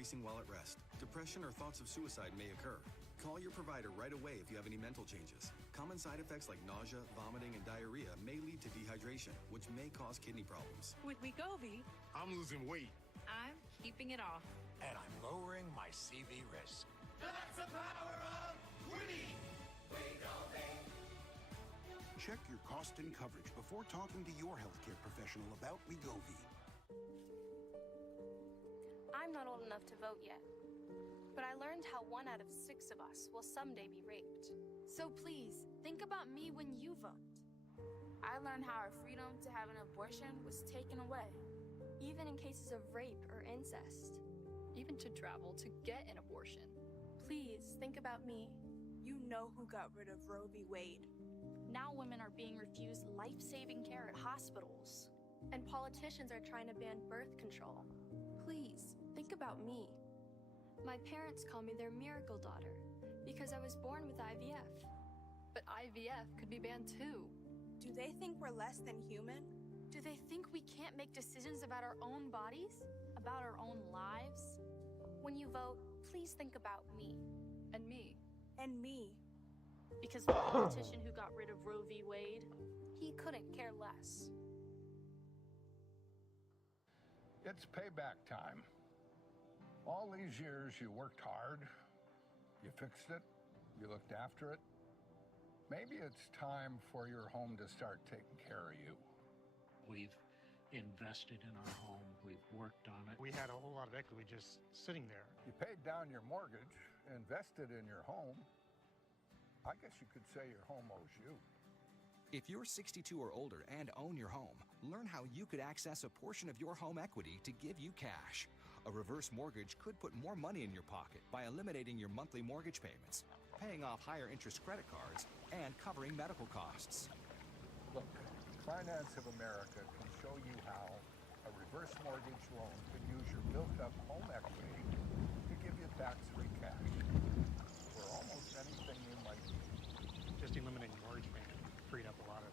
racing while at rest. Depression or thoughts of suicide may occur. Call your provider right away if you have any mental changes. Common side effects like nausea, vomiting, and diarrhea may lead to dehydration, which may cause kidney problems. With Wegovy, I'm losing weight. I'm keeping it off. And I'm lowering my CV risk. That's the power of winning. Check your cost and coverage before talking to your healthcare professional about Wegovy. I'm not old enough to vote yet, but I learned how 1 out of 6 of us will someday be raped. So please, think about me when you vote. I learned how our freedom to have an abortion was taken away. Even in cases of rape or incest. Even to travel to get an abortion. Please, think about me. You know who got rid of Roe v. Wade. Now women are being refused life-saving care at hospitals. And politicians are trying to ban birth control. Please, think about me. My parents call me their miracle daughter because I was born with IVF. But IVF could be banned too. Do they think we're less than human? Do they think we can't make decisions about our own bodies? About our own lives? When you vote, please think about me. And me. And me. Because the politician who got rid of Roe v. Wade, he couldn't care less. It's payback time. All these years you worked hard, you fixed it, you looked after it. Maybe it's time for your home to start taking care of you. We've invested in our home, we've worked on it. We had a whole lot of equity just sitting there. You paid down your mortgage, invested in your home. I guess you could say your home owes you. If you're 62 or older and own your home, learn how you could access a portion of your home equity to give you cash. A reverse mortgage could put more money in your pocket by eliminating your monthly mortgage payments, paying off higher interest credit cards, and covering medical costs. Look, Finance of America can show you how a reverse mortgage loan can use your built-up home equity to give you tax-free cash for almost anything you might need. Just eliminating mortgage payment freed up a lot of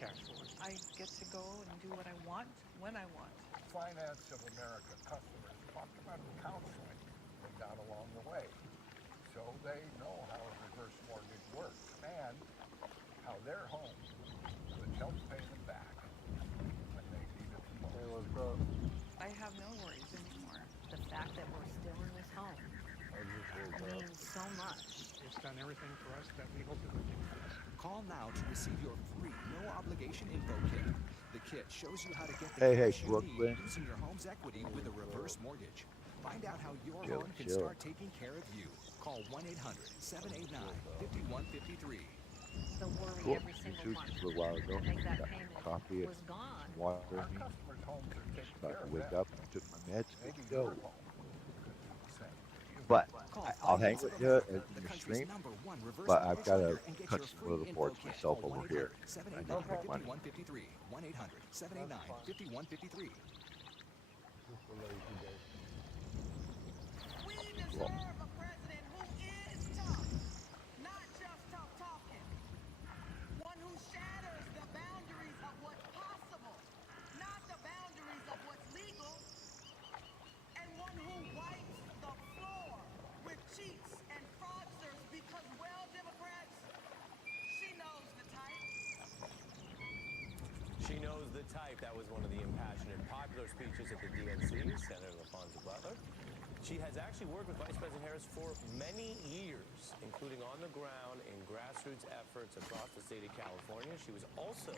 cash for us. I get to go and do what I want, when I want. Finance of America customers talk about the counseling they got along the way, so they know how a reverse mortgage works and how their home would help pay them back when they need it the most. Hey, what's up? I have no worries anymore. The fact that we're still in this home means so much. It's done everything for us that we hoped it would do for us. Call now to receive your free, no-obligation info kit. The kit shows you how to get the cash you need using your home's equity with a reverse mortgage. Find out how your home can start taking care of you. Call 1-800-789-5153. The worry every single month that that payment was gone. Our customers' homes are taken care of. Wake up and took my meds and go. But I'll hang with you in your stream, but I've got to cut some of the boards myself over here. I need to make money. 1-800-789-5153. We deserve a president who is tough, not just tough talking. One who shatters the boundaries of what's possible, not the boundaries of what's legal. And one who wipes the floor with cheats and fraudsters because, well, Democrats, she knows the type. She knows the type. That was one of the impassioned popular speeches at the DNC, Senator LaFonza Butler. She has actually worked with Vice President Harris for many years, including on the ground in grassroots efforts across the state of California. She was also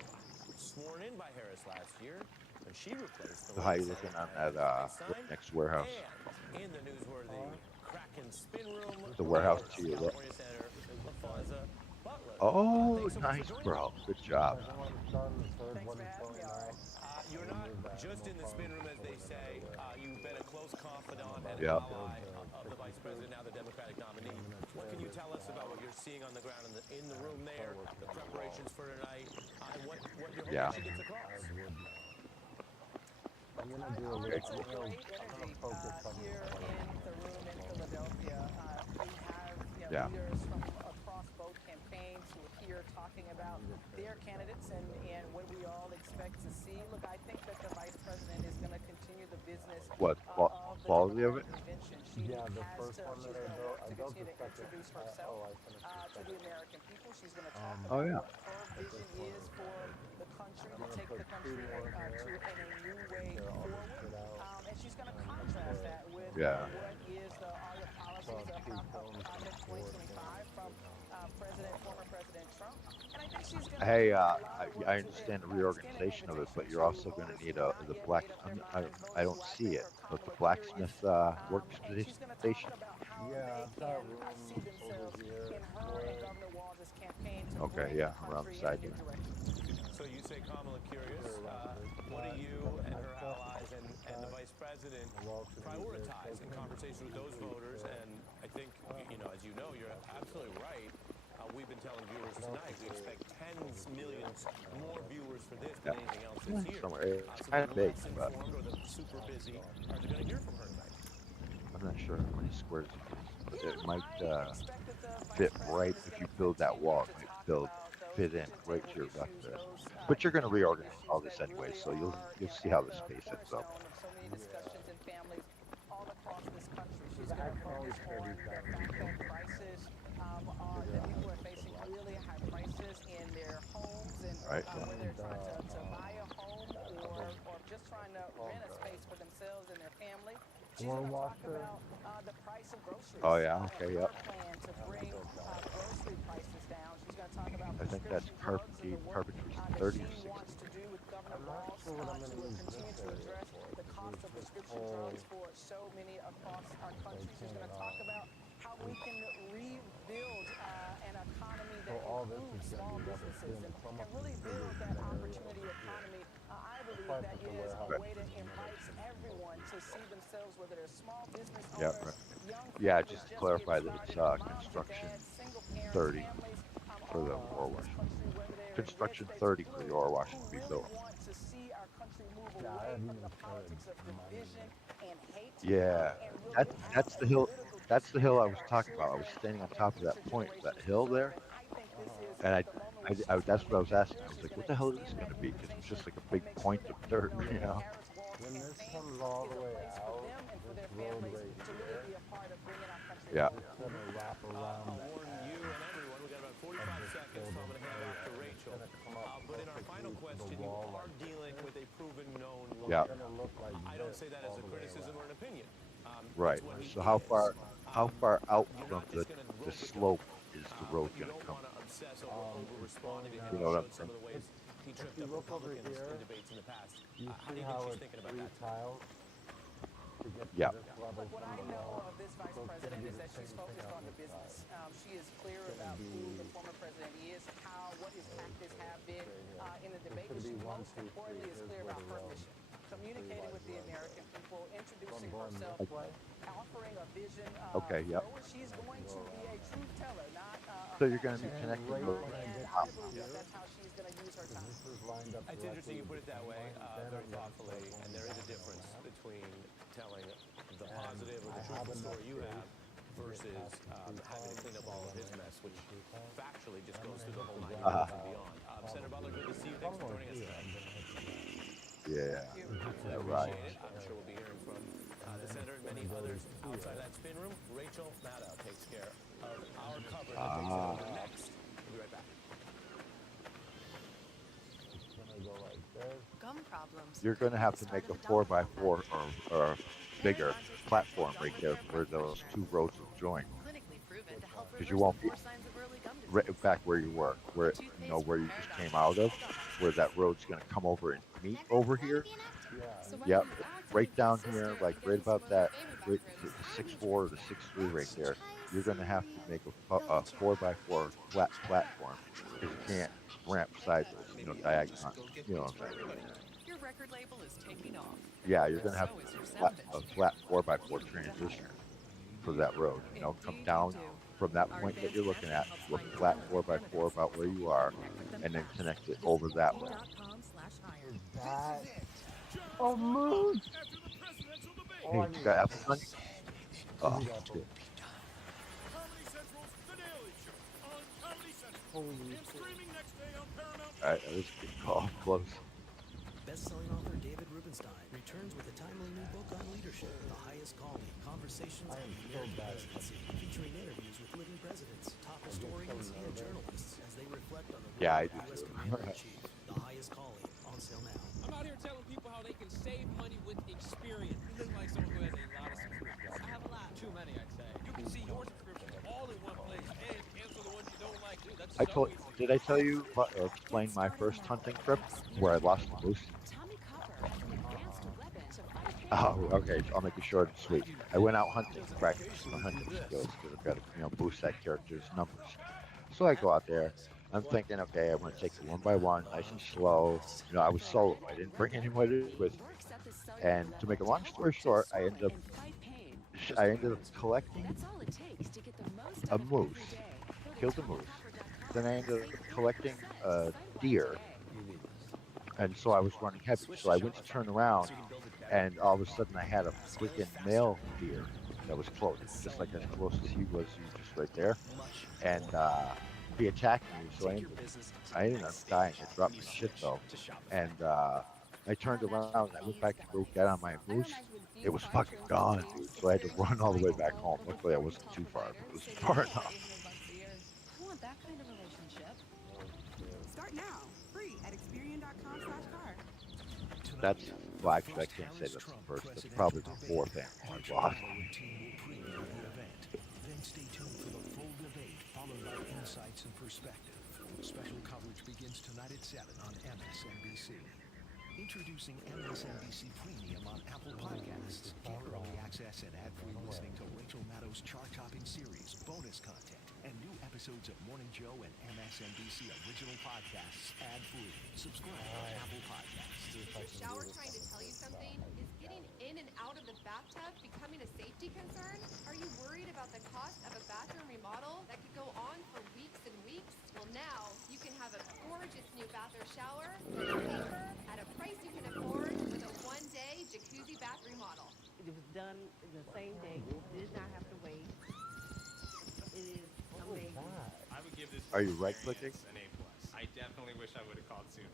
sworn in by Harris last year when she replaced the So how you looking on that next warehouse? And in the newsworthy Kraken spin room, The warehouse to your left. California Senator LaFonza Butler. Oh, nice, bro. Good job. You're not just in the spin room, as they say. You've been a close confidant and Yep. ally of the Vice President, now the Democratic nominee. What can you tell us about what you're seeing on the ground in the room there, the preparations for tonight, and what you're hoping she gets across? I'm going to do a little focus on here in the room in Philadelphia. We have leaders from across both campaigns who are here talking about their candidates and what we all expect to see. Look, I think that the Vice President is going to continue the business What? of the quality of it? Yeah, the first one that I built the second. Introduce herself to the American people. She's going to talk Oh, about yeah. what her vision is for the country, to take the country to in a new way forward. And she's going to contrast that with Yeah. what are the policies of Project 2025 from former President Trump. And I think she's going to Hey, do a lot of work I to understand the extend an reorganization of it, but invitation you're to also going to voters need who have not the yet black. made up their minds, I voters don't who I see think it, are but the commonly blacksmith curious. And she's going to talk workstation. about how Yeah, they can see themselves in her and Governor Walz's campaign to Okay, bring yeah, the around the country in a side new there. direction. So you say Kamala curious. What do you and her allies and the vice president prioritize in conversation with those voters? And I think, as you know, you're absolutely right. We've been telling viewers tonight we expect tens millions more viewers for this than anything else this year. Somewhere So kind the of big, less but informed or the super busy are they going to hear from her tonight? I'm not sure how many squares it is. It might fit right if you build that wall. It might fit in right to your left there. But you're going to reorganize all this anyway, so you'll see how the space ends up. So many discussions in families all across this country. She's going to focus on the fact that prices that people are facing really high prices in their homes, and whether they're trying to buy a home or just trying to rent a space for themselves and their family. She's going to talk about the price of groceries. Oh yeah, okay, and yep. her plan to bring grocery prices down. She's going to talk about I think that's prescription drugs and the work that 30 she or 60. wants to do with Governor Walz to continue to address the cost of prescription drugs for so many across our country. She's going to talk about how we can rebuild an economy that includes small businesses and really build that opportunity economy. I believe that is a way to invite everyone to see themselves, whether they're small business owners, young Yeah, families just to just clarify getting that it's started, moms and construction dads, single parents, 30 families for the all ore across this wash. country, whether they're in red Construction states 30 or for the blue, ore wash who to be really built. want to see our country move away from the politics of division and hate. Yeah, And really that's the hill. That's the hill I was talking about. I was standing on top of that point, that hill there, and that's what I was asking. I was like, what the hell is this going to be? Because it's just like a big point of dirt, you know? When this comes all the way out, this road right here, Yeah. it's going to wrap around I'll warn you and everyone, we got about 45 seconds, so I'm going to hand off to Rachel. But in our final question, you are dealing with a proven known law. Yeah. I don't say that as a criticism or an opinion. Right. So how far out from the slope is the road going to come? You know what I'm saying? If you look over here, you see how it's 3 tiles to get to Yeah. this level What I know of this vice president is that she's focused on the business. She is clear about who the former president is, what his tactics have been in the debate. But she most importantly is clear about her mission. Communicating with the American people, introducing herself, offering a vision forward. She's going to be a truth teller, not So you're going to be connecting and those. I believe that's how she's going to use her time. It's interesting you put it that way, very thoughtfully, and there is a difference between telling the positive or the truthful story you have versus having to clean up all of his mess, which factually just goes through the whole 90 minutes and beyond. Senator Butler, good to see you. Thanks for joining us tonight. Yeah, right. I'm sure we'll be hearing from the senator and many others outside that spin room. Rachel Maddow takes care of our coverage that takes it over next. We'll be right back. It's going to go like this. Gum problems. You're going to have to make a 4x4 or bigger platform right there where those two roads will join. Because you won't be right back where you were, where where you just came out of, where that road's going to come over and meet over here. Yep, right down here, like right about that, right, the 6'4" or the 6'3" right there. You're going to have to make a 4x4 flat platform because you can't ramp sideways, diagonal. You know what I'm saying? Your record label is taking off. Yeah, you're going to have a flat 4x4 transition for that road. Come down from that point that you're looking at, with a flat 4x4 about where you are, and then connect it over that way. Oh, moose! Hey, you got apples on you? Oh, shit. Holy Alright, that was a good call. Close. Best-selling author David Rubin Rubenstein returns with a timely new book on leadership, The Highest Calling, Conversations on the American Presidency, featuring interviews with living presidents, top historians, and journalists as they reflect on the role Yeah, I of do U.S. too. Commander-in-Chief. The Highest Calling, on sale now. I'm out here telling people how they can save money with experience. You think like someone who has a lot of subscriptions. I have a lot. Too many, I'd say. You can see your subscriptions all in one place and cancel the ones you don't like, too. That's so easy. Did I tell you, explain my first hunting trip where I lost the moose? Oh, okay. So I'll make it short and sweet. I went out hunting, practicing my hunting skills because I've got to, boost that character's numbers. So I go out there. I'm thinking, okay, I'm going to take it one by one, nice and slow. I was solo. I didn't bring anybody with me. And to make a long story short, I ended up collecting a moose, killed a moose. Then I ended up collecting a deer. And so I was running heavy. So I went to turn around, and all of a sudden I had a freaking male deer that was close, just like as close as he was just right there. And he attacked me, so I ended up dying. I dropped my shit though, and I turned around and I went back to go get on my moose. It was fucking gone, dude. So I had to run all the way back home. Luckily, I wasn't too far, but it was far enough. I want that kind of relationship. Start now, free at Experian.com/car. Well, actually, I can't say that's the first. That's probably the fourth animal I've lost. Then stay tuned for the full debate, followed by insights and perspective. Special coverage begins tonight at 7 on MSNBC. Introducing MSNBC Premium on Apple Podcasts. Get early access and ad-free listening to Rachel Maddow's chart-topping series, bonus content, and new episodes of Morning Joe and MSNBC original podcasts ad-free. Subscribe on Apple Podcasts. Is your shower trying to tell you something? Is getting in and out of the bathtub becoming a safety concern? Are you worried about the cost of a bathroom remodel that could go on for weeks and weeks? Well, now you can have a gorgeous new bath or shower at a price you can afford with a one-day jacuzzi bath remodel. It was done the same day. Did not have to wait. It is amazing. I would give this Are you right-clicking? an A+. I definitely wish I would have called sooner.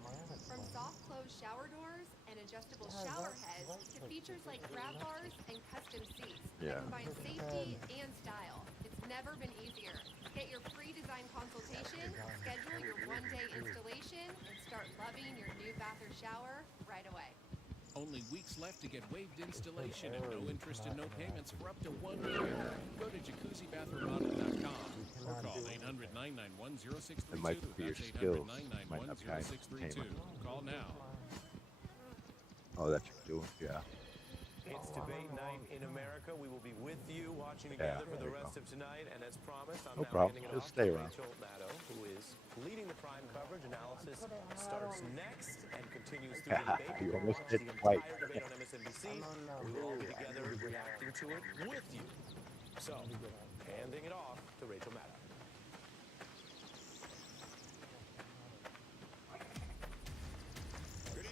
From soft close shower doors and adjustable shower heads to features like grab bars and custom seats that combine safety and style. It's never been easier. Get your free design consultation, schedule your one-day installation, and start loving your new bath or shower right away. Only weeks left to get waived installation and no interest and no payments for up to 1 year. Go to jacuzzibathremodel.com or call 800-991-0632. It might be your skills. Might not be high 0632. Call now. Oh, that's what you're doing, yeah. It's debate night in America. We will be with you watching together for the rest of tonight. And as promised, I'm now handing it off to Rachel Maddow, who is leading the prime coverage. Analysis starts next and continues through the debate. You almost The did entire right. debate on MSNBC. We will all be together reacting to it with you. So, handing it off to Rachel Maddow. Good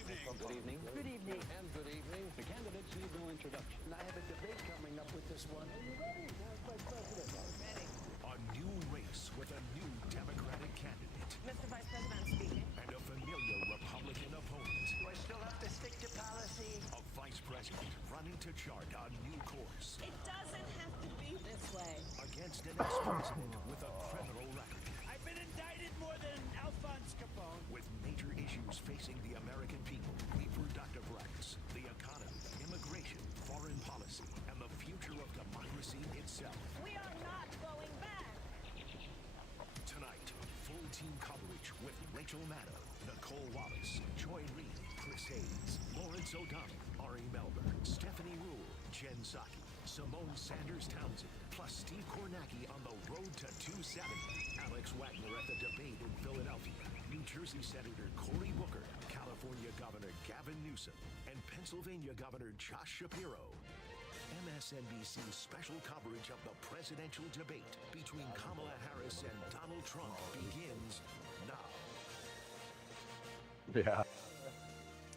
evening. Good evening. And good evening. The candidates need no introduction. And I have a debate coming up with this one. Are you ready, Vice President? Ready. A new race with a new Democratic candidate. Mr. Vice President speaking. And a familiar Republican opponent. Do I still have to stick to policy? A vice president running to chart a new course. It doesn't have to be this way. Against an ex-president with a criminal record. I've been indicted more than Alphonse Capone. With major issues facing the American people, reproductive rights, the economy, immigration, foreign policy, and the future of democracy itself. We are not going back. Tonight, full team coverage with Rachel Maddow, Nicole Wallace, Joy Reid, Chris Hayes, Lawrence O'Donnell, Ari Melber, Stephanie Rule, Jen Psaki, Simone Sanders Townsend, plus Steve Kornacki on the road to 270. Alex Wagner at the debate in Philadelphia. New Jersey Senator Cory Booker, California Governor Gavin Newsom, and Pennsylvania Governor Josh Shapiro. MSNBC's special coverage of the presidential debate between Kamala Harris and Donald Trump begins now. Yeah.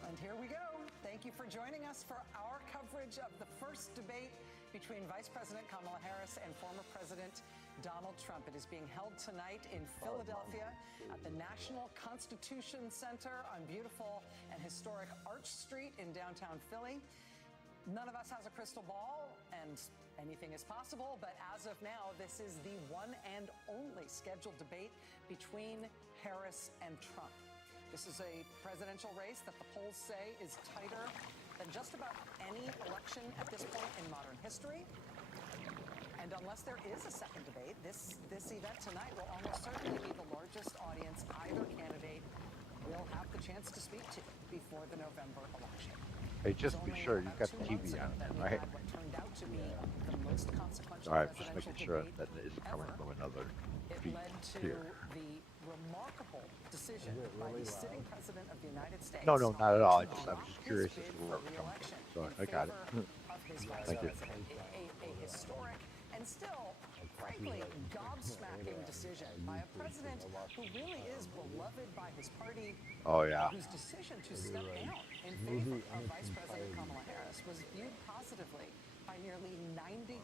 And here we go. Thank you for joining us for our coverage of the first debate between Vice President Kamala Harris and former President Donald Trump. It is being held tonight in Philadelphia at the National Constitution Center on beautiful and historic Arch Street in downtown Philly. None of us has a crystal ball, and anything is possible, but as of now, this is the one and only scheduled debate between Harris and Trump. This is a presidential race that the polls say is tighter than just about any election at this point in modern history. And unless there is a second debate, this event tonight will almost certainly be the largest audience either candidate will have the chance to speak to before the November election. Hey, just be sure you've got the TV on, right? What turned out to be the most consequential All right, just presidential making sure debate that it isn't coming from another It feed led to here. the remarkable decision by the sitting president of the United States. No, not at all. I was not just his curious bid as to for where it was coming re-election from. So in I got it. favor of his vice Thank you. president. A historic and still, frankly, gobsmacking decision by a president who really is beloved by his party. Oh, yeah. Whose decision to step down in favor of Vice President Kamala Harris was viewed positively by nearly 90%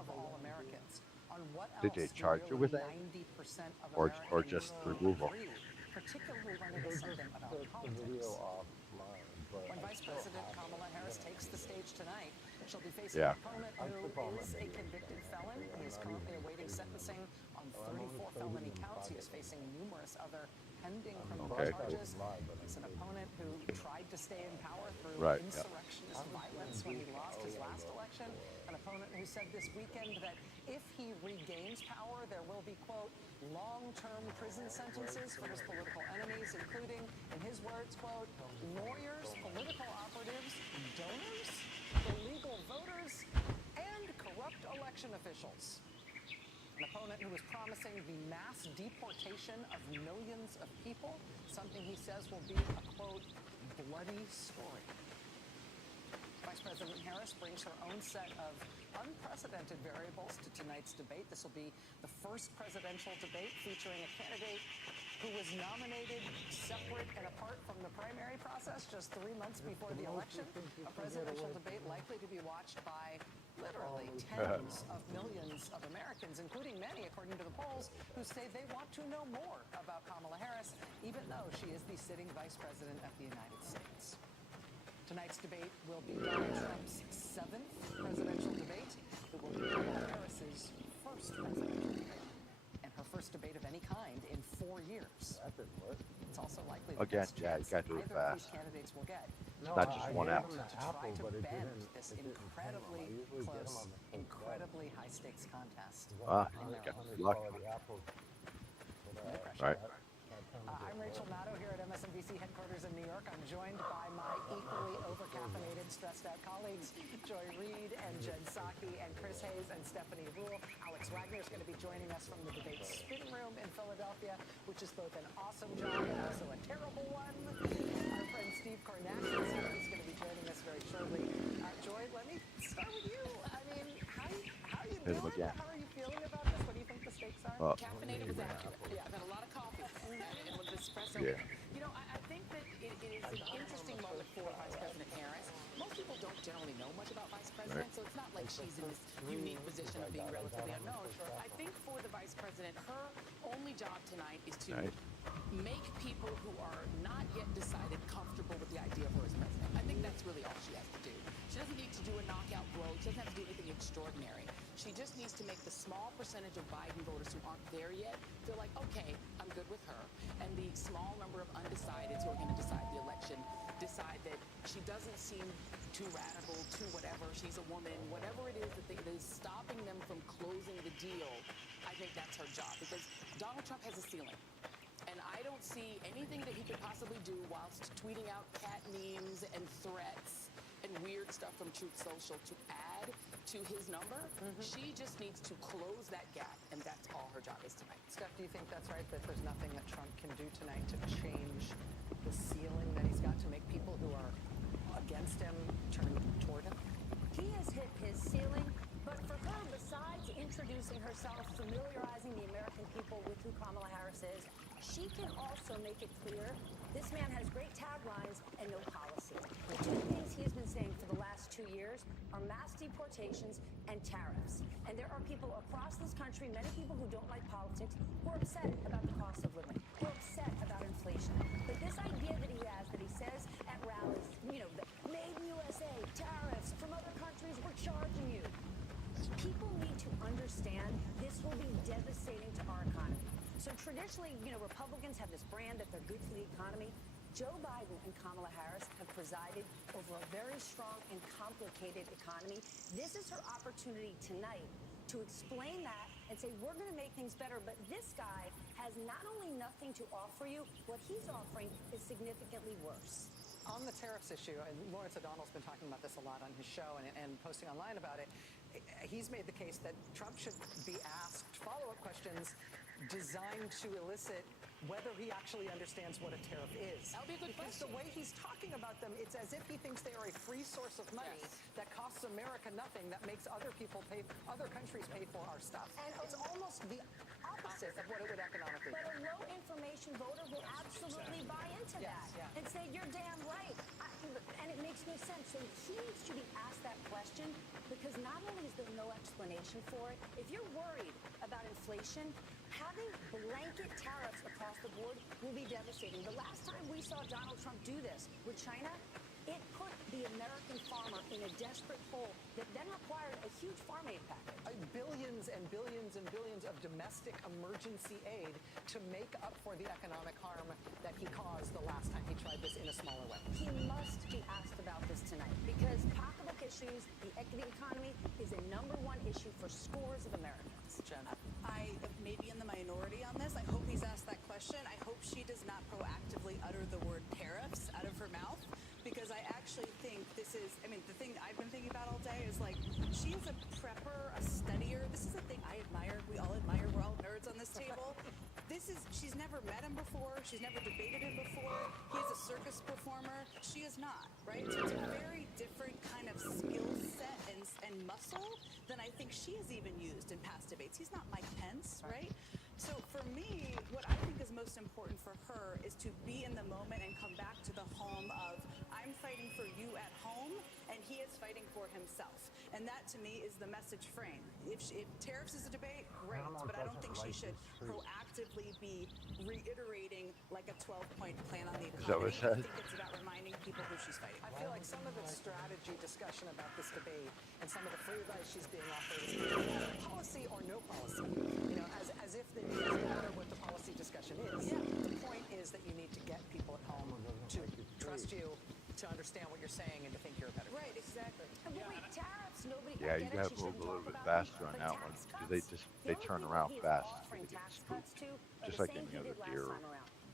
of all Americans. On what else Did they charge her with that? 90% of Or Americans just removal? agree, particularly when it is something about politics. When Vice President Kamala Harris takes the stage tonight, she'll be facing an opponent who is a convicted felon. He is currently awaiting sentencing on 34 felony counts. He is facing numerous other pending criminal charges. He's an opponent who tried to stay in power through insurrectionist violence when he lost his last election. An opponent who said this weekend that if he regains power, there will be, quote, long-term prison sentences for his political enemies, including, in his words, quote, lawyers, political operatives, donors, illegal voters, and corrupt election officials. An opponent who is promising the mass deportation of millions of people, something he says will be a, quote, bloody story. Vice President Harris brings her own set of unprecedented variables to tonight's debate. This will be the first presidential debate featuring a candidate who was nominated separate and apart from the primary process just 3 months before the election. A presidential debate likely to be watched by literally tens of millions of Americans, including many, according to the polls, who say they want to know more about Kamala Harris, even though she is the sitting vice president of the United States. Tonight's debate will be Donald Trump's 7th presidential debate. It will be Kamala Harris's first presidential debate, and her first debate of any kind in 4 years. It's also likely the best chance you got to do it either of fast. these candidates will get. It's not just one apple. To try to bend this incredibly close, incredibly high-stakes contest. Ah, in their got own luck. No pressure. Right. I'm Rachel Maddow here at MSNBC headquarters in New York. I'm joined by my equally overcaffeinated, stressed out colleagues, Joy Reid and Jen Psaki and Chris Hayes and Stephanie Rule. Alex Wagner is going to be joining us from the debate spin room in Philadelphia, which is both an awesome job and also a terrible one. Our friend Steve Kornack is here. He's going to be joining us very shortly. Joy, let me start with you. I mean, how are you doing? How are you feeling about this? What do you think the stakes are? Caffeinated was accurate. Yeah, I've had a lot of coffee and with espresso. Yeah. You know, I think that it is an interesting moment for Vice President Harris. Most people don't generally know much about Vice President, so it's not like she's in this unique position of being relatively unknown. I think for the Vice President, her only job tonight is to make people who are not yet decided comfortable with the idea of her as president. I think that's really all she has to do. She doesn't need to do a knockout blow. She doesn't have to do anything extraordinary. She just needs to make the small percentage of Biden voters who aren't there yet feel like, okay, I'm good with her. And the small number of undecideds who are going to decide the election decide that she doesn't seem too radical, too whatever. She's a woman. Whatever it is that is stopping them from closing the deal, I think that's her job. Because Donald Trump has a ceiling. And I don't see anything that he could possibly do whilst tweeting out cat memes and threats and weird stuff from Truth Social to add to his number. She just needs to close that gap, and that's all her job is tonight. Steph, do you think that's right, that there's nothing that Trump can do tonight to change the ceiling that he's got to make people who are against him turn toward him? He has hit his ceiling, but for her, besides introducing herself, familiarizing the American people with who Kamala Harris is, she can also make it clear this man has great taglines and no policy. The two things he has been saying for the last 2 years are mass deportations and tariffs. And And there are people across this country, many people who don't like politics, who are upset about the cost of living, who are upset about inflation. But this idea that he has, that he says at rallies, you know, the made in USA, tariffs from other countries, we're charging you. People need to understand this will be devastating to our economy. So traditionally, you know, Republicans have this brand that they're good for the economy. Joe Biden and Kamala Harris have presided over a very strong and complicated economy. This is her opportunity tonight to explain that and say, we're going to make things better. But this guy has not only nothing to offer you, what he's offering is significantly worse. On the tariffs issue, and Lawrence O'Donnell's been talking about this a lot on his show and posting online about it, he's made the case that Trump should be asked follow-up questions designed to elicit whether he actually understands what a tariff is. That would be a good question. The way he's talking about them, it's as if he thinks they are a free source of money that costs America nothing, that makes other countries pay for our stuff. And it's almost the opposite of what it would economically be. But a low information voter will absolutely buy into that and say, you're damn right. And it makes no sense. So he needs to be asked that question because not only is there no explanation for it, if you're worried about inflation, having blanket tariffs across the board will be devastating. The last time we saw Donald Trump do this with China, it put the American farmer in a desperate hole that then required a huge farm aid package. Billions and billions and billions of domestic emergency aid to make up for the economic harm that he caused the last time he tried this in a smaller way. He must be asked about this tonight because pocketbook issues, the economy is a #1 issue for scores of Americans. Jen? I may be in the minority on this. I hope he's asked that question. I hope she does not proactively utter the word tariffs out of her mouth because I actually think this is, I mean, the thing I've been thinking about all day is like, she is a prepper, a studier. This is a thing I admire. We all admire. We're all nerds on this table. She's never met him before. She's never debated him before. He's a circus performer. She is not, right? So it's a very different kind of skill set and muscle than I think she has even used in past debates. He's not Mike Pence, right? So for me, what I think is most important for her is to be in the moment and come back to the home of, I'm fighting for you at home, and he is fighting for himself. And that, to me, is the message frame. If tariffs is a debate, great, but I don't think she should proactively be reiterating like a 12-point plan on the economy. Is that what it said? I think it's about reminding people who she's fighting. I feel like some of the strategy discussion about this debate and some of the free advice she's being offered is policy or no policy. You know, as if it doesn't matter what the policy discussion is. Yeah. The point is that you need to get people at home to trust you, to understand what you're saying, and to think you're a better Right, exactly. And wait, tariffs, nobody. Yeah, you got to move a little bit faster on that one because they turn around fast. Just like any other deer.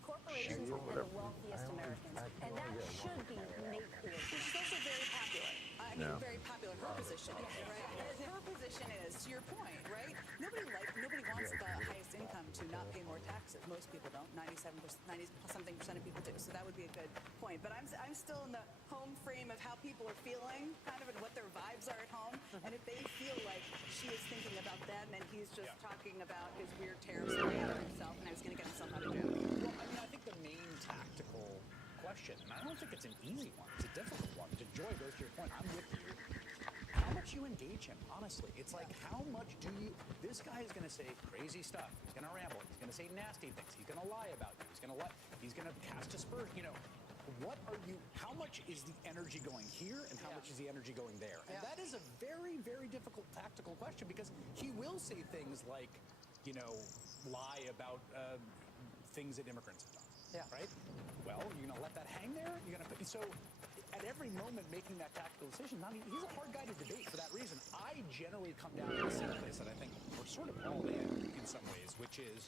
Corporations have been the wealthiest Americans, and that should be made clear. She's also very popular. I mean, Yeah. very popular. Her position is, right? Her position is, to your point, right? Nobody wants the highest income to not pay more taxes. Most people don't. 90-something% of people do. So that would be a good point. But I'm still in the home frame of how people are feeling, kind of, and what their vibes are at home. And if they feel like she is thinking about them and he's just talking about his weird tariffs for himself and I was going to get himself out of jail. Well, I mean, I think the main tactical question, and I don't think it's an easy one, it's a difficult one. To Joy, goes to your point, I'm with you. How much you engage him, honestly. It's like, how much do you... This guy is going to say crazy stuff. He's going to ramble. He's going to say nasty things. He's going to lie about you. He's going to cast aspersions. You know, how much is the energy going here and how much is the energy going there? And that is a very, very difficult tactical question because he will say things like, you know, lie about things that immigrants have done. Yeah. Right? Well, you're going to let that hang there? You're going to put... So at every moment making that tactical decision, I mean, he's a hard guy to debate for that reason. I generally come down to the same place that I think we're sort of all in some ways, which is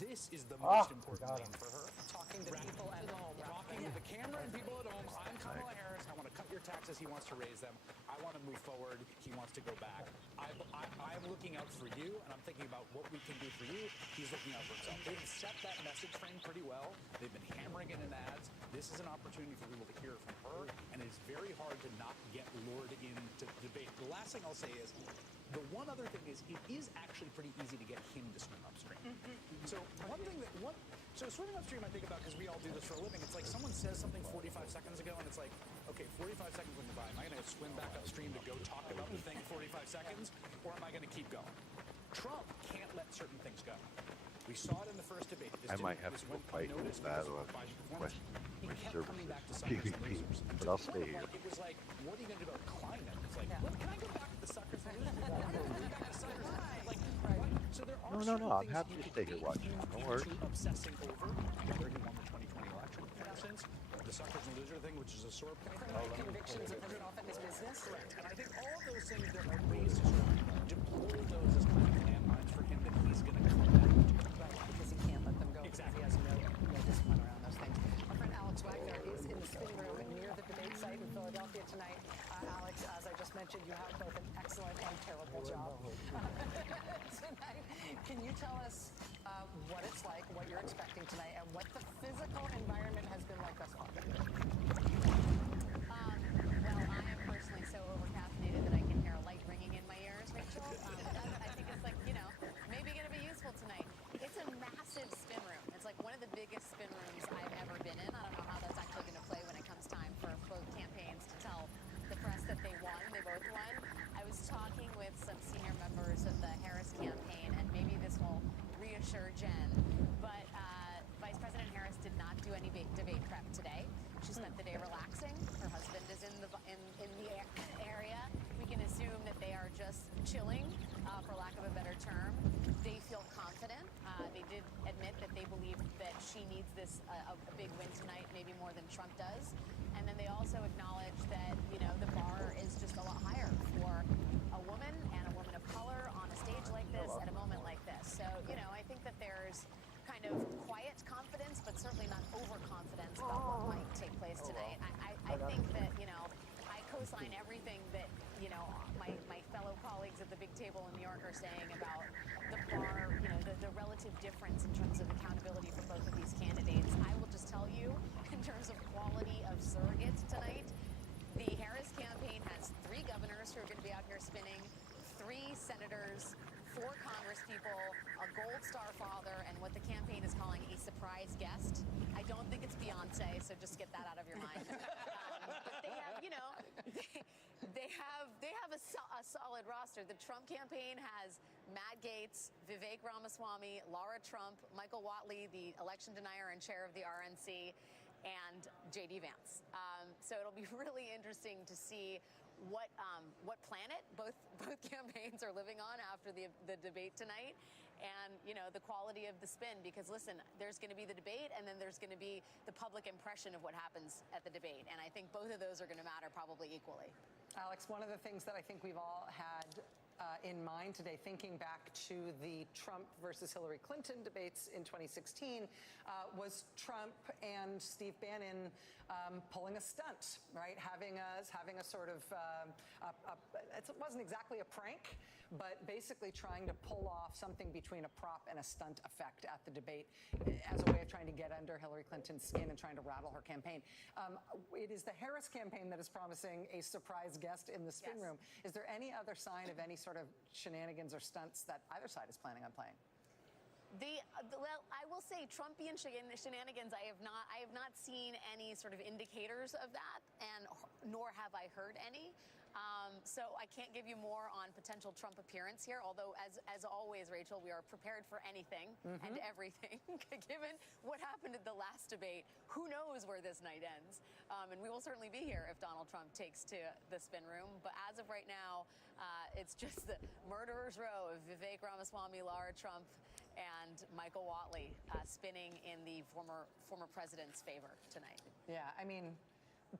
this is the most important thing for her. Talking to people at home. Talking to the camera and people at home. I'm Kamala Harris. I want to cut your taxes. He wants to raise them. I want to move forward. He wants to go back. I'm looking out for you, and I'm thinking about what we can do for you. He's looking out for himself. They've set that message frame pretty well. They've been hammering it in ads. This is an opportunity for people to hear from her, and it's very hard to not get lured into debate. The last thing I'll say is, the one other thing is, it is actually pretty easy to get him to swim upstream. So so swimming upstream I think about, because we all do this for a living, it's like someone says something 45 seconds ago, and it's like, okay, 45 seconds went by. Am I going to swim back upstream to go talk about the thing 45 seconds, or am I going to keep going? Trump can't let certain things go. We saw it in the first debate. I might have to go fight in the battle of West Services PvP, but I'll stay here. It was like, what are you going to do about climate? It's like, well, can I go back to the suckers and losers? Can I go back to the suckers? Like, right? So there are No, I'm happy to stay here watching. Don't worry. Obsessing over whether he won the 2020 election, for instance, the suckers and loser thing, which is a sore point. Convictions of his often his business. Correct. And I think all those things that are ways to sort of deploy those as kind of landmines for him that he's going to come back to. Right, because he can't let them go. Exactly. Because he has no discipline around those things. Our friend Alex Wagner is in the spin room near the debate site in Philadelphia tonight. Alex, as I just mentioned, you have both an excellent and terrible job tonight. Can you tell us what it's like, what you're expecting tonight, and what the physical environment has been like thus far? Well, I am personally so overcaffeinated that I can hear a light ringing in my ears, Rachel. I think it's like, maybe going to be useful tonight. It's a massive spin room. It's like one of the biggest spin rooms I've ever been in. I don't know how that's actually going to play when it comes time for both campaigns to tell the press that they won. They both won. I was talking with some senior members of the Harris campaign, and maybe this will reassure Jen, but Vice President Harris did not do any debate prep today. She spent the day relaxing. Her husband is in the area. We can assume that they are just chilling, for lack of a better term. They feel confident. They did admit that they believe that she needs this a big win tonight, maybe more than Trump does. And then they also acknowledge that the bar is just a lot higher for a woman and a woman of color on a stage like this at a moment like this. So I think that there's kind of quiet confidence, but certainly not overconfidence about what might take place tonight. I think that I co-sign everything that my fellow colleagues at the big table in New York are saying about the bar, the relative difference in terms of accountability for both of these candidates. I will just tell you, in terms of quality of surrogates tonight, the Harris campaign has 3 governors who are going to be out here spinning, 3 senators, 4 congresspeople, a Gold Star father, and what the campaign is calling a surprise guest. I don't think it's Beyonce, so just get that out of your mind. But they have, they have a solid roster. The Trump campaign has Matt Gaetz, Vivek Ramaswamy, Laura Trump, Michael Whatley, the election denier and chair of the RNC, and J.D. Vance. So it'll be really interesting to see what planet both campaigns are living on after the debate tonight, and the quality of the spin. Because listen, there's going to be the debate, and then there's going to be the public impression of what happens at the debate, and I think both of those are going to matter probably equally. Alex, one of the things that I think we've all had in mind today, thinking back to the Trump versus Hillary Clinton debates in 2016, was Trump and Steve Bannon pulling a stunt, right? Having a sort of, it wasn't exactly a prank, but basically trying to pull off something between a prop and a stunt effect at the debate as a way of trying to get under Hillary Clinton's skin and trying to rattle her campaign. It is the Harris campaign that is promising a surprise guest in the spin room. Is there any other sign of any sort of shenanigans or stunts that either side is planning on playing? Well, I will say Trumpian shenanigans, I have not seen any sort of indicators of that, and nor have I heard any. So I can't give you more on potential Trump appearance here, although as always, Rachel, we are prepared for anything and everything. Given what happened at the last debate, who knows where this night ends? And we will certainly be here if Donald Trump takes to the spin room. But as of right now, it's just the murderer's row of Vivek Ramaswamy, Laura Trump, and Michael Whatley spinning in the former president's favor tonight. Yeah, I mean,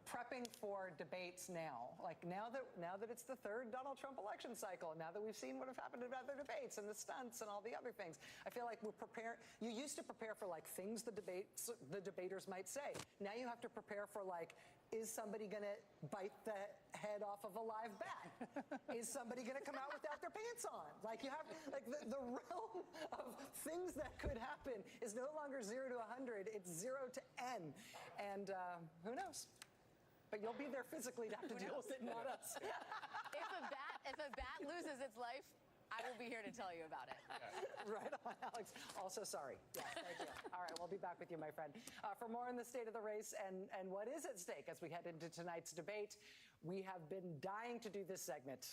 prepping for debates now, like now that it's the 3rd Donald Trump election cycle, and now that we've seen what have happened at other debates and the stunts and all the other things, I feel like we're prepared. You used to prepare for like things the debaters might say. Now you have to prepare for like, is somebody going to bite the head off of a live bat? Is somebody going to come out without their pants on? Like you have, like the realm of things that could happen is no longer 0 to 100. It's 0 to N. And who knows? But you'll be there physically to have to deal with it, not us. If a bat loses its life, I will be here to tell you about it. Right on, Alex. Also sorry. Yes, thank you. All right, we'll be back with you, my friend. For more on the state of the race and what is at stake as we head into tonight's debate, we have been dying to do this segment.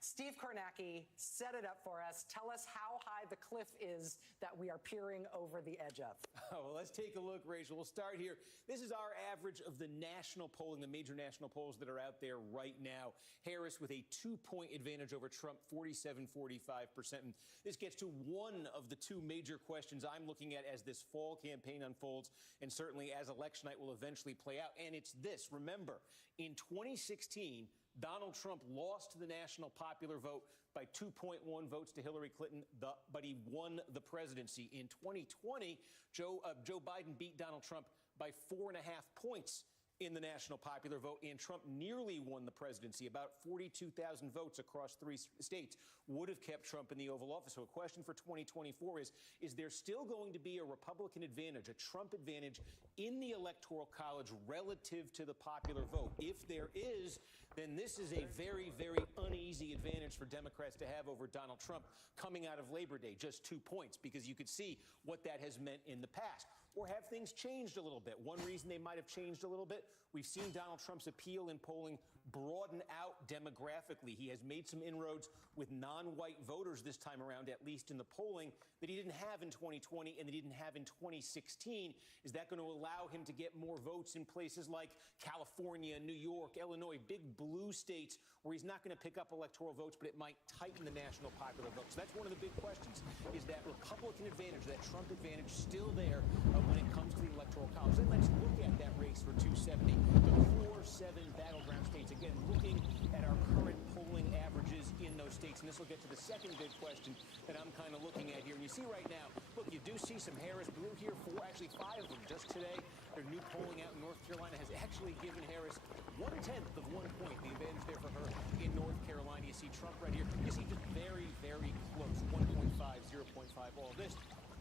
Steve Kornacki set it up for us. Tell us how high the cliff is that we are peering over the edge of. Oh, well, let's take a look, Rachel. We'll start here. This is our average of the national polling, the major national polls that are out there right now. Harris with a 2-point advantage over Trump, 47-45%. And this gets to one of the two major questions I'm looking at as this fall campaign unfolds, and certainly as election night will eventually play out. And it's this. Remember, in 2016, Donald Trump lost the national popular vote by 2.1 votes to Hillary Clinton, but he won the presidency. In 2020, Joe Biden beat Donald Trump by 4.5 points in the national popular vote, and Trump nearly won the presidency. About 42,000 votes across 3 states would have kept Trump in the Oval Office. So a question for 2024 is there still going to be a Republican advantage, a Trump advantage in the Electoral College relative to the popular vote? If there is, then this is a very, very uneasy advantage for Democrats to have over Donald Trump coming out of Labor Day, just 2 points, because you could see what that has meant in the past. Or have things changed a little bit? One reason they might have changed a little bit, we've seen Donald Trump's appeal in polling broaden out demographically. He has made some inroads with non-white voters this time around, at least in the polling, that he didn't have in 2020 and that he didn't have in 2016. Is that going to allow him to get more votes in places like California, New York, Illinois, big blue states where he's not going to pick up electoral votes, but it might tighten the national popular vote? So that's one of the big questions. Is that Republican advantage, that Trump advantage, still there when it comes to the Electoral College? Then let's look at that race for 270, the core 7 battleground states. Again, looking at our current polling averages in those states. And this will get to the second big question that I'm kind of looking at here. And you see right now, look, you do see some Harris blue here, 5 of them just today. Their new polling out in North Carolina has actually given Harris 1/10 of 1 point, the advantage there for her in North Carolina. You see Trump right here. You see just very, very close, 1.5, 0.5, all this.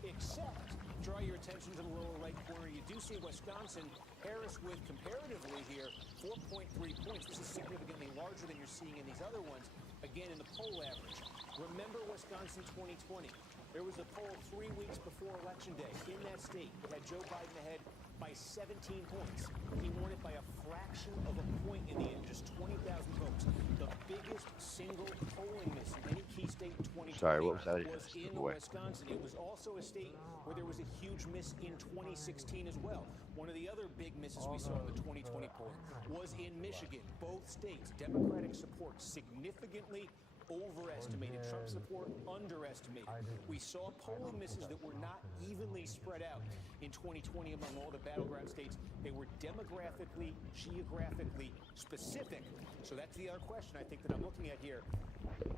Except, draw your attention to the lower right corner, you do see Wisconsin, Harris with comparatively here 4.3 points. This is significantly larger than you're seeing in these other ones, again in the poll average. Remember Wisconsin 2020. There was a poll 3 weeks before Election Day in that state that had Joe Biden ahead by 17 points. He won it by a fraction of a point in the end, just 20,000 votes. The biggest single polling miss in any key state in 2020 Sorry, what was that? was in Wisconsin. It was also a state where there was a huge miss in 2016 as well. One of the other big misses we saw in the 2020 polling was in Michigan. Both states, Democratic support significantly overestimated. Trump support underestimated. We saw polling misses that were not evenly spread out in 2020 among all the battleground states. They were demographically, geographically specific. So that's the other question I think that I'm looking at here.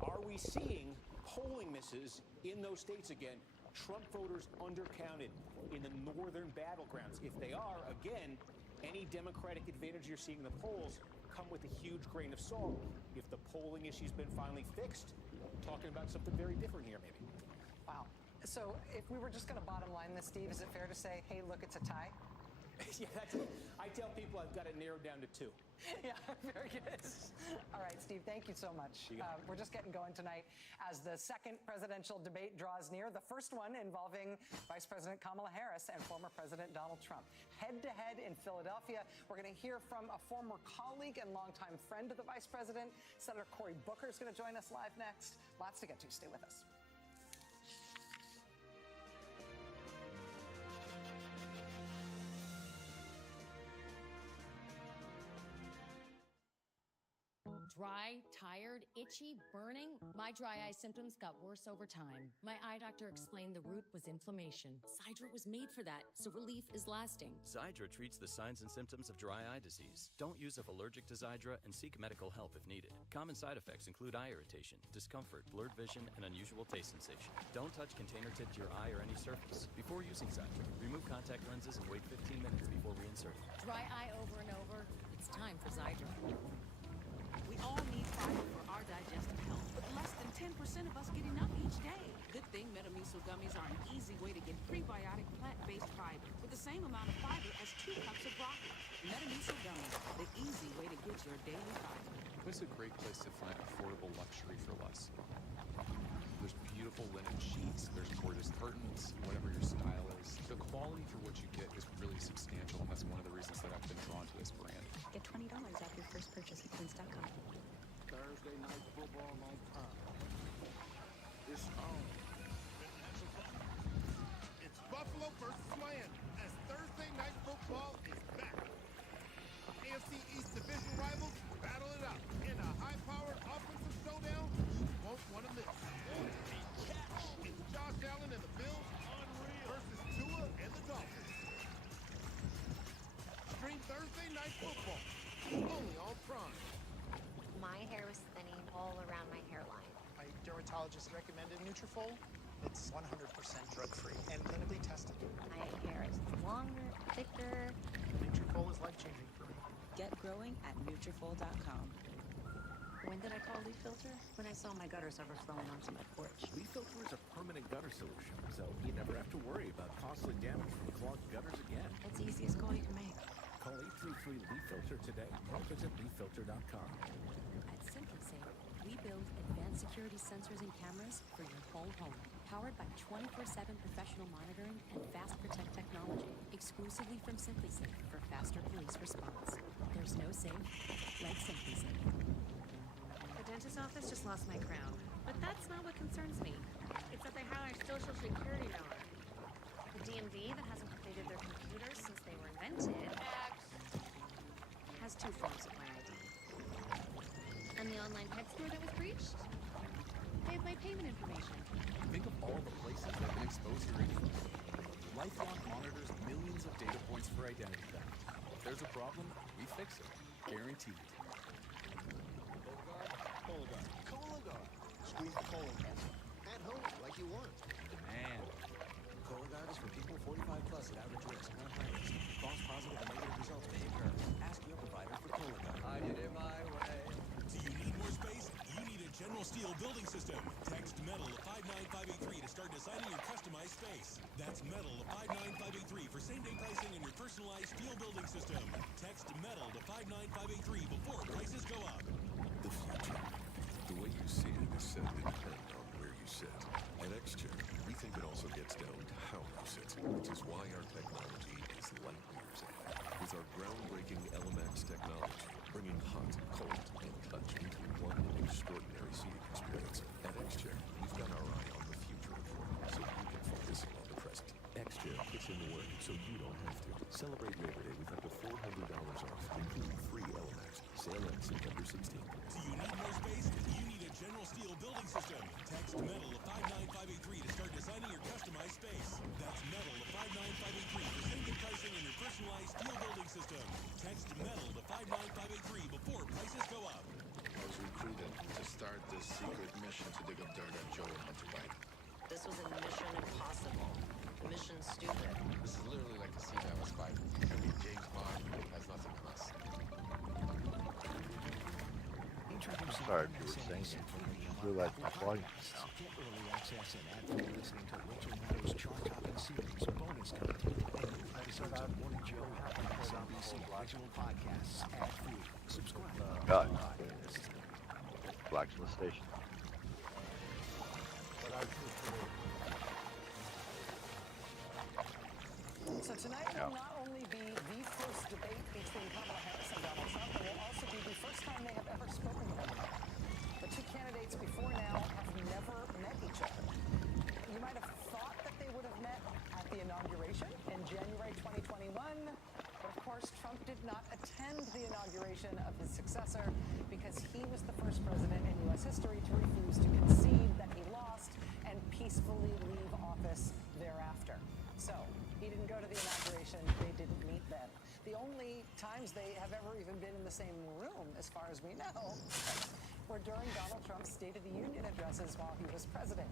Are we seeing polling misses in those states again? Trump voters undercounted in the northern battlegrounds. If they are, again, any Democratic advantage you're seeing in the polls come with a huge grain of salt. If the polling issue's been finally fixed, talking about something very different here, maybe. Wow. So if we were just going to bottom line this, Steve, is it fair to say, hey, look, it's a tie? Yeah, that's it. I tell people I've got it narrowed down to 2. Yeah, very good. All right, Steve, thank you so much. We're just getting going tonight as the second presidential debate draws near, the first one involving Vice President Kamala Harris and former President Donald Trump. Head-to-head in Philadelphia, we're going to hear from a former colleague and longtime friend of the Vice President. Senator Cory Booker is going to join us live next. Lots to get to. Stay with us. Dry, tired, itchy, burning? My dry eye symptoms got worse over time. My eye doctor explained the root was inflammation. Xiidra was made for that, so relief is lasting. Xiidra treats the signs and symptoms of dry eye disease. Don't use if allergic to Xiidra and seek medical help if needed. Common side effects include eye irritation, discomfort, blurred vision, and unusual taste sensation. Don't touch container tip to your eye or any surface. Before using Xiidra, remove contact lenses and wait 15 minutes before reinserting. Dry eye over and over? It's time for Xiidra. We all need fiber for our digestive health, but less than 10% of us get enough each day. Good thing Metamucil gummies are an easy way to get prebiotic plant-based fiber with the same amount of fiber as 2 cups of broccoli. Metamucil gummies, the easy way to get your daily fiber. What's a great place to find affordable luxury for less? dermatologist recommended Nutrafol. It's 100% drug-free and clinically tested. My hair is longer, thicker. Nutrafol is life-changing for me. Get growing at Nutrafol.com. When did I call Leaf Filter? When I saw my gutters overflowing onto my porch. Leaf Filter is a permanent gutter solution, so you never have to worry about costly damage from clogged gutters again. That's the easiest call you can make. Call 833 Leaf Filter today or visit leaffilter.com. At SimpliSafe, we build advanced security sensors and cameras for your whole home. Powered by 24/7 professional monitoring and Fast Protect technology. Exclusively from SimpliSafe for faster police response. There's no safe like SimpliSafe. The dentist's office just lost my crown. But that's not what concerns me. It's that they have our social security number. The DMV that hasn't updated their computers since they were invented has two forms of my ID. And the online pet store that was breached? They have my payment information. Think of all the places that can expose your info. LifeLock monitors millions of data points for identity theft. If there's a problem, we fix it. Guaranteed. Cologuard. Squeeze the colon cancer. At home, like you want. Demand. Cologuard is for people 45 plus at average risk, not high risk. False positive and negative results may occur. Ask your provider for Cologuard. I did it my way. Do you need more space? You need a General Steel building system. Text METAL to 59583 to start designing your customized space. That's METAL to 59583 for same-day pricing on your personalized steel building system. Text METAL to 59583 before prices go up. The future. The way you see it is said to depend on where you sit. At XChair, we think it also gets down to how you sit, which is why our technology is light years ahead. With our groundbreaking LMX technology, bringing hot, cold, and touch into one extraordinary seating experience. At XChair, we've got our eye on the future of work, so you can focus on the present. XChair puts in the work, so you don't have to. Celebrate Labor Day with up to $400 off, including free LMX. Sale ends September 16th. Do you need more space? You need a General Steel building system. Text METAL to 59583 to start designing your customized space. That's METAL to 59583 for same-day pricing on your personalized steel building system. Text METAL to 59583 before prices go up. I was recruited to start this secret mission to dig up dirt on Joe and Hunter Biden. This was a mission impossible. Mission stupid. This is literally like a scene out of Spider. I mean, James Bond has nothing on us. Sorry if you were saying it. I realized my volume was down. Get early access and ad-free listening to Rachel Maddow's chart-topping series, bonus content, and new episodes of Morning Joe and MSNBC original podcasts ad-free. Subscribe. Blacksmith Station. So tonight will not only be the first debate between Kamala Harris and Donald Trump, but will also be the first time they have ever spoken to one another. The two candidates before now have never met each other. You might have thought that they would have met at the inauguration in January 2021, but of course Trump did not attend the inauguration of his successor because he was the first president in U.S. history to refuse to concede that he lost and peacefully leave office thereafter. So, he didn't go to the inauguration, they didn't meet then. The only times they have ever even been in the same room, as far as we know, were during Donald Trump's State of the Union addresses while he was president.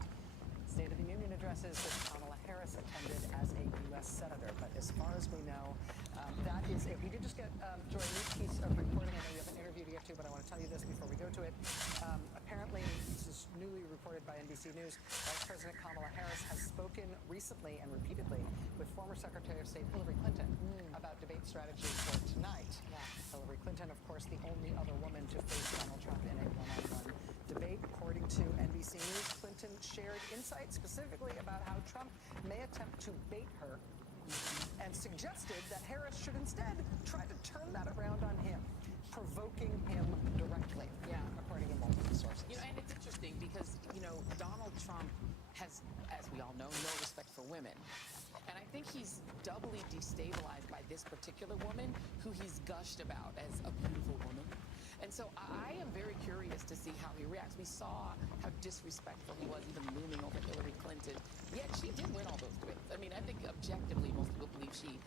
State of the Union addresses that Kamala Harris attended as a U.S. Senator. But as far as we know, that is it. We did just get, Joy, a new piece of reporting. I know you have an interview to get to, but I want to tell you this before we go to it. Apparently, this is newly reported by NBC News, Vice President Kamala Harris has spoken recently and repeatedly with former Secretary of State Hillary Clinton about debate strategy for tonight. Yeah. Hillary Clinton, of course, the only other woman to face Donald Trump in a one-on-one debate. According to NBC News, Clinton shared insights specifically about how Trump may attempt to bait her and suggested that Harris should instead try to turn that around on him, provoking him directly, according to multiple sources. You know, and it's interesting because, you know, Donald Trump has, as we all know, no respect for women. And I think he's doubly destabilized by this particular woman who he's gushed about as a beautiful woman. And so I am very curious to see how he reacts. We saw how disrespectful he was even looming over Hillary Clinton. Yet she did win all those debates. I mean, I think objectively most people believe she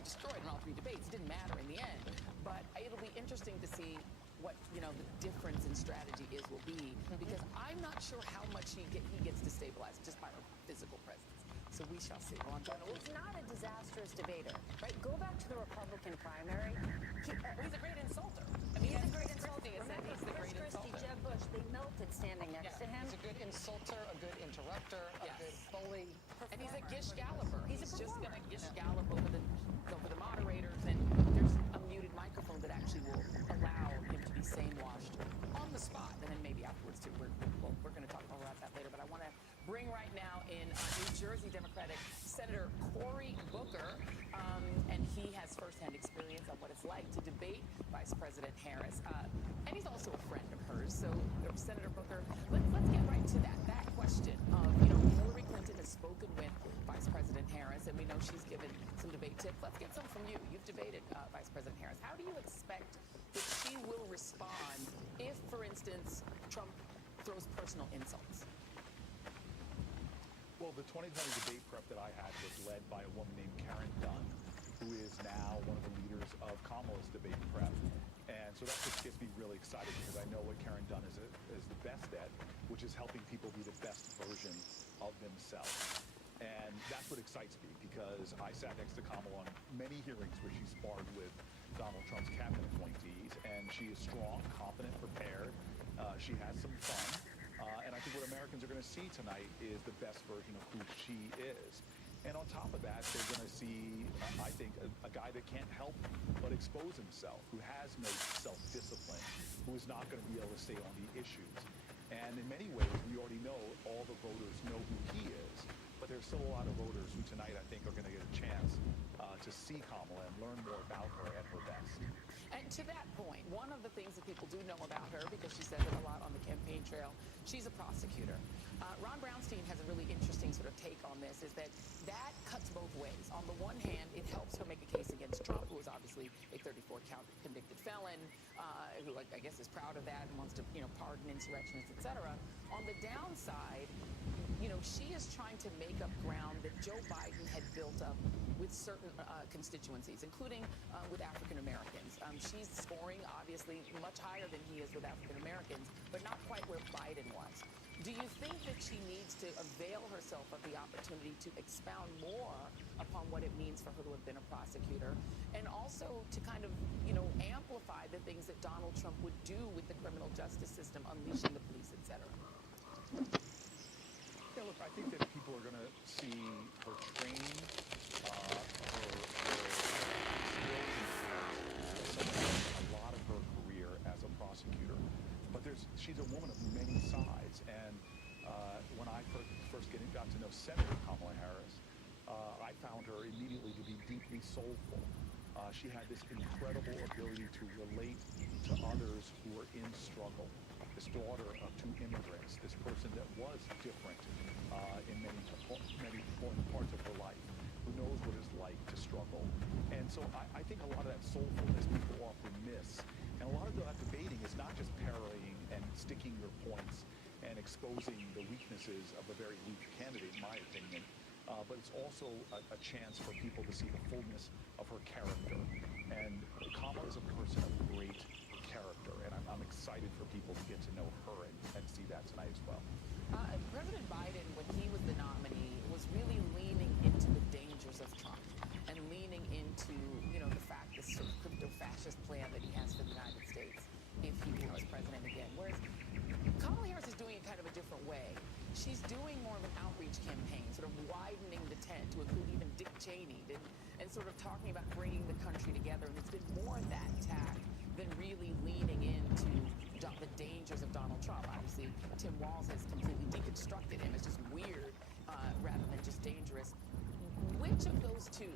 destroyed in all three debates. It didn't matter in the end. But it'll be interesting to see what, you know, the difference in Biden's strategy will be, because I'm not sure how much he gets destabilized just by her physical presence. So we shall see. He's not a disastrous debater, right? Go back to the Republican primary. He's a great insulter. He's a great insulter. Remember, He's the Chris great Christie, insulter. Jeb Bush, they melted standing next to him. He's a good insulter, a good interrupter, a good bully. And he's a Gish Galloper. He's just going to Gish Gallop over the moderators, and there's a muted microphone that actually will allow him to be sane-washed on the spot, and then maybe afterwards too. We're going to talk more about that later, but I want to bring right now in New Jersey Democratic Senator Cory Booker, and he has firsthand experience on what it's like to debate Vice President Harris, and he's also a friend of hers. So, Senator Booker, let's get right to that question of, Hillary Clinton has spoken with Vice President Harris, and we know she's given some debate tips. Let's get some from you. You've debated Vice President Harris. How do you expect that she will respond if, for instance, Trump throws personal insults? Well, the 2020 debate prep that I had was led by a woman named Karen Dunn, who is now one of the leaders of Kamala's debate prep. And so that just gets me really excited, because I know what Karen Dunn is the best at, which is helping people be the best version of themselves. And that's what excites me, because I sat next to Kamala on many hearings where she sparred with Donald Trump's cabinet appointees, and she is strong, competent, prepared. She has some fun. And I think what Americans are going to see tonight is the best version of who she is. And on top of that, they're going to see, I think, a guy that can't help but expose himself, who has no self-discipline, who is not going to be able to stay on the issues. And in many ways, we already know all the voters know who he is, but there's still a lot of voters who tonight, I think, are going to get a chance to see Kamala and learn more about her at her best. And to that point, one of the things that people do know about her, because she says it a lot on the campaign trail, she's a prosecutor. Ron Brownstein has a really interesting sort of take on this, is that cuts both ways. On the one hand, it helps her make a case against Trump, who is obviously a 34-count convicted felon, who I guess is proud of that and wants to, pardon insurrectionists, et cetera. On the downside, she is trying to make up ground that Joe Biden had built up with certain constituencies, including with African Americans. She's scoring, obviously, much higher than he is with African Americans, but not quite where Biden was. Do you think that she needs to avail herself of the opportunity to expound more upon what it means for her to have been a prosecutor, and also to kind of, amplify the things that Donald Trump would do with the criminal justice system, unleashing the police, et cetera? Yeah, look, I think that people are going to see her training, her skills, a lot of her career as a prosecutor. But she's a woman of many sides, and when I first got to know Senator Kamala Harris, I found her immediately to be deeply soulful. She had this incredible ability to relate to others who were in struggle. This daughter of two immigrants, this person that was different in many important parts of her life, who knows what it's like to struggle. And so I think a lot of that soulfulness people often miss. And a lot of that debating is not just parrying and sticking your points and exposing the weaknesses of a very weak candidate, in my opinion, but it's also a chance for people to see the fullness of her character. And Kamala is a person of great character, and I'm excited for people to get to know her and see that tonight as well. President Biden, when he was the nominee, was really leaning into the dangers of Trump and leaning into, the fact, this sort of crypto-fascist plan that he has for the United States if he becomes president again. Whereas Kamala Harris is doing it kind of a different way. She's doing more of an outreach campaign, sort of widening the tent to include even Dick Cheney, and sort of talking about bringing the country together. And it's been more that tack than really leaning into the dangers of Donald Trump. Obviously, Tim Walz has completely deconstructed him as just weird rather than just dangerous. Which of those two,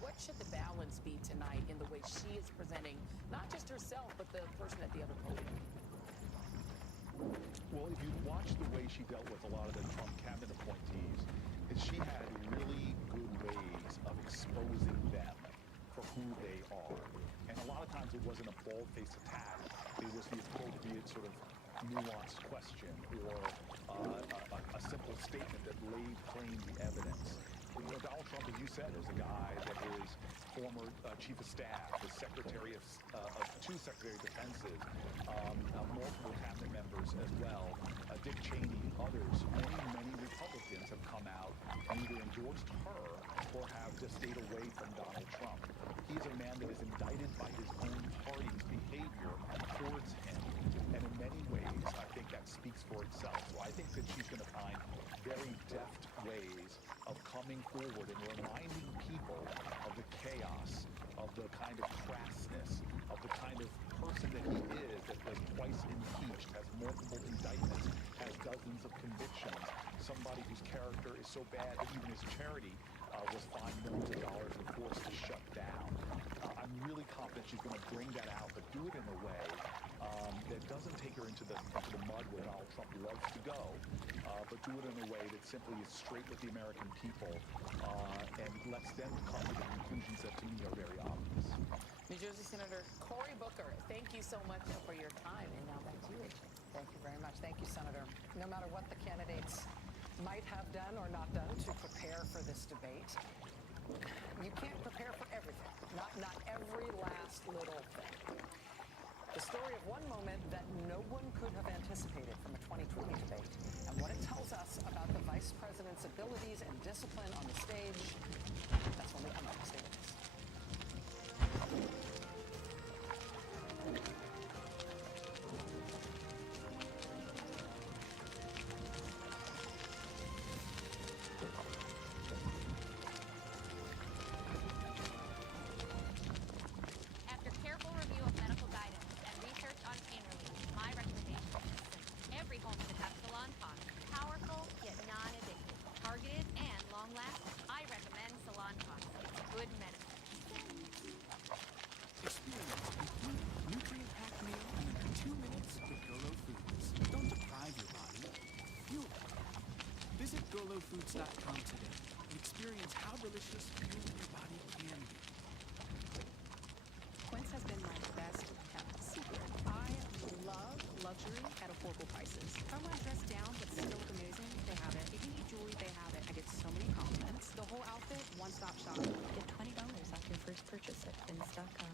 what should the balance be tonight in the way she is presenting not just herself, but the person at the other podium? Well, if you watch the way she dealt with a lot of the Trump cabinet appointees, she had really good ways of exposing them for who they are. And a lot of times it wasn't a bald-faced attack. It was the appropriate sort of nuanced question or a simple statement that laid claim the evidence. Donald Trump, as you said, is a guy that is former chief of staff, the secretary of two secretary of defenses, multiple cabinet members as well, Dick Cheney, others. Many Republicans have come out and either endorsed her or have just stayed away from Donald Trump. He is a man that is indicted by his own party's behavior towards him. And in many ways, I think that speaks for itself. So I think that she's going to find very deft ways of coming forward and reminding people of the chaos, of the kind of crassness, of the kind of person that he is, that was twice impeached, has multiple indictments, has dozens of convictions, somebody whose character is so bad that even his charity was fined millions of dollars and forced to shut down. I'm really confident she's going to bring that out, but do it in a way that doesn't take her into the mud where Donald Trump loves to go, but do it in a way that simply is straight with the American people and lets them come to the conclusions that to me are very obvious. New Jersey Senator Cory Booker, thank you so much for your time. And now back to you, Rachel. Thank you very much. Thank you, Senator. No matter what the candidates might have done or not done to prepare for this debate, you can't prepare for everything, not every last little thing. The story of one moment that no one could have anticipated from a 2020 debate, and what it tells us about the vice president's abilities and discipline on the stage. That's when we come up. Stay with us. After careful review of medical guidance and research on pain relief, my recommendation is simple. Every home should have Salon Talk. Powerful yet non-addictive. Targeted and long-lasting. I recommend Salon Talk. It's good medicine. Experience a complete nutrient-packed meal in under 2 minutes with Golo Foods. Don't deprive your body. Fuel it. Visit GoloFoods.com today and experience how delicious fueling your body can be. Quince has been my best kept secret. I love luxury at affordable prices. If I want to dress down but still look amazing, they have it. If you need jewelry, they have it. I get so many compliments. The whole outfit, one-stop shop. Get $20 off your first purchase at Quince.com.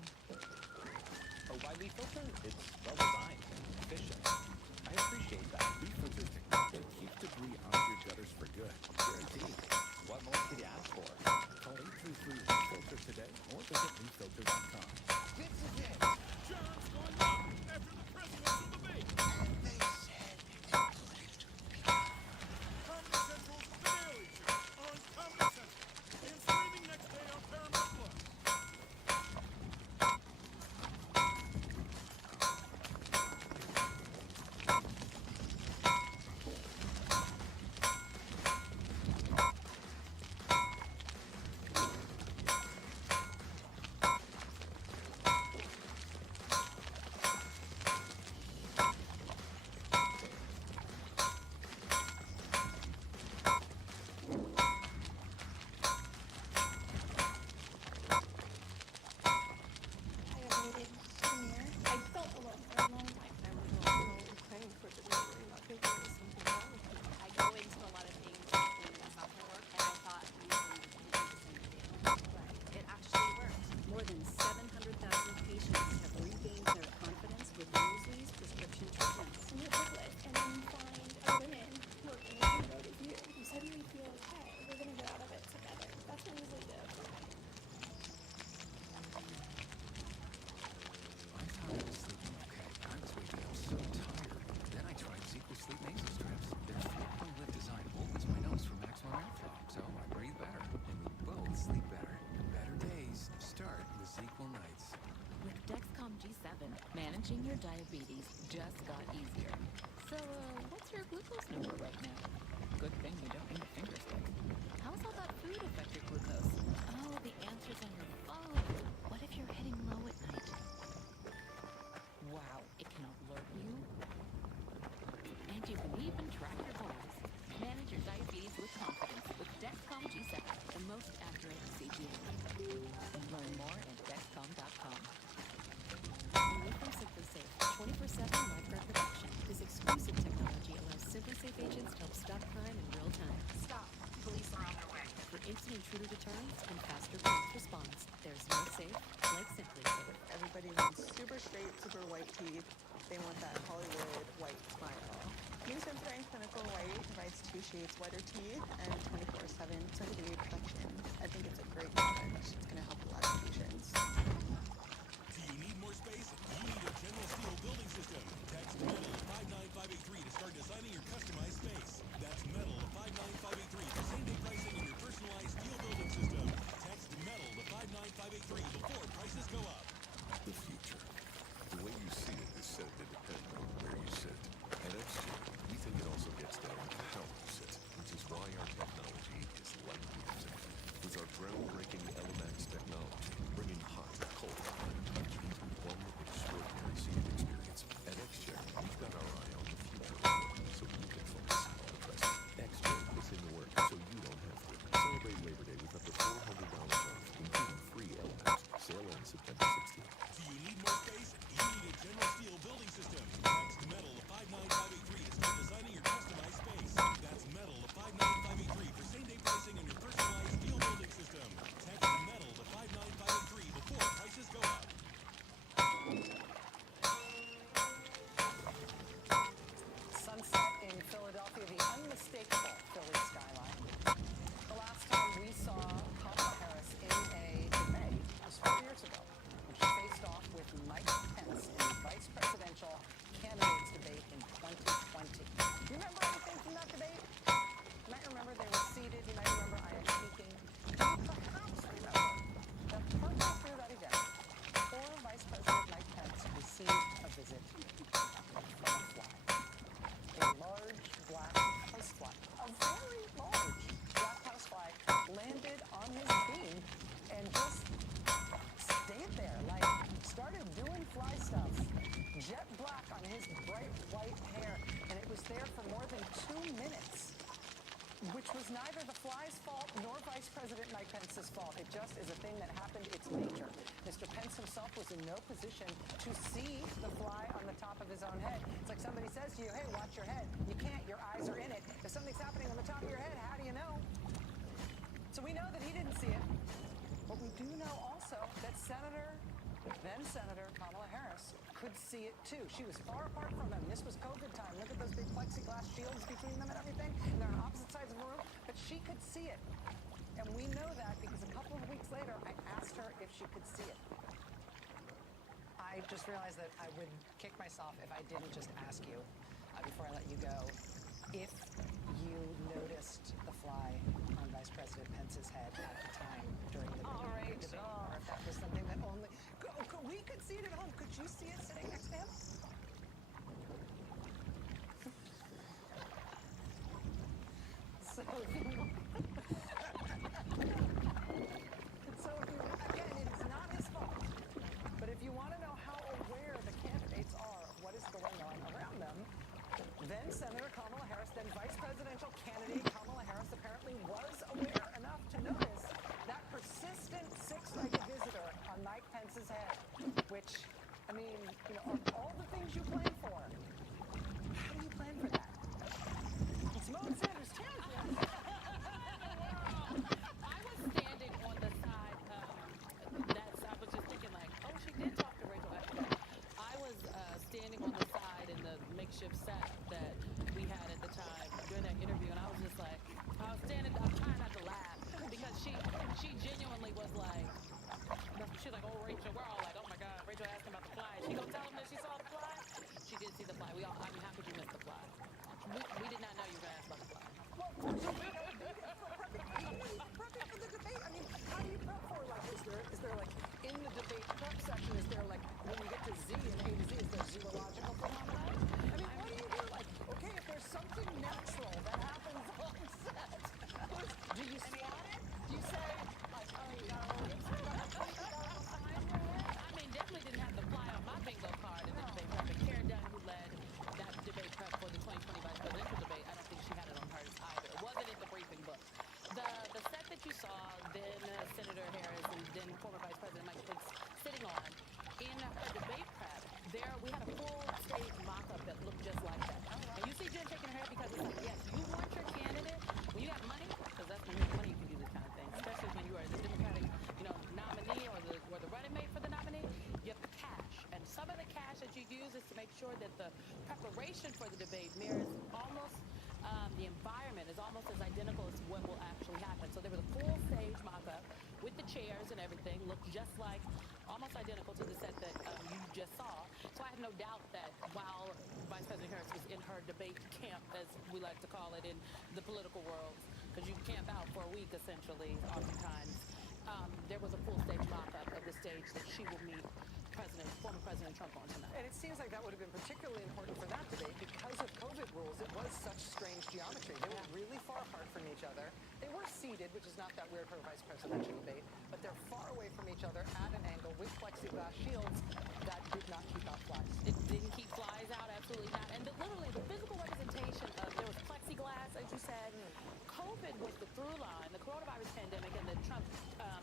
O'Reilly filter? It's well designed and efficient. I appreciate that. Leaf filter technology keeps debris out of your gutters for good. Guaranteed. What more could you ask for? Call 833-FILTER today or visit leaffilter.com. This is it. Germs going up after the presidential debate. They said it's going to be. Comedy Central's The Daily Show on Comedy Central and streaming next day on Paramount Plus. Managing your diabetes just got easier. So, what's your glucose number right now? Good thing you don't need a finger stick. How's all that food affect your glucose? Oh, the answer's on your phone. What if you're hitting low at night? Wow, it can alert you. And you can even track your goals. Manage your diabetes with confidence with Dexcom G7, the most accurate CGM. Learn more at Dexcom.com. Only from SimpliSafe, 24/7 lifeguard protection. This exclusive technology allows SimpliSafe agents to help stop white teeth. They want that Hollywood white smile. New Sensodyne Clinical White provides 2 shades whiter teeth and 24/7 sensitivity protection. I think it's a great product. It's going to help a lot of patients. Do you need more space? You need a General Steel building system. Text METAL to 59583 to start designing your customized space. That's METAL to 59583 for same-day pricing and your personalized steel building system. Text METAL to 59583 before prices go up. The future. The way you see it is said to depend on where you sit. At Exchanger, we think it also gets down to how you sit, which is why our technology is light years ahead. With our groundbreaking LMAX technology, bringing hot, cold, and touch into one extraordinary seating experience. At Exchanger, we've got our eye on the future of work, so you can focus on the present. Exchanger puts in the work, so you don't have to. Celebrate Labor Day with up to $400 off, including free LMAX. Sale ends September 16th. Do you need more space? You need a General Steel building system. Text METAL to 59583 to start designing your customized space. That's METAL to 59583 for same-day pricing and your personalized steel building system. Text METAL to 59583 before prices go up. Sunset in Philadelphia, the unmistakable Philly skyline. The last time we saw Kamala Harris in a debate was 4 years ago, when she faced off with Mike Pence in the vice presidential candidates debate in 2020. Do you remember anything from that debate? You might remember they were seated. You might remember I am speaking. Do you perhaps remember that partway through that event, former Vice President Mike Pence received a visit from a fly? A large black housefly, a very large black housefly, landed on his beam and just stayed there, like started doing fly stuff. Jet black on his bright white hair, and it was there for more than 2 minutes, which was neither the fly's fault nor Vice President Mike Pence's fault. It just is a thing that happened. It's nature. Mr. Pence himself was in no position to see the fly on the top of his own head. It's like somebody says to you, hey, watch your head. You can't. Your eyes are in it. If something's happening on the top of your head, how do you know? So we know that he didn't see it. But we do know also that then Senator Kamala Harris could see it too. She was far apart from him. This was COVID time. Look at those big plexiglass shields between them and everything. And they're on opposite sides of the room. But she could see it. And we know that because a couple of weeks later, I asked her if she could see it. I just realized that I would kick myself if I didn't just ask you, before I let you go, if you noticed the fly on Vice President Pence's head at the time during the debate, or if that was something that only we could see it at home. Could you see it sitting next to him? So again, it is not his fault. But if you want to know how aware the candidates are of what is going on around them, then Senator Kamala Harris, then vice presidential candidate sure that the preparation for the debate mirrors almost the environment is almost as identical as what will actually happen. So there was a full stage mock-up with the chairs and everything, looked just like, almost identical to the set that you just saw. So I have no doubt that while Vice President Harris was in her debate camp, as we like to call it in the political world, because you camp out for a week essentially, oftentimes, there was a full stage mock-up of the stage that she will meet former President Trump on tonight. And it seems like that would have been particularly important for that debate because of COVID rules. It was such strange geometry. They were really far apart from each other. They were seated, which is not that weird for a vice presidential debate, but they're far away from each other at an angle with plexiglass shields that did not keep out flies. It didn't keep flies out, absolutely not. And literally, the physical representation of, there was plexiglass, as you said. COVID was the through line. The coronavirus pandemic and the Trump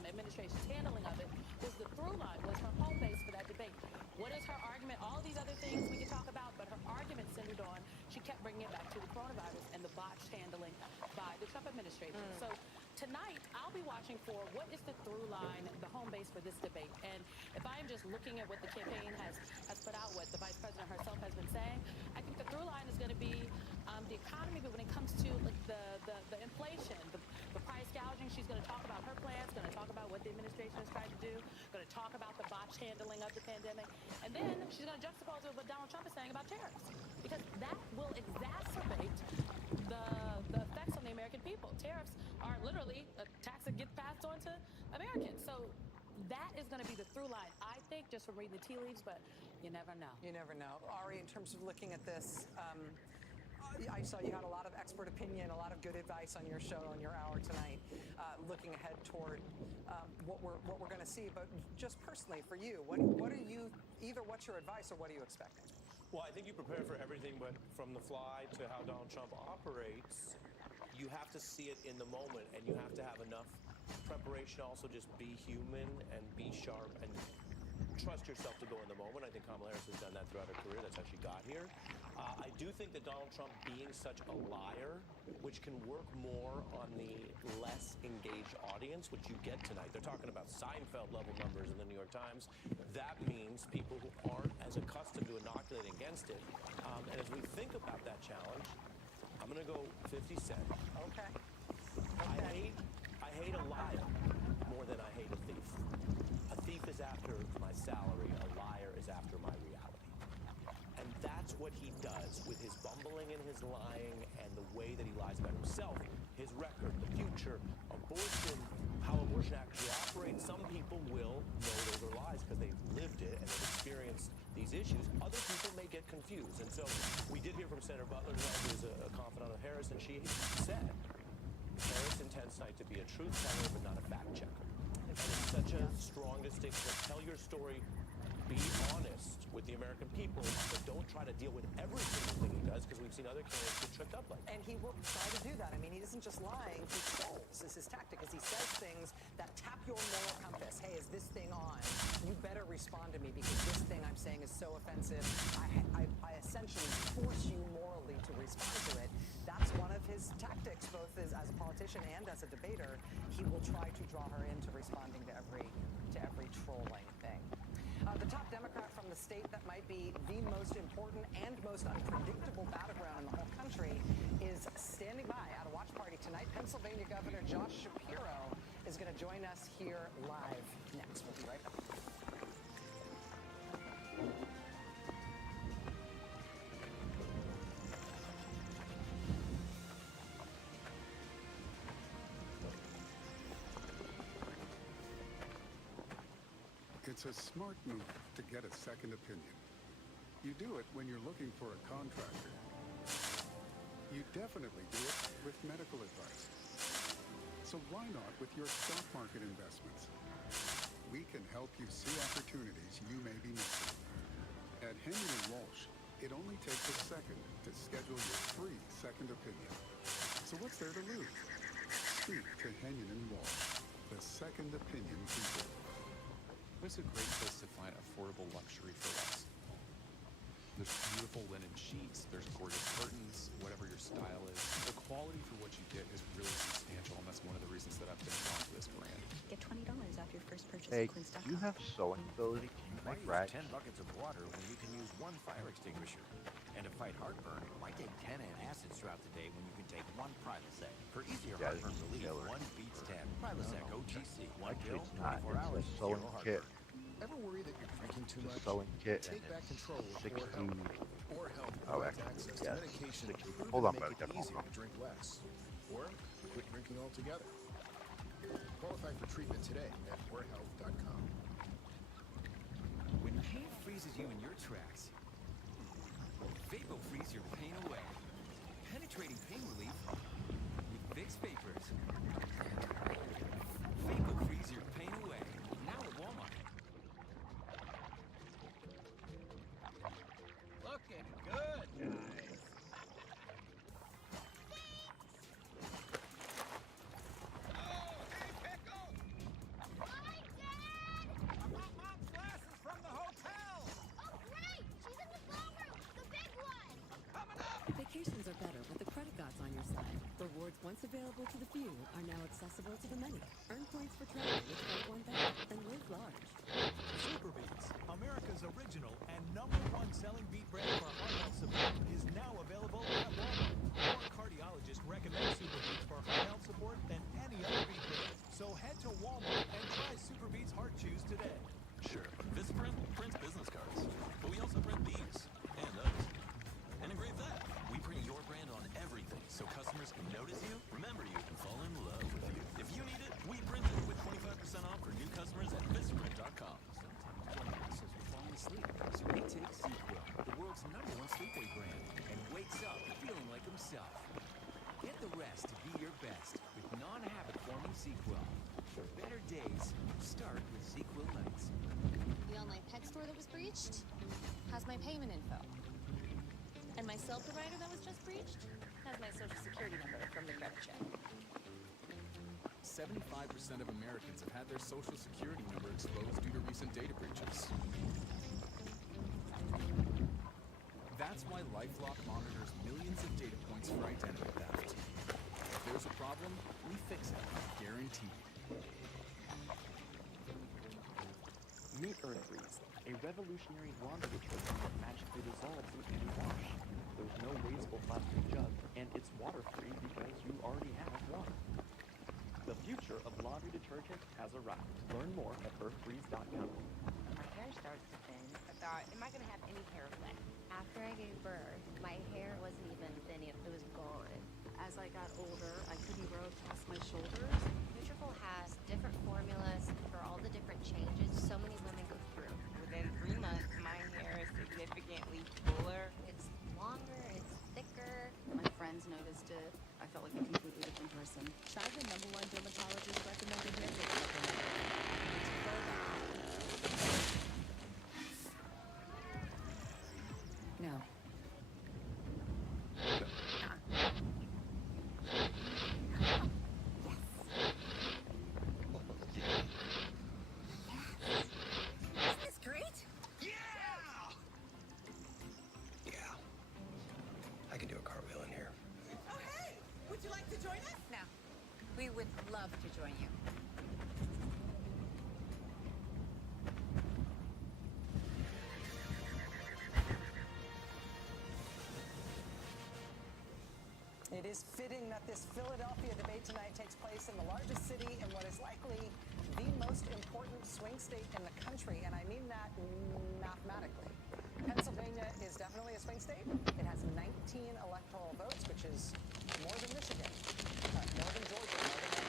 administration's handling of it was the through line, was her home base for that debate. What is her argument? All these other things we can talk about, but her argument centered on, she kept bringing it back to the coronavirus and the botched handling by the Trump administration. So tonight, I'll be watching for what is the through line, the home base for this debate. And if I am just looking at what the campaign has put out, what the vice president herself has been saying, I think the through line is going to be the economy, but when it comes to like the inflation, the price gouging, she's going to talk about her plans, going to talk about what the administration has tried to do, going to talk about the botched handling of the pandemic, and then she's going to juxtapose it with what Donald Trump is saying about tariffs, because that will exacerbate the effects on the American people. Tariffs are literally a tax that gets passed on to Americans. So that is going to be the through line, I think, just from reading the tea leaves, but you never know. You never know. Ari, in terms of looking at this, I saw you had a lot of expert opinion, a lot of good advice on your show, on your hour tonight, looking ahead toward what we're going to see. But just personally, for you, what are you, either what's your advice or what are you expecting? Well, I think you prepare for everything, but from the fly to how Donald Trump operates, you have to see it in the moment, and you have to have enough preparation. Also, just be human and be sharp and trust yourself to go in the moment. I think Kamala Harris has done that throughout her career. That's how she got here. I do think that Donald Trump being such a liar, which can work more on the less engaged audience, which you get tonight. They're talking about Seinfeld level numbers in the New York Times. That means people who aren't as accustomed to inoculating against it. And as we think about that challenge, I'm going to go 50 Cent. Okay. I hate a liar more than I hate a thief. A thief is after my salary. A liar is after my reality. And that's what he does with his bumbling and his lying and the way that he lies about himself, his record, the future, abortion, how abortion actually operates. Some people will know those are lies because they've lived it and they've experienced these issues. Other people may get confused. And so we did hear from Senator Butler, who is a confidant of Harris, and she said Harris intends tonight to be a truth teller but not a fact checker. And it's such a strong distinction. Tell your story, be honest with the American people, but don't try to deal with every single thing he does, because we've seen other candidates get tricked up like that. And he will try to do that. I mean, he isn't just lying, he trolls is his tactic, is he says things that tap your moral compass. Hey, is this thing on? You better respond to me because this thing I'm saying is so offensive. I essentially force you morally to respond to it. That's one of his tactics, both as a politician and as a debater. He will try to draw her into responding to every trolling thing. The top Democrat from the state that might be the most important and most unpredictable battleground in the whole country is standing by at a watch party tonight. Pennsylvania Governor Josh Shapiro is going to join us here live next. We'll be right back. It's a smart move to get a second opinion. You do it when you're looking for a contractor. You definitely do it with medical advice. So why not with your stock market investments? We can help you see opportunities you may be missing. At Henry & Walsh, it only takes a second to schedule your free second opinion. So what's there to lose? Speak to Henry & Walsh, the second opinion people. What's a great place to find affordable luxury for less? There's beautiful linen sheets, there's gorgeous curtains, whatever your style is. The quality for what you get is really substantial, and that's one of the reasons that I've been drawn to this brand. Get $20 off your first purchase Hey, at Quince.com. do you have sewing ability? Can you Why Thanks, use Brad. 10 buckets of water when you can use one fire extinguisher? And to fight heartburn, why take 10 antacids throughout the day when you can take one Prilosec? For easier Yeah, this heartburn is relief, killer. one beats 10. Prilosec OTC, one Actually, pill, it's not. 24 It's hours, a zero sewing heartburn. kit. Ever worry that you're drinking too It's a much? sewing kit, and Take back it's control with 60. Or Health. Or Health Oh, provides actually, access yes, to medication 60. proven Hold to on, make buddy. it Gotta hold easier on. to drink less. Or quit drinking altogether. Qualify for treatment today at OrHealth.com. When pain freezes you in your tracks, Vapo frees your pain away. Penetrating pain relief with Vicks Vapors. Vapo frees your pain away. Now at Walmart. Looking good, guys. Oh, hey, Pickle! Hi, Dad! I brought Mom's glasses from the hotel! Oh, great! She's in the phone room, the big one! Coming up! Vacations are better with the credit gods on your side. Rewards once available to the few are now accessible to the many. Earn points for travel with Credit One Bank and live large. Super Beats, America's original and #1 selling beat brand for heart health support, is now available at Walmart. More cardiologists recommend Super Beats for heart health support than any other beat brand. So head to Walmart and try Super Beats Heart Chews today. Sure, Visprint prints business cards, but we also print these and those. And engrave that. We print your brand on everything so customers can notice you, remember you, and fall in love with you. If you need it, we print it with 25% off for new customers at visprint.com. Sometimes one muscles will fall asleep, so he takes Sequel, the world's #1 sleepwear brand, and wakes up feeling like himself. Get the rest to be your best with non-habit-forming Sequel. Better days start with Sequel nights. The online pet store that was breached has my payment info. And my cell provider that was just breached has my social security number from the credit check. 75% of Americans have had their social security number exposed due to recent data breaches. That's why LifeLock monitors millions of data points for identity theft. If there's a problem, we fix it, guaranteed. Meet Earthbreeze, a revolutionary laundry detergent that magically dissolves in any wash. There's no wasteful plastic jug, and it's water-free because you already have water. The future of laundry detergent has arrived. Learn more at earthbreeze.com. My hair starts to thin. I thought, am I gonna have any hair left? After I gave birth, my hair wasn't even thin, it was gone. As I got older, I couldn't grow past my shoulders. Nutrafol has different formulas for all the different changes so many women go through. Within 3 months, my hair is significantly fuller. It's longer, it's thicker. My friends noticed it. I felt like a completely different person. Try the #1 dermatologist recommended hair care supplement. It's Feudal. No. Isn't this great? Yeah! I can do a cartwheel in here. Oh, hey! Would you like to join us? No. We would love to join you. It is fitting that this Philadelphia debate tonight takes place in the largest city in what is likely the most important swing state in the country, and I mean that mathematically. Pennsylvania is definitely a swing state. It has 19 electoral votes, which is more than Michigan, more than Georgia, more than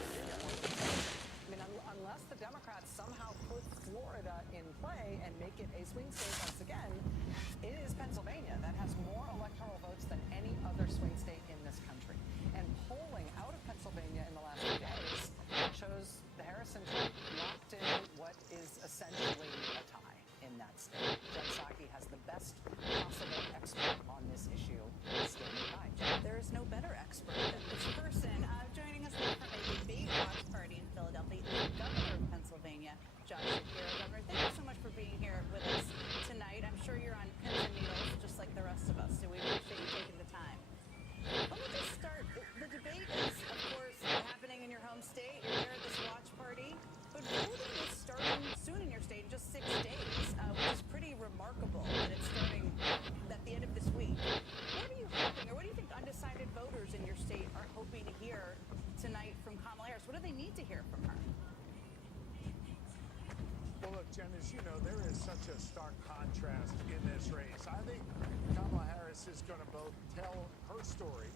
Virginia, more than I mean, unless the Democrats somehow put Florida in play and make it a swing state once again, it is Pennsylvania that has more electoral votes than any other swing state in this country. And polling out of Pennsylvania in the last few days shows the Harrison Trump locked in what is essentially a tie in that state. Jen Psaki has the best possible expert on this issue. voters in your state are hoping to hear tonight from Kamala Harris? What do they need to hear from her? Well, look, Jen, as you know, there is such a stark contrast in this race. I think Kamala Harris is going to both tell her story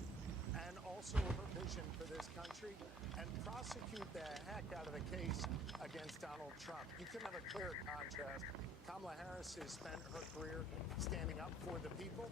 and also her vision for this country and prosecute the heck out of the case against Donald Trump. You can have a clear contrast. Kamala Harris has spent her career standing up for the people.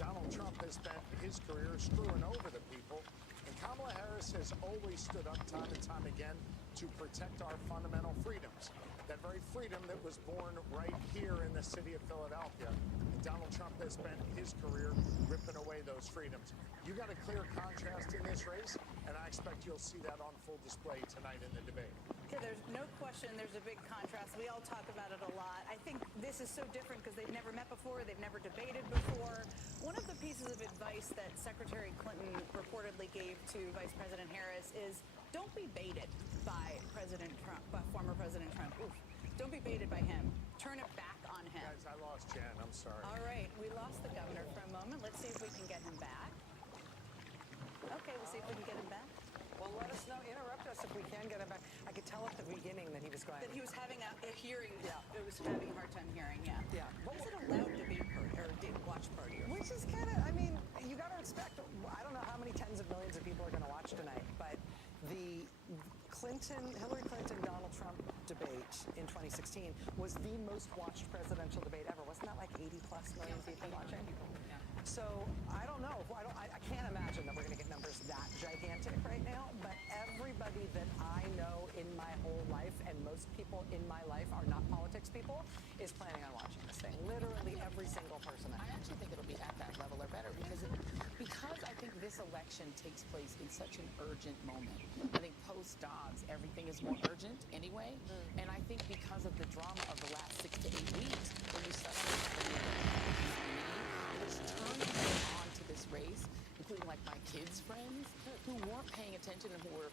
Donald Trump has spent his career screwing over the people. And Kamala Harris has always stood up time and time again to protect our fundamental freedoms. That very freedom that was born right here in the city of Philadelphia. And Donald Trump has spent his career ripping away those freedoms. You got a clear contrast in this race, and I expect you'll see that on full display tonight in the debate. Yeah, there's no question there's a big contrast. We all talk about it a lot. I think this is so different because they've never met before, they've never debated before. One of the pieces of advice that Secretary Clinton reportedly gave to Vice President Harris is don't be baited by President Trump, by former President Trump. Oof. Don't be baited by him. Turn it back on him. Guys, I lost Jen. I'm sorry. All right, we lost the governor for a moment. Let's see if we can get him back. Okay, we'll see if we can get him back. Well, let us know. Interrupt us if we can get him back. I could tell at the beginning that he was going. That he was having a hearing. Yeah. It was having a hard time hearing. Yeah. Yeah. What was it allowed debate party or watch party? Which is kind of, I mean, you got to expect. I don't know how many tens of millions of people are going to watch tonight, but the Hillary Clinton, Donald Trump debate in 2016 was the most watched presidential debate ever. Wasn't that like 80+ million people watching? So I don't know. I can't imagine that we're going to get numbers that gigantic right now. But everybody that I know in my whole life, and most people in my life are not politics people, is planning on watching this thing. Literally every single person. I actually think it'll be at that level or better because I think this election takes place in such an urgent moment. I think post-Dobbs, everything is more urgent anyway. And I think because of the drama of the last 6 to 8 weeks, when you suddenly which turned people on to this race, including like my kids' friends who weren't paying attention and who were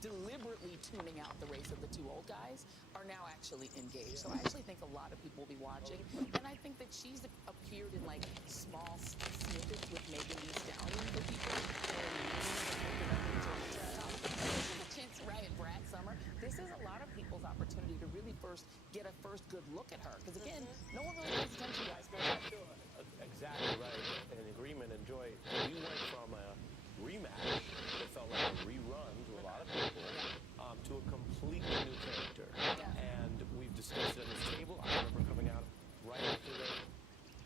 deliberately tuning out the race of the two old guys, are now actually engaged. So I actually think a lot of people will be watching. And I think that she's appeared in like small snippets with Megan Thee Stallion for people. Right, Brad Summer. This is a lot of people's opportunity to really get a first good look at her. Because again, no one really pays attention to us. Exactly right. In agreement and Joy, we went from a rematch that felt like a rerun to a lot of people to a completely new character. And we've discussed it at this table. I remember coming out right after the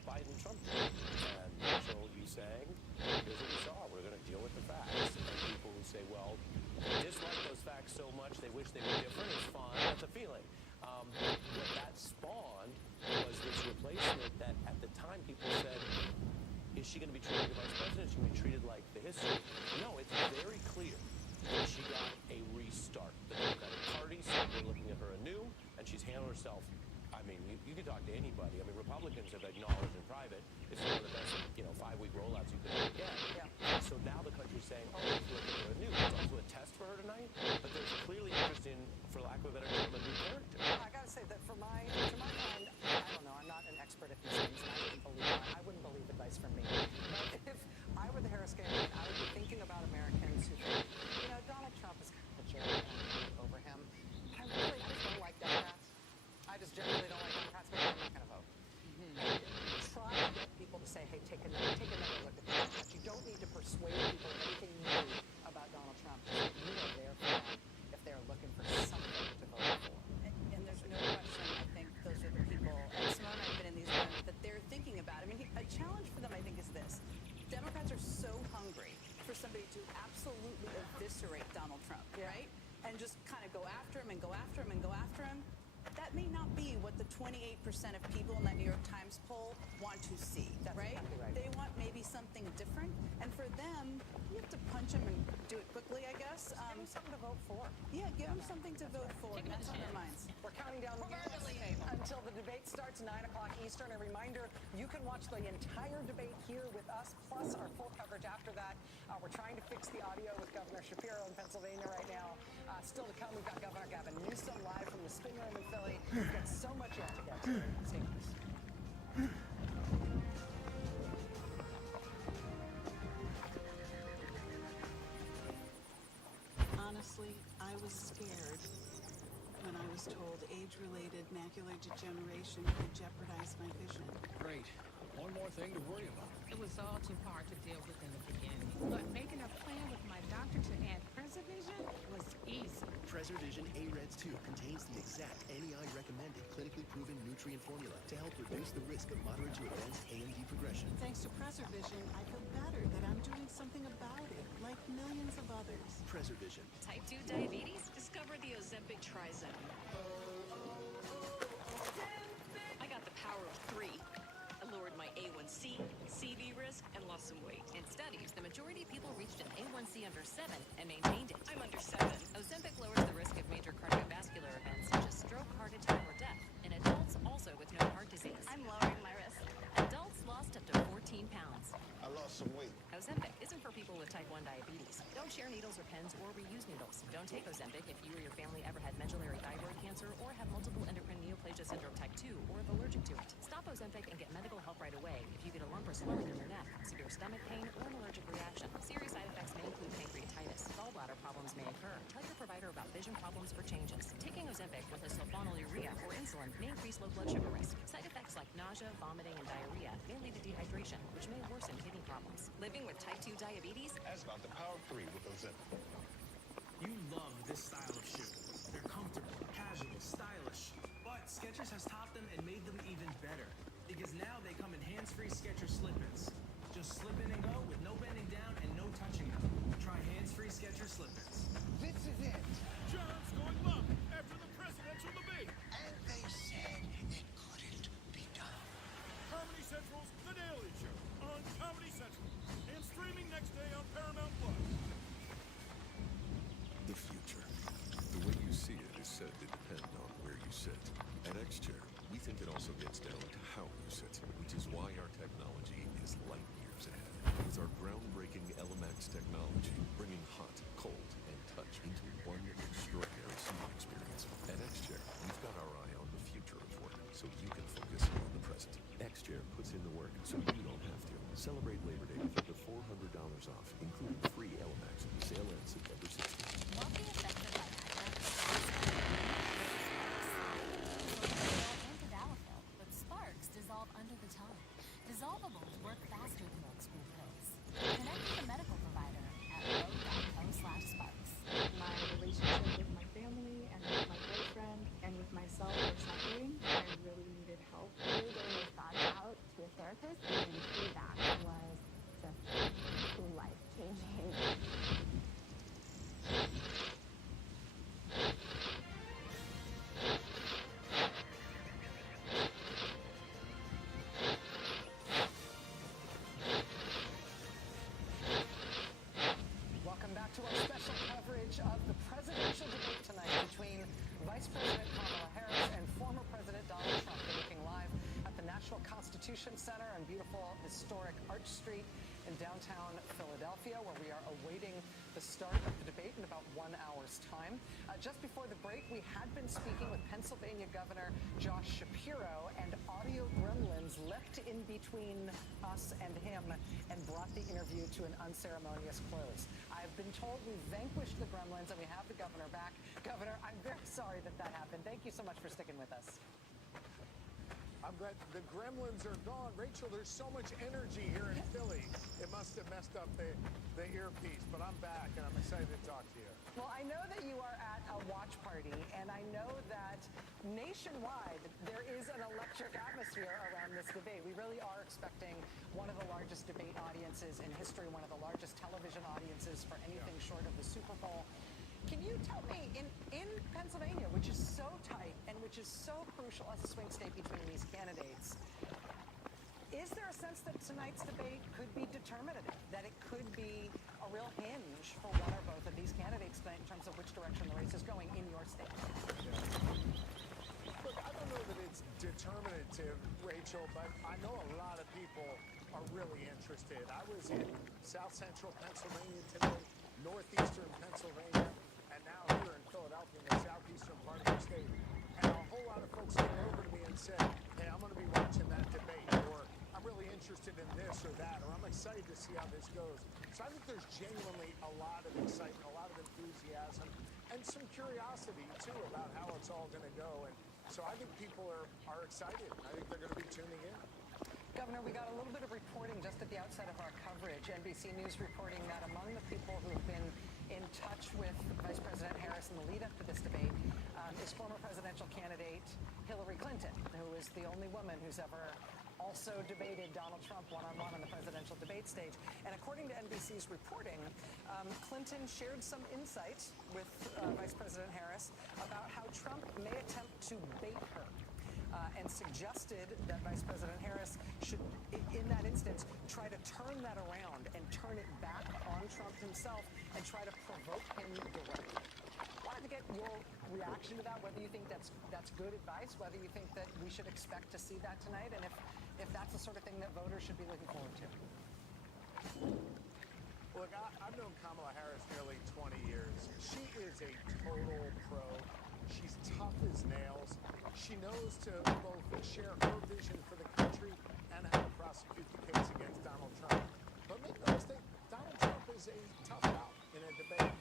Biden-Trump debate. And Rachel, you saying, here's what we saw. We're going to deal with the facts. And people who say, well, they dislike those facts so much they wish they were different. It's fine. That's a feeling. What that spawned was this replacement that at the time people said, is she going to be treated like the vice president? Is she going to be treated like the history? No, it's very clear that she got a restart. The Democratic Party said we're looking at her anew, and she's handled herself. I mean, you can talk to anybody. I mean, Republicans have acknowledged in private it's one of the best, 5-week rollouts you can ever get. So now the country's saying, oh, let's look at her anew. It's also a test for her tonight, but there's clearly interest in, for lack of a better term, a new character. I got to say that to my mind, I don't know, I'm not an expert at these things, and I wouldn't believe advice from me. But if I were the Harris campaign, I would be thinking about Americans who think, Donald Trump is kind of a jerk over him. I just don't like Democrats. I just generally don't like Democrats, but I'm not going to vote. And try to get people to say, hey, take another look at Democrats. You don't need to persuade people of anything new about Donald Trump. You are there for them if they're looking for something to vote for. And there's no question, I think those are the people, and Simone and I have been in these rooms, that they're thinking about. I mean, a challenge for them, I think, is this. Democrats are so hungry for somebody to absolutely eviscerate Donald Trump, right? And just kind of go after him and go after him and go after him. That may not be what the 28% of people in that New York Times poll want to see, right? Exactly right? They want maybe something different. And for them, you have to punch them and do it quickly, I guess. Give them something to vote for. Yeah, give them something to vote for. That's on their minds. We're counting down the minutes until the debate starts 9 o'clock Eastern. A reminder, you can watch the entire debate here with us, plus our full coverage after that. We're trying to fix the audio with Governor Shapiro in Pennsylvania right now. Still to come, we've got Governor Gavin Newsom live from the spin room in Philly. We've got so much yet to get to. Stay with us. was told age-related macular degeneration could jeopardize my vision. Great. One more thing to worry about. It was all too hard to deal with in the beginning. But making a plan with my doctor to add PreserVision was easy. PreserVision AREDS 2 contains the exact NEI-recommended clinically proven nutrient formula to help reduce the risk of moderate to advanced AMD progression. Thanks to PreserVision, I feel better that I'm doing something about it, like millions of others. PreserVision. Type 2 diabetes? Discover the Ozempic Trizone. I got the power of 3. I lowered my A1C, CV risk, and lost some weight. In studies, the majority of people reached an A1C under 7 and maintained it. I'm under 7. Ozempic lowers the risk of major cardiovascular events such as stroke, heart attack, or death in adults also with no heart disease. I'm lowering my risk. Adults lost up to 14 pounds. I lost some weight. Ozempic isn't for people with type 1 diabetes. Don't share needles or pens or reuse needles. Don't take Ozempic if you or your family ever had medullary thyroid cancer or have multiple endocrine neoplasia syndrome type 2 or are allergic to it. Stop Ozempic and get medical help right away if you get a lump or swelling in your neck, severe stomach pain, or an allergic reaction. Serious side effects may include pancreatitis. Gallbladder problems may occur. Tell your provider about vision problems for changes. Taking Ozempic with a sulfonylurea or insulin may increase low blood sugar risk. Side effects like nausea, vomiting, and diarrhea may lead to dehydration, which may worsen kidney problems. Living with type 2 diabetes? That's about the power of 3 with Ozempic. You love this style of shoe. They're comfortable, casual, stylish. But Skechers has topped them and made them even better. Because now they come in hands-free Skechers slip-ins. Just slip in and go with no bending down and no touching them. Try hands-free Skechers slip-ins. This is it. Germs going up after the presidential debate. And they said it couldn't be done. Comedy Central's The Daily Show on Comedy Central and streaming next day on Paramount Plus. The future. The way you see it is said to depend on where you sit. At XChair, we think it also gets down to how you sit, which is why our technology is light years ahead. With our groundbreaking Elemax technology, bringing hot, cold, and touch into one extraordinary seating experience. At XChair, we've got our eye on the future of work, so you can focus on the present. XChair puts in the work, so you don't have to. Celebrate Labor Day with up to $400 off, including free Elemax. Sale ends September 16th. Won't be affected by but sparks dissolve under the tongue. Dissolvables work faster than milk school pills. Connect with a medical provider at road.co/sparks. My relationship with my family and with my boyfriend and with myself were suffering. I really needed help. Really getting those thoughts out to a therapist and getting feedback was just life-changing. Welcome back to our special coverage of the presidential debate tonight between Vice President Kamala Harris and former President Donald Trump. We're looking live at the National Constitution Center on beautiful historic Arch Street in downtown Philadelphia, where we are awaiting the start of the debate in about 1 hour's time. Just before the break, we had been speaking with Pennsylvania Governor Josh Shapiro, and audio gremlins leapt in between us and him and brought the interview to an unceremonious close. I've been told we've vanquished the gremlins and we have the governor back. Governor, I'm very sorry that happened. Thank you so much for sticking with us. I'm glad the gremlins are gone. Rachel, there's so much energy here in Philly. It must have messed up the earpiece, but I'm back and I'm excited to talk to you. Well, I know that you are at a watch party, and I know that nationwide there is an electric atmosphere around this debate. We really are expecting one of the largest debate audiences in history, one of the largest television audiences for anything short of the Super Bowl. Can you tell me, in Pennsylvania, which is so tight and which is so crucial as a swing state between these candidates, is there a sense that tonight's debate could be determinative, that it could be a real hinge for one or both of these candidates tonight in terms of which direction the race is going in your state? Look, I don't know that it's determinative, Rachel, but I know a lot of people are really interested. I was in South Central Pennsylvania today, Northeastern Pennsylvania, and now here in Philadelphia, in the southeastern part of the state. And a whole lot of folks came over to me and said, hey, I'm going to be watching that debate, or I'm really interested in this or that, or I'm excited to see how this goes. So I think there's genuinely a lot of excitement, a lot of enthusiasm, and and some curiosity, too, about how it's all going to go. And so I think people are excited. I think they're going to be tuning in. Governor, we got a little bit of reporting just at the outset of our coverage. NBC News reporting that among the people who have been in touch with Vice President Harris in the lead up to this debate is former presidential candidate Hillary Clinton, who is the only woman who's ever also debated Donald Trump one-on-one on the presidential debate stage. And according to NBC's reporting, Clinton shared some insight with Vice President Harris about how Trump may attempt to bait her. And suggested that Vice President Harris should, in that instance, try to turn that around and turn it back on Trump himself and try to provoke him directly. Wanted to get your reaction to that, whether you think that's good advice, whether you think that we should expect to see that tonight, and if that's the sort of thing that voters should be looking forward to. Look, I've known Kamala Harris nearly 20 years. She is a total pro. She's tough as nails. She knows to both share her vision for the country and how to prosecute the case against Donald Trump. But make no mistake, Donald Trump is a tough out in a debate.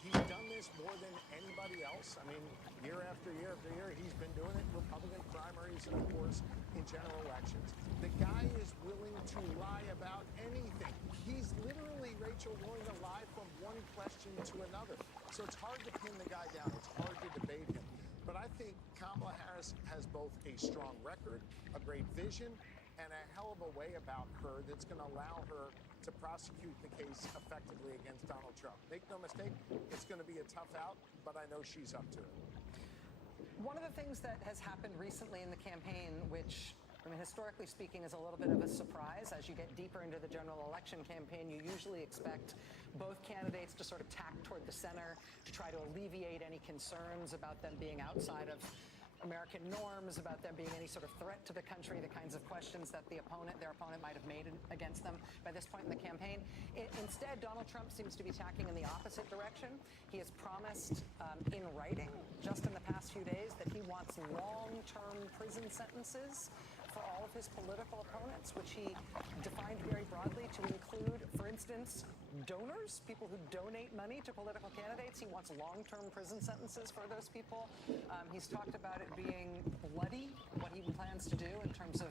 He's done this more than anybody else. I mean, year after year after year, he's been doing it in Republican primaries and, of course, in general elections. The guy is willing to lie about anything. He's literally, Rachel, willing to lie from one question to another. So it's hard to pin the guy down. It's hard to debate him. But I think Kamala Harris has both a strong record, a great vision, and a hell of a way about her that's going to allow her to prosecute the case effectively against Donald Trump. Make no mistake, it's going to be a tough out, but I know she's up to it. One of the things that has happened recently in the campaign, which, I mean, historically speaking, is a little bit of a surprise. As you get deeper into the general election campaign, you usually expect both candidates to sort of tack toward the center to try to alleviate any concerns about them being outside of American norms, about them being any sort of threat to the country, the kinds of questions that their opponent might have made against them by this point in the campaign. Instead, Donald Trump seems to be tacking in the opposite direction. He has promised in writing just in the past few days that he wants long-term prison sentences for all of his political opponents, which he defined very broadly to include, for instance, donors, people who donate money to political candidates. He wants long-term prison sentences for those people. He's talked about it being bloody, what he plans to do in terms of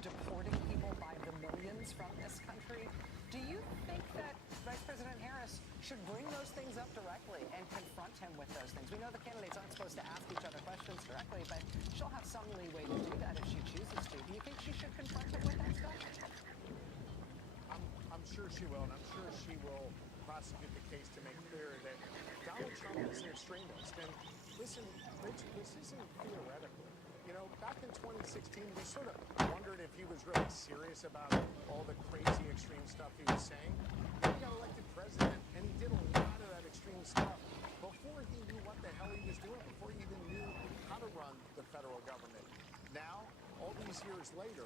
deporting people by the millions from this country. Do you think that Vice President Harris should bring those things up directly and confront him with those things? We know the candidates aren't supposed to ask each other questions directly, but she'll have some leeway to do that if she chooses to. Do you think she should confront him with that stuff? I'm sure she will, and I'm sure she will prosecute the case to make clear that Donald Trump is an extremist. And listen, Rachel, this isn't theoretical. You know, back in 2016, we sort of wondered if he was really serious about all the crazy extreme stuff he was saying. Then he got elected president, and he did a lot of that extreme stuff before he knew what the hell he was doing, before he even knew how to run the federal government. Now, all these years later,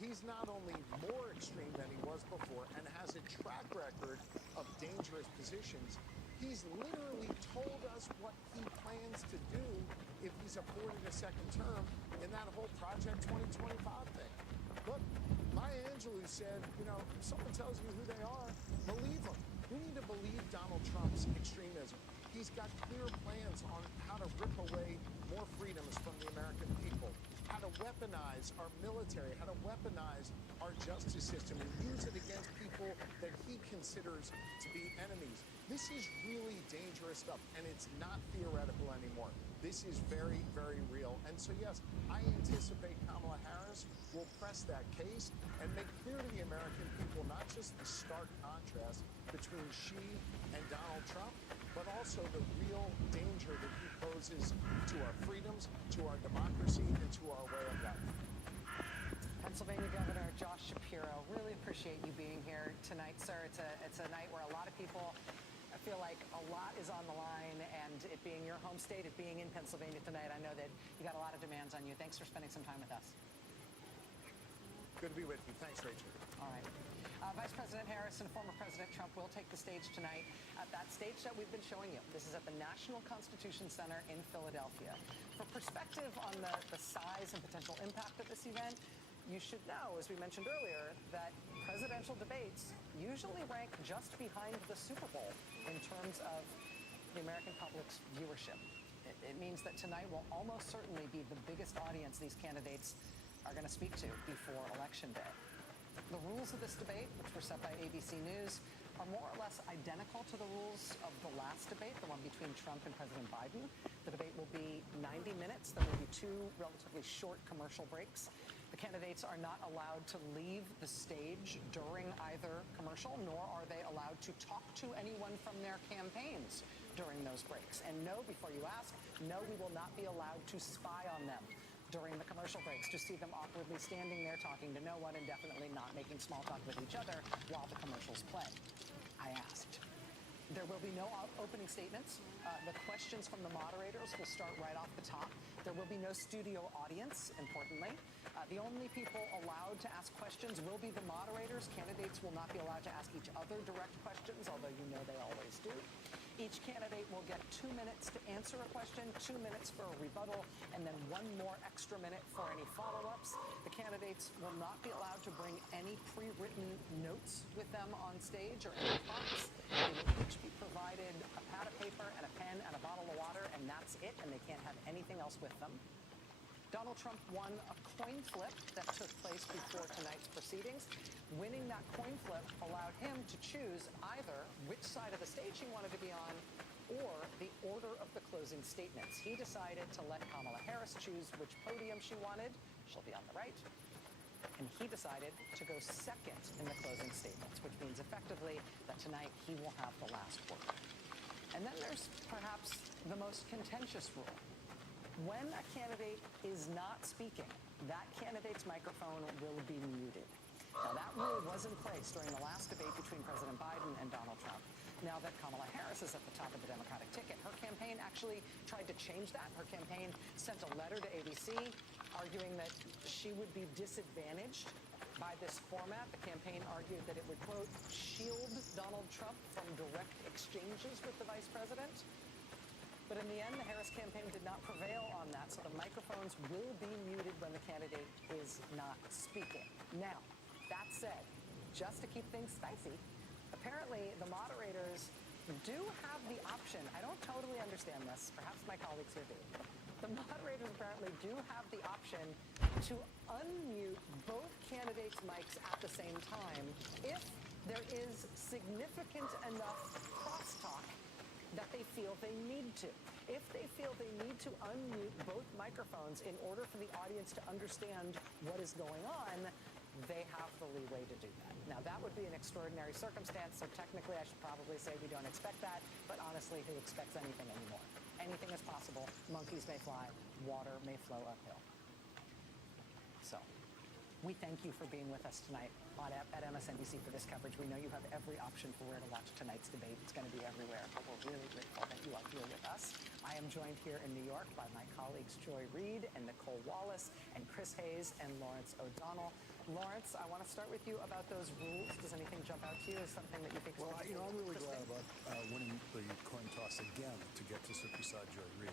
he's not only more extreme than he was before and has a track record of dangerous positions, he's literally told us what he plans to do if he's afforded a second term in that whole Project 2025 thing. Look, Maya Angelou said, you know, if someone tells you who they are, believe them. We need to believe Donald Trump's extremism. He's got clear plans on how to rip away more freedoms from the American people, how to weaponize our military, how to weaponize our justice system and use it against people that he considers to be enemies. This is really dangerous stuff, and it's not theoretical anymore. This is very, very real. And so, yes, I anticipate Kamala Harris will press that case and make clear to the American people not just the stark contrast between she and Donald Trump, but also the real danger that he poses to our freedoms, to our democracy, and to our way of life. Pennsylvania Governor Josh Shapiro, really appreciate you being here tonight, sir. It's a night where a lot of people feel like a lot is on the line, and it being your home state, it being in Pennsylvania tonight, I know that you got a lot of demands on you. Thanks for spending some time with us. Good to be with you. Thanks, Rachel. All right. Vice President Harris and former President Trump will take the stage tonight at that stage that we've been showing you. This is at the National Constitution Center in Philadelphia. For perspective on the size and potential impact of this event, you should know, as we mentioned earlier, that presidential debates usually rank just behind the Super Bowl in terms of the American public's viewership. It means that tonight will almost certainly be the biggest audience these candidates are going to speak to before Election Day. The rules of this debate, which were set by ABC News, are more or less identical to the rules of the last debate, the one between Trump and President Biden. The debate will be 90 minutes. There will be 2 relatively short commercial breaks. The candidates are not allowed to leave the stage during either commercial, nor are they allowed to talk to anyone from their campaigns during those breaks. And no, before you ask, no, we will not be allowed to spy on them during the commercial breaks, to see them awkwardly standing there talking to no one and definitely not making small talk with each other while the commercials play. I asked. There will be no opening statements. The questions from the moderators will start right off the top. There will be no studio audience, importantly. The only people allowed to ask questions will be the moderators. Candidates will not be allowed to ask each other direct questions, although you know they always do. Each candidate will get 2 minutes to answer a question, 2 minutes for a rebuttal, and then 1 more extra minute for any follow-ups. The candidates will not be allowed to bring any pre-written notes with them on stage or any prompts. They will each be provided a pad of paper and a pen and a bottle of water, and that's it, and they can't have anything else with them. Donald Trump won a coin flip that took place before tonight's proceedings. Winning that coin flip allowed him to choose either which side of the stage he wanted to be on or the order of the closing statements. He decided to let Kamala Harris choose which podium she wanted. She'll be on the right. And he decided to go second in the closing statements, which means effectively that tonight he will have the last word. And then there's perhaps the most contentious rule. When a candidate is not speaking, that candidate's microphone will be muted. Now, that rule was in place during the last debate between President Biden and Donald Trump. Now that Kamala Harris is at the top of the Democratic ticket, her campaign actually tried to change that. Her campaign sent a letter to ABC arguing that she would be disadvantaged by this format. The campaign argued that it would, quote, shield Donald Trump from direct exchanges with the vice president. But in the end, the Harris campaign did not prevail on that, so the microphones will be muted when the candidate is not speaking. Now, that said, just to keep things spicy, apparently the moderators do have the option. I don't totally understand this. Perhaps my colleagues here do. The moderators apparently do have the option to unmute both candidates' mics at the same time if there is significant enough crosstalk that they feel they need to. If they feel they need to unmute both microphones in order for the audience to understand what is going on, they have the leeway to do that. Now, that would be an extraordinary circumstance, so technically I should probably say we don't expect that, but honestly, who expects anything anymore? Anything is possible. Monkeys may fly. Water may flow uphill. So, we thank you for being with us tonight at MSNBC for this coverage. We know you have every option for where to watch tonight's debate. It's going to be everywhere, but we're really grateful that you are here with us. I am joined here in New York by my colleagues Joy Reid and Nicole Wallace and Chris Hayes and Lawrence O'Donnell. Lawrence, I want to start with you about those rules. Does anything jump out to you as something that you think is Well, I'm really glad about winning the coin toss again to get to sit beside Joy Reid.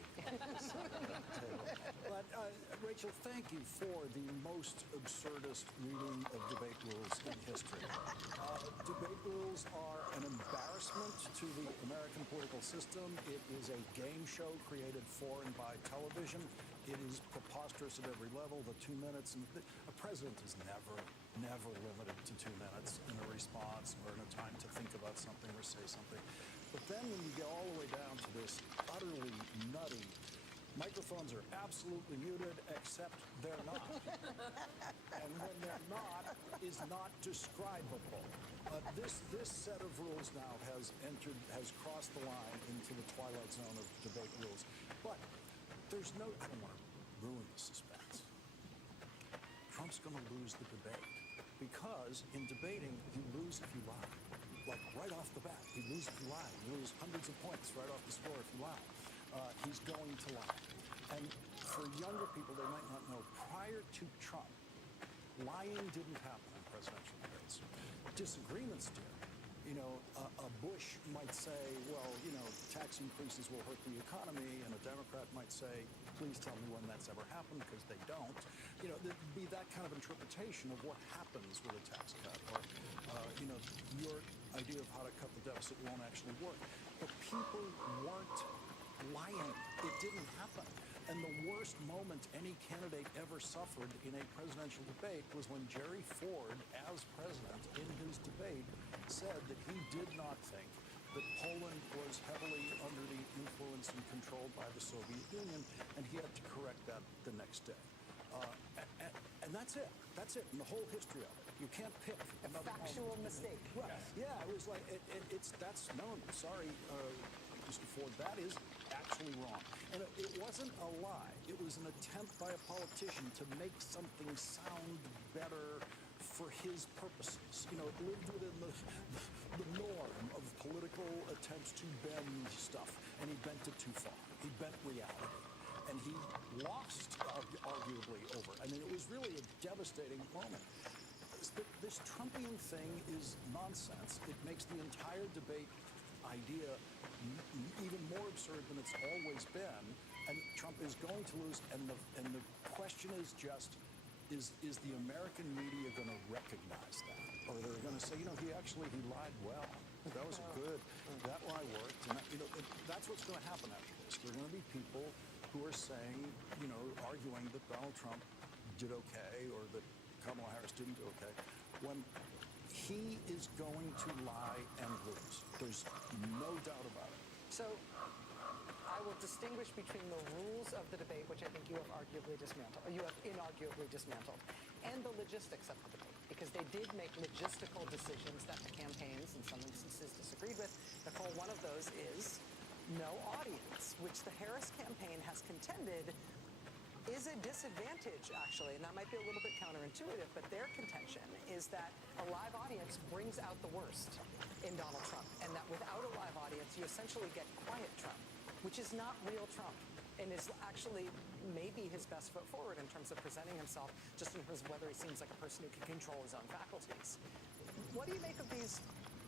But Rachel, thank you for the most absurdist reading of debate rules in history. Debate rules are an embarrassment to the American political system. It is a game show created for and by television. It is preposterous at every level. The 2 minutes, and a president is never limited to 2 minutes in a response or in a time to think about something or say something. But then when you go all the way down to this utterly nutty, microphones are absolutely muted, except they're not. And when they're not, is not describable. This set of rules now has crossed the line into the twilight zone of debate rules. But there's no, I don't want to ruin the suspense. Trump's going to lose the debate because in debating, you lose if you lie. Like right off the bat, you lose if you lie. You lose hundreds of points right off the score if you lie. He's going to lie. And for younger people, they might not know, prior to Trump, lying didn't happen in presidential debates. Disagreements did. You know, a Bush might say, well, you know, tax increases will hurt the economy, and a Democrat might say, please tell me when that's ever happened, because they don't. You know, there'd be that kind of interpretation of what happens with a tax cut. Or, you know, idea of how to cut the deficit won't actually work. But people weren't lying. It didn't happen. And the worst moment any candidate ever suffered in a presidential debate was when Jerry Ford, as president, in his debate, said that he did not think that Poland was heavily under the influence and controlled by the Soviet Union, and he had to correct that the next day. And that's it. That's it in the whole history of it. You can't pick another factual mistake. Right. Yes. Yeah, it was like, that's known. Sorry, Mr. Ford, that is actually wrong. And it wasn't a lie. It was an attempt by a politician to make something sound better for his purposes. You know, it lived within the norm of political attempts to bend stuff, and he bent it too far. He bent reality. And he lost, arguably, over. I mean, it was really a devastating moment. This Trumpian thing is nonsense. It makes the entire debate idea even more absurd than it's always been. And Trump is going to lose. And the question is just, is the American media going to recognize that? Or they're going to say, you know, he lied well. That was good. That lie worked. And that's what's going to happen after this. There are going to be people who are saying, you know, arguing that Donald Trump did okay or that Kamala Harris didn't do okay, when he is going to lie and lose. There's no doubt about it. So I will distinguish between the rules of the debate, which I think you have inarguably dismantled, and the logistics of the debate, because they did make logistical decisions that the campaigns, in some instances, disagreed with. Nicole, one of those is no audience, which the Harris campaign has contended is a disadvantage, actually, and that might be a little bit counterintuitive, but their contention is that a live audience brings out the worst in Donald Trump, and that without a live audience, you essentially get quiet Trump, which is not real Trump, and is actually maybe his best foot forward in terms of presenting himself, just in terms of whether he seems like a person who can control his own faculties. What do you make of these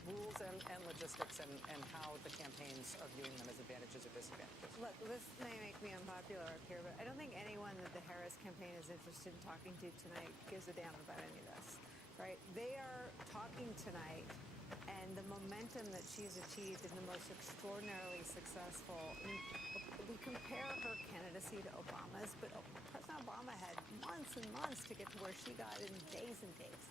rules and logistics and how the campaigns are viewing them as advantages or disadvantages? Look, this may make me unpopular up here, but I don't think anyone that the Harris campaign is interested in talking to tonight gives a damn about any of this, right? They are talking tonight, and the momentum that she's achieved in the most extraordinarily successful. I mean, we compare her candidacy to Obama's, but President Obama had months and months to get to where she got in days and days.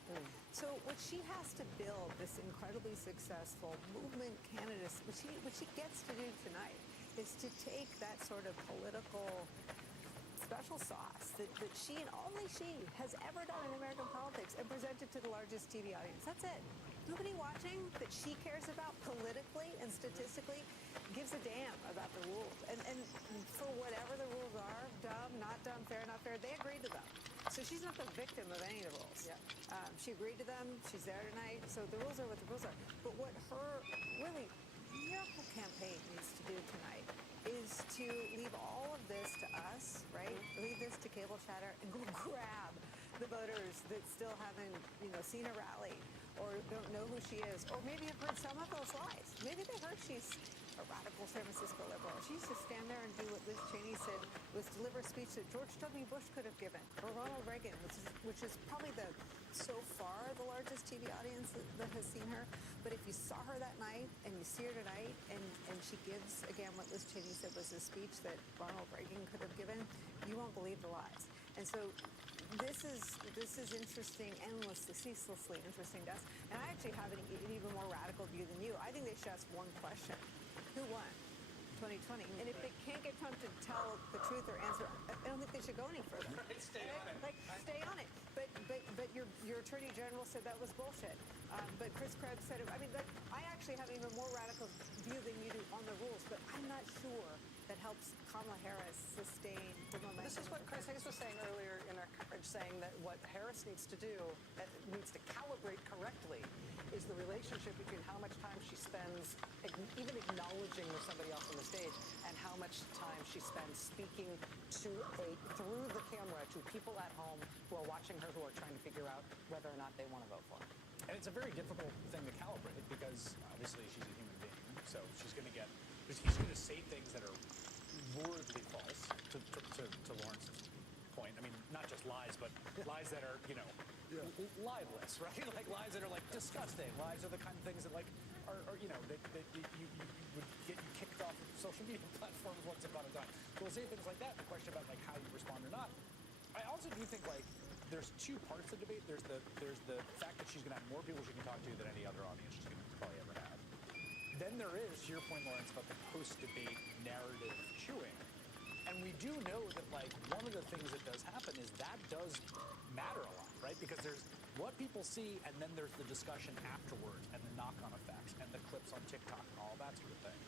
So what she has to build, this incredibly successful movement candidacy, what she gets to do tonight is to take that sort of political special sauce that she and only she has ever done in American politics and present it to the largest TV audience. That's it. Nobody watching that she cares about politically and statistically gives a damn about the rules. And for whatever the rules are, dumb, not dumb, fair, not fair, they agreed to them. So she's not the victim of any of the rules. Yeah. She agreed to them. She's there tonight. So the rules are what the rules are. But what her really miracle campaign needs to do tonight is to leave all of this to us, right? Leave this to cable chatter and go grab the voters that still haven't, seen a rally or don't know who she is, or maybe have heard some of those lies. Maybe they heard she's a radical San Francisco liberal. She used to stand there and do what Liz Cheney said was deliver a speech that George W. Bush could have given, or Ronald Reagan, which is probably so far the largest TV audience that has seen her. But if you saw her that night and you see her tonight and she gives, again, what Liz Cheney said was a speech that Ronald Reagan could have given, you won't believe the lies. And so this is interesting, endlessly, ceaselessly interesting to us. And I actually have an even more radical view than you. I think they should ask one question. Who won 2020? And if they can't get Trump to tell the truth or answer, I don't think they should go any further. Stay on it. Stay on it. But your attorney general said that was bullshit. But Chris Krebs said it. I mean, I actually have an even more radical view than you do on the rules, but I'm not sure that helps Kamala Harris sustain the momentum. This is what Chris Hayes was saying earlier in our coverage, saying that what Harris needs to do, needs to calibrate correctly, is the relationship between how much time she spends even acknowledging there's somebody else on the stage and how much time she spends speaking through the camera to people at home who are watching her, who are trying to figure out whether or not they want to vote for her. And it's a very difficult thing to calibrate because obviously she's a human being, so he's going to say things that are luridly false to Lawrence's point. point. I mean, not just lies, but lies that are, libelous, right? Like lies that are like disgusting. Lies are the kind of things that like are that you would get you kicked off of social media platforms once upon a time. So we'll say things like that. The question about like how you respond or not. I also do think like there's two parts of the debate. There's the fact that she's going to have more people she can talk to than any other audience she's going to probably ever have. Then there is, to your point, Lawrence, about the post-debate narrative chewing. And we do know that, like, one of the things that does happen is that does matter a lot, right? Because there's what people see, and then there's the discussion afterwards, and the knock-on effects, and the clips on TikTok, and all that sort of thing.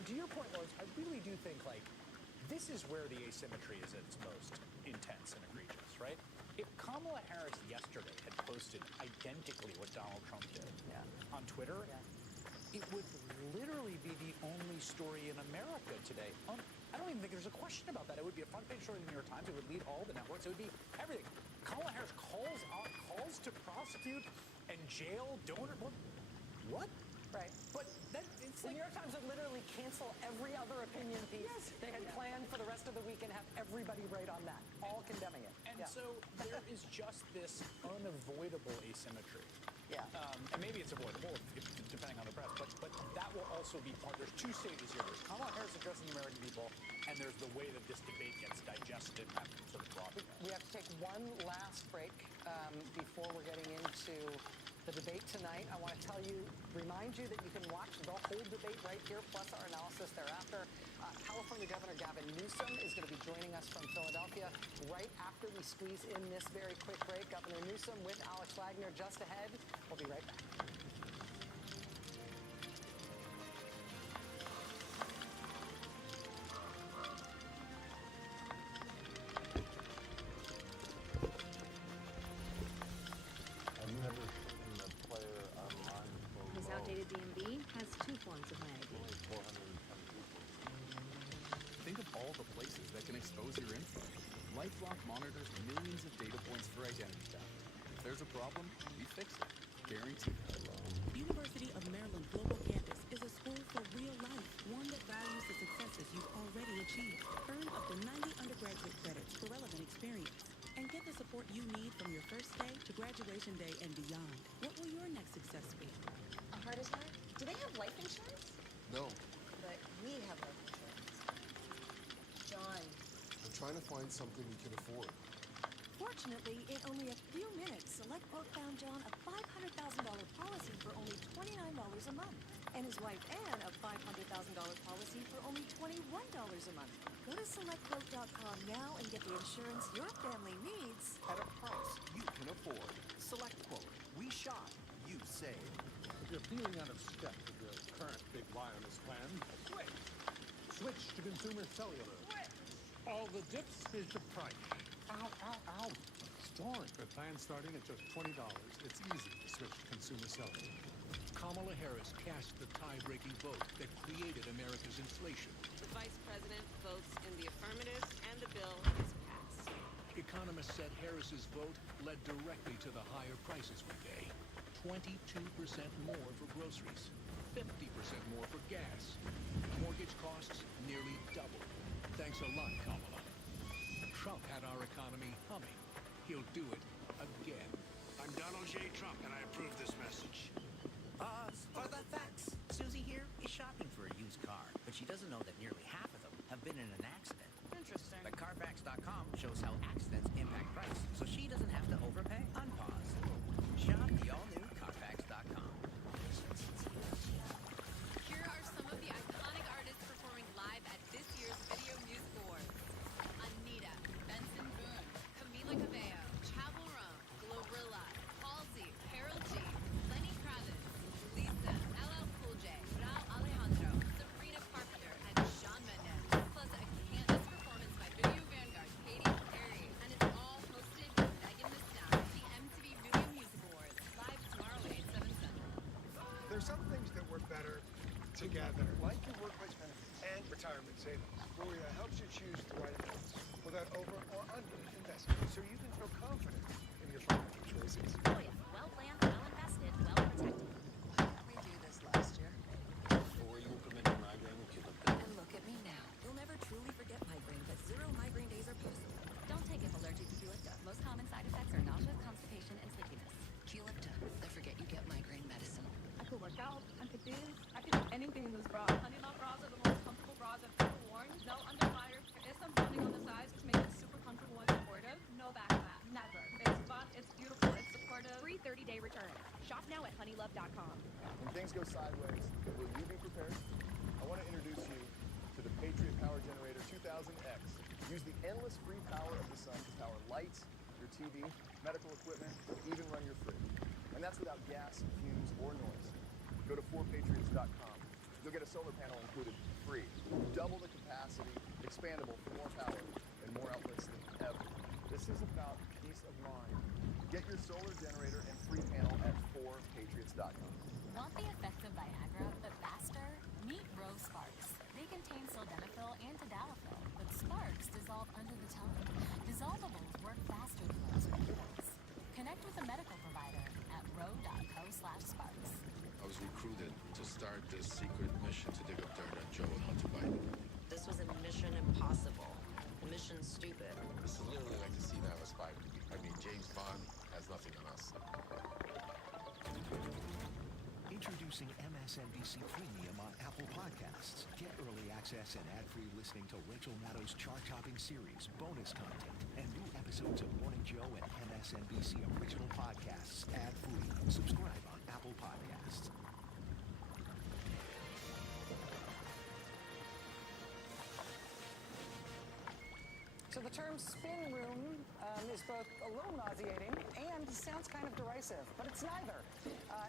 And to your point, Lawrence, I really do think, like, this is where the asymmetry is at its most intense and egregious, right? If Kamala Harris yesterday had posted identically what Donald Trump did on Twitter, it would literally be the only story in America today. I don't even think there's a question about that. It would be a front page story in the New York Times. It would lead all the networks. It would be everything. Kamala Harris calls to prosecute and jail donor. What? Right. But that it's the like New York Times would literally cancel every other opinion piece they had planned for the rest of the week and have everybody write on that, all condemning it. And so there is just this unavoidable asymmetry. Yeah. And maybe it's avoidable depending on the press, but that will also be part. There's two stages here. There's Kamala Harris addressing the American people, and there's the way that this debate gets digested and sort of broadcast. We have to take one last break before we're getting into the debate tonight. I want to remind you that you can watch the whole debate right here, plus our analysis thereafter. California Governor Gavin Newsom is going to be joining us from Philadelphia right after we squeeze in this very quick break. Governor Newsom with Alex Wagner just ahead. We'll be right back. His outdated DMV has 2 forms of my ID. Think of all the places that can expose your info. LifeLock monitors millions of data points for identity theft. If there's a problem, we fix it. Guaranteed. University of Maryland Global Campus is a school for real life, one that values the successes you've already achieved. Earn up to 90 undergraduate credits for relevant experience, and get the support you need from your first day to graduation day and beyond. What will your next success be? A heart attack? Do they have life insurance? No. But we have life insurance. John. I'm trying to find something we can afford. Fortunately, in only a few minutes, SelectQuote found John a $500,000 policy for only $29 a month, and his wife Anne a $500,000 policy for only $21 a month. Go to SelectQuote.com now and get the insurance your family needs At a price you can afford. SelectQuote. We shop, you save. If you're feeling out of step with your current big wireless plan, switch to Consumer Cellular. All the dips is the price. Ow, ow, ow. Storm. For plans starting at just $20, it's easy to switch to Consumer Cellular. Kamala Harris cast the tie-breaking vote that created America's inflation. The vice president votes in the affirmative, and the bill is passed. Economists said Harris's vote led directly to the higher prices we pay. 22% more for groceries, 50% more for gas. Mortgage costs nearly double. Thanks a lot, Kamala. Trump had our economy humming. He'll do it again. I'm Donald J. Trump, and I approve this message. For the facts. Susie here is shopping for a used car, but she doesn't know that nearly half of them have been in an accident. Interesting. But Carfax.com shows how accidents impact price, so she doesn't have to overpay. Unpause. Shop the all-new Carfax.com. Here are some of the iconic artists performing live at this year's Video Music Awards. Anita, Benson Boone, Camila Cabello, Chavel Roan, Glorilla, Halsey, Carol G, Lenny Kravitz, Lisa, LL Cool J, Rauw Alejandro, Sabrina Carpenter, and Shawn Mendes. Plus a Candace performance by Video Vanguard, Katy Perry. And it's all hosted by Megan Thee Stallion at the MTV Video Music Awards. Live tomorrow at 8, 7 Central. There's some things that work better together, like your workplace benefits and retirement savings. Gloria helps you choose the right amounts without over or under investing, so you can feel confident in your financial choices. Gloria, well planned, well invested, well protected. Why didn't we do this last year? Before you implement your migraine with And look at me now. You'll never truly forget migraine, but 0 migraine days are possible. Don't take if allergies cushioning on the sides to make it super comfortable and supportive. No backlash. Never. It's fun, it's beautiful, it's supportive. Free 30-day return. Shop now at honeylove.com. When things go sideways, will you be prepared? I want to introduce you to the Patriot Power Generator 2000X. Use the endless free power of the sun to power lights, your TV, medical equipment, even run your fridge. And that's without gas, fumes, or noise. Go to 4patriots.com. You'll get a solar panel included free. Double the capacity, expandable for more power, and more outlets than ever. This is about peace of mind. Get your solar generator and free panel at 4patriots.com. Want the effects of Viagra, but faster? Meet Rose Sparks. They contain sildenafil and tadalafil, but Sparks dissolve under the tongue. Dissolvables work faster than most pills. Connect with a medical provider at ro.co/sparks. I was recruited to start this secret mission to dig up dirt on Joe and Hunter Biden. This was a mission impossible. A mission stupid. This is literally like the scene out of a spy movie. I mean, James Bond has nothing on us. Introducing MSNBC Premium on Apple Podcasts. Get early access and ad-free listening to Rachel Maddow's chart-topping series, bonus content, and new episodes of Morning Joe and MSNBC original podcasts ad-free. Subscribe on Apple Podcasts. So the term spin room is both a little nauseating and sounds kind of derisive, but it's neither.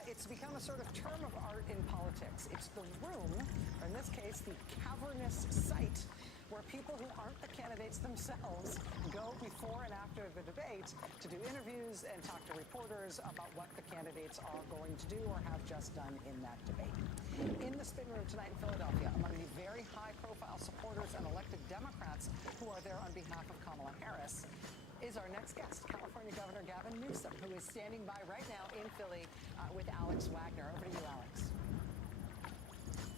It's become a sort of term of art in politics. It's the room, or in this case, the cavernous site, where people who aren't the candidates themselves go before and after the debate to do interviews and talk to reporters about what the candidates are going to do or have just done in that debate. In the spin room tonight in Philadelphia, among the very high-profile supporters and elected Democrats who are there on behalf of Kamala Harris, is our next guest, California Governor Gavin Newsom, who is standing by right now in Philly with Alex Wagner. Over to you, Alex.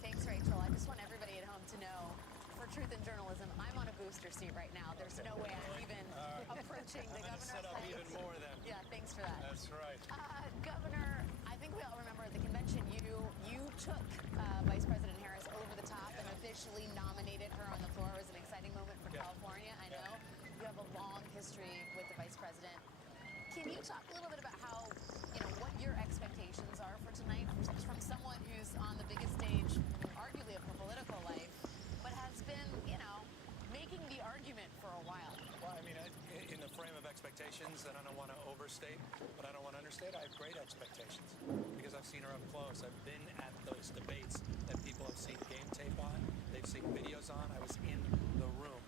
Thanks, Rachel. I just want everybody at home to know, for Truth in Journalism, I'm on a booster seat right now. There's no way I'm even approaching the governor's set up even more then. Yeah, thanks for that. That's right. Governor, I think we all remember at the convention you took Vice President Harris over the top and officially nominated her on the floor. It was an exciting moment for California. I know you have a long history with the Vice President. Can you talk a little bit about how, what your expectations are for tonight from someone who's on the biggest stage, arguably of her political life, but has been, making the argument for a while? Well, I mean, in the frame of expectations, and I don't want to overstate, but I don't want to understate, I have great expectations because I've seen her up close. I've been at those debates that people have seen game tape on, they've seen videos on. I was in the room.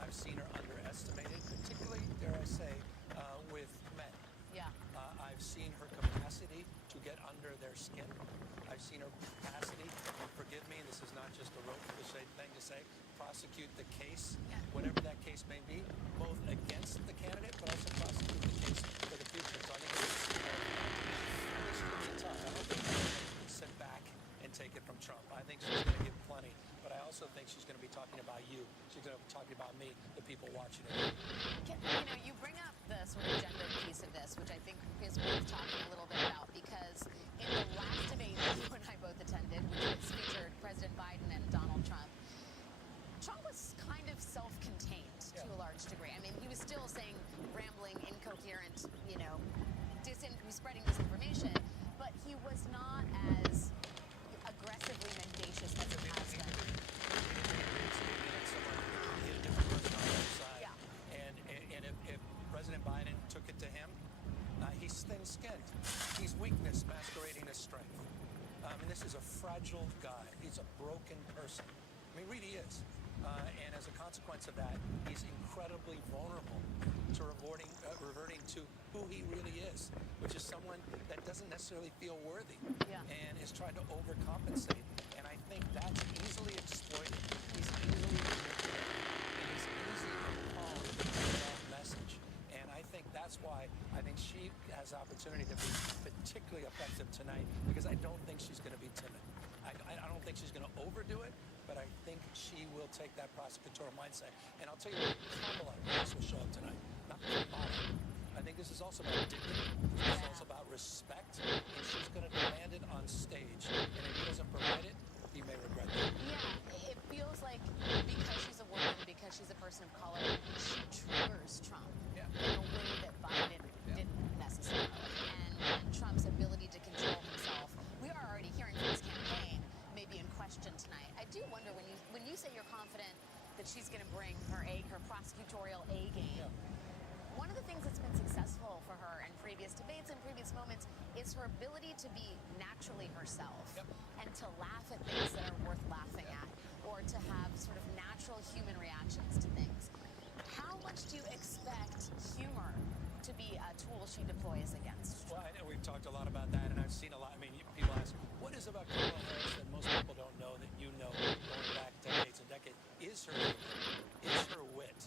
I've seen her underestimated, particularly, dare I say, with men. Yeah. I've seen her capacity to get under their skin. I've seen her capacity, and forgive me, this is not just a rote cliche thing to say, prosecute the case, whatever that case may be, both against the candidate, but also prosecute the case for the future. So I think this is going to be tough. I don't think she's going to sit back and take it from Trump. I think she's going to give plenty, but I also think she's going to be talking about you. She's going to be talking about me, the people watching it. You bring up the sort of gender piece of this, which I think is worth talking a little bit about, because in the last debate that you and I both attended, which featured President Biden and Donald Trump, Trump was kind of self-contained to a large degree. I mean, he was still saying rambling, incoherent, he was spreading disinformation, but he was not as aggressively mendacious as he has been. And if President Biden took it to him, he's thin-skinned. He's weakness masquerading as strength. And this is a fragile guy. He's a broken person. I mean, really is. And as a consequence of that, he's incredibly vulnerable to reverting to who he really is, which is someone that doesn't necessarily feel worthy and is trying to overcompensate. And I think that's easily exploited. He's easily manipulated. And he's easily called that message. And I think that's why I think she has opportunity to be particularly effective tonight, because I don't think she's going to be timid. I don't think she's going to overdo it, but I think she will take that prosecutorial mindset. And I'll tell you what, Kamala Harris will show up tonight, not Kamala. I think this is also about dignity. This is also about respect, and she's going to demand it on stage. And if he doesn't provide it, he may regret it. Yeah, it feels like because she's a woman, because she's a person of color, say you're confident that she's going to bring her prosecutorial A game. One of the things that's been successful for her in previous debates and previous moments is her ability to be naturally herself and to laugh at things that are worth laughing at, or to have sort of natural human reactions to things. How much do you expect humor to be a tool she deploys against? Well, I know we've talked a lot about that, and I've seen a lot. I mean, people ask, what is about Kamala Harris that most people don't know that you know, going back decades and decades, is her humor, is her wit,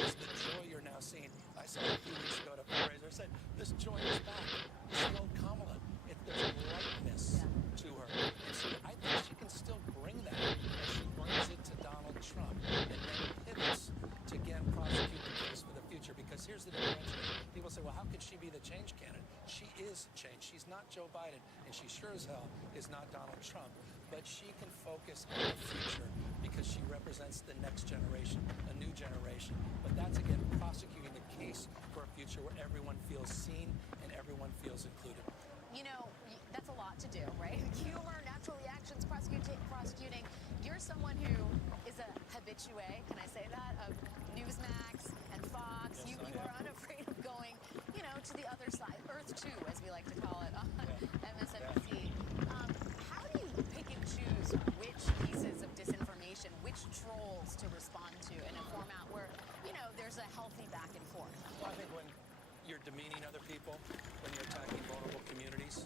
is the joy you're now seeing. I saw a few weeks ago at a fundraiser, I said, this joy is back. It's the old Kamala. There's a lightness to her. And so I think she can still bring that as she brings it to Donald Trump and then pivots to, again, prosecute the case for the future. Because here's the differentiator. People say, well, how could she be the change candidate? She is change. She's not Joe Biden, and she sure as hell is not Donald Trump. But she can focus on the future because she represents the next generation, a new generation. But that's, again, prosecuting the case for a future where everyone feels seen and everyone feels included. You know, that's a lot to do, right? Humor, natural reactions, prosecuting. You're someone who is a habitué, can I say that, of Newsmax and Fox. Yes, you are unafraid of going, you know, to the other side, Earth 2, as we like to call it, on MSNBC. How do you pick and choose which pieces of disinformation, which trolls to respond to in a format where, you know, there's a healthy back and forth? Well, I think when you're demeaning other people, when you're attacking vulnerable communities,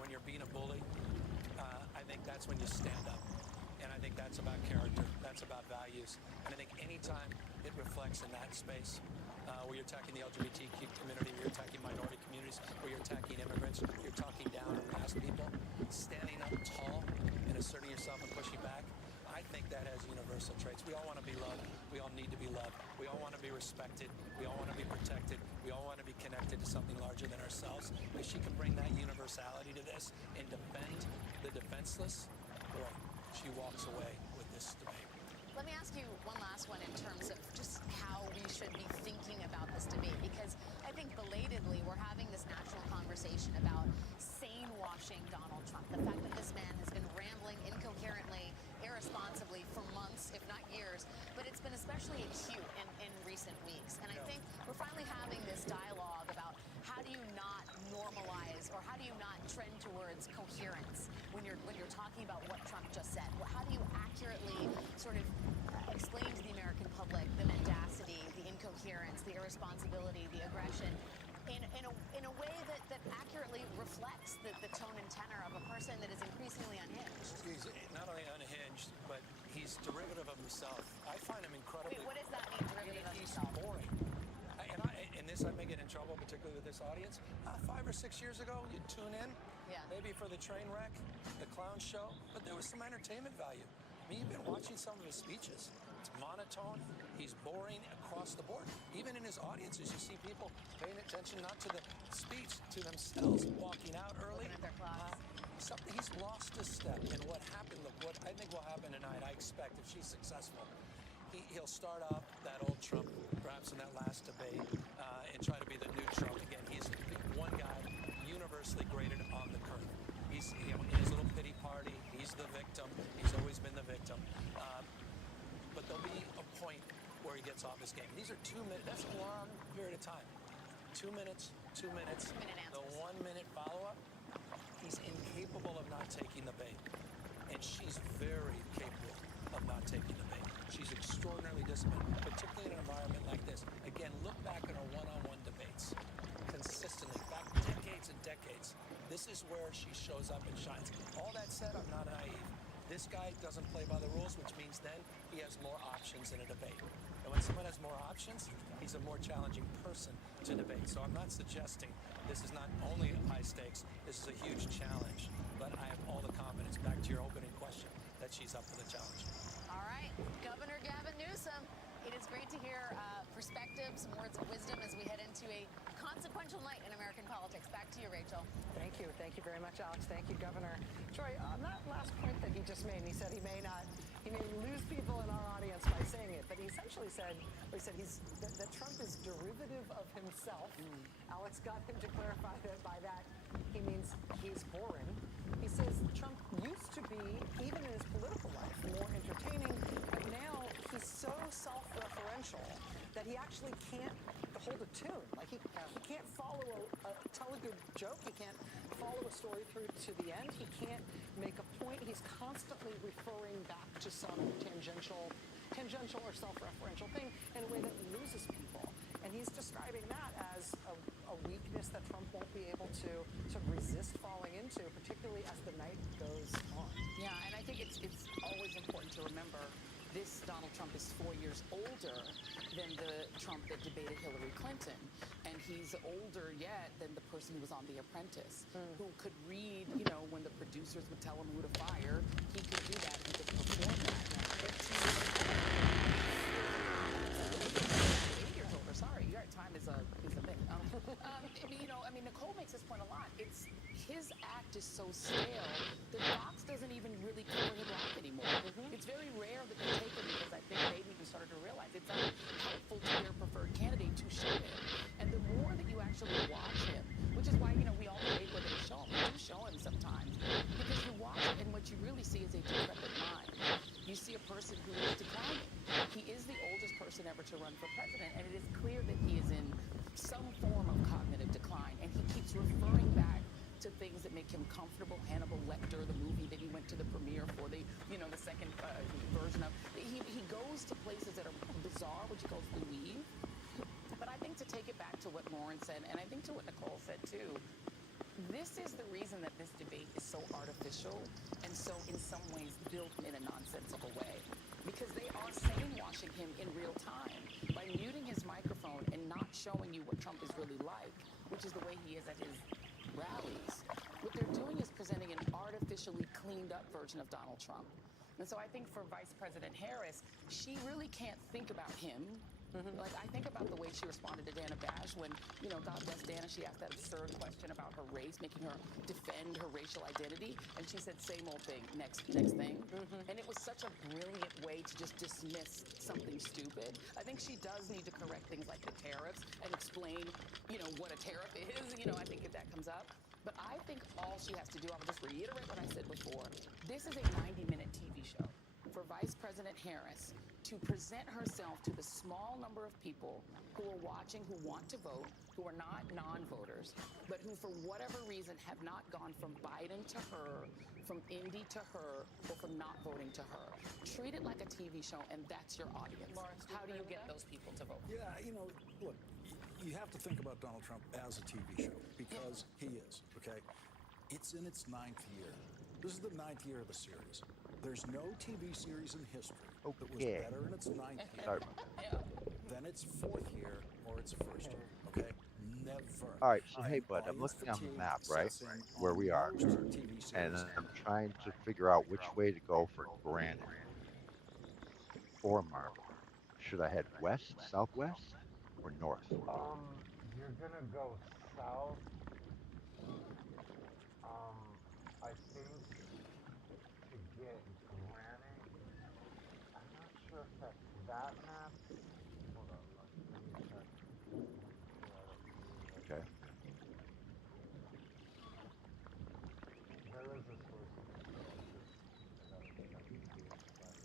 when you're being a bully, I think that's when you stand up. And I think that's about character, that's about values. And I think anytime it reflects in that space, where you're attacking the LGBTQ community, where you're attacking minority communities, where you're attacking immigrants, you're talking down and past people, standing up tall and asserting yourself and pushing back, I think that has universal traits. We all want to be loved. We all need to be loved. We all want to be respected. We all want to be protected. We all want to be connected to something larger than ourselves. If she can bring that universality to this and defend the defenseless, boy, she walks away with this debate. Let me ask you one last one in terms of just how we should be thinking about this debate, because I think belatedly we're having this natural conversation about sane-washing Donald Trump. The fact that this man has been rambling incoherently, irresponsibly for months, if not years, but it's been especially acute in recent weeks. And I think we're finally having this dialogue about how do you not normalize, or how do you not trend towards coherence when you're talking about what Trump just said? Well, how do you accurately sort of explain to the American public the mendacity, the incoherence, the irresponsibility, the aggression in a way that accurately reflects the tone and tenor of a person that is increasingly unhinged? He's not only unhinged, but he's derivative of himself. I find him incredibly... Wait, what does that mean, derivative of he's himself? Boring. And this, I may get in trouble, particularly with this audience. 5 or 6 years ago, you'd tune in, maybe for the train wreck, the clown show, but there was some entertainment value. I mean, you've been watching some of his speeches. It's monotone. He's boring across the board. Even in his audiences, you see people paying attention not to the speech, to themselves, walking out early. Looking at their clocks. He's lost a step. And what happened, what I think will happen tonight, I expect, if she's successful, he'll start off that old Trump, perhaps in that last debate, and try to be the new Trump again. He's one guy universally graded on the curve. He's, in his little pity party, he's the victim. He's always been the victim. But there'll be a point where he gets off his game. These are 2 minutes. That's a long period of time. 2 minutes, 2 minutes. 2 minute answers. The 1 minute follow-up, he's incapable of not taking the bait. And she's very capable of not taking the bait. She's extraordinarily disciplined, particularly in an environment like this. Again, look back at her one-on-one debates. Consistently, back decades and decades. This is where she shows up and shines. All that said, I'm not naive. This guy doesn't play by the rules, which means then he has more options in a debate. And when someone has more options, he's a more challenging person to debate. So I'm not suggesting this is not only high stakes, this is a huge challenge. But I have all the confidence, back to your opening question, that she's up for the challenge. All right, Governor Gavin Newsom, it is great to hear perspectives, some words of wisdom as we head into a consequential night in American politics. Back to you, Rachel. Thank you. Thank you very much, Alex. Thank you, Governor. Troy, on that last point that he just made, he said he may lose people in our audience by saying it, but he essentially said, that Trump is derivative of himself. Alex got him to clarify that by that he means he's boring. He says Trump used to be, even in his political life, more entertaining, he actually can't hold a tune. Like he can't tell a good joke. He can't follow a story through to the end. He can't make a point. He's constantly referring back to some tangential or self-referential thing in a way that loses people. And he's describing that as a weakness that Trump won't be able to resist falling into, particularly as the night goes on. Yeah, and I think it's always important to remember this Donald Trump is 4 years older than the Trump that debated Hillary Clinton. And he's older yet than the person who was on The Apprentice, who could read, when the producers would tell him who to fire, he could do that, he could perform that. 8 years older, sorry, your time is a myth. Nicole makes this point a lot. His act is so stale that Fox doesn't even really cover him live anymore. It's very rare that they take him because I think they've even started to realize it's not helpful to their preferred candidate to show him. And the more that you actually watch him, which is why, we all debate whether to show him. We do show him sometimes. Because you watch it and what you really see is a decrepit mind. You see a person who is declining. He is the oldest person ever to run for president, and it is clear that he is in some form of cognitive decline. And he keeps referring back to things that make him comfortable. Hannibal Lecter, the movie that he went to the premiere for, the second version of. He goes to places that are bizarre, which he calls the weave. But I think to take it back to what Lauren said, and I think to what Nicole said too, this is the reason that this debate is so artificial and so, in some ways, built in a nonsensical way. Because they are sane-washing him in real time by muting his microphone and not showing you what Trump is really like, which is the way he is at his rallies. What they're doing is presenting an artificially cleaned-up version of Donald Trump. And so I think for Vice President Harris, she really can't think about him. Like, I think about the way she responded to Dana Bash when, God bless Dana, she asked that absurd question about her race, making her defend her racial identity. And she said, same old thing, next thing. And it was such a brilliant way to just dismiss something stupid. I think she does need to correct things like the tariffs and explain, what a tariff is. I think if that comes up. But I think all she has to do, I'll just reiterate what I said before. This is a 90-minute TV show for Vice President Harris to present herself to the small number of people who are watching, who want to vote, who are not non-voters, but who, for whatever reason, have not gone from Biden to her, from Indy to her, or from not voting to her. Treat it like a TV show, and that's your audience. Lawrence, how do you get those people to vote? Yeah, look, you have to think about Donald Trump as a TV show because he is, okay? It's in its 9th year. This is the 9th year of the series. There's no TV series in history that was better in its 9th year than its 4th year or its 1st year, okay? Never. All right, so hey, bud, I'm looking on the map, right, where we are, and I'm trying to figure out which way to go for Granite or Marble. Should I head west, southwest, or north? You're gonna go south. I think to get Granite. I'm not sure if that's that map. Hold on, let me check. Okay. There is a source of information. I gotta check to see if that's.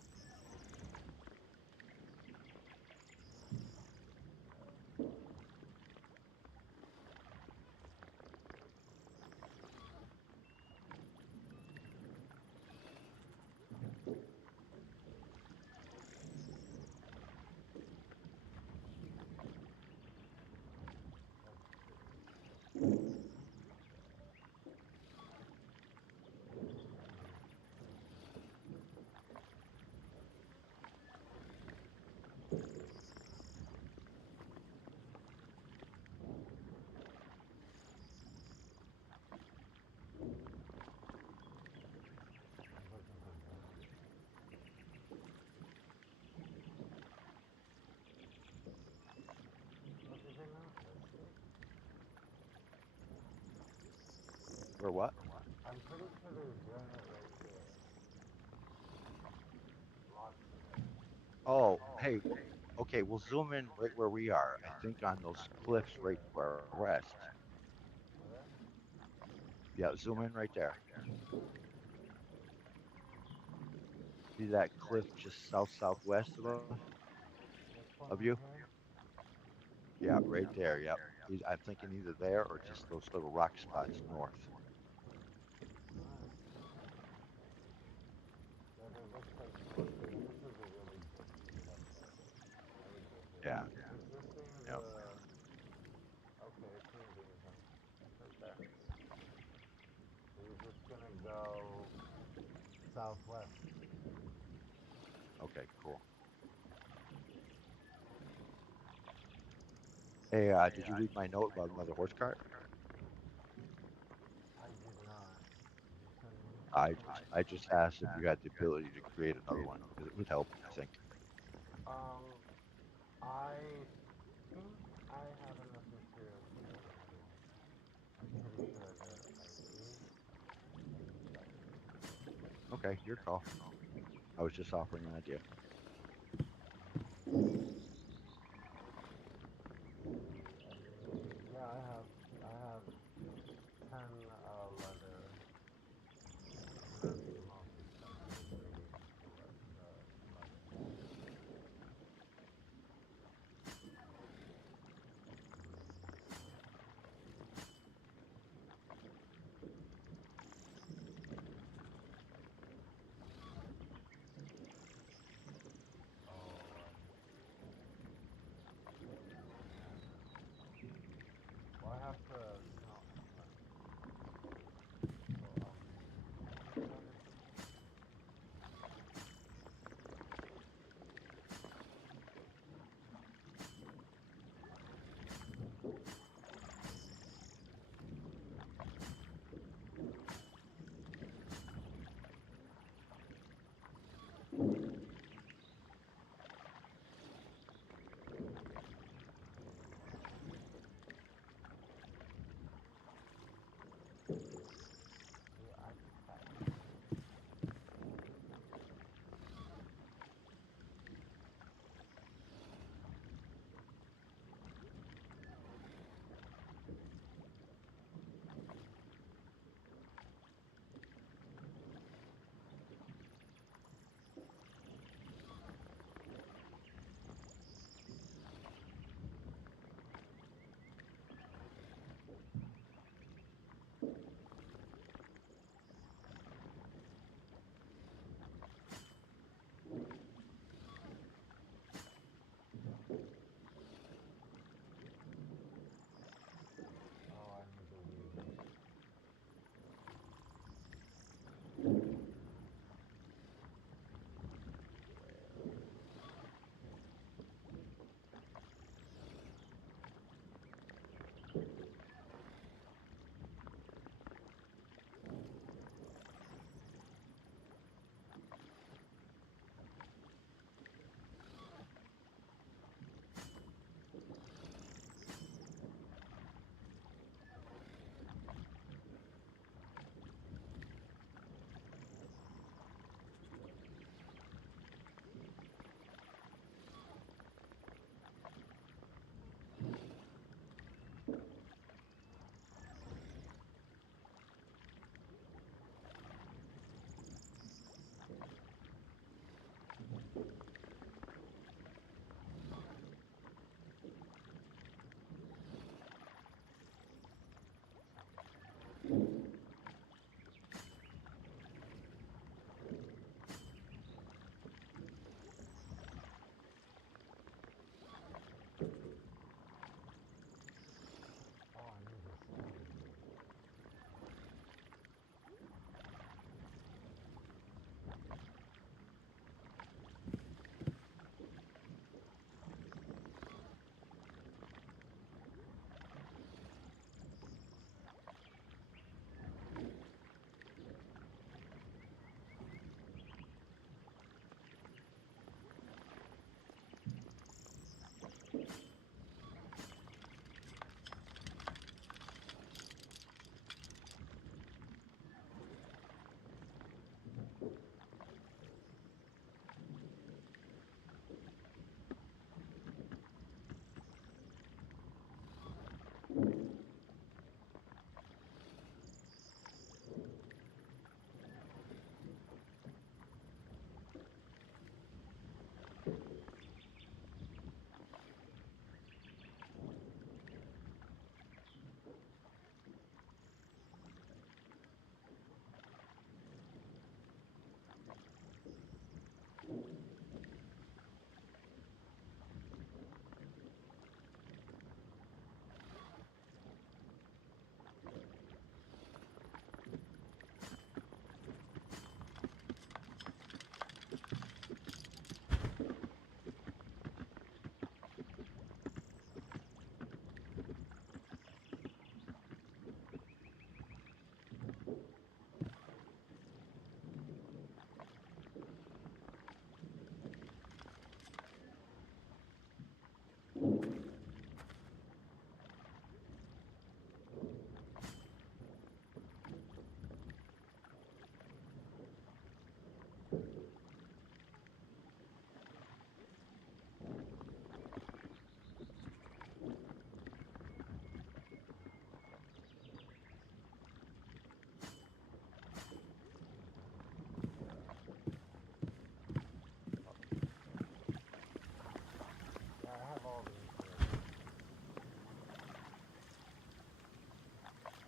Or what? I'm pretty sure there's Granite right there. Lots of it. Oh, hey, okay, we'll zoom in right where we are. I think on those cliffs right to our west. Yeah, zoom in right there. See that cliff just southwest of us? Of you? Yeah, right there. Yep. I'm thinking either there or just those little rock spots north. But it looks like this is a really good test bed. I would go here. Yeah. Is this near Yep. the... Okay, it's near the entrance. It's right there. So you're just gonna go southwest. Okay, cool. Hey, did you read my note about another horse cart? I did not. Did you send me something? I just asked if you had the ability to create another one because it would help, I think. I think I have enough material to make another one. I'm pretty sure I do. Let me check. Okay, your call. I was just offering an idea. Yeah, I have 10 leather. And that's the most expensive grade leather.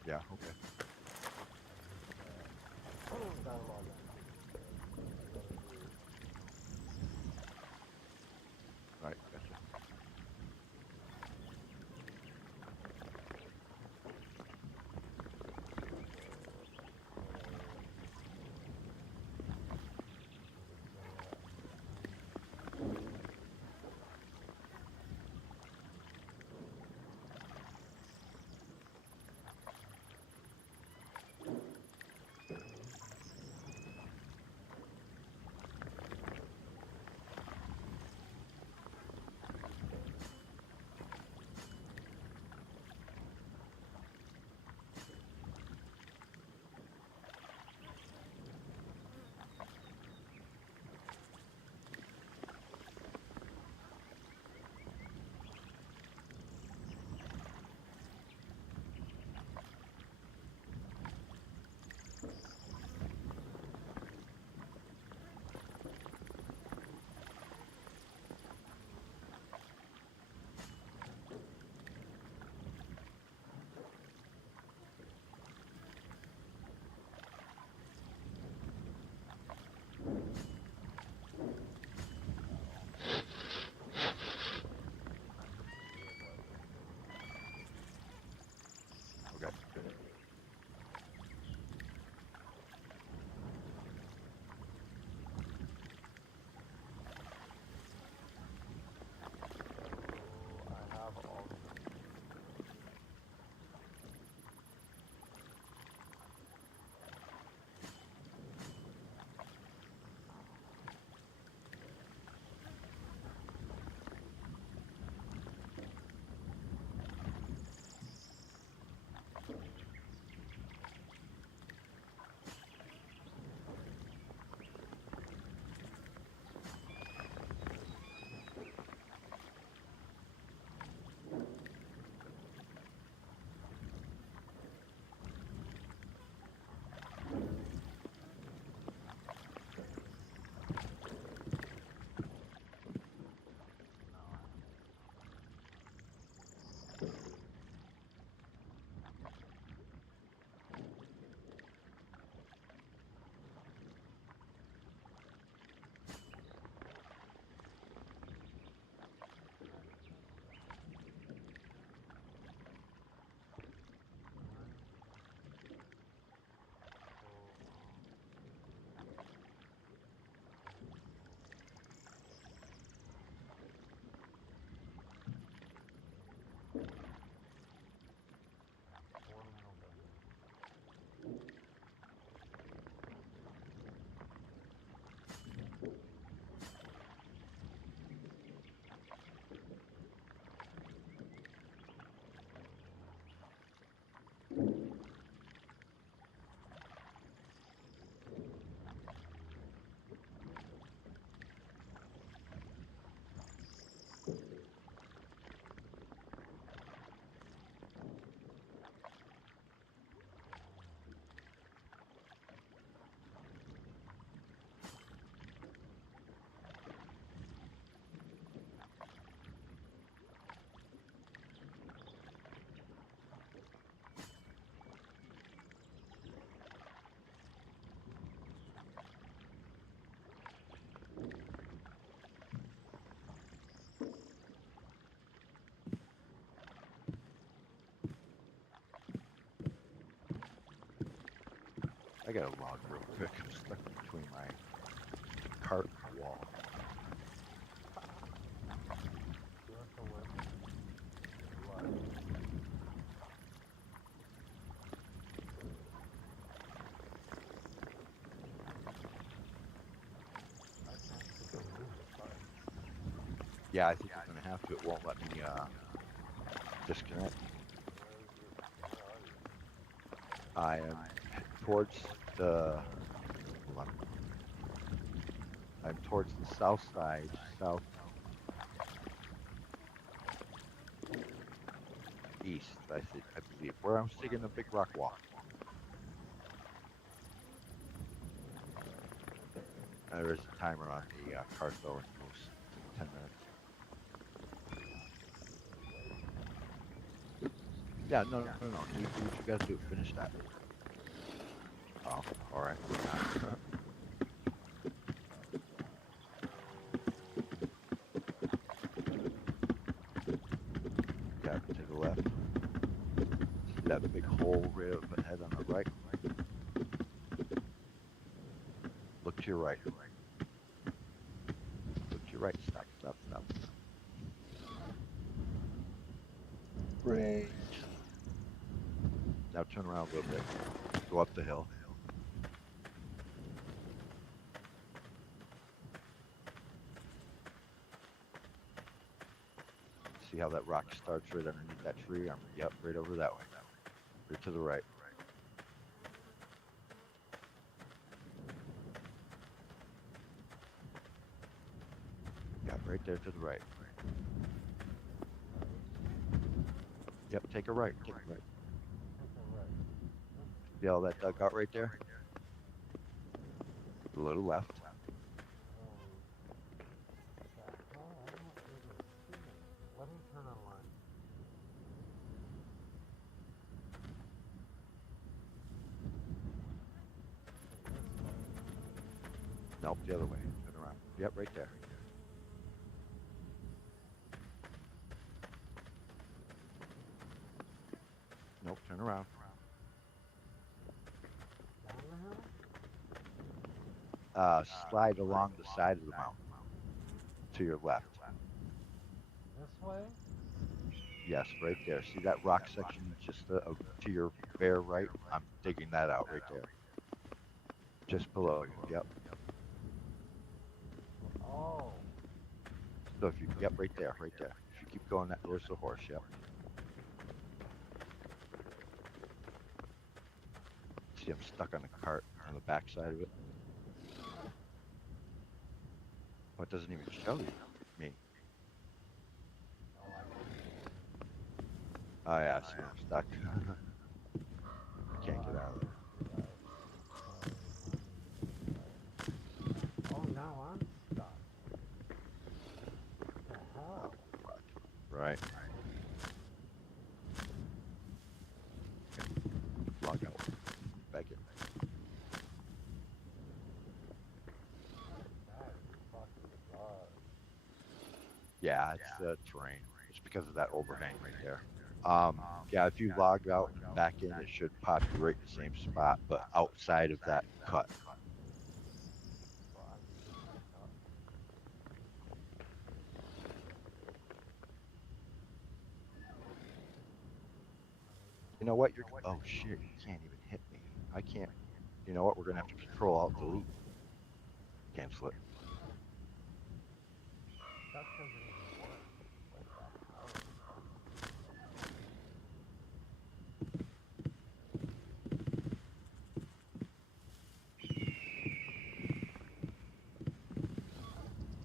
Yeah, okay. Right, gotcha. Okay. I got a log real quick. I'm stuck between my cart and the wall. Yeah, I think I'm gonna have to. It won't let me disconnect. I am towards the. Hold on. I'm towards the south side, south east. I believe, where I'm sticking a big rock wall. There is a timer on the cart though, and it goes 10 minutes. Yeah, no, no, no, no. Do what you gotta do. Finish that. Oh, all right. Maybe not. Yeah, take a left. See that big hole right up ahead on the right? Look to your right. Look to your right. Stop, stop, stop. Range. Now turn around a little bit. Go up the hill. See how that rock starts right underneath that tree? Yep, right over that way. Right to the right. Yep, right there to the right. Yep, take a right. Take a right. See all that dug out right there? A little left. Let me turn on line. Nope, the other way. Turn around. Yep, right there. Nope, turn around. Down the hill? Slide along the side of the mountain to your left. This way? Yes, right there. See that rock section just to your bare right? I'm digging that out right there. Just below you. Yep. Oh. So if you, yep, right there, right there. If you keep going, there's the horse. Yep. See, I'm stuck on the cart on the back side of it. Oh, it doesn't even show you me. Oh yeah, see, I'm stuck. Can't get out of there. Oh, now I'm stuck. What the hell? Right. Log out. Back in. That is fucking bizarre. Yeah, it's the terrain. It's because of that overhang right there. Yeah, if you log out and back in, it should pop you right in the same spot, but outside of that cut. You know what? Oh shit, you can't even hit me. I can't. You know what? We're gonna have to control alt delete. Cancel it. That doesn't even work. What the hell?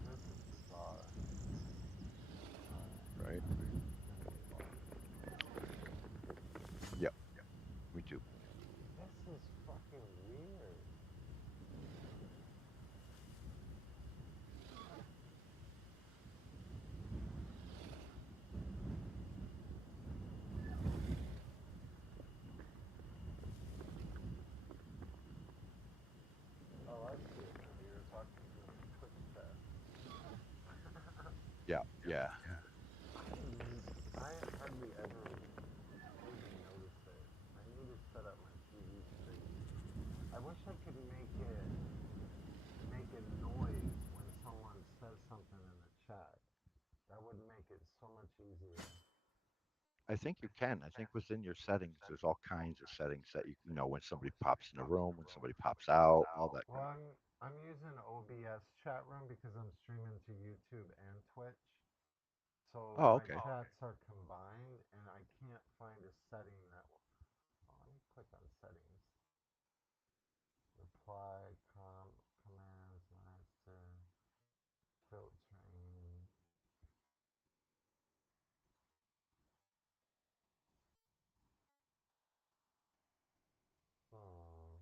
This is bizarre. Right. Yep. Me too. This is fucking weird. Oh, I see it now. You're talking to the Twitch chat. Yeah. Yeah. I hardly ever even notice it. I need to set up my TV screen. I wish I could make a noise when someone says something in the chat. That would make it so much easier. I think you can. I think within your settings, there's all kinds of settings that you know when somebody pops in a room, when somebody pops out, all that. Well, I'm using OBS chat room because I'm streaming to YouTube and Twitch. So Oh, my okay. chats are combined, and I can't find a setting that. Oh, let me click on settings. Reply, commands, master, filtering. Oh.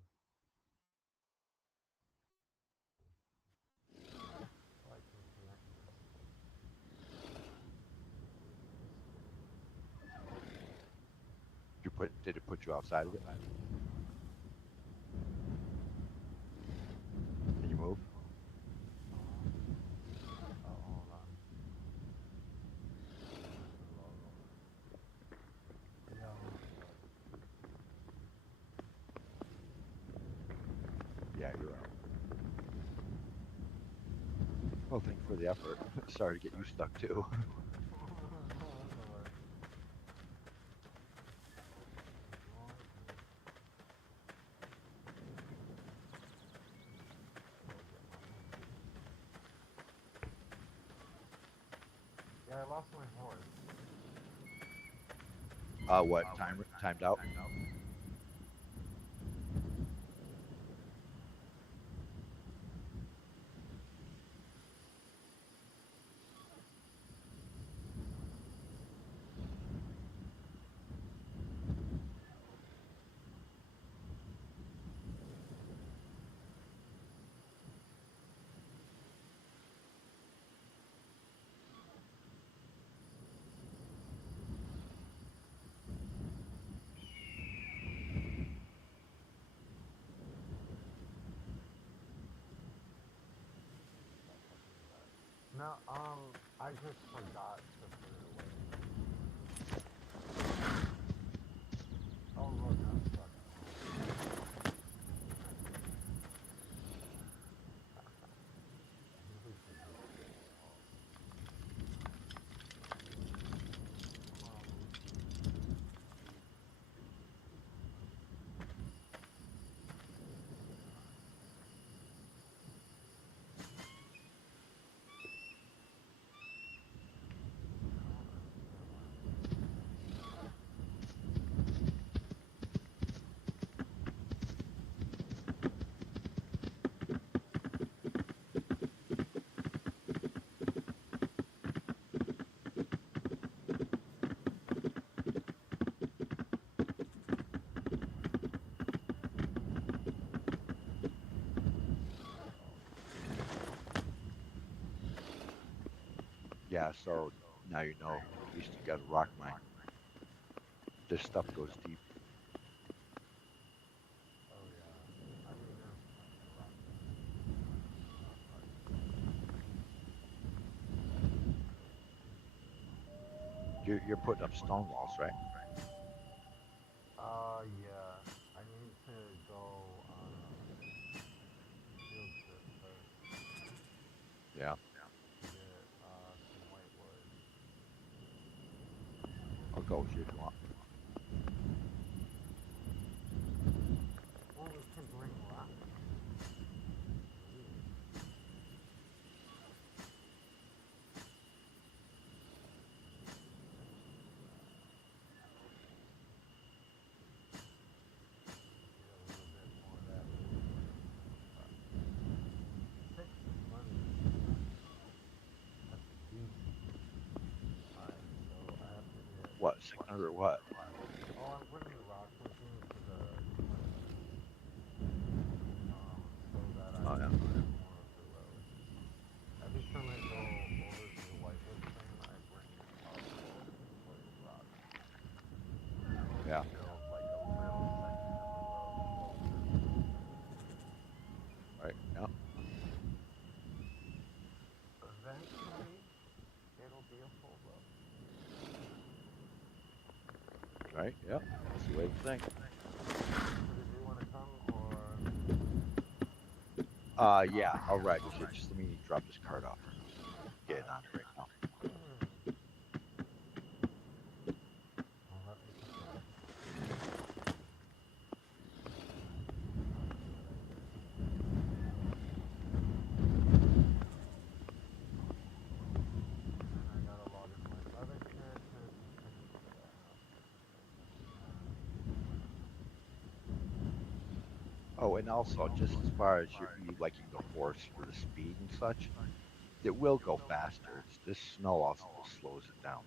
So I can connect this. put you outside of it. Can you move? Yeah, you're right. Well, thank you for the effort. Sorry to get you stuck too. Yeah, I lost my horse. What? Timed out? No, I just forgot to put it away. Oh, look, I'm stuck. Yeah, so now you know. At least you got a rock mine. This stuff goes deep. Oh, yeah. I mean, there's plenty of rock. You're putting up stone walls, right? Yeah. I need to go on a field trip first. Yeah. To get, some white wood. I'll go with you if you want. Or we can bring rock. What? 600 or what? Oh, I'm bringing rocks with me to the so that I Oh, can yeah. get more of the road. Every time I go over to the Whitewood thing, I bring like rocks. Yeah. Build like a little section of the road closer. Right. Yeah. Eventually, it'll be a full road. Right. Yep. That's the way to think. So did you want to come or? Yeah. I'll ride with you. Just let me drop this card off. Getting on it right now. Oh, and also, just as far as you liking the horse for the speed and such, it will go faster. This snow also just slows it down.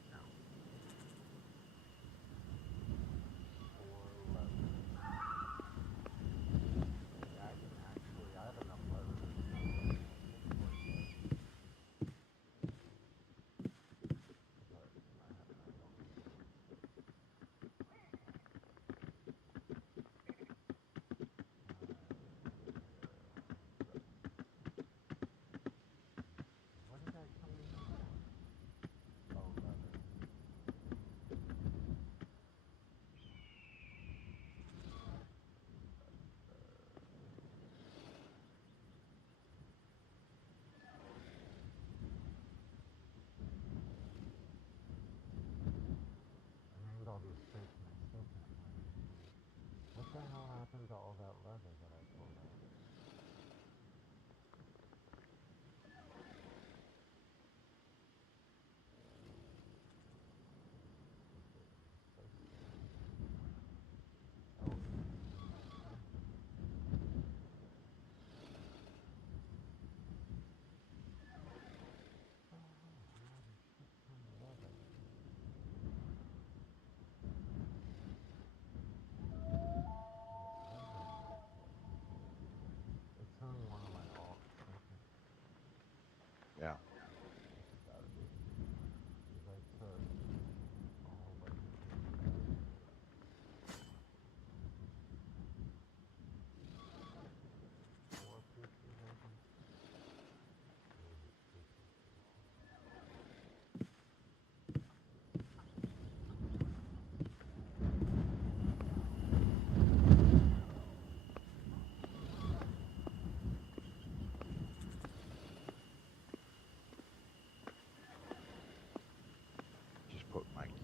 I have enough leather to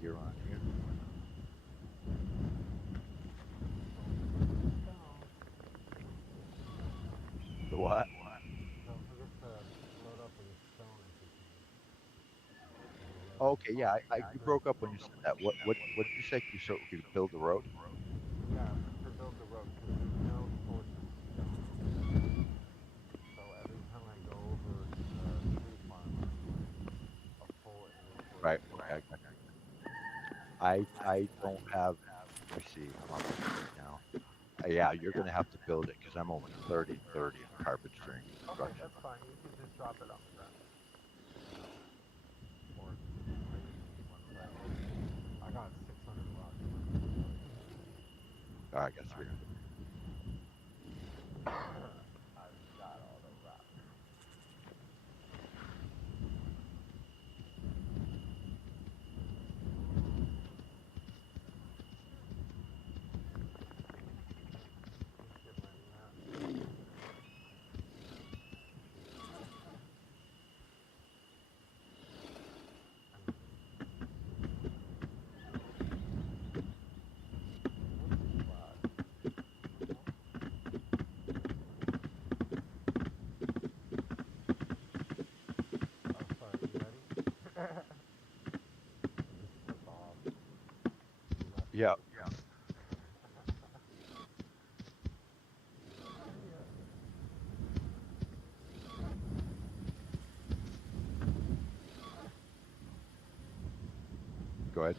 gear on here. The what? Don't forget to load up with a stone if you can. Okay, yeah, you broke up when you said that. What did you say? You so we could build the road? Yeah, to build the road, because there's no source of stone. So every time I go over to the tree farm, I need a full inventory. Right. Okay, I got you. I don't have. Let me see. I'm on my screen now. Yeah, you're gonna have to build it because I'm only 30 and 30 in carpentry and Okay, construction. that's fine. You can just drop it on the ground. Or trade it to me once I got 600 rocks. Oh, I got 300. I've got all the rocks. Yeah. Go ahead.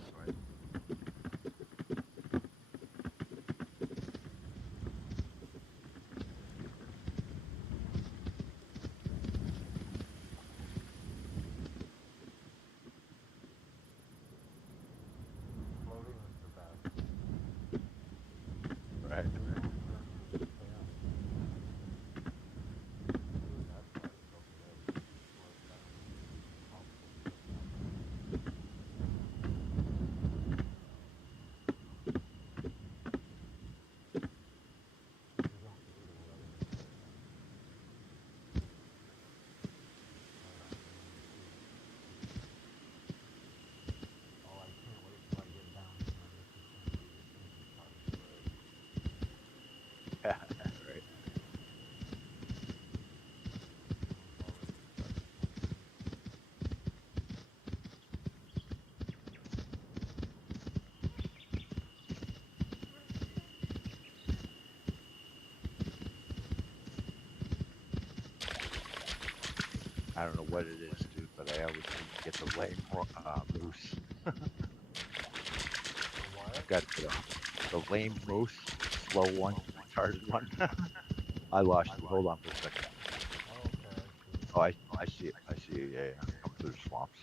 Floating is the best. Right. Yeah, right. I don't know what it is, dude, but I always seem to get the lame moose. I've got the lame moose, slow one, retarded one. I lost you. Hold on for a second. Oh, I see it. I see it. Yeah, yeah. Come through the swamps.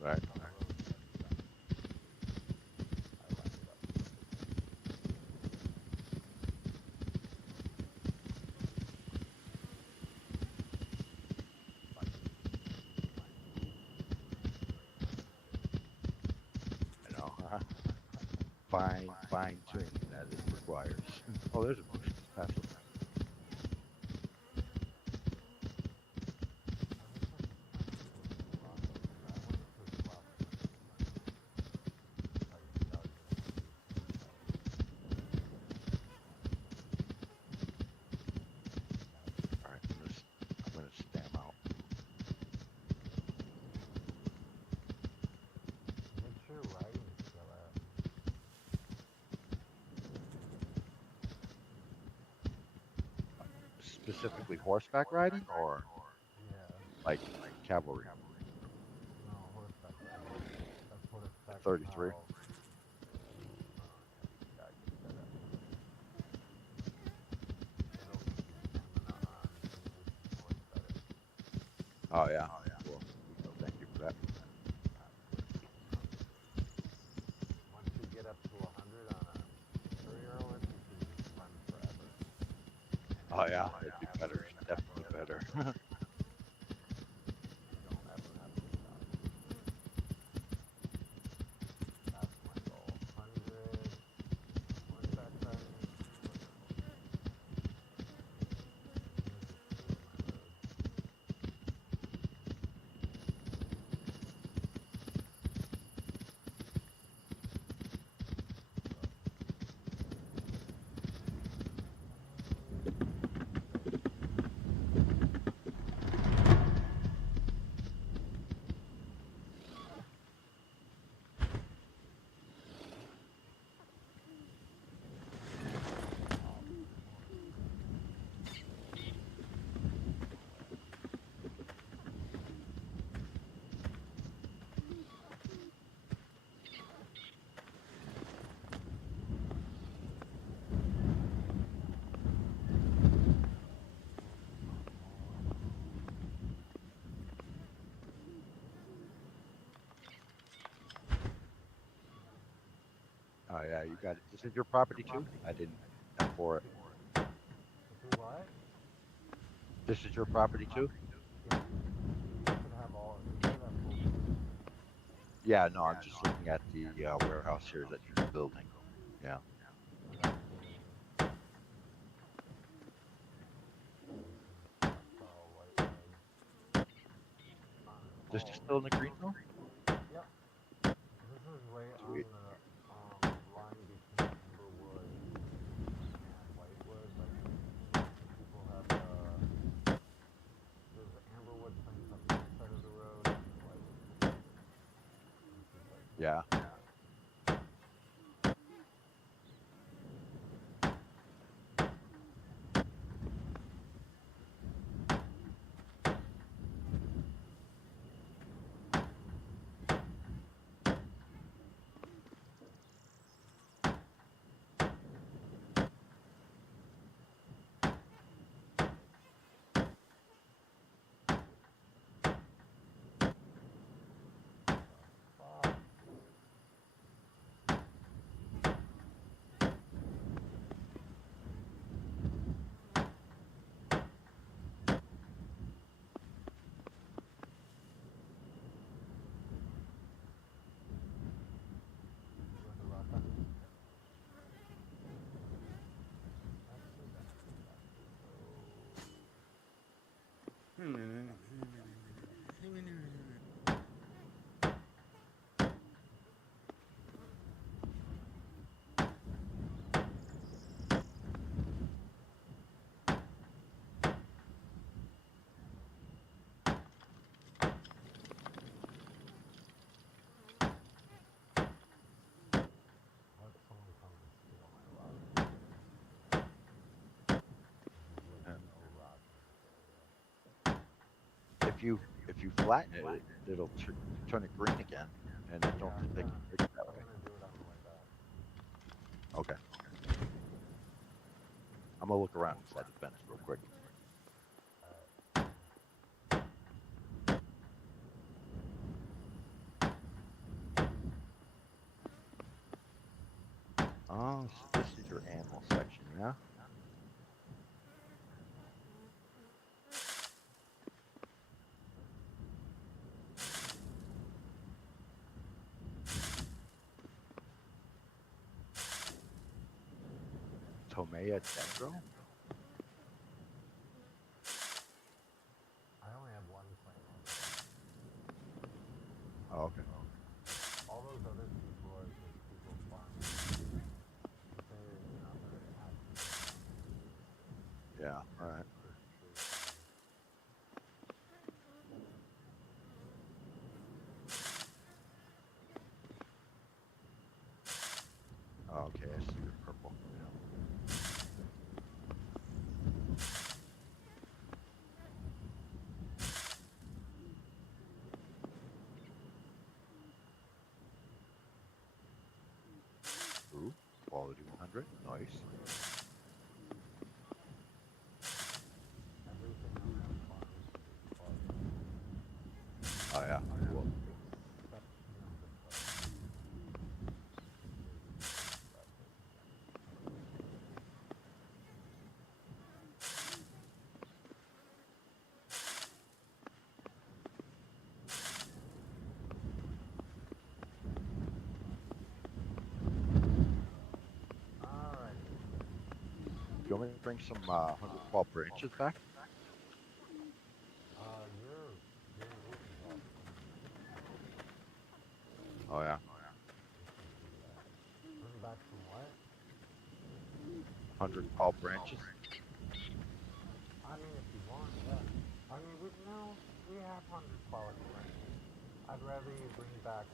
Right. I know. Fine tuning that it requires. Oh, there's a moose. Pass it. All right, I'm gonna stam out. What's your riding skill at? Specifically horseback riding or Yeah. like cavalry? No, horseback riding. That's what At affects 33. how. Yeah, I get that. It'll keep your stamina on transition horse better. Oh yeah. Cool. Thank you for that. Once you get up to 100 on a courier horse, you can just run forever. Oh yeah, it'd be better. Definitely better. You don't ever have to yeah, you got it. This is your property too? I didn't for it. Do what? This is your property too? Yeah. You should have all. You should have full. Yeah, no, I'm just looking at the warehouse here that you're building. Yeah. This is still in the green zone? Yep. This is right on Sweet. the line between Amberwood and Whitewood. Like people have there's Amberwood planes on the east side of the road and Whitewood planes. This is like Yeah. If you flatten it, it'll turn it green again, and I don't think they can fix it that way. I'm gonna do it on the way back. Okay. I'm gonna look around inside the fence real quick. Oh, so this is your animal section, yeah? Tomea Dendro? I only have one plane on. Oh, okay. All those other people are just people farming. They're not very active. Yeah, alright. Okay, I see your purple. Yeah. Ooh, quality 100, nice. Everything on that farm is quality. Oh yeah, cool. Alright. Do you want me to bring some 100 tall branches back? Your roof is all. Oh yeah. Bring back some what? 100 tall branches? I mean, if you want, yeah. I mean, we have 100 quality branches. I'd rather you bring back,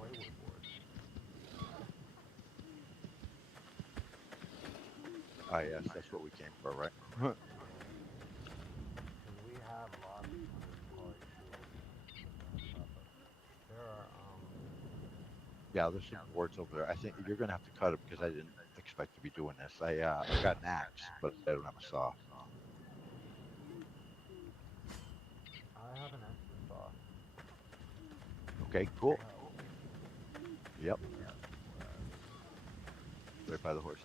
Wayward board. Oh yes, that's what we came for, right? And we have lots of 100 quality tools. There are, Yeah, there's some boards over there. I think you're gonna have to cut them because I didn't expect to be doing this. I got an axe, but I don't have a saw. I have an extra saw. Okay, cool. Yep. Right by the horse.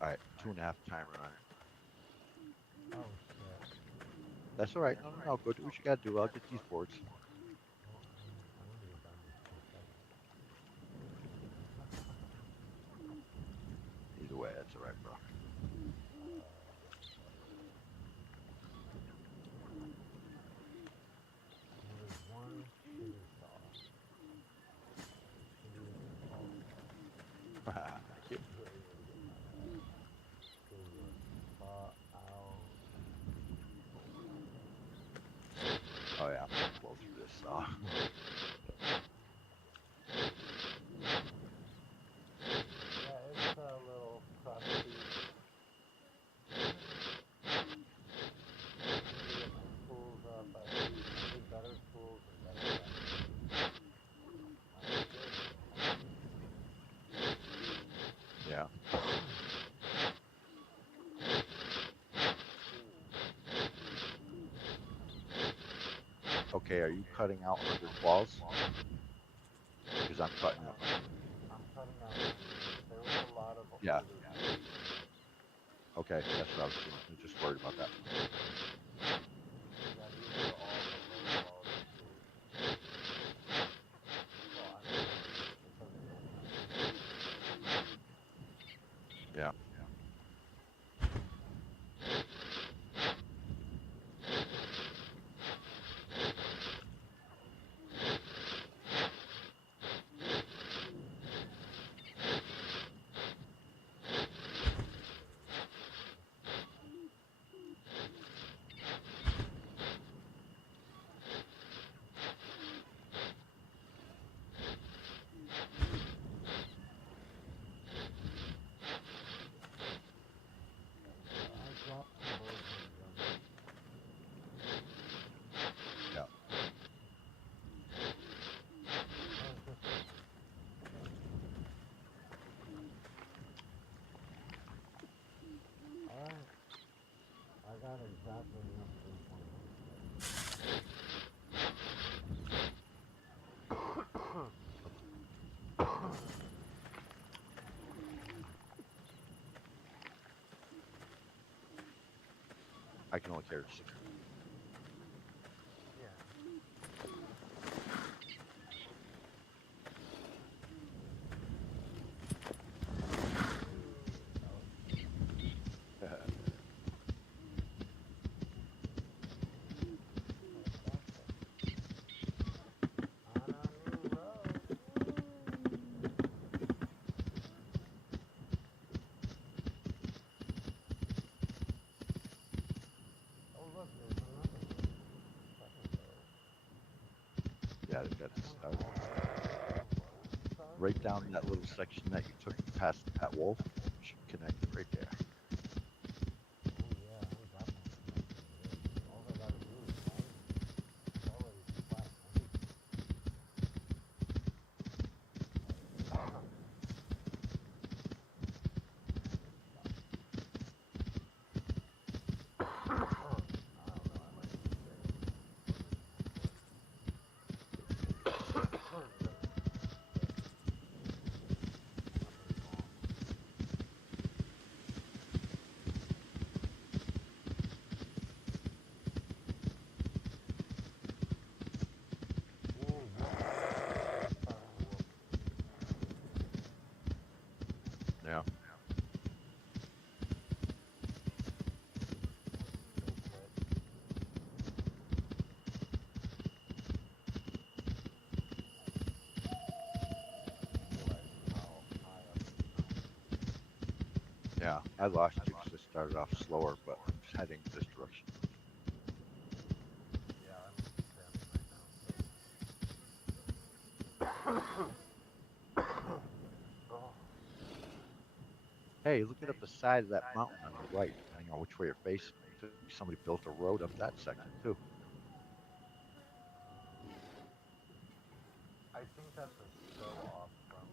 All right, 2.5 timer on it. Oh shit. That's all right. No, no, no. Go do what you gotta do. I'll get these boards. Well, I need to get done in 2 seconds. Either way, that's all right, bro. Well, there's one shitty saw. Shitty saw. Thank you. Really need to get my screw saw out. Oh yeah, I'm gonna blow through this saw. Yeah, it's a little crusty. I need to get my tools up. I need better tools and better weapons. Yeah. Okay, are you cutting out 100 walls? Because I'm cutting out. I'm cutting out 100. There was a lot of Yeah. older videos. Okay, that's what I was doing. I'm just worried about that. Yeah, these are all the low quality tools. Well, I mean, because they don't have. Yeah. I dropped some boards in the jungle. Yeah. How's this one? Alright. I got exactly enough 3.16. I can only carry 60. Yeah. On a new road. Oh look, there's another road. Second road. Yeah, that's All right down that little section that you took past that wolf. Should connect it right there. Oh yeah, I'm definitely connecting this. All I gotta do is land. It's already flat land. I don't know, I might just stay for this. Nothing's wrong. Whoa, whoa. Starting wolf. Yeah. So quick. Realize how high up this mountain is. Yeah. I lost you because I started off slower, but I'm just heading this direction. Yeah, I'm standing right now. Oh. Hey, look at the side of that mountain on the right, depending on which way you're facing. Somebody built a road up that section too. I think that's a show off from,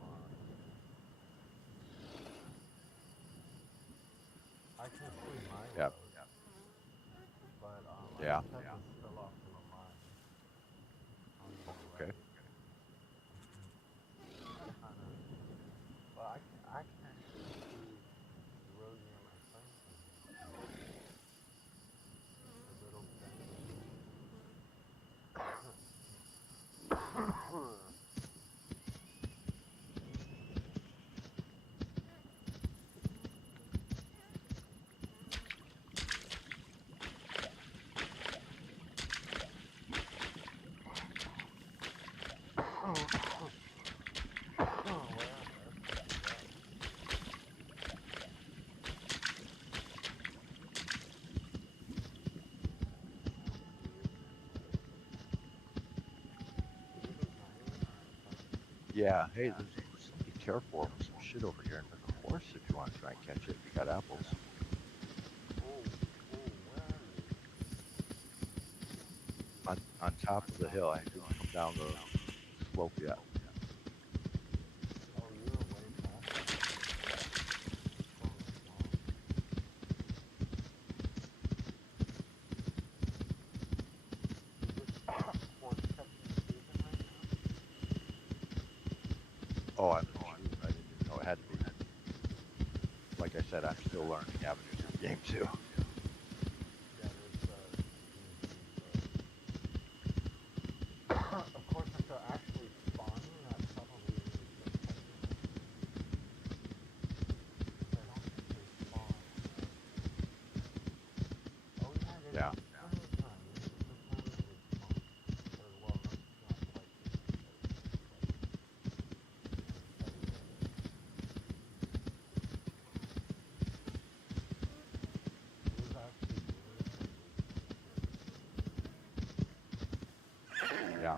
I can see my Yep. road, but, Yeah. I checked it's still off some of mine. On the Okay. right. Kinda, well, I can actually see the road near my friend from here. The little bend. Yeah. Hey, be careful of some shit over here. And there's a horse if you want to try and catch it. You got apples. On top of the hill. I didn't come down the slope yet. Oh, you were way past it. Oh, I'm not sure. I didn't even know it had to be. Like I said, I'm still learning avenues of the game too. Of course, if they're actually spawning, that probably means they're catching them. I don't think they spawn. Oh yeah, they Yeah. do spring time. This time they would spawn. Or, well, not quite spring, but it was actually really Yeah.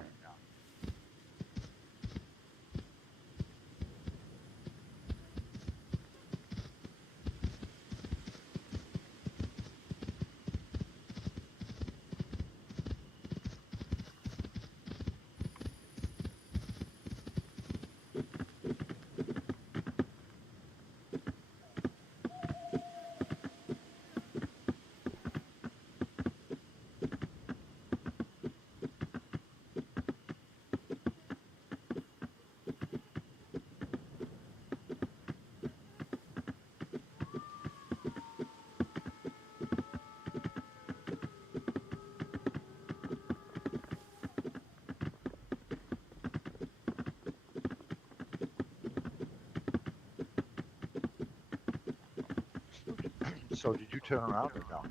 So did you turn around or no?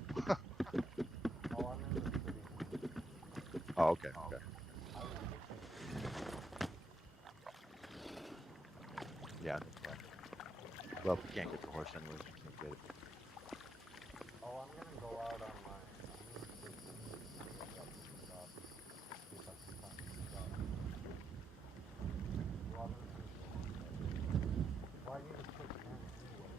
Oh, I'm in the city now. Oh, okay. Okay. I was looking for Yeah, no problem. Well, if we can't get the horse anyways, we can't get it. Oh, I'm gonna go out on my. I'm gonna search and see if I can look up some stuff. See if I can find some stuff. Well, I'm gonna finish the one first. Well, I need to put in anyway.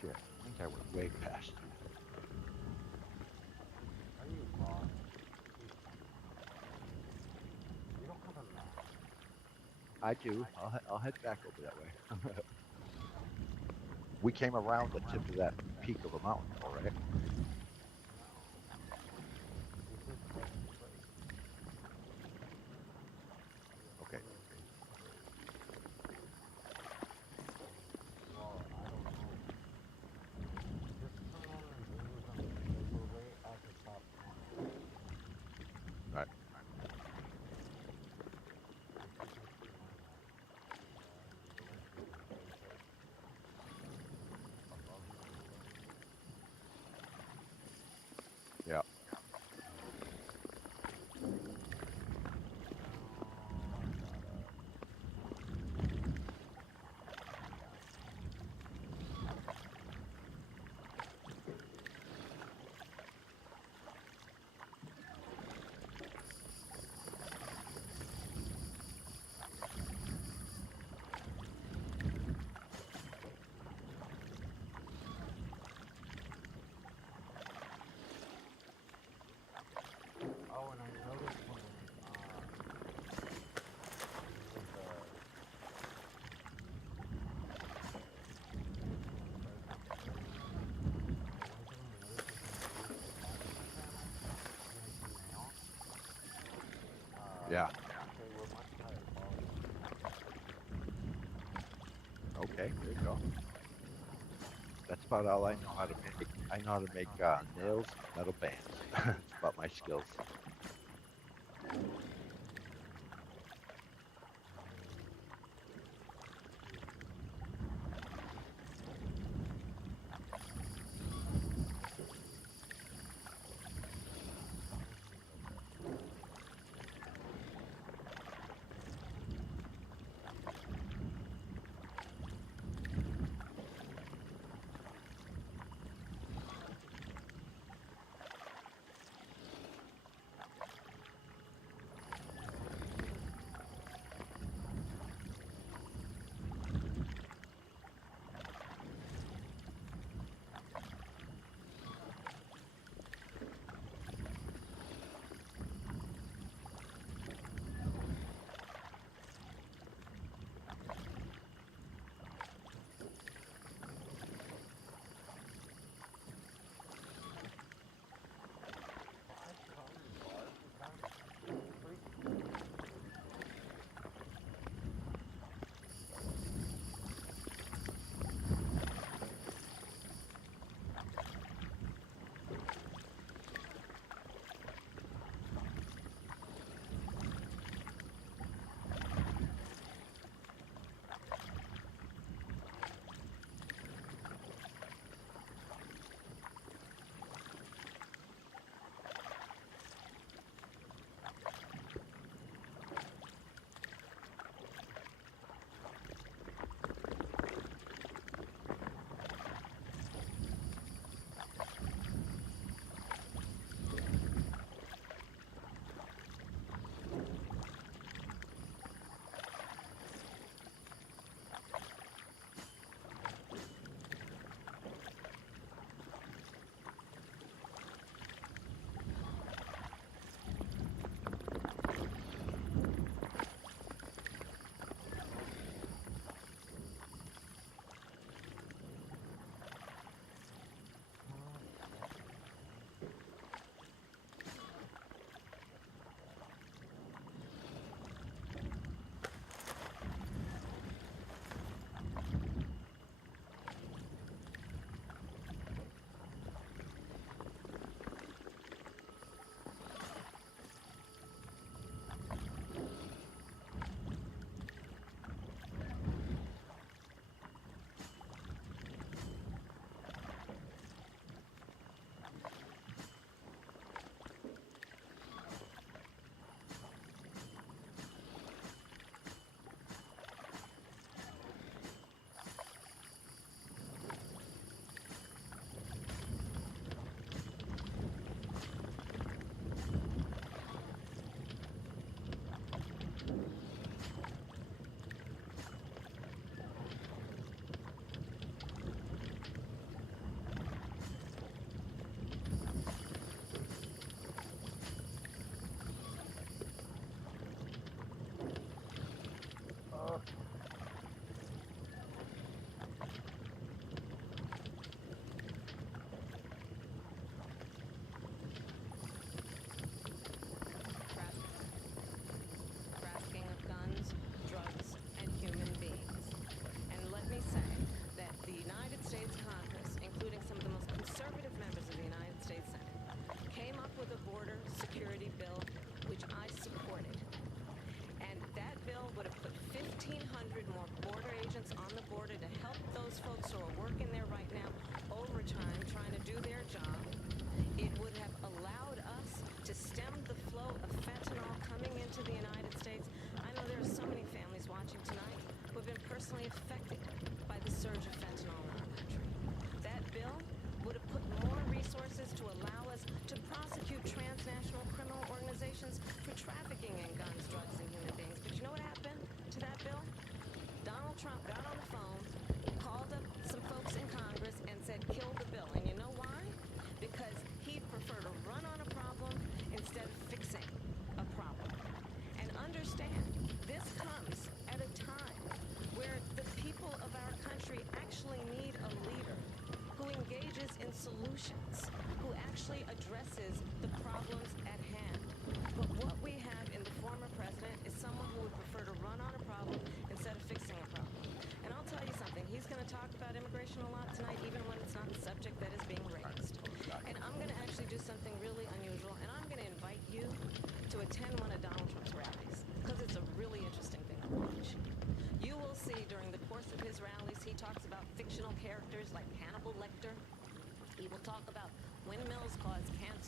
Shit. I think I went way past you. Are you lost? You don't have a map. I do. I'll head back over that way. We came around the tip of that peak of a mountain, all right? Okay. Right. Yeah. Oh, and I noticed when Yeah. they were much higher quality. Okay, there you go. That's about all I know how to make. I know how to make nails, metal bands. It's about my skills.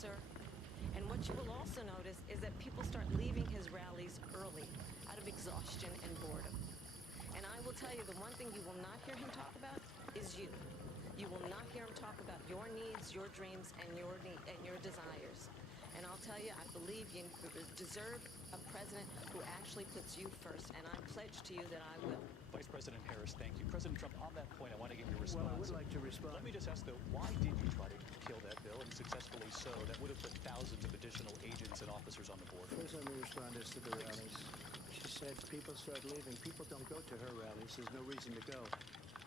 sir. And what you will also notice is that people start leaving his rallies early out of exhaustion and boredom. And I will tell you, the one thing you will not hear him talk about is you. You will not hear him talk about your needs, your dreams, and your desires. And I'll tell you, I believe you deserve a president who actually puts you first, and I pledge to you that I will. Vice President Harris, thank you. President Trump, on that point, I want to get your response. Well, I would like to respond. Let me just ask, though, why did you try to kill that bill, and successfully so? That would have put thousands of additional agents and officers on the board. First, let me respond as to the rallies. She said people start leaving. People don't go to her rallies. There's no reason to go.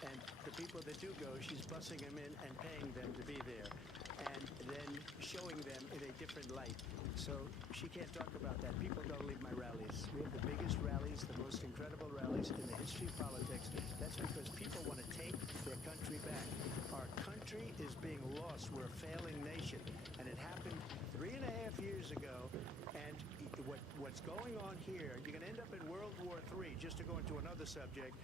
And the people that do go, she's bussing them in and paying them to be there, and then showing them in a different light. So she can't talk about that. People don't leave my rallies. We have the biggest rallies, the most incredible rallies in the history of politics. That's because people want to take their country back. Our country is being lost. We're a failing nation. And it happened 3.5 years ago. And what's going on here, you're going to end up in World War III, just to go into another subject.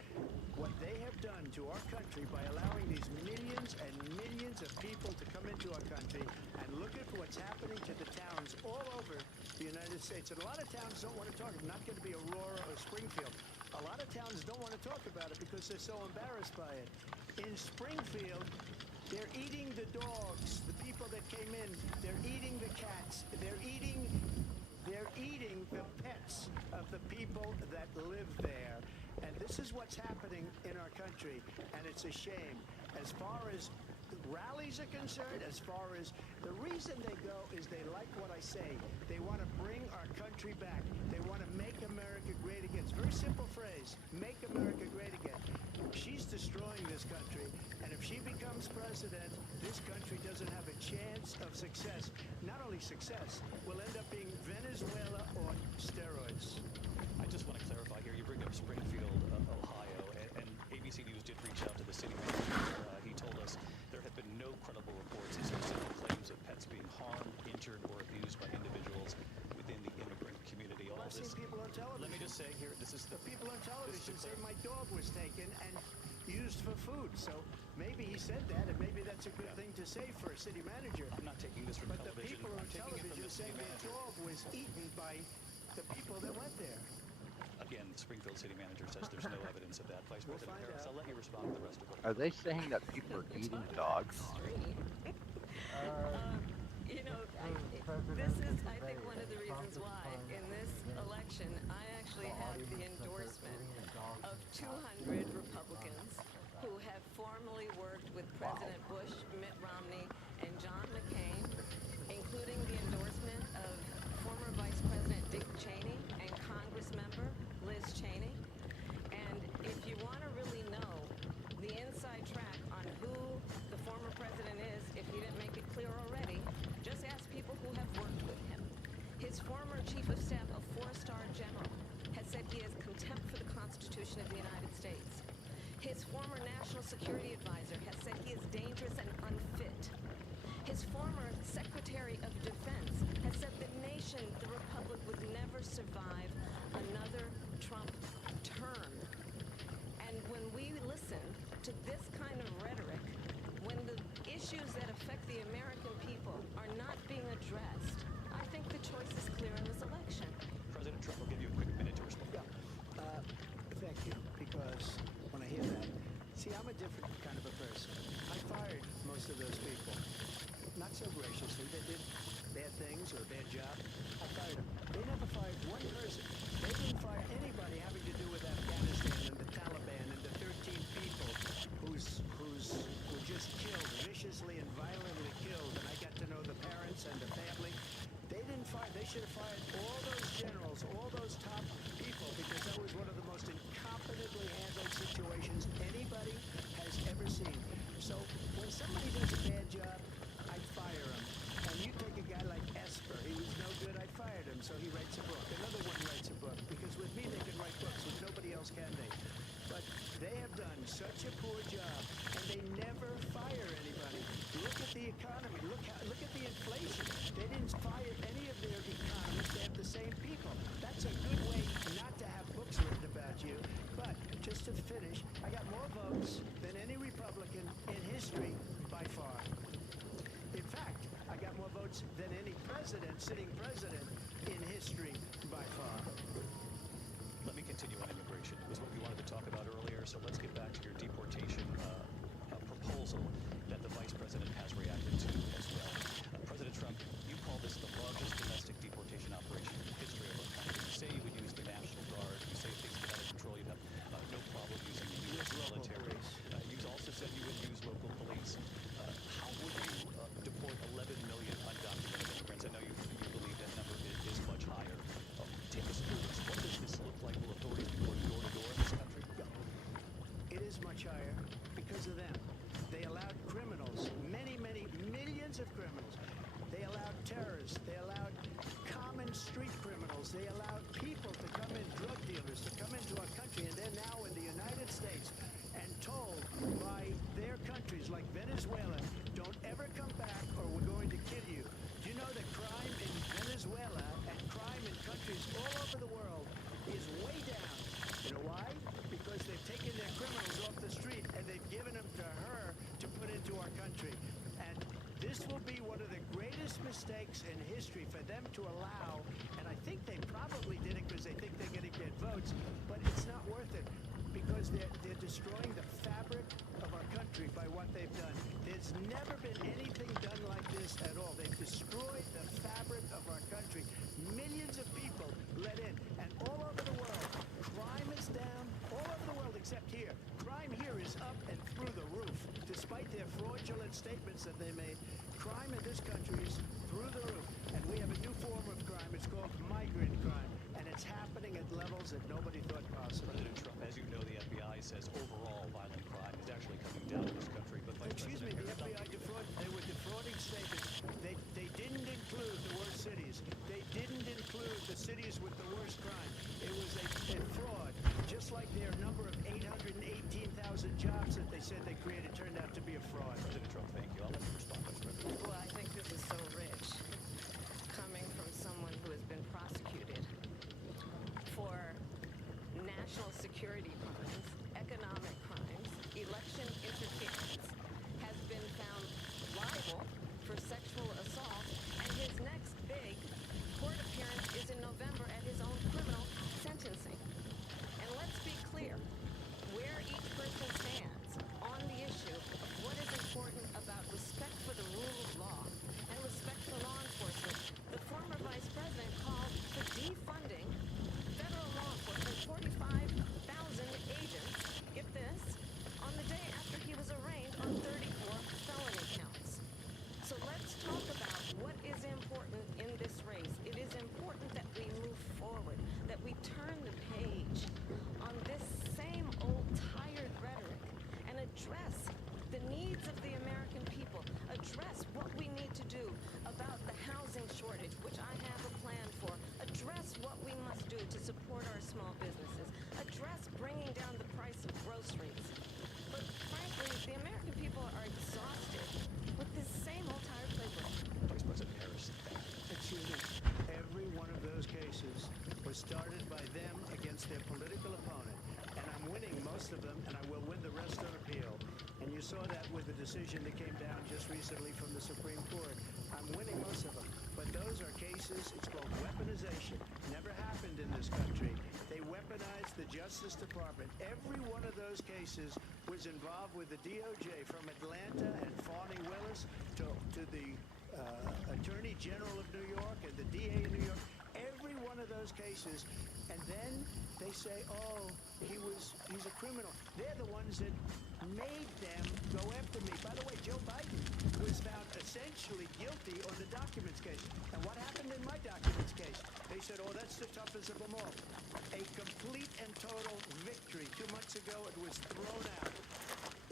What they have done to our country by allowing these millions and millions of people to come into our country, and look at what's happening to the towns all over the United States. And a lot of towns don't want to talk. It's not going to be Aurora or Springfield. A lot of towns don't want to talk about it because they're so embarrassed by it. In Springfield, they're eating the dogs, the people that came in. They're eating the cats. They're eating the pets of the people that live there. And this is what's happening in our country, and it's a shame. As far as rallies are concerned, as far as the reason they go is they like what I say. They want to bring our country back. They want to make America great again. It's a very simple phrase, make America great again. She's destroying this country, and if she becomes president, this country doesn't have a chance of success. Not only success, we'll end up being Venezuela on steroids. I just want to clarify here. You bring up Springfield, Ohio, and ABC News did reach out to the city manager. He told us there have been no credible reports of specific claims of pets being harmed, injured, or abused by individuals within the immigrant community. Well, I've seen people on television. Let me just say here, this is the people on television say my dog was taken and used for food. So maybe he said that, and maybe that's a good thing to say for a city manager. I'm not taking this from but television. But the people on I'm taking it from television the city saying their manager. dog was eaten by the people that went there. Again, the Springfield city manager says there's no evidence of that. Vice We'll President find Harris, out. I'll let you respond to the rest of it. Are they saying that people are eating dogs? You know, this is, I think, one of the reasons why in this election I actually have the endorsement of 200 Republicans who have formally worked with President Bush, Mitt Romney, and John McCain, including the endorsement of former Vice President Dick Cheney and Congressmember Liz Cheney. And if you want to really know the inside track on who the former president is, if he didn't make it clear already, just ask people who have worked with him. His former chief of staff, a 4-star general, has said he has contempt for the Constitution of the United States. His former national security advisor has said he is dangerous and unfit. His former Secretary of Defense has said the nation, the Republic, would never survive another Trump term. And when we listen to this kind of rhetoric, when the issues that affect the American people are not being addressed, I think the choice is clear in this election. President Trump will give you a quick minute to respond. Thank you, because when I hear that, see, I'm a different kind of a person. I fired most of those people. Not so graciously. They did bad things or a bad job. I fired them. They never fired one person. They didn't fire anybody having to do with Afghanistan and the Taliban and the 13 people who were just killed, viciously and violently killed. And I got to know the parents and the family. They didn't fire. They should have fired all those generals, all those top people, because that was one of the most incompetently handled situations anybody has ever seen. So when somebody does a bad job, I'd fire him. And you take a guy like Esper, he was no good, I fired him, so he writes a book. Another one writes a book, because with me they can write books, with nobody else can they. But they have done such a poor job, and they never fire anybody. Look at the economy, look at the inflation. They didn't fire any of their economists, they have the same people. That's a good way not to have books written about you. But just to finish, I got more votes than any Republican in history by far. president in history by far. Let me continue on immigration. It was what we wanted to talk about earlier, so let's get back to your deportation proposal that the vice president has reacted to as well. President Trump, you call this the largest domestic deportation operation in the history of our country. You say you would use the National Guard. You say if things get out of control, you'd have no problem using the U.S. military. You also said you would use local police. How would you deport 11 million undocumented immigrants? I know you believe that number is much higher. Take us through this. What does this look like? Will authorities be going door to door in this country? It is much higher because of them. They allowed criminals, many millions of criminals. They allowed terrorists. They allowed common street criminals. They allowed people to come in, drug dealers, to come into our country, and they're now in the United States and told by their countries like Venezuela, don't ever come back or we're going to kill you. Do you know that crime in Venezuela and crime in countries all over the world is way down? You know why? Because they've taken their criminals off the street and they've given them to her to put into our country. And this will be one of the greatest mistakes in history for them to allow, and I think they probably did it because they think they're going to get votes, but it's not worth it because they're destroying the fabric of our country by what they've done. There's never been anything done like this at all. They've destroyed the fabric of our country. Millions of people let in, and all over the world, crime is down, all over the world except here. Crime here is up and through the roof. Despite their fraudulent statements that they made, crime in this country is through the roof. And we have a new form of crime. It's called migrant crime. And it's happening at levels that nobody thought possible. President Trump, as you know, the FBI says overall violent crime is actually coming down in this country. But Excuse me, the FBI they were defrauding statements. They didn't include the worst cities. They didn't include the cities with the worst crime. It was a fraud. Just like their number of 818,000 jobs that they said they created turned out to be a fraud. President Trump, thank you. I'll let you respond, Vice President. Well, I think this is so rich, coming from someone who has been prosecuted for national security crimes, economic crimes, election interference, has been found liable for sexual assault, and his next big court appearance is in November at his own criminal sentencing. And let's be clear, where each person stands on the issue of what is important about respect for the rule of law and respect for law enforcement, the former vice president called for defunding federal law enforcement, 45,000 agents, get this, on the day after he was arraigned on 34 felony counts. So let's talk about what is important in this race. It is important that we move forward, that we turn the page on this same old tired rhetoric and address the needs of the American people, address what we need to do about the housing shortage, which I have a plan for, address what we must do to support our small businesses, address bringing down the price of groceries. But frankly, the American people are exhausted with this same old tired playbook. Vice President Harris. Excuse me. Every one of those cases was started by them against their political opponent. And I'm winning most of them, and I will win the rest on appeal. And you saw that with the decision that came down just recently from the Supreme Court. I'm winning most of them. But those are cases, it's called weaponization. Never happened in this country. They weaponized the Justice Department. Every one of those cases was involved with the DOJ, from Atlanta and Fani Willis to the Attorney General of New York and the DA of New York. Every one of those cases. And then they say, oh, he's a criminal. They're the ones that made them go after me. By the way, Joe Biden was found essentially guilty on the documents case. And what happened in my documents case? They said, oh, that's the toughest of them all. A complete and total victory. 2 months ago, it was thrown out.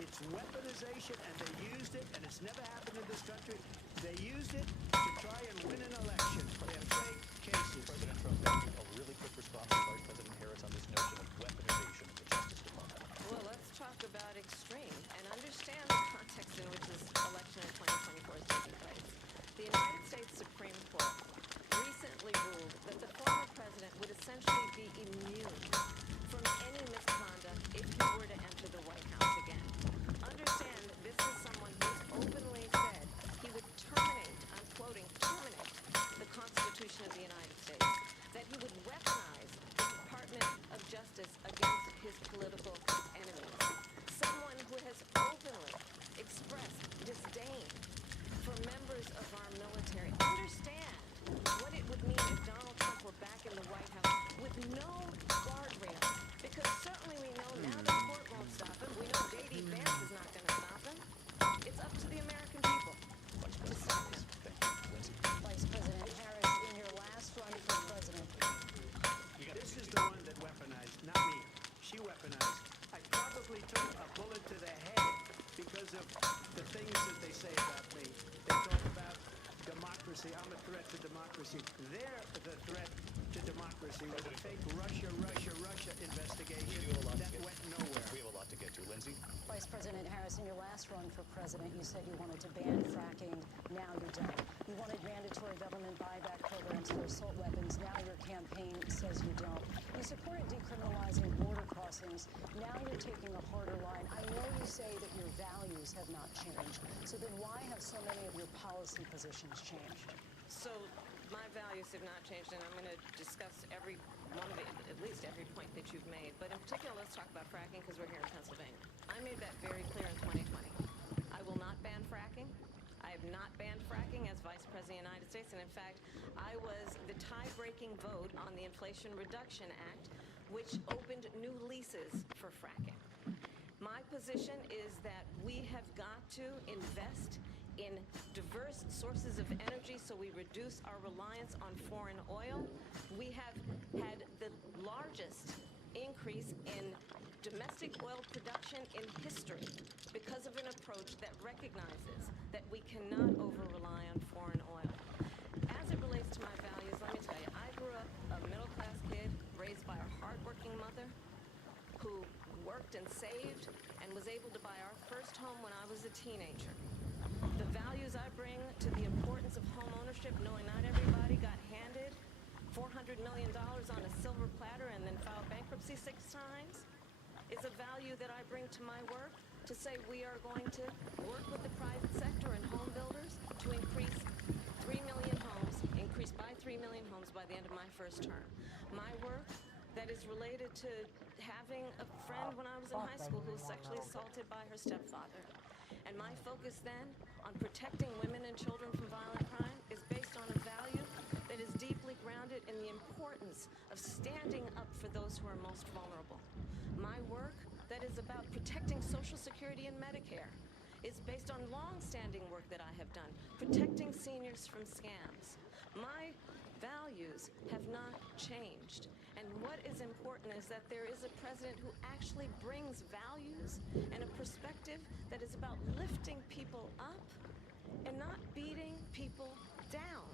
It's weaponization, and they used it, and it's never happened in this country. They used it to try and win an election. They're fake cases. President Trump, thank you. A really quick response from Vice President Harris on this notion of weaponization of the Justice Department. Well, let's talk about extreme and understand the context in which this election in 2024 is taking place. The United States Supreme Court recently ruled that the former president would essentially be immune from any misconduct if he were to enter the White House again. Understand that this is someone who's openly said he would terminate, I'm quoting, terminate the Constitution of They're the threat to democracy with a fake Russia investigation that went nowhere. We have a lot to get to. Lindsay? Vice President Harris, in your last run for president, you said you wanted to ban fracking. Now you don't. You wanted mandatory government buyback programs for assault weapons. Now your campaign says you don't. You supported decriminalizing border crossings. Now you're taking a harder line. I know you say that your values have not changed. So then why have so many of your policy positions changed? So my values have not changed, and I'm going to discuss every one of at least every point that you've made. But in particular, let's talk about fracking because we're here in Pennsylvania. I made that very clear in 2020. I will not ban fracking. I have not banned fracking as Vice President of the United States, and in fact, I was the tie-breaking vote on the Inflation Reduction Act, which opened new leases for fracking. My position is that we have got to invest in diverse sources of energy so we reduce our reliance on foreign oil. We have had the largest increase in domestic oil production in history because of an approach that recognizes that we cannot over-rely on foreign oil. As it relates to my values, let me tell you, I grew up a middle-class kid raised by a hardworking mother who worked and saved and was able to buy our first home when I was a teenager. The values I bring to the importance of home ownership, knowing not everybody got handed $400 million on a silver platter and then filed bankruptcy 6 times, is a value that I bring to my work to say we are going to work with the private sector and home builders to increase 3 million homes, increase by 3 million homes by the end of my first term. My work that is related to having a friend when I was in high school who was sexually assaulted by her stepfather. And my focus then on protecting women and children from violent crime is based on a value that is deeply grounded in the importance of standing up for those who are most vulnerable. My work that is about protecting Social Security and Medicare is based on long-standing work that I have done, protecting seniors from scams. My values have not changed. And what is important is that there is a president who actually brings values and a perspective that is about lifting people up and not beating people down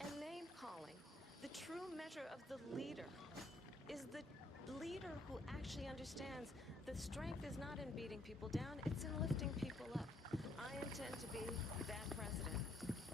and name-calling. The true measure of the leader is the leader who actually understands the strength is not in beating people down, it's in lifting people up. I intend to be that president.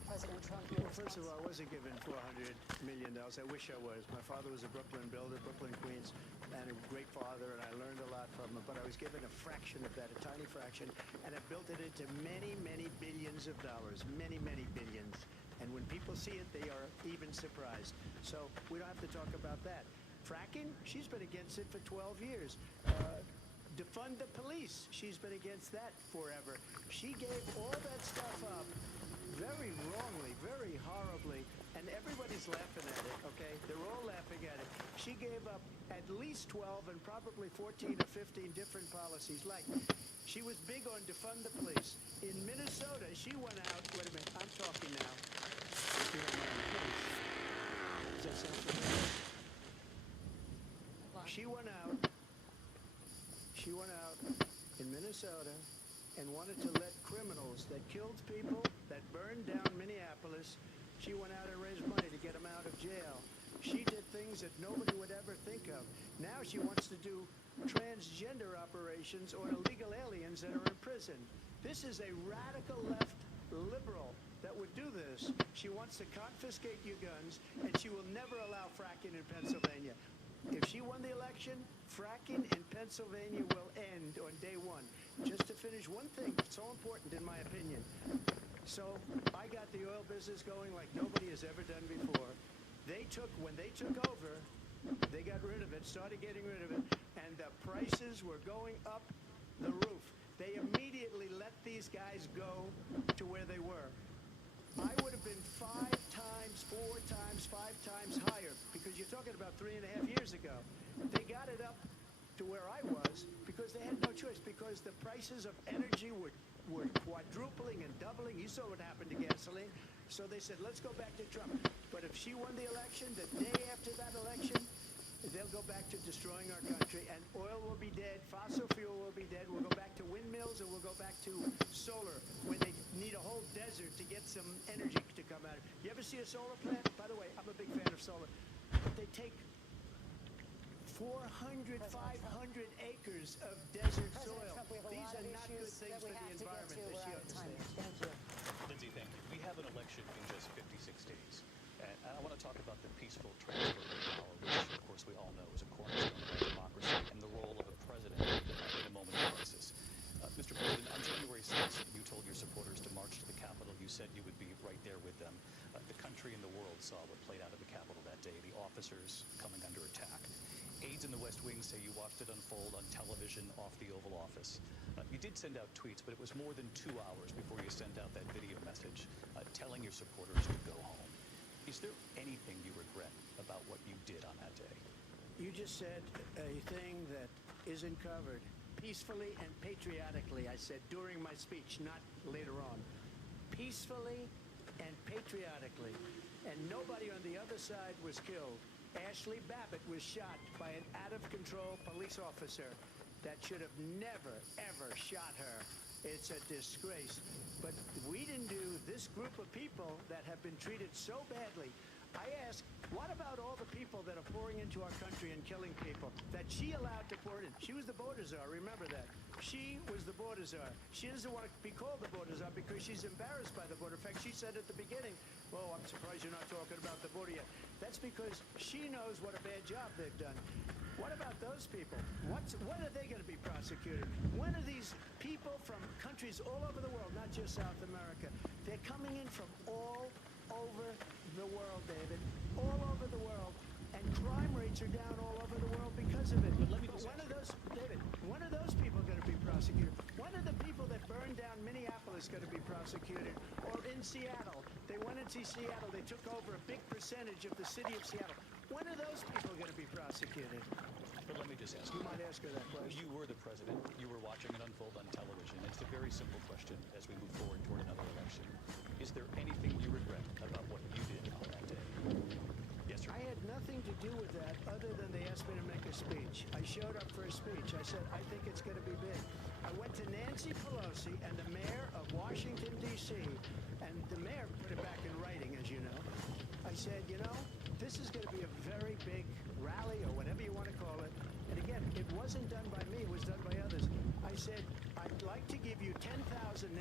President Trump, well, first of all, I wasn't given $400 million. I wish I was. My father was a Brooklyn builder, Brooklyn, Queens, and a great father, and I learned a lot from him. But I was given a fraction of that, a tiny fraction, and I built it into many, many billions of dollars, many, many billions. And when people see it, they are even surprised. So we don't have to talk about that. Fracking, she's been against it for 12 years. Defund the police, she's been against that forever. She gave all that stuff up very wrongly, very horribly, and everybody's laughing at it, okay? They're all laughing at it. She gave up at least 12 and probably 14 or 15 different policies. Like, she was big on defund the police. In Minnesota, she went out, wait a minute, I'm talking now. If you don't mind, please. Does that sound familiar? She went out in Minnesota and wanted to let criminals that killed people, that burned down Minneapolis, she went out and raised money to get them out of jail. She did things that nobody would ever think of. Now she wants to do transgender operations on illegal aliens that are in prison. This is a radical left liberal that would do this. She wants to confiscate your guns, and she will never allow fracking in Pennsylvania. If she won the election, fracking in Pennsylvania will end on day one. Just to finish one thing so important in my opinion. So I got the oil business going like nobody has ever done before. When they took over, they got rid of it, started getting rid of it, and the prices were going up the roof. They immediately let these guys go to where they were. I would have been 5 times, 4 times, 5 times higher, because you're talking about 3.5 years ago. They got it up to where I was because they had no choice, because the prices of energy were quadrupling and doubling. You saw what happened to gasoline. So they said, let's go back to Trump. But if she won the election, the day after that election, they'll go back to destroying our country, and oil will be dead, fossil fuel will be dead, we'll go back to windmills, and we'll go back to solar, where they need a whole desert to get some energy to come out of. You ever see a solar plant? By the way, I'm a big fan of solar. But they take 400, 500 acres of desert soil. These are not good things for the environment, as you understand. Thank you. Lindsay, thank you. We have an election in just 56 days. And I want to talk about the peaceful transfer of power, which, of course, we all know is a cornerstone of our democracy, and the role of a president in a moment of crisis. Mr. President, on January 6th, you told your supporters to march to the Capitol. You said you would be right there with them. The country and the world saw what played out at the Capitol that day, the officers coming under attack. Aides in the West Wing say you watched it unfold on television off the Oval Office. You did send out tweets, but it was more than 2 hours before you sent out that video message telling your supporters to go home. Is there anything you regret about what you did on that day? You just said a thing that isn't covered. Peacefully and patriotically, I said during my speech, not later on. Peacefully and patriotically. And nobody on the other side was killed. Ashley Babbitt was shot by an out-of-control police officer that should have never, ever shot her. It's a disgrace. But we didn't do this group of people that have been treated so badly. I ask, what about all the people that are pouring into our country and killing people that she allowed to pour in? She was the border czar, remember that. She was the border czar. She doesn't want to be called the border czar because she's embarrassed by the border. In fact, she said at the beginning, oh, I'm surprised you're not talking about the border yet. That's because she knows what a bad job they've done. What about those people? When are they going to be prosecuted? When are these people from countries all over the world, not just South America, they're coming in from all over the world, David, all over the world, and crime rates are down all over the world because of it. But when are those, David, when are those people going to be prosecuted? When are the people that burned down Minneapolis going to be prosecuted? Or in Seattle, they went into Seattle, they took over a big percentage of the city of Seattle. When are those people going to be prosecuted? But let me just ask you. You might ask her that question. You were the president. You were watching it unfold on television. It's a very simple question as we move forward toward another election. Is there anything you regret about what you did on that day? Yes, sir. I had nothing to do with that other than they asked me to make a speech. I showed up for a speech. I said, I think it's going to be big. I went to Nancy Pelosi and the mayor of Washington, D.C., and the mayor put it back in writing, as you know. I said, you know, this is going to be a very big rally or whatever you want to call it. And again, it wasn't done by me. It was done by others. I said, I'd like to give you 10,000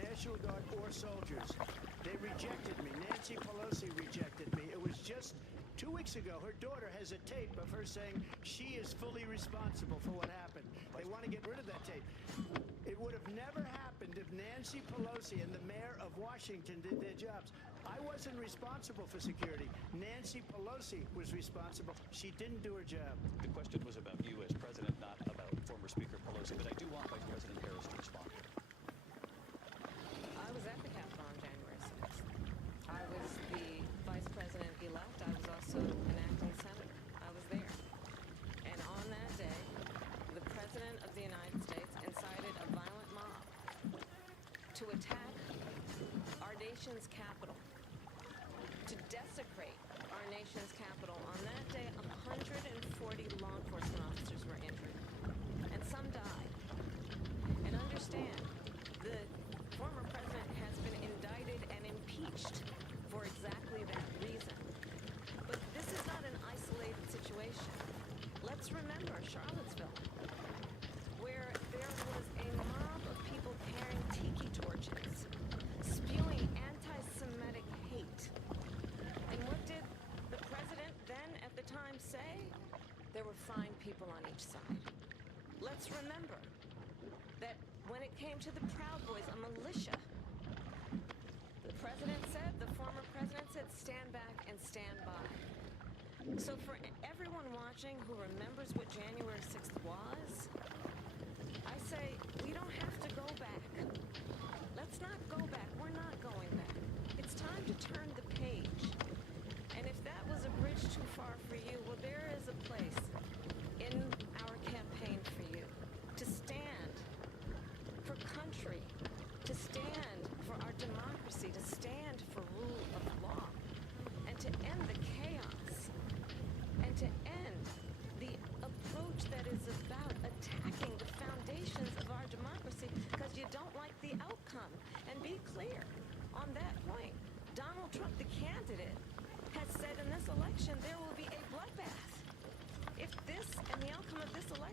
National Guard or soldiers. They rejected me. Nancy Pelosi rejected me. It was just 2 weeks ago. Her daughter has a tape of her saying she is fully responsible for what happened. They want to get rid of that tape. It would have never happened if Nancy Pelosi and the mayor of Washington did their jobs. I wasn't responsible for security. Nancy Pelosi was responsible. She didn't do her job. The question was about you as president, not about former Speaker Pelosi, but I do want Vice President Harris to respond. I was at the Capitol on January 6th. I was the vice president-elect. I was also an acting senator. I was there. And on that day, the president of the United States incited a violent mob to attack our nation's capital, to desecrate our nation's capital. On that day, 140 law enforcement officers were injured, and some died. And understand, the former president has been indicted and impeached for exactly that reason. But this is not an isolated situation. Let's remember Charlottesville, where there was a mob of people carrying tiki torches, spewing anti-Semitic hate. And what did the president then at the time say? There were fine people on each side. Let's remember that when it came to the Proud Boys, a militia, the president said, the former president said, stand back and stand by. So for everyone watching who remembers what January 6th was, I say we don't have to go back. Let's not go back. We're not going back. It's time to turn the page. And if that was a bridge too far for you, well, there is a place in our campaign for you to stand for country, to stand for our democracy, to stand for rule of law, and to end the chaos, and to end the approach that is about attacking the foundations of our democracy because you don't like the outcome. And be clear on that point. Donald Trump, the candidate,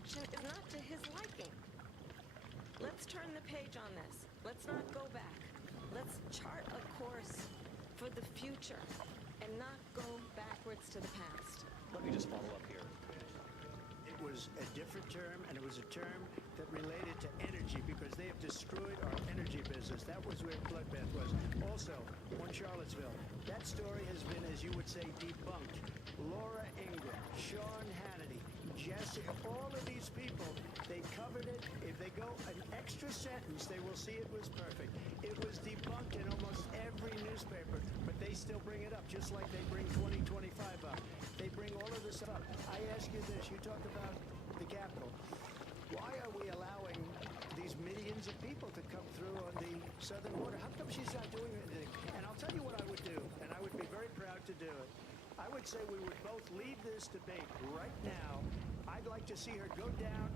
election is not to his liking. Let's turn the page on this. Let's not go back. Let's chart a course for the future and not go backwards to the past. Let me just follow up here. It was a different term, and it was a term that related to energy because they have destroyed our energy business. That was where Bloodbath was. Also, on Charlottesville, that story has been, as you would say, debunked. Laura Ingraham, Sean Hannity, Jesse, all of these people, they covered it. If they go an extra sentence, they will see it was perfect. It was debunked in almost every newspaper, but they still bring it up, just like they bring 2025 up. They bring all of this up. I ask you this, you talk about the Capitol. Why are we allowing these millions of people to come through on the southern border? How come she's not doing anything? And I'll tell you what I would do, and I would be very proud to do it. I would say we would both leave this debate right now. I'd like to see her go down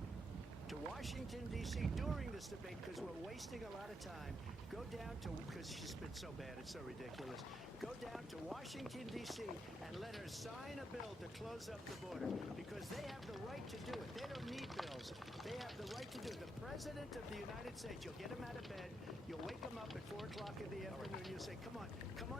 to Washington, D.C. during this debate because we're wasting a lot of time. Go down to, because she's been so bad, it's so ridiculous. Go down to Washington, D.C. and let her sign a bill to close up the border because they have the right to do it. They don't need bills. They have the right to do it. The President of the United States, you'll get him out of bed, you'll wake him up at 4 o'clock in the afternoon, you'll say, come on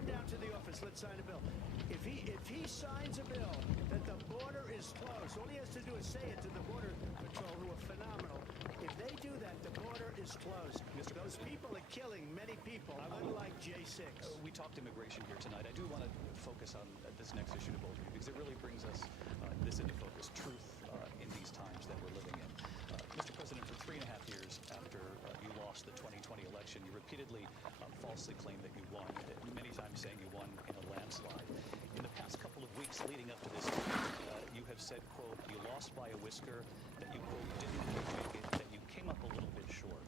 down to the office, let's sign a bill. If he signs a bill that the border is closed, all he has to do is say it to the Border Patrol, who are phenomenal. If they do that, the border is closed. Those people are killing many people, unlike J6. We talked immigration here tonight. I do want to focus on this next issue to both of you because it really brings us this into focus, truth in these times that we're living in. Mr. President, for 3.5 years after you lost the 2020 election, you repeatedly falsely claimed that you won, many times saying you won in a landslide. In the past couple of weeks leading up to this debate, you have said, quote, you lost by a whisker, that you, quote, didn't make it, that you came up a little bit short.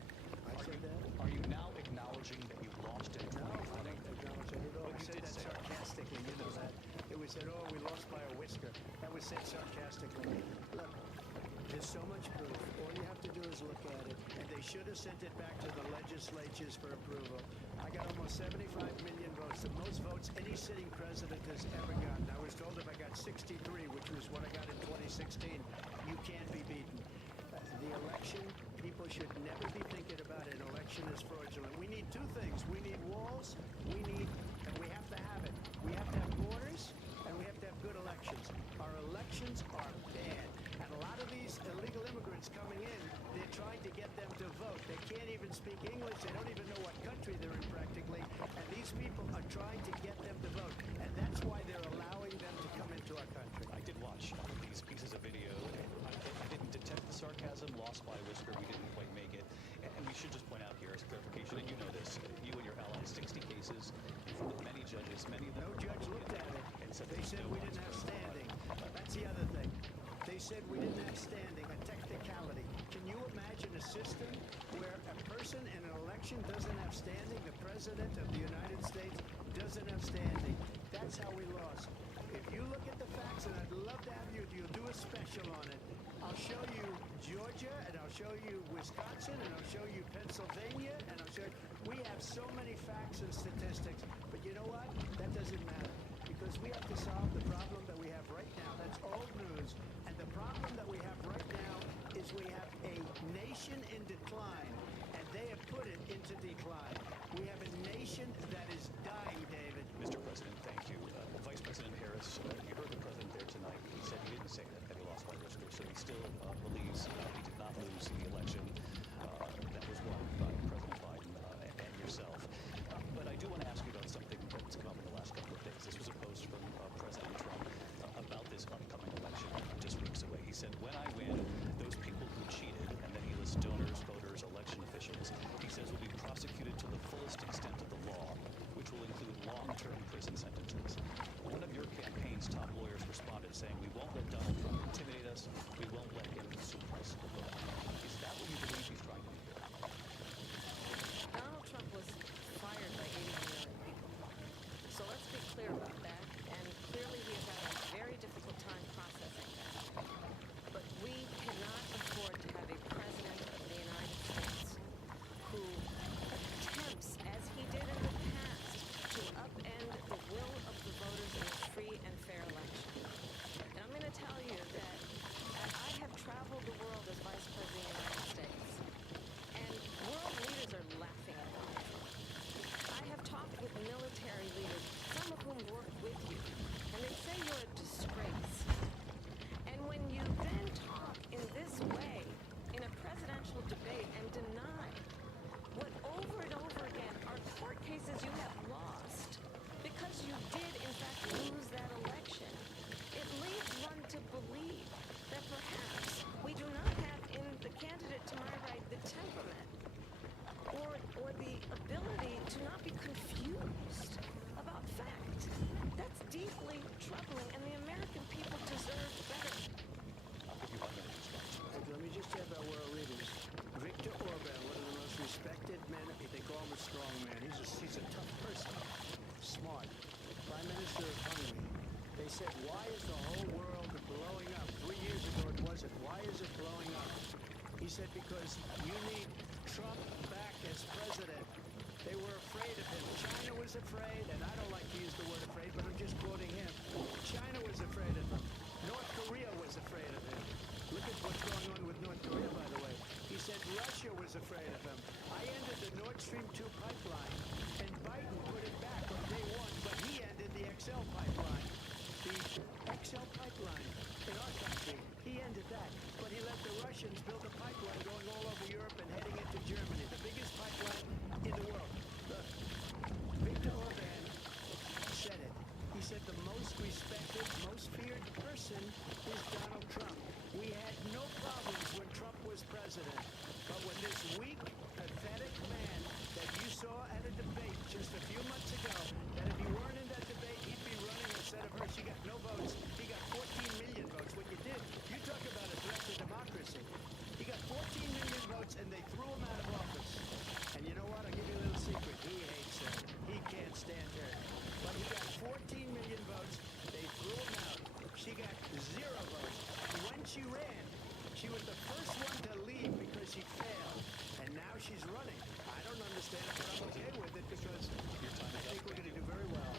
Are you now acknowledging that you lost in 2020? No, I don't acknowledge it at all. I said that sarcastically, you know that. It was said, oh, we lost by a whisker. That was said sarcastically. Look, there's so much proof. All you have to do is look at it. And they should have sent it back to the legislatures for approval. I got almost 75 million votes, the most votes any sitting president has ever gotten. I was told if I got 63, which was what I got in 2016, you can't be beaten. The election, people should never be thinking about an election as fraudulent. We need two things. We need walls, and we have to have it. We have to have borders, and we have to have good elections. Our elections are bad. And a lot of these illegal immigrants coming in, they're trying to get them to vote. They can't even speak English. They don't even know what country they're in practically. And these people are trying to get them to vote. And that's why they're allowing them to come into our country. I did watch these pieces of video. I didn't detect the sarcasm. Lost by a whisker. We didn't quite make it. And we should just point out here as clarification, and you know this, you and your allies, 60 cases in front of many judges, many of them. No judge looked at it. And said they said we didn't have standing. That's the other thing. They said we didn't have standing, a technicality. Can you imagine a system where a person in an election doesn't have standing? The President of the United States doesn't have standing. That's how we lost. If you look at the facts, and I'd love to have you do a special on it, I'll show you Georgia, and I'll show you Wisconsin, and I'll show you Pennsylvania, and I'll show you... We have so many facts and statistics, but you know what? That doesn't matter, because we have to solve the problem that we have right now. That's old news, and the problem that we have right now is we have a nation in decline, and they have put it into decline. We have a nation that is dying, David. Mr. President, thank you. Vice President Harris, you heard the President there tonight. He said he didn't say that he lost by a whisker, so he still believes he did not lose the election that was won by President Biden and yourself. But I do want to ask you about something that's come up in the last couple of days. This was a post from President Trump about this upcoming election just weeks away. He said, when I win, those people who cheated, and then he lists donors, voters, election officials, he says will be prosecuted to the fullest extent of the law, which will include long-term prison sentences. One of your campaign's top because you need Trump back as president. They were afraid of him. China was afraid, and I don't like to use the word afraid, but I'm just quoting him. China was afraid of him. North Korea was afraid of him. Look at what's going on with North Korea, by the way. He said Russia was afraid of him. I ended the Nord Stream 2 pipeline, and Biden put it back on day one, but he ended the XL pipeline. The XL pipeline in our country, he ended that. But he let the Russians build a pipeline going all over Europe and heading into Germany, the biggest pipeline in the world. Look, Viktor Orban said it. He said the most respected, most feared person is Donald Trump. We had no problems when Trump was president. But when this weak, pathetic man that you saw at a debate just a few months ago, that if he weren't in that debate, he'd be running instead of her. She got no votes. He got 14 million votes. What you did, you talk about a threat to democracy. He got 14 million votes, and they threw him out of office. And you know what? I'll give you a little secret. He hates her. He can't stand her. But he got 14 million votes. They threw him out. She got 0 votes. And when she ran, she was the first one to leave because she failed. And now she's running. I don't understand it, but I'm okay with it because I think we're going to do very well.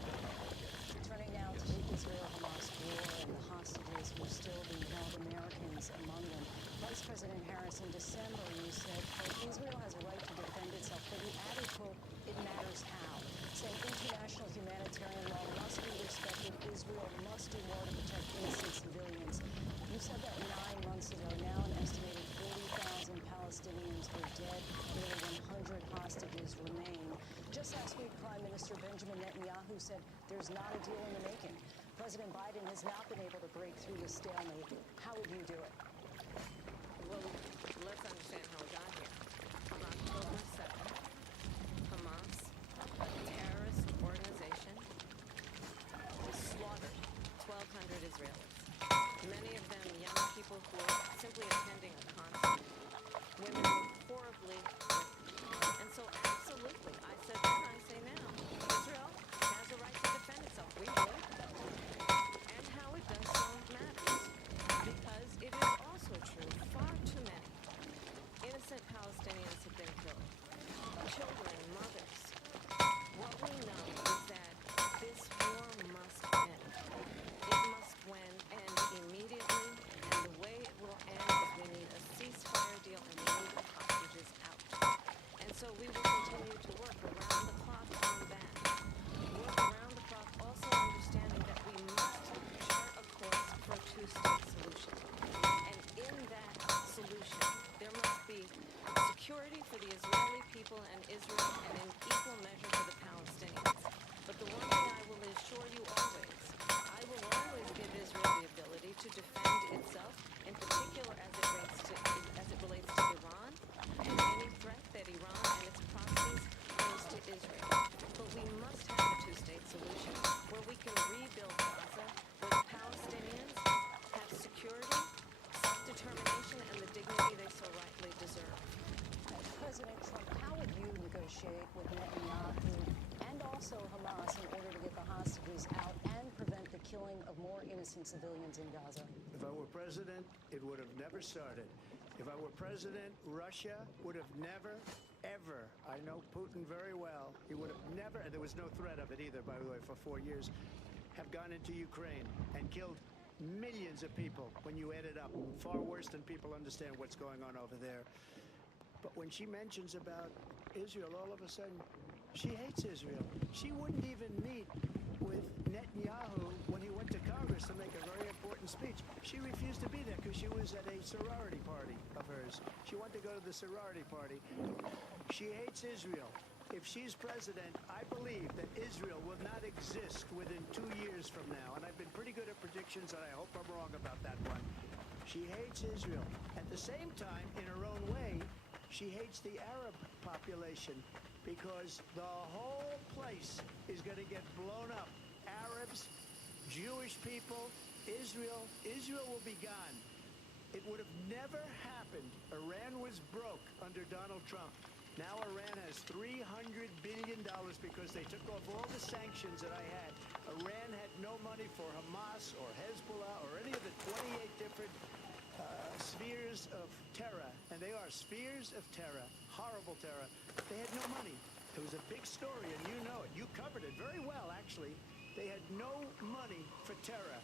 Turning now to the Israel-Hamas war and the hostages who are still being held, Americans among them. Vice President Harris, in December, you said, quote, Israel has a right to defend itself, but you added, quote, it matters how, saying international humanitarian law must be respected. Israel must do more to protect innocent civilians. You said that 9 months ago. Now an estimated 40,000 Palestinians are dead. Nearly 100 hostages remain. Just last week, Prime Minister Benjamin Netanyahu said there's not a deal in the making. President Biden has not been able to break through the stalemate. How would you do it? Well, let's understand how we got here. On October 7th, Hamas, a terrorist organization, slaughtered 1,200 Israelis. Many of them young people who were simply attending a concert. Women were horribly raped. And so absolutely, I said then, I say now, Israel has a right to defend itself. We would. And how it does so matters. Because it is also true, far too many innocent Palestinians have been killed. Children, mothers. What we know is that this war must end. It must end immediately, and the way it will end is we need a ceasefire deal and we need the hostages out. And so we will continue to work around the clock on that. Work around the clock, also understanding that we must chart a course for a two-state solution. And in that solution, there must be security for the Israeli people and Israel, and in equal measure for the Palestinians. But the one thing I will assure you always, I will always give Israel the ability to defend itself, in particular as it relates to Iran, and any threat that Iran and its proxies pose to Israel. But we must have a two-state solution where we can rebuild Gaza, where the Palestinians have security, self-determination, and the dignity they so rightly deserve. President Trump, how would you negotiate with Netanyahu and also Hamas in order to get the hostages out and prevent the killing of more innocent civilians in Gaza? If I were president, it would have never started. If I were president, Russia would have never, ever, I know Putin very well, he would have never, and there was no threat of it either, by the way, for 4 years, have gone into Ukraine and killed millions of people when you add it up. Far worse than people understand what's going on over there. But when she mentions about Israel, all of a sudden, she hates Israel. She wouldn't even meet with Netanyahu when he went to Congress to make a very important speech. She refused to be there because she was at a sorority party of hers. She wanted to go to the sorority party. She hates Israel. If she's president, I believe that Israel will not exist within 2 years from now. And I've been pretty good at predictions, and I hope I'm wrong about that one. She hates Israel. At the same time, in her own way, she hates the Arab population because the whole place is going to get blown up. Arabs, Jewish people, Israel. Israel will be gone. It would have never happened. Iran was broke under Donald Trump. Now Iran has $300 billion because they took off all the sanctions that I had. Iran had no money for Hamas or Hezbollah or any of the 28 different spheres of terror, and they are spheres of terror, horrible terror. They had no money. It was a big story, and you know it. You covered it very well, actually. They had no money for terror.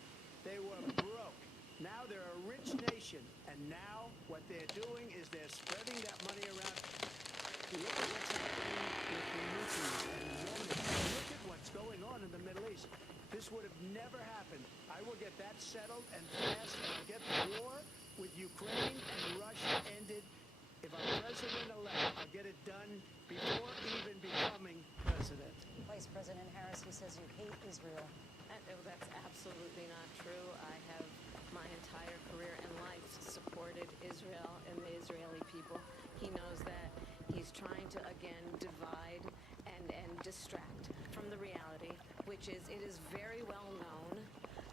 They were broke. Now they're a rich nation, and now what they're doing is they're spreading that money around. Look at what's happening with the Houthis and Yemen. Look at what's going on in the Middle East. This would have never happened. I will get that settled and passed, and I'll get the war with Ukraine and Russia ended. If I'm president-elect, I'll get it done before even becoming president. Vice President Harris, he says you hate Israel. That's absolutely not true. I have my entire career and life supported Israel and the Israeli people. He knows that. He's trying to, again, divide and distract from the reality, which is it is very well known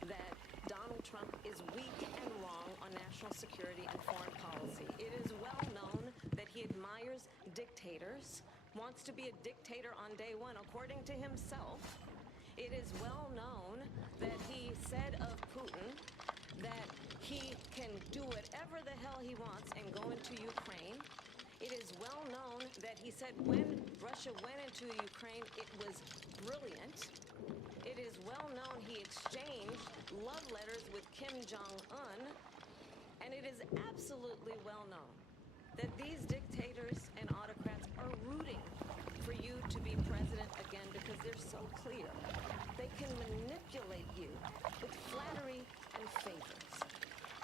that Donald Trump is weak and wrong on national security and foreign policy. It is well known that he admires dictators, wants to be a dictator on day one, according to himself. It is well known that he said of Putin that he can do whatever the hell he wants and go into Ukraine. It is well known that he said when Russia went into Ukraine, it was brilliant. It is well known he exchanged love letters with Kim Jong-un. And it is absolutely well known that these dictators and autocrats are rooting for you to be president again because they're so clear. They can manipulate you with flattery and favors.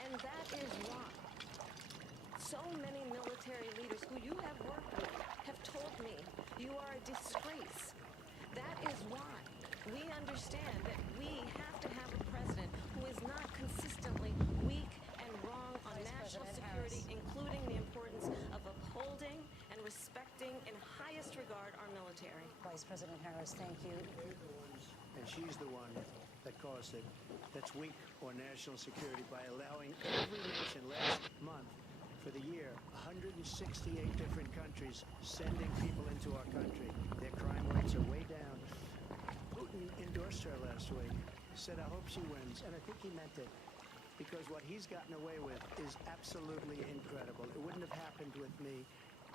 And that is why so many military leaders who you have worked with have told me you are a disgrace. That is why we understand that we have to have a president who is not consistently weak and wrong on national security, including the importance of upholding and respecting in highest regard our military. Vice President Harris, thank you. And she's the one that caused it, that's weak on national security by allowing every nation last month for the year, 168 different countries sending people into our country. Their crime rates are way down. Putin endorsed her last week, said, I hope she wins, and I think he meant it. Because what he's gotten away with is absolutely incredible. It wouldn't have happened with me.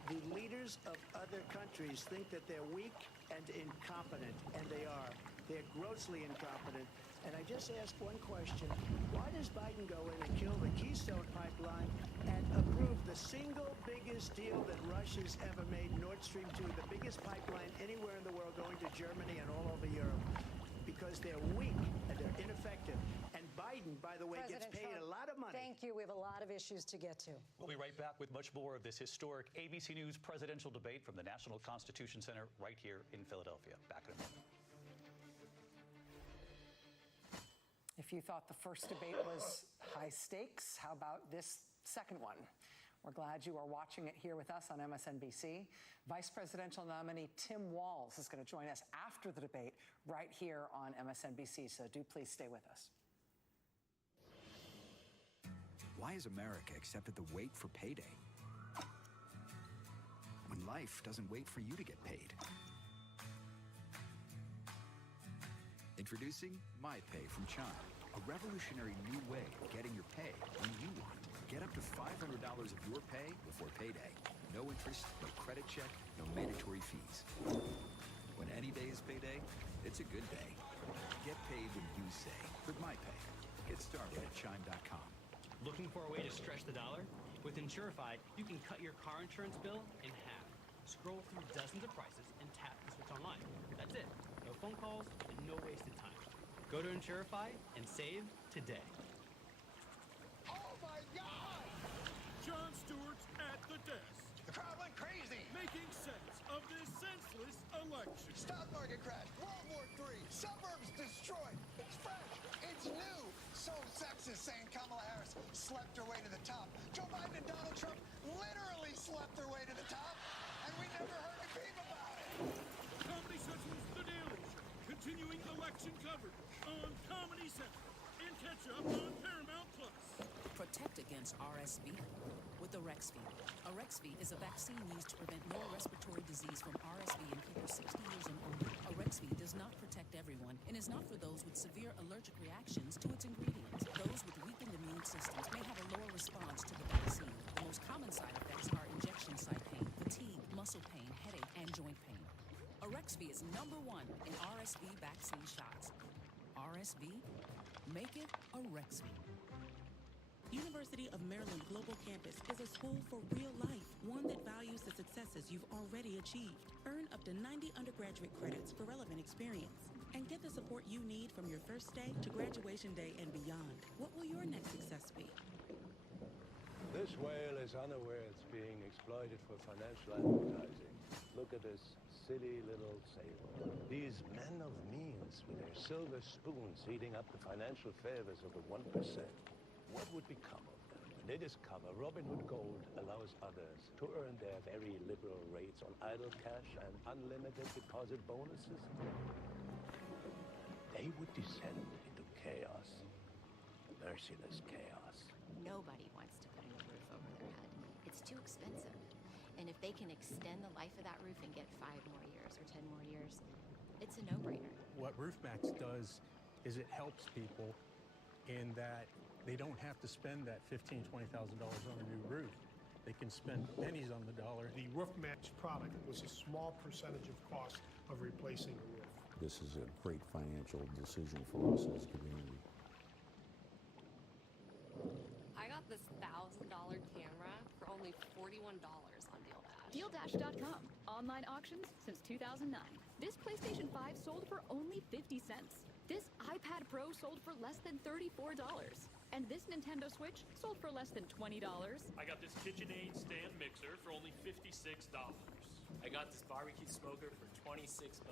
The leaders of other countries think that they're weak and incompetent, and they are. They're grossly incompetent. And I just ask one question. Why does Biden go in and kill the Keystone Pipeline and approve the single biggest deal that Russia's ever made, Nord Stream 2, the biggest pipeline anywhere in the world going to Germany and all over Europe? Because they're weak and they're ineffective. And Biden, by the way, gets paid a lot of money. Thank you. We have a lot of issues to get to. We'll be right back with much more of this historic ABC News presidential debate from the National Constitution Center right here in Philadelphia. Back in a moment. If you thought the first debate was high stakes, how about this second one? We're glad you are watching it here with us on MSNBC. Vice presidential nominee Tim Walz is going to join us after the debate right here on MSNBC, so do please stay with us. Why has America accepted the wait for payday when life doesn't wait for you to get paid? Introducing MyPay from Chime, a revolutionary new way of getting your pay when you want. Get up to $500 of your pay before payday. No interest, no credit check, no mandatory fees. When any day is payday, it's a good day. Get paid when you say with MyPay. Get started at Chime.com. Looking for a way to stretch the dollar? With Insurify, you can cut your car insurance bill in half. Scroll through dozens of prices and tap to switch online. That's it. No phone calls and no wasted time. Go to Insurify and save today. Oh my God! Jon Stewart's at the desk. The crowd went crazy. Making sense of this senseless election. Stock market crash. World War III. Suburbs destroyed. It's fresh. It's new. So sexist saying Kamala Harris slept her way to the top. Joe Biden and Donald Trump literally slept their way to the top. And we never heard a peep about it. Comedy Central's The Daily Show. Continuing election coverage on Comedy Central. And catch up on Paramount Plus. Protect against RSV with Arexvy. Arexvy is a vaccine used to prevent lower respiratory disease from RSV in people 60 years and older. Arexvy does not protect everyone and is not for those with severe allergic reactions to its ingredients. Those with weakened immune systems may have a lower response to the vaccine. The most common side effects are RSV? Make it a Rexv. University of Maryland Global Campus is a school for real life, one that values the successes you've already achieved. Earn up to 90 undergraduate credits for relevant experience, and get the support you need from your first day to graduation day and beyond. What will your next success be? This whale is unaware it's being exploited for financial advertising. Look at this silly little sailor. These men of means with their silver spoons eating up the financial favors of the 1%. What would become of them when they discover Robinhood Gold allows others to earn their very liberal rates on idle cash and unlimited deposit bonuses? They would descend into chaos. Merciless chaos. Nobody wants to put a new roof over their head. It's too expensive. And if they can extend the life of that roof and get 5 more years or 10 more years, it's a no-brainer. What RoofMax does is it helps people in that they don't have to spend that $15,000, $20,000 on a new roof. They can spend pennies on the dollar. The RoofMax product was a small percentage of cost of replacing a roof. This is a great financial decision for us as a community. I got this $1,000 camera for only $41 on DealDash. DealDash.com. Online auctions since 2009. This PlayStation 5 sold for only 50 cents. This iPad Pro sold for less than $34. And this Nintendo Switch sold for less than $20. I got this KitchenAid stand mixer for only $56. I got this barbecue smoker for $26.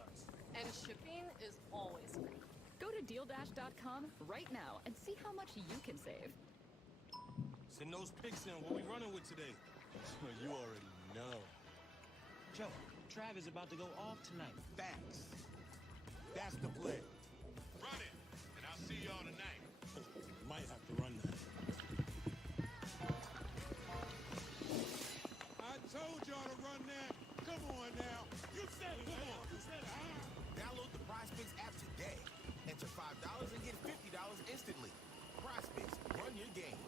And shipping is always free. Go to DealDash.com right now and see how much you can save. Send those pics in. What we running with today? You already know. Joe, Trav is about to go off tonight. Facts. That's the play. Run it, and I'll see y'all tonight. Might have to run that. I told y'all to run that. Come on now. You said it. Come on. You said it. Download the PrizePicks app today. Enter $5 and get $50 instantly. PrizePicks, run your game.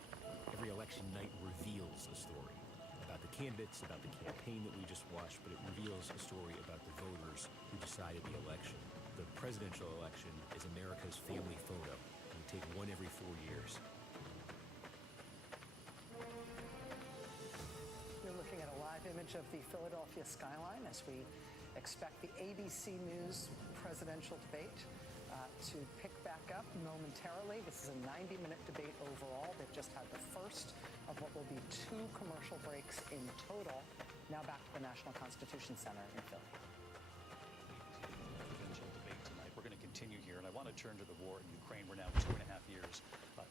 Every election night reveals a story about the candidates, about the campaign that we just watched, but it reveals a story about the voters who decided the election. The presidential election is America's family photo, and we take one every 4 years. You're looking at a live image of the Philadelphia skyline as we expect the ABC News presidential debate to pick back up momentarily. This is a 90-minute debate overall. They've just had the first of what will be 2 commercial breaks in total. Now back to the National Constitution Center in Philly. Presidential debate tonight. We're going to continue here, and I want to turn to the war in Ukraine. We're now 2.5 years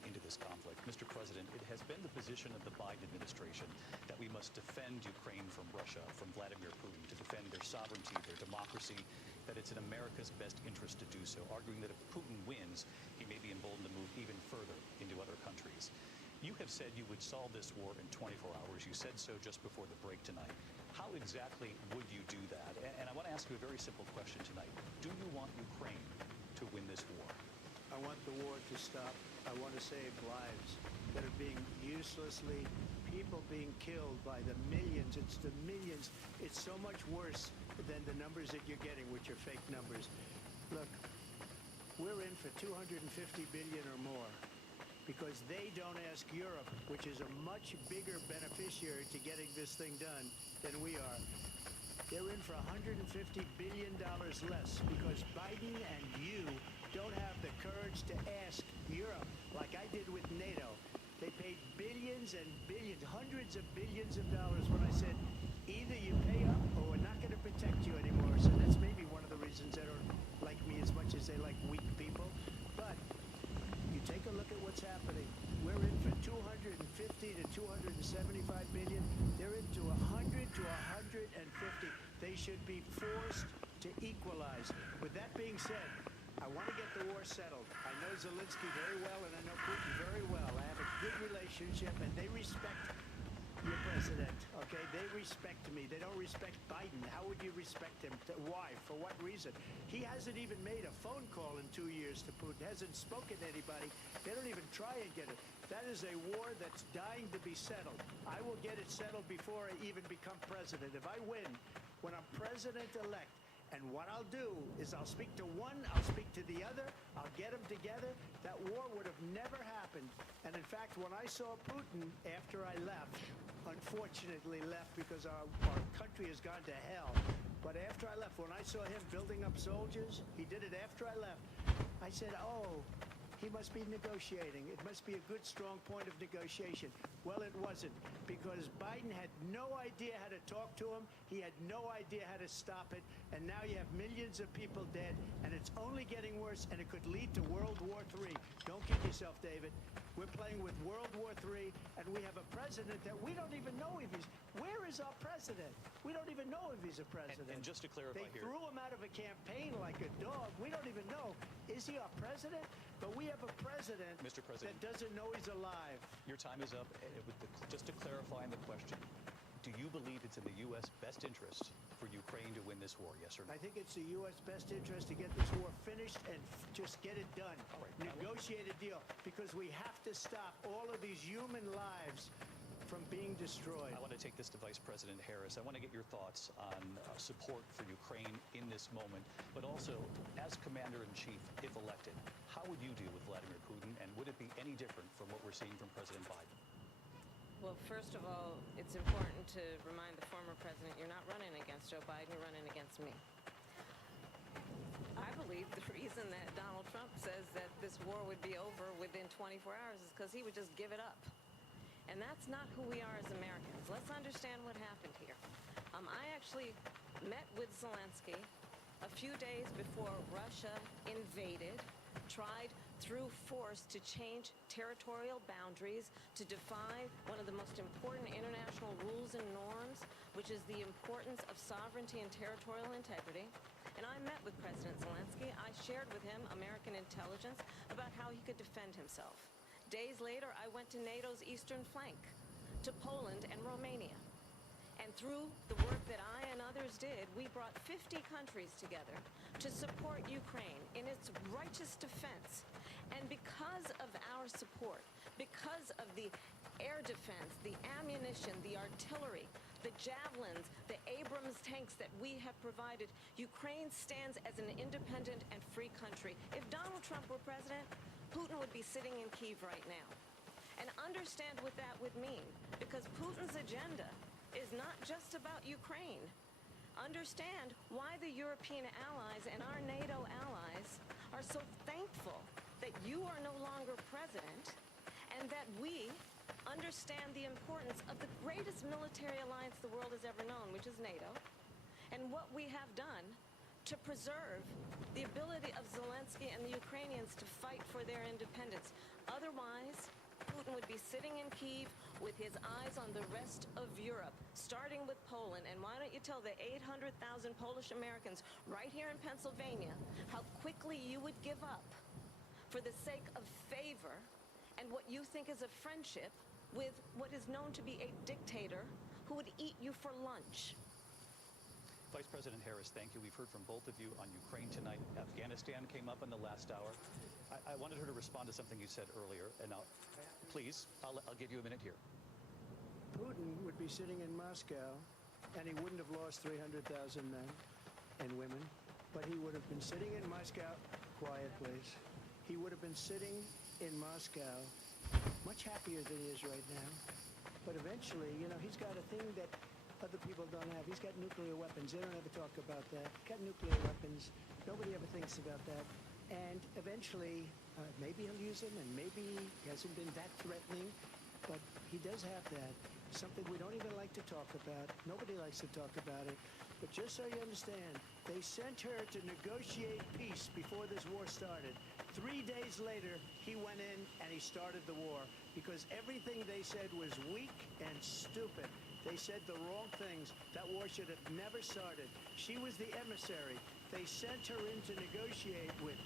into this conflict. Mr. President, it has been the position of the Biden administration that we must defend Ukraine from Russia, from Vladimir Putin, to defend their sovereignty, their democracy, that it's in America's best interest to do so, arguing that if Putin wins, he may be emboldened to move even further into other countries. You have said you would solve this war in 24 hours. You said so just before the break tonight. How exactly would you do that? And I want to ask you a very simple question tonight. Do you want Ukraine to win this war? I want the war to stop. I want to save lives that are being uselessly, people being killed by the millions. It's the millions. It's so much worse than the numbers that you're getting, which are fake numbers. Look, we're in for 250 billion or more because they don't ask Europe, which is a much bigger beneficiary to getting this thing done than we are. They're in for $150 billion less because Biden and you don't have the courage to ask Europe like I did with NATO. They paid billions and billions, hundreds of billions of dollars when I said, either you pay up or we're not going to protect you anymore. So that's maybe one of the reasons they don't like me as much as they like weak people. But you take a look at what's happening. We're in for 250 to 275 billion. They're into 100 to 150. They should be forced to equalize. With that being said, I want to get the war settled. I know Zelensky very well, and I know Putin very well. I have a good relationship, and they respect your president, okay? They respect me. They don't respect Biden. How would you respect him? Why? For what reason? He hasn't even made a phone call in 2 years to Putin. Hasn't spoken to anybody. They don't even try and get it. That is a war that's dying to be settled. I will get it settled before I even become president. If I win, when I'm president-elect, And what I'll do is I'll speak to one, I'll speak to the other, I'll get them together. That war would have never happened. And in fact, when I saw Putin after I left, unfortunately left because our country has gone to hell. But after I left, when I saw him building up soldiers, he did it after I left, I said, oh, he must be negotiating. It must be a good, strong point of negotiation. Well, it wasn't, because Biden had no idea how to talk to him. He had no idea how to stop it. And now you have millions of people dead, and it's only getting worse, and it could lead to World War III. Don't kid yourself, David. We're playing with World War III, and we have a president that we don't even know if he's... Where is our president? We don't even know if he's a president. And just to clarify they here... threw him out of a campaign like a dog. We don't even know. Is he our president? But we have a president, Mr. President, that doesn't know he's alive. Your time is up. Just to clarify the question, do you believe it's in the U.S. best interest for Ukraine to win this war, yes or no? I think it's the U.S. best interest to get this war finished and just get it done. Negotiate a deal, because we have to stop all of these human lives from being destroyed. I want to take this to Vice President Harris. I want to get your thoughts on support for Ukraine in this moment, but also as Commander-in-Chief, if elected, how would you deal with Vladimir Putin, and would it be any different from what we're seeing from President Biden? Well, first of all, it's important to remind the former president you're not running against Joe Biden, you're running against me. I believe the reason that Donald Trump says that this war would be over within 24 hours is because he would just give it up. And that's not who we are as Americans. Let's understand what happened here. I actually met with Zelensky a few days before Russia invaded, tried through force to change territorial boundaries, to defy one of the most important international rules and norms, which is the importance of sovereignty and territorial integrity. And I met with President Zelensky. I shared with him American intelligence about how he could defend himself. Days later, I went to NATO's eastern flank, to Poland and Romania. And through the work that I and others did, we brought 50 countries together to support Ukraine in its righteous defense. And because of our support, because of the air defense, the ammunition, the artillery, the javelins, the Abrams tanks that we have provided, Ukraine stands as an independent and free country. If Donald Trump were president, Putin would be sitting in Kyiv right now. And understand what that would mean, because Putin's agenda is not just about Ukraine. Understand why the European allies and our NATO allies are so thankful that you are no longer president, and that we understand the importance of the greatest military alliance the world has ever known, which is NATO, and what we have done to preserve the ability of Zelensky and the Ukrainians to fight for their independence. Otherwise, Putin would be sitting in Kyiv with his eyes on the rest of Europe, starting with Poland. And why don't you tell the 800,000 Polish Americans right here in Pennsylvania how quickly you would give up for the sake of favor and what you think is a friendship with what is known to be a dictator who would eat you for lunch. Vice President Harris, thank you. We've heard from both of you on Ukraine tonight. Afghanistan came up in the last hour. I wanted her to respond to something you said earlier, and please, I'll give you a minute here. Putin would be sitting in Moscow, and he wouldn't have lost 300,000 men and women, but he would have been sitting in Moscow, quiet please, he would have been sitting in Moscow much happier than he is right now. But eventually, you know, he's got a thing that other people don't have. He's got nuclear weapons. They don't ever talk about that. Got nuclear weapons. Nobody ever thinks about that. And eventually, maybe he'll use them, and maybe he hasn't been that threatening, but he does have that. Something we don't even like to talk about. Nobody likes to talk about it. But just so you understand, they sent her to negotiate peace before this war started. 3 days later, he went in and he started the war because everything they said was weak and stupid. They said the wrong things. That war should have never started. She was the emissary. They sent her in to negotiate with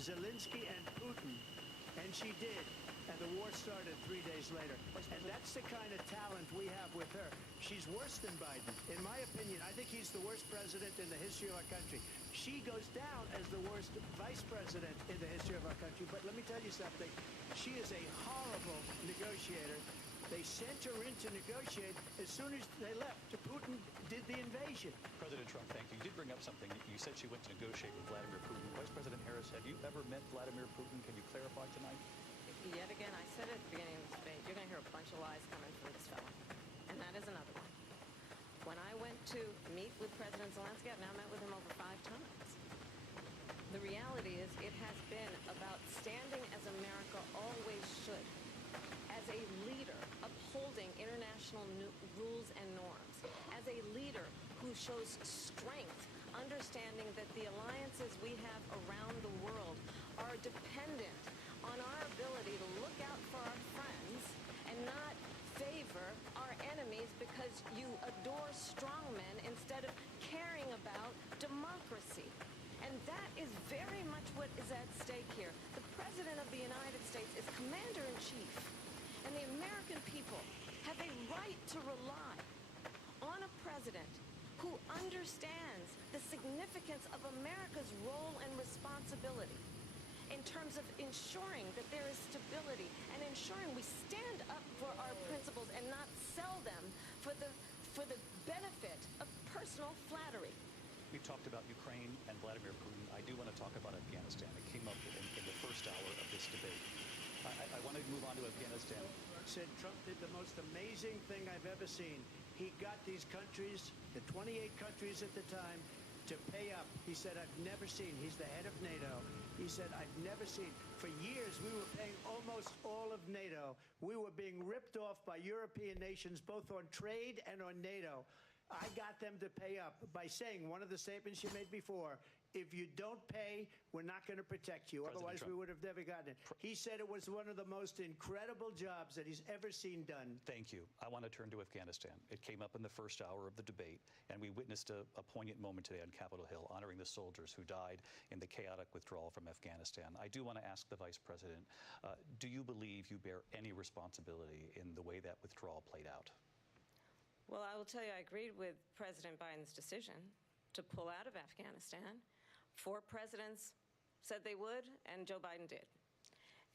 Zelensky and Putin, and she did. And the war started 3 days later. And that's the kind of talent we have with her. She's worse than Biden. In my opinion, I think he's the worst president in the history of our country. She goes down as the worst vice president in the history of our country. But let me tell you something. She is a horrible negotiator. They sent her in to negotiate as soon as they left. Putin did the invasion. President Trump, thank you. You did bring up something. You said she went to negotiate with Vladimir Putin. Vice President Harris, have you ever met Vladimir Putin? Can you clarify tonight? Yet again, I said at the beginning of this debate, you're going to hear a bunch of lies coming from this fellow. And that is another one. When I went to meet with President Zelensky, I've now met with him over 5 times. The reality is it has been about standing as America always should, as a leader upholding international rules and norms, as a leader who shows strength, understanding that the alliances we have around the world are dependent on our ability to look out for our friends and not favor our enemies because you adore strongmen instead of caring about democracy. And that is very much what is at stake here. The President of the United States is Commander-in-Chief, and the American people have a right to rely on a president who understands the significance of America's role and responsibility in terms of ensuring that there is stability and ensuring we stand up for our principles and not sell them for the benefit of personal flattery. We've talked about Ukraine and Vladimir Putin. I do want to talk about Afghanistan. It came up in the first hour of this debate. I want to move on to Afghanistan. Said Trump did the most amazing thing I've ever seen. He got these countries, the 28 countries at the time, to pay up. He said, I've never seen, he's the head of NATO. He said, I've never seen. For years, we were paying almost all of NATO. We were being ripped off by European nations, both on trade and on NATO. I got them to pay up by saying, one of the statements you made before, if you don't pay, we're not going to protect you. Otherwise, we would have never gotten it. He said it was one of the most incredible jobs that he's ever seen done. Thank you. I want to turn to Afghanistan. It came up in the first hour of the debate, and we witnessed a poignant moment today on Capitol Hill, honoring the soldiers who died in the chaotic withdrawal from Afghanistan. I do want to ask the Vice President, do you believe you bear any responsibility in the way that withdrawal played out? Well, I will tell you, I agreed with President Biden's decision to pull out of Afghanistan. 4 presidents said they would, and Joe Biden did.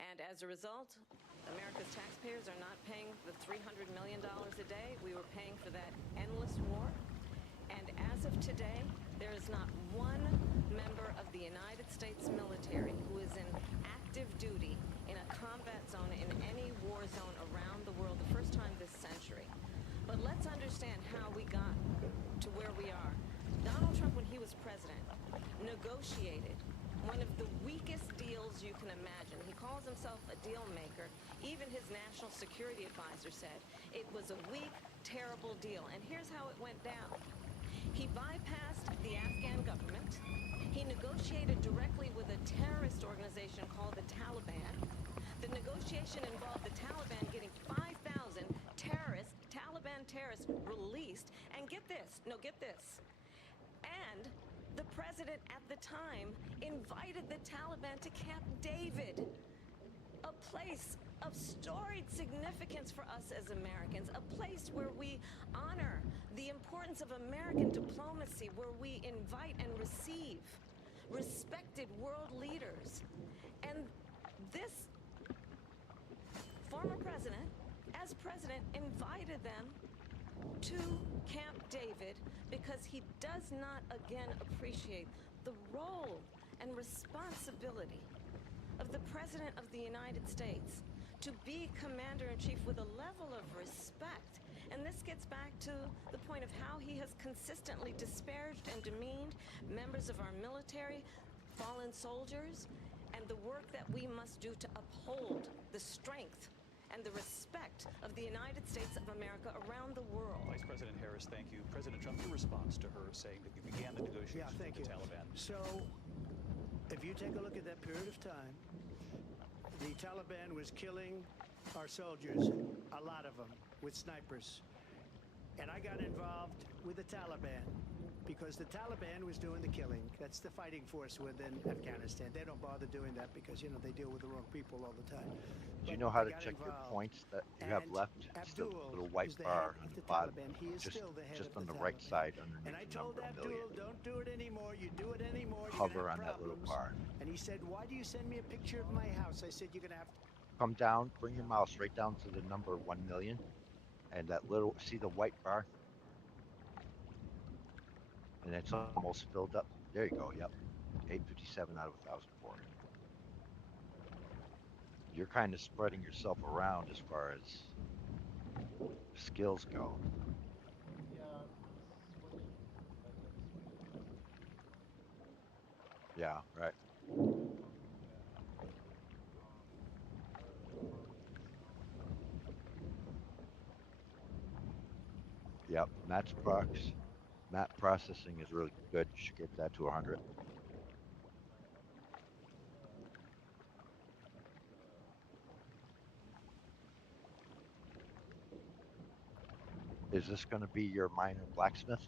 And as a result, America's taxpayers are not paying the $300 million a day we were paying for that endless war. And as of today, there is not one member of the United States military who is in active duty in a combat zone in any war zone around the world, the first time this century. But let's understand how we got to where we are. Donald Trump, when he was president, negotiated one of the weakest deals you can imagine. He calls himself a deal maker. Even his national security advisor said it was a weak, terrible deal. And here's how it went down. He bypassed the Afghan government. He negotiated directly with a terrorist organization called the Taliban. The negotiation involved the Taliban getting 5,000 Taliban terrorists released. And get this, and the president at the time invited the Taliban to Camp David, a place of storied significance for us as Americans, a place where we honor the importance of American diplomacy, where we invite and receive respected world leaders. And this former president, as president, invited them to Camp David because he does not, again, appreciate the role and responsibility of the President of the United States to be Commander-in-Chief with a level of respect. And this gets back to the point of how he has consistently disparaged and demeaned members of our military, fallen soldiers, and the work that we must do to uphold the strength and the respect of the United States of America around the world. Vice President Harris, thank you. President Trump, your response to her saying that you began the negotiations with the Taliban. So, if you take a look at that period of time, the Taliban was killing our soldiers, a lot of them, with snipers. And I got involved with the Taliban because the Taliban was doing the killing. That's the fighting force within Afghanistan. They don't bother doing that because, you know, they deal with the wrong people all the time. Do you know how to check your points that you have left? It's the little white bar on the bottom, just on the right side underneath the number million. Don't do it anymore. You do it anymore. Hover on that little bar. And he said, why do you send me a picture of my house? I said, you're going to have Come down, bring your mouse right down to the number 1 million, and that little, see the white bar? And it's almost filled up. There you go. Yep. 857 out of 1,004. You're kind of spreading yourself around as far as skills go. Yeah, right. Yep. Map processing is really good. You should get that to 100. Is this going to be your minor blacksmith?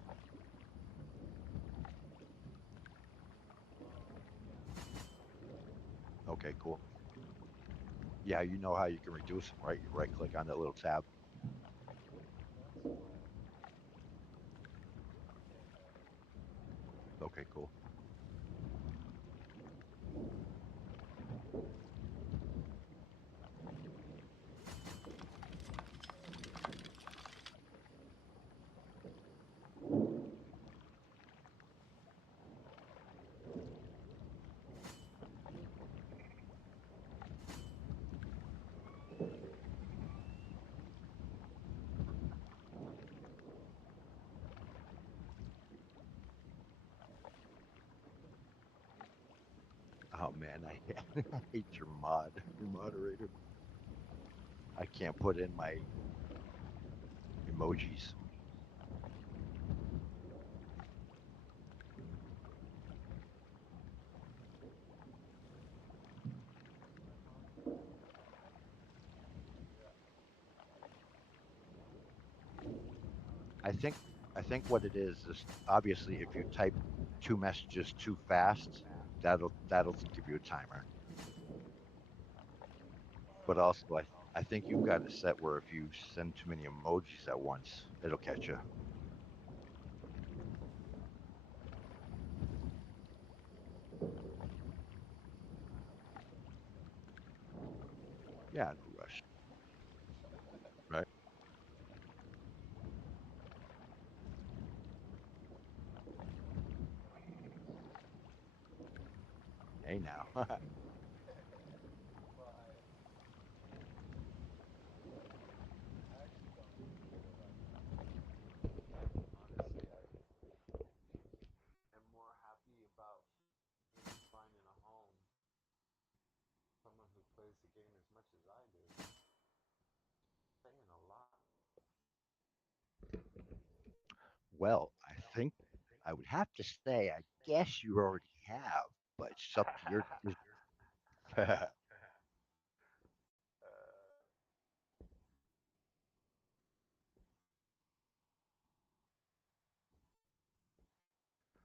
Okay, cool. Yeah, you know how you can reduce them, right? You right click on that little tab. Okay, cool. Oh man, I hate your moderator. I can't put in my emojis. I think I think what it is obviously if you type two messages too fast, that'll give you a timer. But also I think you've got it set where if you send too many emojis at once, it'll catch you. Yeah, no rush. Right? Hey now. Well, I think I would have to say I guess you already have, but it's up to your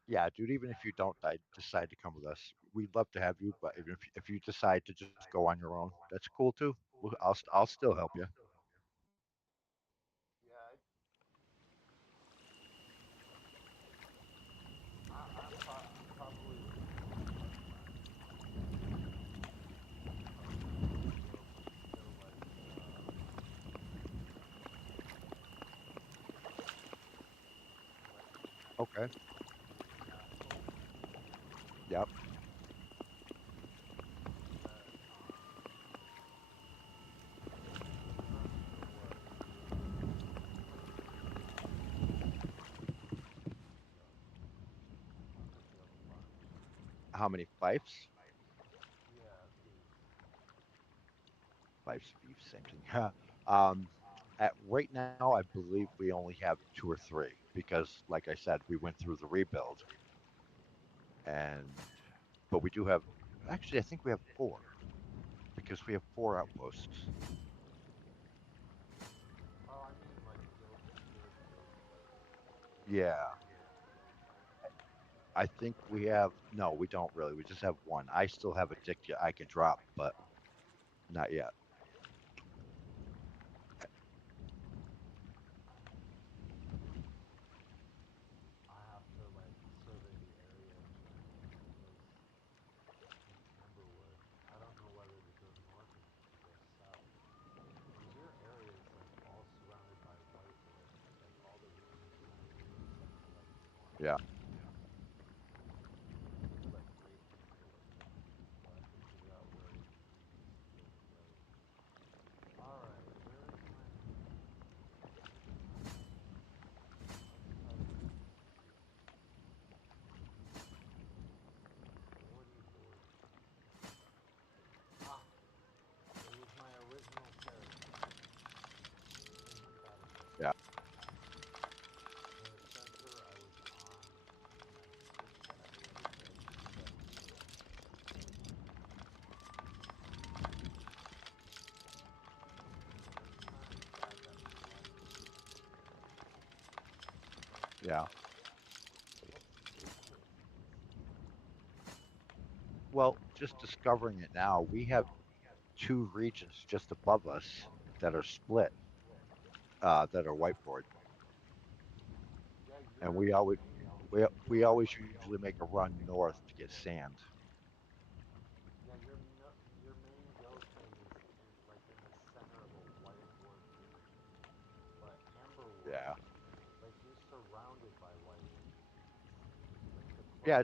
Yeah, dude, even if you don't decide to come with us, we'd love to have you. But even if you decide to just go on your own, that's cool too. I'll still help you. Okay. Yep. How many fifes? Fifes, beef, same thing. At right now, I believe we only have two or three because, like I said, we went through the rebuild, and but we do have. Actually, I think we have four because we have four outposts. Yeah, I think we have. No, we don't really. We just have one. I still have a dick I can drop, but not yet. Yeah. Yeah. Yeah. Well, just discovering it now, we have two regions just above us that are split, that are whiteboard, and we always usually make a run north to get sand. Yeah. Yeah.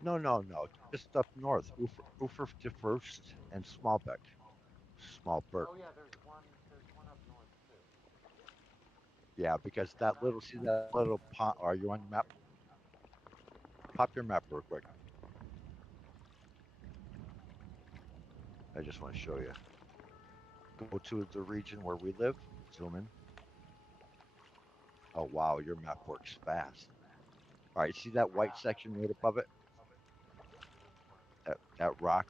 No, no, no. Just up north, Ufer to First and Smallbeck, Smallberg. Yeah, because that little see that little pond. Are you on your map? Pop your map real quick. I just want to show you. Go to the region where we live. Zoom in. Oh wow, your map works fast. All right, see that white section right above it? That rock?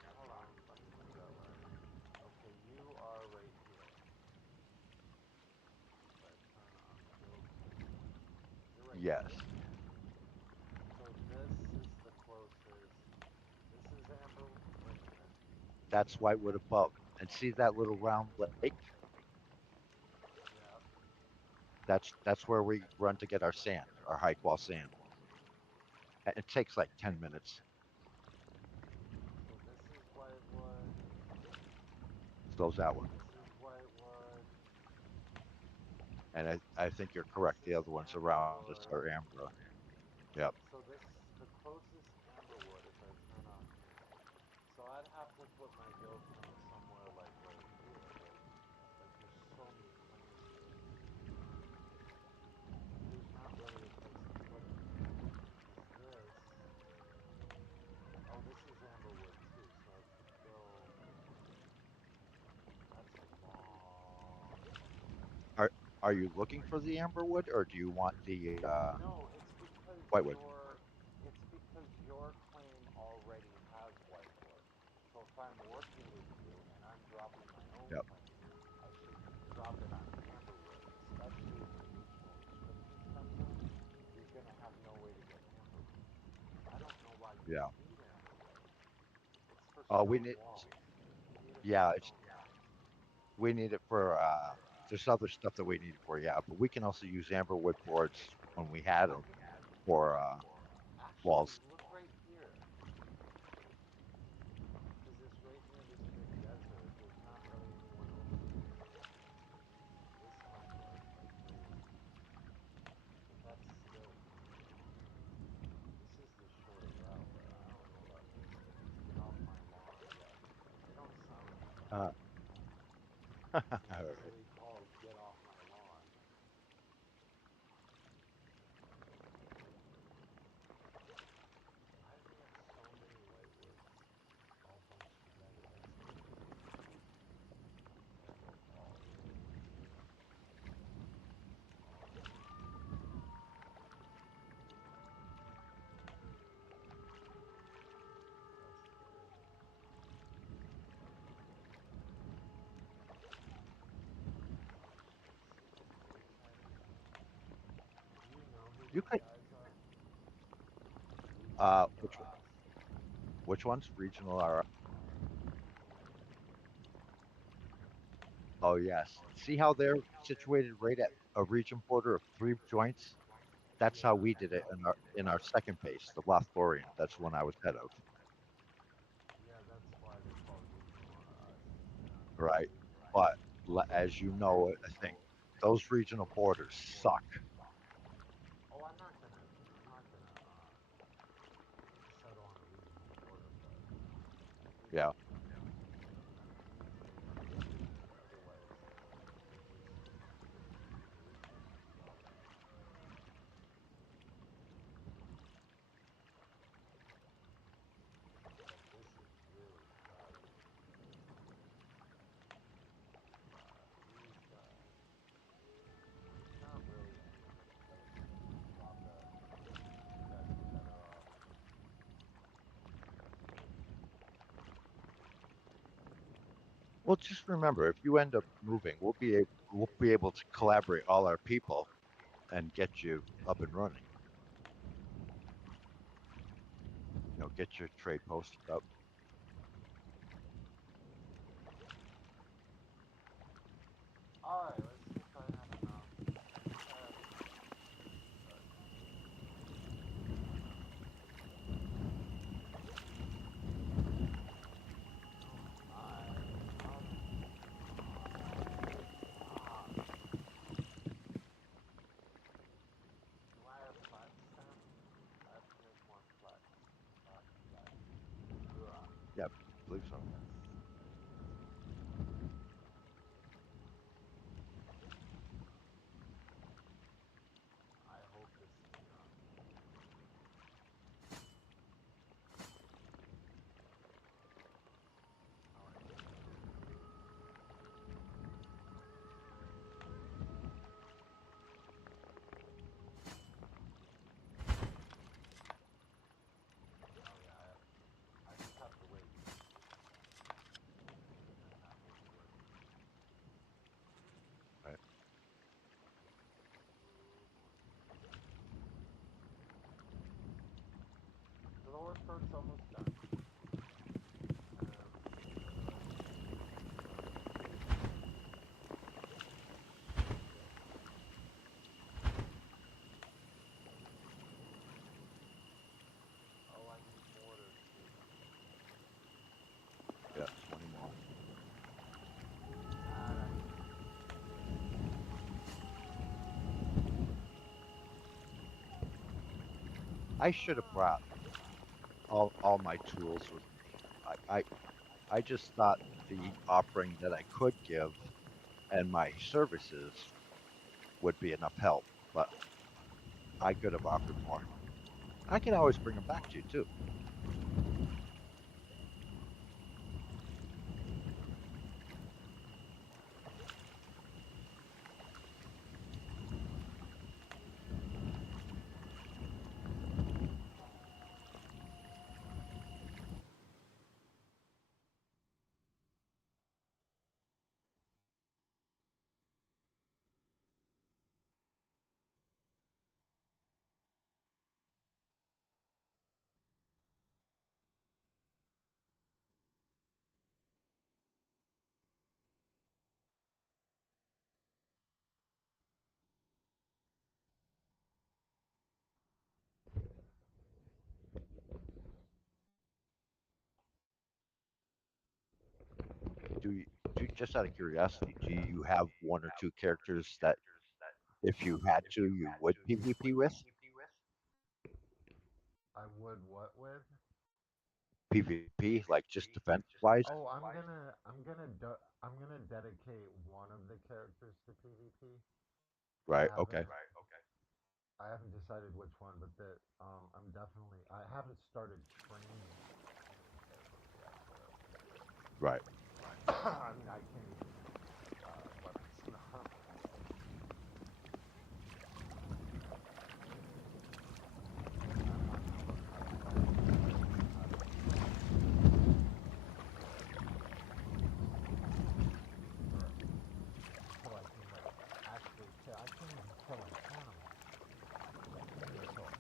Yes. That's Whitewood above. And see that little round lake? That's where we run to get our sand, our high qual sand. It takes like 10 minutes. So's that one. And I think you're correct. The other ones around us are Ambra. Yep. Are are you looking for the Amberwood or do you want the Whitewood? Yep. Yeah. Oh, we need. Yeah, we need it for. There's other stuff that we need it for. Yeah, but we can also use Amberwood boards when we had them for walls. Uh, all right. You could. Which which ones? Regional are. Oh yes. See how they're situated right at a region border of three joints? That's how we did it in our second base, the Lothlorien. That's one I was head of. Right. But as you know, I think those regional borders suck. Oh, I'm not gonna settle on a regional border, but Yeah. Well, just remember, if you end up moving, we'll be able to collaborate all our people and get you up and running. Get your trade posted up. all right, let's see if I have enough. Do I have flex then? I have to make more flex. Yeah, I believe so. I hope this is enough. Oh yeah, I just have to wait. And that will be working. Right. So the horse perk's almost done. Oh, I need mortars too. Yeah, 20 more. I should have brought all my tools with me. I just thought the offering that I could give and my services would be enough help, but I could have offered more. I can always bring them back to you too. Just out of curiosity, do you have one or two characters that, if you had to, you would PvP with? I would what with? PvP, like just defense wise? Oh, I'm gonna dedicate one of the characters to PvP. Right. Okay. I haven't decided which one, but I haven't started training any characters yet for it. Right. I mean, I can't even weapons now. I can't even kill an animal.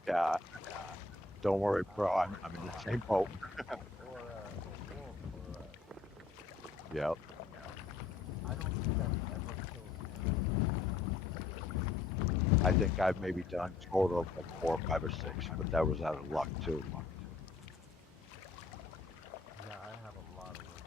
Yeah. Don't worry, bro. I'm in the same boat. Or a wolf or a... Yep. I don't think I've ever killed I think I've maybe done total of like 4, 5, or 6, but that was out of luck too. Yeah, I have a lot of work.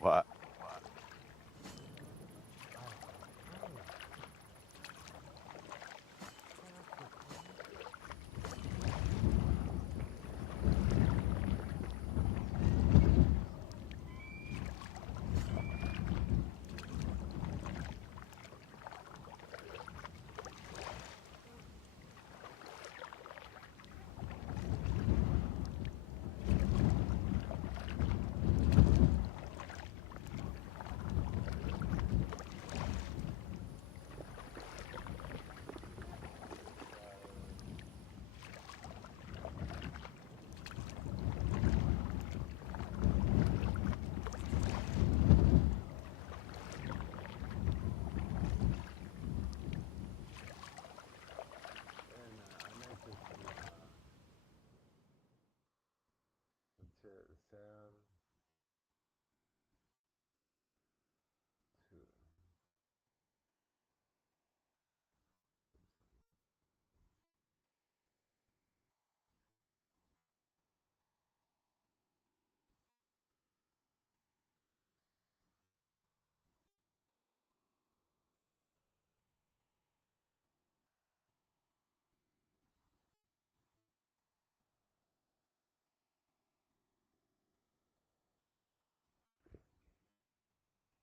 What?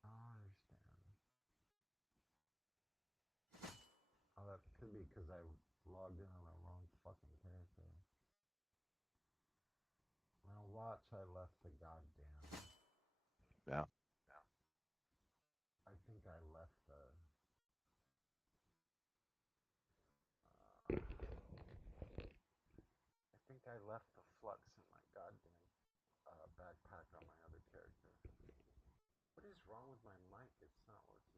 I don't understand. Oh, that could be because I logged in on the wrong fucking character. Now watch, I left the goddamn. Yeah. I think I left the. I think I left the flux in my goddamn backpack on my other character. What is wrong with my mic? It's not working.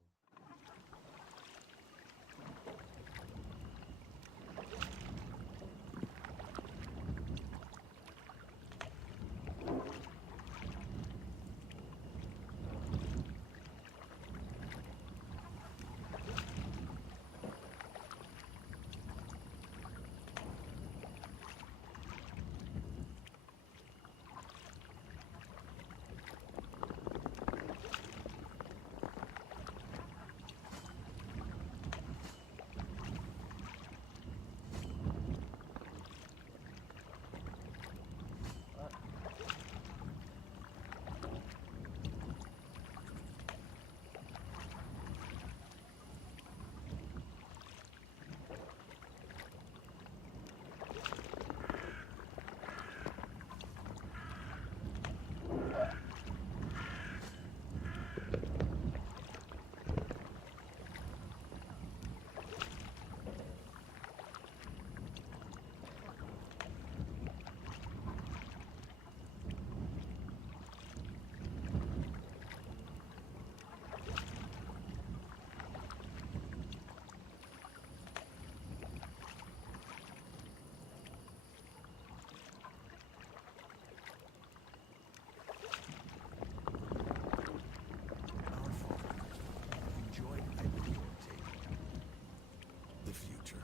The future.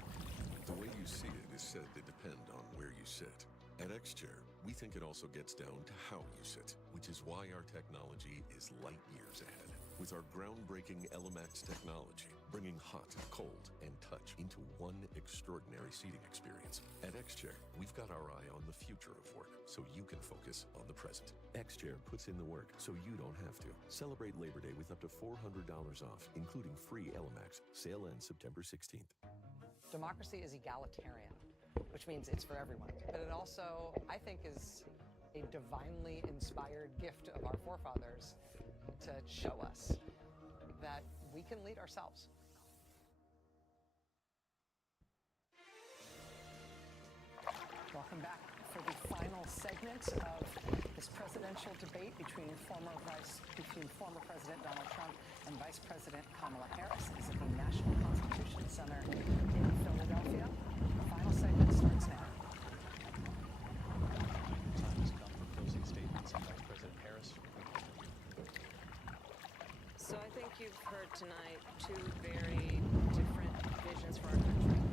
The way you see it is said to depend on where you sit. At XChair, we think it also gets down to how you sit, which is why our technology is light years ahead. With our groundbreaking LMAX technology, bringing hot, cold, and touch into one extraordinary seating experience. At XChair, we've got our eye on the future of work, so you can focus on the present. XChair puts in the work, so you don't have to. Celebrate Labor Day with up to $400 off, including free LMAX. Sale ends September 16th. Democracy is egalitarian, which means it's for everyone. But it also, I think, is a divinely inspired gift of our forefathers to show us that we can lead ourselves. Welcome back for the final segment of this presidential debate between former President Donald Trump and Vice President Kamala Harris. Is at the National Constitution Center in Philadelphia. The final segment starts now. Time has come for closing statements by President Harris. So I think you've heard tonight two very different visions for our country.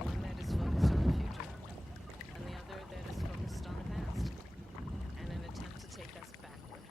One that is focused on the future, and the other that is focused on the past, and an attempt to take us backward.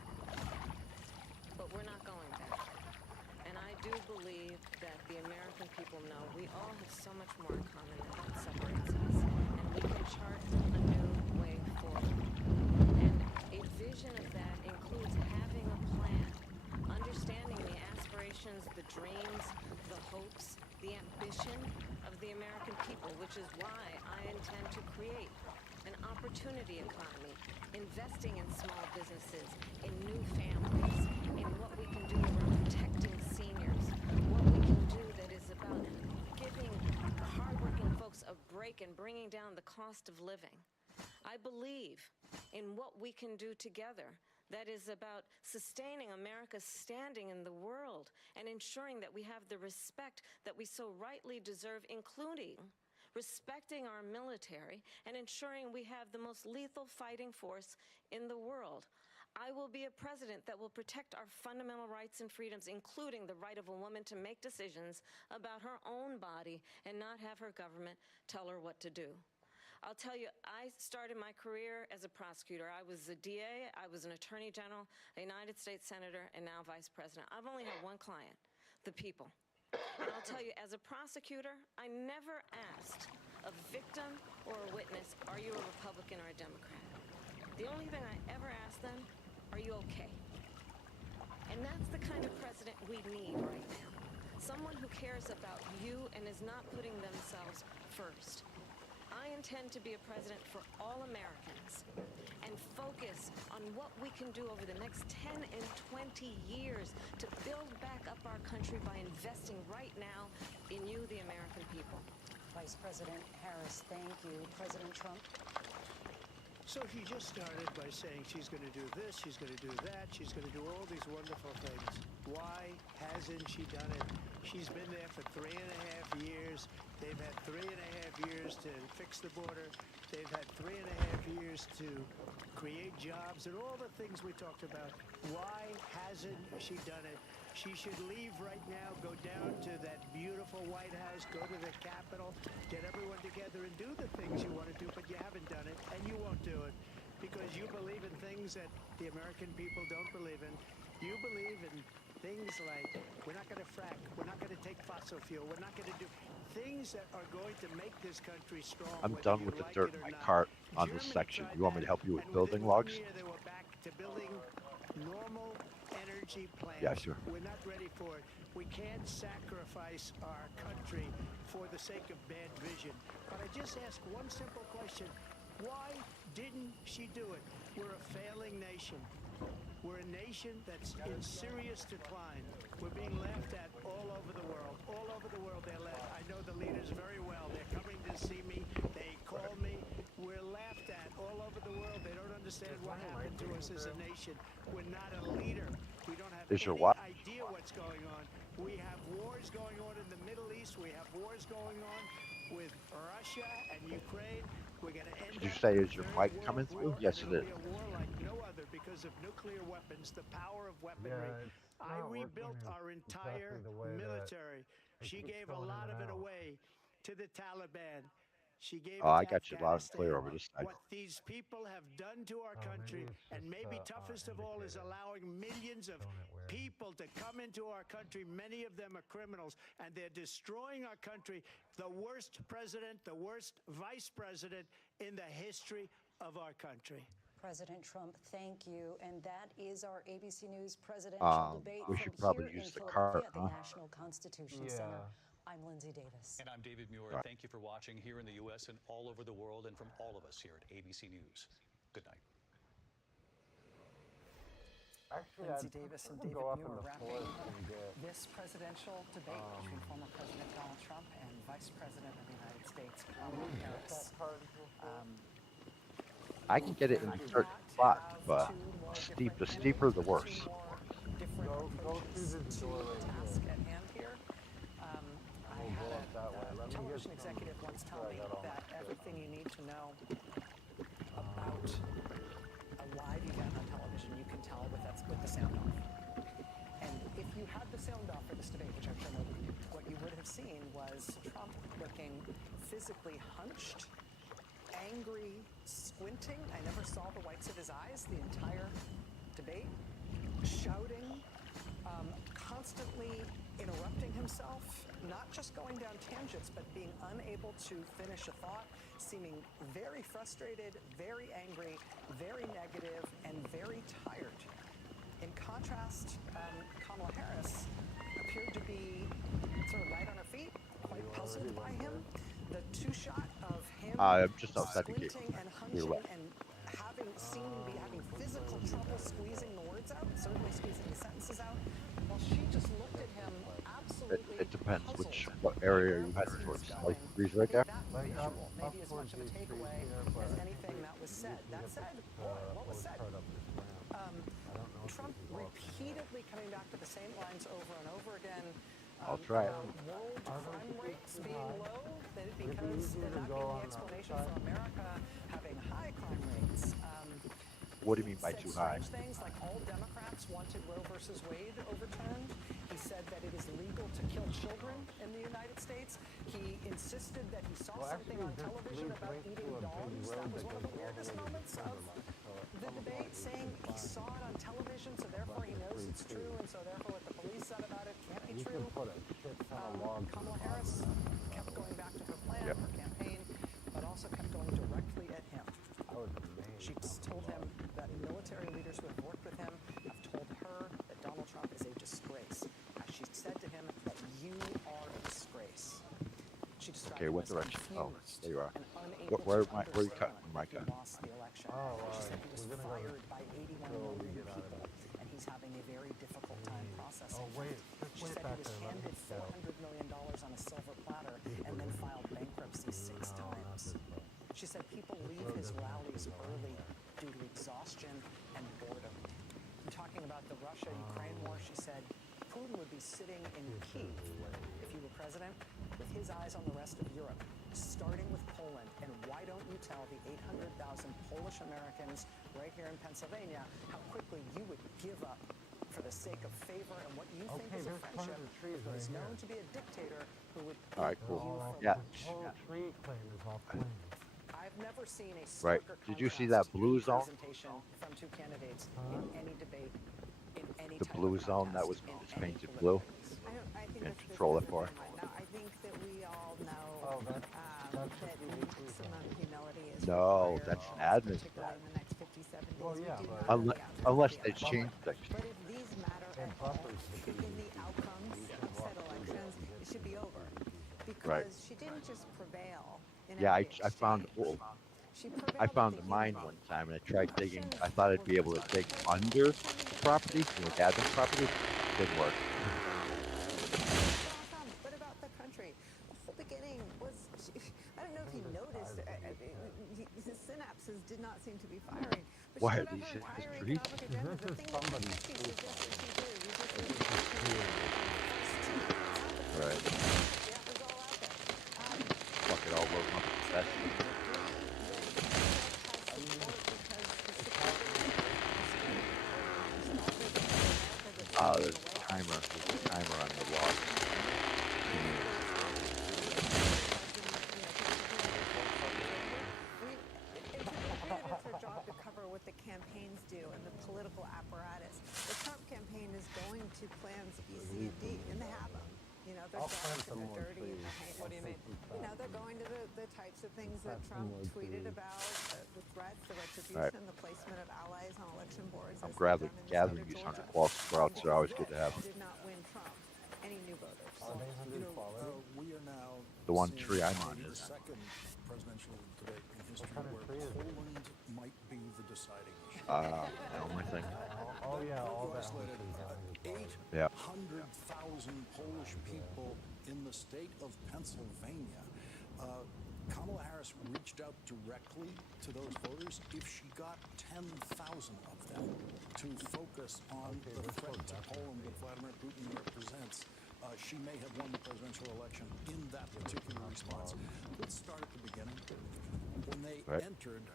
which is why I intend to create an opportunity economy, investing in small businesses, in new families, in what we can do around protecting seniors, what we can do that is about giving hardworking folks a break and bringing down the cost of living. I believe in what we can do together that is about sustaining America's standing in the world and ensuring that we have the respect that we so rightly deserve, including respecting our military and ensuring we have the most lethal fighting force in the world. I will be a president that will protect our fundamental rights and freedoms, including the right of a woman to make decisions about her own body and not have her government tell her what to do. I'll tell you, I started my career as a prosecutor. I was a DA, I was an attorney general, a United States senator, and now vice president. I've only had one client, the people. And I'll tell you, as a prosecutor, I never asked a victim or a witness, are you a Republican or a Democrat? The only thing I ever asked them, are you okay? And that's the kind of president we need right now. Someone who cares about you and is not putting themselves first. I intend to be a president for all Americans and focus on what we can do over the next 10 and 20 years to build back up our country by investing right now in you, the American people. Vice President Harris, thank you. President Trump? So he just started by saying she's going to do this, she's going to do that, she's going to do all these wonderful things. Why hasn't she done it? She's been there for 3.5 years. They've had 3.5 years to fix the border. They've had 3.5 years to create jobs and all the things we talked about. Why hasn't she done it? She should leave right now, go down to that beautiful White House, go to the Capitol, get everyone together and do the things you want to do, but you haven't done it, and you won't do it because you believe in things that the American people don't believe in. You believe in things like we're not going to frack, we're not going to take fossil fuel, we're not going to do things that are going to make this country strong. I'm done with the dirt in my cart on this section. You want me to help you with building logs? They were back to building normal energy plants. Yeah, sure. We're not ready for it. We can't sacrifice our country for the sake of bad vision. But I just ask one simple question. Why didn't she do it? We're a failing nation. We're a nation that's in serious decline. We're being laughed at all over the world. All over the world they're laughed. I know the leaders very well. They're coming to see me. They call me. We're laughed at all over the world. They don't understand what happened to us as a nation. We're not a leader. We don't have any idea what's going on. We have wars going on in the Middle East. We have wars going on with Russia and Ukraine. We're going to end. Did you say is your mic coming through? Yes, it is. It'll be a war like no other because of nuclear weapons, the power of weaponry. I rebuilt our entire military. She gave a lot of it away to the Taliban. She gave Oh, I it to got you loud and clear over this side. What these people have done to our country, and maybe toughest of all, is allowing millions of people to come into our country. Many of them are criminals, and they're destroying our country. The worst president, the worst vice president in the history of our country. President Trump, thank you. And that is our ABC News presidential debate we should from probably here use in the Philadelphia cart, at the National Constitution Center. I'm Lindsay Davis. And I'm David Muir. Right. Thank you for watching here in the U.S. and all over the world, and from all of us here at ABC News. Good night. Actually, Lindsay Davis and David Muir wrapping this presidential debate between former President Donald Trump and Vice President of the United States, Kamala Harris. I can get it in a certain spot, but the steeper, the worse. Different approaches to the task at hand here. I had a television executive once tell me that everything you need to know about a live event on television you can tell with the sound off. And if you had the sound off for this debate, which I'm sure nobody did, what you would have seen was Trump looking physically hunched, angry, squinting. I never saw the whites of his eyes the entire debate, shouting, constantly interrupting himself, not just going down tangents, but being unable to finish a thought, seeming very frustrated, very angry, very negative, and very tired. In contrast, Kamala Harris appeared to be sort of light on her feet, quite puzzled by him. The two-shot of him I'm just outside the gate. squinting and We hunching left. and having physical trouble squeezing the words out, certainly squeezing the sentences out, while she just looked at him absolutely It depends puzzled what by area where you this heading is towards. going. These I right think there? that visual may be as much of a takeaway as anything that was said. That said, boy, what was said? Trump repeatedly coming back to the same lines over and over again. I'll try it. About world crime rates being low, because that being the explanation for America having high crime rates. What do you mean by Said too high? strange things like all Democrats wanted Roe versus Wade overturned. He said that it is legal to kill children in the United States. He insisted that he saw something on television about eating dogs. That was one of the weirdest moments of the debate, saying he saw it on television, so therefore he knows it's true, and so therefore what the police said about it can't be true. Kamala Harris kept going back to her plan, her campaign, but also kept going directly at him. She told him that military leaders who have worked with him have told her that Donald Trump is a disgrace. She said to him that you are a disgrace. She described Okay, him what as direction? Oh, confused there you are. and unable Where to are you cutting understand from, Micah? he lost the election. She said he was fired by 81 million people, and he's having a very difficult time processing it. She said he was handed $400 million on a silver platter and then filed bankruptcy 6 times. She said people leave his rallies early due to exhaustion and boredom. And talking about the Russia-Ukraine war, she said Putin would be sitting in Kyiv, if he were president, with his eyes on the rest of Europe, starting with Poland. And why don't you tell the 800,000 Polish Americans right here in Pennsylvania how quickly you would give up for the sake of favor and what you think is a friendship with what is known to be a dictator who would eat All right, cool. you for Yeah. lunch. I've never seen a Right. starker Did you see that blue zone? presentation from two candidates in any debate, in any The type blue of zone that contest, was in painted any blue? I think And that's control it for. now, I think that we all know that maximum humility is No, required, that's an admin particularly in the next 57 days. Well, We yeah, do but- not know Unless, the outcome of unless the they election. change things. But if these matter at all in the outcomes of said elections, it should be over. Because Right. she didn't just prevail in Yeah, every I found exchange. She I prevailed found at a the mine human one time and I tried digging. I thought I'd be able to dig under the property, like admin property. Didn't work. awesome. What about the country? The whole beginning was, I don't know if you noticed, his synapses did not seem to be firing. But Why she are put out these her entire trees? economic agenda. The thing that she suggested she do, you just need to Right. yeah, it was all out there. Fuck it, all load up. That's there's a timer. There's a timer on the log. It's her job to cover what the campaigns do and the political apparatus. The Trump campaign is going to plans B, C, and D, and they have them. You know, they're dark and they're dirty and they're heinous. What do you mean? You know, they're going to the types of things that Trump tweeted about, the threats, the retribution, the placement of allies on election boards. I'm as they've done in the gathering state of these Georgia. 100 false sprouts. They're always good to have. Did not win Trump any new voters. We are now The one seeing tree I'm on the is. second presidential debate in history where Poland might be the deciding issue. The only thing. Oh yeah, all that. Yeah. 800,000 Polish people in the state of Pennsylvania. Kamala Harris reached out directly to those voters. If she got 10,000 of them to focus on the threat to Poland that Vladimir Putin represents, she may have won the presidential election in that particular response. Let's start at the beginning. When they entered,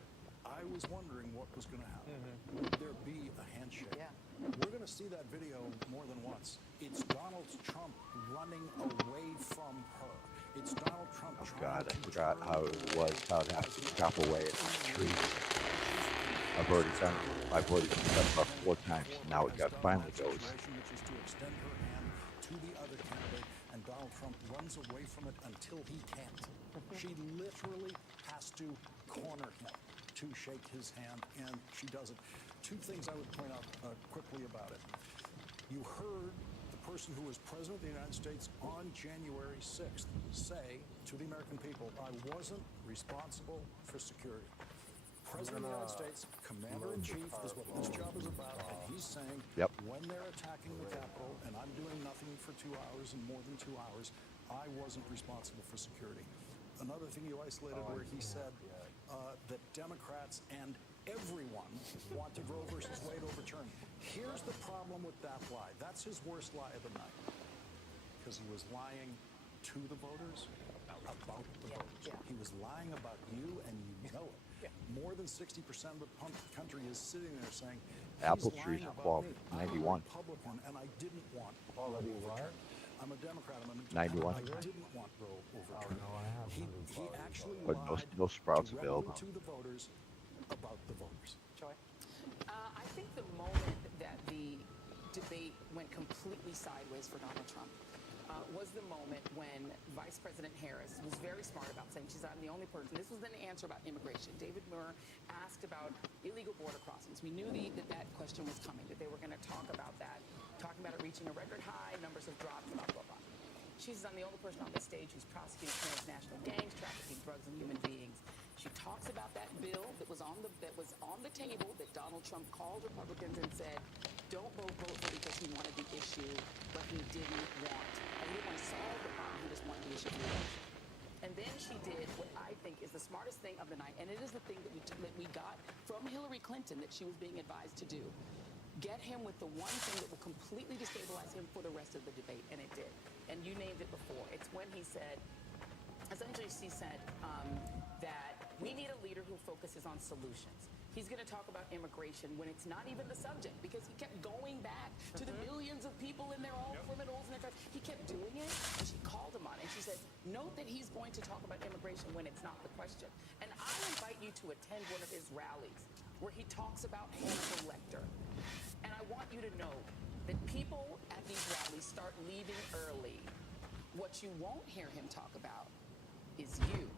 I was wondering what was going to happen. Would there be a handshake? Yeah. We're going to see that video more than once. It's Donald Trump running away from her. It's Donald Trump trying God, I to forgot turn how it was, how to have to chop away at the tree. I've already done it. I've already done that about 4 times. Now it finally goes. which is to extend her hand to the other candidate, and Donald Trump runs away from it until he can't. She literally has to corner him to shake his hand, and she doesn't. 2 things I would point out quickly about it. You heard the person who was president of the United States on January 6th say to the American people, I wasn't responsible for security. President of the United States, Commander-in-Chief, is what this job is about, and he's saying when they're attacking the Capitol and I'm doing nothing for 2 hours and more than 2 hours, I wasn't responsible for security. Another thing you isolated where he said that Democrats and everyone wanted Roe versus Wade overturned. Here's the problem with that lie. That's his worst lie of the night. Because he was lying to the voters about the voters. He was lying about you, and you know it. More than 60% of the country is sitting there saying, Apple he's trees, lying well, about me. 91. I'm a Republican, and I didn't want Roe overturned. I'm a Democrat. I'm an 91. I didn't want Roe overturned. He actually But lied no sprouts directly available. to the voters about the voters. Joy? I think the moment that the debate went completely sideways for Donald Trump was the moment when Vice President Harris was very smart about saying, she's not the only person. This was an answer about immigration. David Moore asked about illegal border crossings. We knew that question was coming, that they were going to talk about that, talking about it reaching a record high, numbers have dropped, blah, blah, blah. She says, I'm the only person on this stage who's prosecuting transnational gangs, trafficking drugs and human beings. She talks about that bill that was on the table that Donald Trump called Republicans and said, don't vote for because he wanted the issue, but he didn't want to solve the problem, he just wanted the issue of the election. And then she did what I think is the smartest thing of the night, and it is the thing that we got from Hillary Clinton that she was being advised to do. Get him with the one thing that will completely destabilize him for the rest of the debate, and it did. And you named it before. It's when he said, essentially she said that we need a leader who focuses on solutions. He's going to talk about immigration when it's not even the subject, because he kept going back to the millions of people and they're all criminals and they're he kept doing it, and she called him on it. And she said, note that he's going to talk about immigration when it's not the question. And I invite you to attend one of his rallies where he talks about Hannibal Lecter. And I want you to know that people at these rallies start leaving early. What you won't hear him talk about is you.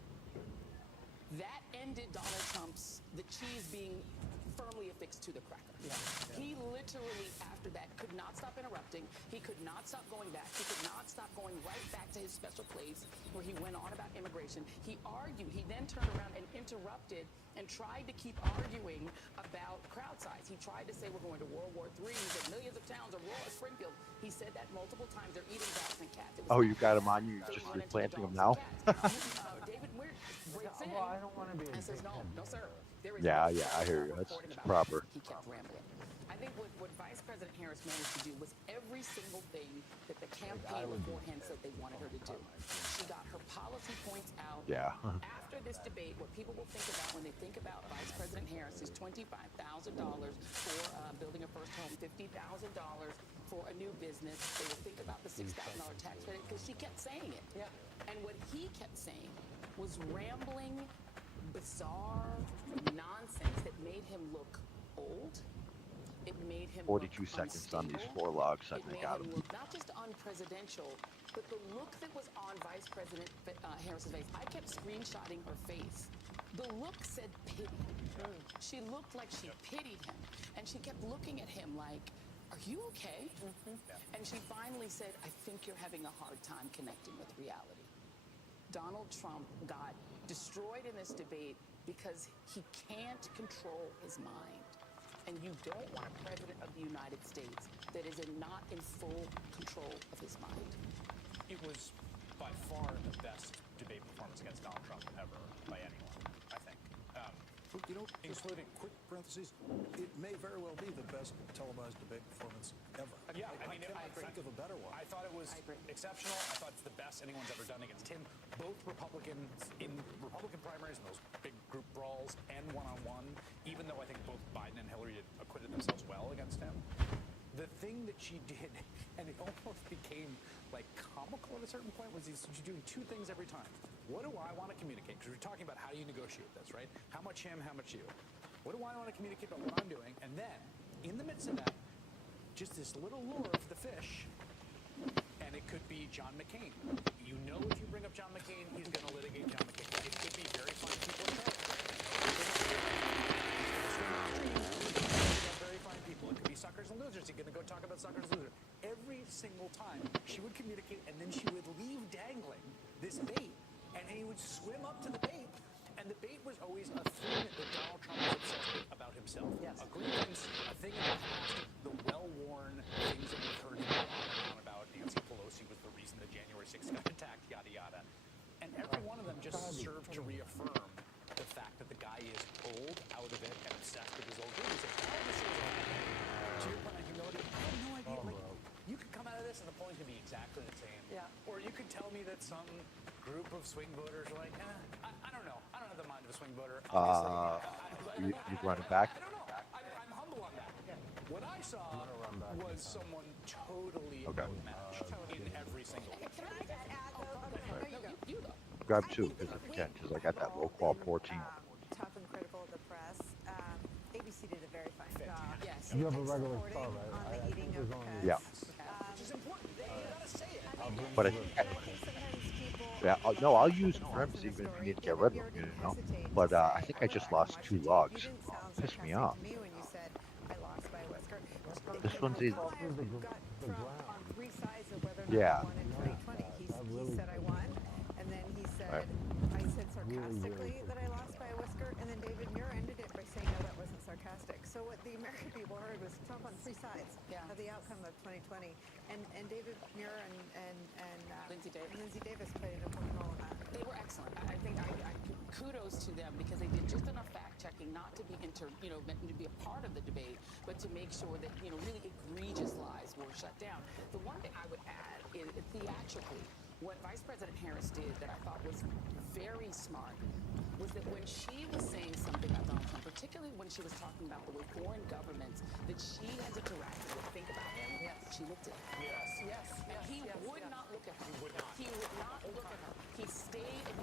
That ended Donald Trump's, the cheese being firmly affixed to the cracker. He literally, after that, could not stop interrupting. He could not stop going back. He could not stop going right back to his special place where he went on about immigration. He argued. He then turned around and interrupted and tried to keep arguing about crowd size. He tried to say we're going to World War III. He said millions of towns are rural Springfield. He said that multiple times. They're eating dogs and cats. Oh, you got him on you? Just replanting them now? David breaks in Well, I don't want to be. and says, no, sir. There is Yeah, no I hear you. That's recording about proper. it. He kept rambling. I think what Vice President Harris managed to do was every single thing that the campaign beforehand said they wanted her to do. She got her policy points out. Yeah. After this debate, what people will think about when they think about Vice President Harris is $25,000 for building a first home, $50,000 for a new business. They will think about the $6,000 tax credit because she kept saying it. And what he kept saying was rambling, bizarre nonsense that made him look old. It made him 42 look seconds on these unstable. 4 logs, and It I made got him him. look not just unpresidential, but the look that was on Vice President Harris's face. I kept screenshotting her face. The look said pity. She looked like she pitied him, and she kept looking at him like, are you okay? And she finally said, I think you're having a hard time connecting with reality. Donald Trump got destroyed in this debate because he can't control his mind. And you don't want a president of the United States that is not in full control of his mind. It was by far the best debate performance against Donald Trump ever by anyone, I think. You know, including quick parentheses, it may very well be the best televised debate performance ever. Yeah, I cannot think of a better one. I thought it was exceptional. I thought it's the best anyone's ever done against him. Both Republicans in Republican primaries and those big group brawls and one-on-one, even though I think both Biden and Hillary acquitted themselves well against him. The thing that she did, and it almost became like comical at a certain point, was she's doing 2 things every time. What do I want to communicate? Because we're talking about how you negotiate this, right? How much him, how much you? What do I want to communicate about what I'm doing? And then, in the midst of that, just this little lure of the fish, and it could be John McCain. You know if you bring up John McCain, he's going to litigate John McCain. It could be very fine people in very fine people. It could be suckers and losers. He's going to go talk about suckers and losers. Every single time, she would communicate, and then she would leave dangling this bait. and he would swim up to the bait, and the bait was always a thing that Donald Trump was obsessed with about himself. Yes. A grievance, a thing in the past, the well-worn things that we've heard him go on and on about. Nancy Pelosi was the reason that January 6th got attacked, yada, yada. And every one of them just served to reaffirm the fact that the guy is old, out of it, and obsessed with his old grievances. All this is to your point on humility, I have no idea. You could come out of this and the polling could be exactly the same. Yeah. Or you could tell me that some group of swing voters are like, I don't know. I don't have the mind of a swing voter. You run it back? I don't know. I'm humble on that. What I saw was someone totally outmatched in every single way. Can I add, though? You go. Grab two, because if you can, because I got that low qual 14. Tough and critical of the press. ABC did a very fine job. Yes. You have a regular star, right? On the eating of pets. Yeah. Which is important. You gotta say it. But I think no, I'll use Grims even if you need to get rid of them, you know. But I think I just lost 2 logs. Pissed me off. Me when you said I lost by a whisker. This one's easy. Got Trump on 3 sides of whether or not Yeah. I won in 2020. He said I won, and then he said I said sarcastically that I lost by a whisker, and then David Muir ended it by saying no, that wasn't sarcastic. So what the American people heard was Trump on 3 sides of the outcome of 2020, and David Muir and Lindsay Davis played an important role in that. They were excellent. I think I kudos to them because they did just enough fact checking not to be meant to be a part of the debate, but to make sure that really egregious lies were shut down. The one thing I would add is theatrically, what Vice President Harris did that I thought was very smart was that when she was saying something about Donald Trump, particularly when she was talking about the way foreign governments that she has interacted with think about him, she looked at him. Yes. And he would not look at her. He would not look at her. He stayed and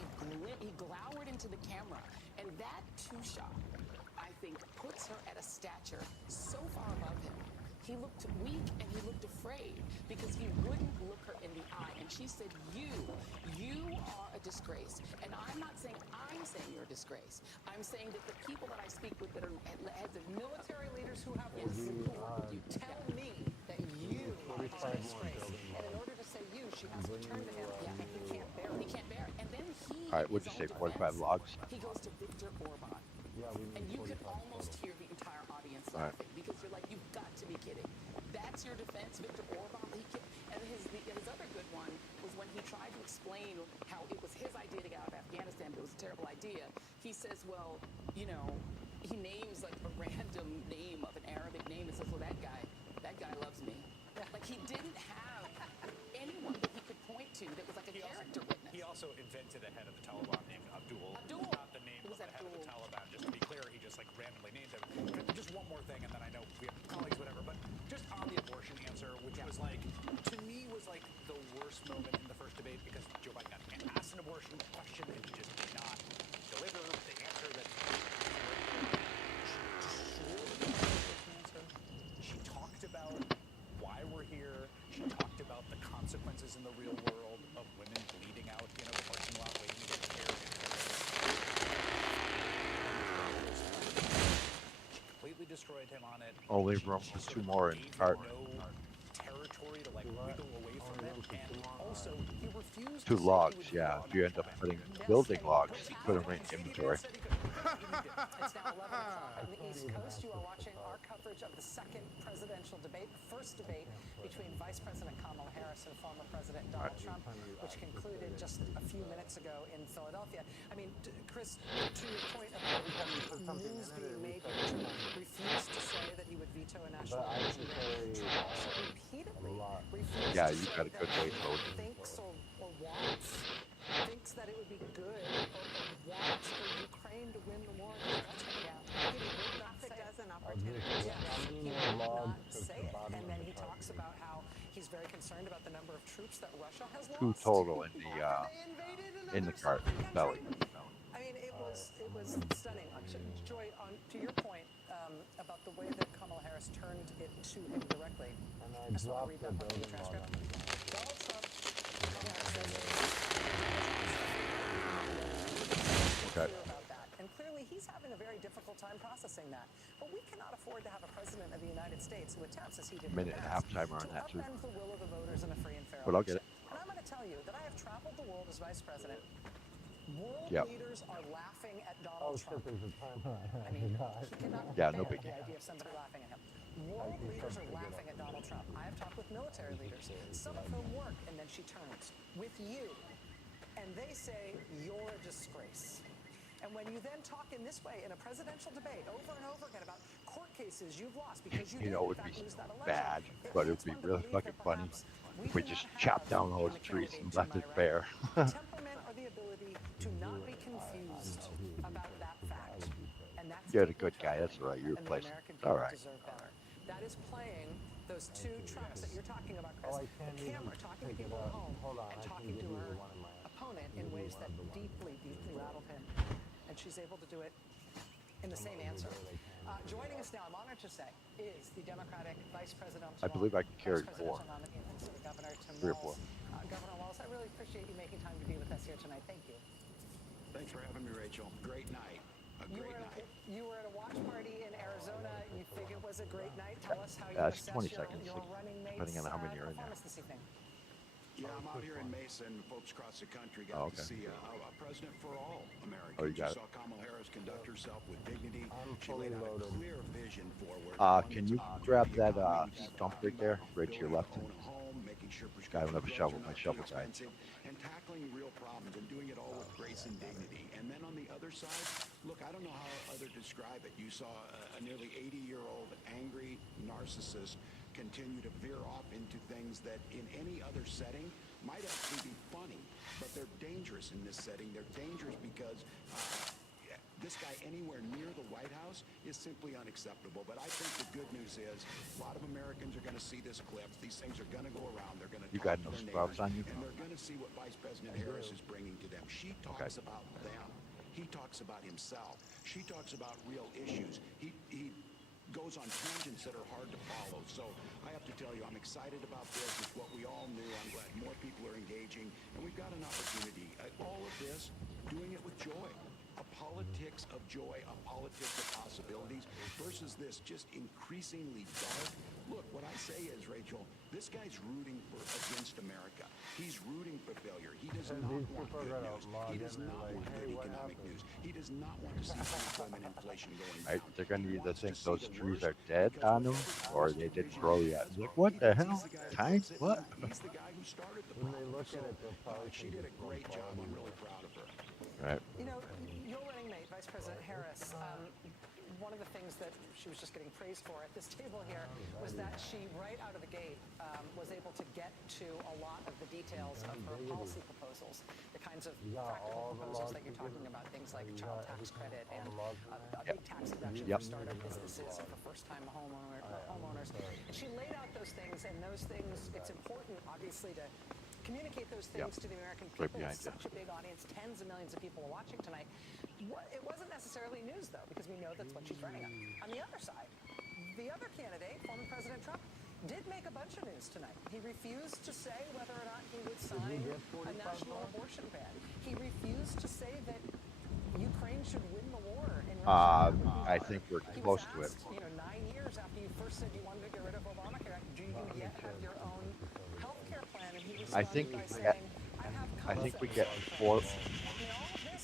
he glowered into the camera. And that two-shot, I think, puts her at a stature so far above him. He looked weak and he looked afraid because he wouldn't look her in the eye. And she said, you are a disgrace. And I'm not saying I'm saying you're a disgrace. I'm saying that the people that I speak with that are heads of Military leaders who have worked with you tell me that you are a disgrace. And in order to say you, she has to turn to him. And he can't bear it. He can't bear it. And then he, All right, what'd you say, 45 logs? He goes to Viktor Orban. And you could almost hear the entire audience laughing because you're like, you've got to be kidding. That's your defense, Viktor Orban. And his other good one was when he tried to explain how it was his idea to get out of Afghanistan, but it was a terrible idea. He says, well, he names like a random name of an Arabic name and says, well, that guy loves me. Like he didn't have anyone that he could point to that was like a character witness. He also invented a head of the Taliban named Abdul. Not the name of the head of the Taliban. Just to be clear, he just like randomly named him. Just one more thing, and then I know we have colleagues, whatever. But just on the abortion answer, which was like, to me, was like the worst moment in the first debate because Joe Biden got asked an abortion question and he just did not deliver the answer that. She talked about why we're here. She talked about the consequences in the real world of women bleeding out in a parking lot waiting to get care. She completely destroyed him on it. Only room for 2 more in the cart. No territory to like wiggle away from it, and also he refused. 2 logs, yeah. If you end up putting building logs, put them in inventory. It's now 11 o'clock on the East Coast. You are watching our coverage of the second presidential debate, the first debate between Vice President Kamala Harris and former President Donald Trump, which concluded just a few minutes ago in Philadelphia. I mean, Chris, to your point about moves being made, Trump refused to say that he would veto a national election. Trump also repeatedly refused Yeah, to you say got a that good he weight load. thinks or thinks that it would be good or wants for Ukraine to win the war against Russia. He would not say it. Dozen opportunities. He would not say it. And then he talks about how he's very concerned about the number of troops that Russia has lost. 2 total in the cart belly. I mean, it was stunning. Joy, to your point about the way that Kamala Harris turned it to him directly. I just want to read that part of the transcript. Donald Trump, Kamala Harris clear about that. And clearly he's having a very difficult time processing that. But we cannot afford to have a president of the United States who attempts, as he did in the Minute and a past, half timer on to that too. upend the will of the voters in a free and fair But I'll get election. it. And I'm going to tell you that I have traveled the world as vice president World Yep. leaders are laughing at Donald Trump. There's a timer. I mean, he cannot Yeah, no bear biggie. the idea of somebody laughing at him. World leaders are laughing at Donald Trump. I have talked with military leaders, some of whom work, and then she turns with you, and they say you're a disgrace. And when you then talk in this way in a presidential debate over and over again about court cases you've lost because you You did know, in it would fact be lose that election, bad, but it would leads be one to really believe fucking that funny perhaps if we do just not chopped have down all in those the trees candidate and to left my it right bare. temperament or the ability to not be confused about that fact. And that's You're the deeply good guy. troubling, That's all right. You and the replaced American it. All people right. deserve better. That is playing those two tracks that you're talking about, Chris. Oh, I can't the camera even talking to take it people at out. home Hold on, and I can talking give to you her the one in my opponent in ways that deeply, deeply rattle him. And she's able to do it in the same answer. Joining us now, I'm honored to say, is the Democratic Vice Presidential I believe I can carry four. nominee and City Governor Tim 3 or Walz. 4. Governor Walz, I really appreciate you making time to be with us here tonight. Thank you. Thanks for having me, Rachel. Great night. You were at a watch party in Arizona. You think it was a great night. Tell us how you It's assess 20 your seconds, running mates' depending on how many are in there. performance this evening. Yeah, I'm out here in Mesa, and folks across the country got Oh, to okay. see a president for all Americans. Oh, you got it. saw Kamala Harris conduct herself with dignity. I'm She laid fully out a loaded. clear vision forward. Can you grab that stump right there, right to your left? Own a home, making sure I don't have a prescription shovel. drugs are My not shovel too died. expensive, and tackling real problems and doing it all with grace and dignity. And then on the other side, look, I don't know how other describe it. You saw a nearly 80-year-old angry narcissist continue to veer off into things that in any other setting might actually be funny, but they're dangerous in this setting. They're dangerous because this guy anywhere near the White House is simply unacceptable. But I think the good news is a lot of Americans are going to see this clip. These things are going to go around. They're going to You talk got to no their scrubs neighbors, on you? and they're going to see what Vice President Harris is bringing to them. She talks about them. He talks about himself. She talks about real issues. He goes on tangents that are hard to follow. So I have to tell you, I'm excited about this. It's what we all knew. I'm glad more people are engaging, and we've got an opportunity. All of this, doing it with joy. A politics of joy, a politics of possibilities, versus this just increasingly dark. Look, what I say is, Rachel, this guy's rooting against America. He's rooting for failure. He does not want good news. He does not want good economic news. He does not want to see unemployment inflation going down. Right? They're going to either think those trees are dead on them or they didn't grow yet. Like, what the hell? Time? What? He's the guy who started the When they problem. look at it, they'll probably She think did a it's great job. quality I'm really proud of her. Right. You know, your running mate, Vice President Harris, one of the things that she was just getting praised for at this table here was that she, right out of the gate, was able to get to a lot of the details of her policy proposals, the kinds of practical proposals that you're talking about, things like child tax credit and a big tax deduction for startup businesses and for first-time homeowners. And she laid out those things, and those things, it's important, obviously, to communicate those things to the American people. It's such a big audience. Tens of millions of people are watching tonight. It wasn't necessarily news, though, because we know that's what she's running on. On the other side, the other candidate, former President Trump, did make a bunch of news tonight. He refused to say whether or not he would sign a national abortion ban. He refused to say that Ukraine should win the war in Russia. I think we're close to it. You know, 9 years after you first said you wanted to get rid of Obamacare, do you yet have your own health care plan? And he responded by saying, I think we get 4.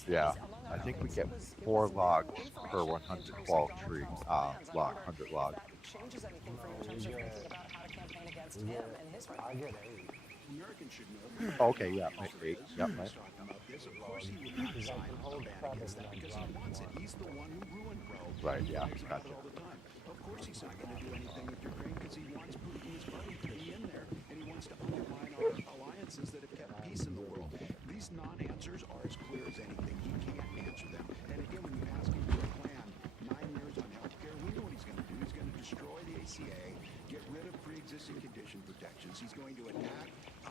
Yeah, I think we get 4 logs per 112 tree log, 100 logs. Changes anything for you in terms of thinking about how to campaign against him and his right? I get 8. Americans should know. Okay, yeah, 8. Yep, right. Talking about this, of course he would not sign a ban against that because he wants it. He's the one who ruined Roe. Right, yeah, He brags about gotcha. it all the time. Of course he's not going to do anything with Ukraine because he wants Putin, his buddy, to be in there, and he wants to undermine our alliances that have kept peace in the world. These non-answers are as clear as anything. He can't answer them. And again, when you ask him for a plan, 9 years on health care, we know what he's going to do. He's going to destroy the ACA, get rid of pre-existing condition protections. He's going to attack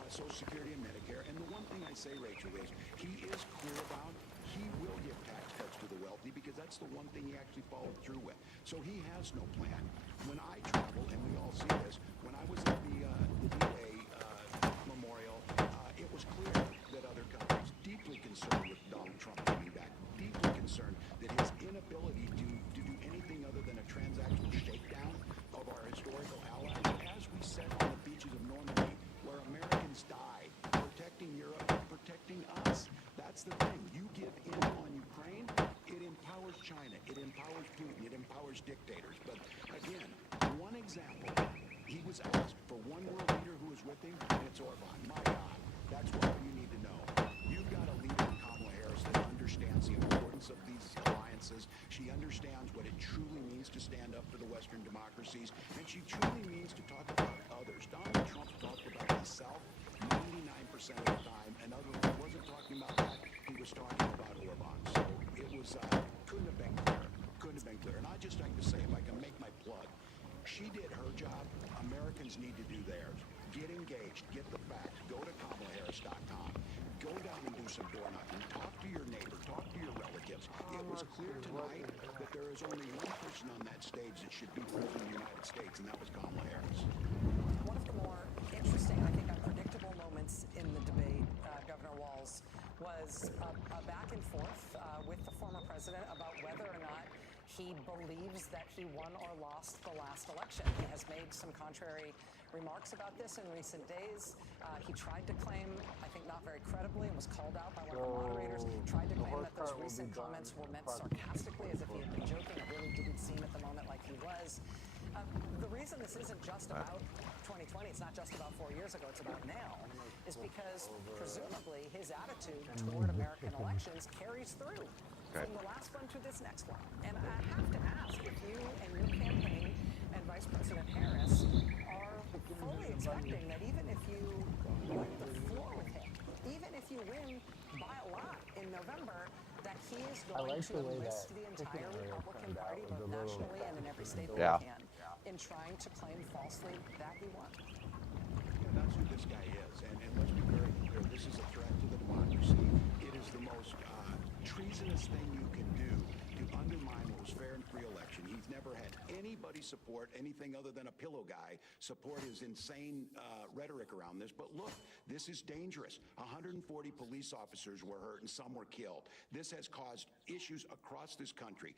Social Security and Medicare. And the one thing I say, Rachel, is he is clear about he will give tax cuts to the wealthy because that's the one thing he actually followed through with. So he has no plan. When I travel, and we all see this, when I was at the D-Day memorial, it was clear that other countries deeply concerned with Donald Trump coming back, deeply concerned that his inability to do anything other than a transactional shakedown of our historical allies, as we said on the beaches of Normandy, where Americans died, protecting Europe, protecting us. That's the thing. You give one world leader who is with him, and it's Orban. My God, that's what you need to know. You've got a leader in Kamala Harris that understands the importance of these alliances. She understands what it truly means to stand up for the Western democracies, and she truly means to talk about others. Donald Trump talked about himself 99% of the time, and other than he wasn't talking about that, he was talking about Orban. So it was, couldn't have been clearer. Couldn't have been clearer. And I'd just like to say, if I can make my plug, she did her job. Americans need to do theirs. Get engaged. Get the facts. Go to KamalaHarris.com. Go down and do some door knocking. Talk to your neighbor. Talk to your relatives. It was clear tonight that there is only one person on that stage that should be president of the United States, and that was Kamala Harris. One of the more interesting, I think, unpredictable moments in the debate, Governor Walz, was a back and forth with the former president about whether or not he believes that he won or lost the last election. He has made some contrary remarks about this in recent days. He tried to claim, I think not very credibly, and was called out by one of the moderators, tried to claim that those recent comments were meant sarcastically, as if he had been joking. It really didn't seem at the moment like he was. The reason this isn't just about 2020, it's not just about 4 years ago, it's about now, is because presumably his attitude toward American elections carries through from the last one to this next one. And I have to ask if you and your campaign and Vice President Harris are fully expecting that even if you wipe the floor with him, even if you win by a lot in November, that he is going to enlist the entire Republican Party, both nationally and in every state that he can, in trying to claim falsely that he won. Yeah, that's who this guy is. And let's be very clear, this is a threat to the democracy. It is the most treasonous thing you can do to undermine what was fair and free election. He's never had anybody support anything other than a pillow guy support his insane rhetoric around this. But look, this is dangerous. 140 police officers were hurt and some were killed. This has caused issues across this country.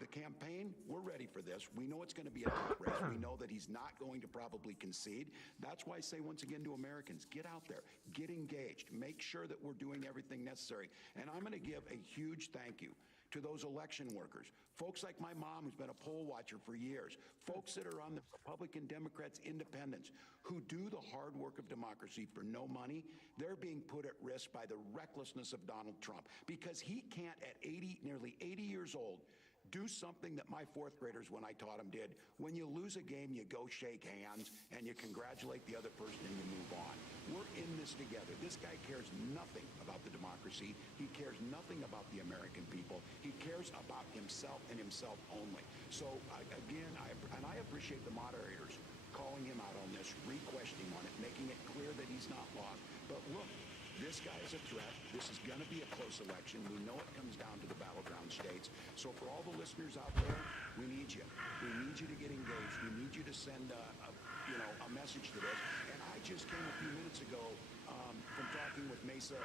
The campaign, we're ready for this. We know it's going to be a tough race. We know that he's not going to probably concede. That's why I say once again to Americans, get out there, get engaged, make sure that we're doing everything necessary. And I'm going to give a huge thank you to those election workers, folks like my mom who's been a poll watcher for years, folks that are on the Republican, Democrats, Independents, who do the hard work of democracy for no money. They're being put at risk by the recklessness of Donald Trump because he can't at nearly 80 years old, do something that my fourth graders, when I taught them, did. When you lose a game, you go shake hands and you congratulate the other person and you move on. We're in this together. This guy cares nothing about the democracy. He cares nothing about the American people. He cares about himself and himself only. So again, I appreciate the moderators calling him out on this, re-questioning on it, making it clear that he's not lost. But look, this guy is a threat. This is going to be a close election. We know it comes down to the battleground states. So for all the listeners out there, we need you. We need you to get engaged. We need you to send a message to this. And I just came a few minutes ago from talking with Mesa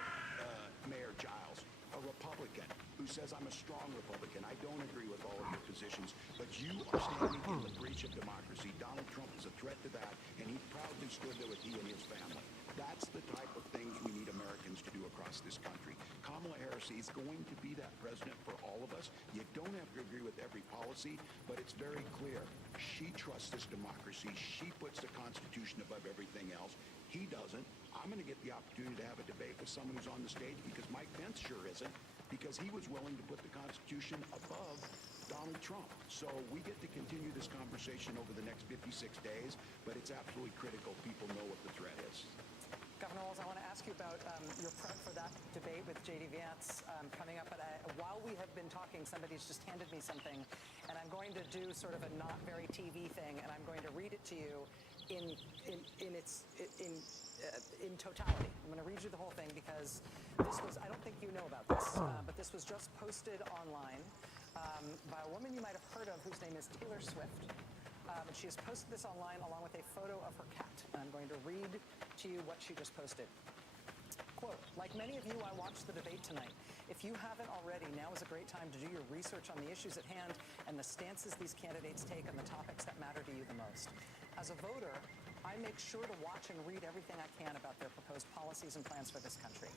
Mayor Giles, a Republican who says I'm a strong Republican. I don't agree with all of your positions, but you are standing in the breach of democracy. Donald Trump is a threat to that, and he proudly stood there with he and his family. That's the type of things we need Americans to do across this country. Kamala Harris is going to be that president for all of us. You don't have to agree with every policy, but it's very clear. She trusts this democracy. She puts the Constitution above everything else. He doesn't. I'm going to get the opportunity to have a debate with someone who's on the stage because Mike Pence sure isn't, because he was willing to put the Constitution above Donald Trump. So we get to continue this conversation over the next 56 days, but it's absolutely critical people know what the threat is. Governor Walz, I want to ask you about your prep for that debate with J.D. Vance coming up. But while we have been talking, somebody's just handed me something, and I'm going to do sort of a not very TV thing, and I'm going to read it to you in totality. I'm going to read you the whole thing because this was, I don't think you know about this, but this was just posted online by a woman you might have heard of whose name is Taylor Swift. And she has posted this online along with a photo of her cat. And I'm going to read to you what she just posted. Quote, like many of you, I watched the debate tonight. If you haven't already, now is a great time to do your research on the issues at hand and the stances these candidates take on the topics that matter to you the most. As a voter, I make sure to watch and read everything I can about their proposed policies and plans for this country.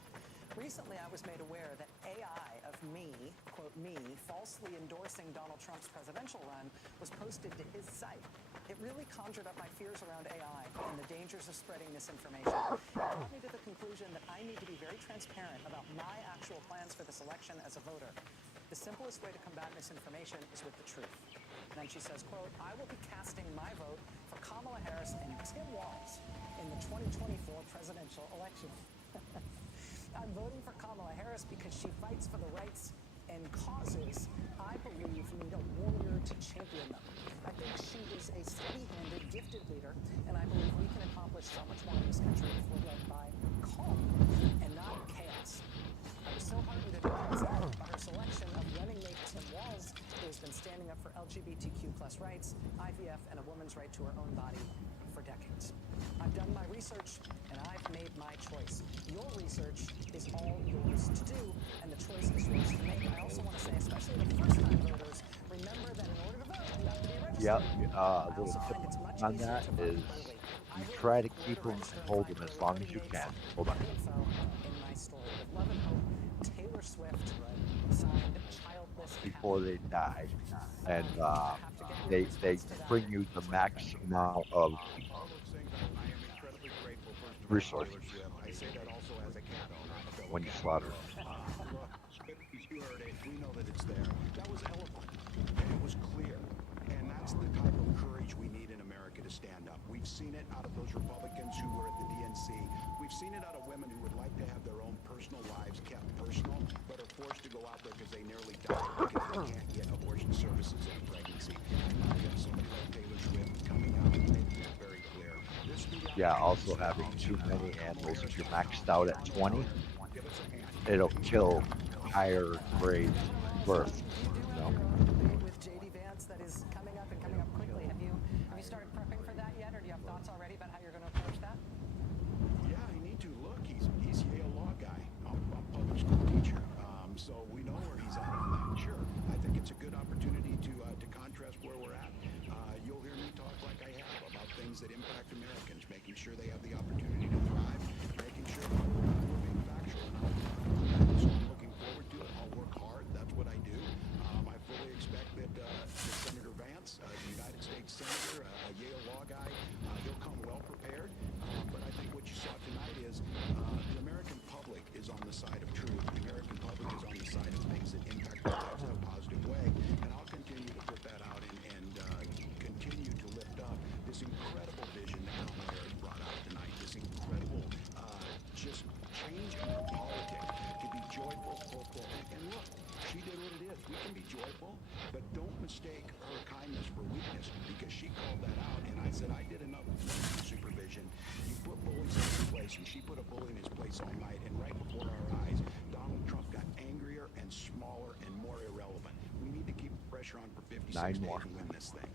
Recently, I was made aware that AI of me, quote me, falsely endorsing Donald Trump's presidential run was posted to his site. It really conjured up my fears around AI and the dangers of spreading misinformation. It brought me to the conclusion that I need to be very transparent about my actual plans for this election as a voter. The simplest way to combat misinformation is with the truth. And then she says, quote, I will be casting my vote for Kamala Harris and Tim Walz in the 2024 presidential election. I'm voting for Kamala Harris because she fights for the rights and causes I believe need a warrior to champion them. I think she is a steady-handed, gifted leader, and I believe we can accomplish so much more in this country if we're led by calm and not chaos. I was so heartened and impressed by her selection of running mate Tim Walz, who has been standing up for LGBTQ+ rights, IVF, and a woman's right to her own body for decades. I've done my research, and I've made my choice. Your research is all yours to do, and the choice is yours to make. I also want to say, especially the first-time voters, remember that in order to vote, you have to be registered. Yep. I A little also tip find it's much on easier that to vote is early. you try to keep them and hold them as long as you can. Hold on. Info in my story. With love and hope, Taylor Swift, signed Childless Before they die, and they bring you the max amount of resources I say that also as a cat owner. when you slaughter. Look, you heard it. We know that it's there. That was eloquent, and it was clear. And that's the type of courage we need in America to stand up. We've seen it out of those Republicans who were at the DNC. We've seen it out of women who would like to have their own personal lives kept personal, but are forced to go out there because they nearly died because they can't get abortion services in a pregnancy. And now you have somebody like Taylor Swift coming out and making it very clear. Yeah, also having too many animals. If you're maxed out at 20, it'll kill higher grade birth. You know? With JD Vance that is coming up and coming up quickly. Have you started prepping for that yet, or do you have thoughts already about how you're going to approach that? Yeah, I need to. Look, he's Yale law guy. I'm a public school teacher, so we know where he's at on that. Sure, I think it's a good opportunity to contrast where we're at. You'll hear me talk like I have about things that impact Americans, making sure they have the opportunity to thrive, making sure that we're being factual and out. So I'm looking forward to it. I'll work hard. That's what I do. I fully expect that Senator Vance, a United States Senator, a Yale law guy, he'll come well prepared. But I think what you saw tonight is the American public is on the side of truth. The American public is on the side of things that impact their lives in a positive way. And I'll continue to put that out and continue to lift up this incredible vision that Kamala Harris brought out tonight. This incredible just change in our politics to be joyful, hopeful. And look, she did what it is. We can be joyful, but don't mistake her kindness for weakness, because she called that out. And I said, I did enough supervision. You put bullies in his place, and she put a bully in his place all night. And right before our eyes, Donald Trump got angrier and smaller and more irrelevant. We need to keep pressure on for 56 days and win this thing.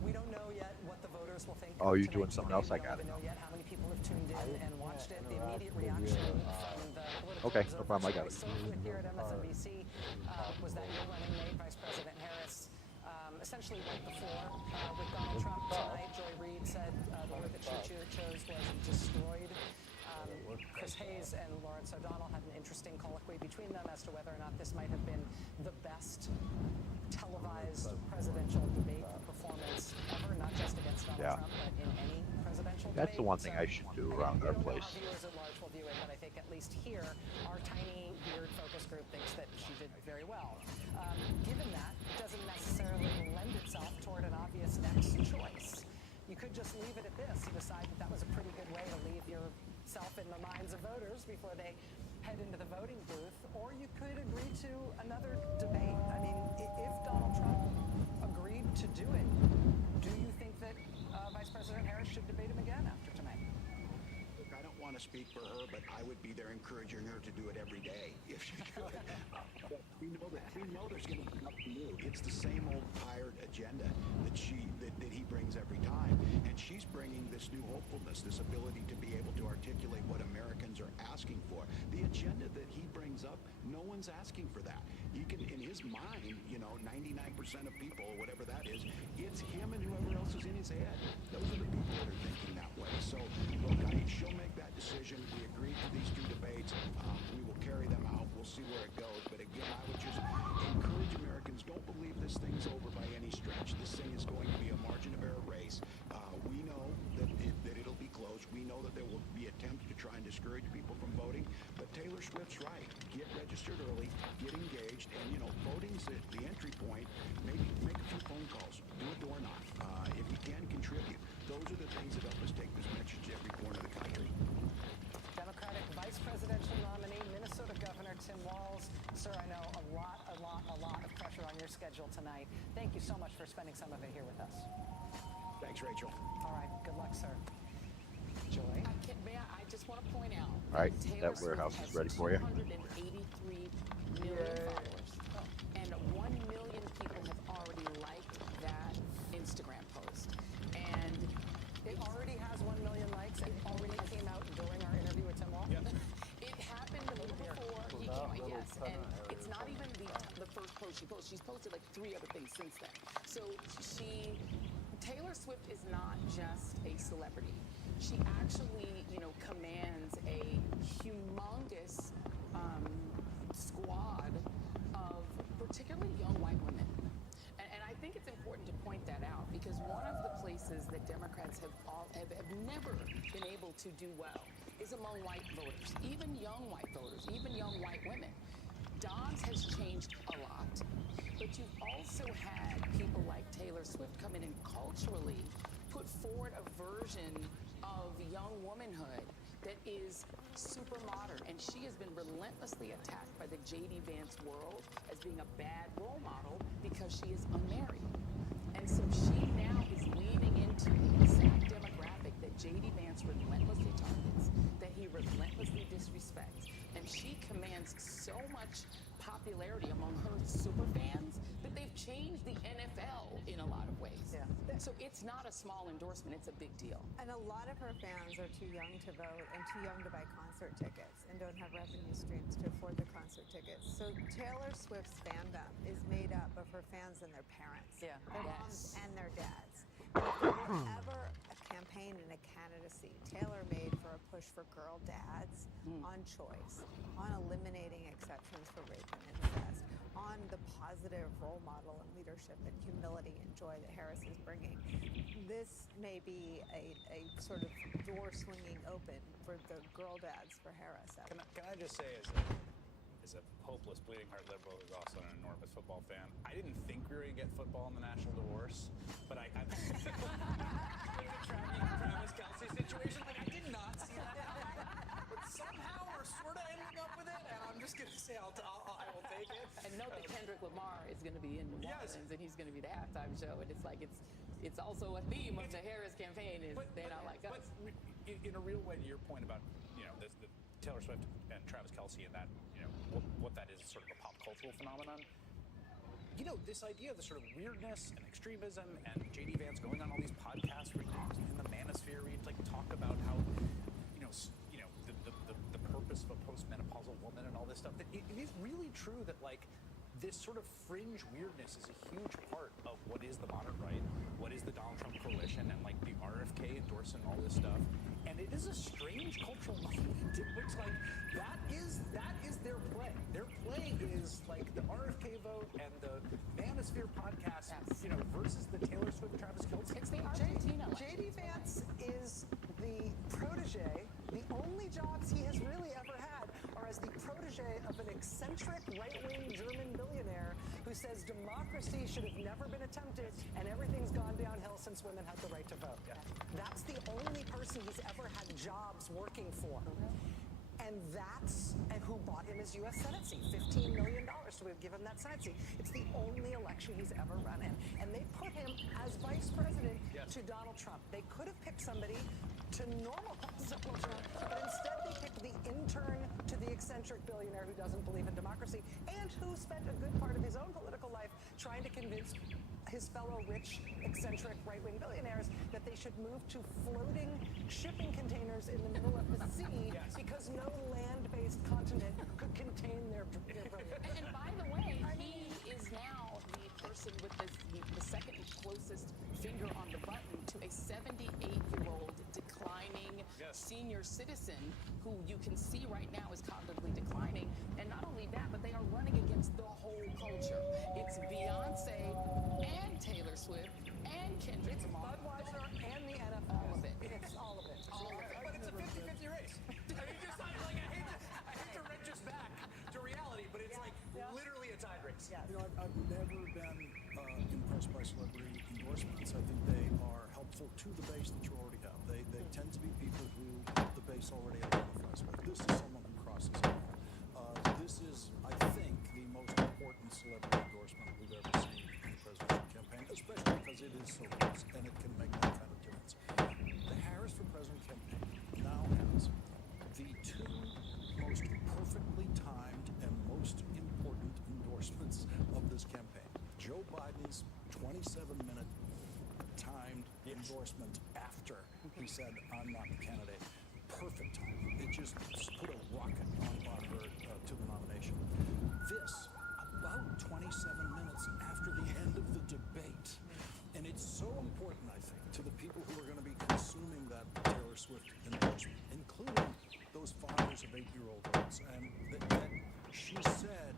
We don't know yet what the voters will think. Oh, you're doing something else? I got it. We don't know yet how many people have tuned in and watched it. The immediate reaction from the political Okay, no problem. I got it. here at MSNBC was that your running mate, Vice President Harris, essentially wiped the floor with Donald Trump tonight. Joy Reid said the word that she chose was destroyed. Chris Hayes and Lawrence O'Donnell had an interesting colloquy between them as to whether or not this might have been the best televised presidential debate performance ever, not just against Donald Trump, but in any presidential debate. That's the one thing I should do around our place. Our viewers at large will view it, but I think at least here, our tiny, weird focus group thinks that she did very well. Given that, it doesn't necessarily lend itself toward an obvious next choice. You could just leave it at this. You decide that that was a pretty good way to leave yourself in the minds of voters before they head into the voting booth, or you could agree to another debate. I mean, if Donald Trump agreed to do it, do you think that Vice President Harris should debate him again after tonight? Look, I don't want to speak for her, but I would be there encouraging her to do it every day if she could. we know there's going to be nothing new. It's the same old tired agenda that he brings every time, and she's bringing this new hopefulness, this ability to be able to articulate what Americans are asking for. The agenda that he brings up, no one's asking for that. He can, in his mind, 99% of people, or whatever that is, it's him and whoever else is in his head. Those are the people that are thinking that way. So, look, she'll make that decision. We agreed to these two debates. We will carry them out. We'll see where it goes. But again, I would just encourage Americans, don't believe this thing's over by any stretch. This thing is going to be a margin of error race. Swift's right. Get registered early, get engaged, and, voting's the entry point. Maybe make a few phone calls, do a door knock. If you can, contribute. Those are the things that help us take this message to every corner of the country. Democratic Vice Presidential nominee, Minnesota Governor Tim Walz. Sir, I know a lot of pressure on your schedule tonight. Thank you so much for spending some of it here with us. Thanks, Rachel. All right, good luck, sir. Joy? I just want to point out. All right, Taylor that warehouse Swift is ready for you. 283 million followers, and 1 million people have already liked that Instagram post. And it already has 1 million likes, and it already came out during our interview with Tim Walz? Yep. It happened a little before he came out, yes. And it's not even the first post she posted. She's posted like 3 other things since then. So Taylor Swift is not just a celebrity. She actually, commands a humongous squad of particularly young white women. And I think it's important to point that out because one of the places that Democrats have never been able to do well is among white voters, even young white voters, even young white women. Dobbs has changed a lot, but you've also had people like Taylor Swift come in and culturally put forward a version of young womanhood that is super modern, and she has been relentlessly attacked by the J.D. Vance world as being a bad role model because she is unmarried. And so she now is leaning into the exact demographic that J.D. Vance relentlessly targets, that he relentlessly disrespects. And she commands so much popularity among her super fans that they've changed the NFL in a lot of ways. Yeah. So it's not a small endorsement, it's a big deal. And a lot of her fans are too young to vote and too young to buy concert tickets and don't have revenue streams to afford the concert tickets. So Taylor Swift's fandom is made up of her fans and their parents, their moms and their dads. And if there was ever a campaign and a candidacy tailor-made for a push for girl dads on choice, on eliminating exceptions for rape and incest, on the positive role model and leadership and humility and joy that Harris is bringing, this may be a sort of door swinging open for the girl dads for Harris. Can I just say, as a hopeless, bleeding heart liberal who's also an enormous football fan, I didn't think we were going to get football in the national divorce, but I there's a Travis Kelce situation. Like, I did not see that happen, but somehow we're sort of ending up with it, and I'm just going to say I will take it. And note that Kendrick Lamar is going to be in New Orleans, and he's going to be the halftime show, and it's like it's also a theme of the Harris campaign is they don't like us. But in a real way, to your point about the Taylor Swift and Travis Kelce and that what that is sort of a pop cultural phenomenon. This idea of the sort of weirdness and extremism and J.D. Vance going on all these podcasts where in the manosphere where you talk about how the purpose of a postmenopausal woman and all this stuff. That it is really true that this sort of fringe weirdness is a huge part of what is the modern right, what is the Donald Trump coalition, and the RFK endorsing all this stuff. And it is a strange cultural moment in which that is their play. Their play is the RFK vote and the Manosphere podcast, versus the Taylor Swift, Travis Kelce. It's the Argentina election. J.D. Vance is the protege. The only jobs he has really ever had are as the protege of an eccentric right-wing German billionaire who says democracy should have never been attempted and everything's gone downhill since women had the right to vote. Yeah. That's the only person he's ever had jobs working for. And who bought him his U.S. Senate seat, $15 million to give him that Senate seat. It's the only election he's ever run in. And they put him as vice president to Donald Trump. They could have picked somebody to normalize Donald Trump, but instead they picked the intern to the eccentric billionaire who doesn't believe in democracy and who spent a good part of his own political life trying to convince his fellow rich, eccentric right-wing billionaires that they should move to floating shipping containers in the middle of the sea because no land-based continent could contain their brilliance. And by the way, he is now the person with the second closest finger on the button to a 78-year-old declining senior citizen who you can see right now is cognitively declining. And not only that, but they are running against the whole culture. It's Beyonce and Taylor Swift and Kendrick Lamar. Budweiser and the NFL. All of it. It's all of it. But it's a 50-50 race. I mean, just I hate to read just back. endorsements. I think they are helpful to the base that you already have. They tend to be people who the base already identifies with. This is someone who crosses over. This is, I think, the most important celebrity endorsement we've ever seen in the presidential campaign, especially because it is so close and it can make that kind of difference. The Harris for President campaign now has the two most perfectly timed and most important endorsements of this campaign. Joe Biden's 27-minute timed endorsement after he said, "I'm not the candidate." Perfect time. It just put a rocket on her to the nomination. This, about 27 minutes after the end of the debate. And it's so important, I think, to the people who are going to be consuming that Taylor Swift endorsement, including those fathers of 8-year-old girls, and that she said,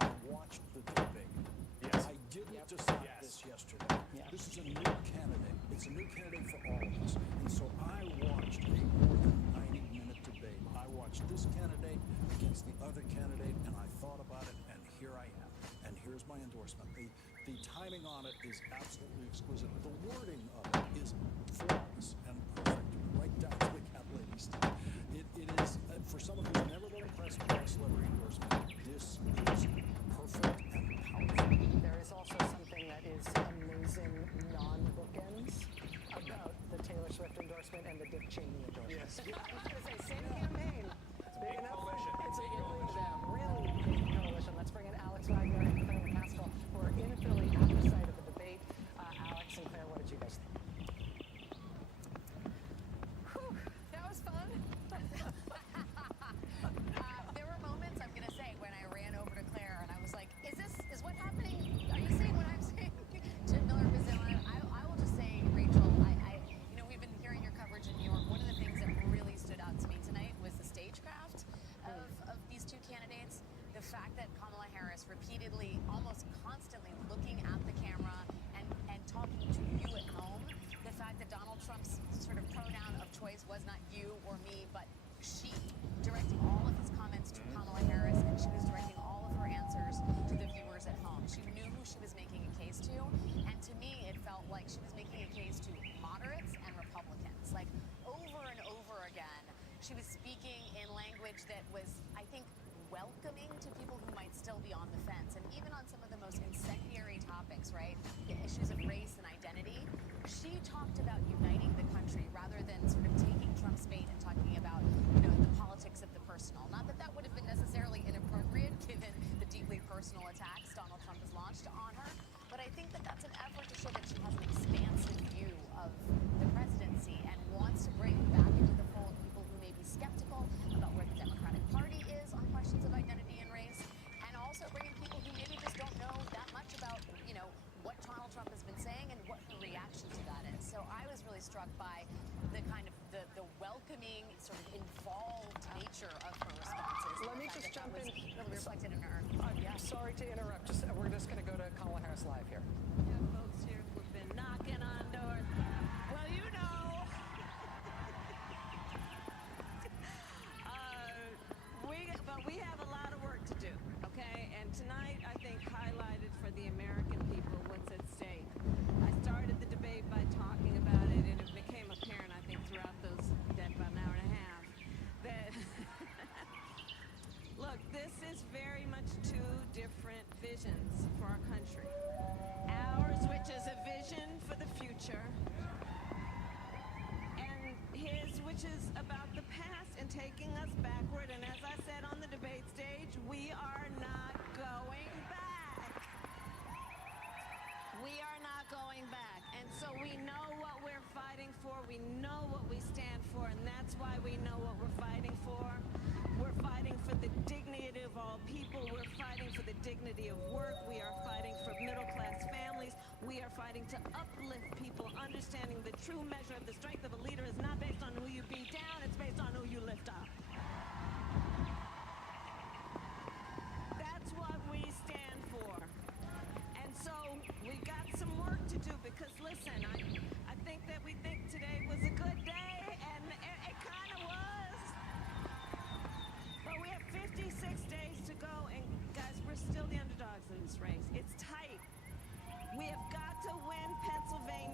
"I watched the debate. Yes. I didn't decide this yesterday. This is a new candidate. It's a new candidate for all of us. And so I watched a more than 90-minute debate. I watched this candidate against the other candidate, and I thought about it, and here I am. And here's my endorsement." The timing on it is absolutely exquisite. The wording of it is flawless and perfect, right down to the cat lady stuff. It is, for someone who's never been impressed by a celebrity endorsement, this is perfect and powerful. There is also something that is amazing non-bookends about the Taylor Swift endorsement and the Dick Cheney endorsement. Yes. I was going to say, same campaign. It's big enough. coalition. It's a Big enough for them. really big coalition. Let's bring in Alex Wagner and Claire McCaskill, who are in Philly at the site of the debate. Alex and Claire, what did you guys think? That was fun. There were moments, I'm going to say, when I ran over to Claire and I was like, is what happening? Are you saying what I'm saying? To Miller Brazil. I will just say, Rachel, we've been hearing your coverage in New York. One of the things that really stood out to me tonight was the stagecraft of these two candidates. The fact that Kamala Harris repeatedly, almost constantly looking at the camera and talking to you at home. The fact that Donald Trump's sort of pronoun of choice was not you or me, but she, directing all of his comments to Kamala Harris, and she was directing all of her answers to the viewers at home. She knew who she was making a case to, and to me, it felt like she was making a case to moderates and Republicans. Like, over and over again, she was speaking in language that was, I think, welcoming to people who might still be on the fence. And even on some of the most incendiary topics, right, the issues of race and identity, she talked about uniting the country rather than sort of taking Trump's bait and talking about, the politics of the personal. Not that that would have been necessarily inappropriate given the deeply personal attacks Donald Trump has launched on her, but I think that that's an effort to show that she has an expansive view of the presidency and wants to bring back into the fold people who may be skeptical about where the Democratic Party is on questions of identity and race, and also bringing people who maybe just don't know that much about, what Donald Trump has been saying and what her reaction to that is. So I was really struck by the kind of the welcoming, sort of involved nature of her responses. Let me just jump in. Really reflected in her. Sorry to interrupt. We're just going to go to Kamala Harris live here. We have folks here who've been knocking on doors. Well, but we have a lot of work to do, okay? And tonight, I think, highlighted for the American people what's at stake. I started the debate by talking about it, and it became apparent, I think, throughout that about an hour and a half, that, look, this is very much two different visions for our country. Ours, which is a vision for the future, and his, which is about the past and taking us backward. And as I said on the debate stage, we are not going back. We are not going back. And so we know what we're fighting for. We know what we stand for, and that's why we know what we're fighting for. We're fighting for the dignity of all people. We're fighting for the dignity of work. We are fighting for middle-class families. We are fighting to uplift people, understanding the true measure of the strength of a leader is not based on who you beat down, it's based on who you lift up. That's what we stand for. And so we got some work to do because, listen, I think that we think today was a good day, and it kind of was. But we have 56 days to go, and guys, we're still the underdogs in this race. It's tight. We have got to win Pennsylvania.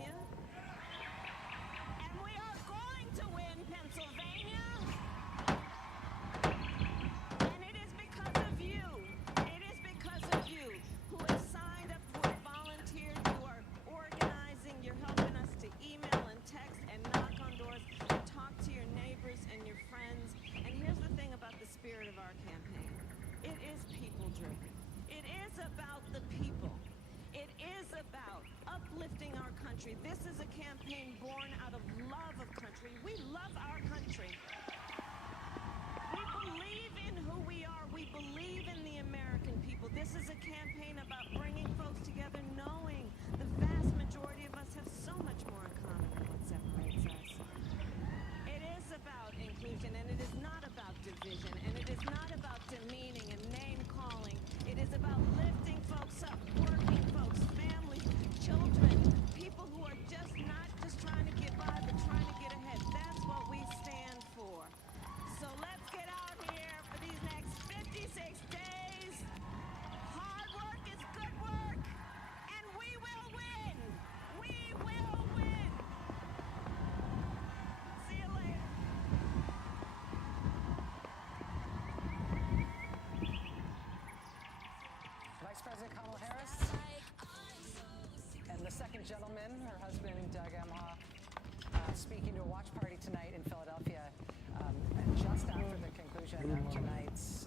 tonight's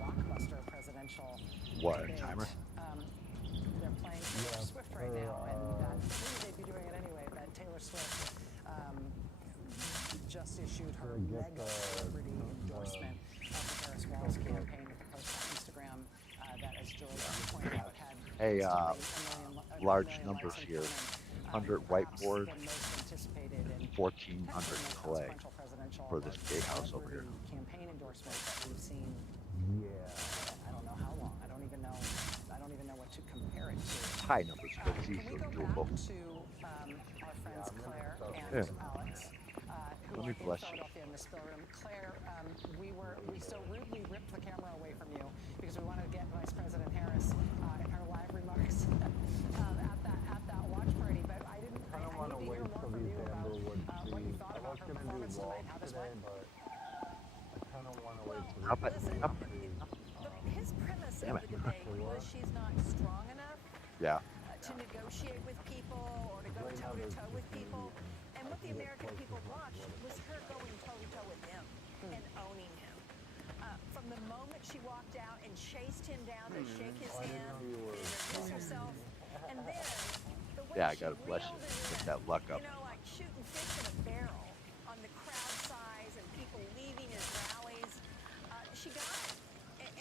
blockbuster presidential What, debate. timer? They're playing Taylor Swift right now, and that, maybe they'd be doing it anyway, but Taylor Swift just issued her mega celebrity endorsement of the Harris Walls campaign with a post on Instagram that, as Joy pointed out, had Hey, a large million numbers likes and here. counting. 100 Perhaps whiteboard, the most anticipated and 1,400 potentially clay most consequential presidential for this gatehouse over here. celebrity campaign endorsement that we've seen. I don't know how long. I don't even know what to compare it to. High numbers, but it's Can we easily go doable. back to our friends Claire and Yeah. Alex, who Let are me in bless you. Philadelphia in the spill room? Claire, we so rudely ripped the camera away from you because we wanted to get Vice President Harris in her live remarks at that watch party, but I didn't. I need to hear more from you about what you thought about her performance tonight, how this went. Up it, up it. His premise Damn of it. the debate was she's not strong enough Yeah. to negotiate with people or to go toe-to-toe with people. And what the American people watched was her going toe-to-toe with him and owning him. From the moment she walked out and chased him down to shake his hand and introduce herself, and then the way Yeah, I she gotta bless you. reeled it Get in, that luck up. you know, like shooting fish in a barrel on the crowd size and people leaving his rallies. She got it.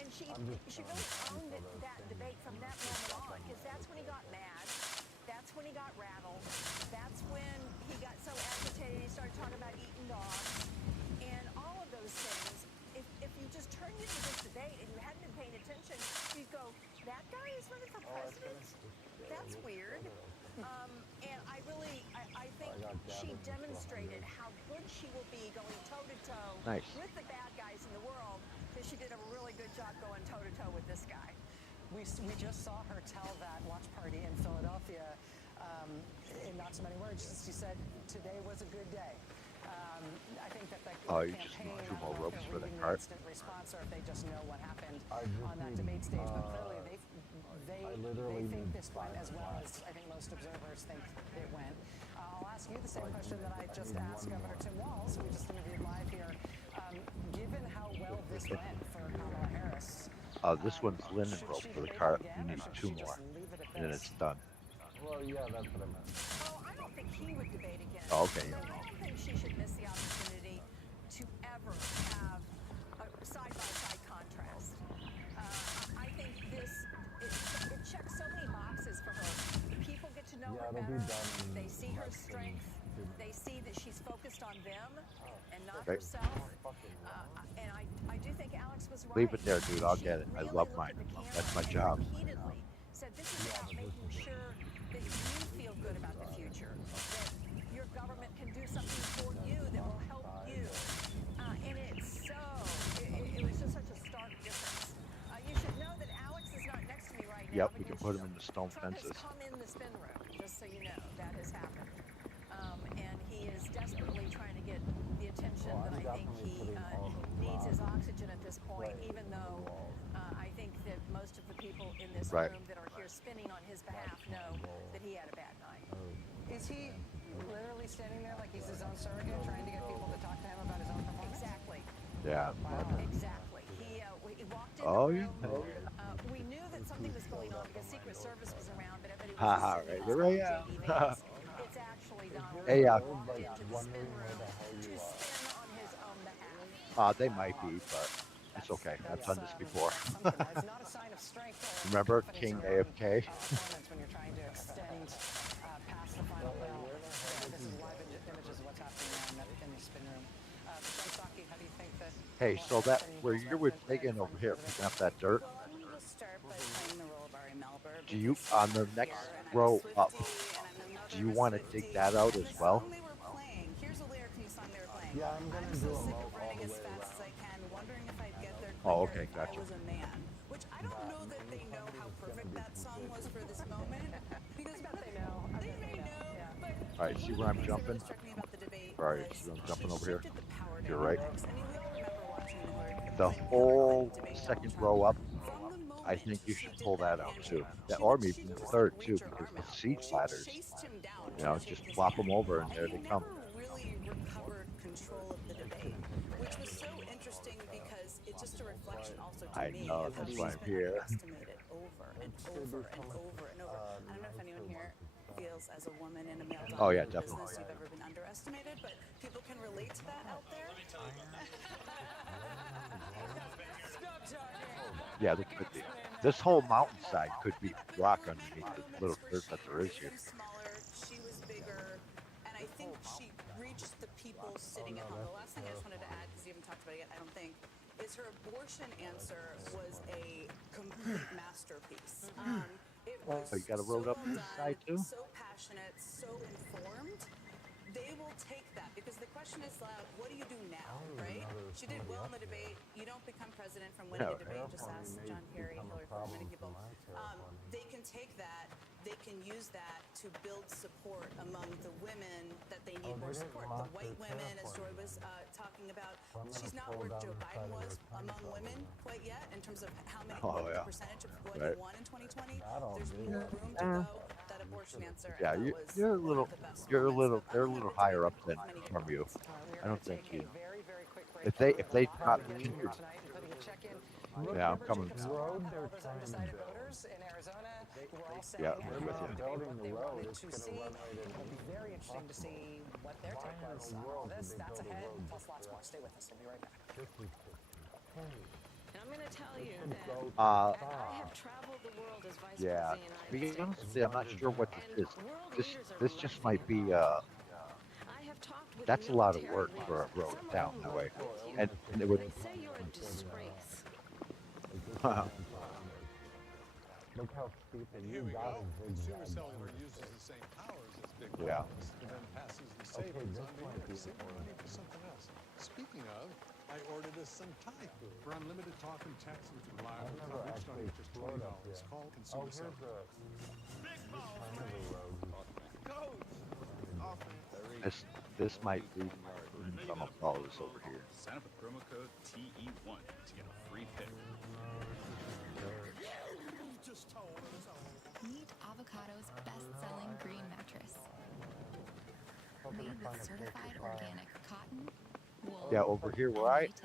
And she really owned that debate from that moment on, because that's when he got mad. That's when he got rattled. That's when he got so agitated he started talking about eating dogs. And all of those things, if you just turned into this debate and you hadn't been paying attention, you'd go, that guy is running for president? That's weird. And I think she demonstrated how good she will be going toe-to-toe Nice. with the bad guys in the world, because she did a really good job going toe-to-toe with this guy. We just saw her tell that watch party in Philadelphia in not so many words. She said, today was a good day. I think that the Oh, you just campaign, need 2 I more don't know if ropes they're for the reading the cart. instant response or if they just know what happened on that debate stage, but clearly they think this went as well as I think most observers think it went. I'll ask you the same question that I just asked Governor Tim Walz, who we just interviewed live here. Given how well this went for Kamala Harris, This one's linen should rope she for the debate cart. again, You or need should 2 she just more, leave it at and then this? it's done. Well, yeah, that's what I meant. Oh, I don't think he would debate again. Oh, okay. But I don't think she should miss the opportunity to ever have a side-by-side contrast. I think it checks so many boxes for her. People get to know her better. They see her strength. They see that she's focused on them and not Okay. herself. And I do think Alex was right. Leave it there, dude. I'll get it. I Really love looked mine. at the camera That's my and job. repeatedly said, this is about making sure that you feel good about the future, that your government can do something for you that will help you. And it was just such a stark difference. You should know that Alex is not next to me right now. Yep, we can put them in the stone Trump fences. has come in the spin room, just so you know. That has happened. And he is desperately trying to get the attention that I think he needs his oxygen at this point, even though I think that most of the people in this Right. room that are here spinning on his behalf know that he had a bad night. Is he literally standing there like he's his own surrogate, trying to get people to talk to him about his own performance? Exactly. Yeah. Exactly. He walked in Oh, the yeah. room. We knew that something was going on because Secret Service was around, but everybody was Ha just ha, sending right. us Here I JD am. Vance. It's actually Donald Hey, Trump walked into the spin room to spin on his own behalf. They might be, but it's okay. I've done this before. It's not a sign of strength or Remember confidence King in your own, AFK? performance when you're trying to extend past the final bell. This is live images of what's happening now in the spin room. Jen Psaki, how do you think that? Hey, so that where you were digging over here, picking up that dirt, Well, I'm going to start by playing the role of Ari Melber. do you, because on the next row up, do you want to dig that out as well? they were playing, here's a lyric from the song they were playing. Yeah, I'm gonna I'm do so a sick moat of all running the as way fast as I can, wondering if I'd get there Oh, quicker okay, if gotcha. I was a man. Which I don't know that they know how perfect that song was for this moment. Because they know. They may know, but All right, see where I'm jumping? struck me about the debate All right, was see where I'm jumping she over here? shifted the power You're right. dynamics. I mean, we all remember watching The Clinton whole debate second Donald row up, From the moment I think you she should did pull that out too. That, or maybe she the just third like too, reach her because arm the out. siege She ladders, chased him down you know, to just shake his flop hand. them over and And there he they come. never really recovered control of the debate, which was so interesting it's just a reflection also to I me know, of how that's she's why I'm been here. underestimated over and over and over and over. I don't know if anyone here feels as a woman in a Oh yeah, male-dominated definitely. business you've ever been underestimated, but people can relate to that out there. Stop talking. Yeah, there could be. This whole mountainside could be rock underneath the little dirt that there is She here. was smaller, she was bigger, and I think she reached the people sitting at home. The last thing I just wanted to add, because you haven't talked about it yet, I don't think, is her abortion answer was a complete masterpiece. It was Oh, you got a road so up well this done, side too? so passionate, so informed. They will take that because the question is, what do you do now, right? She did well in the debate. You don't become president from winning a debate. Just ask John Kerry, Hillary Clinton, many people. They can take that. They can use that to build support among the women that they need more support. The white women, as Joy was talking about, she's not where Joe Biden was among women quite yet in terms of how many, Oh the yeah. percentage of what Right. he won in 2020. There's more room to go. That abortion answer, Yeah, I thought, you, was you're a one little, of the best you're a moments little, of they're a little higher up than many good from you. moments. We are I don't going to think take you. a very, very quick break. If they, We're if they gonna not get continue, tonight and putting a check in. yeah, I'm Remember, coming. Jacob Sparrow had all those undecided voters in Arizona who were all saying Yeah, ahead I'm with of the you. debate what they wanted to see. It'll be very interesting to see what their take was on all this. That's ahead, plus lots more. Stay with us. We'll be right back. And I'm going to tell you that Uh, I have traveled the world as vice yeah. president of To the be United honest States. with you, I'm not sure what And this is. world This, leaders are this just laughing might be. about it. I have talked with That's a lot of military work leaders, for a road some of down whom that work way, with you, and it and would. they say you're a disgrace. Look how steep And and here you we got go. a Consumer zigzag. Cellular uses the same powers as Big Yeah. Wireless and then passes the savings on to you, saving money for something else. Speaking of, I ordered us some Thai food. For unlimited talk and text with reliable coverage starting at just $20. Call Consumer Cellular. This might be. I'm gonna follow this over here. Sign up with promo code TE1 to get a free pick. Meet Avocado's best-selling green mattress. Made with certified organic cotton, wool, Yeah, over here where and I, latex.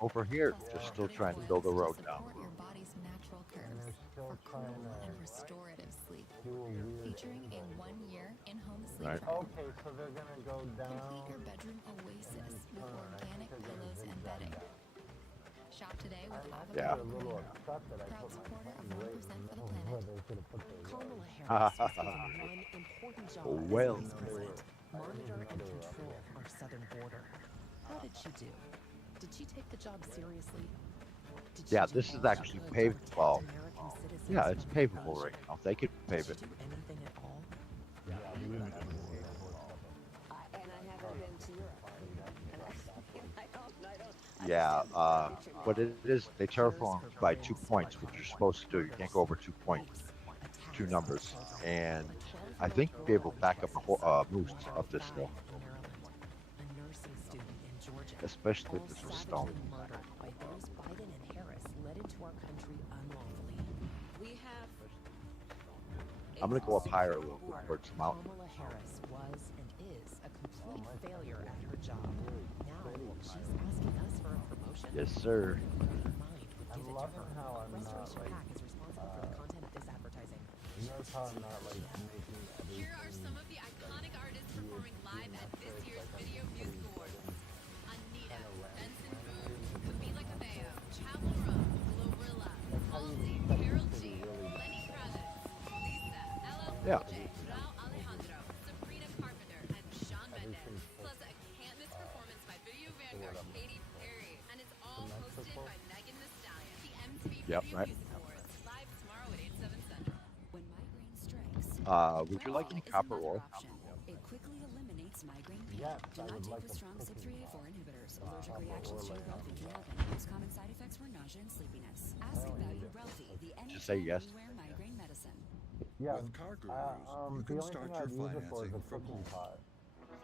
over here, they're still trying to build a road down. Support your body's natural curves for cool and restorative sleep. Featuring a 1-year in-home sleep Right. trial. Okay, so they're gonna go Complete down. your bedroom oasis with organic pillows and bedding. Shop today with Yeah. Avocado Green, proud supporter of 1% for the planet. Kamala Harris is given one important job Well. as Vice President: monitor and control our southern border. How did she do? Did she take the job seriously? Did she Yeah, do this all is she actually could to paved. protect Well, American citizens yeah, it's from pavable Russia? right now. They could pave Did it. she do anything at all? And I haven't been to Europe. And I don't. Yeah, what it is, they terraform by 2 points, which you're supposed to do. You can't go over 2 points, 2 numbers. And I think you'll be able to back up a moose up this hill, A nursing student in Georgia, especially all if this was savagely stone. murdered by those Biden and Harris led into our country unlawfully. We have I'm gonna go up higher a little bit towards the mountain. Kamala Harris was and is a complete failure at her job. Now she's asking us for a promotion. Yes, sir. I'm loving how I'm not like. PAC is responsible for the content of this advertising. You notice how I'm not like making everything. Here are some of the iconic artists performing live at this year's Video Music Awards. Anita, Benson Boone, Camila Cabello, Chapel Roan, Glorilla, Halsey, Karol G, Lenny Kravitz, Lisa, LL Yeah. Cool J, Rauw Alejandro, Sabrina Carpenter, and Shawn Mendes. Plus a can't-miss performance by Video Vanguard, Katy Perry. And it's all hosted by Megan Thee Stallion. The MTV Yep, Video right. Music Awards, live tomorrow at 8, 7 Central. When migraine strikes, Would you like any is copper another ore? option. It quickly eliminates migraine pain. Yes, Do I not would take like the a strong cooking CYP4 inhibitors. Allergic copper reactions ore to like Relfi that. can happen. Most common side effects were nausea and sleepiness. Ask about Relfi, the Just say yes. anywhere migraine medicine. Yeah. With Car Gurus, the you can only start thing your I'd use it for is financing a from cooking home. pot.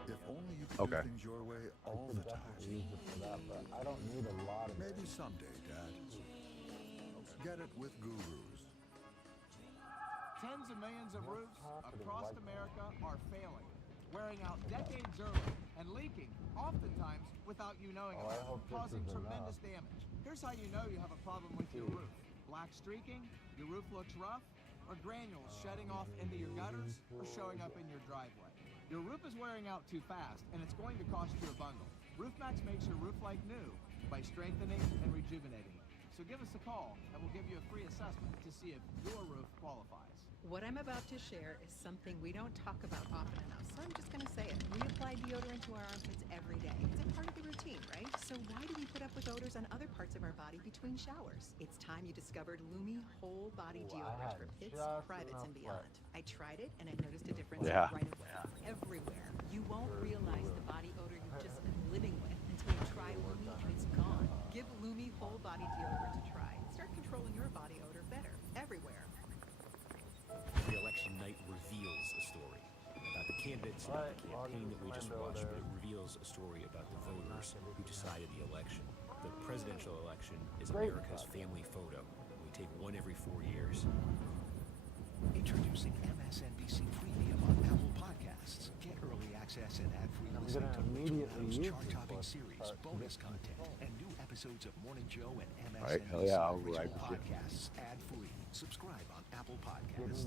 If only you could Okay. do things your way I all could the time. definitely use it for that, but I don't need a lot of Maybe it. someday, Dad. Get it with Gurus. Tens of millions of roofs across America are failing. wearing out decades early and leaking, oftentimes without you knowing about it, causing tremendous damage. Here's how you know you have a problem with your roof. Black streaking, your roof looks rough, or granules shedding off into your gutters or showing up in your driveway. Your roof is wearing out too fast, and it's going to cost you a bundle. RoofMax makes your roof like new by strengthening and rejuvenating it. So give us a call, and we'll give you a free assessment to see if your roof qualifies. What I'm about to share is something we don't talk about often enough, so I'm just going to say it. We apply deodorant to our armpits every day. It's a part of the routine, right? So why do we put up with odors on other parts of our body between showers? It's time you discovered Lumi Whole Body Deodorant for pits, privates, and beyond. I tried it, and I noticed a difference right away. Everywhere. You won't realize the body odor you've just been living with until you try Lumi and it's gone. Give Lumi Whole Body Deodorant a try. Start controlling your body odor better, everywhere. The election night reveals a story about the candidates, about the campaign that we just watched, but it reveals a story about the voters who decided the election. The presidential election is America's family photo. We take one every 4 years. Introducing MSNBC Premium on Apple Podcasts. Get early access and ad-free listening to Rachel House chart-topping series, bonus content, and new episodes of Morning Joe and MSNBC original podcasts ad-free. Subscribe on Apple Podcasts.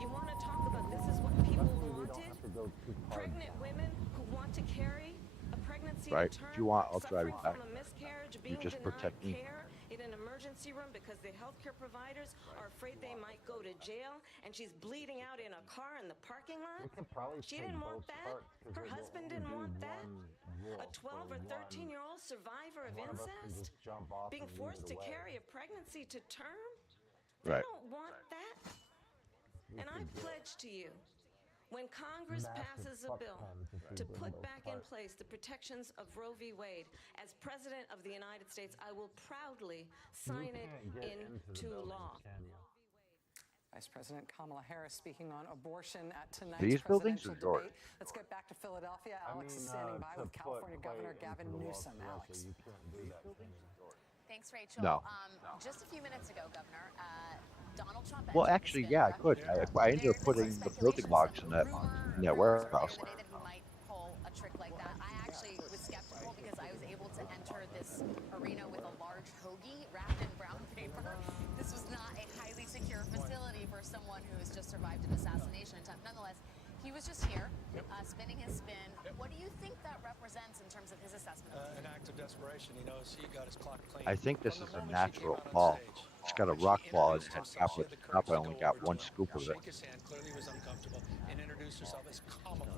You want to talk about this is what people wanted? Pregnant women who want to carry a pregnancy to term, If you want, I'll drive suffering you back. from a miscarriage, You being just denied protect me. care in an emergency room because the healthcare providers are afraid they might go to jail, and she's bleeding out in a car in the parking lot. She didn't want that. Her husband didn't want that. A 12 or 13-year-old survivor of incest being forced to carry a pregnancy to term. They don't want that. And I pledge to you, when Congress passes a bill to put back in place the protections of Roe v. Wade, as President of the United States, I will proudly sign it into law. Vice President Kamala Harris speaking on abortion at tonight's These buildings presidential are yours. debate. Let's get back to Philadelphia. Alex is standing by with California Governor Gavin Newsom. Alex. Thanks, Rachel. No. Just a few minutes ago, Governor, Donald Trump. Well, actually, yeah, I could. I ended up putting the building blocks in that warehouse. He might pull a trick like that. I actually was skeptical because I was able to enter this arena with a large hoagie wrapped in brown paper. This was not a highly secure facility for someone who has just survived an assassination attempt. Nonetheless, he was just here, spinning his spin. What do you think that represents in terms of his assessment? An act of desperation. He knows he got his clock clean. I think this is a natural fall. It's got a rock fall and it had chocolate up. I only got one scoop of it. Shake his hand, clearly was uncomfortable, and introduced herself as Kamala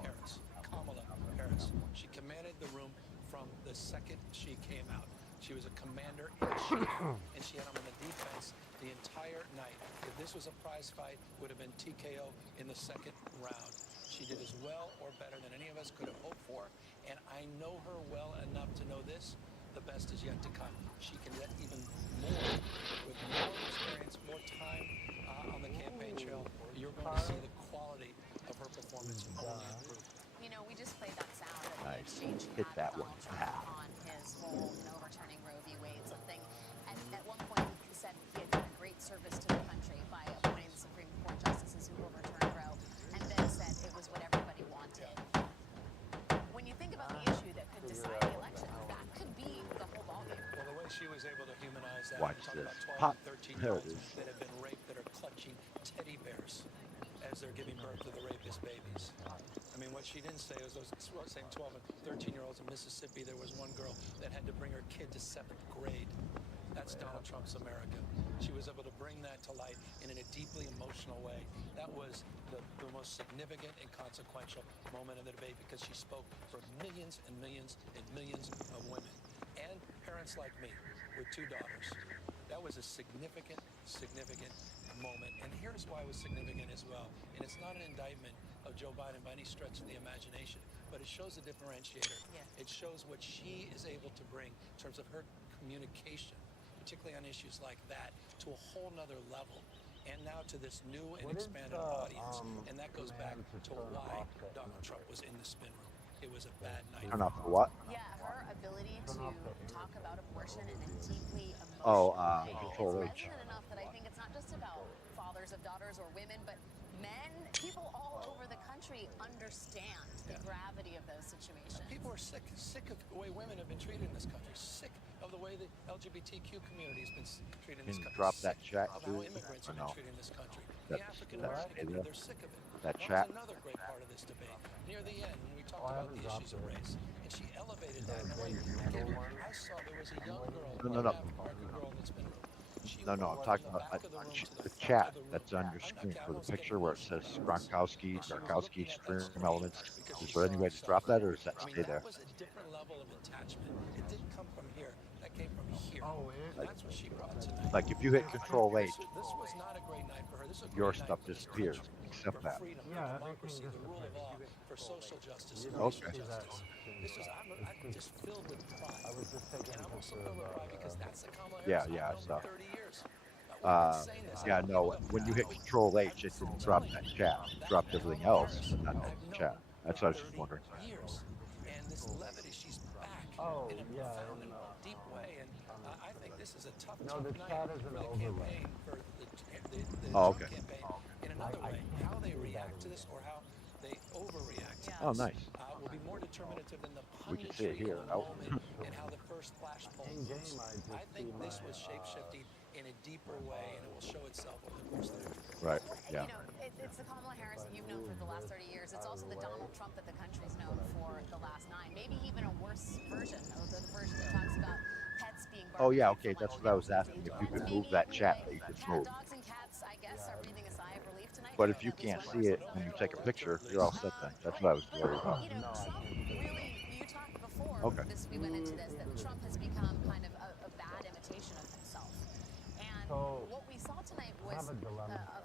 Harris. Kamala Harris. She commanded the room from the second she came out. She was a commander-in-chief, and she had him on the defense the entire night. If this was a prize fight, it would have been TKO in the second round. She did as well or better than any of us could have hoped for, and I know her well enough to know this. The best is yet to come. She can get even more with more experience, more time on the campaign trail. You're going to see the quality of her performance only improve. You know, we just played that sound of the Nice. exchange Hit that one. on his role in overturning Roe v. Wade. Something at one point he said he had done a great service to the country by appointing the Supreme Court justices who overturned Roe, and then said it was what everybody wanted. When you think about the issue that could decide the election, that could be the whole ballgame. Well, the way she was able to humanize that, Watch talk this. about 12 Pop. and 13 There year it olds is. that have been raped that are clutching teddy bears as they're giving birth to the rapist babies. I mean, what she didn't say was those same 12 and 13-year-olds in Mississippi, there was one girl that had to bring her kid to 7th grade. That's Donald Trump's America. She was able to bring that to light in a deeply emotional way. That was the most significant and consequential moment of the debate because she spoke for millions and millions and millions of women and parents like me with 2 daughters. That was a significant, significant moment. And here's why it was significant as well. And it's not an indictment of Joe Biden by any stretch of the imagination, but it shows a differentiator. Yeah. It shows what she is able to bring in terms of her communication, particularly on issues like that, to a whole nother level. And now to this new and expanded audience. And that goes back to why Donald Trump was in the spin room. It was a bad night. Turn off the what? Yeah, her ability to talk about abortion in a deeply Oh, emotional way is control H. resonant enough that I think it's not just about fathers of daughters or women, but men, people all over the country understand the gravity of those situations. People are sick of the way women have been treated in this country, sick of the way the LGBTQ community has been treated in this Can you country, drop sick that chat of too? how immigrants Or have been no? treated in this country. That, The African that American stay community, there? they're sick of it. That That chat? was another great part of this debate. Near the end, when we talked about the issues of race, and she elevated that. And I saw there was a young girl, No, no, an no. African American girl in the spin room. She No, no, I'm walked talking from the about back of the room to the the front chat of the room. that's on your screen I for the almost get picture where it emotional says about this. Gronkowski, And she was Tarkowski, looking at that Stream screen Elements. because Is she there any saw way to herself drop in that, it. or does that I mean, stay that there? was a different level of attachment. It didn't come from here. That came from here. And Like, that's what she brought tonight. like if you hit Control H, This was not a great night for her. This is a your great night stuff for this disappears, country, except for that. freedom, for democracy, the rule of law, for social justice and racial Okay. justice. This is, I'm just filled with pride. And I'm also filled with pride because that's the Kamala Yeah, Harris I've yeah, I known saw. for 30 years. We've been saying this. Yeah, People no. go, When you how hit do we Control I'm H, it just didn't drop telling that you chat. It that dropped everything Kamala else, Harris but not I've the known chat. That's what I was just for 30 wondering. years. And this levity, she's back in a profound and deep way. And I think this is a tough night for the campaign, for the Oh, Trump okay. campaign in another way. How they react to this or how they overreact to this Oh, nice. will be more determinative than the We can see it punditry here. of the Oh. moment and how the first flash poll moves. I think this was shape-shifting in a deeper way, and it will show itself over the course of the next Right. Yeah. You know, it's the Kamala Harris that you've known for the last 30 years. It's also the Donald Trump that the country's known for the last 9. Maybe even a worse version, of the version that talks about pets being Oh, yeah. barbecued Okay. for That's lunch what I was meals. asking. If you Pets could being move that eaten chat away. that you just moved. Dogs and cats, I guess, are breathing a sigh of relief tonight. But if you At least can't one see person. it when you take a picture, you're all set then. That's what I was worried about. You know, Trump really, you talked before Okay. we went into this, that Trump has become kind of a bad imitation of himself. And what we saw tonight was a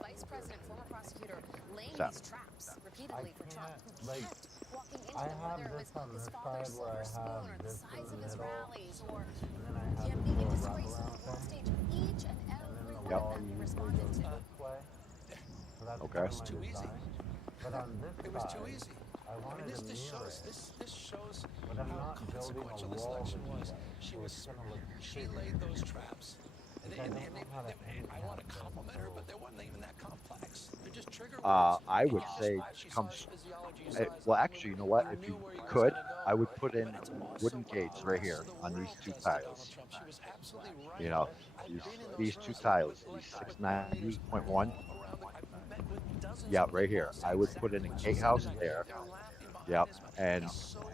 vice president, former prosecutor, laying these traps repeatedly for Trump, who kept walking into them, whether it was his father's silver spoon or the size of his rallies or him being a disgrace on the world stage. Each and every one of them he responded to. Okay. It was too easy. It was too easy. I mean, this shows how consequential this election was. She laid those traps. I want to compliment her, but they weren't even that complex. They're just trigger words. I would say comes. Well, actually, you know what? If you could, I would put in wooden gates right here on these two tiles. You know, these two tiles, these 690.1. Yeah, right here. I would put in a gatehouse there. Yep. And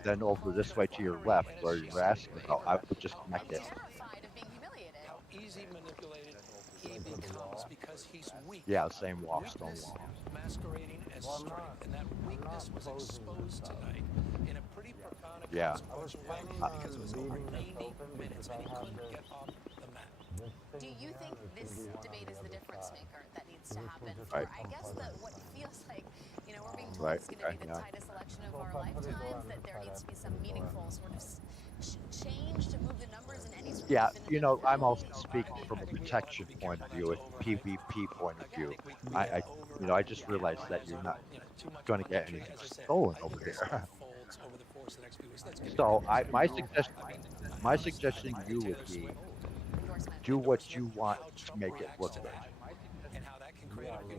then over this way to your left, where you're asking about, I would just connect it. How easy manipulated he becomes because he's weak. Yeah, same wall, stone wall. Masquerading as strength, and that weakness was exposed tonight in a pretty profound and Yeah. consequential way because it was over 90 minutes and he couldn't get off the mat. Do you think this debate is the difference maker that needs to happen for, Right. I guess, what feels like, you know, we're being told Right. it's going to be the tightest election of our lifetimes, that there needs to be some meaningful sort of change to move the numbers in any sort Yeah, of you know, I'm also speaking from a protection point of view, a PvP point of view. I just realized that you're not going to get anything stolen over here. So my suggestion to you would be, do what you want to make it look good.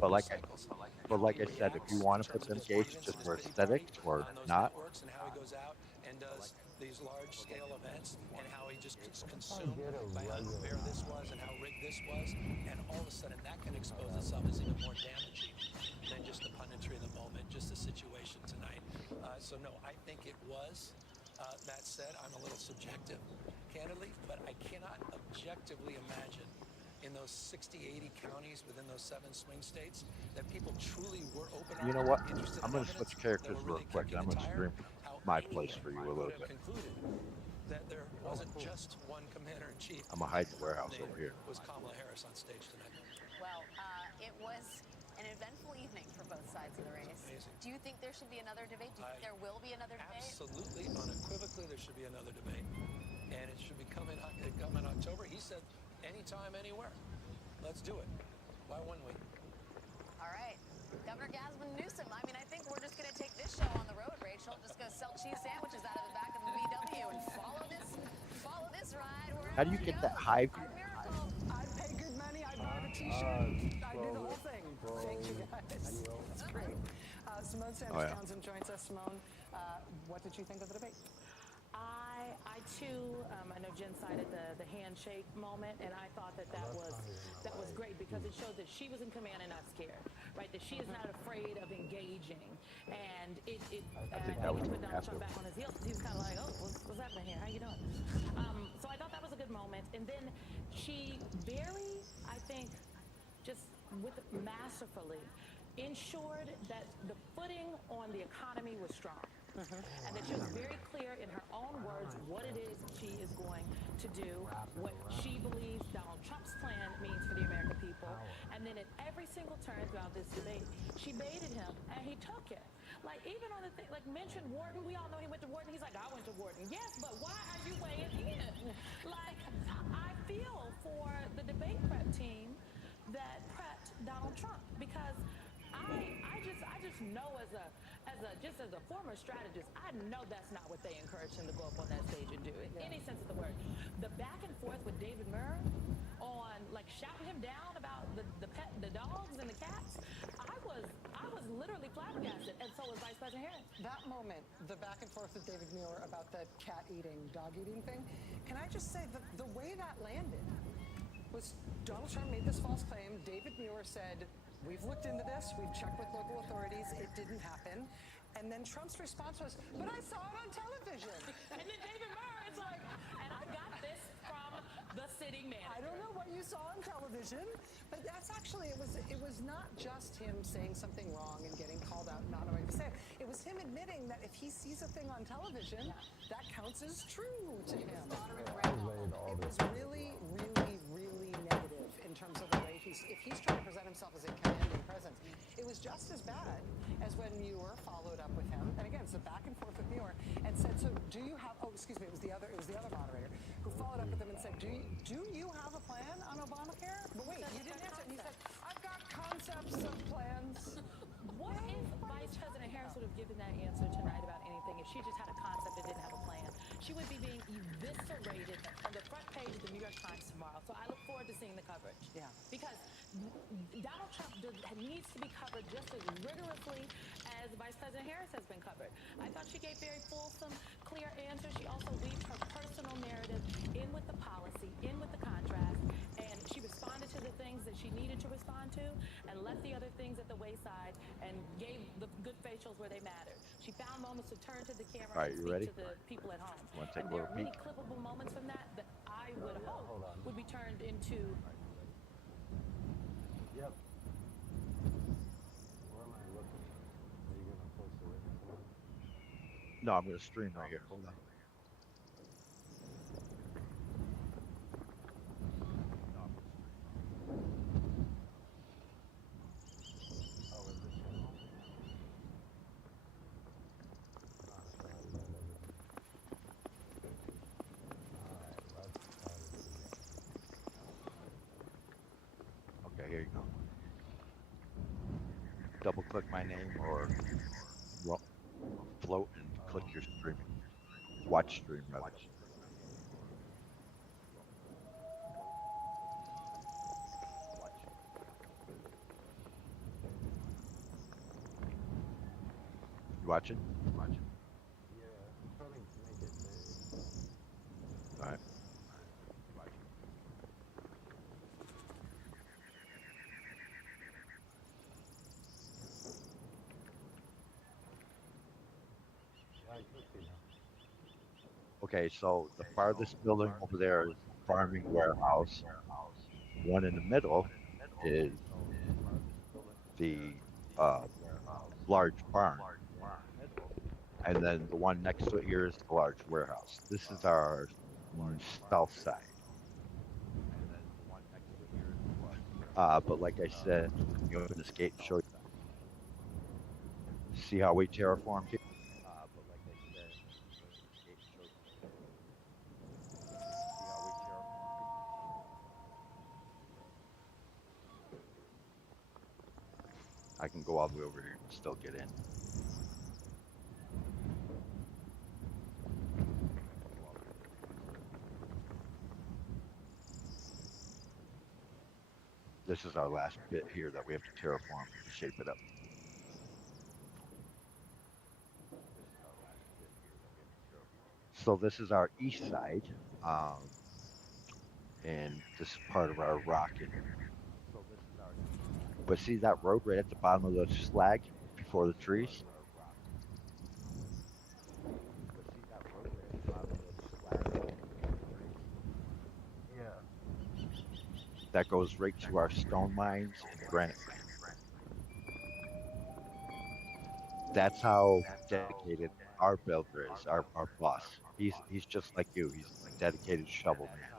But like I said, if you want to put them gates just for aesthetics or not, And how he goes out and does these large-scale events, and how he just gets consumed by how unfair this was and how rigged this was, and all of a sudden that can expose itself as even more damaging than just the punditry of the moment, just the situation tonight. So no, I think it was. That said, I'm a little subjective, candidly, but I cannot objectively imagine in those 60, 80 counties within those 7 swing states that people truly were open. you know what? I'm going to switch characters real quick, and I'm going to stream my place for you a little bit. That there wasn't just one commander-in-chief. I'm going to hide the warehouse over here. Was Kamala Harris on stage tonight? Well, it was an eventful evening for both sides of the race. Amazing. Do you think there should be another debate? Do you think there will be another debate? Absolutely, unequivocally, there should be another debate. And it should be coming in October. He said, anytime, anywhere. Let's do it. Why wouldn't we? All right. Governor Gavin Newsom. I mean, I think we're just going to take this show on the road, Rachel. Just go sell cheese sandwiches out of the back of the VW and follow this ride. How do you get that high view? I paid good money. I bought a T-shirt. I do the whole thing. Thank you, guys. Simone Oh, yeah. Sanders-Townsend joins us. Simone, what did you think of the debate? I too, I know Jen cited the handshake moment, and I thought that was great because it showed that she was in command and not scared, right? That she is not afraid of engaging, and I think that was it put Donald after. Trump back on his heels because he was kind of like, oh, what's happening here? How you doing? So I thought that was a good moment, and then she barely, I think, just masterfully ensured that the footing on the economy was strong. And that she was very clear in her own words what it is she is going to do, what she believes Donald Trump's plan means for the American people. And then at every single turn throughout this debate, she baited him, and he took it. Like, even on the thing, like, mentioned Wharton, we all know he went to Wharton. He's like, I went to Wharton. Yes, but why are you weighing in? Like, I feel for the debate prep team that prepped Donald Trump, because I just know as a former strategist, I know that's not what they encouraged him to go up on that stage and do in any sense of the word. The back and forth with David Murray on, like, shouting him down about the dogs and the cats, I was literally flabbergasted, and so was Vice President Harris. That moment, the back and forth with David Muir about the cat eating, dog eating thing, can I just say that the way that landed was Donald Trump made this false claim. David Muir said, we've looked into this, we've checked with local authorities, it didn't happen. And then Trump's response was, but I saw it on television. And then David Murray is like, and I got this from the sitting manager. I don't know what you saw on television, but that's actually, it was not just him saying something wrong and getting called out, not knowing what to say. It was him admitting that if he sees a thing on television, that counts as true to him. It was really, really, really negative in terms of the way if he's trying to present himself as a commanding presence. It was just as bad as when Muir followed up with him, and again, so back and forth with Muir, and said, so do you have, oh, excuse me, it was the other moderator who followed up with him and said, do you have a plan on Obamacare? But wait, you didn't answer. And he said, I've got concepts of plans. What if Vice President Harris would have given that answer tonight about anything if she just had a concept and didn't have a plan? She would be being eviscerated on the front page of the New York Times tomorrow. So I look forward to seeing the coverage. Yeah. Because Donald Trump needs to be covered just as rigorously as Vice President Harris has been covered. I thought she gave very fulsome, clear answers. She also weaved her personal narrative in with the policy, in with the contrast, and she responded to the things that she needed to respond to and left the other things at the wayside and gave the good facials where they mattered. She found moments to turn to the camera and speak to the people at home. And there are many clippable moments from that I would hope would be turned into... Yep. Where am I looking? Are you going to post it right now? No, I'm going to stream right here. Hold on. Okay, here you go. Double click my name or float and click your streaming. Watch stream, rather. You watching? Yeah, I'm trying to make it big. All right. Okay, so the farthest building over there is the farming warehouse. One in the middle is the large barn. And then the one next to it here is the large warehouse. This is our south side. But like I said, you open this gate and show you. See how we terraformed here? I can go all the way over here and still get in. This is our last bit here that we have to terraform to shape it up. So this is our east side, um, and this is part of our rocket. But see that road right at the bottom of the slag before the trees? That goes right to our stone mines and granite mines. That's how dedicated our builder is, our boss. He's just like you. He's a dedicated shovel man.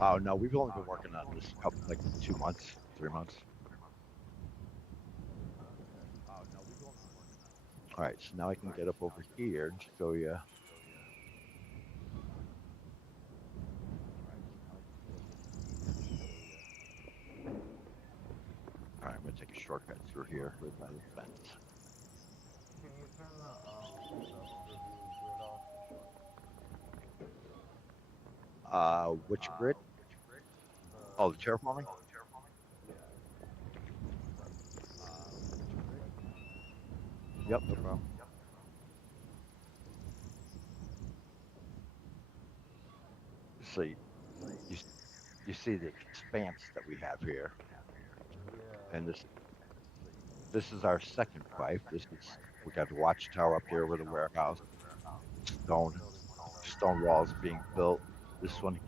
Oh no, we've only been working on this couple like 2 months, 3 months. All right, so now I can get up over here and show you. All right, I'm gonna take a shortcut through here, right by the fence. Which grid? Oh, the terraforming? Yep, no problem. So you, you see the expanse that we have here, and this is our second fife. This is we got the watchtower up here with a warehouse, stone stone walls being built. This one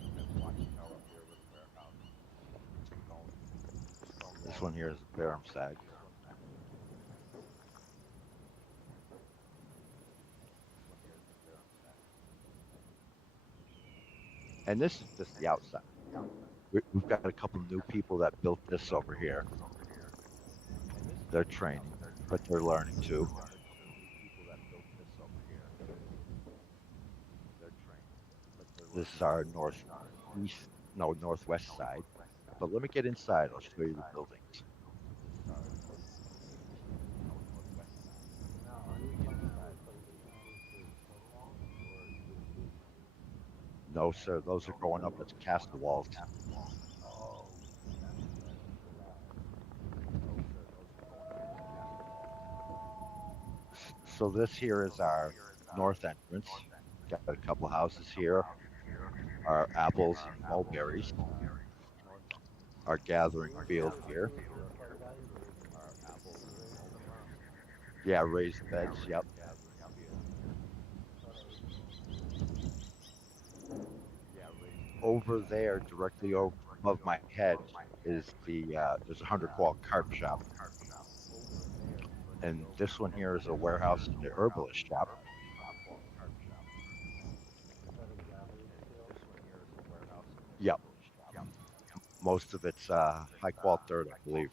here is a Barum sag. And this is just the outside. We've got a couple new people that built this over here. They're training, but they're learning too. This is our northwest side. But let me get inside. I'll show you the buildings. No, sir. Those are going up as castle walls. So this here is our north entrance. Got a couple houses here. Our apples and mulberries. Our gathering field here. Yeah, raised beds. Yep. Over there, directly above my head, is there's a 100 qual carp shop, and this one here is a warehouse and the herbalist shop. Yep. Most of it's high qual dirt, I believe.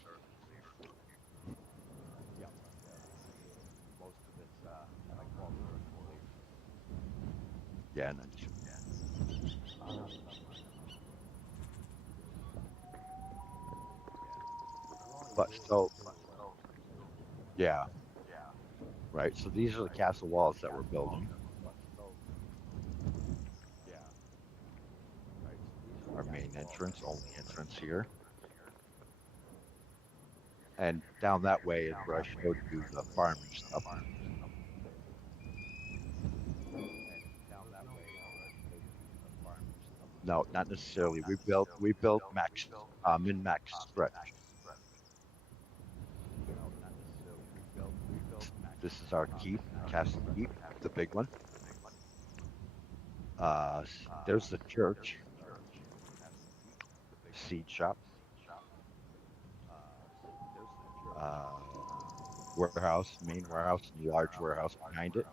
Yeah, and then but so yeah, right. So these are the castle walls that we're building. Our main entrance, only entrance here. And down that way is where I showed you the farming stuff. No, not necessarily. We built max min max stretch. This is our keep, castle keep, the big one. There's the church, seed shop, uh, warehouse, main warehouse, and the large warehouse behind it.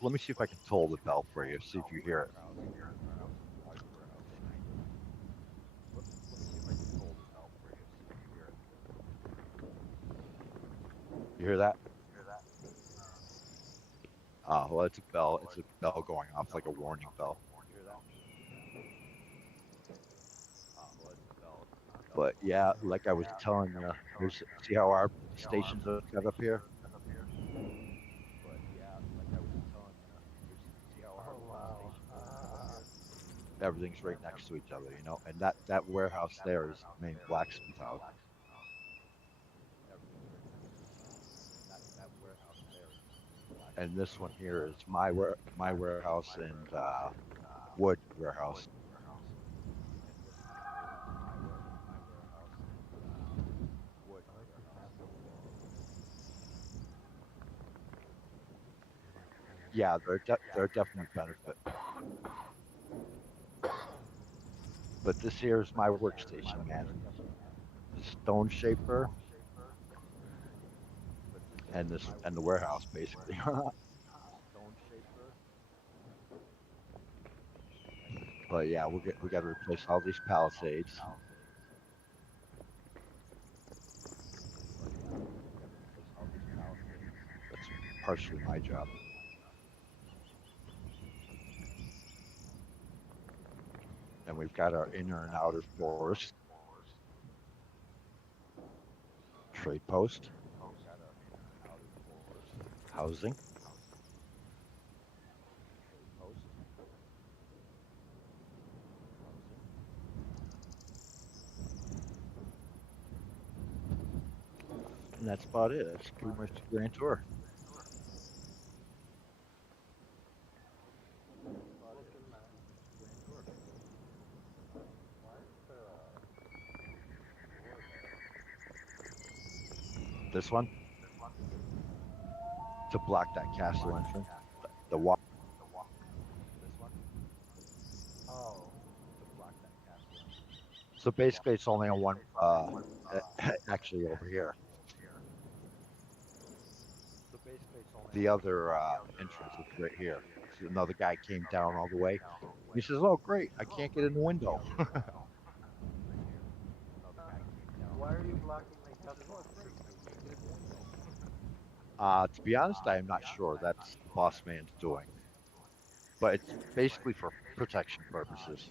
Let me see if I can toll the bell for you, see if you hear it. You hear that? Well, it's a bell. It's a bell going off like a warning bell. But yeah, like I was telling you, see how our stations are set up here? Everything's right next to each other, and that warehouse there is the main blacksmith house. and this one here is my warehouse and wood warehouse. Yeah, they're definitely benefit. But this here is my workstation, man. Stone shaper and the warehouse basically. But yeah, we got to replace all these palisades. That's partially my job. And we've got our inner and outer forest, trade post, housing. And that's about it. That's pretty much the grand tour. This one to block that castle entrance. The wall. So basically, it's only on one. Actually, over here, the other entrance is right here. So another guy came down all the way. He says, "Oh, great! I can't get in the window." Why are you blocking my castle? To be honest, I am not sure. That's the boss man's doing, but it's basically for protection purposes.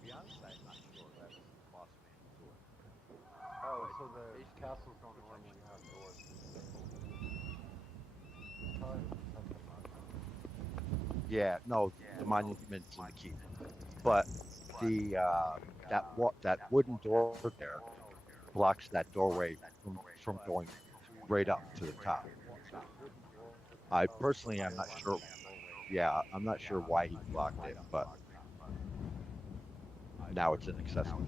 Oh, so the castles don't normally have doors. It's probably to protect the monument. Yeah, no, the monument's in the keep, but the that wooden door there blocks that doorway from going right up to the top. I personally am not sure. Yeah, I'm not sure why he blocked it, but now it's inaccessible.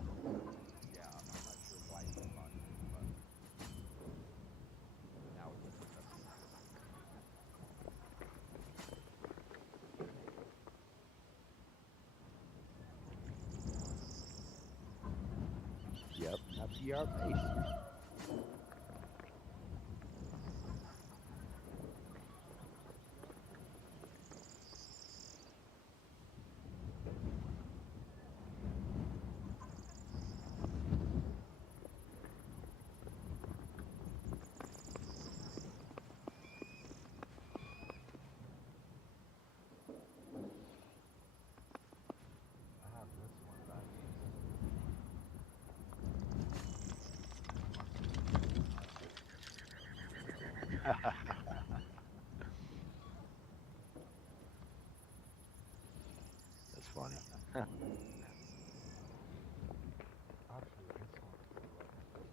Yep, that'd be our base. I have this one back. That's funny. Actually, this one's pretty well.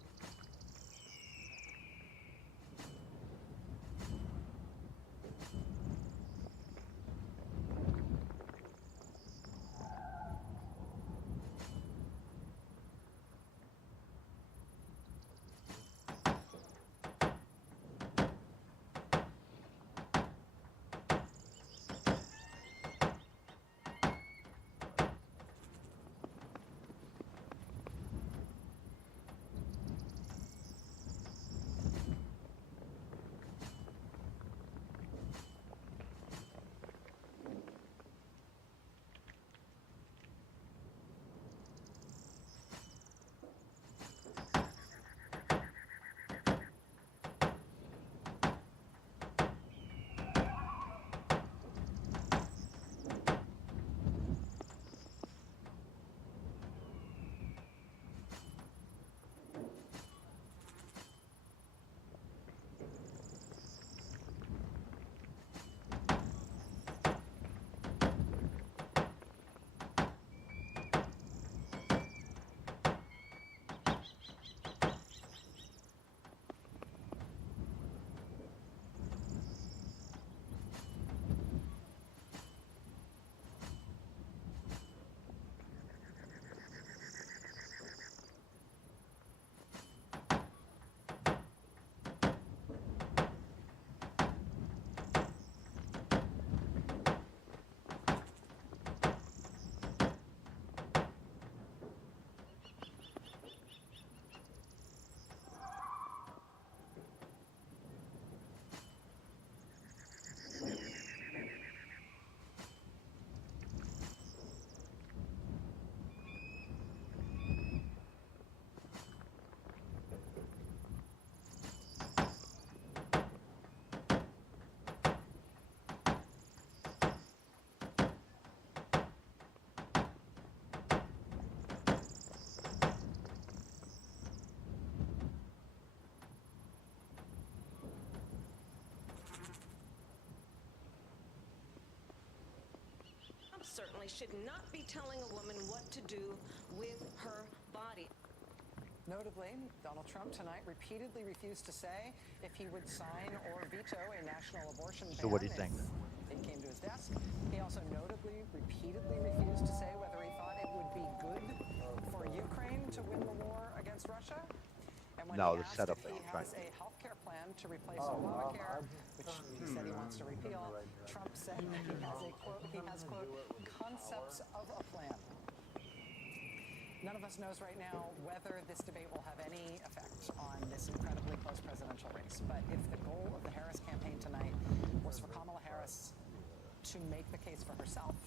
family should not be telling a woman what to do with her body. Notably, Donald Trump tonight repeatedly refused to say if he would sign or veto a national abortion ban. So what do you think? It came to his desk. He also notably, repeatedly refused to say whether he thought it would be good for Ukraine to win the war against Russia. And when No, he the asked setup if he is trying. has a health care plan to replace Obamacare, which he said he wants to repeal, Trump said he has a quote, concepts of a plan. None of us knows right now whether this debate will have any effect on this incredibly close presidential race. But if the goal of the Harris campaign tonight was for Kamala Harris to make the case for herself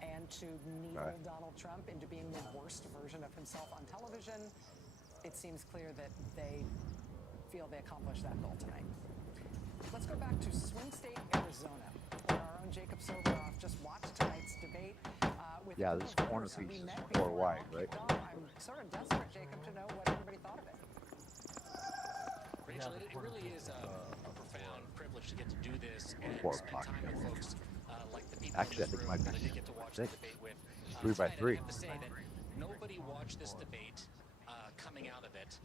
and to needle Donald Trump into being the worst version of himself on television, it seems clear that they feel they accomplished that goal tonight. Let's go back to swing state Arizona, where our own Jacob Soboroff just watched tonight's debate with This corner piece is 4 wide, right? I'm sort of desperate, Jacob, to know what everybody thought of it. Rachel, it really is a profound privilege to get to do this and 4 spend o'clock. time with folks like the people Actually, I in this think room it might that I be did get to watch the 6. debate with. 3 by Tonight, 3. I have to say that nobody watched this debate coming out of it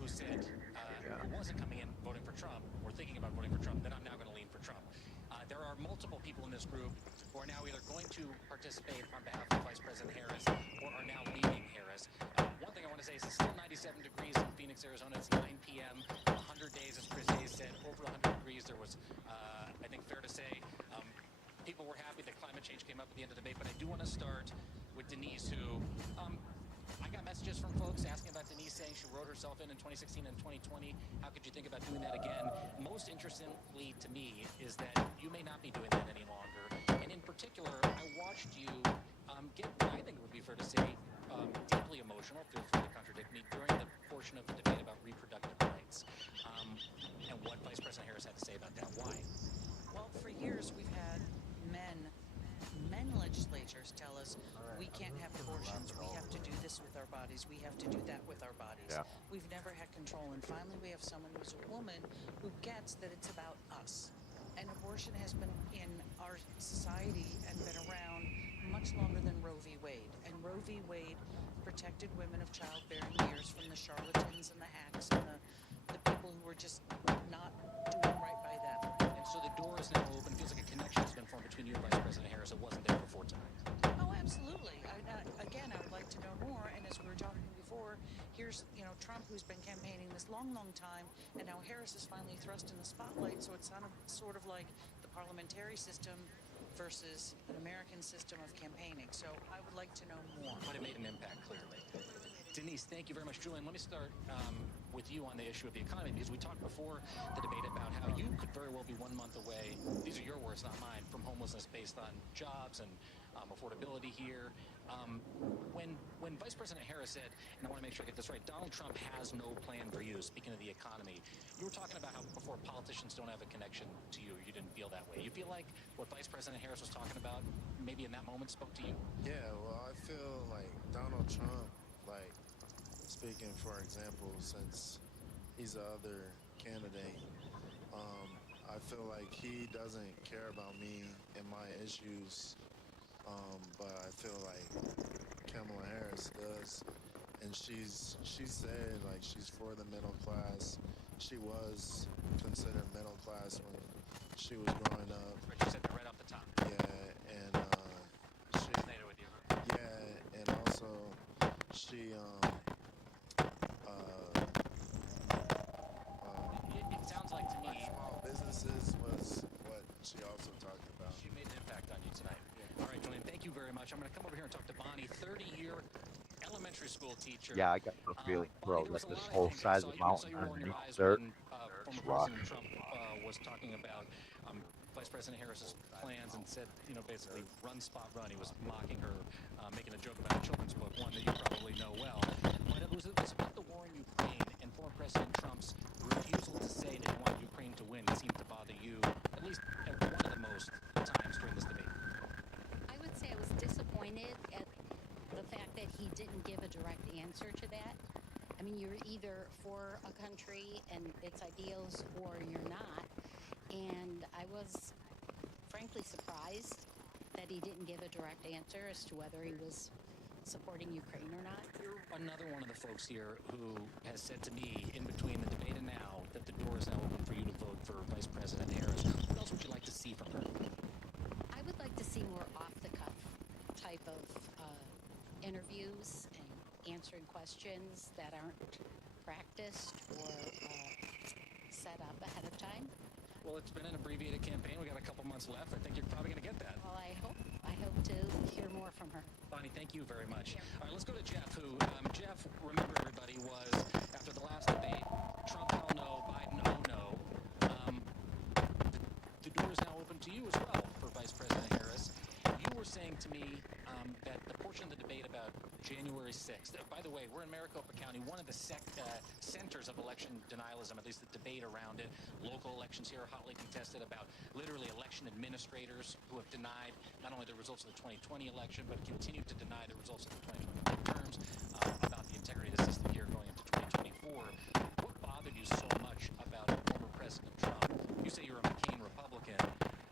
who said, who wasn't coming in voting for Trump or thinking about voting for Trump, then I'm now going to lean for Trump. There are multiple people in this group who are now either going to participate on behalf of Vice President Harris or are now leaving Harris. One thing I want to say is it's still 97 degrees in Phoenix, Arizona. It's 9 p.m. 100 days, as Chris Hayes said, over 100 degrees. There was, I think, fair to say, people were happy that climate change came up at the end of the debate. But I do want to start with Denise, who I got messages from folks asking about Denise saying she wrote herself in 2016 and 2020. How could you think about doing that again? Most interestingly to me is that you may not be doing that any longer. And in particular, I watched you get, I think it would be fair to say, deeply emotional, feel free to contradict me, during the portion of the debate about reproductive rights and what Vice President Harris had to say about that. Why? Well, for years we've had men legislators tell us we can't have abortions, we have to do this with our bodies, we have to do that with our bodies. Yeah. We've never had control, and finally we have someone who's a woman who gets that it's about us. And abortion has been in our society and been around much longer than Roe v. Wade. And Roe v. Wade protected women of childbearing years from the charlatans and the hacks and the people who were just not doing right by them. And so the door is now open. It feels like a connection has been formed between you and Vice President Harris. It wasn't there before tonight. Oh, absolutely. Again, I would like to know more. And as we were talking before, here's Trump, who's been campaigning this long time, and now Harris is finally thrust in the spotlight. So it's sort of like the parliamentary system versus an American system of campaigning. So I would like to know more. But it made an impact, clearly. Denise, thank you very much. Julian, let me start with you on the issue of the economy, because we talked before the debate about how you could very well be 1 month away, these are your words, not mine, from homelessness based on jobs and affordability here. When Vice President Harris said, and I want to make sure I get this right, Donald Trump has no plan for you, speaking of the economy, you were talking about how before politicians don't have a connection to you, you didn't feel that way. You feel like what Vice President Harris was talking about maybe in that moment spoke to you? Yeah, well, I feel like Donald Trump, speaking for example, since he's the other candidate, I feel like he doesn't care about me and my issues, but I feel like Kamala Harris does, and she said she's for the middle class. She was considered middle class when she was growing up. She said that right off the top. Yeah, and she resonated with you, huh? Yeah, and also she it sounds like to me small businesses was what she also talked about. She made an impact on you tonight. All right, Julian, thank you very much. I'm going to come over here and talk to Bonnie, 30-year elementary school teacher. Yeah, I got the feeling, bro, that this whole side of the mountain underneath the dirt, it's rock. President Trump was talking about Vice President Harris's plans and said, basically, run, spot, run. He was mocking her, making a joke about a children's book, one that you probably know well. But it was about the war in Ukraine and former President Trump's refusal to say that he wanted Ukraine to win. It seemed to bother you, at least at one of the most times during this debate. I would say I was disappointed at the fact that he didn't give a direct answer to that. I mean, you're either for a country and its ideals or you're not. And I was frankly surprised that he didn't give a direct answer as to whether he was supporting Ukraine or not. You're another one of the folks here who has said to me in between the debate and now that the door is now open for you to vote for Vice President Harris. What else would you like to see from her? I would like to see more off-the-cuff type of interviews and answering questions that aren't practiced or set up ahead of time. Well, it's been an abbreviated campaign. We got a couple months left. I think you're probably going to get that. Well, I hope to hear more from her. Bonnie, thank you very much. All right, let's go to Jeff, who, Jeff, remember everybody, was, after the last debate, Trump, hell no, Biden, oh no. The door is now open to you as well for Vice President Harris. You were saying to me that the portion of the debate about January 6th, by the way, we're in Maricopa County, one of the centers of election denialism, at least the debate around it. Local elections here are hotly contested about literally election administrators who have denied not only the results of the 2020 election, but continue to deny the results of the 2024 terms, about the integrity of the system here going into 2024. What bothered you so much about former President Trump? You say you're a McCain Republican,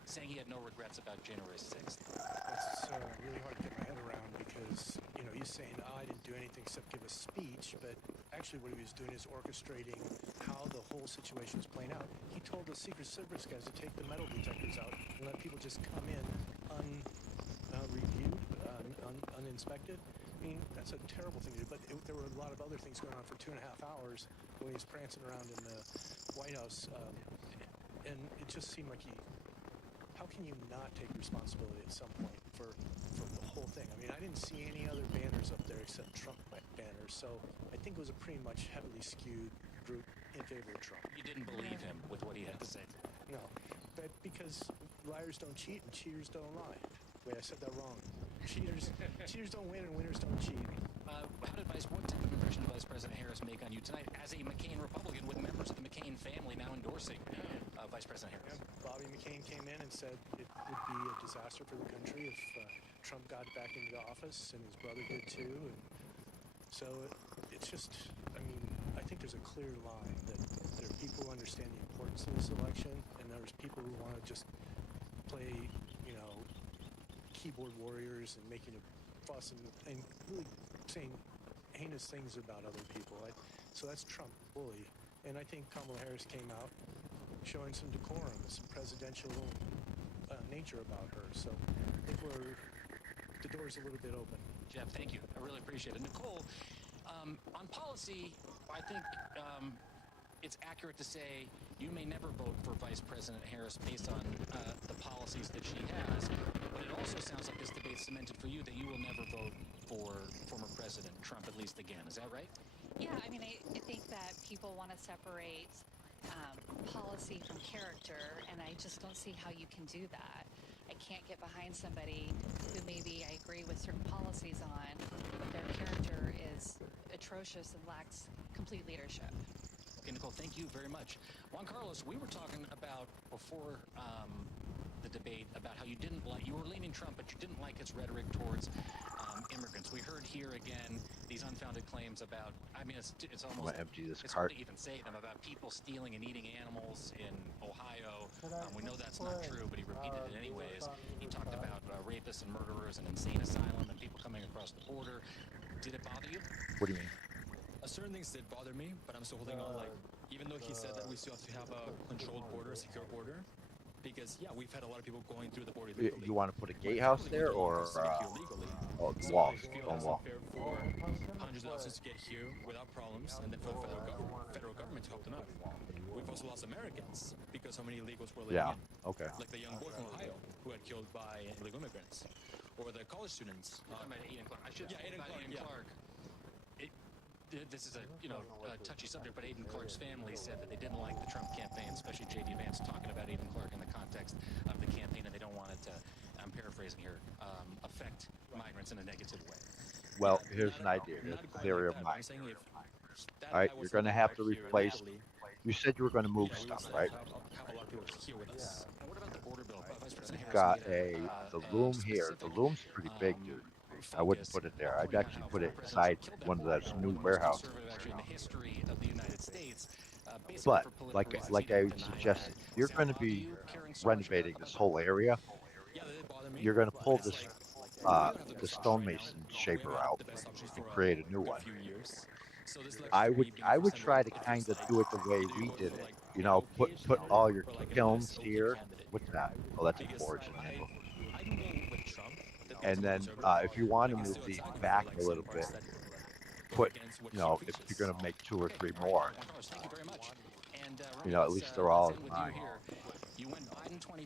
saying he had no regrets about January 6th. It's really hard to get my head around because, he's saying, I didn't do anything except give a speech, but actually what he was doing is orchestrating how the whole situation was playing out. He told the Secret Service guys to take the metal detectors out and let people just come in unreviewed, uninspected. I mean, that's a terrible thing to do, but there were a lot of other things going on for 2.5 hours when he was prancing around in the White House, and it just seemed like how can you not take responsibility at some point for the whole thing? I mean, I didn't see any other banners up there except Trump banners, so I think it was a pretty much heavily skewed group in favor of Trump. You didn't believe him with what he had to say? No, but because liars don't cheat and cheaters don't lie. Wait, I said that wrong. Cheaters don't win and winners don't cheat. What type of impression did Vice President Harris make on you tonight as a McCain Republican with members of the McCain family now endorsing Vice President Harris? Yeah, Bobby McCain came in and said it would be a disaster for the country if Trump got back into the office, and his brother did too. And so it's just, I mean, I think there's a clear line that there are people who understand the importance of this election, and there's people who want to just play, keyboard warriors and making a fuss and really saying heinous things about other people. So that's Trump bully. And I think Kamala Harris came out showing some decorum and some presidential nature about her. So I think the door's a little bit open. Jeff, thank you. I really appreciate it. Nicole, on policy, I think it's accurate to say you may never vote for Vice President Harris based on the policies that she has, but it also sounds like this debate cemented for you that you will never vote for former President Trump, at least again. Is that right? Yeah, I mean, I think that people want to separate policy from character, and I just don't see how you can do that. I can't get behind somebody who maybe I agree with certain policies on, but their character is atrocious and lacks complete leadership. Okay, Nicole, thank you very much. Juan Carlos, we were talking about before the debate about how you were leaning Trump, but you didn't like his rhetoric towards immigrants. We heard here again these unfounded claims about, I mean, it's almost, empty this it's cart. hard to even say them, about people stealing and eating animals in Ohio. We know that's not true, but he repeated it anyways. He talked about rapists and murderers and insane asylum and people coming across the border. Did it bother you? What do you mean? Certain things did bother me, but I'm still holding on. Like, even though he said that we still have to have a controlled border, a secure border, because we've had a lot of people going through the border illegally. You want to put a gatehouse there, or wall? Stone wall. For hundreds of thousands to get here without problems, and then for the federal government to help them out. We've also lost Americans because so many illegals were living in. Okay. Like the young boy from Ohio who had killed by illegal immigrants, or the college students. You're talking about Aiden Clark. Aiden Clark. This is a touchy subject, but Aiden Clark's family said that they didn't like the Trump campaign, especially J.D. Vance talking about Aiden Clark in the context of the campaign, and they don't want it to, I'm paraphrasing here, affect migrants in a negative way. Well, here's an idea. Here's a theory of mine. All right, you're going to have to replace. You said you were going to move stuff, right? You've got the loom here. The loom's pretty big, dude. I wouldn't put it there. I'd actually put it inside one of those new warehouses. But like I suggested, you're going to be renovating this whole area. you're going to pull this the stonemason shaper out and create a new one. I would try to kind of do it the way we did it. You know, put all your kilns here. What's that? Oh, that's a forge enable. And then if you want to move these back a little bit, put, you know, if you're going to make 2 or 3 more, you know, at least they're all in line.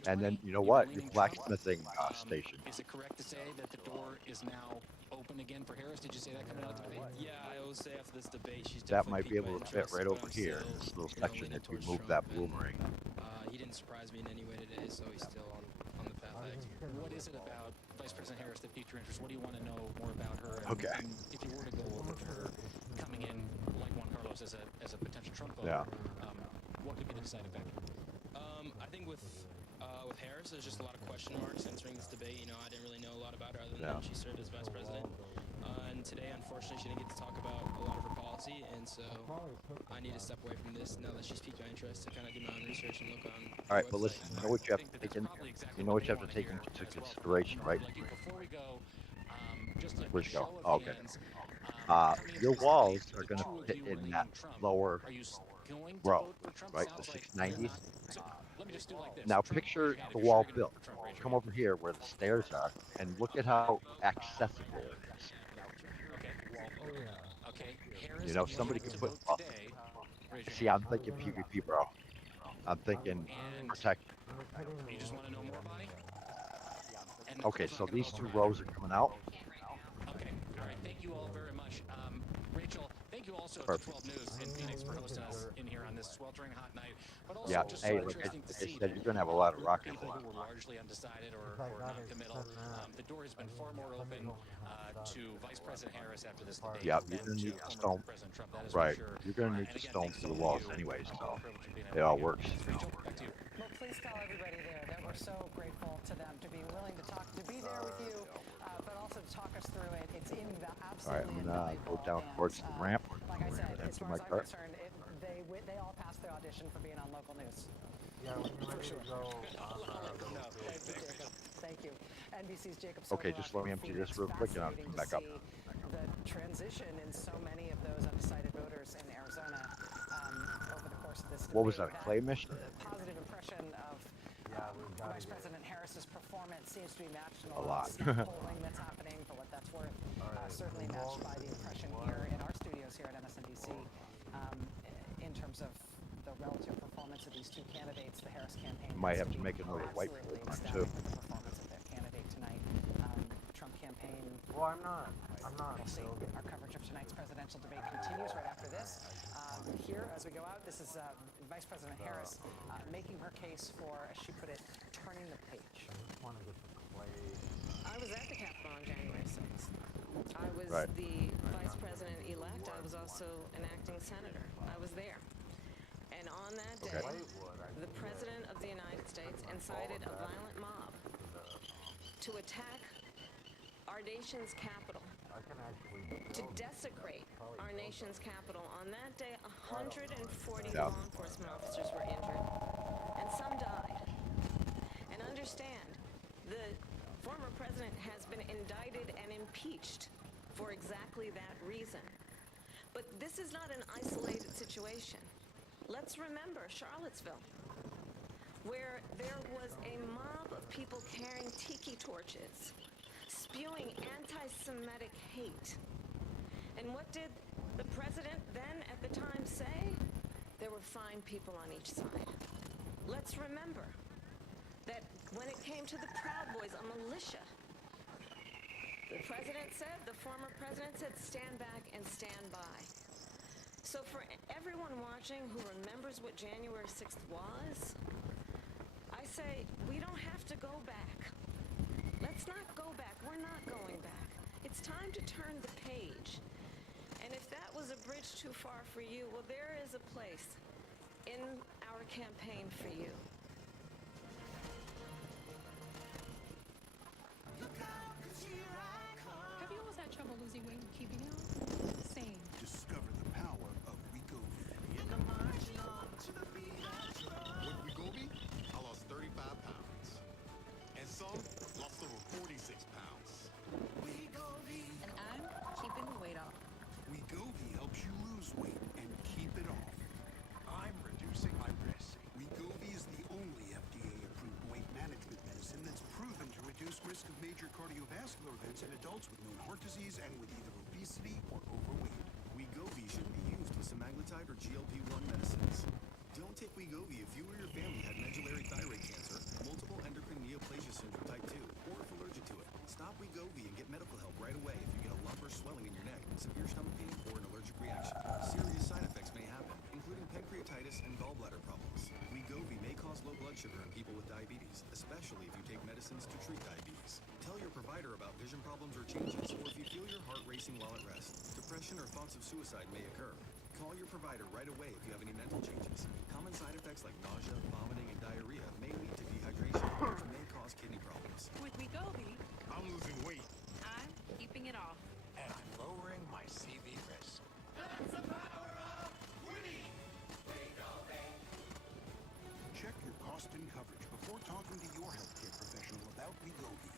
And then, you know what, your blacksmithing station. Is it correct to say that the door is now open again for Harris? Did you say that coming out of the debate? Yeah, I will say after this debate, she's That definitely might be piqued my able to fit interest, right but over I'm here, still, this little you know, section, leaning if you towards move Trump, that boomerang. he didn't surprise me in any way today, so he's still on the path I expected. What is it about Vice President Harris that piqued your interest? What do you want to know more about her? Okay. And if you were to go over to her coming in like Juan Carlos as a potential Trump voter, Yeah. What could be the deciding factor? I think with Harris, there's just a lot of question marks entering this debate. You know, I didn't really know a lot about her other than she served as vice president. And today, unfortunately, she didn't get to talk about a lot of her policy, and so I need to step away from this now that she's piqued my interest to kind of do my own research and look on. All right, but listen, you know what you have to take into consideration, right? Before we go, just a Where'd you go? show of Oh, okay. hands, Your walls are going to fit in that lower going to row, vote for Trump? right? The Sounds like 690s. So let me just do like this. Now Trump, picture raise your hand. the If you're wall sure you're gonna built. vote for Trump, raise your Come hand. over here where the stairs are, and look at how accessible it is. Okay, Harris, You know, if somebody were could to put. vote today, raise your See, I'm thinking PvP, bro. I'm thinking protection. You just want to know more, Bonnie? And Okay, Nicole's so not gonna these vote 2 for rows are coming out. Okay, all right. Thank you all very much. Rachel, thank you also Perfect. to 12 News in Phoenix for hosting us in here on this sweltering hot night. But also Yeah, just hey, so like interesting I to see said, you're going to have a lot of rockets in people it. who were largely undecided or non-committal. The door has been far more open to Vice President Harris after this debate Yeah, than you're going to to need the former stone. President Trump. That is Right. for sure. You're going to need And the again, stone thanks through so the much walls to you anyway, for so the privilege of being it all works. Rachel, back to you. Well, please tell everybody there that we're so grateful to them to be willing to talk, to be there with you, but also to talk us through it. It's All right, absolutely I'm going to go invaluable. down And, towards the ramp. like I said, as Empty far my as I'm cart. concerned, they all passed the audition for being on local news. Yeah, For sure. Thanks, Rachel. Thank you. NBC's Jacob Okay, Sobelak just let me from empty Phoenix. this real quick and I'll Fascinating come back to up. see the transition in so many of those undecided voters in Arizona over the course of this What was that, debate. a clay mission? The positive impression of Vice President Harris's performance seems to be matched in A lot. snap polling that's happening, for what that's worth. Certainly matched by the impression here in our studios here at MSNBC in terms of the relative performance of these 2 candidates. The Harris campaign Might have to make another white absolutely one ecstatic too. with the performance of their candidate tonight. Trump campaign. Well, I'm not. We'll see. Our coverage of tonight's presidential debate continues right after this. Here, as we go out, this is Vice President Harris making her case for, as she put it, turning the page. I was at the Capitol on January 6th. I was Right. the vice president-elect. I was also an acting senator. I was there. And on that day, the President of the United States incited a violent mob to attack our nation's capital, to desecrate our nation's capital. On that day, 140 law enforcement officers were injured, and some died. And understand, the former president has been indicted and impeached for exactly that reason. But this is not an isolated situation. Let's remember Charlottesville, where there was a mob of people carrying tiki torches, spewing anti-Semitic hate. And what did the president then at the time say? There were fine people on each side. Let's remember that when it came to the Proud Boys, a militia, the president said, the former president said, stand back and stand by. So for everyone watching who remembers what January 6th was, I say we don't have to go back. Let's not go back. We're not going back. It's time to turn the page. And if that was a bridge too far for you, well, there is a place in our campaign for you. Have you always had trouble losing weight and keeping it off? Same. Discover the power of Wegovy. With Wegovy, I lost 35 pounds. And some diabetes and with either obesity or overweight. Wegovy shouldn't be used with semaglutide or GLP-1 medicines. Don't take Wegovy if you or your family had medullary thyroid cancer, multiple endocrine neoplasia syndrome type 2, or if allergic to it. Stop Wegovy and get medical help right away if you get a lump or swelling in your neck, severe stomach pain, or an allergic reaction. Serious side effects may happen, including pancreatitis and gallbladder problems. Wegovy may cause low blood sugar in people with diabetes, especially if you take medicines to treat diabetes. Tell your provider about vision problems or changes, or if you feel your heart racing while at rest. Depression or thoughts of suicide may occur. Call your provider right away if you have any mental changes. Common side effects like nausea, vomiting, and diarrhea may lead to dehydration, which may cause kidney problems. With Wegovy, I'm losing weight. I'm keeping it off. And I'm lowering my CV risk. That's the power of winning. Check your cost and coverage before talking to your healthcare professional about Wegovy.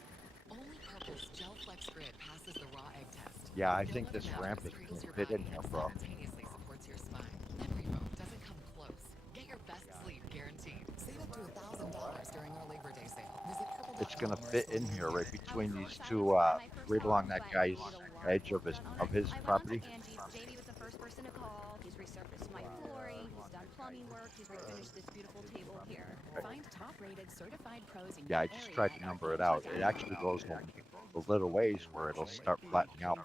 Only Purple's Gel Flex Grid passes the raw egg test. Yeah, I No think other this mattress ramp is cradles your fit body in here, and bro. simultaneously supports your spine. Memory foam doesn't come close. Get your best sleep guaranteed. Save up to $1,000 during our Labor Day sale. Visit purple.com. It's gonna fit in here right between these two, right along that guy's edge of his property. JB was the first person to call. He's resurfaced my flooring. He's done plumbing work. He's refinished this beautiful table here. Find top-rated certified pros in Yeah, I your just area tried to at our number it out. It actually goes a little ways where it'll start flattening out.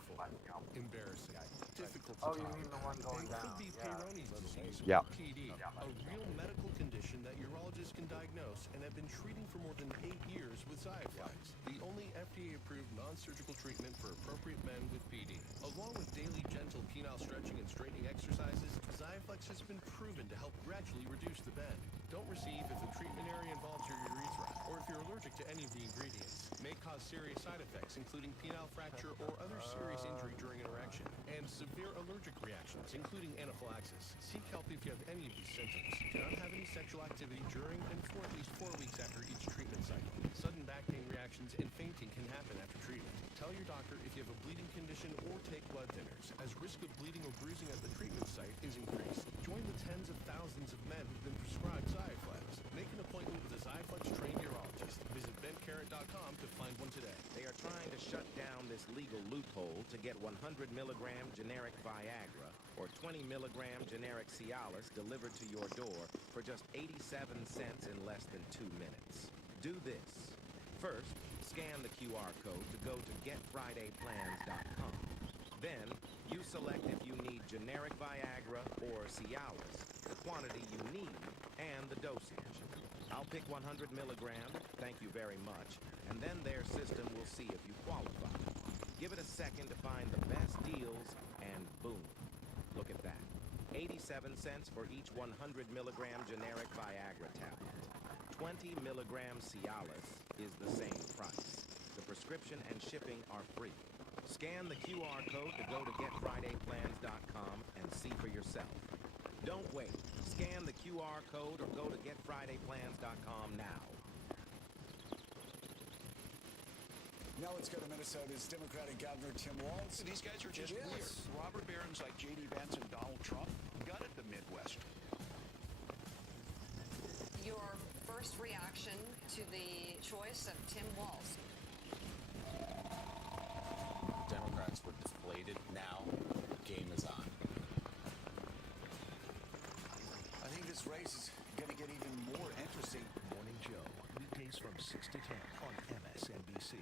Embarrassing. Difficult to Oh, you talk mean the about. one going It down? could be Peyronie's disease, Yeah. or PD, a real medical condition that urologists can diagnose and have been treating for more than 8 years with Xiaflex, the only FDA-approved non-surgical treatment for appropriate men with PD. Along with daily gentle penile stretching and straightening exercises, Xiaflex has been proven to help gradually reduce the bend. Don't receive if the treatment area involves your urethra, or if you're allergic to any of the ingredients. May cause serious side effects, including penile fracture or other serious injury during an erection, and severe allergic reactions, including anaphylaxis. Seek help if you have any of these symptoms. Do not have any sexual activity during and for at least 4 weeks after each treatment cycle. Sudden back pain reactions and fainting can happen after treatment. Tell your doctor if you have a bleeding condition or take blood thinners, as risk of bleeding or bruising at the treatment site is increased. Join the tens of thousands of men who've been prescribed Xiaflex. Make an appointment with a Xiaflex-trained urologist. Visit bencarrot.com to find one today. They are trying to shut down this legal loophole to get 100 milligram generic Viagra or 20 milligram generic Cialis delivered to your door for just 87 cents in less than 2 minutes. Do this. First, scan the QR code to go to getfridayplans.com. Then, you select if you need generic Viagra or Cialis, the quantity you need, and the dosage. I'll pick 100 milligram, thank you very much, and then their system will see if you qualify. Give it a second to find the best deals, and boom. Look at that. 87 cents for each 100 milligram generic Viagra tablet. 20 milligram Cialis is the same price. The prescription and shipping are free. Scan the QR code to go to getfridayplans.com and see for yourself. Don't wait. Scan the QR code or go to getfridayplans.com now. Now let's go to Minnesota's Democratic Governor Tim Walz. These guys are just weird. Robber barons like J.D. Vance and Donald Trump gutted the Midwest. Your first reaction to the choice of Tim Walz? Democrats were deflated. Now, game is on. I think this race is going to get even more interesting. Morning Joe, weekdays from 6 to 10 on MSNBC.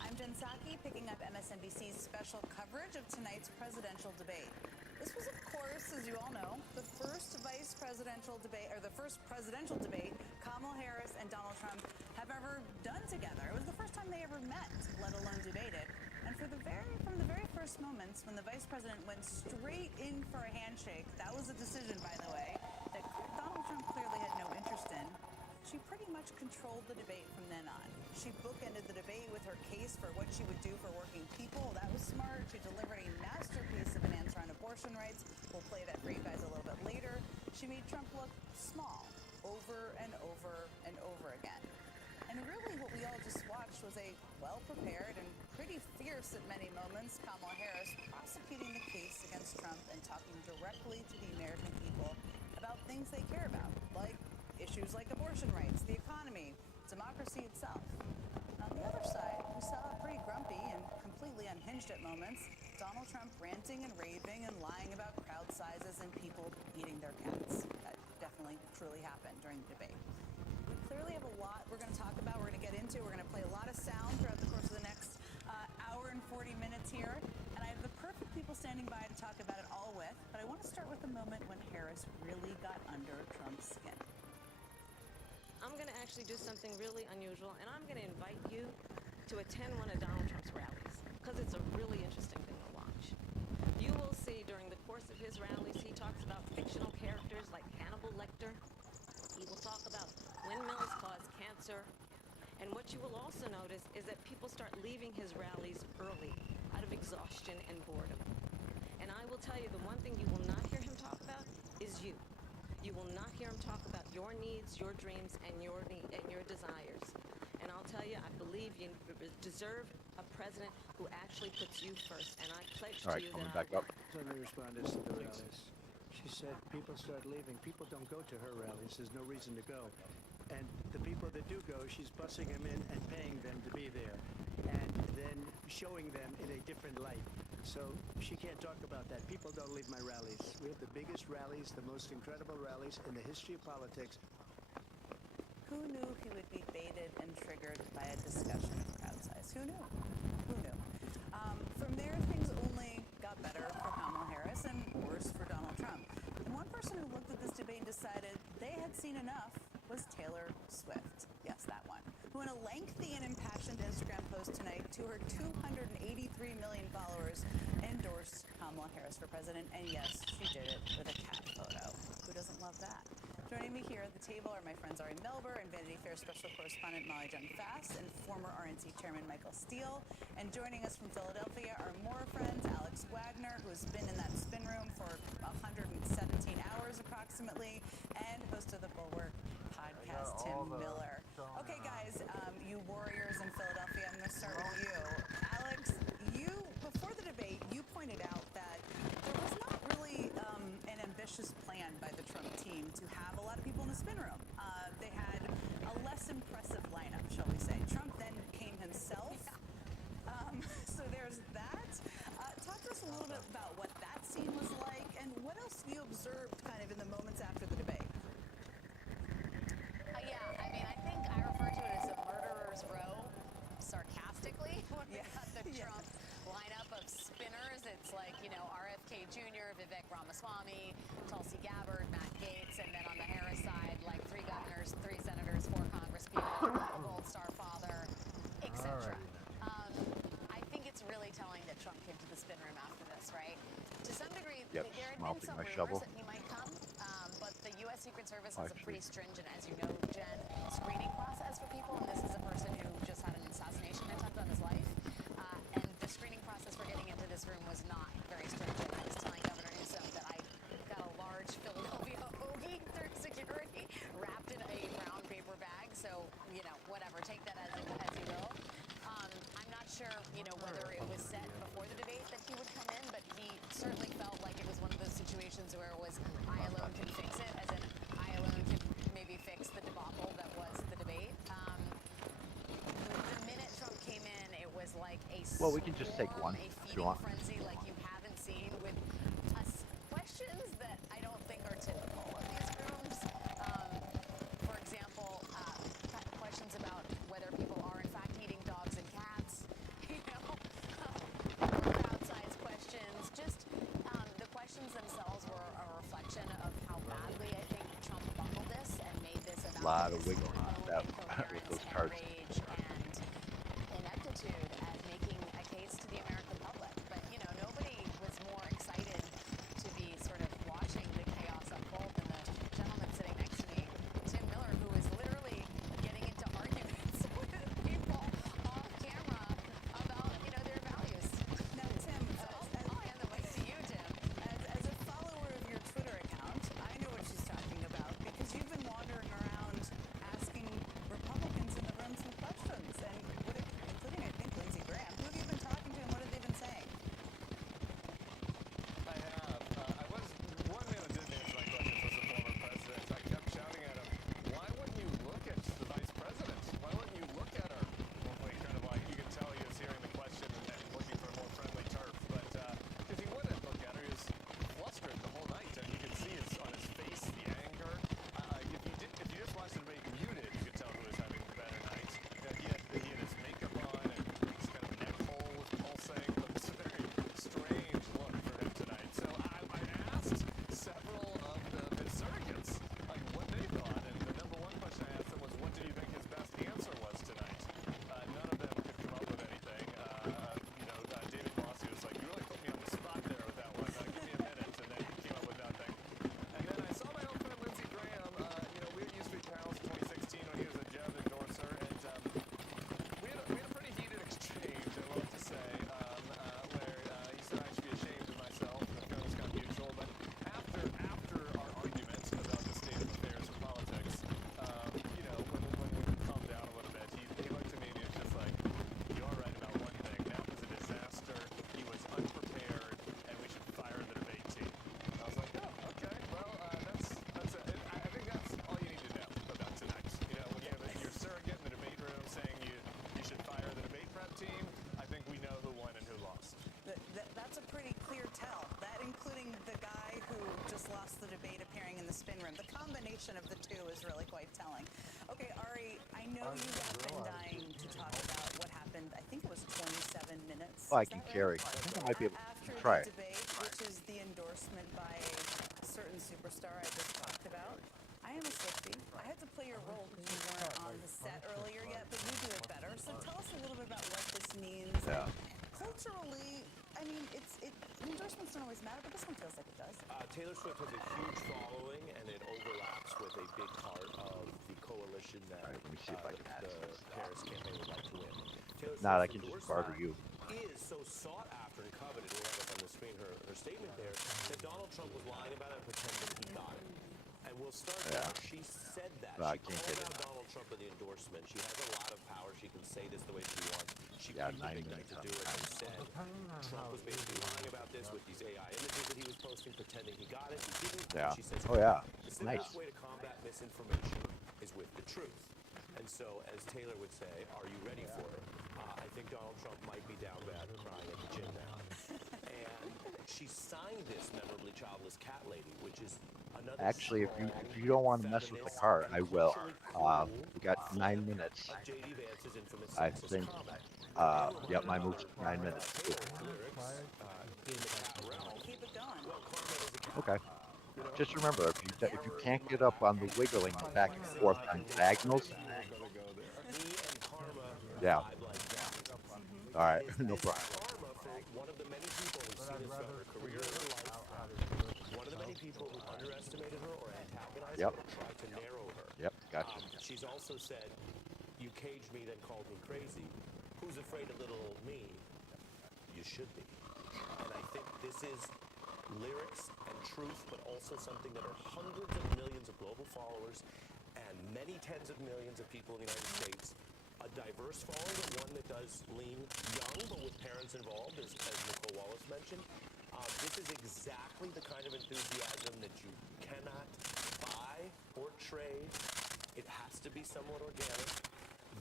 I'm Jen Psaki, picking up MSNBC's special coverage of tonight's presidential debate. This was, of course, as you all know, the first presidential debate Kamala Harris and Donald Trump have ever done together. It was the first time they ever met, let alone debated. And from the very first moments when the vice president went straight in for a handshake, that was a decision, by the way, that Donald Trump clearly had no interest in. She pretty much controlled the debate from then on. She bookended the debate with her case for what she would do for working people. That was smart. She delivered a masterpiece of an answer on abortion rights. We'll play that for you guys a little bit later. She made Trump look small over and over and over again. And really what we all just watched was a well-prepared and pretty fierce at many moments Kamala Harris prosecuting the case against Trump and talking directly to the American people about things they care about, like issues like abortion rights, the economy, democracy itself. And on the other side, we saw a pretty grumpy and completely unhinged at moments Donald Trump ranting and raving and lying about crowd sizes and people eating their cats. That definitely truly happened during the debate. We clearly have a lot we're going to talk about, we're going to get into. We're going to play a lot of sound throughout the course of the next hour and 40 minutes here. And I have the perfect people standing by to talk about it all with. But I want to start with the moment when Harris really got under Trump's skin. I'm going to actually do something really unusual, and I'm going to invite you to attend one of Donald Trump's rallies, because it's a really interesting thing to watch. You will see during the course of his rallies, he talks about fictional characters like Hannibal Lecter. He will talk about windmills cause cancer. And what you will also notice is that people start leaving his rallies early out of exhaustion and boredom. And I will tell you, the one thing you will not hear him talk about is you. You will not hear him talk about your needs, your dreams, and your desires. And I'll tell you, I believe you deserve a president who actually puts you first. And I pledge to you that I will. Let me respond to the rallies. She said people start leaving. People don't go to her rallies. There's no reason to go. And the people that do go, she's bussing them in and paying them to be there. And then showing them in a different light. So she can't talk about that. People don't leave my rallies. We have the biggest rallies, the most incredible rallies in the history of politics. Who knew he would be baited and triggered by a discussion of crowd size? Who knew? Who knew? From there, things only got better for Kamala Harris and worse for Donald Trump. And one person who looked at this debate and decided they had seen enough was Taylor Swift. Yes, that one. Who in a lengthy and impassioned Instagram post tonight to her 283 million followers endorsed Kamala Harris for president. And yes, she did it with a cat photo. Who doesn't love that? Joining me here at the table are my friends Ari Melber and Vanity Fair special correspondent Molly Jen Fast and former RNC chairman Michael Steele. And joining us from Philadelphia are more friends, Alex Wagner, who's been in that spin room for 117 hours approximately, and host of the Bulwark podcast, Tim Miller. Okay, guys, you warriors in Philadelphia, I'm going to start with you. Alex, before the debate, you pointed out that there was not really an ambitious plan by the Trump team to have a lot of people in the spin room. They had a less impressive lineup, shall we say. Trump then came himself. So there's that. Talk to us a little bit about what that scene was like and what else you observed kind of in the moments after the debate. Yeah, I mean, I think I refer to it as a murderer's row, sarcastically, when we got the Trump lineup of spinners. It's like, RFK Jr., Vivek Ramaswamy, Tulsi Gabbard, Matt Gaetz, and then on the Harris side, like 3 governors, 3 senators, 4 congresspeople, a Gold Star father, etc. I think it's really telling that Trump came to the spin room after this, right? To some degree, there had been some rumors that he might come, but the U.S. Secret Service has a pretty stringent, as you know, Jen, screening process for people, and this is a person who just had an assassination attempt on his life, and the screening process for getting into this room was not very stringent. I was telling Governor Newsom that I got a large Philadelphia hoagie through security, wrapped in a brown paper bag, so, whatever, take that as you will. I'm not sure, whether it was set before the debate that he would come in, but he certainly felt like it was one of those situations where it was I alone can fix it, as in I alone can maybe fix the debacle that was the debate. The minute Trump came in, it was like a Well, we can just take one a if you want. frenzy like you haven't seen, with questions that I don't think are typical of these rooms. For example, questions about whether people are in fact eating dogs and cats, crowd-size questions. Just the questions themselves were a reflection of how badly I think Trump bungled this and made this about A lot of wiggling on that with those cards. rage and ineptitude at making a case to the American public. But, nobody was more excited to be sort of watching the chaos unfold than the gentleman sitting next to me, Tim Miller, who is literally getting into arguments with people off camera about, their values. Now, Tim, I'll hand the mic to you, Tim. As a follower of your Twitter account, I know what she's talking about because you've been wandering around asking Republicans in the room combination of the two is really quite telling. Okay, Ari, I know you have been dying to talk about what happened. I think it was 27 minutes. Well, I Is can that carry. right? I think I might be able After to try the it. debate, which is the endorsement by a certain superstar I just talked about. I am a Swiftie. I had to play your role because you weren't on the set earlier yet, but you do it better. So tell us a little bit about what this means. Yeah. Culturally, I mean, endorsements don't always matter, but this one feels like it does. Taylor Swift has a huge following, and it overlaps with a big part of the coalition that All right, let me see if I can add the Paris campaign would like to win. Taylor Not, I Swift's can just endorsement barter you. is so sought after and coveted. We have up on the screen her statement there that Donald Trump was lying about it and pretending he got it. And we'll start there. She said that. No, I She can't called get out it. Donald Trump in the endorsement. She has a lot of power. She can say this the way she wants. She Yeah, picked 9 the big minutes to do it and said Trump was basically lying about this with these AI images that he was posting, pretending he got it. He didn't. Yeah. She says, Oh, yeah. the Nice. simplest way to combat misinformation is with the truth. And so, as Taylor would say, are you ready for it? I think Donald Trump might be down bad crying at the gym now. And she signed this memorably childless cat lady, which is another Actually, if you don't want to mess with the cart, I will. We got 9 minutes. of J.D. Vance's infamous I sexist think. comment. Yep, my move's 9 minutes. In the cat realm. Keep it going. Well, karma is a cat. Okay. Just remember, if you can't get up on the wiggling back and forth on diagonals, yeah. All right, no problem. Karma for one of the many people who've seen this throughout her career and her life. One of the many people who underestimated her or antagonized her or tried to narrow her. Yep, gotcha. She's also said, you caged me, then called me crazy. Who's afraid of little old me? You should be. And I think this is lyrics and truth, but also something that are hundreds of millions of global followers and many tens of millions of people in the United States. A diverse following, but one that does lean young, but with parents involved, as Nicole Wallace mentioned. This is exactly the kind of enthusiasm that you cannot buy or trade. It has to be somewhat organic.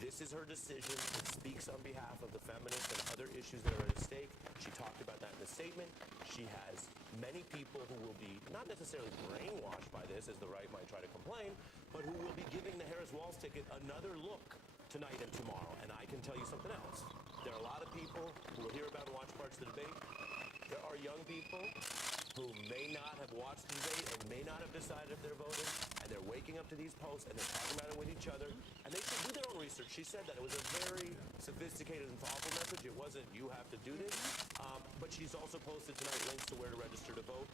This is her decision. It speaks on behalf of the feminists and other issues that are at stake. She talked about that in the statement. She has many people who will be not necessarily brainwashed by this, as the right might try to complain, but who will be giving the Harris-Walz ticket another look tonight and tomorrow. And I can tell you something else. There are a lot of people who will hear about and watch parts of the debate. There are young people who may not have watched the debate and may not have decided if they're voting, and they're waking up to these posts and they're talking about it with each other, and they should do their own research. She said that. It was a very sophisticated and thoughtful message. It wasn't, you have to do this. But she's also posted tonight links to where to register to vote.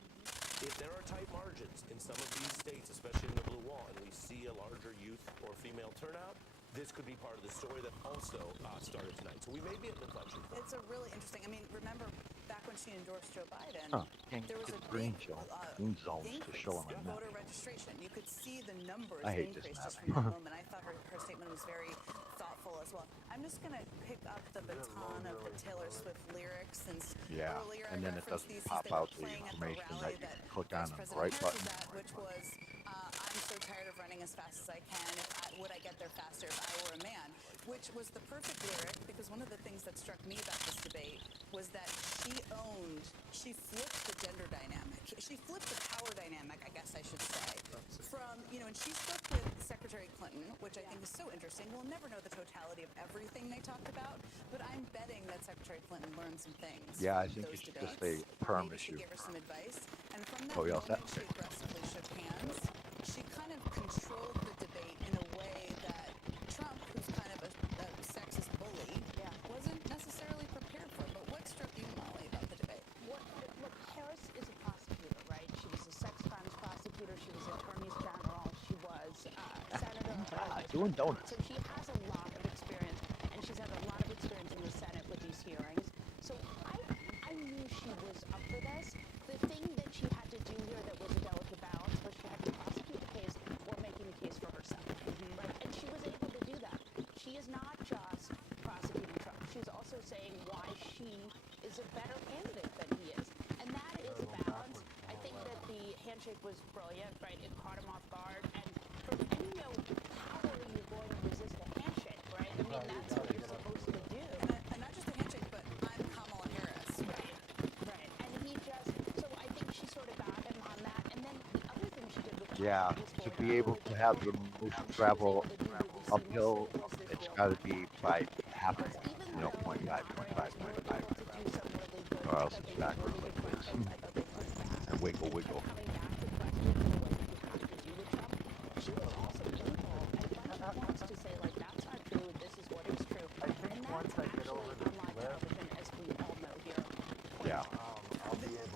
If there are tight margins in some of these states, especially in the blue wall, and we see a larger youth or female turnout, this could be part of the story that also started tonight. So we may be at an inflection point. It's a really interesting. I mean, remember back when she endorsed Joe Biden, Can't there was get a green big green zones to increase show on in my voter map. registration. You could see the numbers I hate this increase just map. from that moment. I thought her statement was very thoughtful as well. I'm just going to pick up the baton of the Taylor Swift lyrics since Yeah, earlier and I then it referenced doesn't these pop they were out the playing at the information rally that you that click Vice on the President right Harris button. was at, which was, I'm so tired of running as fast as I can. Would I get there faster if I were a man? Which was the perfect lyric, because one of the things that struck me about this debate was that she flipped the gender dynamic. She flipped the power dynamic, I guess I should say. From, and she spoke with Secretary Clinton, which I think is so interesting. We'll never know the totality of everything they talked about, but I'm betting that Secretary Clinton learned some things. Yeah, I from think those it's just debates. a perm Maybe issue. she gave her some advice. And from that Oh, you all set? moment, she aggressively shook hands. She kind of controlled the debate in a way that Trump, who's kind of a sexist bully, wasn't necessarily prepared for. But what struck you, Molly, about the debate? Look, Harris is a prosecutor, right? She was a sex crimes prosecutor. She was attorney general. She was senator. Doing donuts. So she has a lot of experience, and she's had a lot of experience in the Senate with these hearings. So I knew she was up for this. The thing that she had to do here that was a delicate balance was she had to prosecute the case while making the case for herself, right? And she was able to do that. She is not just prosecuting Trump. She's also saying why she is a better candidate than he is. And that is a balance. I think that the handshake was brilliant, right? It caught him off guard. And how are you going to resist a handshake, right? I mean, that's what you're supposed to do. And not just a handshake, but I'm Kamala Harris. Right. And he just, so I think she sort of got him on that. And then the other thing she did with Yeah, to be able to have the most travel uphill, it's got to be by half a point, 0.5, 0.5, or else it's backwards like this. And wiggle, wiggle. She was also able at a bunch of points to say, like, that's not true, this is what is true. And that's actually on live television, as we all know here. Yeah.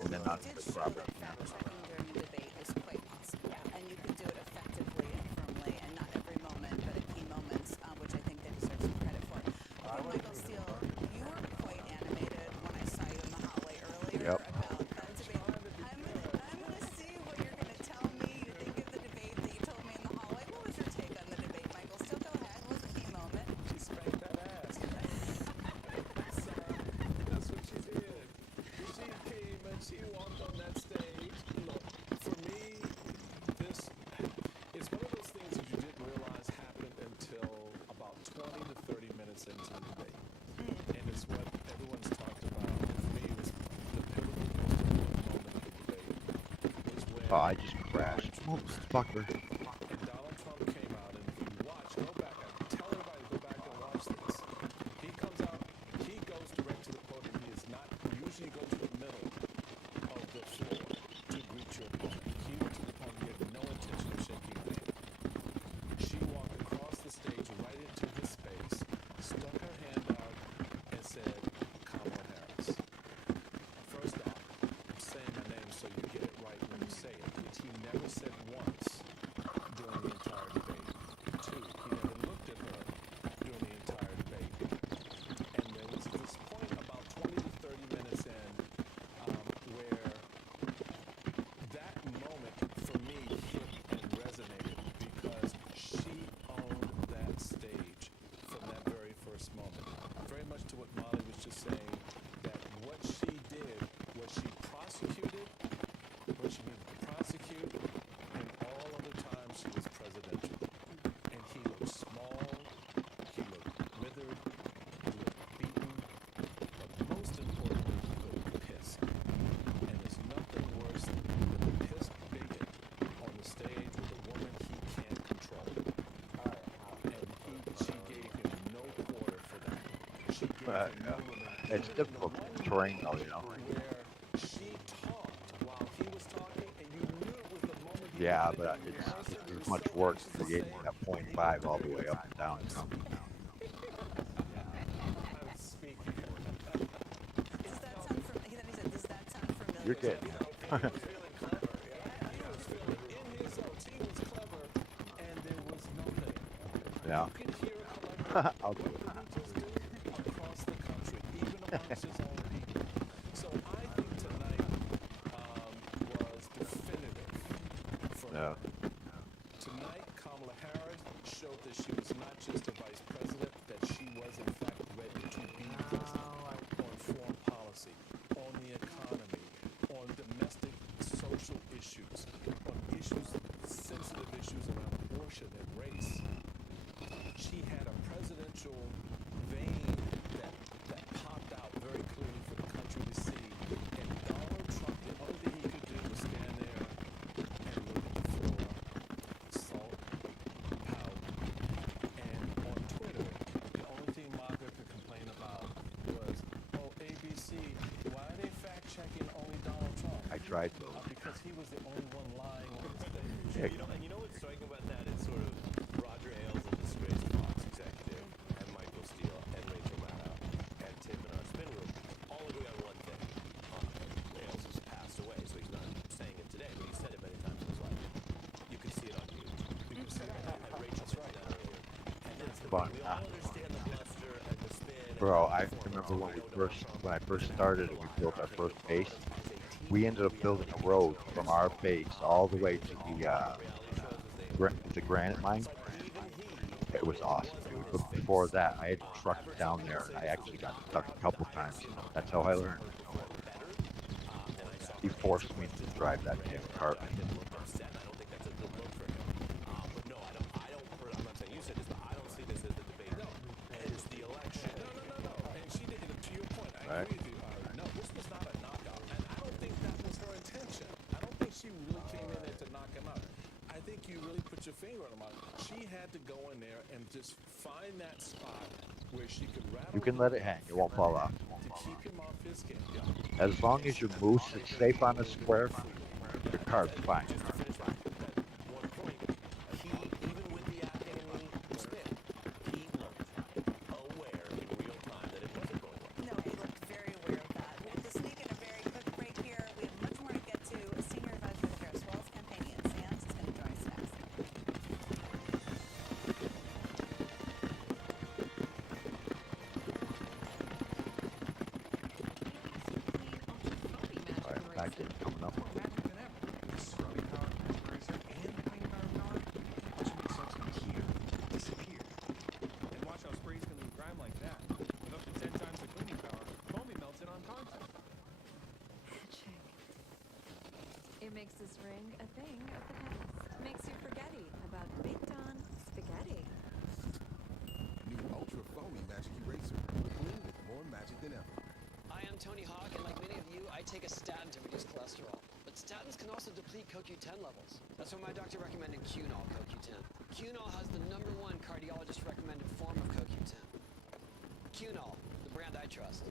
And then on the proper. Fact-checking during a debate is quite possible. And you can do it effectively and firmly, and not every moment, but at key moments, which I think they deserve some credit for. Okay, Michael Steele, you were quite animated when I saw you in the hallway earlier about that debate. I'm gonna see what you're gonna tell me. You think of the debate that you told me in the hallway. What was your take on the debate, Michael Steele? Go ahead. What was a key moment? She spanked that ass. That's what she did. She came and she walked on that stage. Look, for me, this it's one of those things that you didn't realize happened until about 20 to 30 minutes into the debate. And it's what everyone's talked about. For me, it was the pivotal moment of the debate. Was when Oh, I just crashed. Motherfucker. and Donald Trump came out, and if you watch, go back, I tell everybody to go back and watch this. He comes out, he goes direct to the podium. He is not, usually go to the middle of the floor to greet your opponent. He went to the podium, he had no intention of shaking your hand. She walked across the stage right into his space, stuck her hand out, and said, Kamala Harris. First off, I'm saying my name so you get it right when you say it, which he never said once during the entire debate. Two, he never looked at her during the entire debate. And there was this point about 20 to 30 minutes in where that moment for me hit and resonated because she owned that stage from that very first moment. Very much to what Molly was just saying, that what she did was she prosecuted what she needed to prosecute, and all of the time she was presidential. And he looked small, he looked withered, he looked beaten, but most importantly, he looked pissed. And there's nothing worse than a pissed bigot on the stage with a woman he can't control. And she gave him no quarter for that. She gave him no limit. It's difficult terrain though, Where she talked while he was talking, and you knew it was the moment he Yeah, but there's much work creating that 0.5 all the way up and down. You're good. Yeah. I'll do it. Across the country, even amongst his own people. So I think tonight was definitive for her. Tonight, Kamala Harris showed that she was not just a vice president, that she was in fact ready to be president on foreign policy, on the economy, on domestic social issues, on issues, sensitive issues around abortion and race. She had a presidential vein that popped out very clearly for the country to see. And Donald Trump, the only thing he could do was stand there and look at the floor, sulk, pout. And on Twitter, the only thing MAGA could complain about was, oh, ABC, why are they fact-checking only Donald Trump? I tried to. Because he was the only one lying on the stage. Yeah. You know what's striking about that is sort of Roger Ailes, a disgraced Fox executive, and Michael Steele, and Rachel Maddow, and Tim in our spin room all agree on one thing. Ailes has passed away, so he's not saying it today, but he said it many times in his life. You can see it on YouTube. You can see it, and Rachel mentioned that earlier. And that's the Fun. thing. We all understand the bluster and the spin. Bro, I remember when I first started and we built our first base. We ended up building a road from our base all the way to the granite mine. It was awesome, dude. But before that, I had to truck it down there, and I actually got stuck a couple times. That's how I learned. He forced me to drive that damn cart. But no, I don't, I'm not saying you said this, but I don't see this as the debate. No, it's the election. No. And she did, to your point, I agree with you. No, this was not a knockout. And I don't think that was her intention. I don't think she really came in there to knock him out. I finger on him. She had to go in there and just find that spot where she could rattle. You can let it hang. It won't fall off. To keep him off his game. As long as your moose is safe on the square, your card's fine. One point, he, even with the enemy spin, he looked aware in real time that it wasn't going well. No, he looked very aware of that. We'll just sneak in a very quick break here. We have much more to get to. A senior advisor to the Harris Wells campaign, Ian Sands, is going to join us next. All right, back in coming up. And watch how sprays can leave grime like that. With up to 10 times the cleaning power, foamy melts in on contact. Magic. It makes this ring a thing of the past. Makes you forgetty about Big Don spaghetti. New Ultra Foamy Magic Eraser. Clean with more magic than ever. Hi, I'm Tony Hawk, and like many of you, I take a statin to reduce cholesterol. But statins can also deplete CoQ10 levels. That's why my doctor recommended Cunol CoQ10. Cunol has the #1 cardiologist recommended form of CoQ10. Cunol, the brand I trust.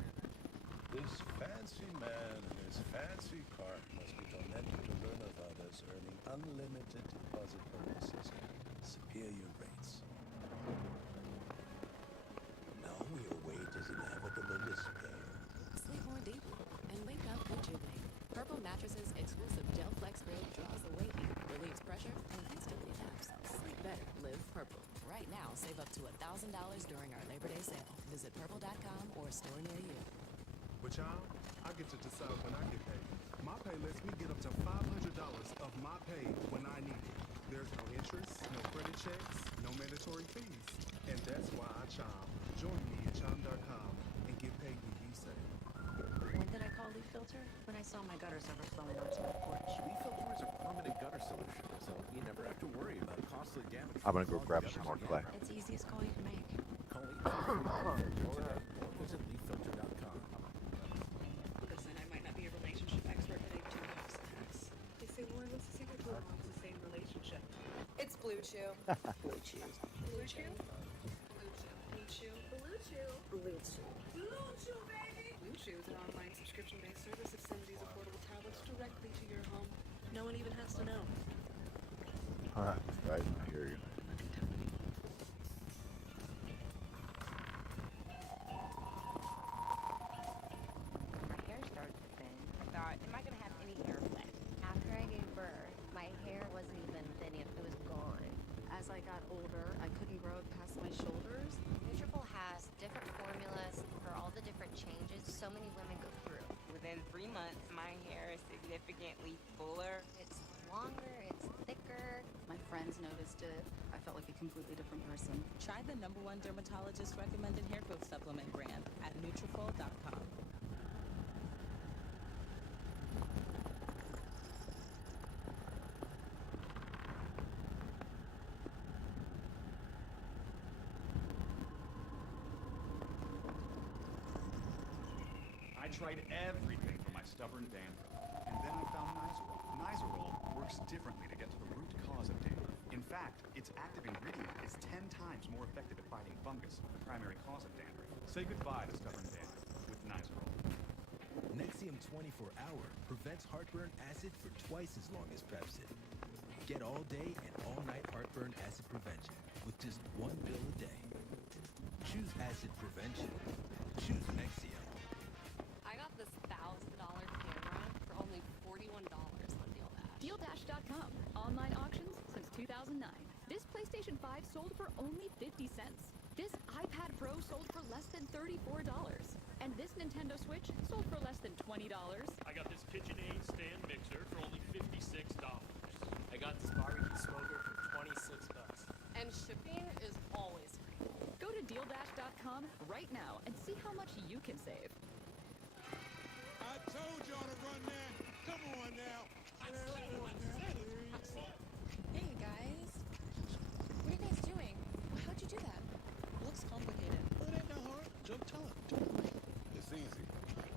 This fancy man and his fancy cart must be tormented to learn of others earning unlimited deposit bonuses and superior rates. Now your wait is inevitable despair. Sleep more deeply and wake up rejuvenated. Purple Mattresses exclusive Gel Flex Grid draws away heat, relieves pressure, and instantly adapts. Sleep better, live purple. Right now, save up to $1,000 during our Labor Day sale. Visit purple.com or a store near you. But y'all, I get to decide when I get paid. My pay lets me get up to $500 of my pay when I need it. There's no interest, no credit checks, no mandatory fees. And that's why I Chime. Join me at chime.com and get paid when you save. When did I call leaf filter? When I saw my gutters overflowing onto my porch. Leaf filter is a permanent gutter solution, so you never have to worry about costly damage. I'm gonna go grab some more clay. It's the easiest call you can make. Call 833-LEAF-FILTER today or visit leaffilter.com. Listen, I might not be a relationship expert, but I do have some hacks. They say, Lauren, what's the secret to a long-sustained relationship? It's Blue Chew. Blue Chew. Blue Chew? Blue Chew. Blue Chew. Blue Chew. Blue Chew. Blue Chew, baby! Blue Chew is an online subscription-based service that sends these affordable tablets directly to your home. No one even has to know. Right, I hear you. My hair started to thin. I thought, am I going to have any hair left? After I gave birth, my hair wasn't even thinning. It was gone. As I got older, I couldn't grow it past my shoulders. Nutrafol has different formulas for all the different changes so many women go through. Within 3 months, my hair is significantly fuller. It's longer, it's thicker. My friends noticed it. I felt like a completely different person. Try the #1 dermatologist recommended hair growth supplement brand at Nutrafol.com. I tried everything for my stubborn dandruff, and then I found Nizoral. Nizoral works differently to get to the root cause of dandruff. In fact, its active ingredient is 10 times more effective at fighting fungus, the primary cause of dandruff. Say goodbye to stubborn dandruff with Nizoral. Nexium 24-hour prevents heartburn acid for twice as long as Pepsid. Get all day and all night heartburn acid prevention with just 1 pill a day. Choose acid prevention. Choose Nexium. I got this $1,000 camera for only $41 on DealDash. DealDash.com. Online auctions since 2009. This PlayStation 5 sold for only 50 cents. This iPad Pro sold for less than $34. And this Nintendo Switch sold for less than $20. I got this KitchenAid stand mixer for only $56. I got this barbecue smoker for $26. And shipping is always free. Go to DealDash.com right now and see how much you can save. I told y'all to run that. Come on now. Hey guys. What are you guys doing? How'd you do that? Looks complicated. It ain't no hard. Jump time. It's easy.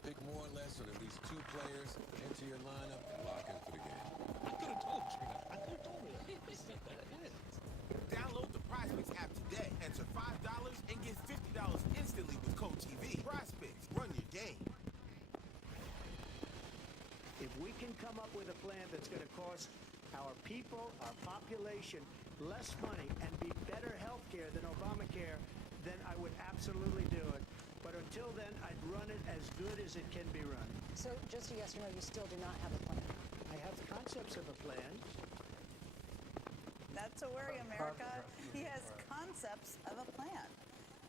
Pick more or less of at least 2 players, enter your lineup, and lock in for the game. I could have told you that. I could have told you that. going to cost our people, our population, less money and be better health care than Obamacare, then I would absolutely do it. But until then, I'd run it as good as it can be run. So just a yes or no, you still do not have a plan? I have concepts of a plan. That's a worry, America. He has concepts of a plan.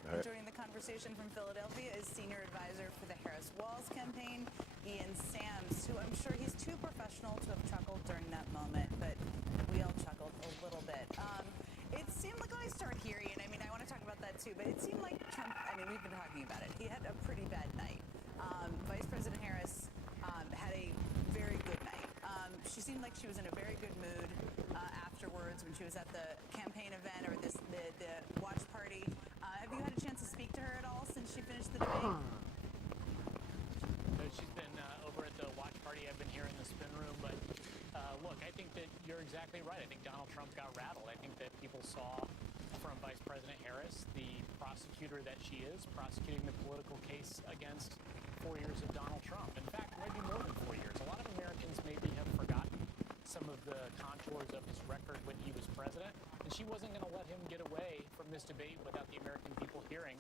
Right. Joining the conversation from Philadelphia is senior advisor for the Harris Walls campaign, Ian Sams, who I'm sure he's too professional to have chuckled during that moment, but we all chuckled a little bit. It seemed like, when I start here, Ian, I mean, I want to talk about that too, but it seemed like Trump, I mean, we've been talking about it. He had a pretty bad night. Vice President Harris had a very good night. She seemed like she was in a very good mood afterwards when she was at the campaign event or the watch party. Have you had a chance to speak to her at all since she finished the debate? She's been over at the watch party. I've been here in the spin room. But look, I think that you're exactly right. I think Donald Trump got rattled. I think that people saw from Vice President Harris the prosecutor that she is, prosecuting the political case against 4 years of Donald Trump. In fact, maybe more than 4 years. A lot of Americans maybe have forgotten some of the contours of his record when he was president, and she wasn't going to let him get away from this debate without the American people hearing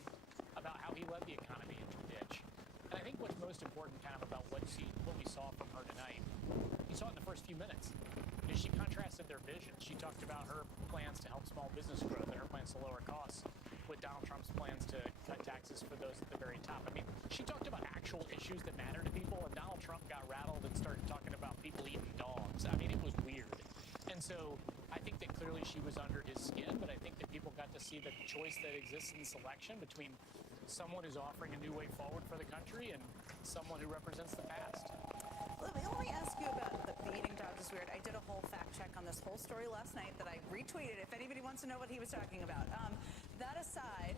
about how he led the economy into the ditch. And I think what's most important kind of about what we saw from her tonight, you saw it in the first few minutes. You know, she contrasted their visions. She talked about her plans to help small business growth and her plans to lower costs with Donald Trump's plans to cut taxes for those at the very top. I mean, she talked about actual issues that matter to people, and Donald Trump got rattled and started talking about people eating dogs. I mean, it was weird. And so I think that clearly she was under his skin, but I think that people got to see the choice that exists in this election between someone who's offering a new way forward for the country and someone who represents the past. Let me ask you about the eating dogs is weird. I did a whole fact check on this whole story last night that I retweeted if anybody wants to know what he was talking about. That aside,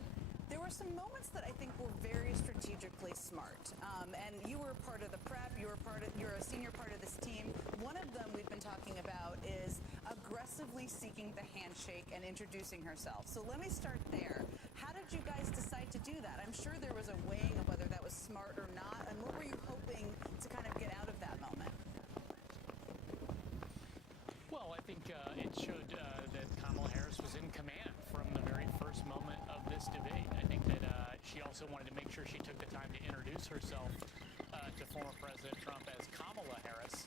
there were some moments that I think were very strategically smart. And you were part of the prep, you're a senior part of this team. One of them we've been talking about is aggressively seeking the handshake and introducing herself. So let me start there. How did you guys decide to do that? I'm sure there was a weighing of whether that was smart or not, and what were you hoping to kind of get out of that moment? Well, I think it showed that Kamala Harris was in command from the very first moment of this debate. I think that she also wanted to make sure she took the time to introduce herself to former President Trump as Kamala Harris,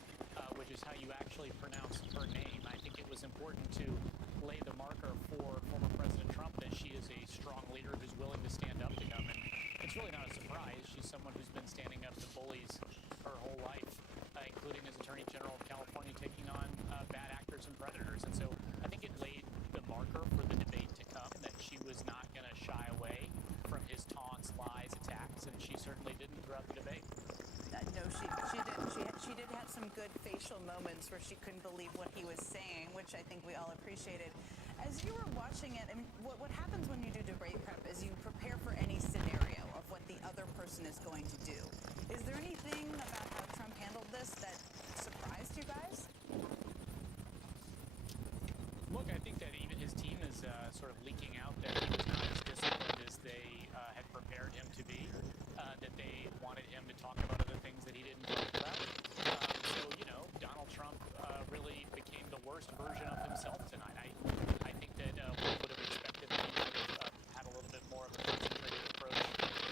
which is how you actually pronounce her name. I think it was important to lay the marker for former President Trump that she is a strong leader who's willing to stand up to him. And it's really not a surprise. She's someone who's been standing up to bullies her whole life, including as Attorney General of California, taking on bad actors and predators. And so I think it laid the marker for the debate to come, that she was not going to shy away from his taunts, lies, attacks, and she certainly didn't throughout the debate. No, she didn't. She did have some good facial moments where she couldn't believe what he was saying, which I think we all appreciated. As you were watching it, I mean, what happens when you do debate prep is you prepare for any scenario of what the other person is going to do. Is there anything about how Trump handled this that surprised you guys? Look, I think that even his team is sort of leaking out that he was not as disciplined as they had prepared him to be, that they wanted him to talk about other things that he didn't talk about. So, you know, Donald Trump really became the worst version of himself tonight. I think that we would have expected that he would have had a little bit more of a concentrated approach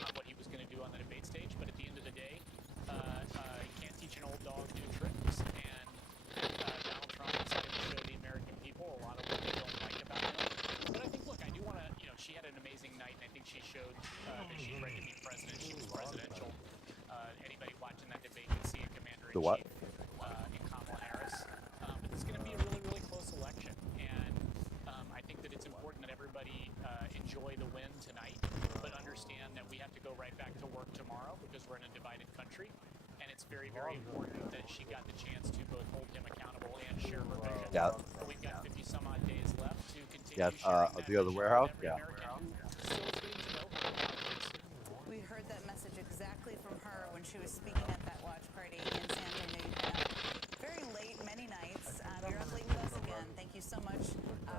on what he was going to do on the debate stage. But at the end of the day, you can't teach an old dog new tricks. And Donald Trump decided to show the American people a lot of what they don't like about him. But I think, look, I do want to, you know, she had an amazing night, and I think she showed that she's ready to be president. She was presidential. Anybody watching that debate can see a commander-in-chief in Kamala Harris. But it's going to be a really, really close election. And I think that it's important that everybody enjoy the win tonight, but understand that we have to go right back to work tomorrow because we're in a divided country. And it's very, very important that she got the chance to both hold him accountable and share her vision. Yeah. But we've got 50 some odd days left to continue Yes, sharing that the other vision warehouse. with every Yeah. American who still is getting to know her. We heard that message exactly from her when she was speaking at that watch party in San Antonio. Very late, many nights. You're up late with us again. Thank you so much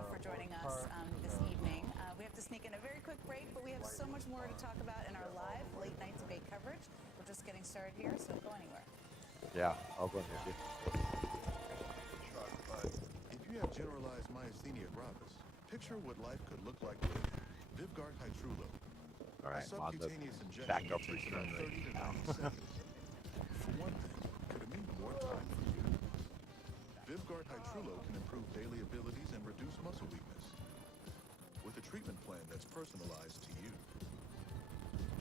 for joining us this evening. We have to sneak in a very quick break, but we have so much more to talk about in our live late night debate coverage. We're just getting started here, so don't go anywhere. Yeah, I'll go with you. you have generalized myasthenia gravis, picture what life could look like with Vyvgart Hytrulo. All right, A I'm on the subcutaneous injection backup that takes return about 30 rate to now. 90 seconds. For one thing, could it mean more time for you? Vyvgart Hytrulo can improve daily abilities and reduce muscle weakness with a treatment plan that's personalized to you.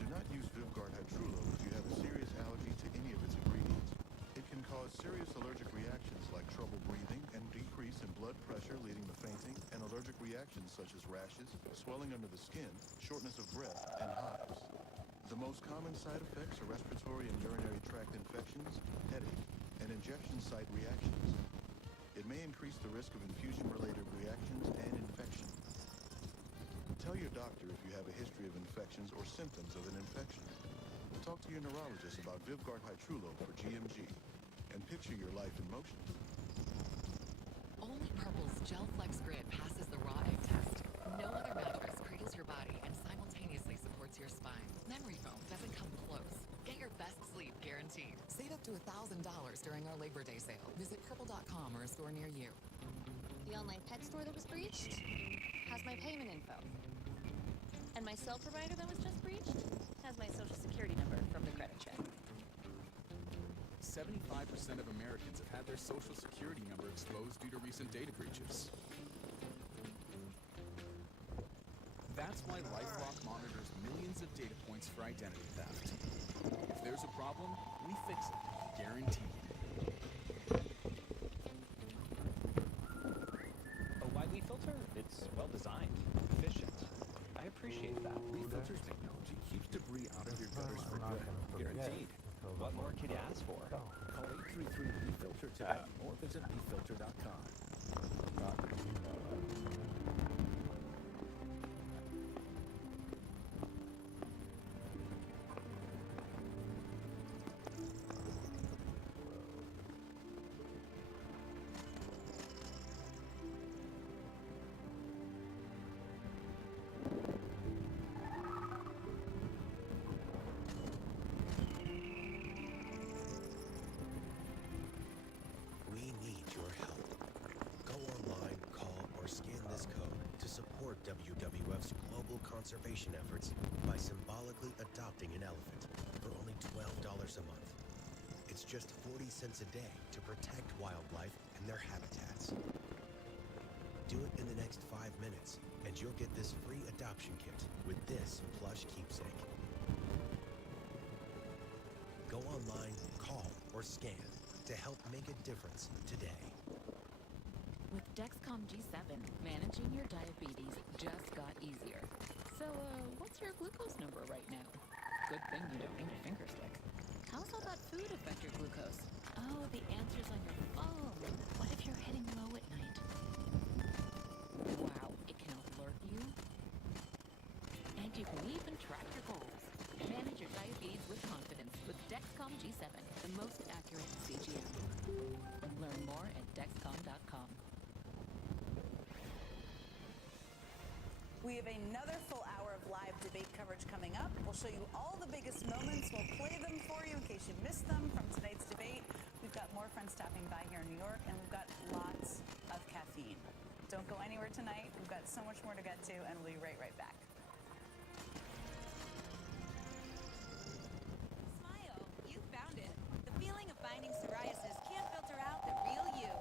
Do not use Vyvgart Hytrulo if you have a serious allergy to any of its ingredients. It can cause serious allergic reactions like trouble breathing and decrease in blood pressure leading to fainting and allergic reactions such as rashes, swelling under the skin, shortness of breath, and hives. The most common side effects are respiratory and urinary tract infections, headache, and injection site reactions. It may increase the risk of infusion-related reactions and infection. Tell your doctor if you have a history of infections or symptoms of an infection. Talk to your neurologist about Vyvgart Hytrulo for GMG and picture your life in motion. Only Purple's Gel Flex Grid passes the raw egg test. No other mattress cradles your body and simultaneously supports your spine. Memory foam doesn't come close. Get your best sleep guaranteed. Save up to $1,000 during our Labor Day sale. Visit purple.com or a store near you. The online pet store that was breached has my payment info. And my cell provider that was just breached has my social security number from the credit check. 75% of Americans have had their social security number exposed due to recent data breaches. That's why LifeLock monitors millions of data points for identity theft. If there's a problem, we fix it, guaranteed. Oh, why we filter? It's well designed, efficient. I appreciate that. WeFilter's technology keeps debris out of your gutters for good, guaranteed. What more could you ask for? Call 833-WeFilter today or visit WeFilter.com. We need your help. Go online, call, or scan this code to support WWF's global conservation efforts by symbolically adopting an elephant for only $12 a month. It's just 40 cents a day to protect wildlife and their habitats. Do it in the next 5 minutes, and you'll get this free adoption kit with this plush keepsake. Go online, call, or scan to help make a difference today. With Dexcom G7, managing your diabetes just got easier. So, what's your glucose number right now? Good thing you don't need a finger stick. How's all that food affect your glucose? Oh, the answer's on your phone. What if you're hitting low at night? Wow, it can alert you. And you can even track your goals. Manage your diabetes with confidence with Dexcom G7, the most accurate CGM. Learn more at Dexcom.com. We have another full hour of live debate coverage coming up. We'll show you all the biggest moments. We'll play them for you in case you missed them from tonight's debate. We've got more friends stopping by here in New York, and we've got lots of caffeine. Don't go anywhere tonight. We've got so much more to get to, and we'll be right back. Smile, you found it. The feeling of finding psoriasis can't filter out the real you.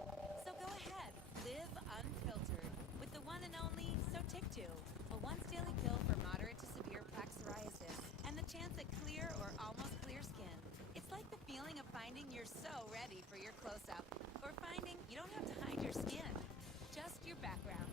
So go ahead, live unfiltered with the one and only Sotyktu, a once daily pill for moderate to severe plaque psoriasis and the chance at clear or almost clear skin. It's like the feeling of finding you're so ready for your close-up, or finding you don't have to hide your skin, just your background.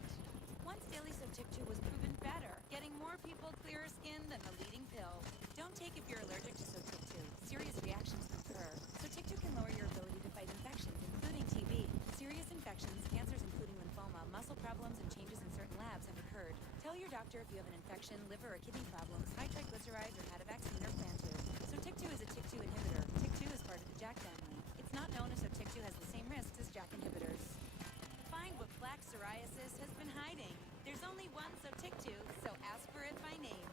Once daily Sotyktu was proven better, getting more people clearer skin than the leading pill. Don't take if you're allergic to Sotyktu. Serious reactions occur. Sotyktu can lower your ability to fight infections, including TB. Serious infections, cancers including lymphoma, muscle problems, and changes in certain labs have occurred. Tell your doctor if you have an infection, liver or kidney problems, high triglycerides, or had a vaccine or plan to. Sotyktu is a TYK2 inhibitor. TYK2 is part of the JAK family. It's not known if Sotyktu has the same risks as JAK inhibitors. Find what plaque psoriasis has been hiding. There's only one Sotyktu, so ask for it by name.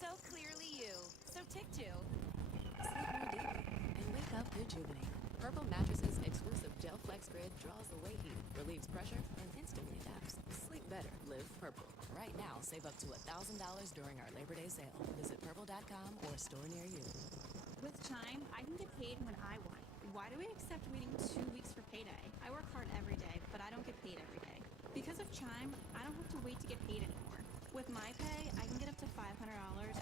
So clearly you. Sotyktu. Sleep more deeply and wake up rejuvenated. Purple Mattress's exclusive Dell Flex Grid draws away heat, relieves pressure, and instantly adapts. Sleep better, live Purple. Right now, save up to $1,000 during our Labor Day sale. Visit purple.com or a store near you. With Chime, I can get paid when I want. Why do we accept waiting 2 weeks for payday? I work hard every day, but I don't get paid every day. Because of Chime, I don't have to wait to get paid anymore. With my pay, I can get up to $500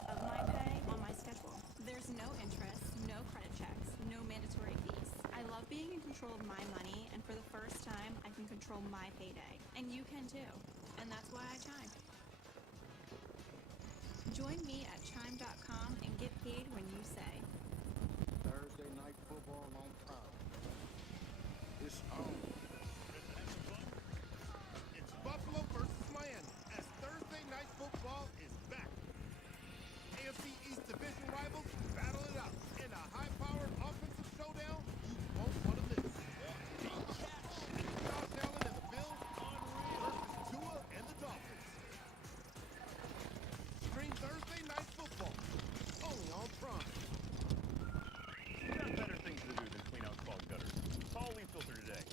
of my pay on my schedule. There's no interest, no credit checks, no mandatory fees. I love being in control of my money, and for the first time, I can control my payday. And you can too. And that's why I Chime. Join me at chime.com and get paid when you say. Thursday night football on time. It's on. It's Buffalo versus Miami as Thursday night football is back. AFC East Division rivals battle it out in a high-powered offensive showdown you won't want to miss. Josh Allen and the Bills versus Tua and the Dolphins. Stream Thursday night football only on Prime. You got better things to do than clean out clogged gutters. Call Leaf Filter today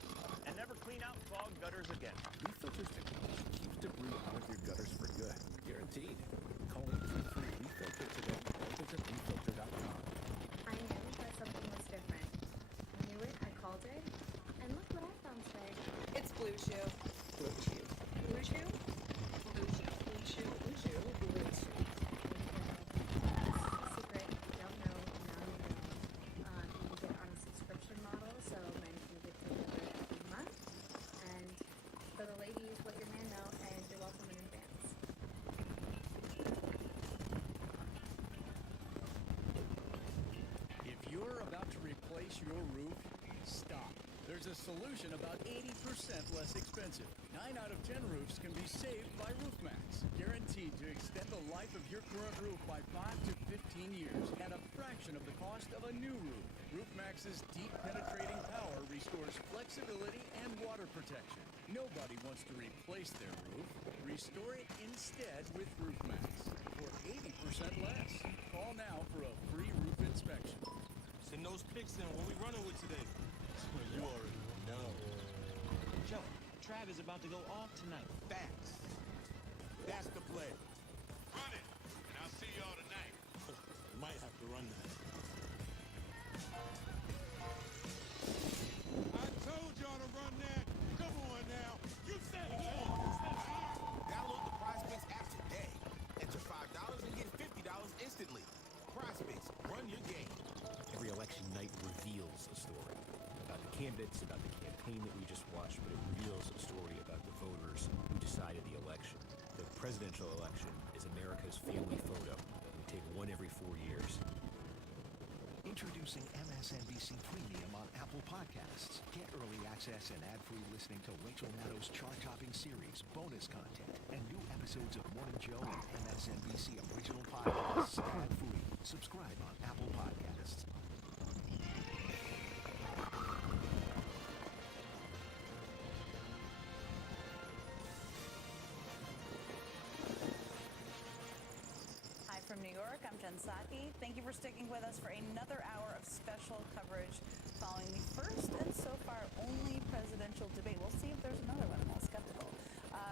and never clean out clogged gutters again. Leaf Filter's technology keeps debris out of your gutters for good. Guaranteed. Call in for free Leaf Filter today or visit leaffilter.com. I knew that something was different. I knew it, I called it, and look what I found today. It's Blue Chew. Blue Chew. Blue Chew? Blue Chew. Blue Chew. Blue Chew. Blue Chew. Secret, if you don't know, now you know. You can get on a subscription model, so men can get delivered every month. And for the ladies, let your man know, and you're welcome in advance. If you're about to replace your roof, stop. There's a solution about 80% less expensive. 9 out of 10 roofs can be saved by RoofMax. Guaranteed to extend the life of your current roof by 5 to 15 years at a fraction of the cost of a new roof. RoofMax's deep penetrating power restores flexibility and water protection. Nobody wants to replace their roof. Restore it instead with RoofMax for 80% less. Call now for a free roof inspection. Send those pics in. What we running with today? You already know. Joe, Trav is about to go off tonight. Facts. That's the play. Run it, and I'll see y'all tonight. Might have to run that. I told y'all to run that. Come on now. You said it. Download the PrizePicks app today. Enter $5 and get $50 instantly. PrizePicks, run your game. Every election night reveals a story about the candidates, about the campaign that we just watched, but it reveals a story about the voters who decided the election. The presidential election is America's family photo. We take one every 4 years. Introducing MSNBC Premium on Apple Podcasts. Get early access and ad-free listening to Rachel Maddow's chart-topping series, bonus content, and new episodes of Morning Joe and MSNBC original podcasts ad-free. Subscribe on Apple Podcasts. Hi from New York, I'm Jen Psaki. Thank you for sticking with us for another hour of special coverage following the first and so far only presidential debate. We'll see if there's another one. I'm all skeptical.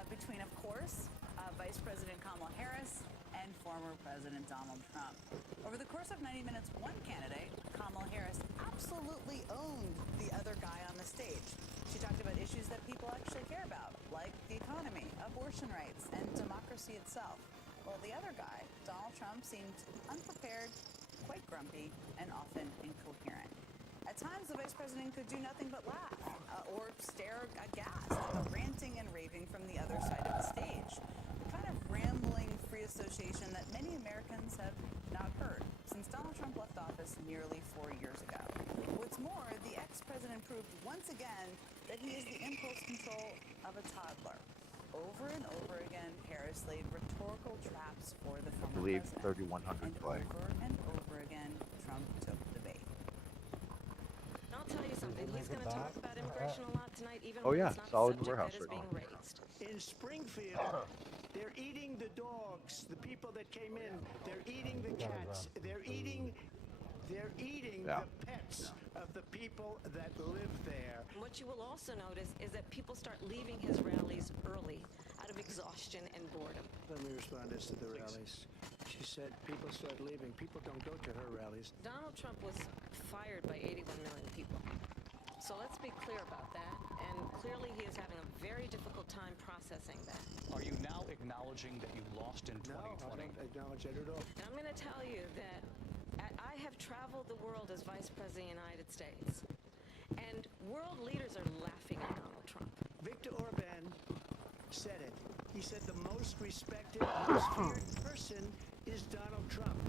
Between, of course, Vice President Kamala Harris and former President Donald Trump. Over the course of 90 minutes, one candidate, Kamala Harris, absolutely owned the other guy on the stage. She talked about issues that people actually care about, like the economy, abortion rights, and democracy itself. Well, the other guy, Donald Trump, seemed unprepared, quite grumpy, and often incoherent. At times, the vice president could do nothing but laugh or stare aghast at the ranting and raving from the other side of the stage. The kind of rambling free association that many Americans have not heard since Donald Trump left office nearly 4 years ago. What's more, the ex-president proved once again that he is the impulse control of a toddler. Over and over again, Harris laid rhetorical traps for the I former believe president. 3100 play. Over and over again, Trump took the bait. I'll tell you something. He's going to talk about immigration a lot tonight, even Oh when yeah, it's not it's all the in the subject warehouse that is right being now. raised. In Springfield, they're eating the dogs, the people that came in. They're eating the cats. They're eating They're eating Yeah. the pets of the people that live there. What you will also notice is that people start leaving his rallies early out of exhaustion and boredom. Let me respond as to the rallies. She said people start leaving. People don't go to her rallies. Donald Trump was fired by 81 million people. So let's be clear about that. And clearly he is having a very difficult time processing that. Are you now acknowledging that you lost in 2020? No, I don't acknowledge that at all. And I'm going to tell you that I have traveled the world as Vice President of the United States. And world leaders are laughing at Donald Trump. Viktor Orban said it. He said the most respected, most feared person is Donald Trump.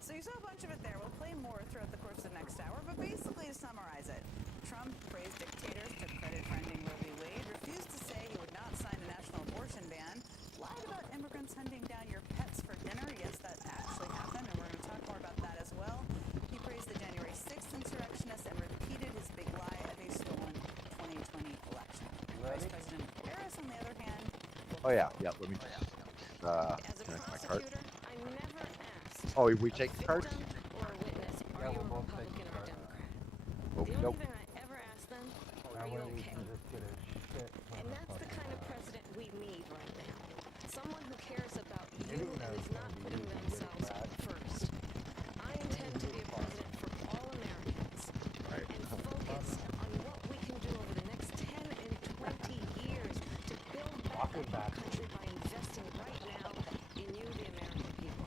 So you saw a bunch of it there. We'll play more throughout the course of the next hour, but basically to summarize it, Trump praised dictators, took credit for ending Roe v. Wade, refused to say he would not sign a national abortion ban, lied about immigrants hunting down your pets for dinner. Yes, that actually happened, and we're going to talk more about that as well. He praised the January 6th insurrectionists and repeated his big lie of a stolen 2020 election. Vice President Harris, on the other hand... Oh, yeah. Let me just As a connect my card. prosecutor, I never asked Oh, we take a cards? victim or a witness, are you a Republican or a Democrat? Oh, The nope. only thing I ever ask them, are you okay? And that's the kind of president we need right now. Someone who cares about you and is not putting themselves first. I intend to be a president for all Americans and focus on what we can do over the next 10 and 20 years to build back our country by investing right now in you, the American people.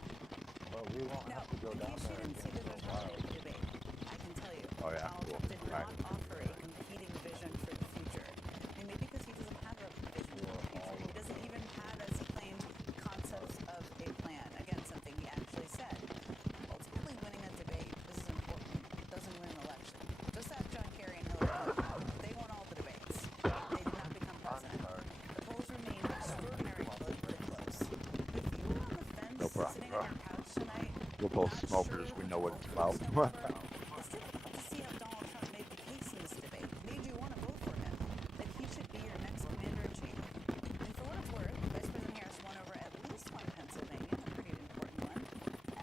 But we won't have to go down there and get so wild. Debate. I can tell you, Oh, yeah. Donald Cool. did not offer a competing vision for the future. I mean, maybe because he doesn't have a vision for the future. He doesn't even have, as he claimed, concepts of a plan. Again, something he actually said. Ultimately, winning a debate, this is important, doesn't win an election. Just ask John Kerry and Hillary Clinton. They won all the debates. They did not become president. The polls remain extraordinarily close. If you were on the fence, No problem. sitting on your couch tonight, We're both smokers. We know what it's about. it's difficult to see how Donald Trump made the case in this debate, made you want to vote for him, that he should be your next commander-in-chief. And for what it's worth, Vice President Harris won over at least one Pennsylvania, a pretty important one.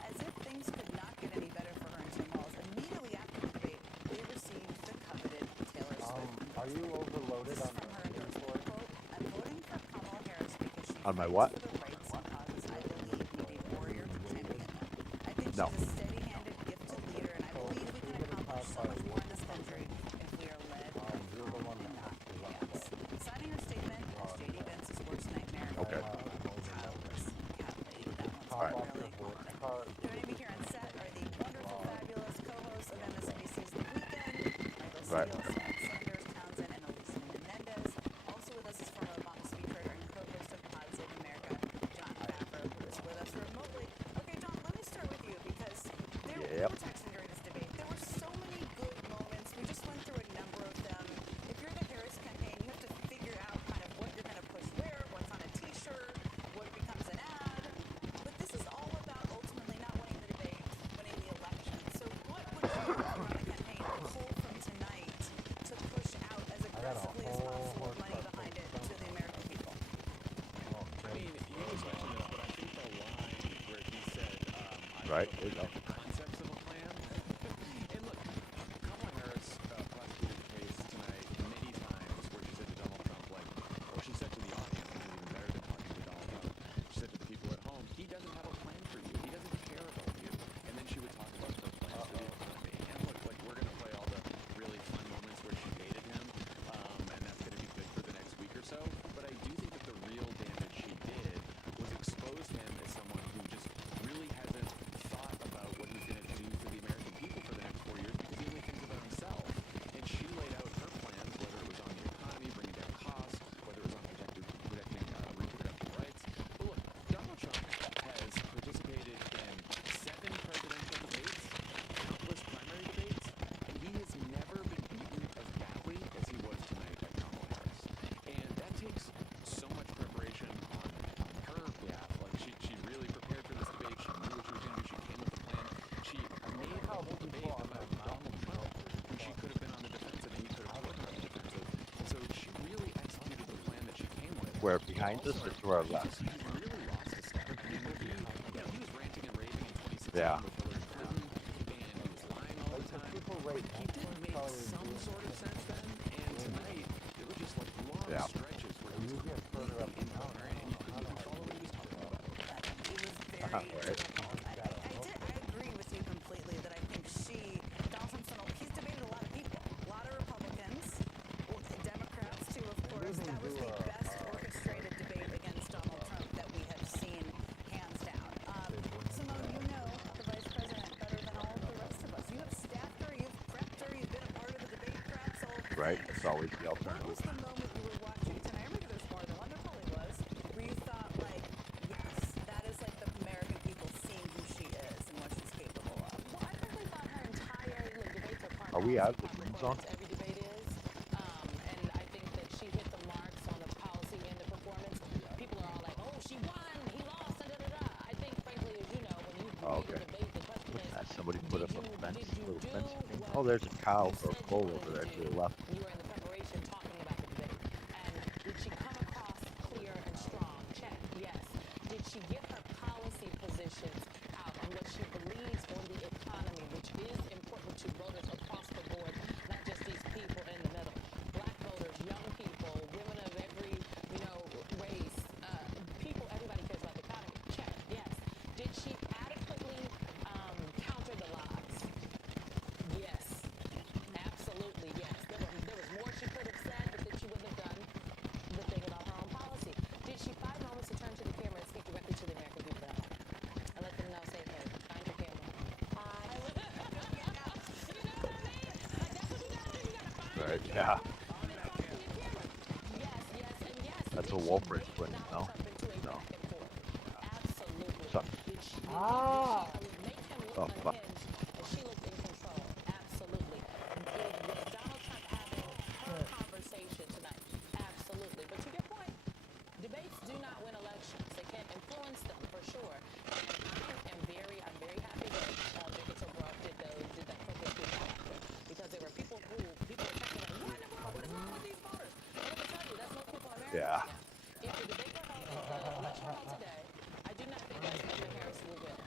As if things could not get any better for her and Tim Walz, immediately after the debate, they received the coveted Taylor Swift. Are you overloaded on From her endorsement, quote, I'm voting for Kamala Harris because she On my fights what? for the rights and causes I believe need a warrior to champion them. I think No. she's a steady-handed, gifted leader, and I believe we can accomplish so much more in this country if we are led and not chaos. Signing her statement as J.D. Vance's worst nightmare. Okay. Childless cat lady. That All right. one's really haunted. Joining me here on set are the wonderful, fabulous co-hosts of MSNBC's The Weekend, Michael Right. Steele, Sam Sanders, Townsend, and Elisa Menendez. Also with us is former Obama speechwriter and co-host of Pod Save America, John Favreau, who is with us remotely. Okay, John, let me start with you because we were texting during this debate. There were so many good moments. We just went through a number of them. If you're the Harris campaign, you have to figure out kind of what you're going to push where, what's on a T-shirt, what becomes an ad. But this is all about ultimately not winning the debate, winning the election. So what would you, if you're on the campaign, pull from tonight to push out as aggressively as possible with money behind it to the American people? I mean, you just mentioned this, but I think the line where he said, Right. There you go. concepts of a plan. And look, Kamala Harris prosecuted the case tonight many times where she said to Donald Trump, like, or she said to the audience, and even better than talking to Donald Trump, she said to the people at home, he doesn't have a plan for you. He doesn't care about you. And then she would talk about her plans for the economy. And look, like, we're going to play all the really fun moments where she hated him, and that's going to be good for the next week or so. But I do think that the real damage she did was expose him as someone who just really hasn't thought about what he's going to do for the American people for the next 4 years because he only thinks about himself. And she laid out her plans, whether it was on the economy, bringing down costs, whether it was on protecting reproductive rights. But look, Donald Trump has participated in 7 presidential debates, countless primary debates, and he has never been beaten as badly as he was tonight by Kamala Harris. And that takes so much preparation on her behalf. Like, she really prepared for this debate. She knew what she was going to do. She came with a plan. She made the whole debate about Donald Trump, who she could have been on the defensive and he could have put her on the defensive. And so she really executed the plan that she came with. Where behind us or to our left? He's really lost his step. I mean, he was ranting and raving in 2016 Yeah. with Hillary Clinton, he did make some sort of sense then, and tonight, there were just like long stretches where he was completely incoherent, and you couldn't even follow what he was talking about. It was very difficult. I agree with you completely that I think Donald Trump's he's debated a lot of people, a lot of Republicans, Democrats too, of course. That was the best orchestrated debate against Donald Trump that we have seen, hands down. Simone, you know the Vice President better than all the rest of us. You have staffed her, you've prepped her, you've been a part of the debate preps, all of the Right, things. it's always the What alternative. was the moment you were watching tonight? I remember there's more than one, there probably was, where you thought, like, yes, that is like the American people seeing who she is and what she's capable of. Well, I frankly thought her entire debates are part Are we out of the green zone? every debate is. And I think that she hit the marks on the policy and the performance. People are all like, oh, she won, he lost, and da-da-da. I think, frankly, as you know, when you debate a debate, the question is, Somebody put up a fence, little fencing thing. Oh, there's a cow or a bull over there to the left. you were in the preparation talking about the debate. And did she come across clear and strong? Check, yes. Did she get her policy positions out and what she believes on the economy, which is important to voters across the board, not just these people in the middle. Black voters, young people, women of every, race, people, everybody cares about the economy. Check, yes. Did she adequately counter the lies? Yes. Absolutely, yes. There was more she could have said, but then she wouldn't have done the thing about her own policy. Did she find moments to turn to the camera and speak directly to the American people at home? And let them know, say, hey, find your camera. Right, yeah. That's a wolf race twin, no? No. Something. Ah! Oh, fuck. And she looked in control. Absolutely. Was Donald Trump having her conversation tonight? Absolutely. But to your point, debates do not win elections. They can influence them for sure. And I'm very happy that Jacob Soboroff did that focus group after, because there were people were texting like, what in the world? What is wrong with these voters? And let me tell you, that's most people in America. Yeah. If the debate were held, if the election were held today, I do not think that Kamala Harris will win.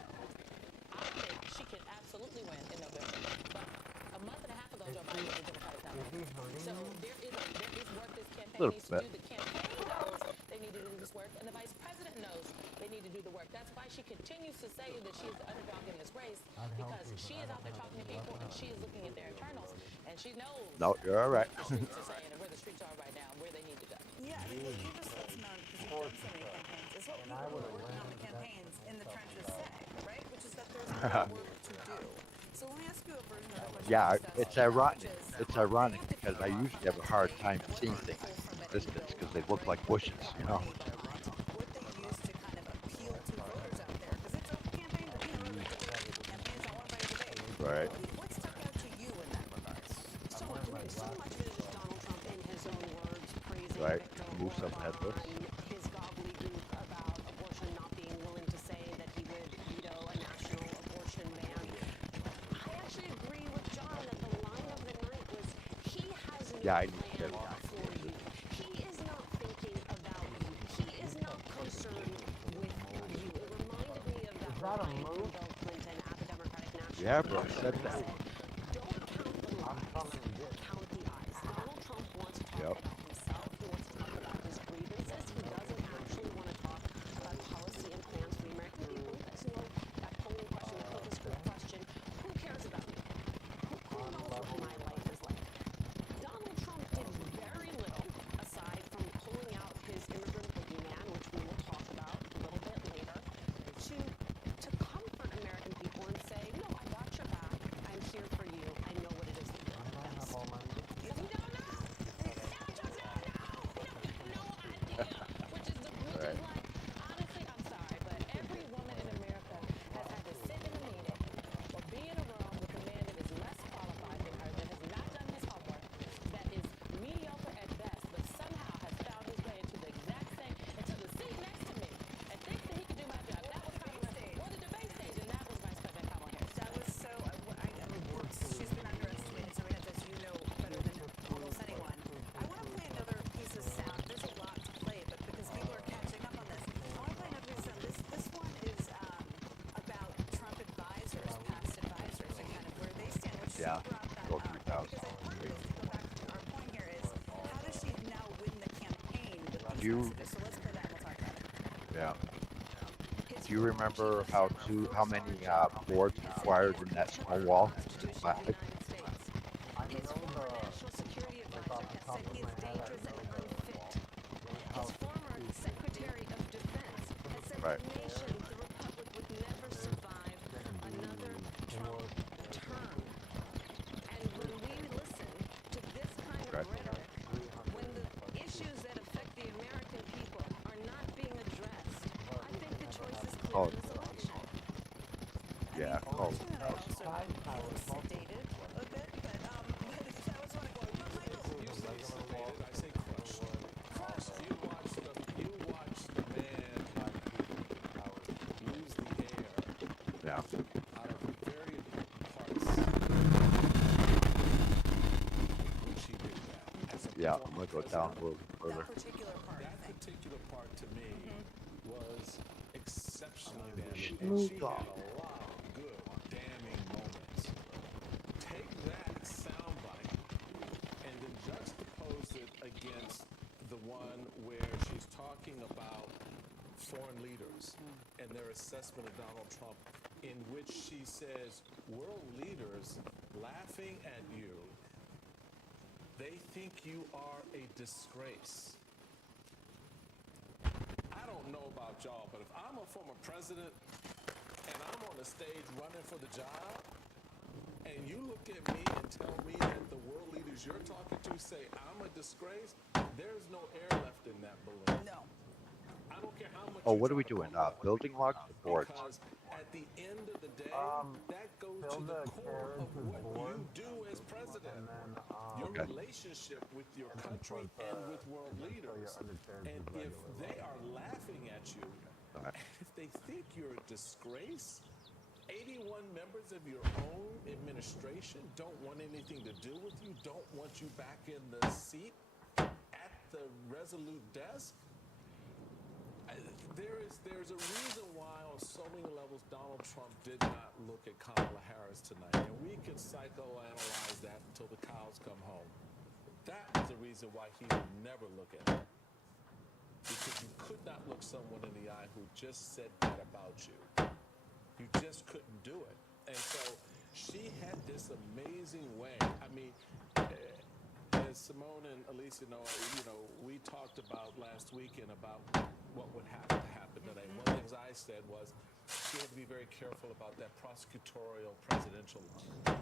I think she can absolutely win in November. But a month and a half ago, Joe Biden was the Democratic nominee. So there is work this campaign needs to do. The campaign knows they need to do this work, and the vice president knows they need to do the work. That's why she continues to say that she is the underdog in this race, because she is out there talking to people, and she is looking at their internals, and she knows No, you're all right. what the streets are saying and where the streets are right now and where they need to go. Yeah, I mean, what you just said, Simone, because you've done so many campaigns, is what people who are working on the campaigns in the trenches say, right? Which is that there's more work to do. So let me ask you a version of the question. Yeah, I just it's asked, ironic. which is, It's ironic because I usually have a hard time seeing things from a distance because they look like bushes, you know? what they use to kind of appeal to voters out there, because it's a campaign to be a campaigns I want to debate. Right. What stuck out to you in that regard? So much of it is just Donald Trump in his own words praising Right. Victor Move something Orban, headless. his gobbledygook about abortion, not being willing to say that he would veto a national abortion ban. I actually agree with John that the line of the night was he has no Yeah, I need to plan get for you. He is not thinking about you. He is not concerned with you. It reminded me of that line from Bill Clinton at the Democratic National Yeah, bro, Convention. said He that. said, don't count the lies, count the eyes. Donald Trump wants to talk about himself. He wants to talk about his grievances. He doesn't actually want to talk about policy and plans for the American people. That's that polling question, the focus group question. Who cares about me? Who knows what my life is like? Donald Trump did very little, aside from pulling out his immigrant boogeyman, which we will talk about a little bit later, to comfort American people and say, no, I got your back. I'm here you messages. So let's play that and we'll talk about it. yeah. Do you remember how many boards required in that stone wall? Plastic? His former national security advisor has said he is dangerous and unfit. His former secretary of defense has said Right. the nation, the republic, would never survive another Trump term. And when we listen to this kind of Right. rhetoric, when the issues that affect the American people are not being addressed, I think the choice is clear Oh. in this election. Yeah. Oh. Sedated a bit, but I was want to go. But Michael, You say sedated, I say crushed. Crushed. You watch the man lose the air Yeah. out of very important parts. When she did that. As a Yeah. I'm former gonna go down a president, little further. That particular part to me was exceptionally damning, and Snoop she Dogg. had a lot of good damning moments. Take that soundbite and then juxtapose it against the one where she's talking about foreign leaders and their assessment of Donald Trump, in which she says, world leaders laughing at you, they think you are a disgrace. I don't know about y'all, but if I'm a former president and I'm on the stage running for the job, and you look at me and tell me that the world leaders you're talking to say I'm a disgrace, there's no air left in that balloon. No. I don't care how much Oh, you what are try we to doing? pump it up. Building logs or boards? Because at the end of the day, that goes to the core of what you do as president. Your Okay. relationship with your country and with world leaders. And if they are laughing at you, if they think you're a disgrace, 81 members of your own administration don't want anything to do with you, don't want you back in the seat at the Resolute desk. There's a reason why on so many levels Donald Trump did not look at Kamala Harris tonight, and we could psychoanalyze that until the cows come home. That was the reason why he would never look at her, because you could not look someone in the eye who just said that about you. You just couldn't do it. And so she had this amazing way. I mean, as Simone and Alicia know, we talked about last weekend about what would have to happen today. One of the things I said was she had to be very careful about that prosecutorial presidential line.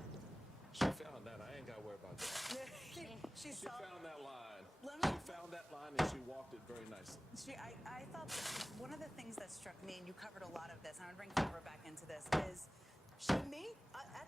She found that. I ain't got to worry about that. She found that line. She found that line and she walked it very nicely. I thought that one of the things that struck me, and you covered a lot of this, and I'm going to bring Cooper back into this, is she made, at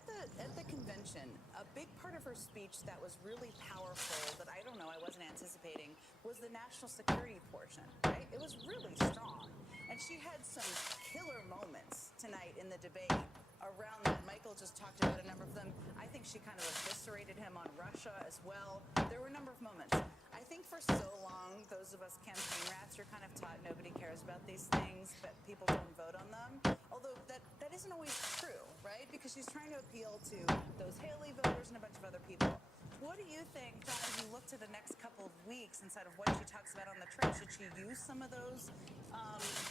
the convention, a big part of her speech that was really powerful that I don't know, I wasn't anticipating, was the national security portion, right? It was really strong. And she had some killer moments tonight in the debate around that. Michael just talked about a number of them. I think she kind of eviscerated him on Russia as well. There were a number of moments. I think for so long, those of us campaign rats are kind of taught nobody cares about these things, but people don't vote on them. Although that isn't always true, right? Because she's trying to appeal to those Haley voters and a bunch of other people. What do you think, John, as you look to the next couple of weeks inside of what she talks about on the trip? Should she use some of those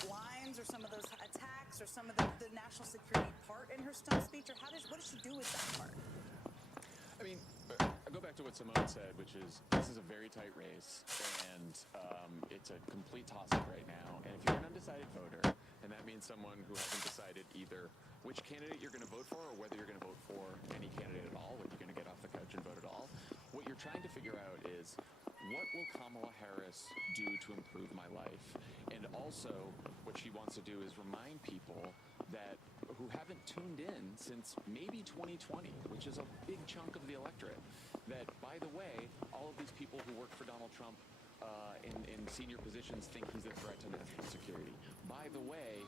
lines or some of those attacks or some of the national security part in her stump speech? Or what does she do with that part? I mean, I go back to what Simone said, which is this is a very tight race, and it's a complete toss-up right now. And if you're an undecided voter, and that means someone who hasn't decided either which candidate you're going to vote for or whether you're going to vote for any candidate at all, whether you're going to get off the couch and vote at all, what you're trying to figure out is what will Kamala Harris do to improve my life? And also, what she wants to do is remind people that who haven't tuned in since maybe 2020, which is a big chunk of the electorate, that, by the way, all of these people who work for Donald Trump in senior positions think he's a threat to national security. By the way,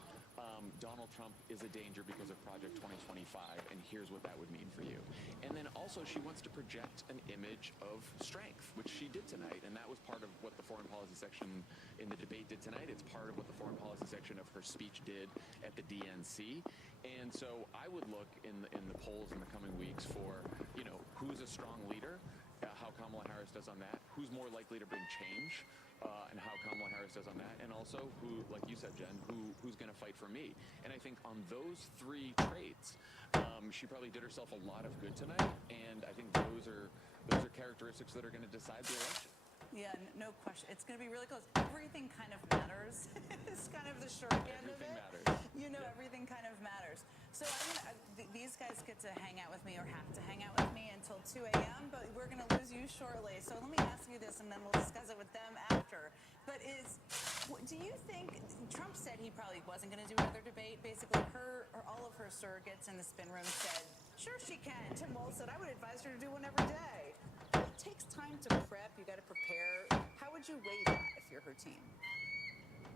Donald Trump is a danger because of Project 2025, and here's what that would mean for you. And then also she wants to project an image of strength, which she did tonight, and that was part of what the foreign policy section in the debate did tonight. It's part of what the foreign policy section of her speech did at the DNC. And so I would look in the polls in the coming weeks for, who's a strong leader, how Kamala Harris does on that, who's more likely to bring change and how Kamala Harris does on that, and also who, like you said, Jen, who's going to fight for me. And I think on those three traits, she probably did herself a lot of good tonight, and I think those are characteristics that are going to decide the election. Yeah, no question. It's going to be really close. Everything kind of matters. It's kind of the short end of it. Everything matters. You know, everything kind of matters. So these guys get to hang out with me, or have to hang out with me until 2 a.m., but we're going to lose you shortly. So let me ask you this, and then we'll discuss it with them after. But do you think, Trump said he probably wasn't going to do another debate. Basically, all of her surrogates in the spin room said, sure she can. Tim Walz said, I would advise her to do one every day. It takes time to prep. You got to prepare. How would you weigh that if you're her team?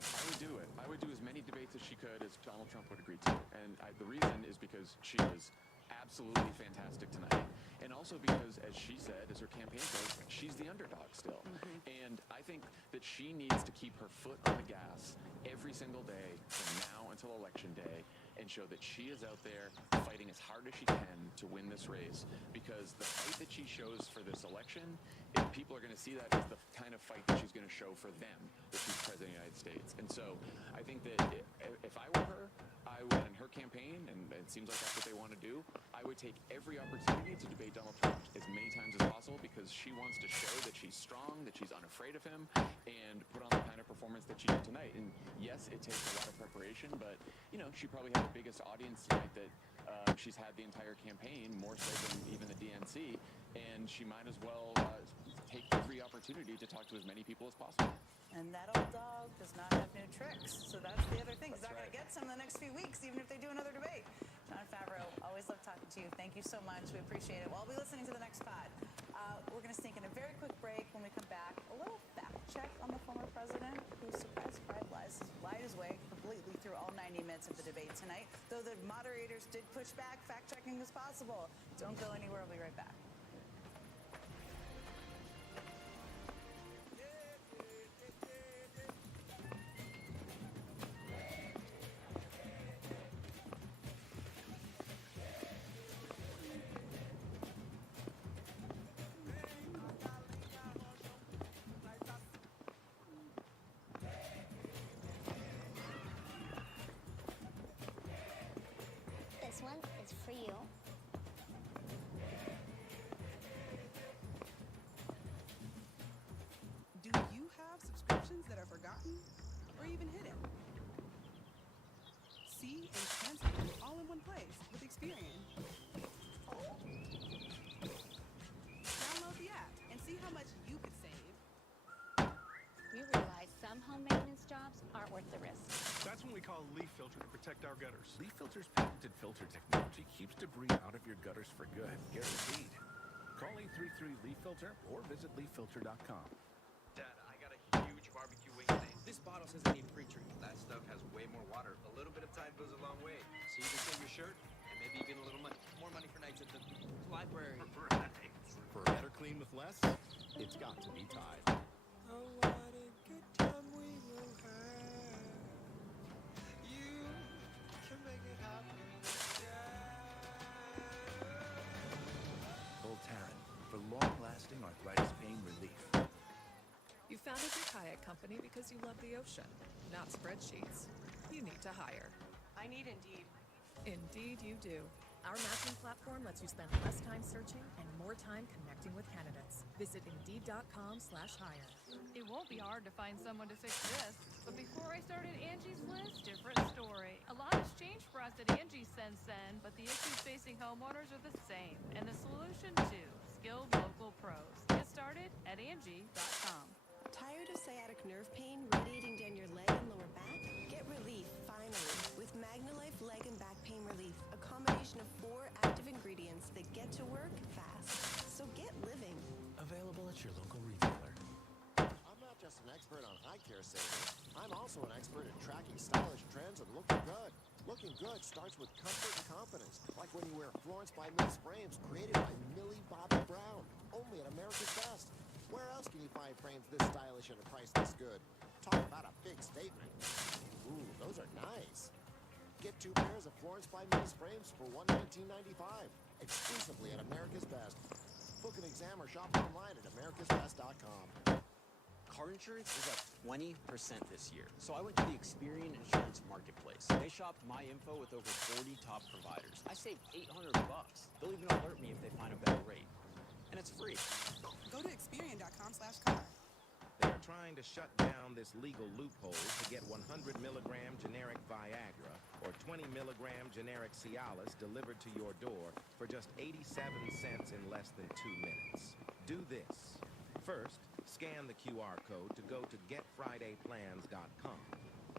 I would do it. I would do as many debates as she could, as Donald Trump would agree to. And the reason is because she was absolutely fantastic tonight. And also because, as she said, as her campaign goes, she's the underdog still. And I think that she needs to keep her foot on the gas every single day from now until Election Day, and show that she is out there fighting as hard as she can to win this race. Because the fight that she shows for this election, people are going to see that as the kind of fight that she's going to show for them if she's president of the United States. And so I think that if I were her, I would, in her campaign, and it seems like that's what they want to do, I would take every opportunity to debate Donald Trump as many times as possible, because she wants to show that she's strong, that she's unafraid of him, and put on the kind of performance that she did tonight. And yes, it takes a lot of preparation, but, you know, she probably had the biggest audience tonight that she's had the entire campaign, more so than even the DNC, and she might as well take every opportunity to talk to as many people as possible. And that old dog does not have new tricks. So that's the other thing. He's not going to get some in the next few weeks, even if they do another debate. Jon Favreau, always love talking to you. Thank you so much. We appreciate it. Well, I'll be listening to the next pod. We're going to sneak in a very quick break. When we come back, a little fact check on the former president, who, surprise, lied his way completely through all 90 minutes of the debate tonight. Though the moderators did push back, fact checking is possible. Don't go anywhere. We'll be right back. This one is for you. Do you have subscriptions that are forgotten or even hidden? See and cancel them all in one place with Experian. Download the app and see how much you could save. We realize some home maintenance jobs aren't worth the risk. That's when we call Leaf Filter to protect our gutters. Leaf Filter's patented filter technology keeps debris out of your gutters for good, guaranteed. Call 833 Leaf Filter or visit leaffilter.com. Dad, I got a huge barbecue wing thing. This bottle says I need pre-treat. That stuff has way more water. A little bit of Tide goes a long way. So you can save your shirt and maybe even a little money. More money for nights at the library. For a better clean with less, it's got to be Tide. Oh, what a good time we will have. You can make it happen. Voltaren for long-lasting arthritis pain relief. You founded your kayak company because you love the ocean, not spreadsheets. You need to hire. I need Indeed. Indeed you do. Our matching platform lets you spend less time searching and more time connecting with candidates. Visit Indeed.com/hire. It won't be hard to find someone to fix this. But before I started Angie's List, different story. A lot has changed for us at Angie since then, but the issues facing homeowners are the same. And the solution too, skilled local pros. Get started at Angie.com. Tired of sciatic nerve pain radiating down your leg and lower back? Get relief, finally, with MagnaLife Leg and Back Pain Relief, a combination of 4 active ingredients that get to work fast. So get living. Available at your local retailer. I'm not just an expert on eye care savings. I'm also an expert at tracking stylish trends and looking good. Looking good starts with comfort and confidence, like when you wear Florence by Mills frames created by Millie Bobby Brown, only at America's Best. Where else can you find frames this stylish at a price this good? Talk about a big statement. Ooh, those are nice. Get 2 pairs of Florence by Mills frames for $119.95, exclusively at America's Best. Book an exam or shop online at americasbest.com. Car insurance is up 20% this year. So I went to the Experian Insurance Marketplace. They shopped my info with over 40 top providers. I saved $800. They'll even alert me if they find a better rate. And it's free. Go to Experian.com/car. They are trying to shut down this legal loophole to get 100 milligram generic Viagra or 20 milligram generic Cialis delivered to your door for just 87 cents in less than 2 minutes. Do this. First, scan the QR code to go to getfridayplans.com.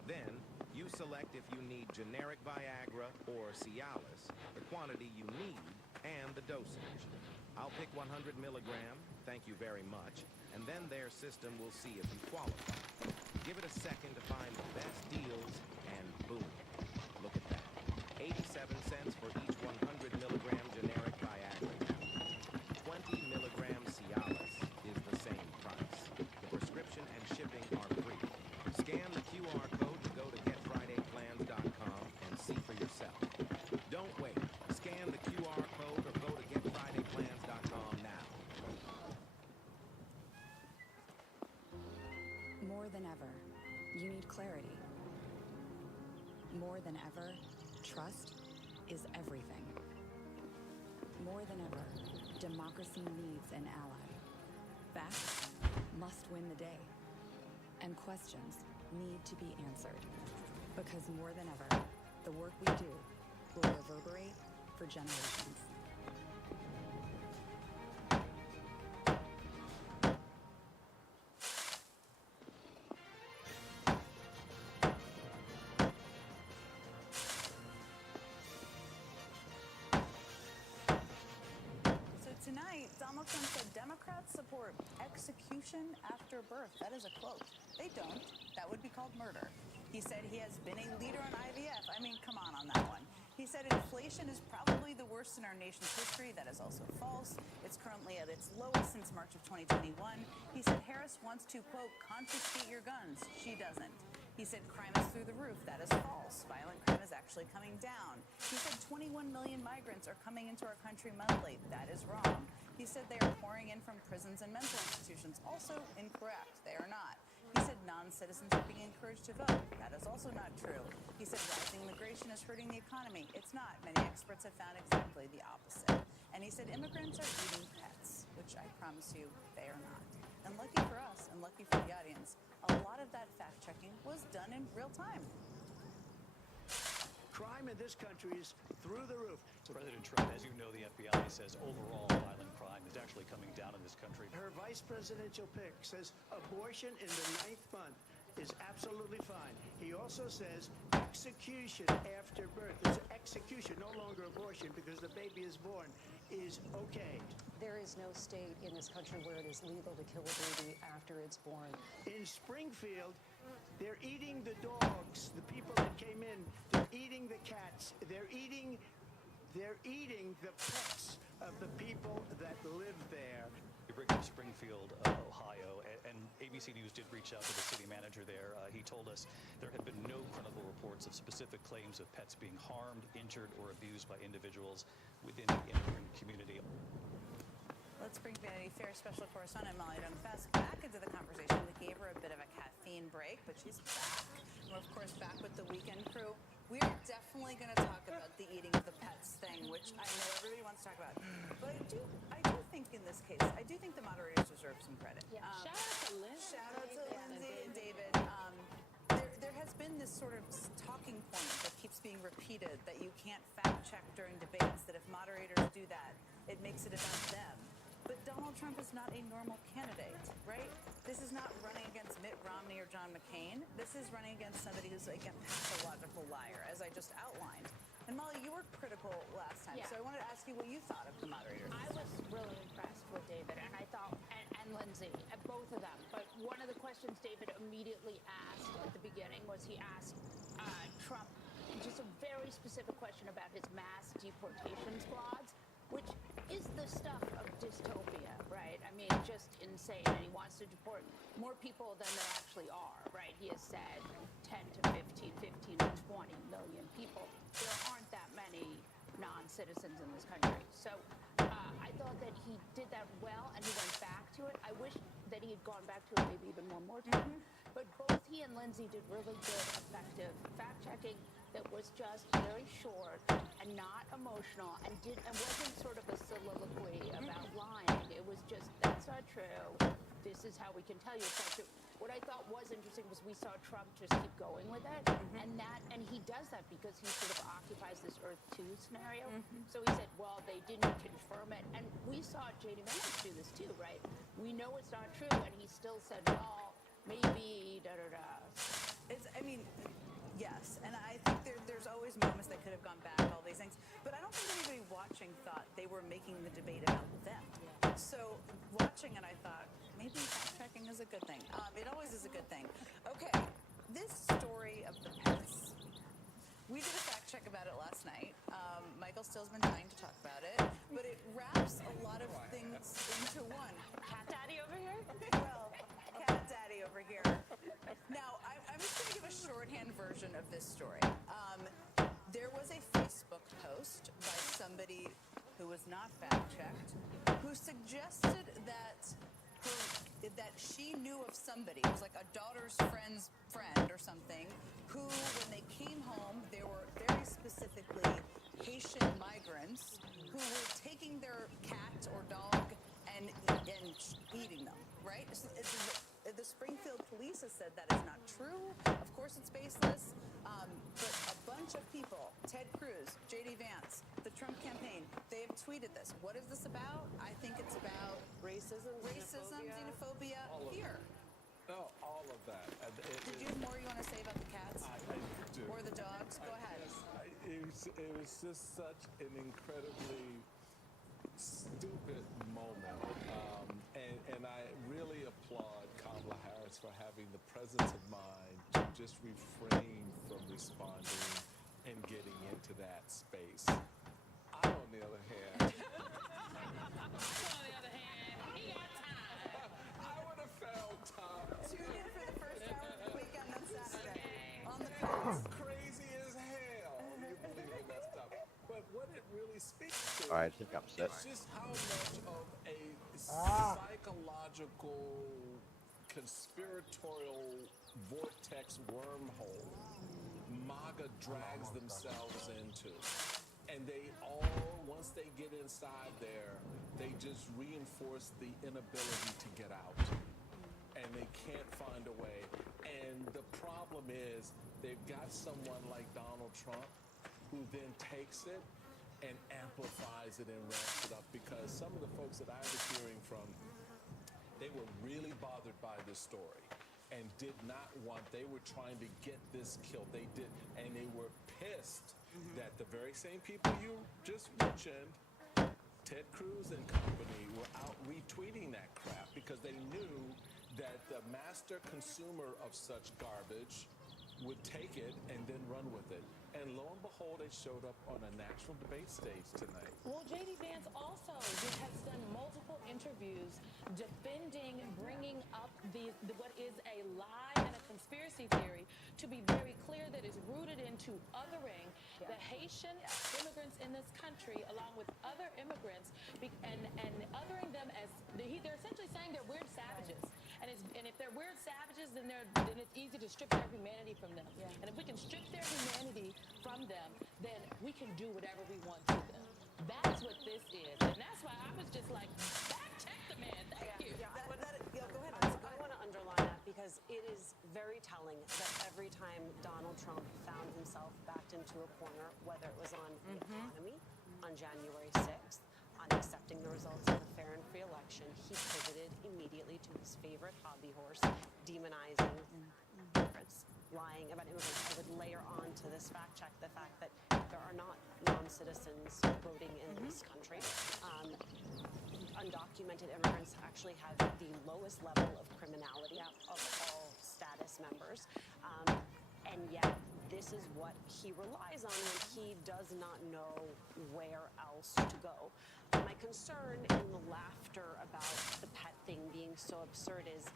Then, you select if you need generic Viagra or Cialis, the quantity you need, and the dosage. I'll pick 100 milligram, thank you very much, and then their system will see if you qualify. Give it a second to find the best deals, and boom. Look at that. 87 cents for each 100 milligram generic Viagra. 20 milligram Cialis is the same price. The prescription and shipping are free. Scan the QR code to go to getfridayplans.com and see for yourself. Don't wait. Scan the QR code or go to getfridayplans.com now. More than ever, you need clarity. More than ever, trust is everything. More than ever, democracy needs an ally. Facts must win the day. And questions need to be answered. Because more than ever, the work we do will reverberate for generations. Tonight, Donald Trump said Democrats support execution after birth. That is a quote. They don't. That would be called murder. He said he has been a leader on IVF. I mean, come on that one. He said inflation is probably the worst in our nation's history. That is also false. It's currently at its lowest since March of 2021. He said Harris wants to, quote, confiscate your guns. She doesn't. He said crime is through the roof. That is false. Violent crime is actually coming down. He said 21 million migrants are coming into our country monthly. That is wrong. He said they are pouring in from prisons and mental institutions. Also incorrect. They are not. He said non-citizens are being encouraged to vote. That is also not true. He said rising immigration is hurting the economy. It's not. Many experts have found exactly the opposite. And he said immigrants are eating pets, which I promise you they are not. And lucky for us, and lucky for the audience, a lot of that fact-checking was done in real time. Crime in this country is through the roof. President Trump, as you know, the FBI says overall violent crime is actually coming down in this country. Her vice presidential pick says abortion in the 9th month is absolutely fine. He also says execution after birth. It's execution, no longer abortion, because the baby is born, is okay. There is no state in this country where it is legal to kill a baby after it's born. In Springfield, they're eating the dogs, the people that came in. They're eating the cats. They're eating the pets of the people that live there. We bring up Springfield, Ohio, and ABC News did reach out to the city manager there. He told us there had been no credible reports of specific claims of pets being harmed, injured, or abused by individuals within the immigrant community. Let's bring Vanity Fair special correspondent Molly Dunfast back into the conversation. We gave her a bit of a caffeine break, but she's back. We're, of course, back with the weekend crew. We're definitely going to talk about the eating of the pets thing, which I know everybody wants to talk about. But I do think in this case, I do think the moderators deserve some credit. Yeah. Shout out to Lindsay. Shout out to Lindsay and David. There has been this sort of talking point that keeps being repeated that you can't fact check during debates, that if moderators do that, it makes it about them. But Donald Trump is not a normal candidate, right? This is not running against Mitt Romney or John McCain. This is running against somebody who's like a pathological liar, as I just outlined. And Molly, you were critical last time, so I wanted to ask you what you thought of the moderators. I was really impressed with David, and I thought, and Lindsay, both of them. But one of the questions David immediately asked at the beginning was he asked Trump just a very specific question about his mass deportation squads, which is the stuff of dystopia, right? I mean, just insane. And he wants to deport more people than there actually are, right? He has said 10 to 15 to 20 million people. There aren't that many non-citizens in this country. So I thought that he did that well, and he went back to it. I wish that he had gone back to it maybe even one more time. But both he and Lindsay did really good, effective fact-checking that was just very short and not emotional, and wasn't sort of a soliloquy about lying. It was just, that's not true. This is how we can tell you it's not true. What I thought was interesting was we saw Trump just keep going with it, and he does that because he sort of occupies this Earth 2 scenario. So he said, well, they didn't confirm it, and we saw J.D. Vance do this too, right? We know it's not true, and he still said, well, maybe da-da-da. Yes, and I think there's always moments that could have gone back, all these things. But I don't think anybody watching thought they were making the debate about them. Yeah. So watching it, I thought, maybe fact-checking is a good thing. It always is a good thing. Okay, this story of the pets. We did a fact check about it last night. Michael still's been dying to talk about it, but it wraps a lot of things into one. Cat daddy over here? Well, cat daddy over here. Now, I'm just going to give a shorthand version of this story. There was a Facebook post by somebody who was not fact-checked, who suggested that she knew of somebody, it was like a daughter's friend's friend or something, who, when they came home, they were very specifically Haitian migrants who were taking their cat or dog and eating them, right? The Springfield police has said that is not true. Of course it's baseless. But a bunch of people, Ted Cruz, J.D. Vance, the Trump campaign, they have tweeted this. What is this about? I think it's about racism, xenophobia, fear. No, all of that. Did you have more you want to say about the cats? I do. Or the dogs? Go ahead. It was just such an incredibly stupid moment. And I really applaud Kamala Harris for having the presence of mind to just refrain from responding and getting into that space. I, on the other hand, I would have found time. Tune in for the first hour of the weekend on Saturday. On the pets. Crazy as hell. You believe in that stuff. But what it really speaks to I think I'm set. is just how much of a psychological, conspiratorial vortex wormhole MAGA drags themselves into. And they all, once they get inside there, they just reinforce the inability to get out. And they can't find a way. And the problem is they've got someone like Donald Trump who then takes it and amplifies it and ramps it up, because some of the folks that I was hearing from, they were really bothered by this story and did not want, they were trying to get this killed. They did, and they were pissed that the very same people you just mentioned, Ted Cruz and company, were out retweeting that crap because they knew that the master consumer of such garbage would take it and then run with it. And lo and behold, it showed up on a national debate stage tonight. Well, J.D. Vance also has done multiple interviews defending bringing up what is a lie and a conspiracy theory, to be very clear, that is rooted into othering the Haitian immigrants in this country along with other immigrants, and othering them as, they're essentially saying they're weird savages. And if they're weird savages, then it's easy to strip their humanity from them. Yeah. And if we can strip their humanity from them, then we can do whatever we want to them. That's what this is. And that's why I was just like, fact check the man. Thank you. Go ahead. I want to underline that because it is very telling that every time Donald Trump found himself backed into a corner, whether it was on the economy, on January 6th, on accepting the results of a fair and free election, he pivoted immediately to his favorite hobby horse, demonizing immigrants, lying about immigrants. I would layer on to this fact check the fact that there are not non-citizens voting in this country. Undocumented immigrants actually have the lowest level of criminality of all status members. And yet, this is what he relies on when he does not know where else to go. My concern in the laughter about the pet thing being so absurd is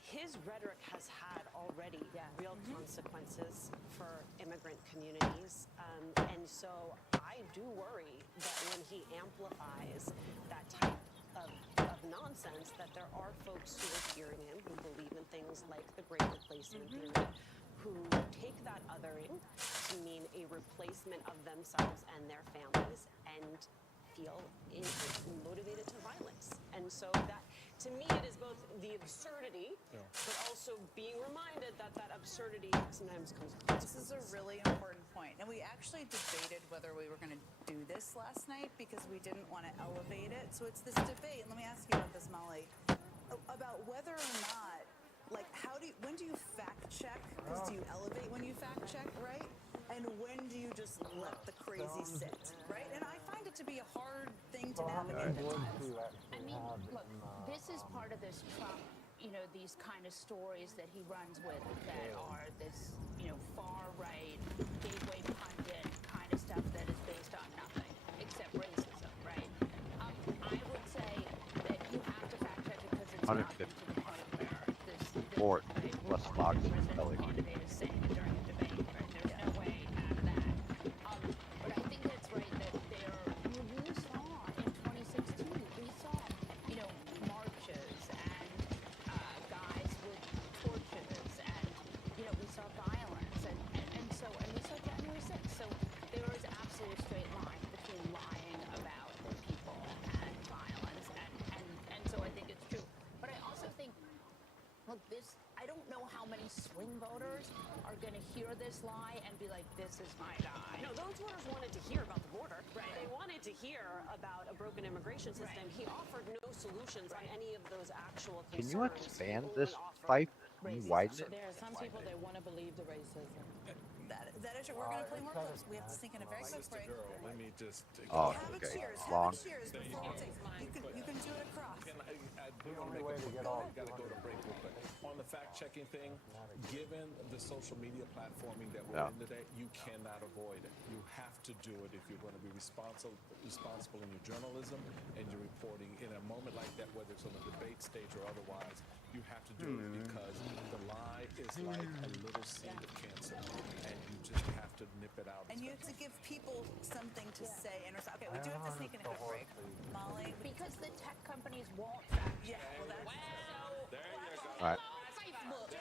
his rhetoric has had already real consequences for immigrant communities. And so I do worry that when he amplifies that type of nonsense, that there are folks who are hearing him, who believe in things like the great replacement theory, who take that othering to mean a replacement of themselves and their families, and feel motivated to violence. And so that, to me, it is both the absurdity, but also being reminded that that absurdity sometimes comes with consequences. This is a really important point. And we actually debated whether we were going to do this last night because we didn't want to elevate it. So it's this debate, and let me ask you about this, Molly, about whether or not, like, when do you fact check? Because do you elevate when you fact check, right? And when do you just let the crazy sit, right? And I find it to be a hard thing to navigate at times. I mean, look, this is part of this Trump, these kind of stories that he runs with that are this, far-right, gateway pundit kind of stuff that is based on nothing except racism, right? I would say that you have to fact check it because it's not to the point where this Or less logs in belly. candidate is saying it during a debate, right? There's no way out of that. But I think that's right that we saw in 2016, we saw, marches and guys with torches and, we saw violence and we saw January 6th. So there is absolutely a straight line between lying about the people and violence. And so I think it's true. But I also think, look, I don't know how many swing voters are going to hear this lie and be like, this is my guy. No, those voters wanted to hear about the border. Right. They wanted to hear about a broken immigration system. Right. He offered no solutions on any of those actual concerns. Can you expand this pipe? Can you widen it? There are some people that want to believe the racism. That is true. We're going to play more clips. We have to sneak in a very quick break. Let me just. Oh, have a okay. cheers. Long. Have a cheers before we take. You can do it across. Gotta go to break real quick. On the fact-checking thing, given the social media platforming that we're in today, you cannot avoid it. You have to do it if you're going to be responsible in your journalism and your reporting. In a moment like that, whether it's on the debate stage or otherwise, you have to do it because the lie is like a little seed of cancer, and you just have to nip it out. And you have to give people something to say. And okay, we do have to sneak in a quick break. Molly? Because the tech companies won't fact check. Yeah, well, that's there you go. All right. On that note,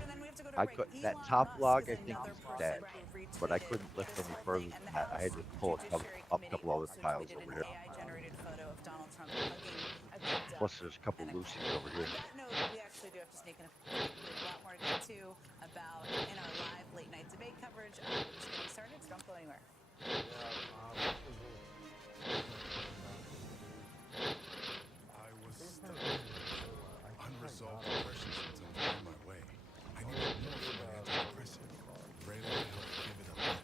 and then we have to go to I break. could that Elon top Musk log is I think another is person dead, who but I retweeted couldn't lift this any whole further thing, than and that. I had to pull House up a Judiciary couple other Committee tiles also over tweeted here. an AI-generated photo of Donald Trump hugging a good duck. Plus there's a couple loosies over here. On that note, we actually do have to sneak in a break. We have a lot more to get to about in our live late night debate coverage. We're just getting started, so don't go anywhere. I was stuck. Unresolved depression since I was on my way. I needed more from my antidepressant. Vraylar helped give it a lift.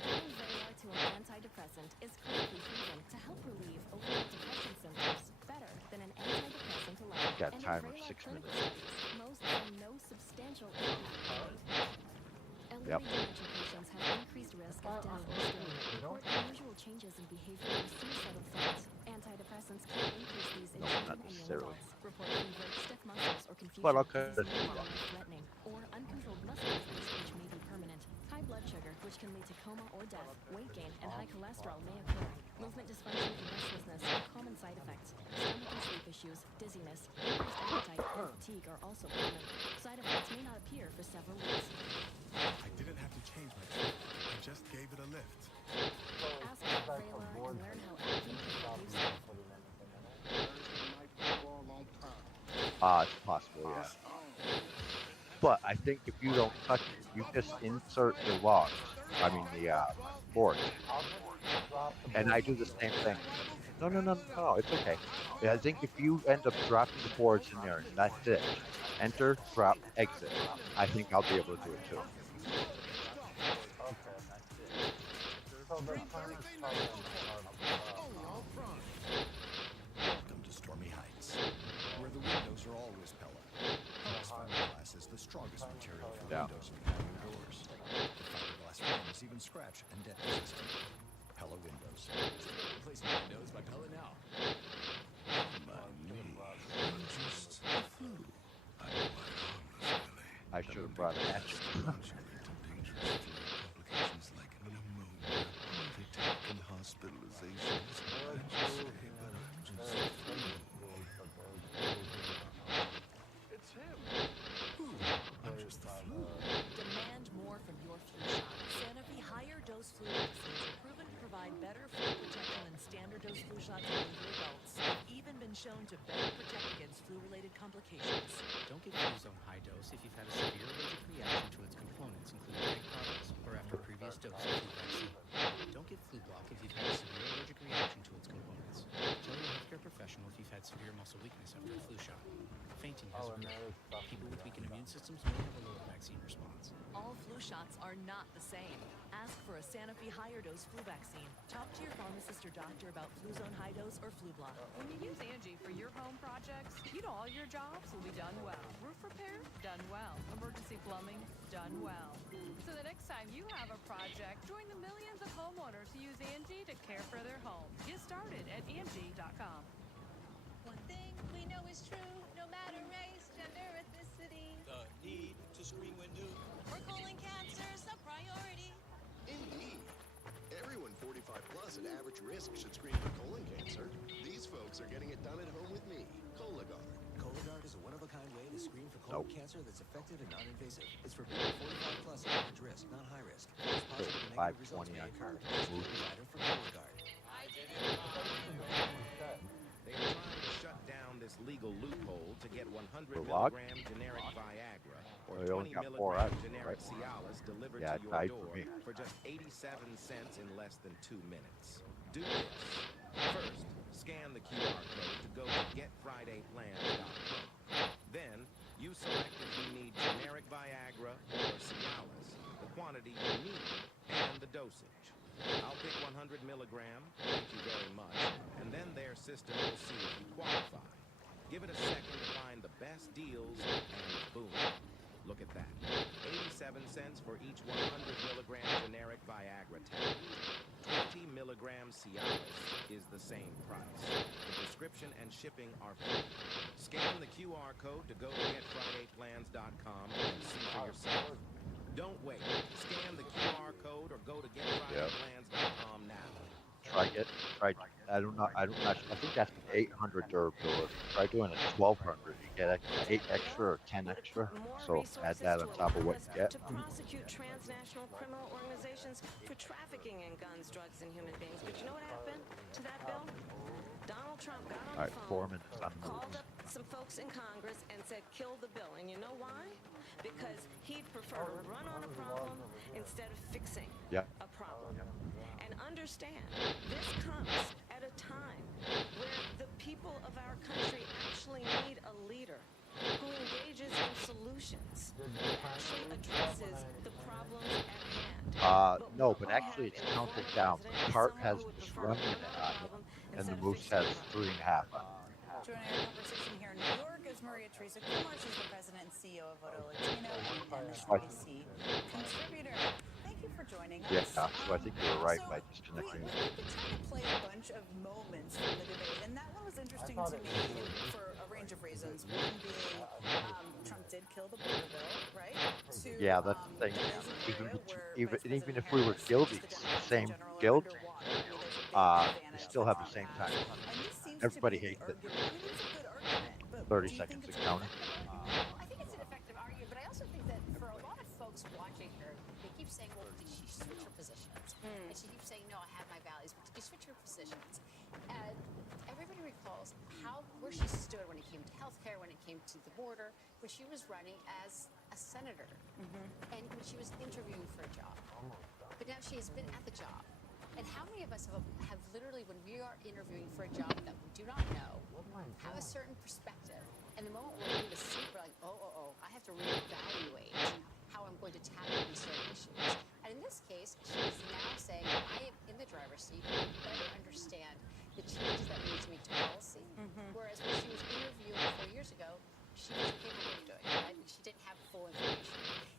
Adding Vraylar to an antidepressant is clinically proven to help relieve overall depression symptoms better than an antidepressant alone. Got And in timer Vraylar 6 clinical minutes. studies, most found no substantial impact. Yep. Elderly dementia patients have increased risk of death or stroke, report unusual changes in behavior or suicidal thoughts. Antidepressants can increase these in No, children not and young necessarily. adults, report fever, stiff muscles, or confusion, But okay. disease or threatening, or uncontrolled muscle movements, which may be permanent. High blood sugar, which can lead to coma or death, weight gain, and high cholesterol may occur. Movement dysfunction and restlessness are common side effects. Stomach and sleep issues, dizziness, increased appetite, and fatigue are also common. Side effects may not appear for several weeks. I didn't have to change my treatment. I just gave it a lift. Ask about Vraylar and learn how AbbVie can reduce it. It's possible, yeah. But I think if you don't touch it, you just insert the logs. I mean the board. And I do the same thing. No, it's okay. I think if you end up dropping the boards in there, that's it. Enter, drop, exit. I think I'll be able to do it too. Welcome to Stormy Heights, where the windows are always Pella. Pella's fiberglass is the strongest material for windows and patio doors. The fiberglass frame is even scratch and dent resistant. Pella windows. Replacing windows by Pella now. Just the flu. I'm quite harmless, really. I should have brought a hatchet. Dangerous flu complications like pneumonia, to better protect against flu-related complications. Don't get Fluzone High Dose if you've had a severe allergic reaction to its components, including egg products, or after previous dose of flu vaccine. Don't get Flu Block if you've had a severe allergic reaction to its components. Tell your healthcare professional if you've had severe muscle weakness after a flu shot. Fainting has occurred. People with weakened immune systems may have a lower vaccine response. All flu shots are not the same. Ask for a Sanofi higher dose flu vaccine. Talk to your pharmacist or doctor about Fluzone High Dose or Flu Block. When you use Angie for your home projects, you know all your jobs will be done well. Roof repair? Done well. Emergency plumbing? Done well. So the next time you have a project, join the millions of homeowners who use Angie to care for their home. Get started at Angie.com. One thing we know is true, no matter race, gender, ethnicity. The need to screen when new. For colon cancer's a priority. Indeed. Everyone 45 plus at average risk should screen for colon cancer. These folks are getting it done at home with me, Cologuard. Cologuard is a one-of-a-kind way to screen for colon cancer that's effective and non-invasive. It's for people 45 plus at average risk, not high risk. False positive and negative results may occur. Ask your provider for Cologuard. They are trying to shut down this legal loophole to get 100 milligram generic Viagra or 20 milligram generic Cialis delivered to your door for just 87 cents in less than 2 minutes. Do this. First, scan the QR code to go to getfridayplans.com. Then, you select if you need generic Viagra or Cialis, the quantity you need, and the dosage. I'll pick 100 milligram, thank you very much, and then their system will see if you qualify. Give it a second to find the best deals, and boom. Look at that. 87 cents for each 100 milligram generic Viagra tablet. 20 milligram Cialis is the same price. The prescription and shipping are free. Scan the QR code to go to getfridayplans.com and see for yourself. Don't wait. Scan the QR code or go to getfridayplans.com now. I think that's an 800 durability. Try doing a 1200. You get 8 extra or 10 extra. So add that on top of what you get. To prosecute transnational criminal organizations for trafficking in guns, drugs, and human beings. But you know what happened to that bill? Donald Trump got on the phone, called up some folks in Congress and said, kill the bill. And you know why? Because he'd prefer to run on a problem instead of fixing a problem. And understand, this comes at a time where the people of our country actually need a leader who engages in solutions, who actually addresses the problems at hand. No, but actually it's counted down. The cart has just running on it, and the moose has 3.5 on it. Joining our conversation here in New York is Maria Teresa Kumar. She's the president and CEO of Voto Latino and MSNBC contributor. Thank you for joining us. Yeah, so I think you were right by disconnecting. We've been trying to play a bunch of moments from the debate, and that one was interesting to me for a range of reasons. One being Trump did kill the border bill, right? Yeah, that's the thing. Even if we were guilty, same guilt, we still have the same time. Everybody hates it. 30 seconds of counting. I think it's an effective argument, but I also think that for a lot of folks watching her, they keep saying, well, did she switch her positions? And she keeps saying, no, I have my values, but did you switch her positions? And everybody recalls where she stood when it came to healthcare, when it came to the border, when she was running as a senator, and when she was interviewing for a job. But now she has been at the job. And how many of us have literally, when we are interviewing for a job that we do not know, have a certain perspective, and the moment we're in the seat, we're like, oh, I have to reevaluate how I'm going to tackle these certain issues. And in this case, she is now saying, I am in the driver's seat, I better understand the changes that we need to make to policy. Whereas when she was interviewing 4 years ago, she wasn't capable of doing it, right? She didn't have full information.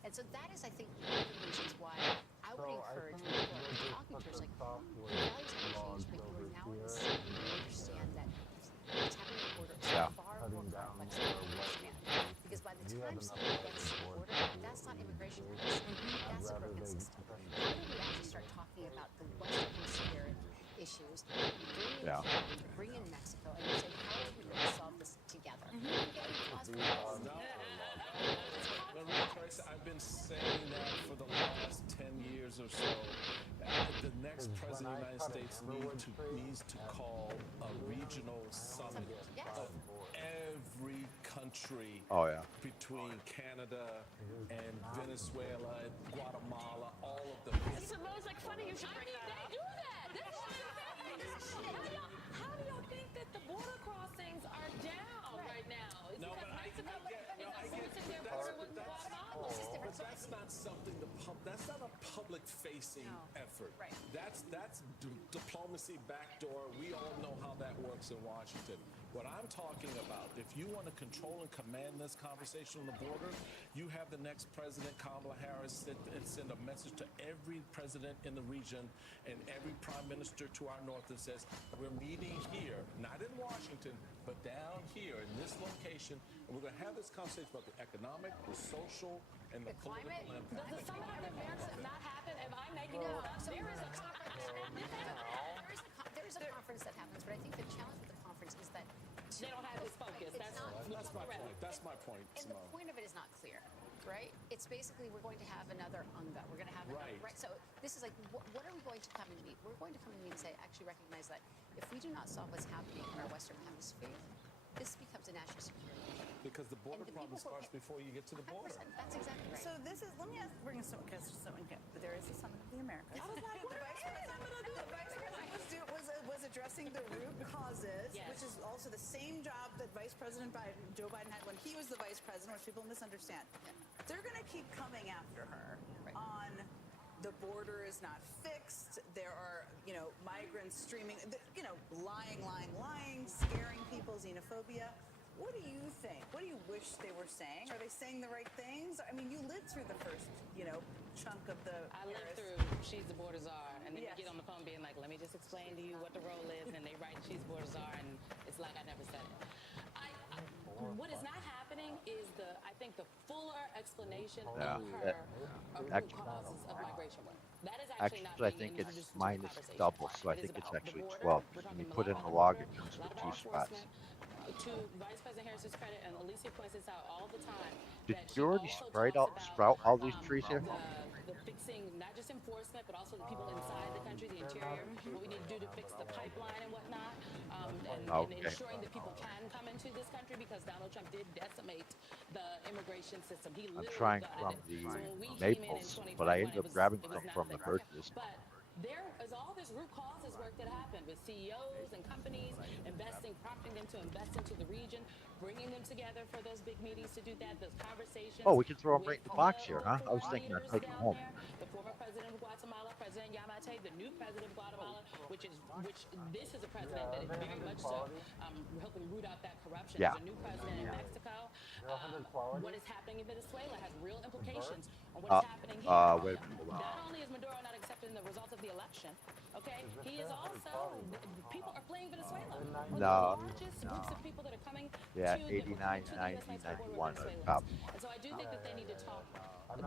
And so that is, I think, one of the reasons why I would encourage when people are talking to us, like, your values haven't changed, but you are now in the seat and you understand that what's happening in the border is far more complex than you understand. Because by the time someone gets to the border, that's not immigration policy, that's a broken system. How do we actually start talking about the Western Hemisphere issues, bring in Mexico, and you say, how are we going to solve this together? I've been saying that for the last 10 years or so. The next next president of the United States needs to call a regional summit of every country between Canada and Venezuela and Guatemala, all of them. Simone's like, funny you should bring that up. They do that. That's what I'm saying. How do y'all think that the border crossings are down right now? It's because Mexico is enforcing their border with Guatemala. But that's not something that's not a public-facing effort. Right. That's diplomacy backdoor. We all know how that works in Washington. What I'm talking about, if you want to control and command this conversation on the border, you have the next president, Kamala Harris, sit and send a message to every president in the region and every prime minister to our north that says, we're meeting here, not in Washington, but down here in this location, and we're going to have this conversation about the economic, the social, and the climate. Does the summit of the Americas not happen? Am I making it up? So there is a conference that happens, but I think the challenge with the conference is that they don't have this focus. That's my point. That's my point, and Simone. the point of it is not clear, right? It's basically we're going to have another UNGA. We're going to have another, right? So this is like, what are we going to come and meet? We're going to come and meet and say, actually recognize that if we do not solve what's happening in our Western Hemisphere, this becomes a national security issue. Because the border problem starts before you get to the border. That's exactly right. So this is, let me bring someone, because there is a Summit of the Americas. I was like, what the vice president was addressing the root causes, which is also the same job that Vice President Joe Biden had when he was the vice president, which people misunderstand. They're going to keep coming after her on the border is not fixed. There are, migrants streaming, lying, scaring people, xenophobia. What do you think? What do you wish they were saying? Are they saying the right things? I mean, you lived through the first, chunk of the. I lived through She's the Border Czar, and then you get on the phone being like, let me just explain to you what the role is, and they write She's the Border Czar, and it's like I never said it. What is not happening is I think the fuller explanation of her root causes of migration work. That is actually not I think it's minus double, so I think it's actually 12. When you put in the log, it comes with 2 spots. To Vice President Harris's credit, and Alicia points this out all the time. Did you already sprout all these trees here? The fixing, not just enforcement, but also the people inside the country, the interior, what we need to do to fix the pipeline and whatnot, and ensuring that people can come into this country, because Donald Trump did decimate the immigration system. He literally trying from the Maples, but I ended up grabbing them from the Birches. But there is all this root causes work that happened with CEOs and companies prompting them to invest into the region, bringing them together for those big meetings to do that, those conversations. Oh, we can throw them right in the box here, huh? I was thinking I'd take them home. The former president of Guatemala, President Yamate, the new president of Guatemala, which this is a president that is very much so helping root out that corruption. There's a new president in Mexico. What is happening in Venezuela has real implications on what is happening here. Not only is Maduro not accepting the results of the election, okay, he is also, people are fleeing Venezuela. No. Largest groups of people that are coming Yeah, to 89, the 90, US 91 border with top. And so I do think that they need to talk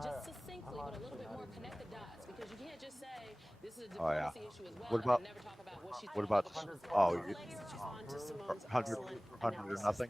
just succinctly, but a little bit more connect the dots, because you can't just say this is a diplomacy issue as well. What about? And never talk about what she's What about? Oh, you, Onto Simone's 100 or nothing.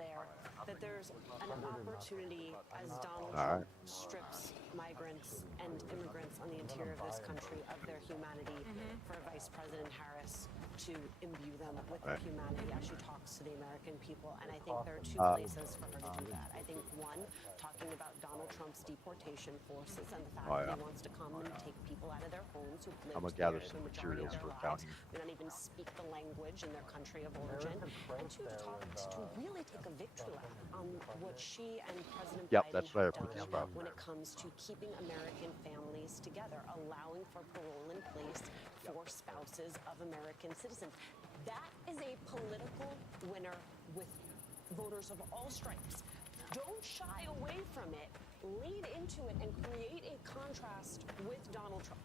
That there's an opportunity as Donald Trump strips migrants and immigrants on the interior of this country of their humanity for Vice President Harris to imbue them with their humanity as she talks to the American people. And I think there are 2 places for her to do that. I think one, talking about Donald Trump's deportation forces and the fact that he wants to come and take people out of their homes who've lived I'm gonna there gather the some majority materials of for their down lives. here. They don't even speak the language in their country of origin. And 2, to really take a victory lap on what she and President Biden that's why I have put this done problem when there. it comes to keeping American families together, allowing for parole in place for spouses of American citizens. That is a political winner with voters of all stripes. Don't shy away from it. Lean into it and create a contrast with Donald Trump.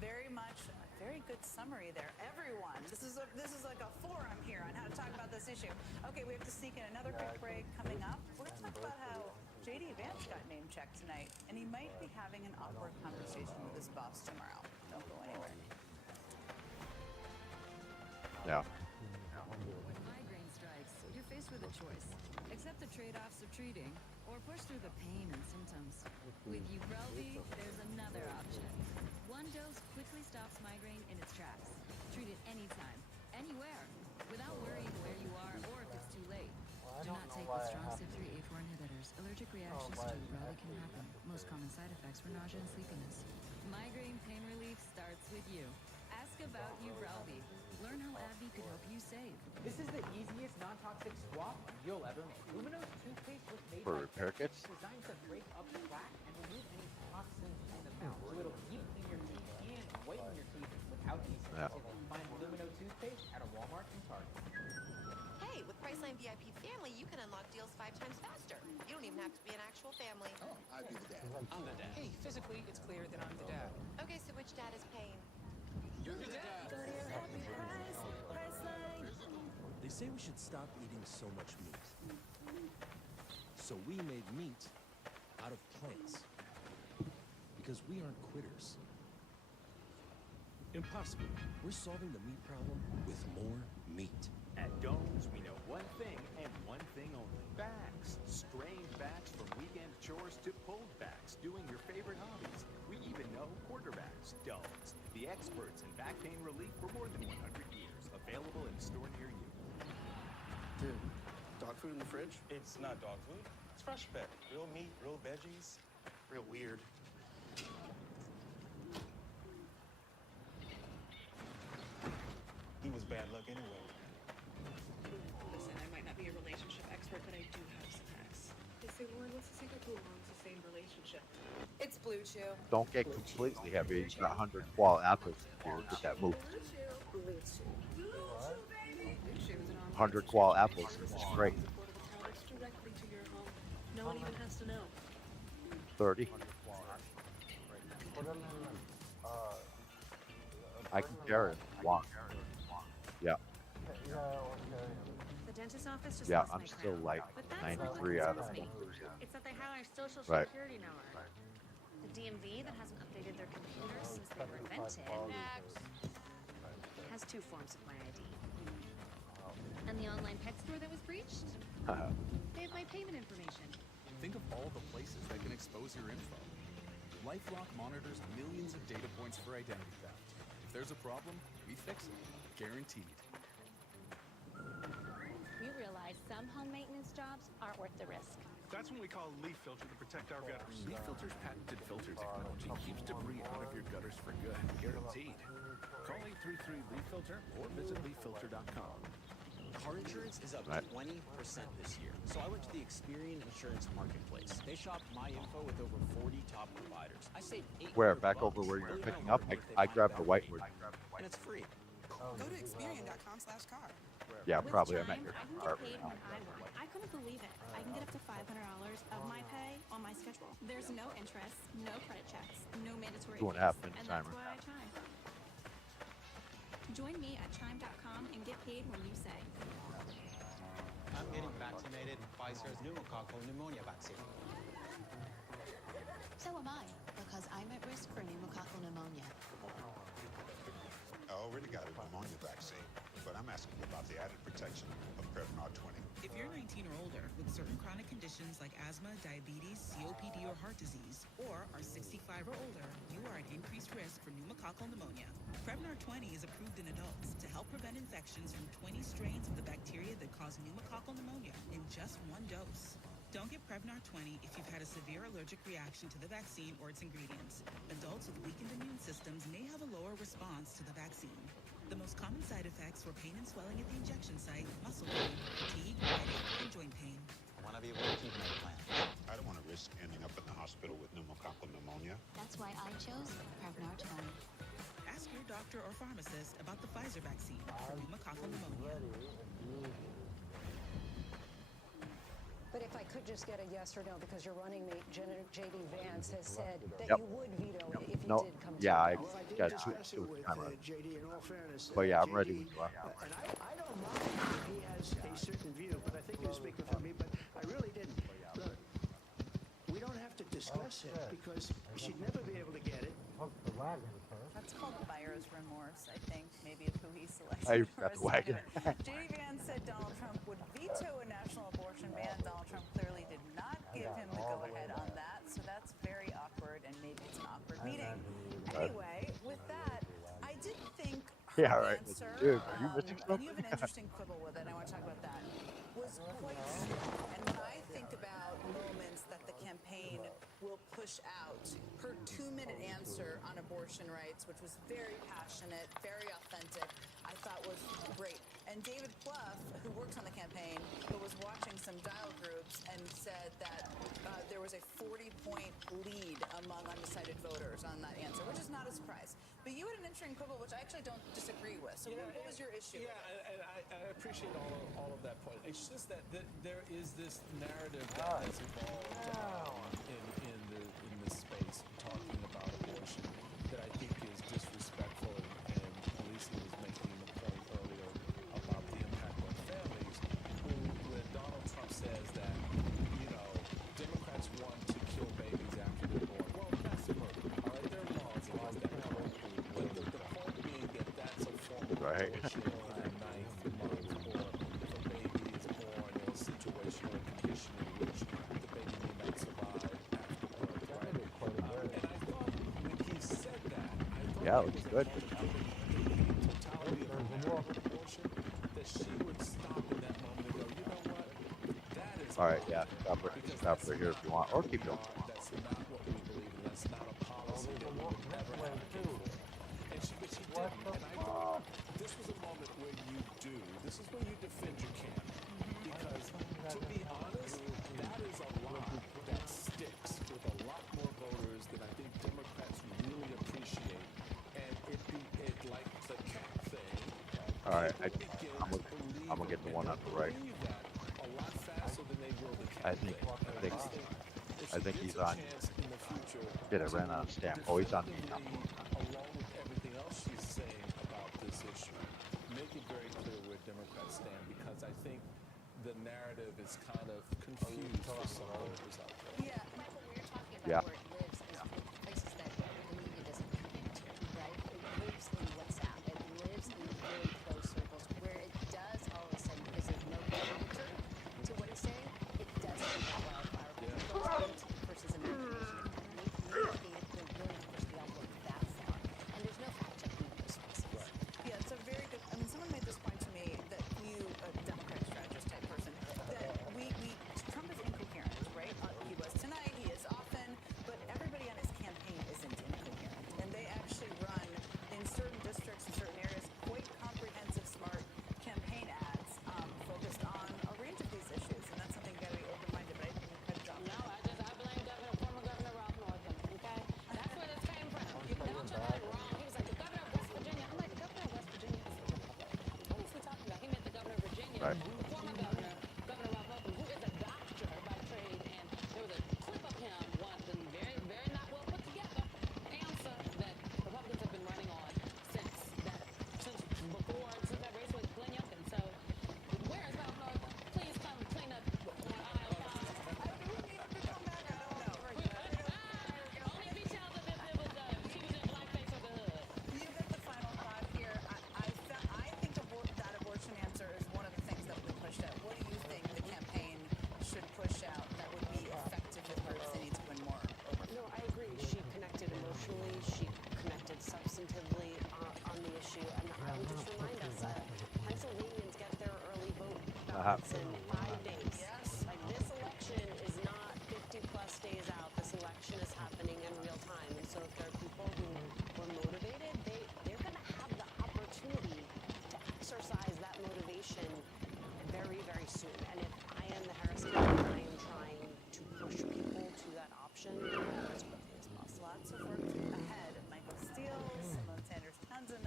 Very much, very good summary there. Everyone, this is like a forum here on how to talk about this issue. Okay, we have to sneak in another quick break coming up. We're going to talk about how J.D. Vance got name checked tonight, and he might be having an awkward conversation with his boss tomorrow. Don't go anywhere. Yeah. When migraine strikes, you're faced with a choice. Accept the trade-offs of treating, or push through the pain and symptoms. With Ubrelvy, there's another option. One dose quickly stops migraine in its tracks. Treat it anytime, anywhere, without worrying where you are or if it's too late. Do not take with strong CYP3A4 inhibitors. Allergic reactions to Ubrelvy can happen. Most common side effects were nausea and sleepiness. Migraine pain relief starts with you. Ask about Ubrelvy. Learn how AbbVie could help you save. This is the easiest non-toxic swap you'll ever make. Lumino's toothpaste was made For by repair kits? designed to break up plaque and remove any toxins in the mouth. So it'll deep clean your teeth and whiten your teeth without any sensitivity. Find Lumino toothpaste at a Walmart and Target. Hey, with Priceline VIP Family, you can unlock deals 5 times faster. You don't even have to be an actual family. Oh, I'd be the dad. I'm the dad. Hey, physically, it's clear that I'm the dad. Okay, so which dad is paying? You're the dad. They say we should stop eating so much meat. So we made meat out of plants. Because we aren't quitters. Impossible. We're solving the meat problem with more meat. At Domes, we know one thing and one thing only. Backs. Strained backs from weekend chores to pulled backs, doing your favorite hobbies. We even know quarterbacks. Domes, the experts in back pain relief for more than 100 years. Available in a store near you. Dude, dog food in the fridge? It's not dog food. It's fresh pet. Real meat, real veggies. Real weird. He was bad luck anyway. Listen, I might not be a relationship expert, but I do have some hacks. They say, Lauren, what's the secret to a long-sustained relationship? It's Blue Chew. Don't get completely heavy. You got 100 qual apples here. Get that move. Blue Chew, baby. Blue Chew is an 100 qual apples. It's great. products directly to your home. No one even has to know. 30. I can carry it. One. Yeah. The dentist's office just Yeah, lost I'm my still crown. like But that's not what 93 out of concerns me. 100. It's that they have our social Right. security number. The DMV that hasn't updated their computers since they were invented has 2 forms of my ID. And the online pet store that was breached, they have my payment information. Think of all the places that can expose your info. LifeLock monitors millions of data points for identity theft. If there's a problem, we fix it. Guaranteed. We realize some home maintenance jobs aren't worth the risk. That's when we call Leaf Filter to protect our gutters. Leaf Filter's patented filter technology keeps debris out of your gutters for good. Guaranteed. Call 833 Leaf Filter or visit leaffilter.com. Car insurance is up 20% this year. So I went to the Experian Insurance Marketplace. They shopped my info with over 40 top providers. I saved $800. Where? Back over where you're picking up? I grabbed the whitewood. And it's free. Go to Experian.com/car. Yeah, With probably. I'm Chime, at your I can car get paid right now. when I want. I couldn't believe it. I can get up to $500 of my pay on my schedule. There's no interest, no credit checks, no mandatory 2.5 fees, minute and timer. that's why I Chime. Join me at Chime.com and get paid when you say. I'm getting vaccinated with Pfizer's pneumococcal pneumonia vaccine. So am I, because I'm at risk for pneumococcal pneumonia. I already got a pneumonia vaccine, but I'm asking about the added protection of Prevnar 20. If you're 19 or older with certain chronic conditions like asthma, diabetes, COPD, or heart disease, or are 65 or older, you are at increased risk for pneumococcal pneumonia. Prevnar 20 is approved in adults to help prevent infections from 20 strains of the bacteria that cause pneumococcal pneumonia in just 1 dose. Don't get Prevnar 20 if you've had a severe allergic reaction to the vaccine or its ingredients. Adults with weakened immune systems may have a lower response to the vaccine. The most common side effects were pain and swelling at the injection site, muscle pain, fatigue, headache, and joint pain. I want to be able to keep my plan. I don't want to risk ending up in the hospital with pneumococcal pneumonia. That's why I chose Prevnar 20. Ask your doctor or pharmacist about the Pfizer vaccine for pneumococcal pneumonia. But if I could just get a yes or no, because your running mate, J.D. Vance, has said that Yep. you would veto it if you No, did come yeah, to I it. Well, I did got discuss two it with camera. JD in all fairness. But yeah, I'm JD, ready when you are. And I don't mind if he has a certain view, but I think you're speaking for me, but I really didn't. Look, we don't have to discuss it because she'd never be able to get it. That's called buyer's remorse, I think, maybe of who he selected. I for got a the wagon. J.D. Vance said Donald Trump would veto a national abortion ban. Donald Trump clearly did not give him the go-ahead on that, so that's very awkward, and maybe it's an awkward meeting. Anyway, with that, I did think Yeah, right. answer, Dude, are you missing and you something? have an interesting quibble with it, and I want to talk about that, was quite strong. And when I think about moments that the campaign will push out, her 2-minute answer on abortion rights, which was very passionate, very authentic, I thought was great. And David Plouffe, who works on the campaign, but was watching some dial groups and said that there was a 40-point lead among undecided voters on that answer, which is not a surprise. But you had an interesting quibble, which I actually don't disagree with. So what was your issue? Yeah, and I appreciate all of that point. It's just that there is this narrative that has evolved in this space talking about abortion that I think is disrespectful. And Alicia was making the point earlier about the impact on families. When Donald Trump says that, Democrats want to kill babies after they're born. Well, that's murder. All right, there are laws against that. But the point being that that's a form of abortion in the 9th month, or if a baby is born in a situation or a condition in which the baby may not survive after birth, right? And I thought when he said that, Yeah, it looks good. totality of the narrative of abortion, that she would stop in that moment and go, you know what? That is All right, yeah, stop right here if you want, or keep going. That's not what we believe in. That's not a policy that we would ever advocate for. But she didn't. And I thought this was a moment where you do. This is when you defend your camp. Because to be honest, that is a lie that sticks with a lot more voters than I think Democrats really appreciate. And it like the cat thing. All right, I'm gonna get the one on the right. I think he's on. Did I ran out of stamp? Oh, he's on me now. Along with everything else she's saying about this issue, make it very clear where Democrats stand, because I think the narrative is kind of confused for some voters out there. Yeah, Michael, when you're talking about Yeah. where it lives is places that the media doesn't come into, right? It lives in WhatsApp. It lives in really close circles where it does all of a sudden, because there's no counter to what he's saying, it does become wildfire. It goes into the person's imagination. They're willing to push the envelope that far. And there's no fact checking in those spaces. Yeah, it's a very good. I mean, someone made this point to me that you, a Democrat strategist type person, that Trump is incoherent, right? He was tonight. He is often, but everybody on his campaign isn't incoherent, and they actually run in certain districts and certain areas quite comprehensive, smart campaign ads focused on a range of these issues, and that's something you got to be open-minded. But I think you cut it off. No, I blame former Governor Ralph Northam. Okay, that's where this came from. Don't you got it wrong. He was like the governor of West Virginia. I'm like, the governor of West Virginia. What was he talking about? He meant the governor of Virginia, Right. the former governor, Governor Ralph Northam, who is a doctor by trade. And there was a clip of him once, and very, very not well put together answer that Republicans have been running on since that race with Glenn Youngkin. So where is Ralph Northam? Please come clean up on aisle 5. Only if he tells us if it was she was in blackface or the hood. You get the final thought here. I think that abortion answer is one of the things that will be pushed out. What do you think the campaign should push out that would be effective with her if they need to win more over? No, I agree. She connected emotionally. She connected substantively on the issue. And I would just remind us, Pennsylvanians get their early vote ballots in 5 days. Yes. Like, this election is not 50-plus days out. This election is happening in real time. And so if there are people who were motivated, they're going to have the opportunity to exercise that motivation very, very soon. And if I am the Harris campaign, I am trying to push people to that option as quickly as possible. Lots of work ahead. Michael Steele, Simone Sanders Townsend,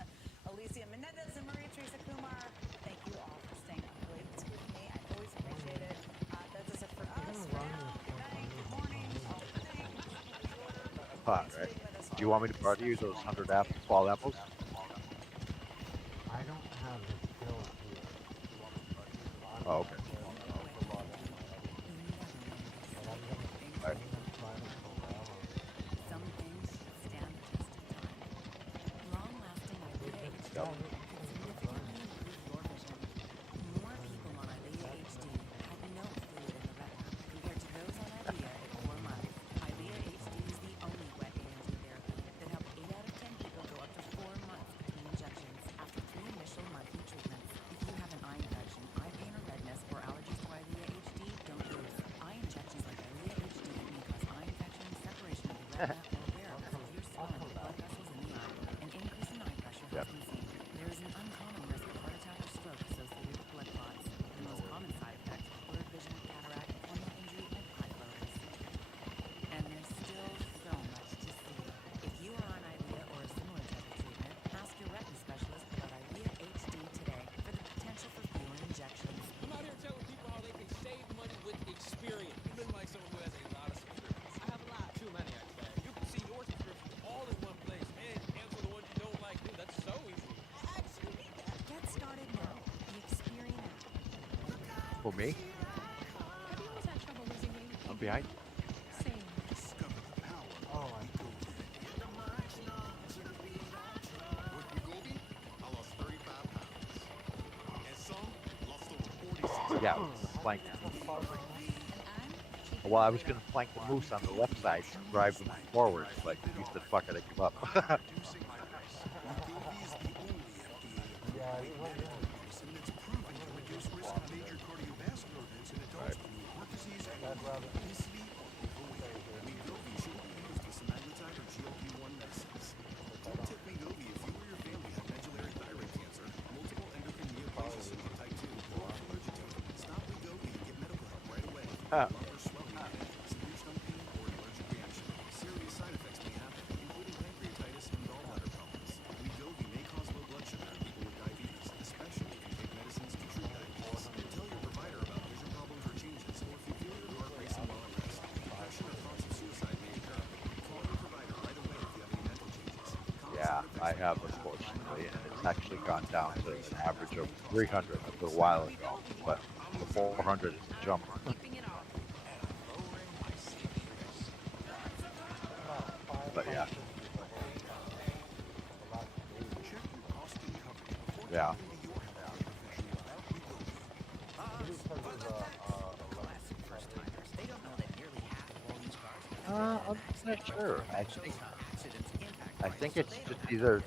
Alicia Menendez, and Maria Teresa Kumar. Thank you all for staying up late with me. I always appreciate it. That does it for us for now. Good night, good morning, all the things. All right. Do you want me to party you those 100 fall apples? I don't have the skills here. Oh, okay. All right. Some things stand the test of time. Long-lasting IDEA HD Yep. could significantly improve your vision. More people on IDEA HD had no fluid in the retina compared to those on IDEA at 4 months. IDEA HD is the only wet AMD therapy that helped 8 out of 10 people go up to 4 months between injections after For me? Have you always had trouble losing weight? I'm behind. Same. Oh, with Wegovy, I lost 35 pounds. And some lost over 46. Yeah, flank. Well, I was going to flank the moose on the left side, drive them forward, but you said, fuck it, I give up. Reducing my risk. Wegovy is the only FDA-approved weight management medicine that's proven to reduce risk of major cardiovascular events in adults with heart disease, obesity, or overweight. Wegovy shouldn't be used with semaglutide or GLP-1 medicines. Don't take Wegovy if you or your family have medullary thyroid cancer, multiple endocrine neoplasia syndrome type 2, or are allergic to it. Stop Wegovy and get medical help right away. Lumbar swelling, severe stomach pain, or an allergic reaction. Serious side effects may happen, including pancreatitis and gallbladder problems. Wegovy may cause low blood sugar in people with diabetes, especially if you take medicines to treat diabetes. Tell your provider about vision problems or changes, or if you feel your heart racing while at rest. Depression or thoughts of suicide may occur. Call your provider right away if you have any mental changes. Yeah, I have, unfortunately, and it's actually gone down to an average of 300 a little while ago, but the 400 is a jump. But yeah. Yeah. I'm not sure. I think it's just either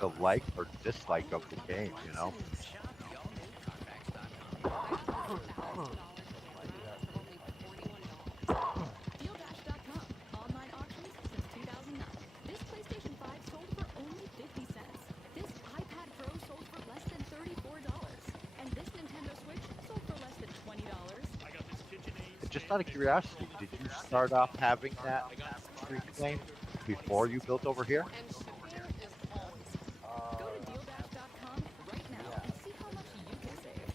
the like or dislike of the game, you know? DealDash.com. Online auctions since 2009. This PlayStation 5 sold for only 50 cents. This iPad Pro sold for less than $34. And this Nintendo Switch sold for less than $20. Just out of curiosity, did you start off having that streak claim before you built over here? Go to DealDash.com right now and see how much you can save.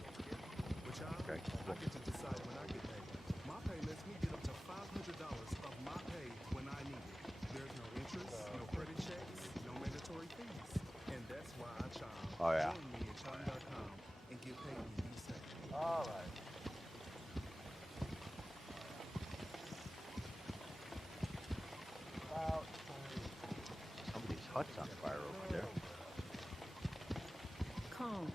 Okay. I get to decide when I get paid. My pay lets me get up to $500 of my pay when I need it. There's no interest, no credit checks, no mandatory fees. And that's why I Chime. Oh, yeah. Join me at Chime.com and get paid when you say. All right. Somebody's hut's on fire over there. Calm.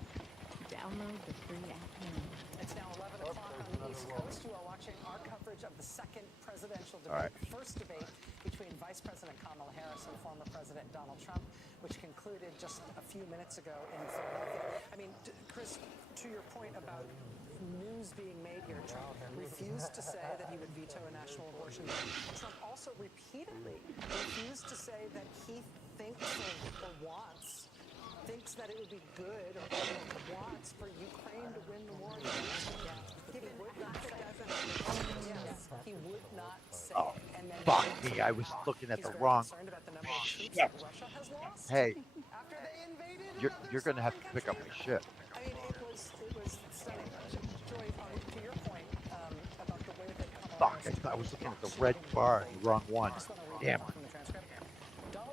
Download the free app now. It's now 11 o'clock on the East Coast. You are watching our coverage of the second presidential debate. All right. First debate between Vice President Kamala Harris and former President Donald Trump, which concluded just a few minutes ago in Philadelphia. I mean, Chris, to your point about news being made here, Trump refused to say that he would veto a national abortion ban. Trump also repeatedly refused to say that he thinks or thinks that it would be good or wants for Ukraine to win the war. He would not say yes, he would not say Oh, it. And then fuck me. I was looking at the wrong. Shit. Hey, after they invaded, you're going to have to pick up my shit. I mean, it was stunning. Joy, to your point about the way that Fuck, I was looking at the red bar and the wrong one. Damn it.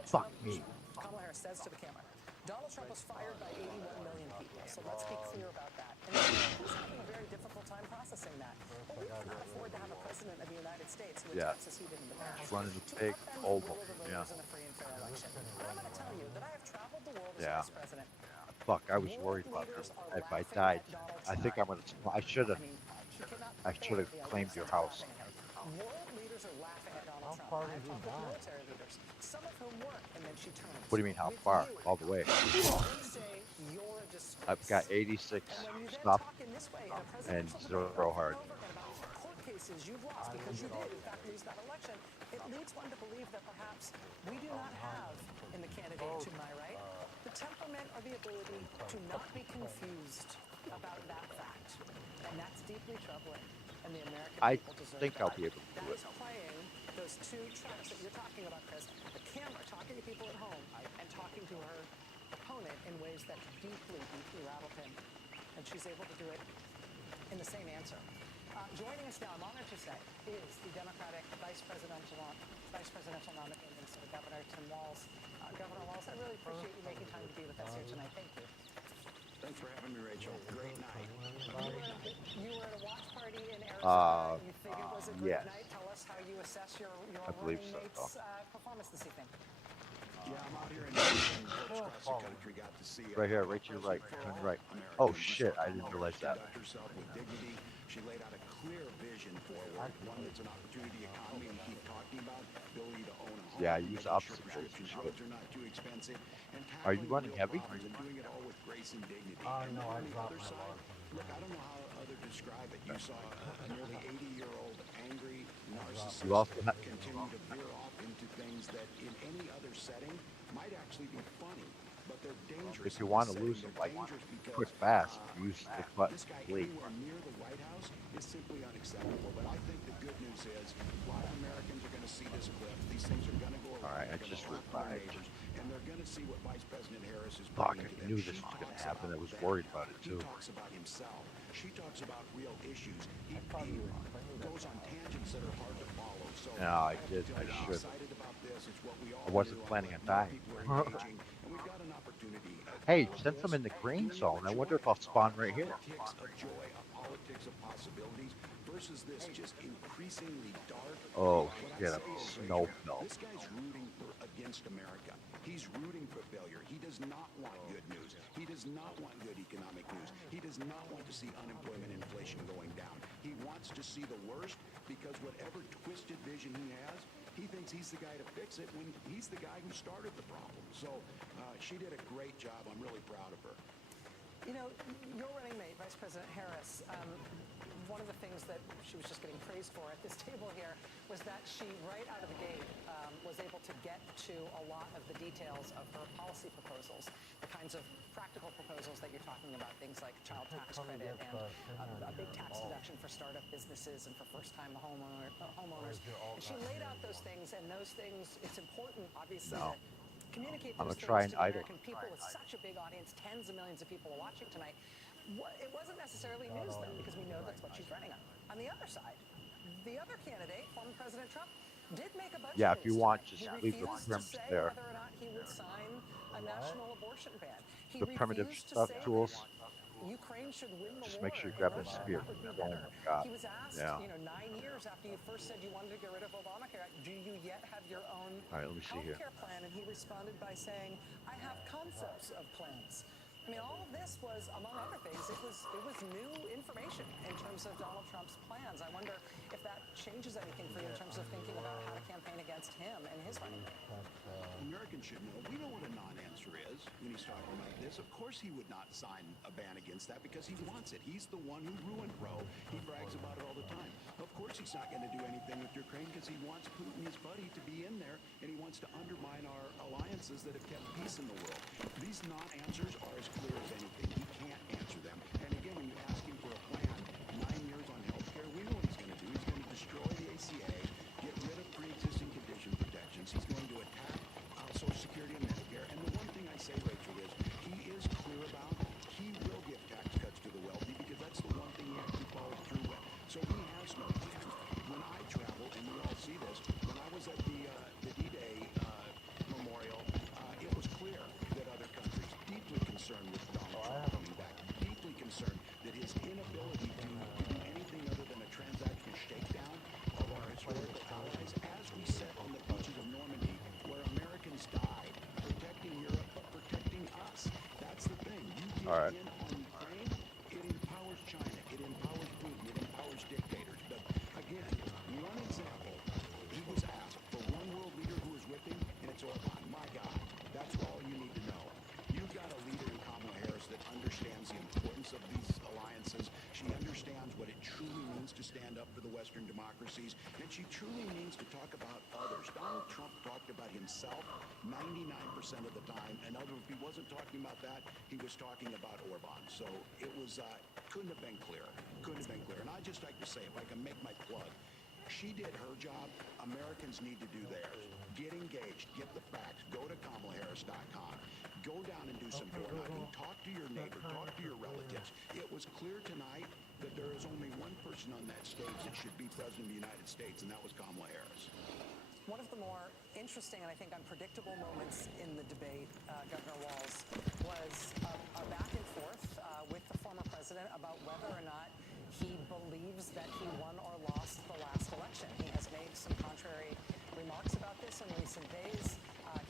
Fuck me. Kamala Harris says to the camera, Donald Trump was fired by 81 million people, so let's be clear about that. And he's having a very difficult time processing that. But we cannot afford to have a president of the United States who attempts to secede in the past. Running a big oval. Yeah. In a free and fair election. But I'm going to tell you that I have traveled the world as Yeah. vice president. Fuck, I was worried about this. If I died, I think I'm gonna. I should have claimed your house. World leaders are laughing at Donald Trump. I've talked with military leaders, some of whom work, and then she turns. What do you mean, how far? All the way. They say you're a disgrace. I've got 86 stop and 0 hard. Court cases you've lost because you did, in fact, lose that election. It leads one to believe that perhaps we do not have in the candidate to my right the temperament or the ability to not be confused about that fact. And that's deeply troubling. And the American people deserve think that. I'll be able to do That it. is playing those two tracks that you're talking about, Chris. The camera talking to people at home and talking to her opponent in ways that deeply, deeply rattled him. And she's able to do it in the same answer. Joining us now, I'm honored to say, is the Democratic Vice Presidential nominee for Governor Tim Walz. Governor Walz, I really appreciate you making time to be with us here tonight. Thank you. Thank for having me, Rachel. Great night. You were at a watch party in Arizona. You think it was a great yes. night? Tell us how you assess your I believe running so, mate's performance this evening. Yeah, I'm out here in Michigan. Folks across the country got to see Right here, right to your right, turn right. Oh shit, I didn't realize that. Conduct herself with dignity. She laid out a clear vision forward, one that's an opportunity economy we keep talking about, ability to own a home. Yeah, use making opposite sure roads. prescription drugs are not too expensive, and Are you tackling running real heavy? problems and doing it all with grace and dignity. Oh, And no, on I the dropped other my side, log. look, I don't know how others describe it. You saw a nearly 80-year-old angry narcissist You also have continue to veer off into things that in any other setting might actually be funny, but they're dangerous. if you want to lose them like quick fast, use the button This guy bleed. anywhere near the White House is simply unacceptable. But I think the good news is a lot of Americans are going to see this clip. These things are going to go around. Alright, I They're just gonna laugh at their revived. neighbors, and they're going to see what Vice President Harris is Fuck, bringing I to them. knew She this was gonna talks happen. I about was them. worried about it He too. talks about himself. She talks about real issues. He goes on tangents that are hard to follow. So No, I have to did. tell I you, I'm should. excited about this. It's what we all I wasn't knew. planning on More dying. people are engaging, and we've got an opportunity. Hey, since I'm in the green zone, I wonder if I'll spawn right here. Politics of joy, a politics of possibilities versus this just increasingly dark. Oh, What I get a say is, snow Rachel, melt. this guy's rooting against America. He's rooting for failure. He does not want good news. He does not want good economic news. He does not want to see unemployment and inflation going down. He wants to see the worst because whatever twisted vision he has, he thinks he's the guy to fix it when he's the guy who started the problem. So she did a great job. I'm really proud of her. You know, your running mate, Vice President Harris, one of the things that she was just getting praised for at this table here was that she, right out of the gate, was able to get to a lot of the details of her policy proposals, the kinds of practical proposals that you're talking about, things like child tax credit and a big tax deduction for startup businesses and for first-time homeowners. And she laid out those things, and those things, it's important, obviously, No. to communicate I'm those gonna try things and to the idle. American people with such a big audience, tens of millions of people are watching tonight. It wasn't necessarily news, though, because we know that's what she's running on. On the other side, the other candidate, former President Trump, did make a bunch Yeah, of if you moves want, tonight. just He leave the refused to terms say there. whether or not he would sign a national abortion ban. He The primitive refused to stuff say tools. that Ukraine should win the Just war. make sure you in grab the Russia. spear. That would be Oh better. my God. He was asked, Yeah. 9 years after you first said you wanted to get rid of Obamacare, do you yet have your own All right, let me see here. healthcare plan? And he responded by saying, I have concepts of plans. I mean, all of this was, among other things, it was new information in terms of Donald Trump's plans. I wonder if that changes anything for you in terms of thinking about how to campaign against him and his running mate. Americans should know. We know what a non-answer is when he's talking about this. Of course he would not sign a ban against that because he wants it. He's the one who ruined Roe. He brags about it all the time. Of course he's not going to do anything with Ukraine because he wants Putin, his buddy, to be in there, and he wants to undermine our alliances that have kept peace in the world. These non-answers are as clear as anything. He can't answer them. And again, when you ask him for a plan, 9 years on health care, we know what he's going to do. He's going to destroy the ACA, get rid of pre-existing condition protections. He's going to attack Social Security and Medicare. And the one thing I say, Rachel, is he is clear about he will give tax cuts to the wealthy because that's the one thing he actually followed through with. So he has no plans. When I travel, and we all see this, when I was at the D-Day memorial, it was clear that other countries, deeply concerned with Donald Trump coming back, deeply concerned that his inability to do anything other than a transactional shakedown of our historical allies, as we sat on the beaches of Normandy, where Americans died, protecting Europe, but protecting us. That's the thing. You get in on Ukraine, it empowers China, it empowers Putin, it empowers dictators. But again, one example, he was asked for one world leader who is with him, and it's Orban. My God, that's all you need to know. You've got a leader in Kamala Harris that understands the importance of these alliances. She understands what it truly means to stand up for the Western democracies, and she truly means to talk about others. Donald Trump talked about himself 99% of the time, and if he wasn't talking about that, he was talking about Orban. So it was, couldn't have been clearer. Couldn't have been clearer. And I'd just like to say, if I can make my plug, she did her job. Americans need to do theirs. Get engaged. Get the facts. Go to KamalaHarris.com. Go down and do some door knocking. Talk to your neighbor. Talk to your relatives. It was clear tonight that there is only one person on that stage that should be president of the United States, and that was Kamala Harris. One of the more interesting and I think unpredictable moments in the debate, Governor Walz, was a back and forth believes that he won or lost the last election. He has made some contrary remarks about this in recent days.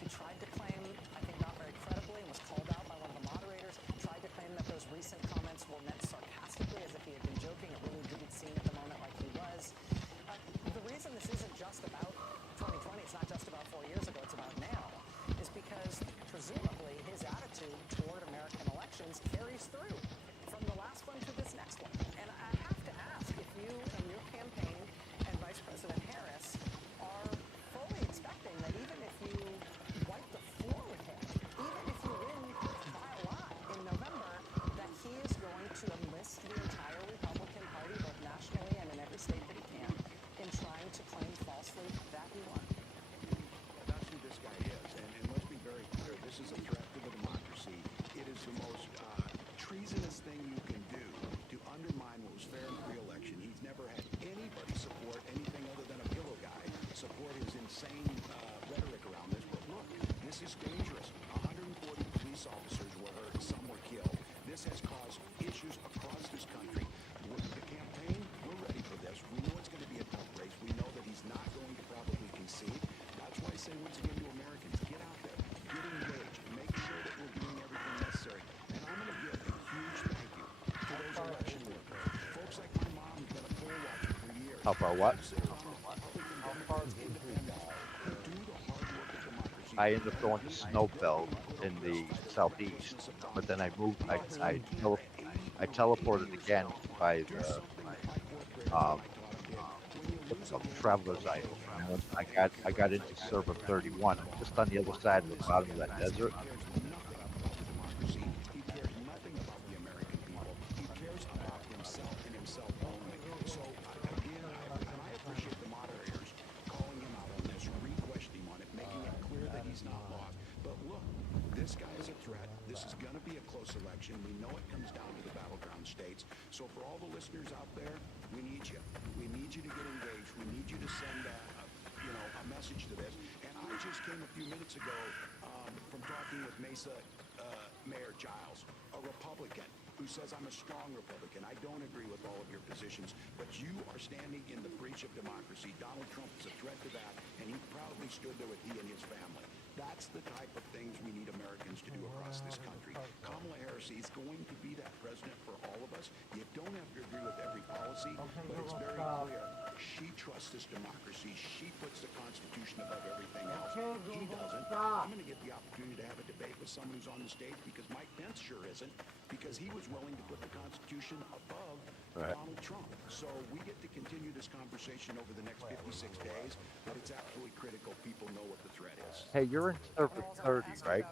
He tried to claim, I think not very credibly, and was called out by one of the moderators, tried to claim that those recent comments were meant sarcastically, as if he had been joking. It really didn't seem at the moment like he was. The reason this isn't just about 2020, it's not just about 4 years ago, it's about now, is because presumably his attitude toward American elections carries through from the last one to this next one. And I have to ask if you and your campaign and Vice President Harris are fully expecting that even if you wipe the floor with him, even if you win by a lot in November, that he is going to enlist the entire Republican Party, both nationally and in every state that he can, in trying to claim falsely that he won. That's who this guy is. And let's be very clear, this is a threat to the democracy. It is the most treasonous thing you can do to undermine what was fair and free election. He's never had anybody support anything other than a pillow guy support his insane rhetoric around this. But look, this is dangerous. 140 police officers were hurt, some were killed. This has caused issues across this country. The campaign, we're ready for this. We know it's going to be a tough race. We know that he's not going to probably concede. That's why I say once again to Americans, get out there, get engaged, make sure that we're doing everything necessary. And I'm going to give a huge thank you to those election workers. Folks like my mom who's been a poll watcher for years. How far what? I ended up going to Snowfell in the southeast, but then I moved. I teleported again by the Traveler's Isle. And I got into server 31, just on the other side of the bottom of that desert. He cares nothing about the American people. He cares about himself and himself only. So again, I appreciate the moderators calling him out on this, re-questioning on it, making it clear that he's not lost. But look, this guy is a threat. This is going to be a close election. We know it comes down to the battleground states. So for all the listeners out there, we need you. We need you to get engaged. We need you to send a message to this. And I just came a few minutes ago from talking with Mesa Mayor Giles, a Republican who says I'm a strong Republican. I don't agree with all of your positions, but you are standing in the breach of democracy. Donald Trump is a threat to that, and he proudly stood there with he and his family. That's the type of things we need Americans to do across this country. Kamala Harris is going to be that president for all of us. You don't have to agree with every policy, but it's very clear. She trusts this democracy. She puts the Constitution above everything else. He doesn't. I'm going to get the opportunity to have a debate with someone who's on the stage because Mike Pence sure isn't, because he was willing to put the Constitution above Donald Trump. So we get to continue this conversation over the next 56 days, but it's absolutely critical people know what the threat is. Hey, you're in server 30, right?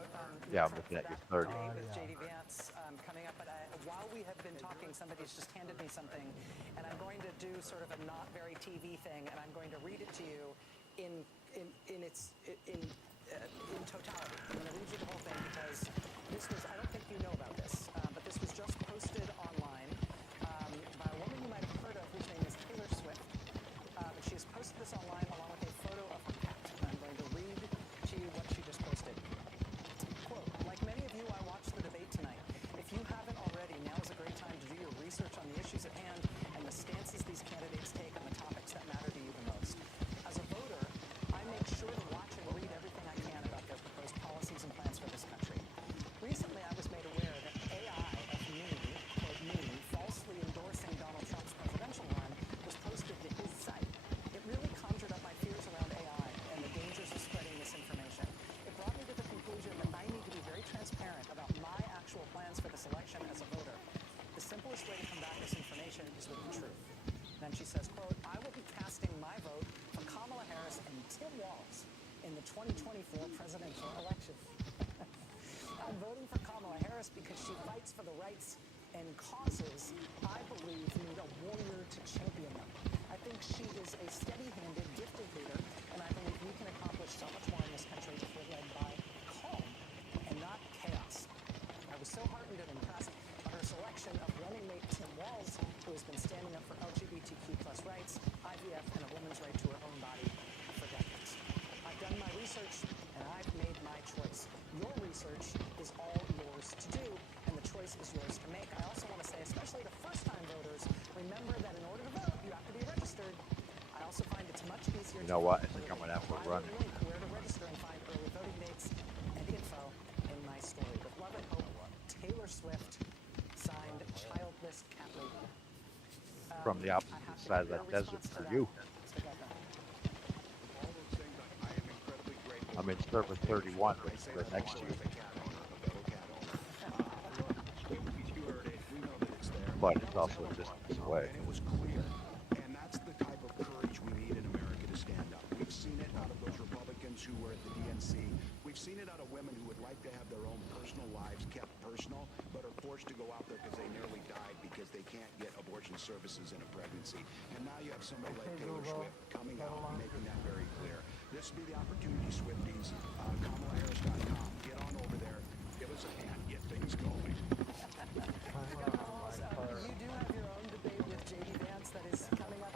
Yeah, I'm looking at your 30. With JD Vance coming up, but while we have been talking, somebody's just handed me something, and I'm going to do sort of a not very TV thing, and I'm going to read it to you in totality. I'm going to read you the whole thing because this was, I don't think you know about this, but this was just posted online by a woman you might have heard of whose name is Taylor Swift. But she has posted this online along with a photo of her cat. I'm going to read to you what she just posted. Quote, like many of you, I watched the debate tonight. If you haven't already, now is a great time to do your research on the issues at hand and the stances these candidates take on the topics that matter to you the most. As a voter, I make sure to watch and read everything I can about their proposed policies and plans for this country. Recently, I was made aware that AI of me, quote me, falsely endorsing Donald Trump's presidential run was posted to his site. It really conjured up my fears around AI and the dangers of spreading misinformation. It brought me to the conclusion that I need to be very transparent about my actual plans for this election as a voter. The simplest way to combat misinformation is with the truth. Then she says, quote, I will be casting my vote for Kamala Harris and Tim Walz in the 2024 presidential election. I'm voting for Kamala Harris because she fights for the rights and causes I believe need a warrior to champion them. I think she is a steady-handed, gifted leader, and I believe we can accomplish so much more in this country if we're led by calm and not chaos. I was so heartened and impressed by her selection of running mate Tim Walz, who has been standing up for LGBTQ+ rights, IVF, and a woman's right to her own body for decades. I've done my research, and I've made my choice. Your research is all yours to do, and the choice is yours to make. I also want to say, especially to first-time voters, remember that in order to know what? I think I'm gonna have to run. Link where to register and find early voting dates and info in my story. With love and hope, Taylor Swift signed childless cat lady. From the opposite side of that desert for you. I'm in server 31, which is right next to you. But it's also a distance away. And it was clear. And that's the type of courage we need in America to stand up. We've seen it out of those Republicans who were at the DNC. We've seen it out of women who would like to have their own personal lives kept personal, but are forced to go out there because they nearly died because they can't get abortion services in a pregnancy. And now you have somebody like Taylor Swift coming out and making that very clear. This would be the opportunity, Swifties. CamalaHarris.com. Get on over there. Give us a hand. Get things going. You do have your own debate with J.D. Vance that is coming up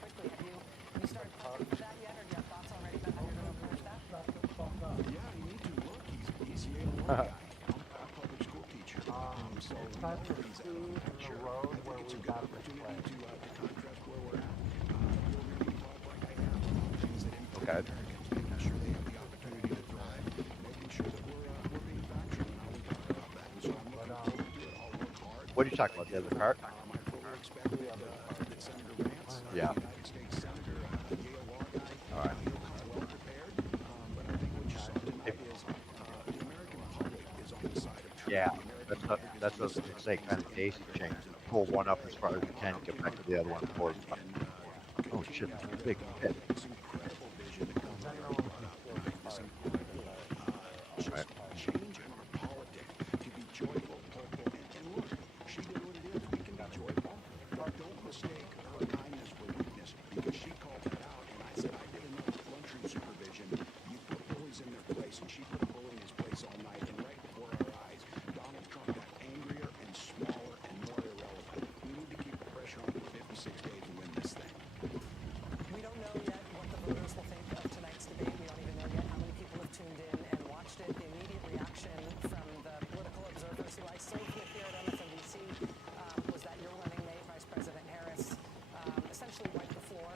quickly. Have you started prepping for that yet, or do you have thoughts already about how you're going to approach that? Yeah, you need to look. He's a Yale law guy. I'm a public school teacher. So we know where he's at on that. Sure. I think it's a good opportunity to contrast where we're at. You'll really talk like I have about things that impact Americans, making sure they have the opportunity to thrive, making sure that we're being factual and how we talk about that. And so I'm looking forward to it. I'll work hard. What are you talking about? The other part? I fully expect that Senator Vance, yeah. United States Senator, Yale law guy, all right. he'll come well prepared. But I think what you saw tonight is the American public is on the side of truth. Yeah, that's what I was going to say, kind of daisy chain. Pull one up as far as you can, get back to the other one before it's done. Oh shit, that's a big hit. This incredible vision that comes out of this incredible change in our politics to be joyful, hopeful, and look, she did what it is. We can be joyful, but don't mistake her kindness for weakness, because she called that out, and I said, I did enough lunchroom supervision. You put bullies in their place, and she put a bully in his place all night, and right before our eyes, Donald Trump got angrier and smaller and more irrelevant. We need to keep the pressure on for 56 days and win this thing. We don't know yet what the voters will think of tonight's debate. We don't even know yet how many people have tuned in and watched it. The immediate reaction from the political observers who I served with here at MSNBC was that your running mate, Vice President Harris, essentially wiped the floor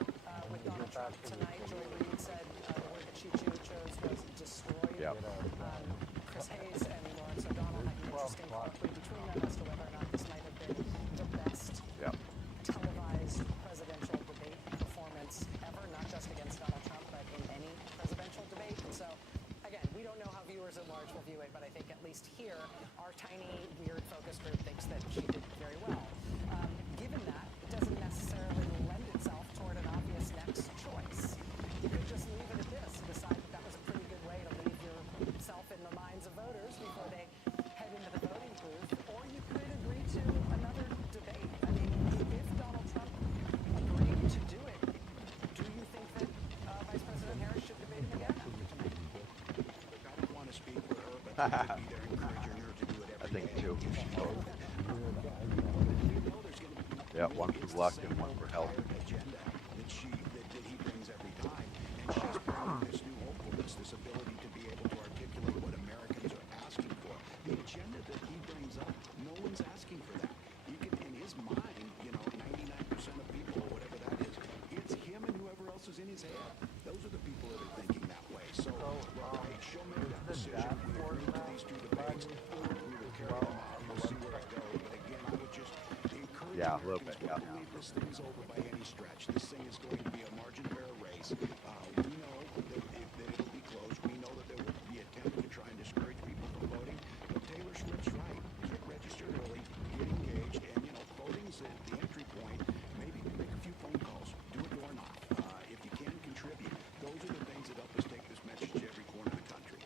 with Donald Trump tonight. Joy Reid said the word that she chose was destroyed. Yep. Chris Hayes and Lawrence O'Donnell had an interesting colloquy between them as to whether or not this might have been the best televised presidential debate performance ever, not just against Donald Trump, but in any presidential debate. And so, again, we don't know how viewers at large will view it, but I think at least here, our tiny, weird focus group thinks that she did very well. Given that, it doesn't necessarily lend itself toward an obvious next choice. You could just leave it at this and decide that that was a pretty good way to leave yourself in the minds of voters before they head into the voting booth, or you could agree to another debate. I mean, if Donald Trump agreed to do it, do you think that Vice President Harris should debate him again after tonight? Look, I don't want to speak for her, but I would be there encouraging her to do it every day. I think too. Yeah, one for luck and one for health. Agenda that he brings every time, and she's bringing this new hopefulness, this ability to be able to articulate what Americans are asking for. The agenda that he brings up, no one's asking for that. You can, in his mind, 99% of people, or whatever that is, it's him and whoever else is in his head. Those are the people that are thinking that way. So, she'll make that decision. We agree to these two debates. We will carry them out. We'll see where it goes. But again, I would just encourage a little bit. don't believe this thing is over by any stretch. This thing is going to be a margin of error race. We know that it'll be close. We know that there will be attempt to try and discourage people from voting. But Taylor Swift's right. Get registered early, get engaged, and voting is the entry point. Maybe make a few phone calls. Do a door knock. If you can contribute, those are the things that help us take this message to every corner of the country.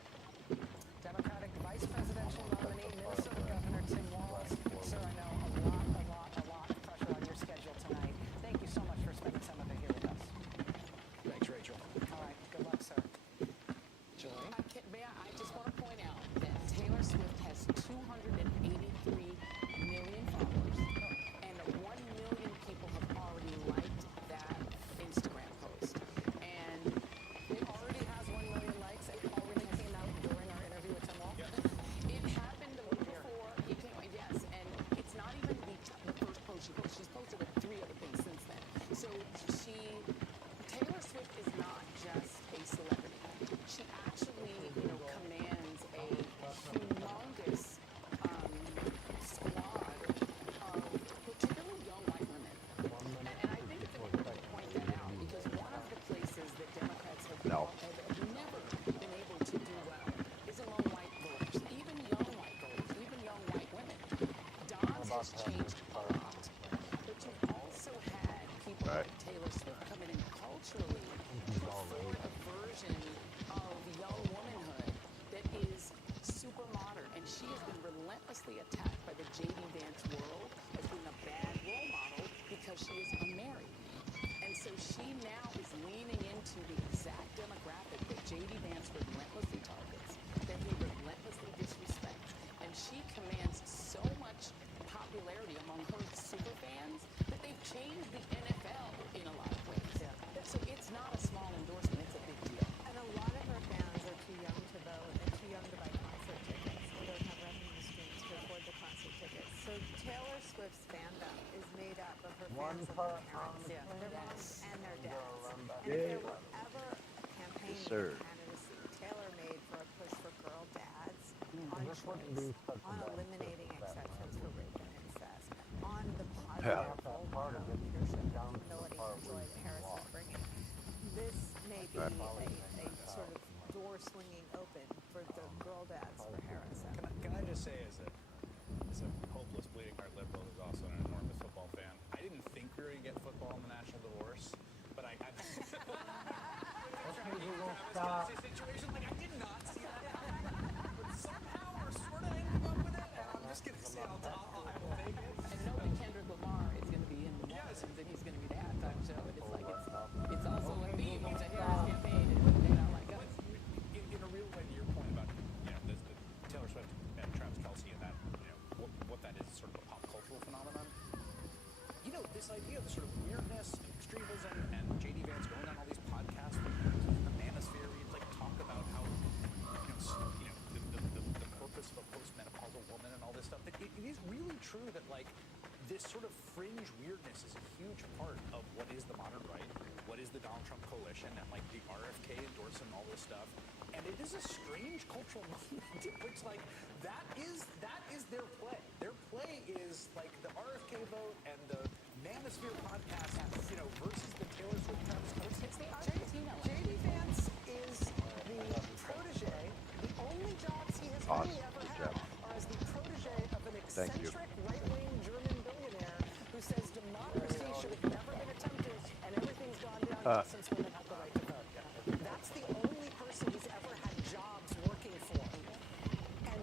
Democratic Vice Presidential nominee, Minnesota Governor Tim Walz. Sir, I know a lot of pressure on your schedule tonight. Thank you so much for spending some of it here with us. Thanks, Rachel. has changed a lot. But you've also had people like Taylor Swift coming in culturally put forward a version of young womanhood that is super modern, and she has been relentlessly attacked by the J.D. Vance world as being a bad role model because she is unmarried. And so she now is leaning into the exact demographic that J.D. Vance relentlessly targets, that he relentlessly disrespects. And she commands so much popularity among her super fans that they've changed the NFL in a lot of ways. Yeah. So it's not a small endorsement, it's a big deal. And a lot of her fans are too young to vote and too young to buy concert tickets and don't have revenue streams to afford the concert tickets. So Taylor Swift's fandom is made up of her fans and their parents, their moms and their dads. And if there were ever a campaign for candidacy tailor-made for a push for girl dads on choice, on eliminating exceptions for rape and incest, on the positive role model leadership and humility and joy that Harris is bringing, this may be a sort of door swinging open for the girl dads for Harris. Can I just say, as a hopeless, bleeding heart liberal who's also an enormous football fan, I didn't think we were going to get football in the national divorce, but I situation, like, I did not see that happen, but somehow we're sort of ending up with it, and I'm just going to say I will take it. And know that Kendrick Lamar is going to be in the Martians, and he's going to be the halftime show, and it's like, it's also a theme. It's a Harris campaign, and they don't like us. In a real way, to your point about, the Taylor Swift and Travis Kelce and that, what that is, sort of a pop cultural phenomenon. This idea of the sort of weirdness, extremism, and J.D. Vance going on all these podcasts from the manosphere, where you talk about how, the purpose of a postmenopausal woman and all this stuff. It is really true that, like, this sort of fringe weirdness is a huge part of what is the modern right, what is the Donald Trump coalition, and, like, the RFK endorsing all this stuff. And it is a strange cultural movement, which, like, that is their play. Their play is, like, the RFK vote and the Manosphere podcast, versus the Taylor Swift Travis Kelce. It's the Argentina. J.D. Vance is the protege. The only jobs he has really ever had are as the protege of an eccentric right-wing German billionaire who says democracy should have never been attempted and everything's gone downhill since women have the right to vote. That's the only person he's ever had jobs working for. And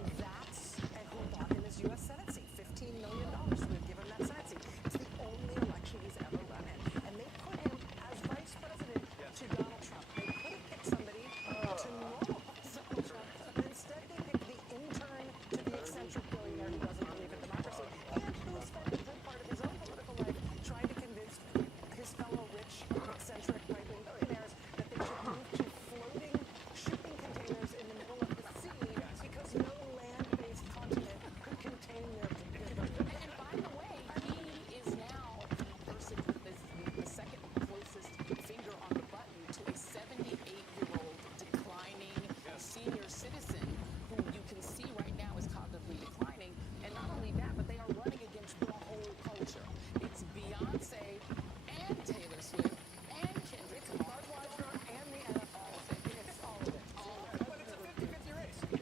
who bought him his U.S. Senate seat, $15 million would give him that Senate seat. It's the only election he's ever run in. And they put him as vice president to Donald Trump. They could have picked somebody to normalize Donald Trump, but instead they picked the intern to the eccentric billionaire who doesn't believe in democracy and who has spent a good part of his own political life trying to convince his fellow rich, eccentric right-wing billionaires that they should move to floating shipping containers in the middle of the sea because no land-based continent could contain their And by the way, he is now the person with the second closest finger on the button to a 78-year-old declining senior citizen who you can see right now is cognitively declining. And not only that, but they are running against the whole culture. It's Beyonce and Taylor Swift and Kendrick Budweiser and the NFL. It's all of it. But it's a 50-50 race. I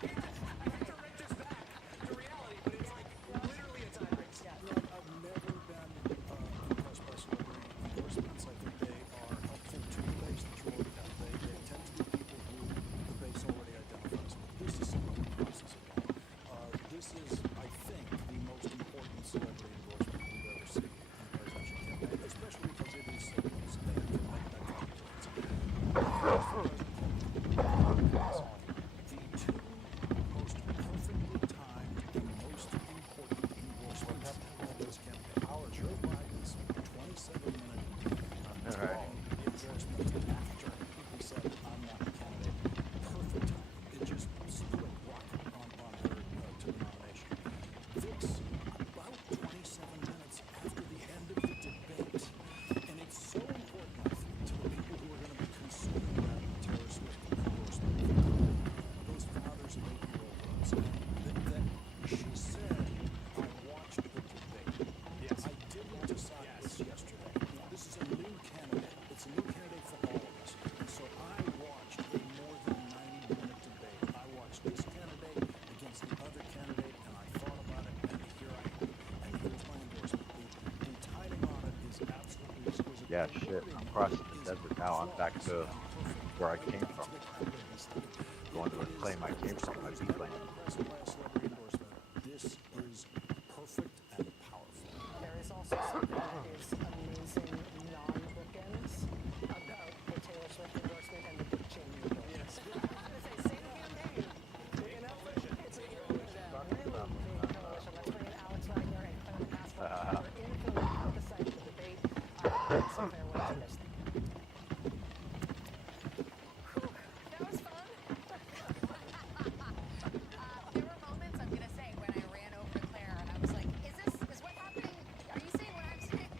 hate to rent this back to reality, but it's like literally a tie race. I've never been impressed by celebrity endorsements. I think they are helpful to the base that you already have. They tend to be people who the base already identifies with. This is some of the process again. This is, I think, the most important celebrity endorsement we've ever seen in a presidential campaign, especially because it is so close. They can make that kind of difference. The two most perfectly timed and most important endorsements of this campaign. Joe Biden's 27-minute long endorsement after he said, "I'm not a candidate." Perfect time. It just put a rocket on her to the nomination. Yeah, shit. I'm crossing the desert now. I'm back to where I came from. Going to the claim I came from, my B claim. Impressed by a celebrity endorsement. This is perfect and powerful. There is also something that is amazing non-bookends about the Taylor Swift endorsement and the Dick Cheney endorsement. Yes. I was going to say, same campaign. You know, it's a really big coalition. Let's bring in Alex Wagner and Claire McCaskill are in Philly at the site of the debate. So Claire, what did you miss? That was fun. There were moments, I'm going to say, when I ran over to Claire and I was like, is what happening? Are you saying what I'm saying?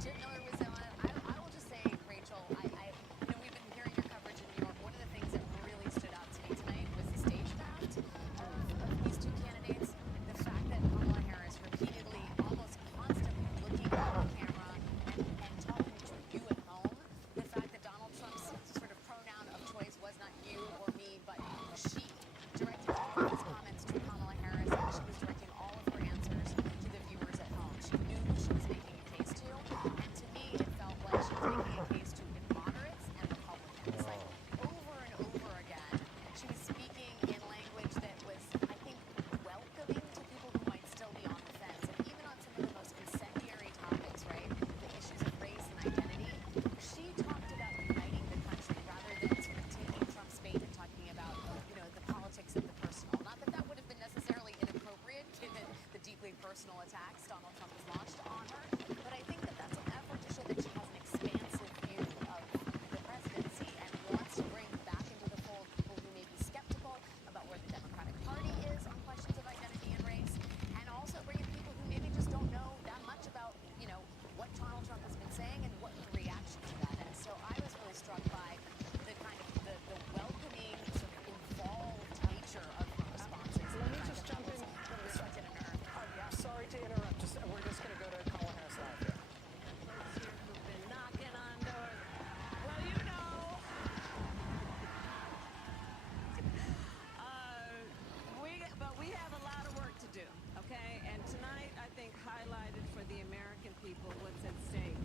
Jim Miller was on it. I will just say, Rachel, we've been hearing your coverage in New York. One of the things that really stood out to me tonight was the stagecraft of these two candidates. The fact that Kamala Harris repeatedly, almost constantly looking at the camera and talking to you at home. The fact that Donald Trump's sort of pronoun of choice was not you or me, but she, directed all of his comments to Kamala Harris, and she was directing all of her answers to the viewers at home. She knew who she was making a case to, and to me, it felt like she was making a case to moderates and Republicans. Like, over and over again, she was speaking in language that was, I think, welcoming to people who might still be on the fence, and even on some of the most incendiary topics, right? The issues of race and identity. She talked about uniting the country rather than sort of taking Trump's bait and talking about, the politics of the personal. Not that that would have been necessarily inappropriate given the deeply personal attacks Donald Trump has launched on her, but I think that that's an effort to show that she has an expansive view of the presidency and wants to bring back into the fold people who may be skeptical about where the Democratic Party is on questions of identity and race, and also bring in people who maybe just don't know that much about, what Donald Trump has been saying and what the reaction to that is. So I was really struck by the kind of the welcoming, sort of involved nature of her responses. Let me just jump in. Reflected in her. Sorry to interrupt. We're just going to go to Kamala Harris live here. Folks here who've been knocking on doors. Well, but we have a lot of work to do, okay? And tonight, I think, highlighted for the American people what's at stake.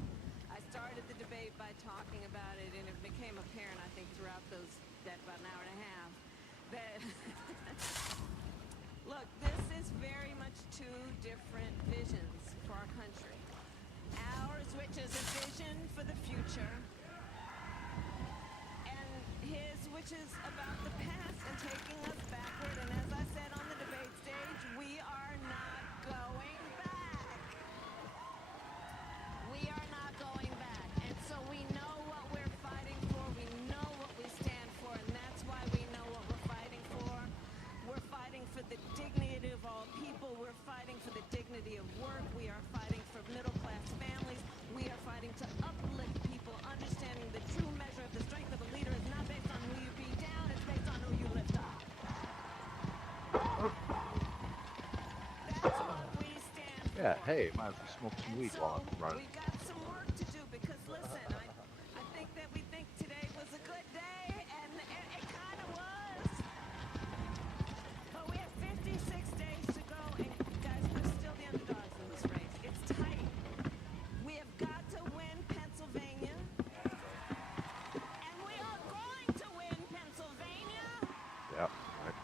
I started the debate by talking about it, and it became apparent, I think, throughout that about an hour and a half, that look, this is very much two different visions for our country. Ours, which is a vision for the future, and his, which is about the past and taking us backward. And as I said on the debate stage, we are not going back. We are not going back. And so we know what we're fighting for. We know what we stand for. And that's why we know what we're fighting for. We're fighting for the dignity of all people. We're fighting for the dignity of work. We are fighting for middle-class families. We are fighting to uplift people, understanding the true measure of the strength of a leader is not based on who you beat down, it's based on who you lift up. That's what we stand for. Yeah, hey, might as well smoke some weed while I'm running. We got some work to do because, listen, I think that we think today was a good day, and it kind of was. But we have 56 days to go, and guys, we're still the underdogs in this race. It's tight. We have got to win Pennsylvania, and we are going to win Pennsylvania. Yep. Right.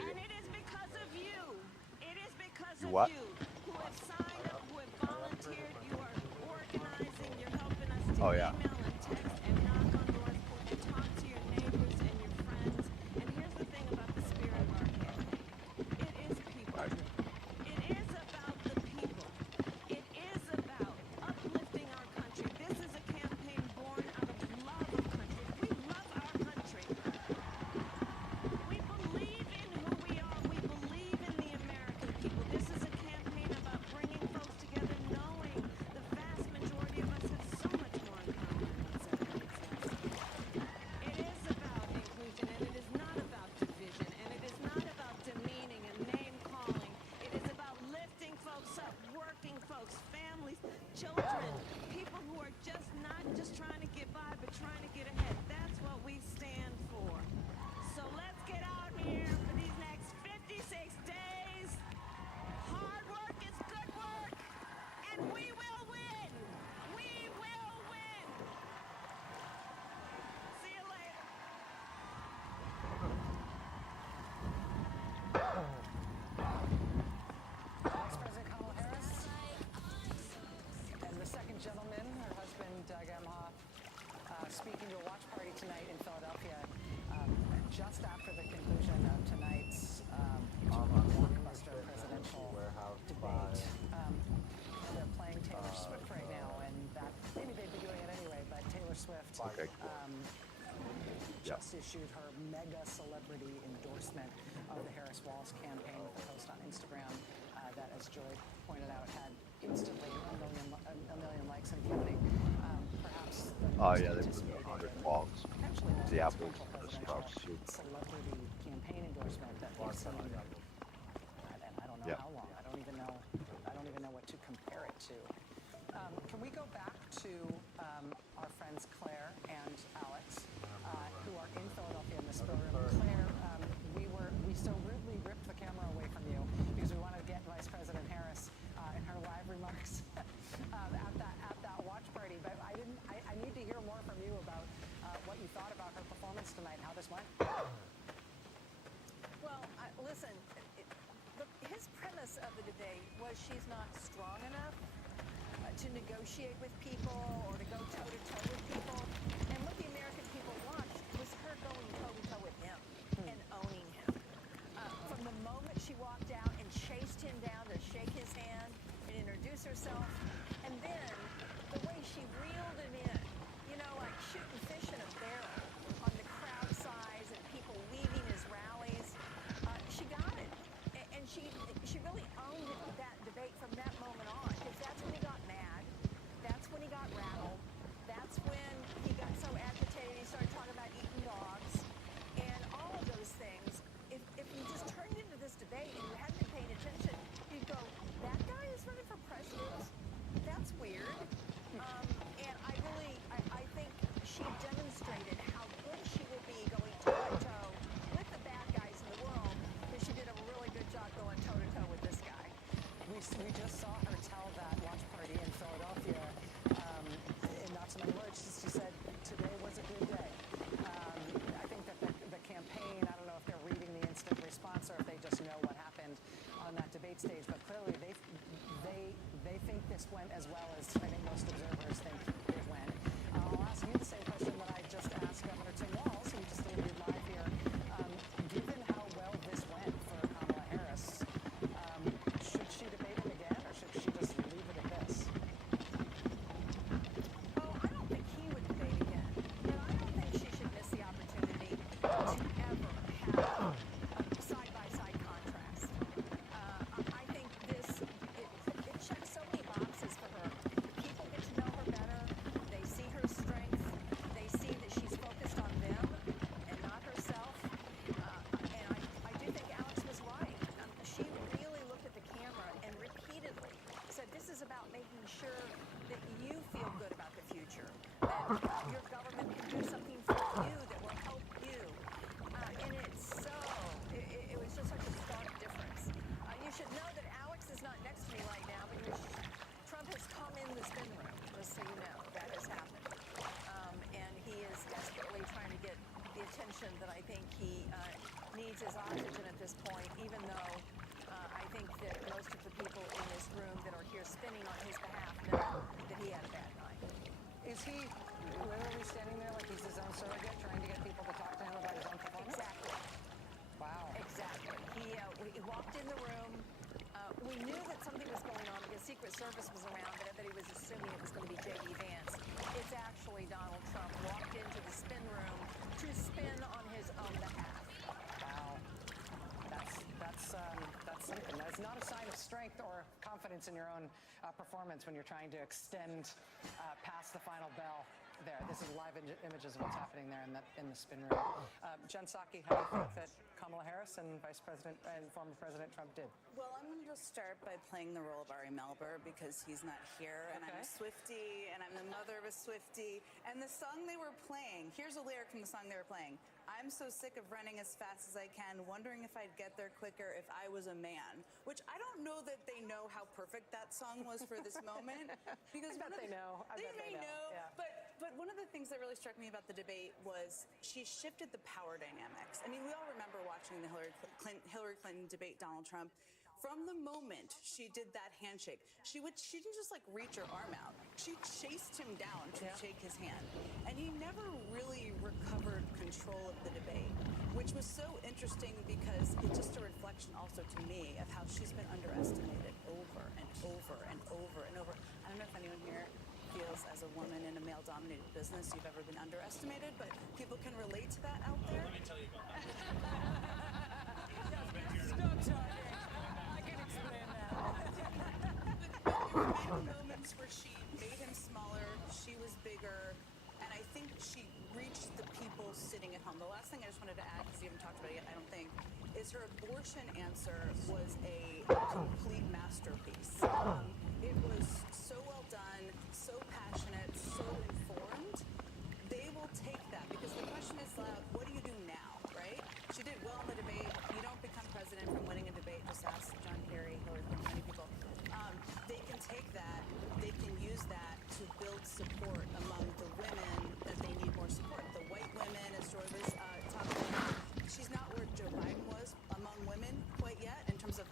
And it is because of you. It is because You of what? you who have signed up, who have volunteered. You are organizing. You're helping us to Oh, yeah. email and text and knock on doors and talk to your neighbors and your friends. And here's the thing about the spirit of our campaign. It is people. Right. It is about the people. It is about uplifting our country. This is a campaign born out of love of country. We love our country. We believe in who we are. We believe in the American people. This is a campaign about bringing folks together, knowing the vast majority of us have so much more in common. tonight in Philadelphia, just after the conclusion of tonight's blockbuster presidential debate. They're playing Taylor Swift right now, and that maybe they'd be doing it anyway, but Taylor Swift just issued her mega celebrity endorsement of the Harris Walls campaign with a post on Instagram that, as Joy pointed out, had instantly a million likes and counting. Perhaps the most anticipated and potentially most influential presidential celebrity campaign endorsement that we've seen. And I don't know how long. I don't even know what to compare it to. Can we go back to our friends Claire and Alex, who are in Philadelphia in the spill room? Claire, we so rudely ripped the camera away from you because we wanted to get Vice President Harris in her live remarks at that watch party. But I need to hear more from you about what you thought about her performance tonight and how this went. Well, listen, his premise of the debate was she's not strong enough to negotiate with people or to go toe-to-toe with people. And what the American people watched was her going toe-to-toe with him and owning him. From the moment she walked out and chased him down to shake his hand and introduce herself, and then the way she reeled him in, you know, like shooting fish in a barrel on the crowd size and people leaving his rallies. She got it. And she really owned that debate from that moment on, because that's when he got mad. That's when he got rattled. That's when he got so agitated he started talking about eating dogs. And all of those things, if you just turned into this debate and you hadn't been paying attention, you'd go, that guy is running for president? That's weird. And I think she demonstrated how good she will be going toe-to-toe with the bad guys in the world, because she did a really good job going toe-to-toe with this guy. We just saw her tell that watch party in Philadelphia, in not so many words, she said, today was a good day. I think that the campaign, I don't know if they're reading the instant response or if they just know what happened on that debate stage, but clearly they think this went as well as I think most observers think it went. I'll ask you the same question that I just asked Governor Tim Walz, who we just interviewed live here. Given how well this went for Kamala Harris, should she debate him again, or should she just leave it at this? Oh, I don't think he would debate again. And I don't think she should miss the opportunity to ever have a side-by-side contrast. I think it checks so many boxes for her. People get to know her better. They see her strength. They see that she's focused on them and not herself. And I do think Alex was right. She really looked at the camera and repeatedly said, this is about making sure that you feel good about the future, that your government can do something for you that will help you. And it was just such a stark difference. You should know that Alex is not next to me right now, because Trump has come in the spin room, just so you know. That has happened. And he is desperately trying to get the attention that I think he needs as oxygen at this point, even though I think that most of the people in this room that are here spinning on his behalf know that he had a bad night. Is he literally standing there like he's his own surrogate, trying to get people to talk to him about his own performance? Exactly. Wow. Exactly. He walked in the room. We knew that something was going on because Secret Service was around, but everybody was assuming it was going to be J.D. Vance. It's actually Donald Trump walked into the spin room to spin on his own behalf. Wow. That's something. That's not a sign of strength or confidence in your own performance when you're trying to extend past the final bell. There, this is live images of what's happening there in the spin room. Jen Psaki, how do you think that Kamala Harris and Vice President and former President Trump did? Well, I'm going to just start by playing the role of Ari Melber because he's not here, and I'm a Swiftie, and I'm the mother of a Swiftie. And the song they were playing, here's a lyric from the song they were playing. I'm so sick of running as fast as I can, wondering if I'd get there quicker if I was a man. Which I don't know that they know how perfect that song was for this moment. Because I bet they know. They may know. Yeah. But one of the things that really struck me about the debate was she shifted the power dynamics. I mean, we all remember watching the Hillary Clinton debate Donald Trump. From the moment she did that handshake, she didn't just like reach her arm out. She chased him down to shake his hand. And he never really recovered control of the debate, which was so interesting because it's just a reflection also to me of how she's been underestimated over and over and over and over. I don't know if anyone here feels as a woman in a male-dominated business you've ever been underestimated, but people can relate to that out there. Let me tell you about that. Stop talking. I can explain that. But there were many moments where she made him smaller, she was bigger, and I think she reached the people sitting at home. The last thing I just wanted to add, because we haven't talked about it yet, I don't think, is her abortion answer was a complete masterpiece. It was so well done, so passionate, so informed. They will take that because the question is, what do you do now, right? She did well in the debate. You don't become president from winning a debate. Just ask John Kerry, Hillary Clinton, many people. They can take that. They can use that to build support among the women that they need more support. The white women, as Joy was talking about, she's not where Joe Biden was among women quite yet in terms of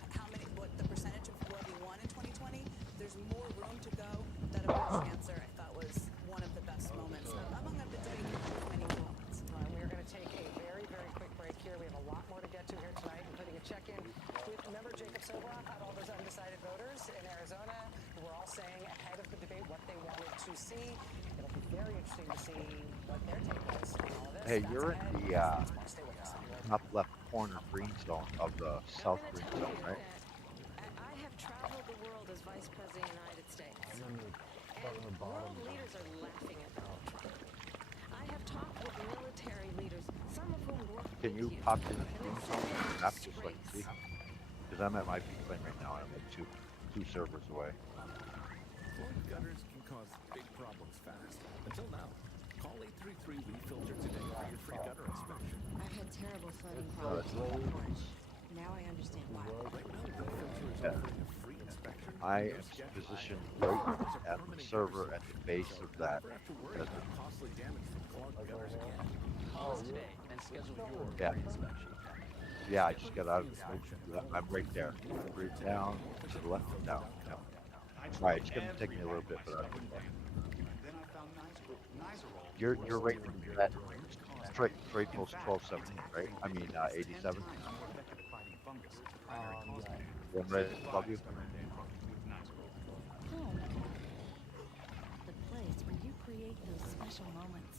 what the percentage of what he won in 2020. There's more room to go. That abortion answer, I thought, was one of the best moments among the debate. Many moments. We are going to take a very, very quick break here. We have a lot more to get to here tonight, including a check-in with member Jacob Sobroff had all those undecided voters in Arizona who were all saying ahead of the debate what they wanted to see. It'll be very interesting to see what their take was on all of this. Hey, That's you're in ahead. the Stay with us. top left corner green zone of the south green zone, right? I have traveled the world as Vice President of the United States, and world leaders are laughing at Donald Trump. I have talked with military leaders, some of whom work Can you pop in the green zone map just so I can see? Because I'm at my plane right now and I'm like two servers away. Clogged gutters can cause big problems fast. Until now. Call 833 Weed Filter today for your free gutter inspection. I've had terrible flooding problems in the porch. Now I understand why. Right now, Weed Filter is offering a free inspection. I am positioned right at the server at the base of that. Costly damage from clogged gutters again. Call us today and schedule your Yeah. free inspection. Yeah, I just got out of it. I'm right there. Right down to the left and down. Yeah. All right, it's going to take me a little bit, but Then I found Nicerol. you're right from that straight post 1270, right? I mean 87. One right above you. Home. The place where you create those special moments.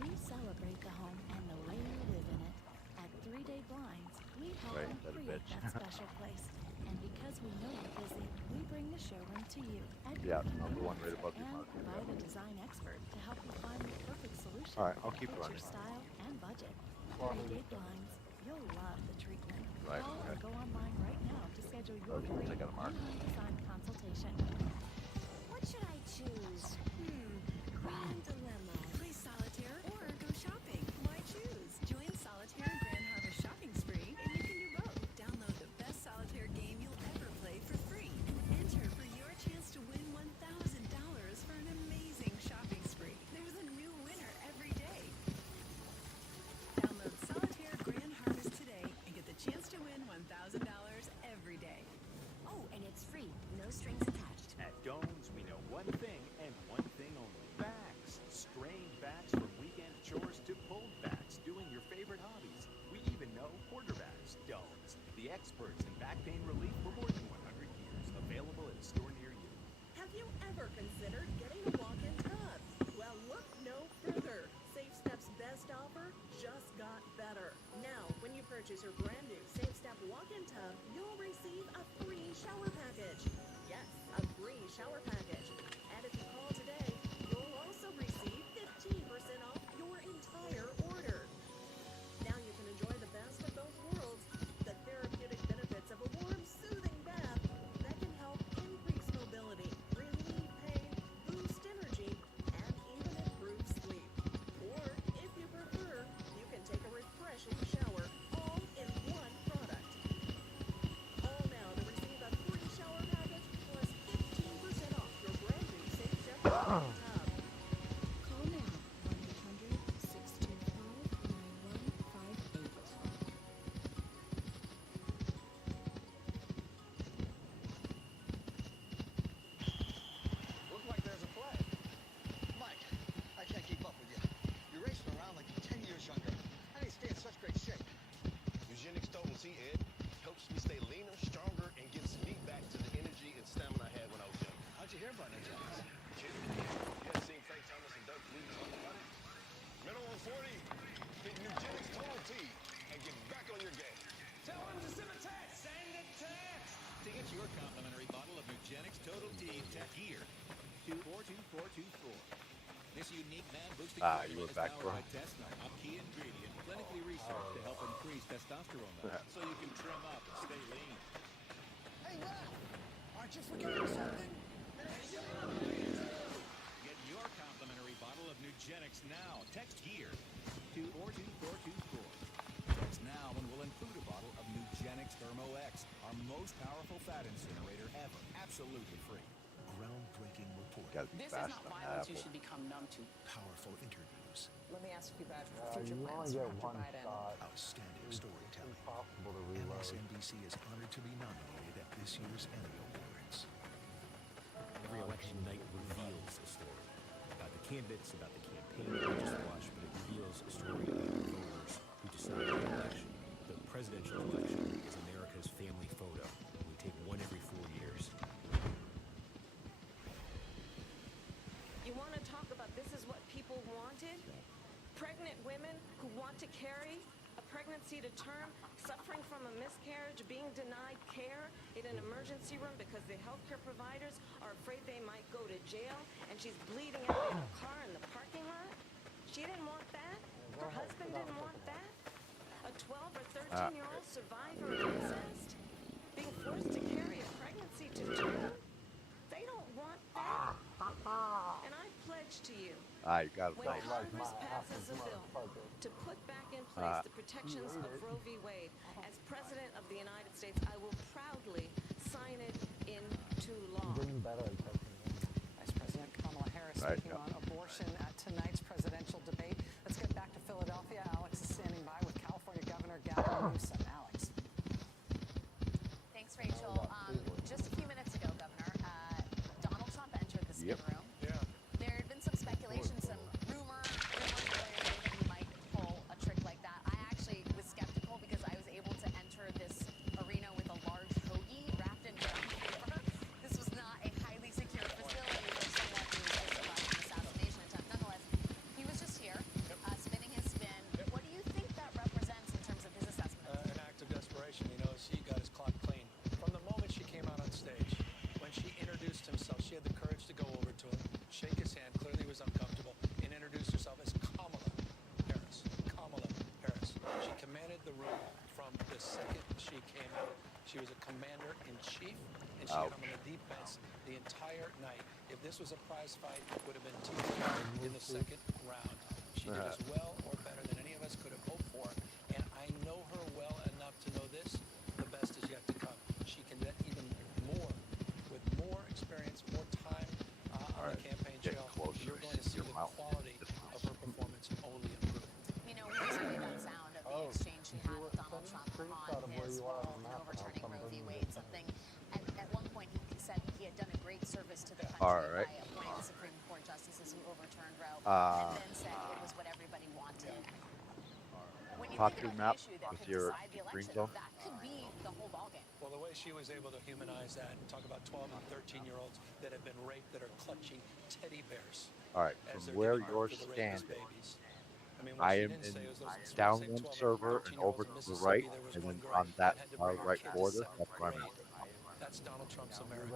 We celebrate the home and the way you live in it. At 3 Day Blinds, we help Right, them that create bitch. that special place. And because we know you're busy, we bring the showroom to you. At Yeah, your I'm the one right above you, and Mark. provide a design expert to help you find the perfect solution. All right, I'll keep that fits running. your style and budget. 3 Day Blinds, you'll love the treatment. Right, Call or okay. go online right now to schedule your Okay, free I got a mark. online design consultation. What should I choose? Grand dilemma. Play solitaire or go shopping. Why choose? Join Solitaire Grand Harvest Shopping Spree, and you can do both. Download the best solitaire game you'll ever play for free, and enter for your chance to win $1,000 for an amazing shopping spree. There's a new winner every day. Download Solitaire Grand Harvest today and get the chance to win $1,000 every day. Oh, and it's free. No strings attached. At Domes, we know one thing and one thing only. Backs. Strained backs from weekend chores to pulled backs doing your favorite hobbies. We even know quarterbacks. Domes. The experts in back pain relief for more than 100 years. Available at a store near you. Have you ever considered getting a walk-in tub? Well, look no further. Safe Step's best offer just got better. Now, when you purchase your brand new Safe Step walk-in tub, you'll receive a free shower package. Yes, a free shower package. And if you call today, you'll also receive 15% off your entire order. Now you can enjoy the best of both worlds, the therapeutic benefits of a warm, soothing bath that can help increase mobility, relieve pain, boost energy, and even improve sleep. Or, if you prefer, you can take a refreshing shower, all in one product. Call now to receive a free shower package plus 15% off your brand new Safe Step tub. Call now 1-800-625-9158. Get your complimentary bottle of Nugenix Total T Gear to 42424. This unique man-boosting you were formula is back, powered bro. by Tesla, a key ingredient clinically researched to help increase testosterone levels so you can trim up and stay lean. Hey, Ralph! Aren't you forgetting something? Get your complimentary bottle of Nugenix now. Text GEAR to 42424. Text now and we'll include a bottle of Nugenix Thermo X, our most powerful fat incinerator ever. Absolutely free. Groundbreaking report. This is not violence you should become numb to. Powerful interviews. Let me ask you about future You plans only for get Hunter one Biden. shot. Outstanding storytelling. Impossible to reload. MSNBC is honored to be nominated at this year's Emmy Awards. Every election night reveals a story about the candidates, about the campaign that we just watched, but it reveals a story about the voters who decide the election. The presidential election is America's family photo. We take one every 4 years. You want to talk about this is what people wanted? Pregnant women who want to carry a pregnancy to term, suffering from a miscarriage, being denied care in an emergency room because the healthcare providers are afraid they might go to jail, and she's bleeding out in a car in the parking lot? She didn't want that. Her husband didn't want that. A 12 or 13-year-old survivor of incest being forced to carry a pregnancy to term? They don't want that. And I pledge to you, You got it. when Congress passes a bill to put back in place the protections of Roe v. Wade, as President of the United States, I will proudly sign it into law. Vice President Kamala Harris speaking on abortion at tonight's presidential debate. Let's get back to Philadelphia. Alex is standing by with California Governor Gavin Newsom. Alex. Thanks, Rachel. Just a few minutes ago, Governor, Donald Trump entered the spin room. There had been some speculation, some rumors earlier that he might pull a trick like that. I actually was skeptical because I was able to enter this arena with a large hoagie wrapped in brown paper. This was not a highly secure facility for someone who was about an assassination attempt. Nonetheless, he was just here, spinning his spin. What do you think that represents in terms of his assessment? An act of desperation. You know, she got his clock clean. From the moment she came out on stage, when she introduced himself, she had the courage to go over to him, shake his hand, clearly was uncomfortable, and introduce herself as Kamala Harris. Kamala Harris. She commanded the room from the second she came out. She was a commander-in-chief, and she went on the defense the entire night. If this was a prize fight, it would have been TKO in the second round. She did as well or better than any of us could have hoped for, and I know her well enough to know this: the best is yet to come. She can get even more, with more experience, more time on the campaign trail. You're going to see the quality of her performance only improve. You know, we just heard that sound of the exchange he had with Donald Trump on his role in overturning Roe v. Wade. Something at one point he said he had done a great service to the country by appointing the Supreme Court justices who overturned Roe, and then said it was what everybody wanted. When you think about the issue that could decide the election, that could be the whole ballgame. Well, the way she was able to humanize that and talk about 12 and 13-year-olds that have been raped that are clutching teddy bears. All right, from where you're standing, I am in down one server and over to the right, and then on that far right border, that's where I'm at. That's Donald Trump's America.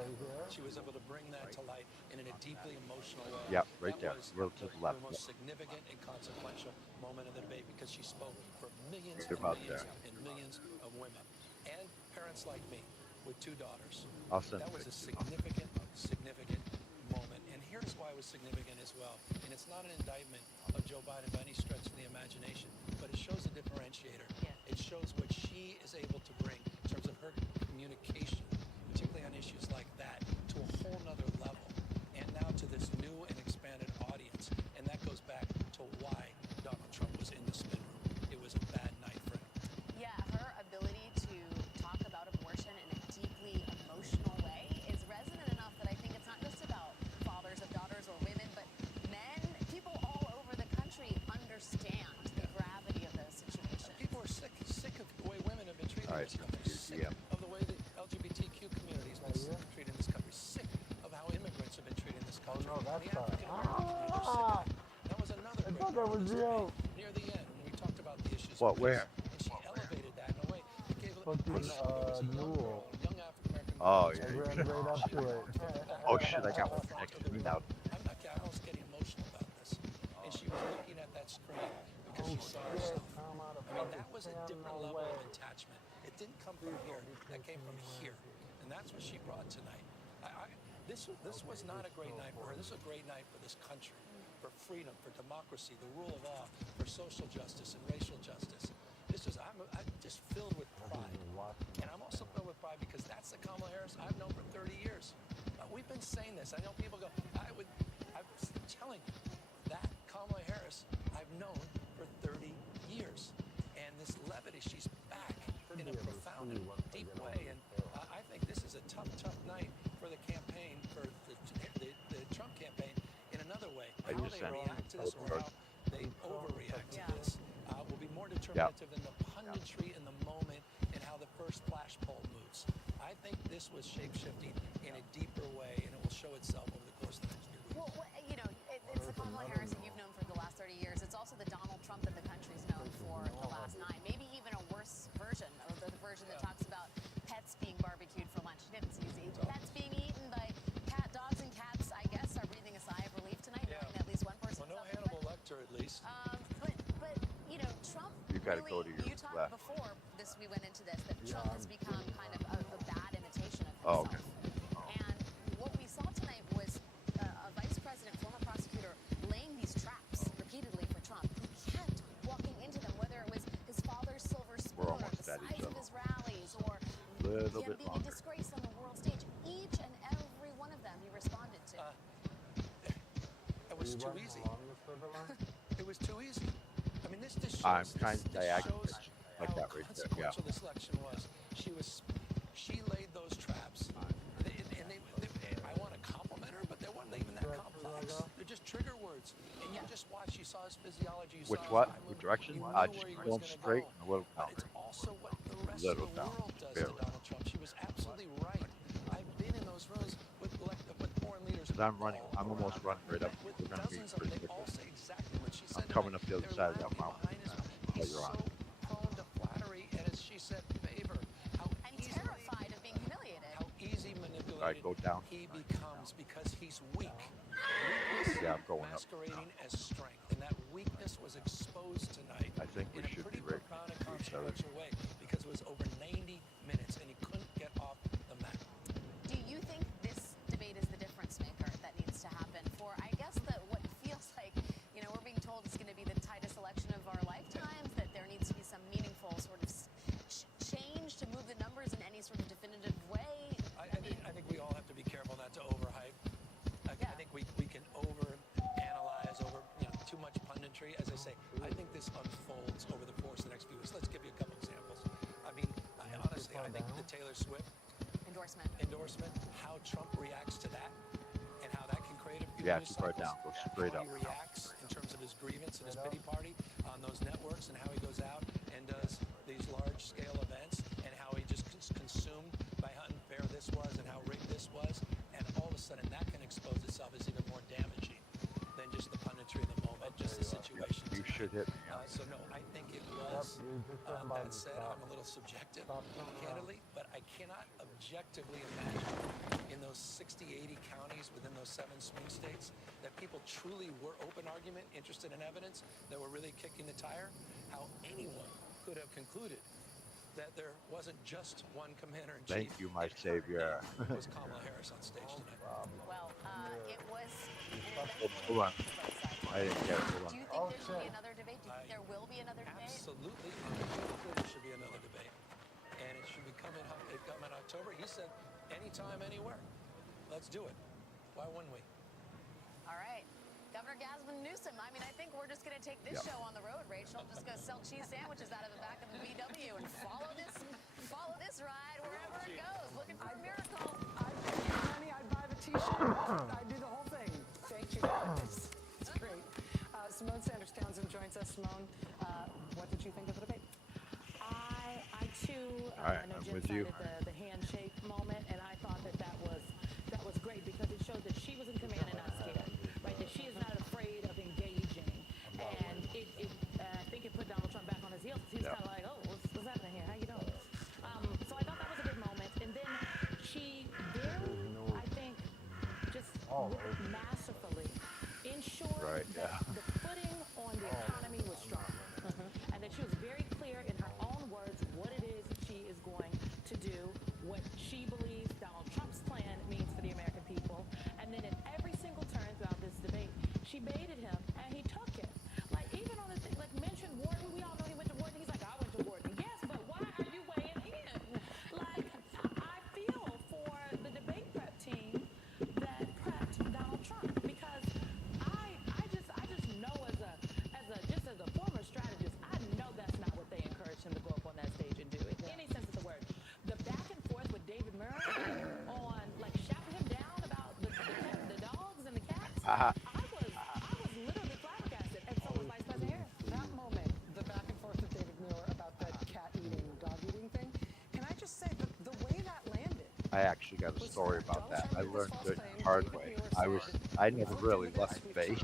She was able to bring that to light in a deeply emotional way. Yep, right there, That was real to the left. the most significant and consequential moment of the debate because she spoke for millions Right and about millions there. and millions of women and parents like me with 2 daughters. I'll send That was a pictures. significant moment. And here's why it was significant as well. And it's not an indictment of Joe Biden by any stretch of the imagination, but it shows a differentiator. It shows what she is able to bring in terms of her communication, particularly on issues like that, to a whole nother level. And now to this new and expanded audience. And that goes back to why Donald Trump was in the spin room. It was a bad night for him. Yeah, her ability to talk about abortion in a deeply emotional way is resonant enough that I think it's not just about fathers of daughters or women, but men, people all over the country understand the gravity of those situations. People are sick of the way women have been treated in this country, sick of the way the LGBTQ community has been treated in this country, sick of how immigrants have been treated in this country. The African American community are sick of it. That was another great part of this debate near the end when we talked about the issues of race. Where? And she elevated that in a way that gave it Fucking a young girl, a young African American girl Oh, I yeah. ran right up to it. Oh, shit, I got one next to me now. I'm almost getting emotional about this. And she was looking at that screen because she saw herself. I mean, that was a different level of attachment. It didn't come from here. That came from here. And that's what she brought tonight. This was not a great night for her. This is a great night for this country, for freedom, for democracy, the rule of law, for social justice and racial justice. I'm just filled with pride. And I'm also filled with pride because that's the Kamala Harris I've known for 30 years. We've been saying this. I know people go, I'm telling you, that Kamala Harris I've known for 30 years. And this levity, she's back in a profound and deep way. And I think this is a tough, tough night for the campaign, for the Trump campaign in another way. How they react to this or how they overreact to this will be more determinative than the punditry in the moment and how the first flash poll moves. I think this was shape-shifting in a deeper way, and it will show itself over the course of the next few weeks. Well, you know, it's the Kamala Harris that you've known for the last 30 years. It's also the Donald Trump that the country's known for the last 9. Maybe even a worse version, or the version that talks about pets being barbecued for lunch. He didn't see pets being eaten by dogs and cats, I guess, are breathing a sigh of relief tonight, knowing that at least one person. Well, no Hannibal Lecter, at least. But you know, Trump. You got to go to your You talked left. before we went into this, that Trump has become kind of a bad imitation of himself. Oh, okay. And what we saw tonight was a vice president, former prosecutor, laying these traps repeatedly for Trump. He kept walking into them, whether it was his father's silver spoon, or the size of his rallies, or him being a disgrace on the world stage. Each and every one of them he responded to. It was too easy. It was too easy. I mean, this shows. I'm kind of diagonal like that right there. Yeah. Consequential this election was. She laid those traps. I want to compliment her, but they weren't even that complex. They're just trigger words. And you just watch. You saw his physiology. Which direction? Just going straight and a little counter. It's also what the rest of the world does to Donald Trump. She was absolutely right. I've been in those rooms with foreign leaders. Because I'm almost running right up. We're going to be pretty quick. I'm coming up the other side of that mountain. He's so prone to flattery and, as she said, favor. And terrified of being humiliated. How easy manipulated All right, go down. he becomes because he's weak. Yeah, I'm going up. Masquerading as strength, and that weakness was exposed tonight. I think we should be ready. Profound and consequential way, because it was over 90 minutes and he couldn't get off the mat. Do you think this debate is the difference maker that needs to happen for, I guess, what feels like, you know, we're being told it's going to be the tightest election of our lifetimes, that there needs to be some meaningful sort of change to move the numbers in any sort of definitive way? I think we all have to be careful not to overhype. I think we can overanalyze, too much punditry. As I say, I think this unfolds over the course of the next few weeks. Let's give you a couple examples. I mean, honestly, I think the Taylor Swift endorsement, how Trump reacts to that, and how that can create a few Yeah, keep right down. Go straight up. How he reacts in terms of his grievance and his pity party on those networks, and how he goes out and does these large-scale events, and how he just consumed by how unfair this was and how rigged this was, and all of a sudden that can expose itself as even more damaging than just the punditry of the moment, just the situation. You should hit me. So no, I think it was. That said, I'm a little subjective, candidly, but I cannot objectively imagine in those 60, 80 counties within those 7 swing states that people truly were open argument, interested in evidence, that were really kicking the tire. How anyone could have concluded that there wasn't just one commander-in-chief. Thank you, my savior. It was Kamala Harris on stage tonight. Well, it was. Hold on. I didn't get it. Hold on. Do you think there should be another debate? Do you think there will be another debate? Absolutely. There should be another debate. And it should be coming in October. He said, anytime, anywhere. Let's do it. Why wouldn't we? All right. Governor Gavin Newsom. I mean, I think we're just going to take this show on the road, Rachel. Just go sell cheese sandwiches out of the back of the VW and follow this ride wherever it goes. Looking for a miracle. I'd pay you money. I'd buy the T-shirt. I'd do the whole thing. Thank you, guys. It's great. Simone Sanders Townsend joins us. Simone, what did you think of the debate? I too, All right, I know I'm Jim with you. cited the handshake moment, and I thought that was great because it showed that she was in command and not scared, right? That she is not afraid of engaging, and I think it put Donald Trump back on his heels. He was kind of like, oh, what's happening here? How you doing? So I thought that was a good moment, and then she masterfully ensured that the footing on the economy was strong, and that she was very clear in her own words what it is she is going to do, what she believes Donald Trump's plan means for the American people, and then at every single turn throughout this debate, she baited him, and he took it. Like, even on the thing, like, mention Wharton, we all know he went to Wharton. He's like, I went to Wharton. Yes, but why are you weighing in? Like, I feel for the debate prep team that prepped Donald Trump, because I just know as a former strategist, I know that's not what they encouraged him to go up on that stage and do, in any sense of the word. The back and forth with David Murray on, like, shouting him down about the dogs and the cats, I was literally flabbergasted, and so was Vice President Harris. That moment, the back and forth with David Muir about the cat eating, dog eating thing, can I just say the way that landed? I actually got a story about that. I learned it the hard way. I never really left the base,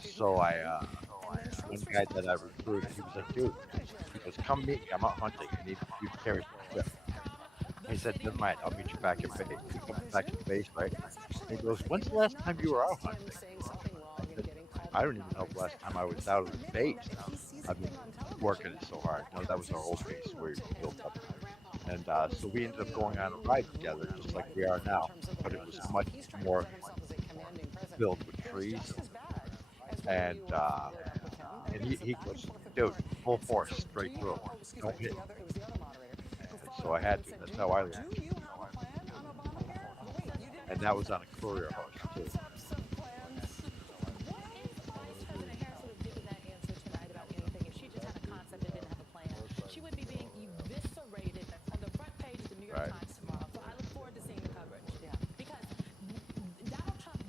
so one guy that I recruited, he was like, dude, he goes, come meet me. I'm out hunting. I need you to carry the ship. He said, never mind, I'll meet you back at base. He comes back to base, right? He goes, when's the last time you were out hunting? I said, I don't even know the last time I was out of the base. I've been working it so hard. No, that was our old base where we built up. And so we ended up going on a ride together, just like we are now. But it was much more filled with trees. And he goes, dude, full force, straight through. Don't hit. And so I had to. That's how I learned. And that was on a courier horse, too. What if Vice President Harris would have given that answer tonight about anything? If she just had a concept and didn't have a plan, she would be being eviscerated on the front page of the New York Times tomorrow. So I look forward to seeing the coverage. Yeah. Because Donald Trump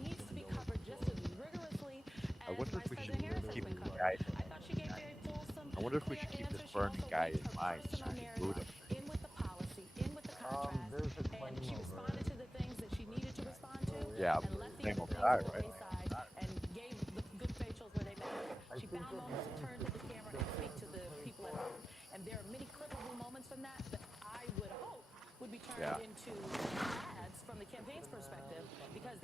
needs to be covered just as rigorously as Vice President Harris has been covered. I thought she gave very fulsome, I wonder if we should keep this burning guy in mind so we can boot him. in with the policy, in with the contrast, and she responded to the things that she needed to respond to, Yeah, and left the same other old things guy, to the right? wayside, and gave the good facials where they mattered. She found moments to turn to the camera and speak to the people at home, and there are many clippable moments from that I would hope would be turned into ads from the campaign's perspective, because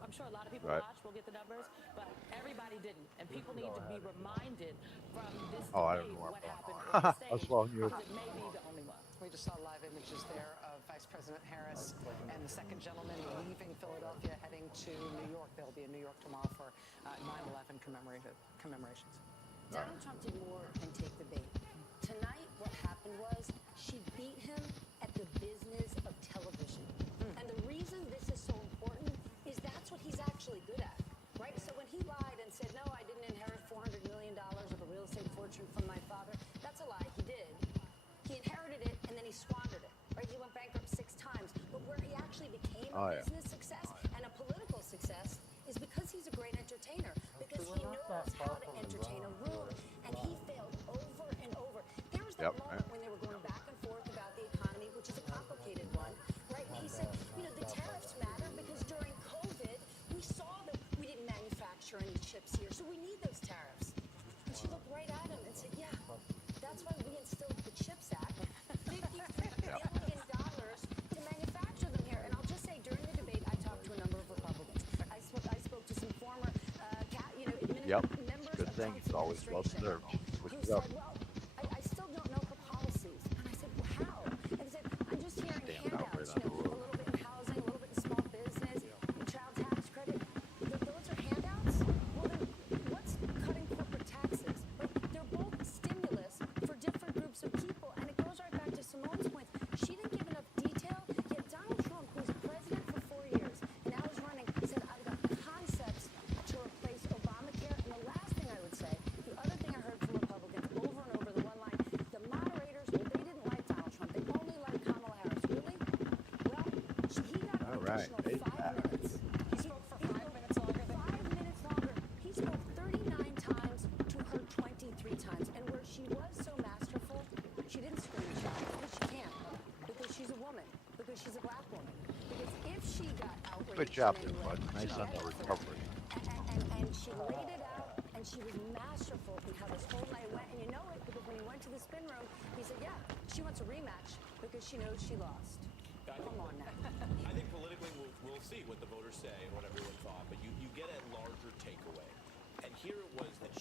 I'm sure a lot of people watched, we'll get the numbers, but everybody didn't, and people need to be reminded from this debate what happened on the stage, because it may be the only one. We just saw live images there of Vice President Harris and the second gentleman leaving Philadelphia, heading to New York. They'll be in New York tomorrow for 9/11 commemorations. Donald Trump did more than take the bait. Tonight, what happened was she beat him at the business of television. And the reason this is so important is that's what he's actually good at, right? So when he lied and said, no, I didn't inherit $400 million of a real estate fortune from my father, that's a lie. He did. He inherited it, and then he squandered it, right? He went bankrupt 6 times. But where he actually became a business success and a political success is because he's a great entertainer, because he knows how to entertain a room, and he failed over and over. There was that moment when they were going back and forth about the economy, which is a complicated one, right? And he said, the tariffs matter because during COVID, we saw that we didn't manufacture any chips here, so we need those tariffs. And she looked right at him and said, yeah, that's why we instilled the CHIPS Act, $53 billion to manufacture them here. And I'll just say, during the debate, I talked to a number of Republicans. I spoke to some former members Good of thing. Trump's It's always well administration served. who said, well, I still don't know her policies. And I said, well, how? And he said, I'm just hearing handouts, a little bit in housing, a little bit in small business, in child tax credit. Those are handouts? Well, then what's cutting corporate taxes? Right? They're both stimulus for different groups of people. And it goes right back to Simone's point. She didn't give enough detail, yet Donald Trump, who's president for 4 years, and now is running, said, I've got concepts to replace Obamacare. And the last thing I would say, the other thing I heard from Republicans over and over, the one line, the moderators, well, they didn't like Donald Trump. They only liked Kamala Harris. Really? Well, he got an additional 5 minutes. He spoke for 5 minutes longer than 5 minutes longer. He spoke 39 times to her 23 times. And where she was so masterful, she didn't screenshot because she can't. Because she's a woman. Because she's a black woman. Because if she got outraged, Good job there, bud. Nice on the recovery. and she laid it out, and she was masterful in how this whole night went. And you know it, because when he went to the spin room, he said, yeah, she wants a rematch because she knows she lost. Come on now. I think politically we'll see what the voters say.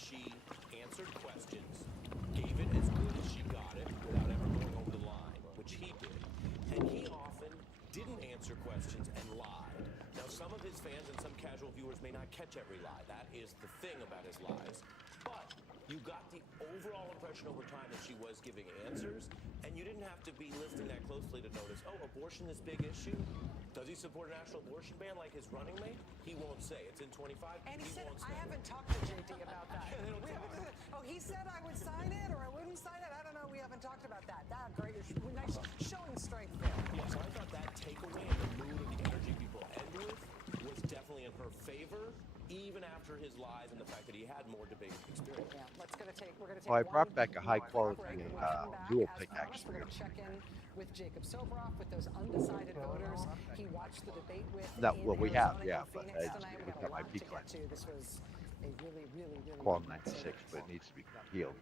she answered questions, gave it as good as she got it without ever going over the line, which he did. And he often didn't answer questions and lied. Now, some of his fans and some casual viewers may not catch every lie. That is the thing about his lies. But you got the overall impression over time that she was giving answers, and you didn't have to be listening that closely to notice, oh, abortion, this big issue? Does he support a national abortion ban like his running mate? He won't say. It's in 25. And he said, won't I say. haven't talked to JD about that. Yeah, they don't talk. Oh, he said I would sign it or I wouldn't sign it? I don't know. We haven't talked about that. That great. Nice showing strength there. Yeah, so I thought that takeaway and the mood and the energy people end with was definitely in her favor, even after his lies and the fact that he had more debating experience. Yeah, we're going to take Well, I brought back a high quality dual pick We're going actually. to check in with Jacob Soboroff with those undecided voters he watched the debate with. That in what we Arizona have, yeah, and but Phoenix I tonight. We looked got at a my lot peak to get line. to. This was a really Qual good 96, but it needs to be healed.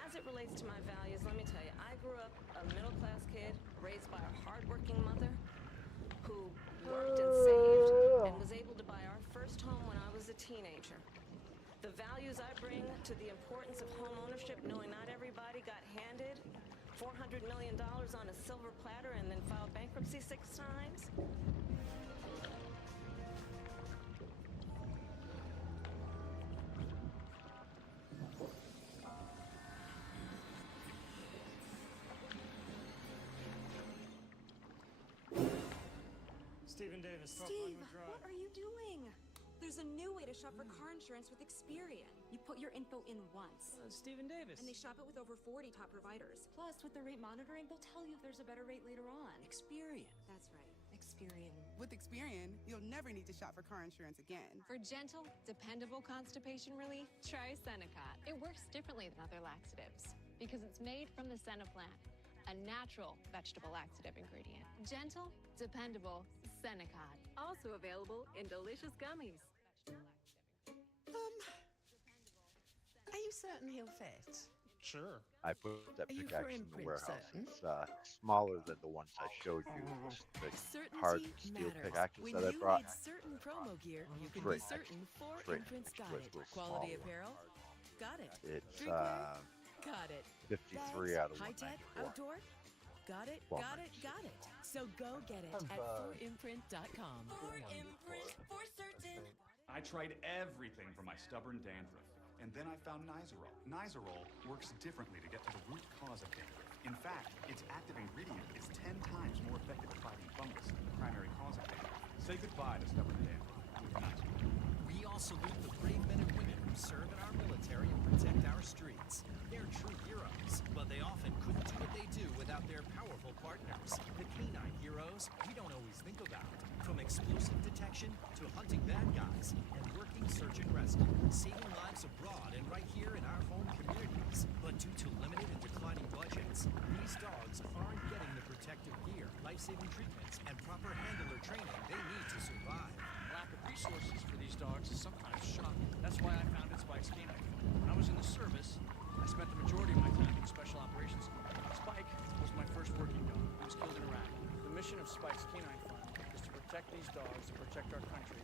As it relates to my values, let me tell you, I grew up a middle-class kid raised by a hardworking mother who worked and saved and was able to buy our first home when I was a teenager. The values I bring to the importance of home ownership, knowing not everybody got handed $400 million on a silver platter and then filed bankruptcy 6 times. Stephen Davis, 12 Steve, Glenwood Drive. what are you doing? There's a new way to shop for car insurance with Experian. You put your info in once. Stephen Davis. And they shop it with over 40 top providers. Plus, with the rate monitoring, they'll tell you if there's a better rate later on. Experian. That's right. Experian. With Experian, you'll never need to shop for car insurance again. For gentle, dependable constipation relief, try Senecot. It works differently than other laxatives because it's made from the senna plant, a natural vegetable laxative ingredient. Gentle, dependable Senecot. Also available in delicious gummies. Are you certain he'll fit? Sure. I put that Are you pickaxe for in the imprint warehouse. certain? It's smaller than the ones I showed you. The hard steel pickaxes When that I you brought. need certain promo gear, you can Great. be certain for Great. Imprints got With it. those Quality smaller apparel? Got it. It's Drinkware? Got it. 53 Bags? out of High-tech? 194. Outdoor? Got it, Walmart. got it, got it. So go get it at forimprint.com. For imprint, for certain. I tried everything for my stubborn dandruff, and then I found Nizoral. Nizoral works differently to get to the root cause of dandruff. In fact, its active ingredient is 10 times more effective at fighting fungus, the primary cause of dandruff. Say goodbye to stubborn dandruff with Nizoral. We all salute the brave men and women who serve in our military and protect our streets. They're true heroes, but they often couldn't do what they do without their powerful partners, the canine heroes we don't always think about. From explosive detection to hunting bad guys and working search and rescue, saving lives abroad and right here in our home communities. But due to limited and declining budgets, these dogs aren't getting the protective gear, life-saving treatments, and proper handler training they need to survive. Lack of resources for these dogs is sometimes shocking. That's why I founded Spike's Canine. When I was in the service, I spent the majority of my time in Special Operations Command. Spike was my first working dog. He was killed in Iraq. The mission of Spike's Canine Fund is to protect these dogs, to protect our country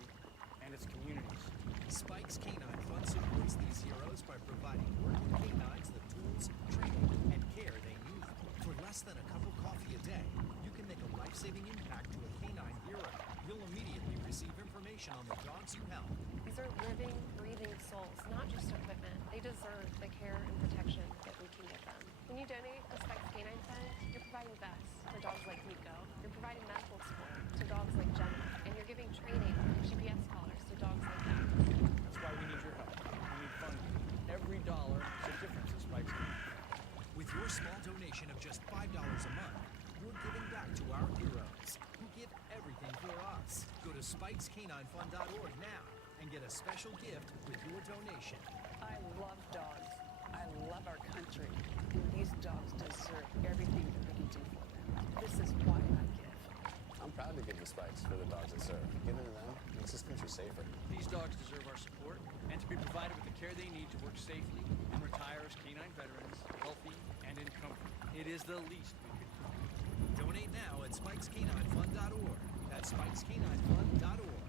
and its communities. Spike's Canine Fund supports these heroes by providing working canines the tools, training, and care they need. For less than a cup of coffee a day, you can make a life-saving impact to a canine hero. You'll immediately receive information on the dogs you help. These are living, breathing souls, not just equipment. They deserve the care and protection that we can give them. When you donate a Spike's Canine Fund, you're providing vests for dogs like Nico. You're providing medical support to dogs like Gemma. And you're giving training and GPS collars to dogs like that. That's why we need your help. We need funding. Every dollar is a difference in Spike's Canine. With your small donation of just $5 a month, you're giving back to our heroes who give everything for us. Go to spikescaninefund.org now and get a special gift with your donation. I love dogs. I love our country. And these dogs deserve everything that we can do for them. This is why I give. I'm proud to give the Spikes for the dogs they serve. Giving to them makes this country safer. These dogs deserve our support and to be provided with the care they need to work safely and retire as canine veterans, healthy and in comfort. It is the least we could do. Donate now at spikescaninefund.org. That's spikescaninefund.org.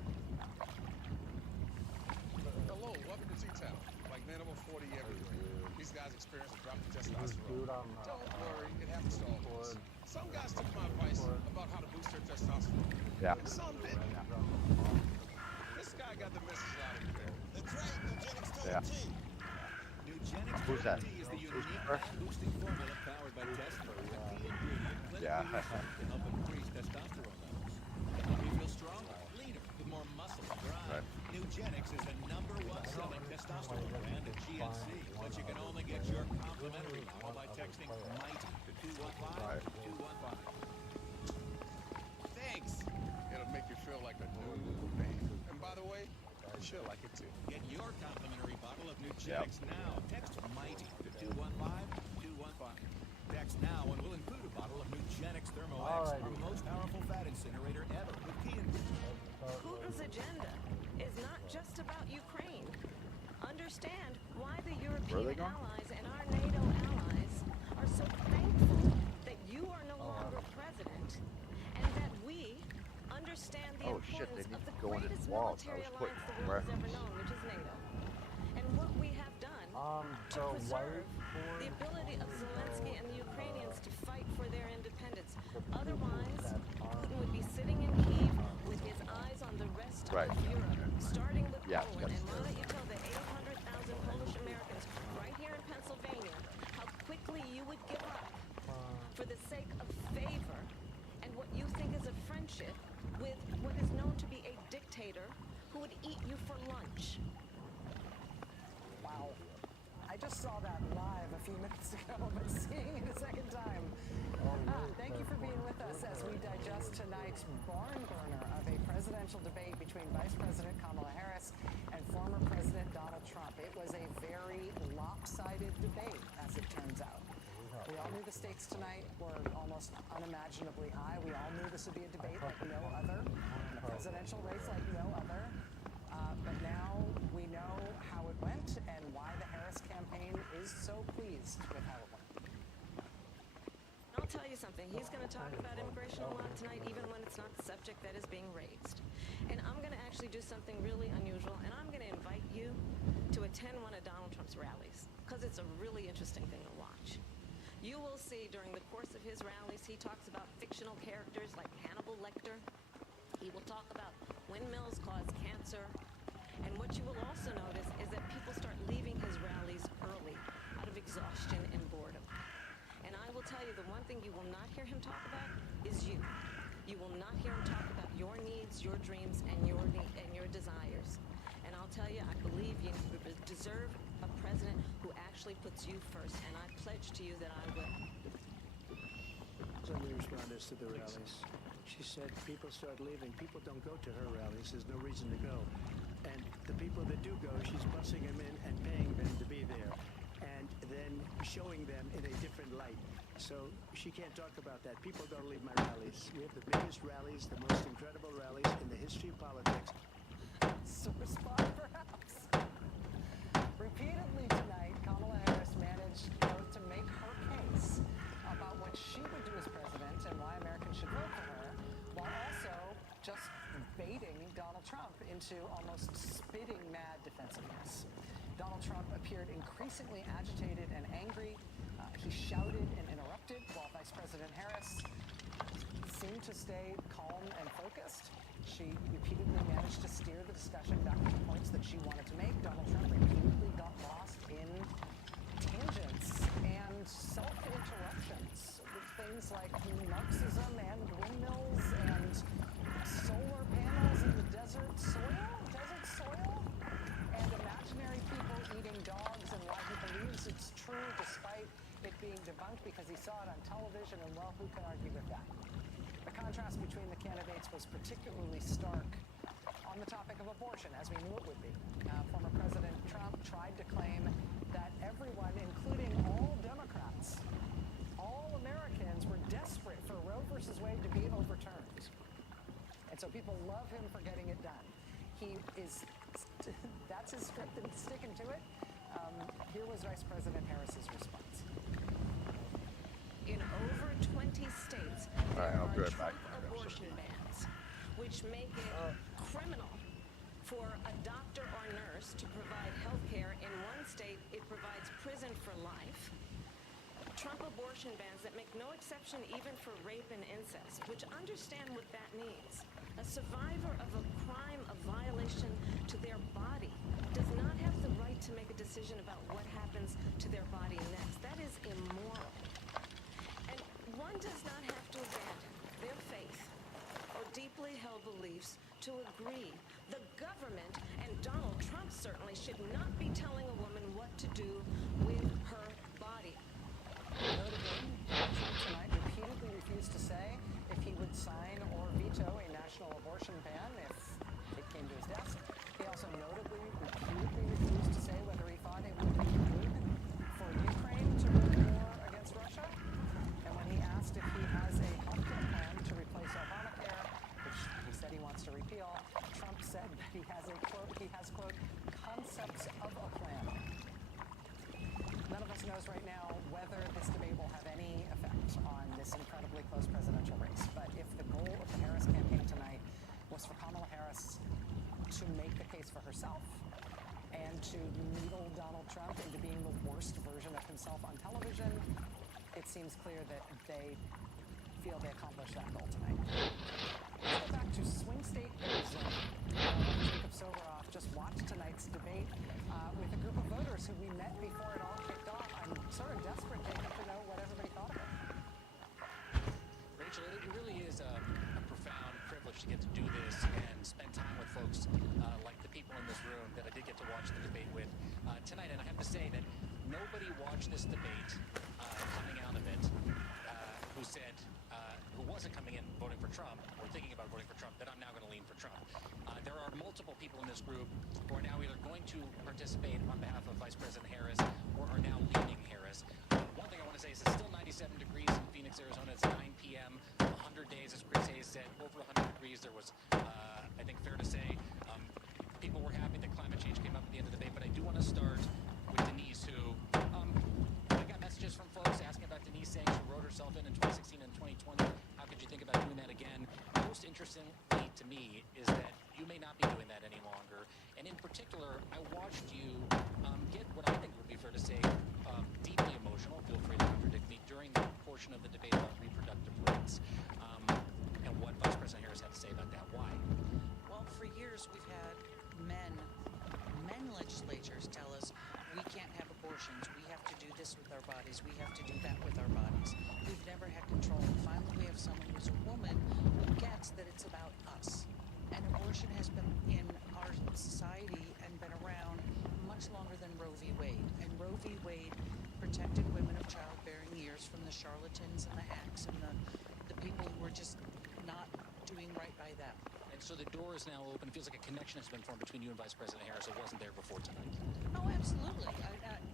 Hello, welcome to T-Town. Mike Manimal testosterone. Don't worry, it happens to all of us. Some guys took my advice about how to boost their testosterone. Yeah. Some didn't. This guy got the message loud and clear. That's right, Eugenics to Yeah. a T. Nugenics Who's that? is the Who's unique first? man-boosting formula powered by Tesla, a key ingredient clinically Yeah. researched to help increase testosterone levels. Help you feel stronger, leaner, with more muscle and drive. Right. Nugenics is the #1 selling testosterone brand at GNC, but you can only get your complimentary bottle by texting MIGHTY to 215-215. Thanks. It'll make you feel like a new man. And by the way, she'll like it too. Get your complimentary bottle of Nugenics now. Text MIGHTY to 215-215. Text now and we'll include a bottle of Nugenics Thermo X, our most powerful fat incinerator ever, with key ingredients. Putin's agenda is not just about Ukraine. Understand why the Where are they European going? allies and our NATO allies are so thankful that you are no longer president, and that we understand the Oh shit! They importance need of the to go in greatest its walls. I military was alliance putting the world has ever reference. known, which is NATO, and what we have done to preserve the ability of Zelensky and the Ukrainians to fight for their independence. Otherwise, Putin would be sitting in Kyiv with his eyes on the rest Right. of Europe, starting with Yes, Poland. yes. And why don't you tell the 800,000 Polish Americans right here in Pennsylvania how quickly you would give up for the sake of favor and what you think is a friendship with what is known to be a dictator who would eat you for lunch. Wow. I just saw that live a few minutes ago, but seeing it a second time. Thank you for being with us as we digest tonight's barn burner of a presidential debate between Vice President Kamala Harris and former President Donald Trump. It was a very lopsided debate, as it turns out. We all knew the stakes tonight were almost unimaginably high. We all knew this would be a debate like no other, a presidential race like no other. But now we know how it went and why the Harris campaign is so pleased with how it went. I'll tell you something. He's going to talk about immigration a lot tonight, even when it's not the subject that is being raised. And I'm going to actually do something really unusual, and I'm going to invite you to attend one of Donald Trump's rallies, because it's a really interesting thing to watch. You will see during the course of his rallies, he talks about fictional characters like Hannibal Lecter. He will talk about windmills cause cancer. And what you will also notice is that people start leaving his rallies early out of exhaustion and boredom. And I will tell you, the one thing you will not hear him talk about is you. You will not hear him talk about your needs, your dreams, and your desires. And I'll tell you, I believe you deserve a president who actually puts you first, and I pledge to you that I will. Some of the responders to the rallies. She said people start leaving. People don't go to her rallies. There's no reason to go. And the people that do go, she's bussing them in and paying them to be there. And then showing them in a different light. So she can't talk about that. People don't leave my rallies. We have the biggest rallies, the most incredible rallies in the history of politics. Source spot, perhaps. Repeatedly tonight, Kamala Harris managed both to make her case about what she would do as president and why Americans should vote for her, while also just baiting Donald Trump into almost spitting mad defensiveness. Donald Trump appeared increasingly agitated and angry. He shouted and interrupted, while Vice President Harris seemed to stay calm and focused. She repeatedly managed to steer the discussion back to the points that she wanted to make. Donald Trump repeatedly got lost in tangents and self-interruptions with things like Marxism and windmills and solar panels in the desert soil, and imaginary people eating dogs, and why he believes it's true despite it being debunked because he saw it on television, and well, who can argue with that? The contrast between the candidates was particularly stark on the topic of abortion, as we knew it would be. Former President Trump tried to claim that everyone, including all Democrats, all Americans, were desperate for Roe versus Wade to be overturned. And so people love him for getting it done. That's his script and he's sticking to it. Here was Vice President Harris's response. In over 20 states, there are Trump abortion bans, which make it criminal for a doctor or nurse to provide health care. In one state, it provides prison for life. Trump abortion bans that make no exception even for rape and incest, which understand what that means. A survivor of a crime, a violation to their body, does not have the right to make a decision about what happens to their body next. That is immoral. And one does not have to abandon their faith or deeply held beliefs to agree. The government, and Donald Trump certainly, should not be telling a woman what to do with her body. Notably, Trump tonight repeatedly refused to say if he would sign or veto a national abortion ban if it came to his desk. He also notably repeatedly refused to say whether he thought it would be good for Ukraine to win the war against Russia. And when he asked if he has a healthcare plan to replace Obamacare, which he said he wants to repeal, Trump said that he has quote, concepts of a plan. None of us knows right now whether this debate will have any effect on this incredibly close presidential race. But if the goal of the Harris campaign tonight was for Kamala Harris to make the case for herself and to needle Donald Trump into being the worst version of himself on television, it seems clear that they feel they accomplished that goal tonight. Let's go back to swing state Arizona. Jacob Soboroff just watched tonight's debate with a group of voters who we met before it all kicked off. I'm sort of desperate, Jacob, to know what everybody thought of it. Rachel, it really is a profound privilege to get to do this and spend time with folks like the people in this room that I did get to watch the debate with tonight. And I have to say that nobody watched this debate coming out of it who said, who wasn't coming in voting for Trump or thinking about voting for Trump, that I'm now going to lean for Trump. There are multiple people in this group who are now either going to participate on behalf of Vice President Harris or are now leaning Harris. One thing I want to say is it's still 97 degrees in Phoenix, Arizona. It's 9 p.m., 100 days, as Chris Hayes said, over 100 degrees. There was, I think, fair to say, people were happy that climate change came up at the end of the debate. But I do want to start with Denise, who I got messages from folks asking about Denise saying she wrote herself in 2016 and 2020. How could you think about doing that again? Most interestingly to me is that you may not be doing that any longer. And in particular, I watched you get what I think would be fair to say deeply emotional, feel free to contradict me, during the portion of the debate about reproductive rights and what Vice President Harris had to say about that. Why? Well, for years we've had men legislators tell us we can't have abortions, we have to do this with our bodies, we have to do that with our bodies. We've never had control. Finally, we have someone who's a woman who gets that it's about us. And abortion has been in our society and been around much longer than Roe v. Wade. And Roe v. Wade protected women of childbearing years from the charlatans and the hacks and the people who were just not doing right by them. And so the door is now open. It feels like a connection has been formed between you and Vice President Harris. It wasn't there before tonight. Oh, absolutely.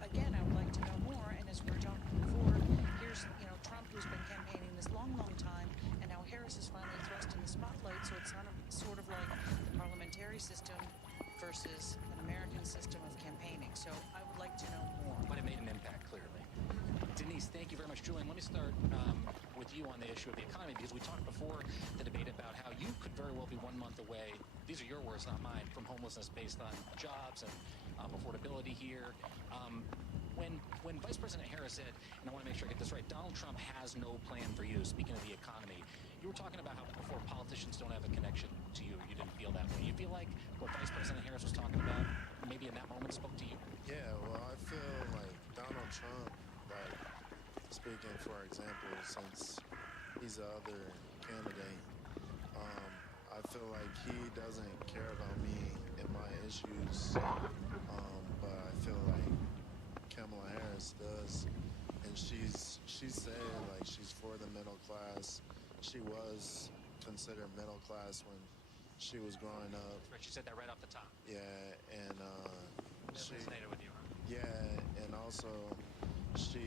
Again, I would like to know more. And as we were talking before, here's Trump, who's been campaigning this long time, and now Harris is finally thrust in the spotlight. So it's sort of like the parliamentary system versus an American system of campaigning. So I would like to know more. But it made an impact, clearly. Denise, thank you very much. Julian, let me start with you on the issue of the economy, because we talked before the debate about how you could very well be 1 month away, these are your words, not mine, from homelessness based on jobs and affordability here. When Vice President Harris said, and I want to make sure I get this right, Donald Trump has no plan for you, speaking of the economy, you were talking about how before politicians don't have a connection to you. You didn't feel that way. You feel like what Vice President Harris was talking about maybe in that moment spoke to you? Yeah, well, I feel like Donald Trump, like, speaking for example, since he's the other candidate, I feel like he doesn't care about me and my issues, but I feel like Kamala Harris does, and she said like she's for the middle class. She was considered middle class when she was growing up. Right, she said that right off the top. Yeah, and That resonated with you, huh? yeah, and also she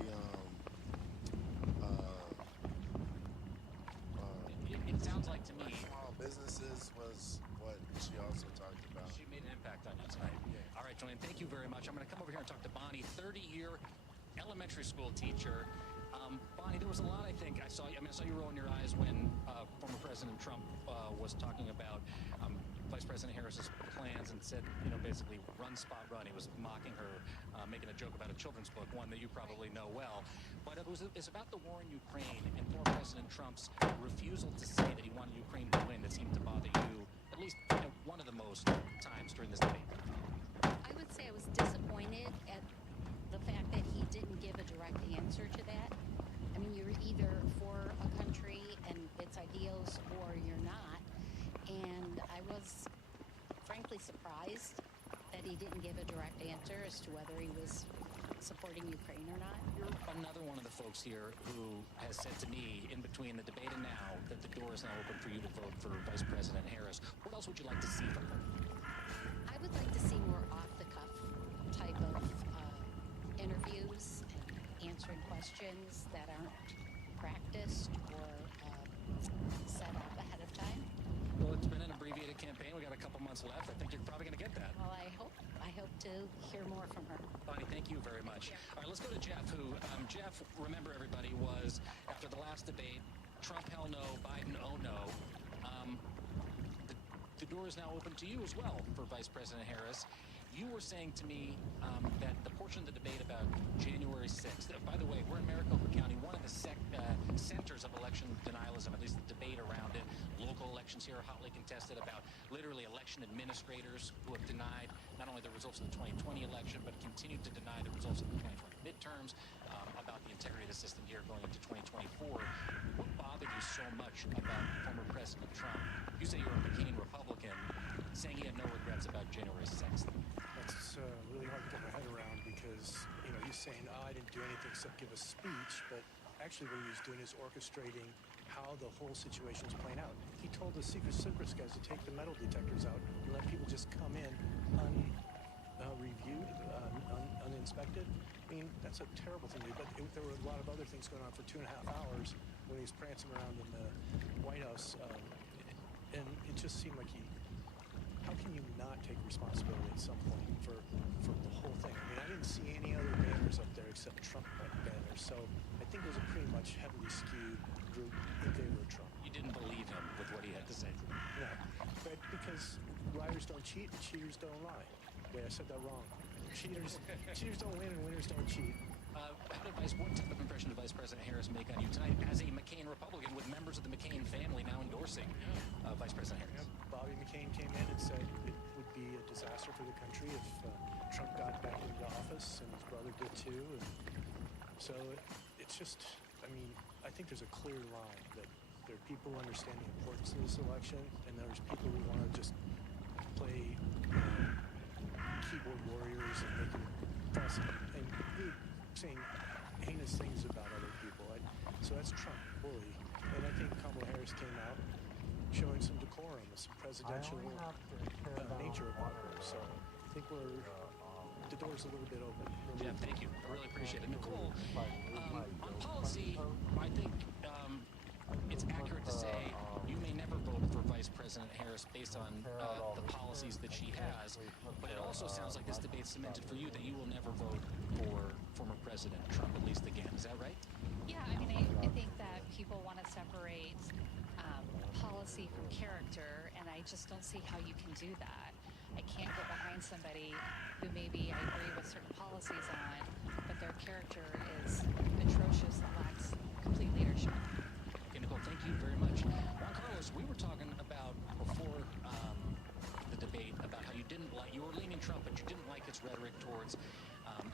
it sounds like to me small businesses was what she also talked about. She made an impact on you tonight. Yeah. All right, Julian, thank you very much. I'm going to come over here and talk to Bonnie, 30-year elementary school teacher. Bonnie, there was a lot, I think, I saw you rolling your eyes when former President Trump was talking about Vice President Harris's plans and said, basically run, spot, run. He was mocking her, making a joke about a children's book, one that you probably know well. But it's about the war in Ukraine and former President Trump's refusal to say that he wanted Ukraine to win that seemed to bother you at least one of the most times during this debate. I would say I was disappointed at the fact that he didn't give a direct answer to that. I mean, you're either for a country and its ideals or you're not. And I was frankly surprised that he didn't give a direct answer as to whether he was supporting Ukraine or not. You're another one of the folks here who has said to me in between the debate and now that the door is now open for you to vote for Vice President Harris. What else would you like to see from her? I would like to see more off-the-cuff type of interviews and answering questions that aren't practiced or set up ahead of time. Well, it's been an abbreviated campaign. We got a couple months left. I think you're probably going to get that. Well, I hope to hear more from her. Bonnie, thank you very much. All right, let's go to Jeff, who, Jeff, remember everybody, was, after the last debate, Trump, hell no, Biden, oh no. The door is now open to you as well for Vice President Harris. You were saying to me that the portion of the debate about January 6th, by the way, we're in Maricopa County, one of the centers of election denialism, at least the debate around it. Local elections here are hotly contested about literally election administrators who have denied not only the results of the 2020 election, but continued to deny the results of the 2020 midterms, about the integrity of the system here going into 2024. What bothered you so much about former President Trump? You say you're a McCain Republican, saying he had no regrets about January 6th. That's really hard to get my head around because, he's saying, I didn't do anything except give a speech, but actually what he was doing is orchestrating how the whole situation was playing out. He told the Secret Service guys to take the metal detectors out and let people just come in unreviewed, uninspected. I mean, that's a terrible thing to do, but there were a lot of other things going on for 2.5 hours when he was prancing around in the White House, and it just seemed like how can you not take responsibility at some point for the whole thing? I mean, I didn't see any other banners up there except Trump banners, so I think it was a pretty much heavily skewed group in favor of Trump. You didn't believe him with what he had to say. No, but because liars don't cheat and cheaters don't lie. Wait, I said that wrong. Cheaters don't win and winners don't cheat. What type of impression did Vice President Harris make on you tonight as a McCain Republican with members of the McCain family now endorsing Vice President Harris? Bobby McCain came in and said it would be a disaster for the country if Trump got back into office, and his brother did too. And so it's just, I think there's a clear line that there are people who understand the importance of this election, and there's people who want to just play keyboard warriors and make it fuss and saying heinous things about other people. So that's Trump, bully. And I think Kamala Harris came out showing some decorum, some presidential nature about her. So I think the door's a little bit open. Jeff, thank you. I really appreciate it. Nicole, on policy, I think it's accurate to say you may never vote for Vice President Harris based on the policies that she has, but it also sounds like this debate cemented for you that you will never vote for former President Trump, at least again. Is that right? Yeah, I think that people want to separate policy from character, and I just don't see how you can do that. I can't get behind somebody who maybe I agree with certain policies on, but their character is atrocious and lacks complete leadership. Okay, Nicole, thank you very much. Juan Carlos, we were talking about before the debate about how you were leaning Trump, but you didn't like his rhetoric towards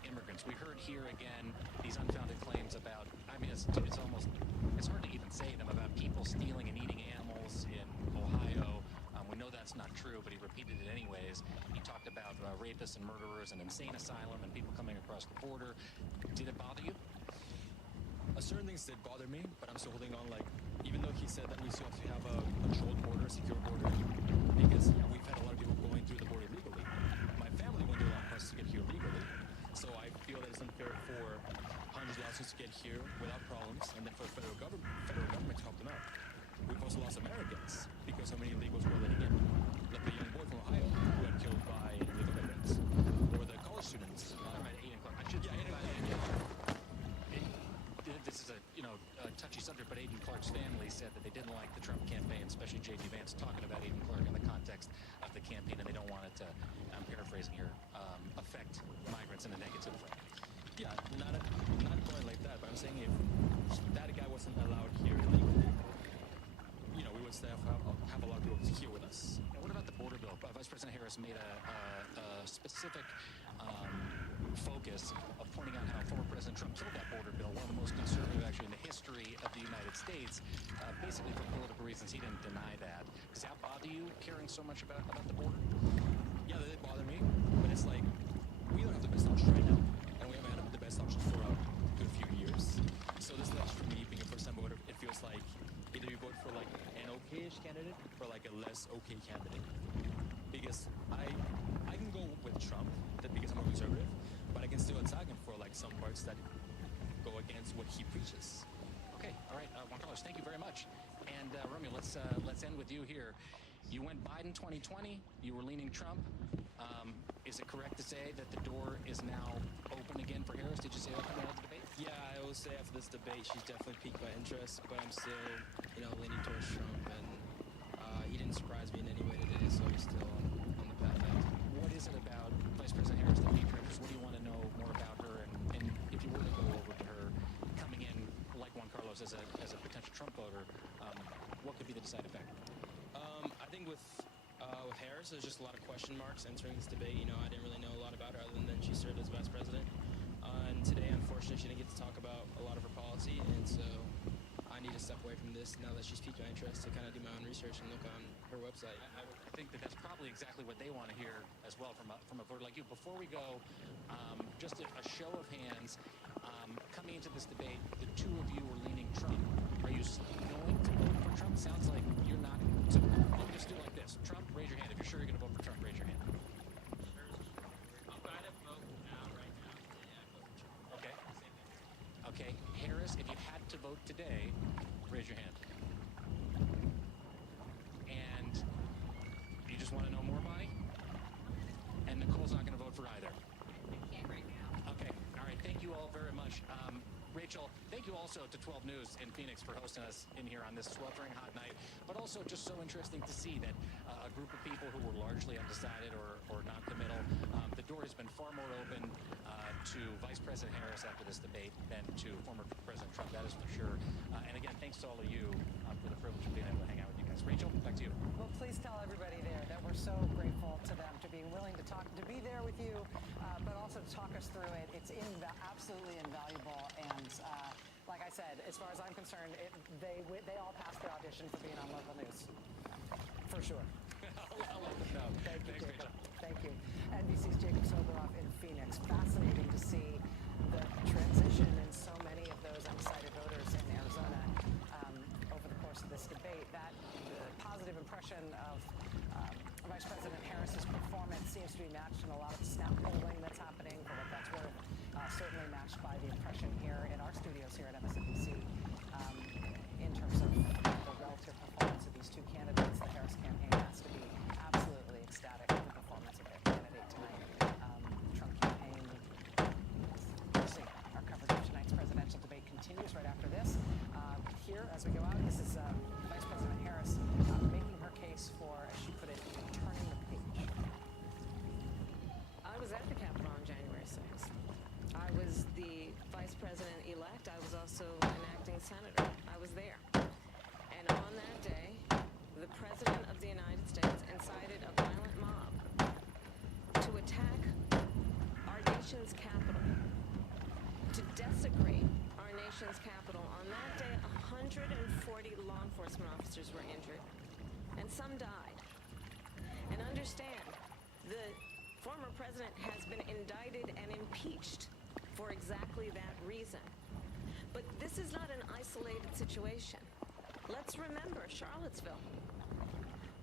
immigrants. We heard here again these unfounded claims about, it's hard to even say them, about people stealing and eating animals in Ohio. We know that's not true, but he repeated it anyways. He talked about rapists and murderers and insane asylum and people coming across the border. Did it bother you? Certain things did bother me, but I'm still holding on. Even though he said that we still have to have a controlled border, secure border, because we've had a lot of people going through the border illegally. My family went through a long process to get here legally, so I feel that it's unfair for hundreds of thousands to get here without problems, and then for the federal government to help them out. We've also lost Americans because so many illegals were letting in, like the young boy from Ohio who got killed by illegal immigrants, or the college students. This is a touchy subject, but Aiden Clark's family said that they didn't like the Trump campaign, especially J.D. Vance talking about Aiden Clark in the context of the campaign, and they don't want it to, I'm paraphrasing here, affect migrants in a negative way. Yeah, not going like that, but I'm saying if that guy wasn't allowed here illegally, you know, we would still have a lot of people here with us. And what about the border bill? Vice President Harris made a specific focus of pointing out how former President Trump killed that border bill, one of the most conservative actually in the history of the United States, basically for political reasons. He didn't deny that. Does that bother you, caring so much about the border? Yeah, that did bother me, but it's like, we don't have the best options right now, and we haven't had the best options for a good few years. So this election for me, being a first-time voter, it feels like either you vote for like an okay-ish candidate or like a less okay candidate. Because I can go with Trump because I'm a conservative, but I can still attack him for like some parts that go against what he preaches. Okay, all right, Juan Carlos, thank you very much. And Romeo, let's end with you here. You went Biden 2020. You were leaning Trump. Is it correct to say that the door is now open again for Harris? Did you say that coming out of the debate? Yeah, I will say after this debate, she's definitely piqued my interest, but I'm still, you know, leaning towards Trump, and he didn't surprise me in any way today, so he's still on the path out. What is it about Vice President Harris that piqued your interest? What do you want to know more about her? And if you were to go over to her, coming in like Juan Carlos as a potential Trump voter, what could be the deciding factor? I think with Harris, there's just a lot of question marks entering this debate. You know, I didn't really know a lot about her other than she served as vice president. And today, unfortunately, she didn't get to talk about a lot of her policy, and so I need to step away from this now that she's piqued my interest to kind of do my own research and look on her website. I would think that that's probably exactly what they want to hear as well from a voter like you. Before we go, just a show of hands. Coming into this debate, the two of you were leaning Trump. Are you going to vote for Trump? Sounds like you're not. So let me just do it like this. Trump, raise your hand. If you're sure you're going to vote for Trump, raise your hand. Okay. Okay. Harris, if you had to vote today, raise your hand. And you just want to know more, Bonnie? And Nicole's not going to vote for either. Okay. All right. Thank you all very much. Rachel, thank you also to 12 News in Phoenix for hosting us in here on this sweltering hot night, but also just so interesting to see that a group of people who were largely undecided or non-committal, the door has been far more open to Vice President Harris after this debate than to former President Trump, that is for sure. And again, thanks to all of you for the privilege of being able to hang out with you guys. Rachel, back to you. Well, please tell everybody there that we're so grateful to them to being willing to talk, to be there with you, but also to talk us through it. It's absolutely invaluable, and like I said, as far as I'm concerned, they all passed the audition for being on local news, for sure. I'll let them know. Thank you, Thanks, Jacob. Rachel. Thank you. NBC's Jacob Soboroff in Phoenix. Fascinating to see the transition in so many of those undecided voters in Arizona over the course of this debate. That positive impression of Vice President Harris's performance seems to be matched in a lot of the snap polling that's happening, for what that's worth. Certainly matched by the impression here in our studios here at MSNBC in terms of the relative performance of these two candidates. The Harris campaign has to be absolutely ecstatic with the performance of their candidate tonight. Trump campaign, we'll see. Our coverage of tonight's presidential debate continues right after this. Here, as we go out, this is Vice President Harris making her case for, as she put it, turning the page. I was at the Capitol on January 6th. I was the vice president-elect. I was also an acting senator. I was there. And on that day, the President of the United States incited a violent mob to attack our nation's capital, to desecrate our nation's capital. On that day, 140 law enforcement officers were injured, and some died. And understand, the former president has been indicted and impeached for exactly that reason. But this is not an isolated situation. Let's remember Charlottesville,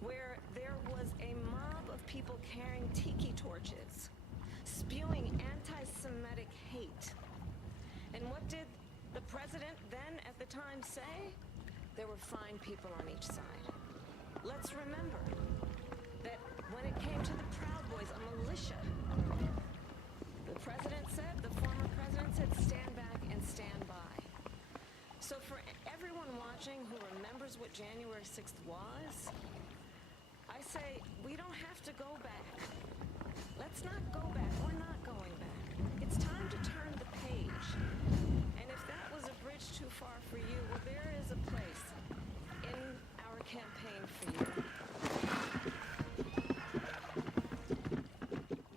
where there was a mob of people carrying tiki torches, spewing anti-Semitic hate. And what did the president then at the time say? There were fine people on each side. Let's remember that when it came to the Proud Boys, a militia, the president said, the former president said, stand back and stand by. So for everyone watching who remembers what January 6th was, I say we don't have to It's not go back. We're not going back. It's time to turn the page. And if that was a bridge too far for you, well, there is a place in our campaign for you.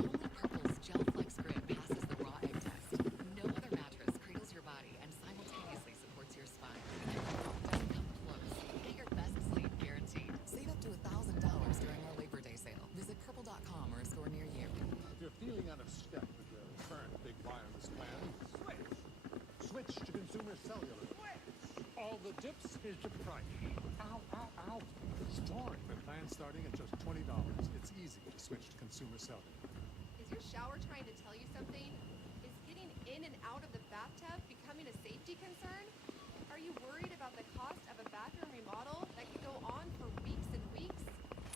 Only Purple's Gel Flex Grid passes the raw egg test. No other mattress cradles your body and simultaneously supports your spine. Doesn't come close. Get your best sleep guaranteed. Save up to $1,000 during our Labor Day sale. Visit purple.com or a store near you. If you're feeling out of step with your current big wireless plan, switch to Consumer Cellular. All the dips is the price. Ow, ow, ow. Storm. With plans starting at just $20. It's easy to switch to Consumer Cellular. Is your shower trying to tell you something? Is getting in and out of the bathtub becoming a safety concern? Are you worried about the cost of a bathroom remodel that could go on for weeks and weeks?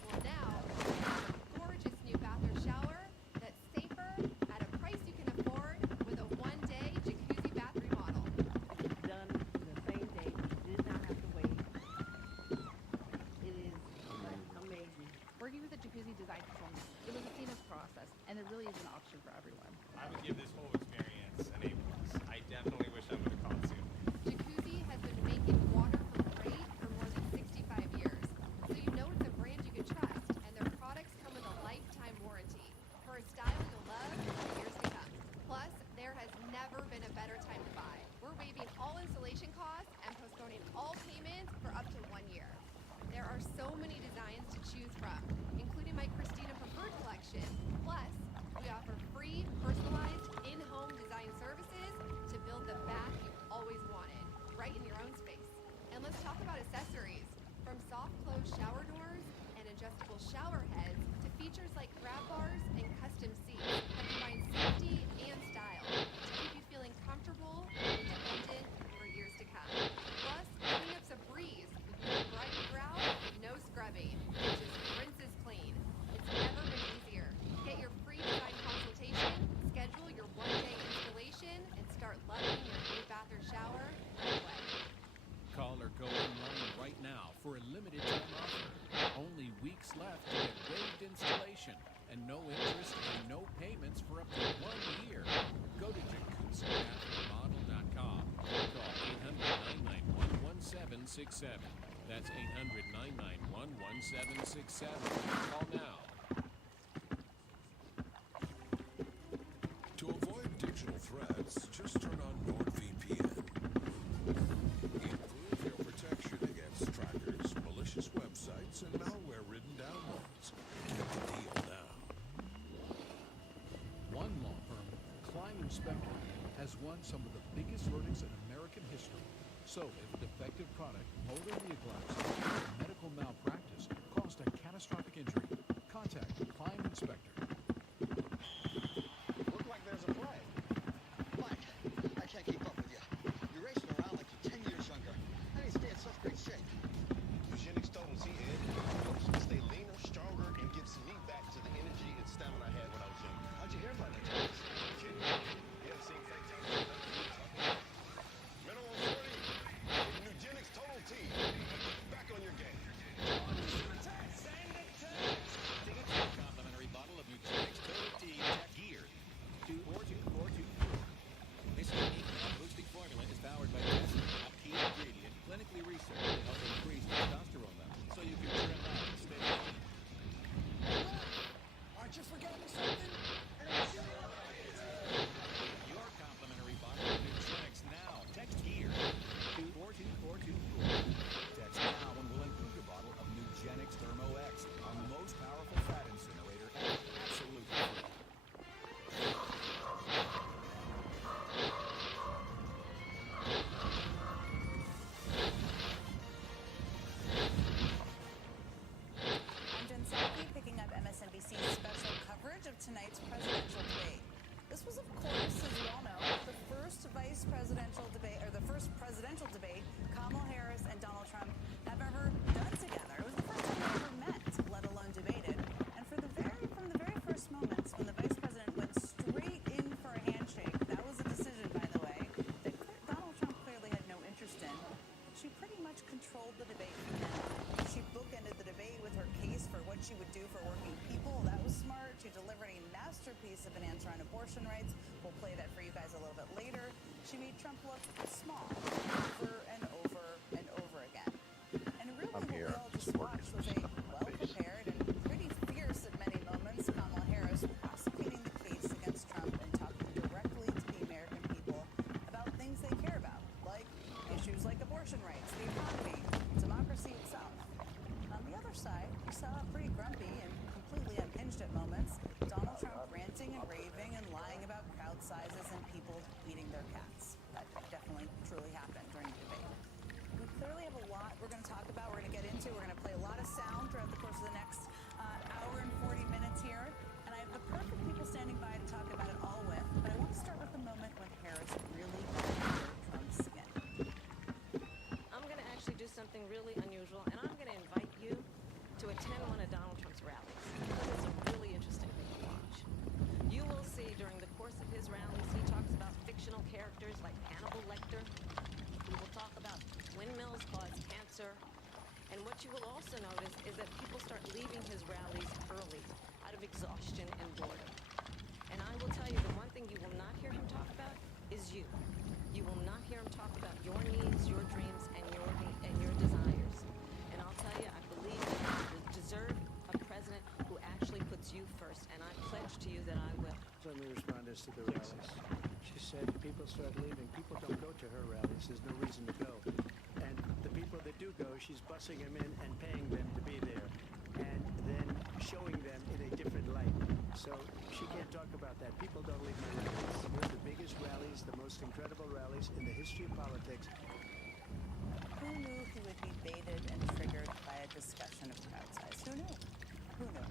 Well, now, a gorgeous new bathroom shower that's safer at a price you can afford with a one-day jacuzzi bath remodel. Done the same day. You did not have to wait. It is amazing. Working with a jacuzzi design consultant, it was a seamless process, and there really is an option for everyone. I would give this whole experience an A+. I definitely wish I would have called sooner. Jacuzzi has been making water from great for more than 65 years. So you know it's a brand you can trust, and their products come with a lifetime warranty for a style you'll love for years to come. Plus, there has never been a better time to buy. We're waiving all installation costs and postponing all payments for up to 1 year. There are so many designs to choose from, including my Christina Preferred collection. Plus, we offer free, personalized, in-home design services to build the bath you've always wanted, right in your own space. And let's talk about accessories. From soft close shower doors and adjustable shower heads to features like grab bars and custom seats that combine safety and style to keep you feeling comfortable and independent for years to come. Plus, cleanup's a breeze with no grimy grout, no scrubbing. It just rinses clean. It's never been easier. Get your free design consultation, schedule your one-day installation, and start loving your new bath or shower right away. Call or go online right now for a limited time offer. Only weeks left to get waived installation and no interest and no payments for up to 1 year. Go to jacuzzibathroom.com or call 800-991-1767. That's 800-991-1767. Call now. To avoid digital threats, just turn on NordVPN. Improve your protection against trackers, malicious websites, and malware-ridden downloads. Get the deal now. One law firm, Klein Inspector, has won some of the biggest verdicts in American history. So if a defective product, motor glass, or medical malpractice caused a catastrophic injury, contact Klein Inspector. Look like there's a play. Mike, I can't keep up with you. You're racing around like you're 10 years younger. How do you stay in such great shape? Eugenics total T, Ed. Helps me stay leaner, stronger, and gets me back to the energy and stamina I had when I was younger. How'd you hear about that, Thomas? Kidding? You haven't seen fake Thomas? Minimum 40. Eugenics total T. Back on your game. Send it to to get your complimentary bottle of Eugenics Total T Tech Gear. 242424. This unique non-boosting formula is powered by this, a key ingredient clinically researched to help increase testosterone levels so you can trim out and stay lean. Aren't you forgetting something? Your complimentary bottle of Eugenics now. Text Gear 2422424. Text now and we'll include a bottle of Nugenix Thermo X, our most powerful fat incinerator ever. Absolutely free. I'm Jen Psaki, picking up MSNBC's special coverage of tonight's presidential debate. This was, of course, as you all know, the first presidential debate Kamala Harris and Donald Trump have ever done together. It was the first time they ever met, let alone debated. And from the very first moments when the vice president went straight in for a handshake, that was a decision, by the way, that Donald Trump clearly had no interest in. She pretty much controlled the debate from then on. She bookended the debate with her case for what she would do for working people. That was smart. She delivered a masterpiece piece of an answer on abortion rights. We'll play that for you guys a little bit later. She made Trump look small over and over and over again. And really what we all just watched was a well-prepared and pretty fierce at many moments Kamala Harris prosecuting the case against Trump and talking directly to the American people about things they care about, like issues like abortion rights, the economy, democracy itself. On the other side, we saw a pretty grumpy and completely unhinged at moments Donald Trump ranting and raving and lying about crowd sizes and people eating their cats. That definitely truly happened during the debate. We clearly have a lot we're going to talk about, we're going to get into. We're going to play a lot of sound throughout the course of the next hour and 40 minutes here. And I have the perfect people standing by to talk about it all with. But I want to start with the moment when Harris really got under Trump's skin. I'm going to actually do something really unusual, and I'm going to invite you to attend one of Donald Trump's rallies, because it's a really interesting thing to watch. You will see during the course of his rallies, he talks about fictional characters like Hannibal Lecter. He will talk about windmills cause cancer. And what you will also notice is that people start leaving his rallies early out of exhaustion and boredom. And I will tell you, the one thing you will not hear him talk about is you. You will not hear him talk about your needs, your dreams, and your desires. And I'll tell you, I believe you deserve a president who actually puts you first, and I pledge to you that I will. Let me respond as to the rallies. She said people start leaving. People don't go to her rallies. There's no reason to go. And the people that do go, she's bussing them in and paying them to be there. And then showing them in a different light. So she can't talk about that. People don't leave my rallies. We're the biggest rallies, the most incredible rallies in the history of politics. Who knew he would be baited and triggered by a discussion of crowd size? Who knew? Who knew?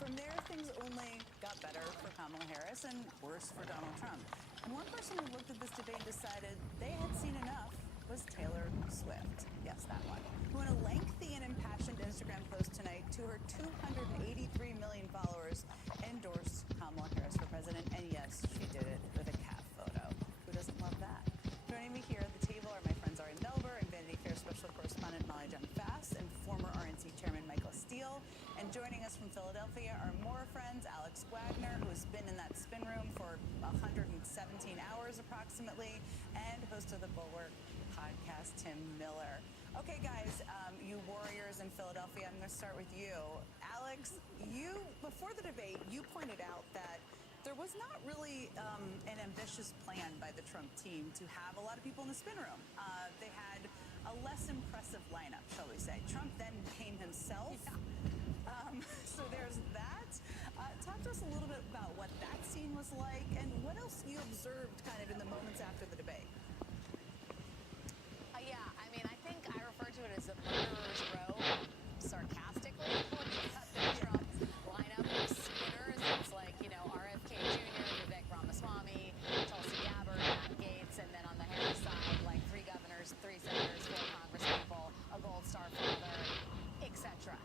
From there, things only got better for Kamala Harris and worse for Donald Trump. And one person who looked at this debate and decided they had seen enough was Taylor Swift. Yes, that one. Who in a lengthy and impassioned Instagram post tonight to her 283 million followers endorsed Kamala Harris for president. And yes, she did it with a cat photo. Who doesn't love that? Joining me here at the table are my friends Ari Melber and Vanity Fair special correspondent Molly Jen Fass and former RNC chairman Michael Steele. And joining us from Philadelphia are more friends, Alex Wagner, who's been in that spin room for 117 hours approximately, and host of the Bulwark podcast, Tim Miller. Okay, guys, you warriors in Philadelphia, I'm going to start with you. Alex, before the debate, you pointed out that there was not really an ambitious plan by the Trump team to have a lot of people in the spin room. They had a less impressive lineup, shall we say. Trump then came himself. Yeah. So there's that. Talk to us a little bit about what that scene was like and what else you observed kind of in the moments after the debate. Yeah, I mean, I think I refer to it as the murderer's row sarcastically. When you cut the Trump lineup of spinners, it's like, RFK Jr., Vivek Ramaswamy, Tulsi Gabbard, Matt Gaetz, and then on the Harris side, like 3 governors, 3 senators, 4 congresspeople, a Gold Star father, etc.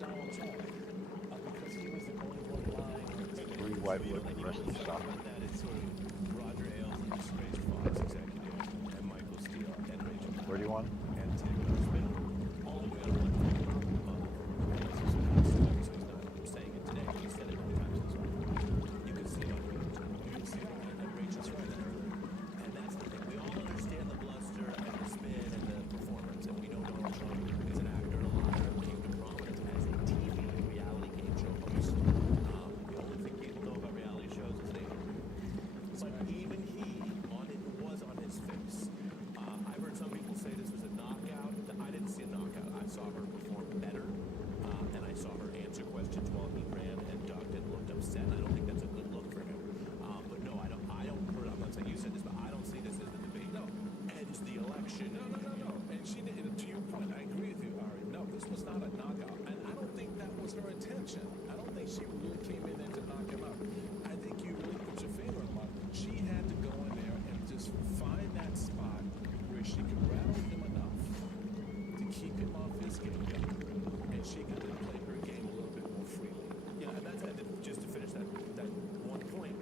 Donald Trump because he was the only one lying. Three whitewood, the rest of the shop. That is sort of Roger Ailes, a disgraced Fox executive, and Michael Steele, and Rachel Maddow, Where do you want? and Tim Spin, all the way up to Ailes is not saying it today, but he said it many times this week. You can see it on YouTube. You can see it on and Rachel's right. And that's the thing. We all understand the bluster and the spin and the performance, and we know Donald Trump is an actor and a liar who came to prominence as a TV reality game show host. The only thing people know about reality shows is they. But even he was on his face. I've heard some people say this was a knockout. I didn't see a knockout. I saw her perform better, and I saw her answer questions while he ran and ducked and looked upset. I don't think that's a good look for him. But no, I don't. I'm not saying you said this, but I don't see this as the debate. No, ends the election. No. And she did. To your point, I agree with you, Ari. No, this was not a knockout, and I don't think that was her intention. I don't think she really came in there to knock him out. I think you really put your finger on him. She had to go in there and just find that spot where she could rattle him enough to keep him off his game, and she could then play her game a little bit more freely. Yeah, and that's just to finish that one point.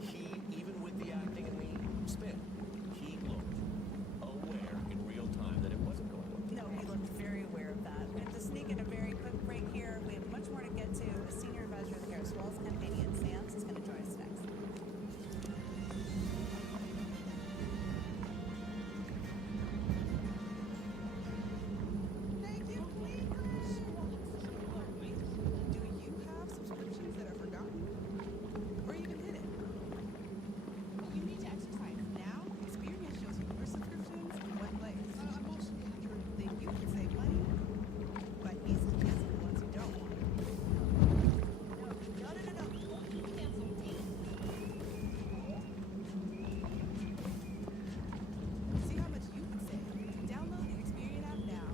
He, even with the acting and the spin, he looked aware in real time that it wasn't going well. No, he looked very aware of that. And to sneak in a very quick break here, we have much more to get to. A senior advisor of the Harris Wells campaign, Ian Sands, is going to join us next. Thank you, Cleveland. Do you have subscriptions that are forgotten? Or even hidden? You need to exercise now. Experience shows you your subscriptions in one place. I'm mostly injured. Then you can save money by easily canceling the ones you don't want. No. Only cancel these. See how much you can save. Download the Experian app now.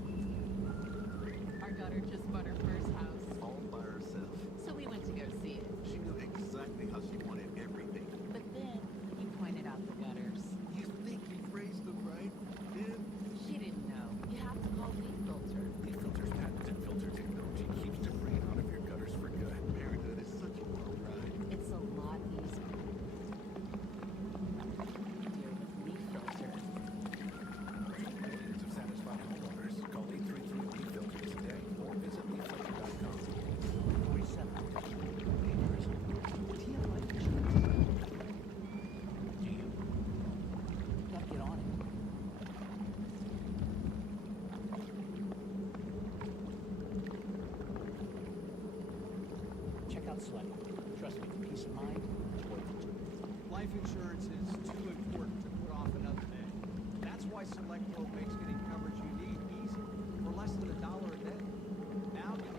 Our daughter just bought her first house, All by herself. so we went to go see it. She knew exactly how she wanted everything. But then you pointed out the gutters. You think you phrased them right? Then She didn't know. You have to call leak filter. Leaf Filter's patented filter technology keeps debris out of your gutters for good. Parenthood is such a wild ride. It's a lot easier. Dear with leaf filter. Millions of satisfied homeowners. Call 833 Leaf Filters today or visit leaffilter.com. Dangerous. Do you have life insurance? Do you? Gotta get on it. Check out Select. Trust me, peace of mind is worth it. Life insurance is too important to put off another day. That's why Select Quote makes getting coverage you need easy for less than $1 a day. Now get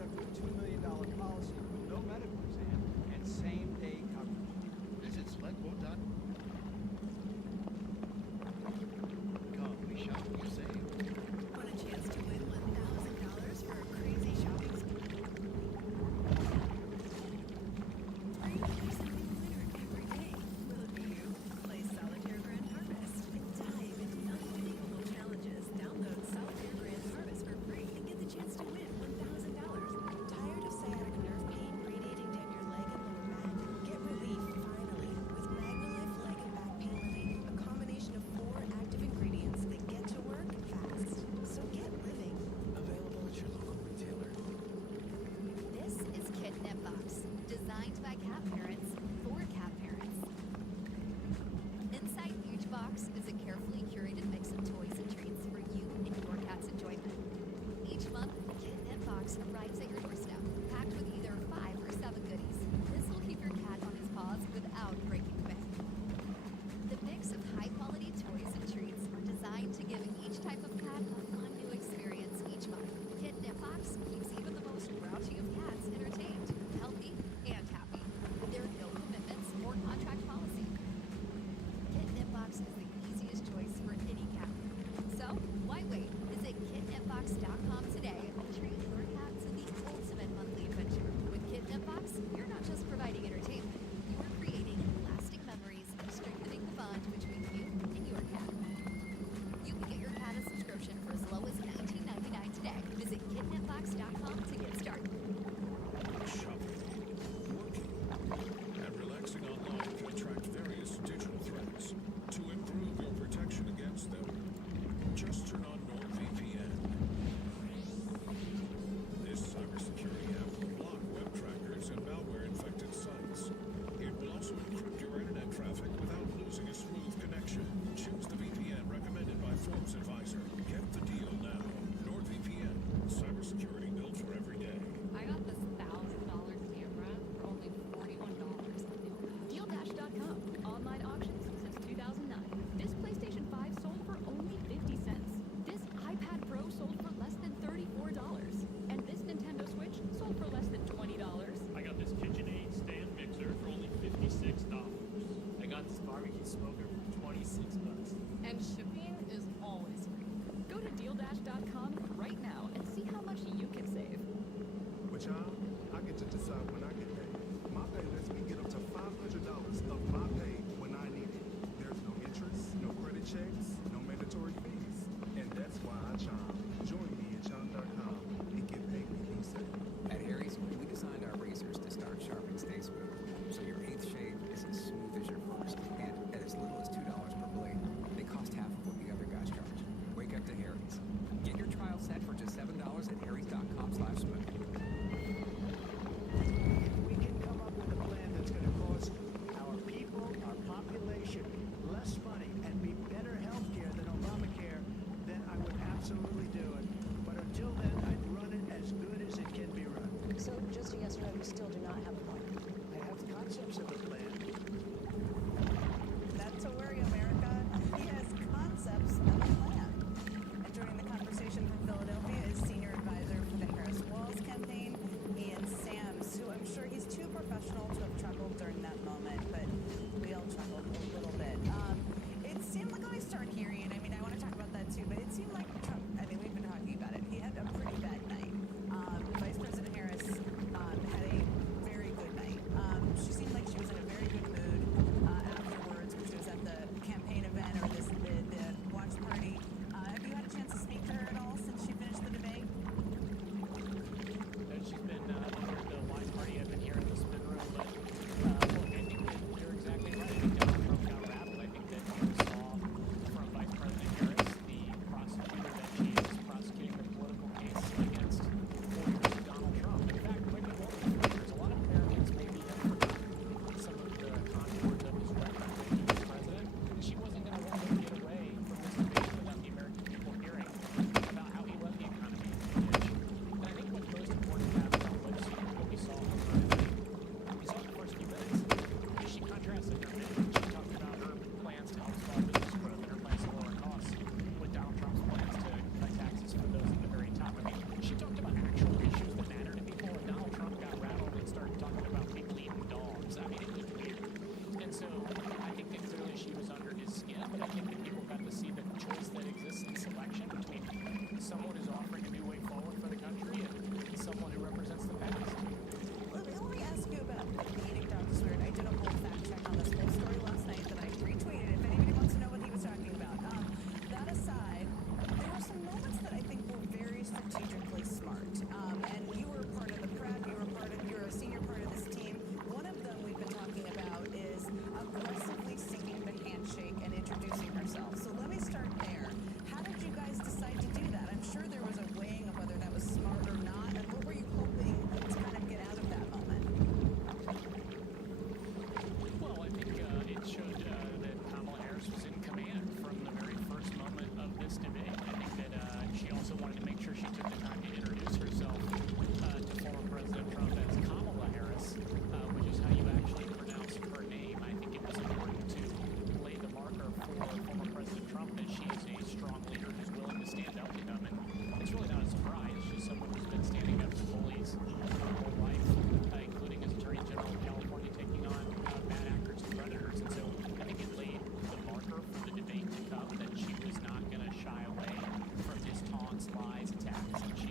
up to a $2 million policy with no medical exam and same-day coverage. Visit selectquote.com. Come, we shop, we save. Want a chance to win $1,000 for a crazy shopping spree? There's something winner every day. Will it be you? Play solitaire for an get to decide when I get paid. My pay lets me get up to $500 of my pay when I need it. There's no interest, no credit checks, no mandatory fees. And that's why I Chime. Join me at chime.com and get paid decent. At Harry's, we designed our razors to start sharp and stay smooth, so your eighth shave is as smooth as your first. And at as little as $2 per blade, they cost half of what the other guys charge. Wake up to Harry's. Get your trial set for just $7 at harrys.com/smooth. We can come up with a plan that's going to cost our people, our population, less money and be better health care than Obamacare, then I would absolutely do it. But until then, I'd run it as good as it can be run. So, just a yes or no, you still do not have a plan? I have concepts of a plan. Not to worry, America. He has concepts of a plan. And during the conversation from Philadelphia is senior advisor for the Harris Walls campaign, Ian Sams, who I'm sure he's too professional to have chuckled during that moment, but we all chuckled a little bit. It seemed like when I started hearing it, I mean, I want to talk about that too, but it seemed like Trump, I mean, we've been talking about it. He had a pretty bad night. Vice President Harris had a very good night. She seemed like she was in a very good mood afterwards, when she was at the campaign event or the watch party. Have you had a chance to speak to her at all since she finished the debate? She's been over at the watch party. I've been here in the spin room, but look, I think that you're exactly right. I think Donald Trump got rattled. I think that you saw from Vice President Harris, the prosecutor, that she is prosecuting the political case against 4 years of Donald Trump. In fact, maybe more than 4 years. A lot of Americans maybe have forgotten some of the contours of his record when he was president. She wasn't going to let him get away from this debate without the American people hearing about how he led the economy in the ditch. And I think what's most important to have about what we saw from her tonight, we saw in the first few minutes, is she contrasted her mission. She talked about her plans to help small business growth and her plans to lower costs with Donald Trump's plans to cut taxes for those at the very top. I mean, she talked about actual issues that matter to people, and Donald Trump got rattled and started talking about people eating dogs. I mean, it was weird. And so I think that clearly she was under his skin, but I think that people got to see the choice that exists in selection between someone who's offering a new way forward for the country and someone who represents the past. Let me ask you about the eating dogs is weird. I did a whole fact check on this whole story last night that I retweeted if anybody wants to know what he was talking about. That aside, there were some moments that I think were very strategically smart. And you were part of the prep, you're a senior part of this team. One of them we've been talking about is aggressively singing the handshake and introducing herself. So let me start there. How did you guys decide to do that? I'm sure there was a weighing of whether that was smart or not. And what were you hoping to kind of get out of that moment? Well, I think it showed that Kamala Harris was in command from the very first moment of this debate. I think that she also wanted to make sure she took the time to introduce herself to former President Trump as Kamala Harris, which is how you actually pronounce her name. I think it was important to lay the marker for former President Trump that she is a strong leader who's willing to stand up to him. And it's really not a surprise. She's someone who's been standing up to bullies her whole life, including as Attorney General of California, taking on bad actors and predators. And so I think it laid the marker for the debate to come that she was not going to shy away from his taunts, lies, attacks, and she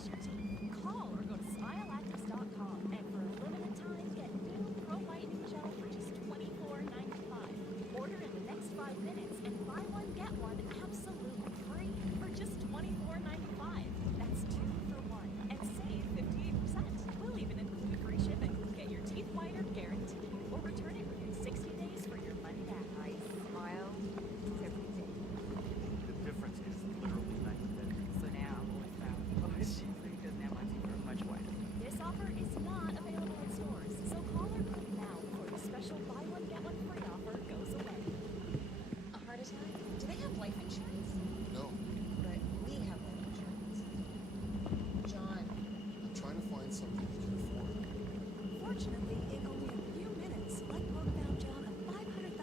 season. Call or go to smileactives.com and for a limited time get new Pro Whitening Gel for just $24.95. Order in the next 5 minutes and buy one get one absolutely free for just $24.95. That's 2 for 1 and save 58%. We'll even include free shipping. Get your teeth whiter guaranteed or return it within 60 days for your money back. I smile every day. The difference is literally night and day. So now I'm always found, oh, she doesn't have my teeth are much whiter. This offer is not available in stores, so call or click now before the special buy one get one free offer goes away. A heart attack? Do they have life insurance? No, But we have life insurance. John, I'm trying to find something we can afford. Fortunately, in only a few minutes, Select found John a $500,000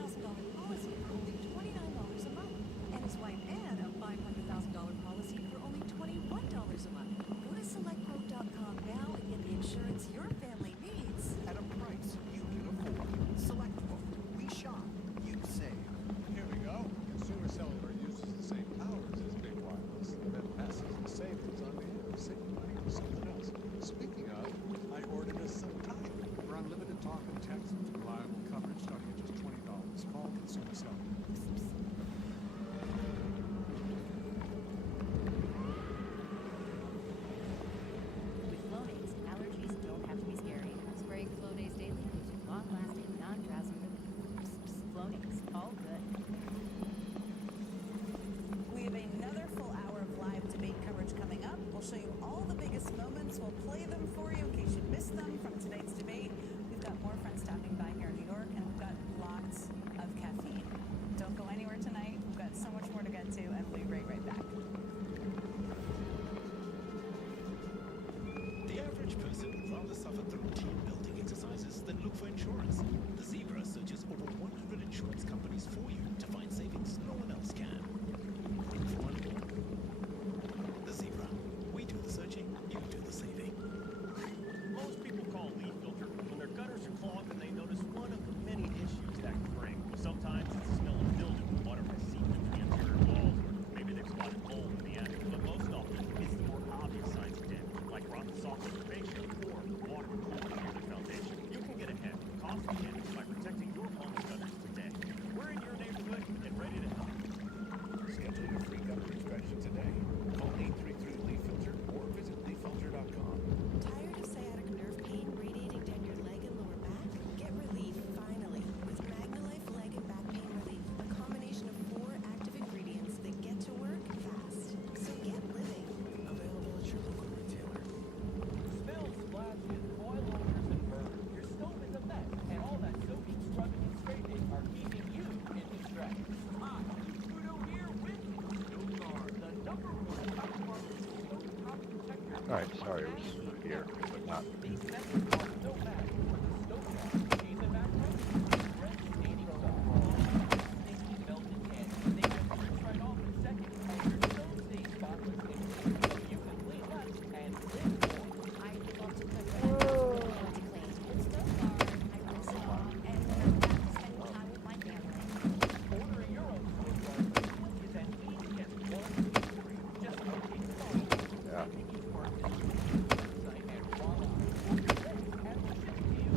policy for only $29 a month, and his wife Anne a $500,000 policy for only $21 a month. Go to SelectQuote.com now and get the insurance your family needs. At a price you can afford. Select Quote. We shop. You save. Here we go. Consumer Cellular uses the same towers as Big Wireless, and then passes the savings on to you, saving money for something else. Speaking of, I ordered us some time. For unlimited talk and text with reliable coverage starting at just $20, call Consumer Cellular. With Flonase, allergies don't have to be scary. Spraying Flonase daily gives you long-lasting, non-drowsy relief. Flonase, all good. We have another full hour of live debate coverage coming up. We'll show you all the biggest moments. We'll play them for you in case you missed them from tonight's debate. We've got more friends stopping by here in New York, and we've got lots of caffeine. Don't go anywhere tonight. We've got so much more to get to, and we'll be right back. The average person would rather suffer through team-building exercises than look for insurance. The Zebra searches over 100 insurance companies for you to find savings no one else can. Look for one more. The Zebra. We do the searching, you do the saving. Most people call leaf filter when their gutters are clogged and they notice one of the many issues that can bring. Sometimes it's the smell of mildew, water has seeped into the interior walls, or maybe they've spotted mold in the attic. But most often, it's the more obvious signs of damage, like rotten soft fascia or water pooling near the foundation. You can get ahead of costly damage by protecting your home's gutters today. We're in your neighborhood and ready to help. Schedule your free gutter inspection today. Call 833-LEAF-FILTER or visit leaffilter.com. Tired of sciatic nerve pain radiating down your leg and lower back? Get relief, finally, with MagnaLife Leg and Back Pain Relief, a combination of 4 active ingredients that get to work fast. So get living. Available at your local retailer. Smells, splashes, oil odors, and burns. Your stove is a mess, and all that soaking, scrubbing, and scraping are keeping you in distress. Hi, Feudal here with Stove the #1 top protector. Alright, sorry, it was here, but not. These sensors are so bad for the stove top. Cheese and background, red staining stuff. Sticky melted can. They can rinse right off in seconds, and your stove stays spotless in minutes. So you can clean less and live more. I love to cook, but I love to clean. With Stove Guard, I rinse it off, and then I'm back to spending time with my family. Ordering your own stove guard is as easy as 1, 2, 3. Just locate the phone. Yeah. Site and voila. Order ready and we'll ship it to you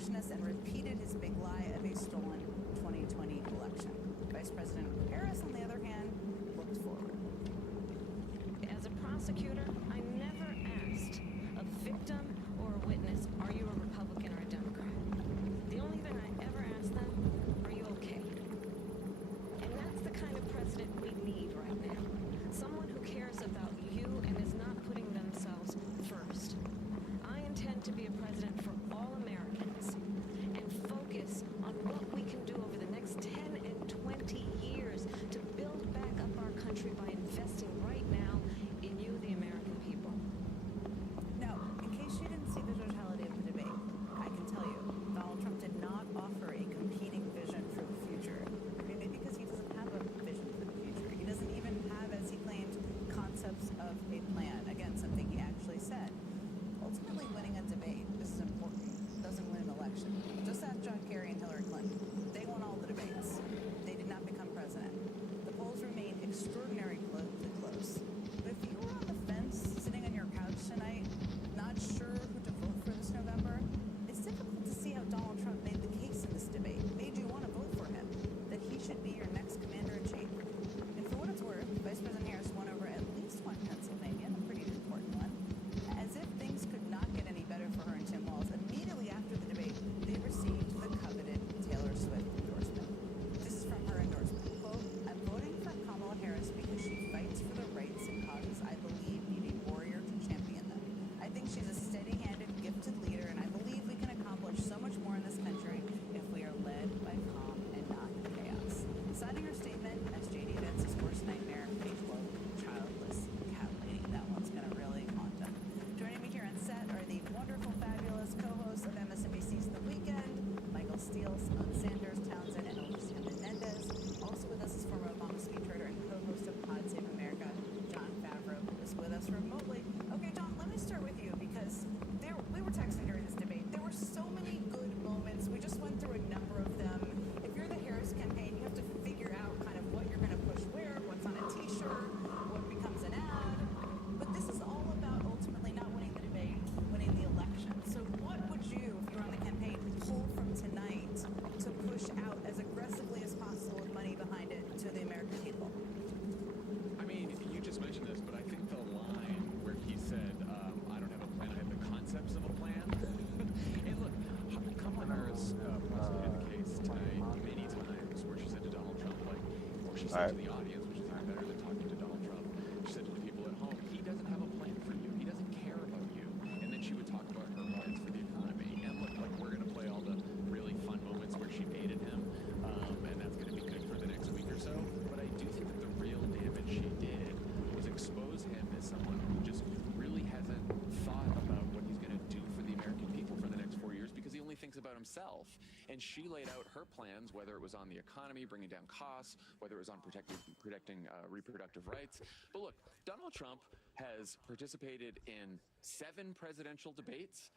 insurrectionist and repeated his big lie of a stolen 2020 election. Vice President Harris, on the other hand, looked forward. As a prosecutor, I never asked a victim or a witness, are you a Republican or a Democrat? The only thing I ever asked them, are you okay? And that's the kind of president we need right now. Someone who cares about you and is not putting themselves first. I intend to be a president for all Americans and focus on what we can do over the next 10 and 20 years to build back up our country by investing right now in you, the American people. Now, in case you didn't see the totality of the debate, I can tell you, Donald Trump did not offer a competing vision for the future. Maybe because he doesn't have a vision for the future. He doesn't even have, as he claimed, concepts of a plan. Again, something he actually said. Ultimately, winning a debate, this is important, doesn't win an election. Just ask John Kerry and Hillary Clinton. They won all the debates. They did not become president. The polls remain extraordinarily close. But if you were on the fence, sitting on your couch tonight, not sure who to vote for this November, it's difficult to see how Donald Trump made the case in this debate, made you want to vote for him, that he should be your next commander-in-chief. And for what it's worth, Vice President Harris won over at least one Pennsylvania, a pretty important one. As if things could not get any better for her and Tim Walz, immediately after the debate, they received the coveted Taylor Swift endorsement. This is from her endorsement. Quote, I'm voting for Kamala Harris because she fights for the rights and causes I believe need a warrior to champion them. I think she's a steady-handed, gifted leader, and I believe we can accomplish so much more in this country if we are led by calm and not chaos. Signing her statement as J.D. Vance's worst nightmare, a quote, childless cat lady. That one's gonna really haunt him. Joining me here on set are the wonderful, fabulous co-hosts of MSNBC's The Weekend, Michael Steele, Simone Sanders, Townsend, and Alicia Menendez. Also with us is former Obama speechwriter and co-host of Pod Save America, John Favreau, who is with us remotely. Okay, John, let me start with you because we were texting during this debate. There were so many good moments. We just went through a number of them. If you're the Harris campaign, you have to figure out kind of what you're going to push where, what's on a t-shirt, what becomes an ad. But this is all about ultimately not winning the debate, winning the election. So what would you, if you were on the campaign, pull from tonight to push out as aggressively as possible with money behind it to the American people? I mean, you just mentioned this, but I think the line where he said, I don't have a plan, I have the concepts of a plan. And look, Kamala Harris pleaded the case tonight many times where she said to Donald Trump, like, or she said to the audience, which is even better than talking to Donald Trump, she said to the people at home, he doesn't have a plan for you. He doesn't care about you. And then she would talk about her plans for the economy. And look, like, we're going to play all the really fun moments where she baited him, and that's going to be good for the next week or so. But I do think that the real damage she did was expose him as someone who just really hasn't thought about what he's going to do for the American people for the next 4 years because he only thinks about himself. And she laid out her plans, whether it was on the economy, bringing down costs, whether it was on protecting reproductive rights. But look, Donald Trump has participated in 7 presidential debates,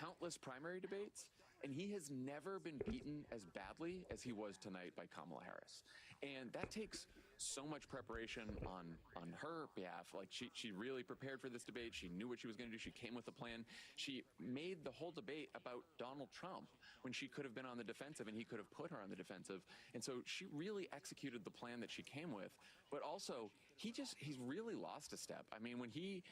countless primary debates, and he has never been beaten as badly as he was tonight by Kamala Harris. And that takes so much preparation on her behalf. Like, she really prepared for this debate. She knew what she was going to do. She came with a plan. She made the whole debate about Donald Trump when she could have been on the defensive and he could have put her on the defensive. And so she really executed the plan that she came with. But also, he's really lost a step. I mean, when he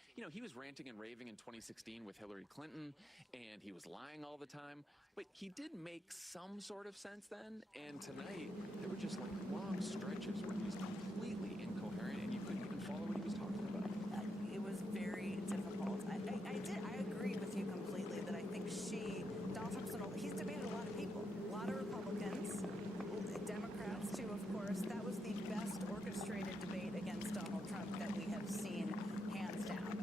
was ranting and raving in 2016 with Hillary Clinton, and he was lying all the time, but he did make some sort of sense then. And tonight, there were just like long stretches where he was completely incoherent, and you couldn't even follow what he was talking about. It was very difficult. I agree with you completely that I think Donald Trump's he's debated a lot of people, a lot of Republicans, Democrats too, of course. That was the best orchestrated debate against Donald Trump that we have seen, hands down.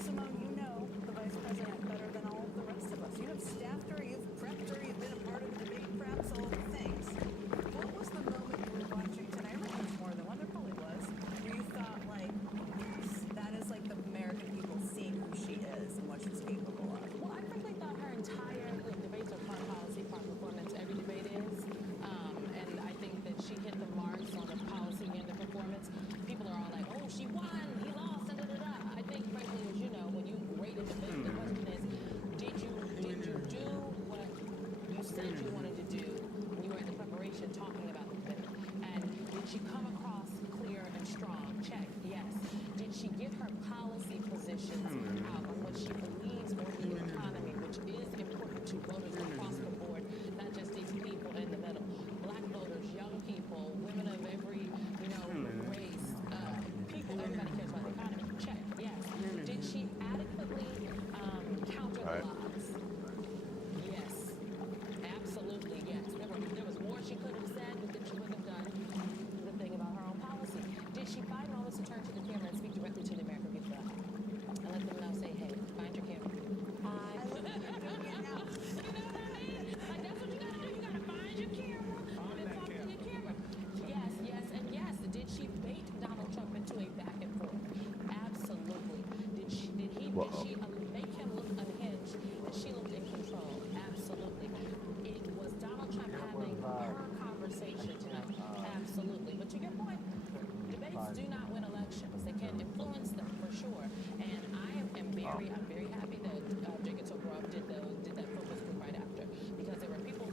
Simone, you know the vice president better than all the rest of us. You have staffed her, you've prepped her, you've been a part of the debate, perhaps all the things. What was the moment you were watching tonight? I remember there was more than one, there probably was, where you thought, like, yes, that is like the American people seeing who she is and what I'm very happy that Jacob Soboroff did that focus group right after, because there were people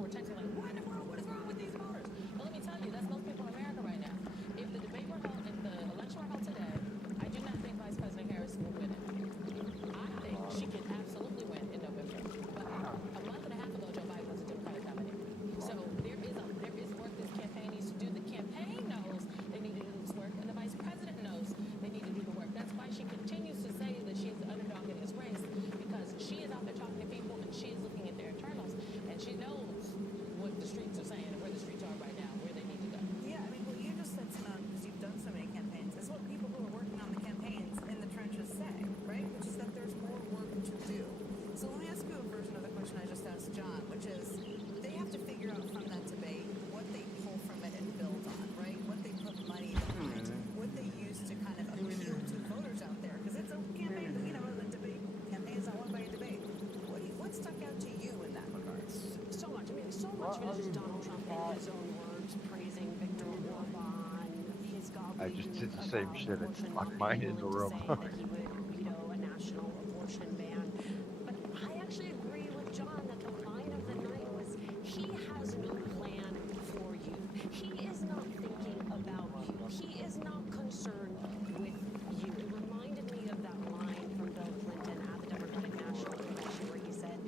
were texting like, what in the world? What is wrong with these voters? But let me tell you, that's most people in America right now. If the election were held today, I do not think Vice President Harris will win it. I think she can absolutely win in November. But a month and a half ago, Joe Biden was a Democratic nominee. So there is work this campaign needs to do. The campaign knows they need to do this work, and the vice president knows they need to do the work. That's why she continues to say that she's the underdog in this race, because she is out there talking to people and she is looking at their internals, and she knows what the streets are saying and where the streets are right now, where they need to go. Yeah, I mean, well, you just said, Simone, because you've done so many campaigns, it's what people who are working on the campaigns in the trenches say, right? Which is that there's more work to do. So let me ask you a version of the question I just asked John, which is, they have to figure out from that debate what they pull from it and build on, right? What they put money behind, what they use to kind of appeal to voters out there. Because it's a campaign, you know, the debate campaign is not won by a debate. What stuck out to you in that regard? So much. I mean, so much of it is just Donald Trump in his own words praising Viktor Orban, his I gobbledygook just did the same about shit and abortion, locked not mine being in the willing room. to say that he would veto a national abortion ban. But I actually agree with John that the line of the night was, he has no plan for you. He is not thinking about you. He is not concerned with you. It reminded me of that line from Bill Clinton at the Democratic National Convention where he said,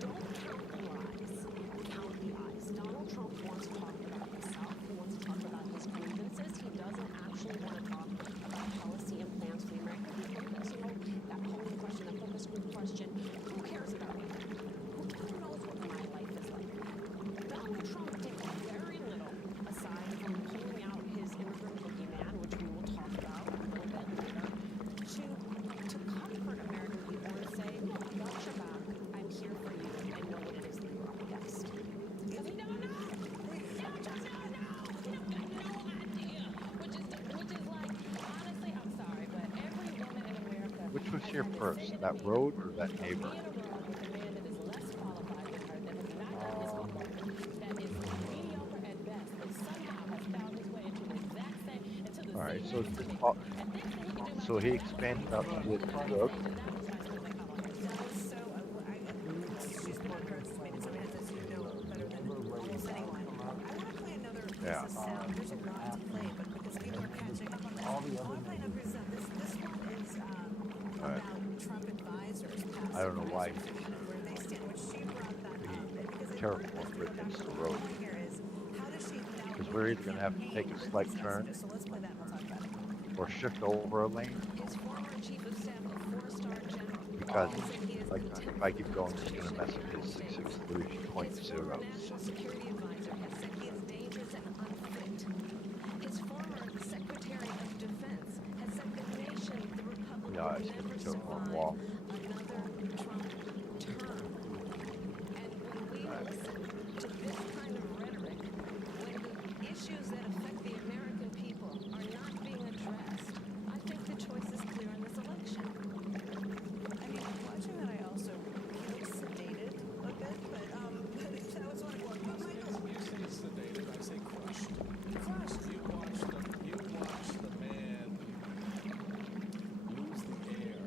don't count the lies, count the eyes. Donald Trump wants to talk about himself. He wants to talk about his grievances. He doesn't actually want to talk about policy and plans for the American people. Because, you know, that polling question, that focus group question, who cares about me? Who knows what my life is like? Donald Trump did very little aside from pulling out his immigrant boogeyman, which we will talk about a little bit later, to comfort American people and say, look, I got your back. I'm here for you. I know what it is that you're up against. Because he don't know. He just don't know. He don't got no idea. Which is like, honestly, I'm sorry, but every woman in America Which was has here had to first, say to that me, road or that neighbor? be in a room with a man that is less qualified than her, that has not done his homework, that is mediocre at best, that somehow has found his way into the exact same, into the All right, seat so next to me, and thinks that he can do my so he expanded out to get the road. That was so, she's more estimated, so we had this, you know, better than almost anyone. I want to play another piece of sound. There's a lot to play, but because people are catching up on this, I want to play another piece of sound. This one is about Trump advisors I don't know why where they stand, which she brought that up. Because it terrible for against the road. here is, how does she now Because we're either going to have to take a slight turn so let's play that and we'll talk about it. or shift over a lane. His former chief of staff, a four-star general, Because said he is like, if I keep going, it's going to mess up his 663.0. His former national security advisor has said he is dangerous and unfit. His former secretary of defense has said the nation, the republic, Yeah, will it's never going to survive wall. another Trump term. And when we listen to this kind of rhetoric, when the issues that affect the American people are not being addressed, I think the choice is clear in this election. I mean, watching that, I also feel sedated a bit, but that was wonderful. But Michael, You say sedated, I say crushed. Crushed. You watch the man lose the air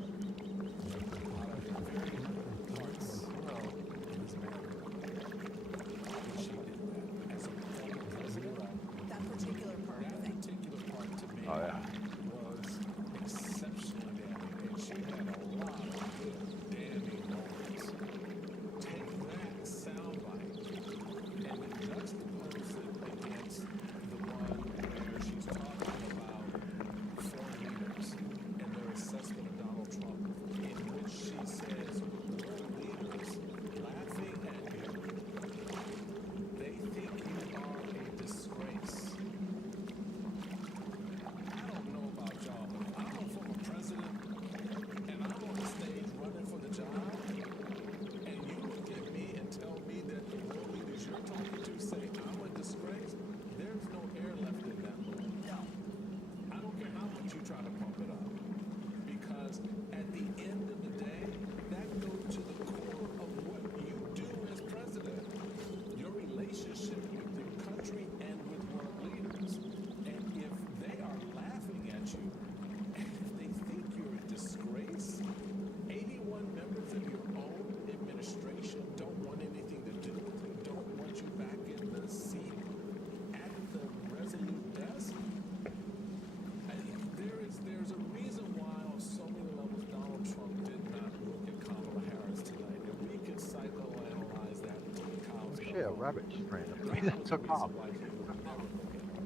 Yeah, rabbit just ran up to me That and was the took off. reason why he would never forget it.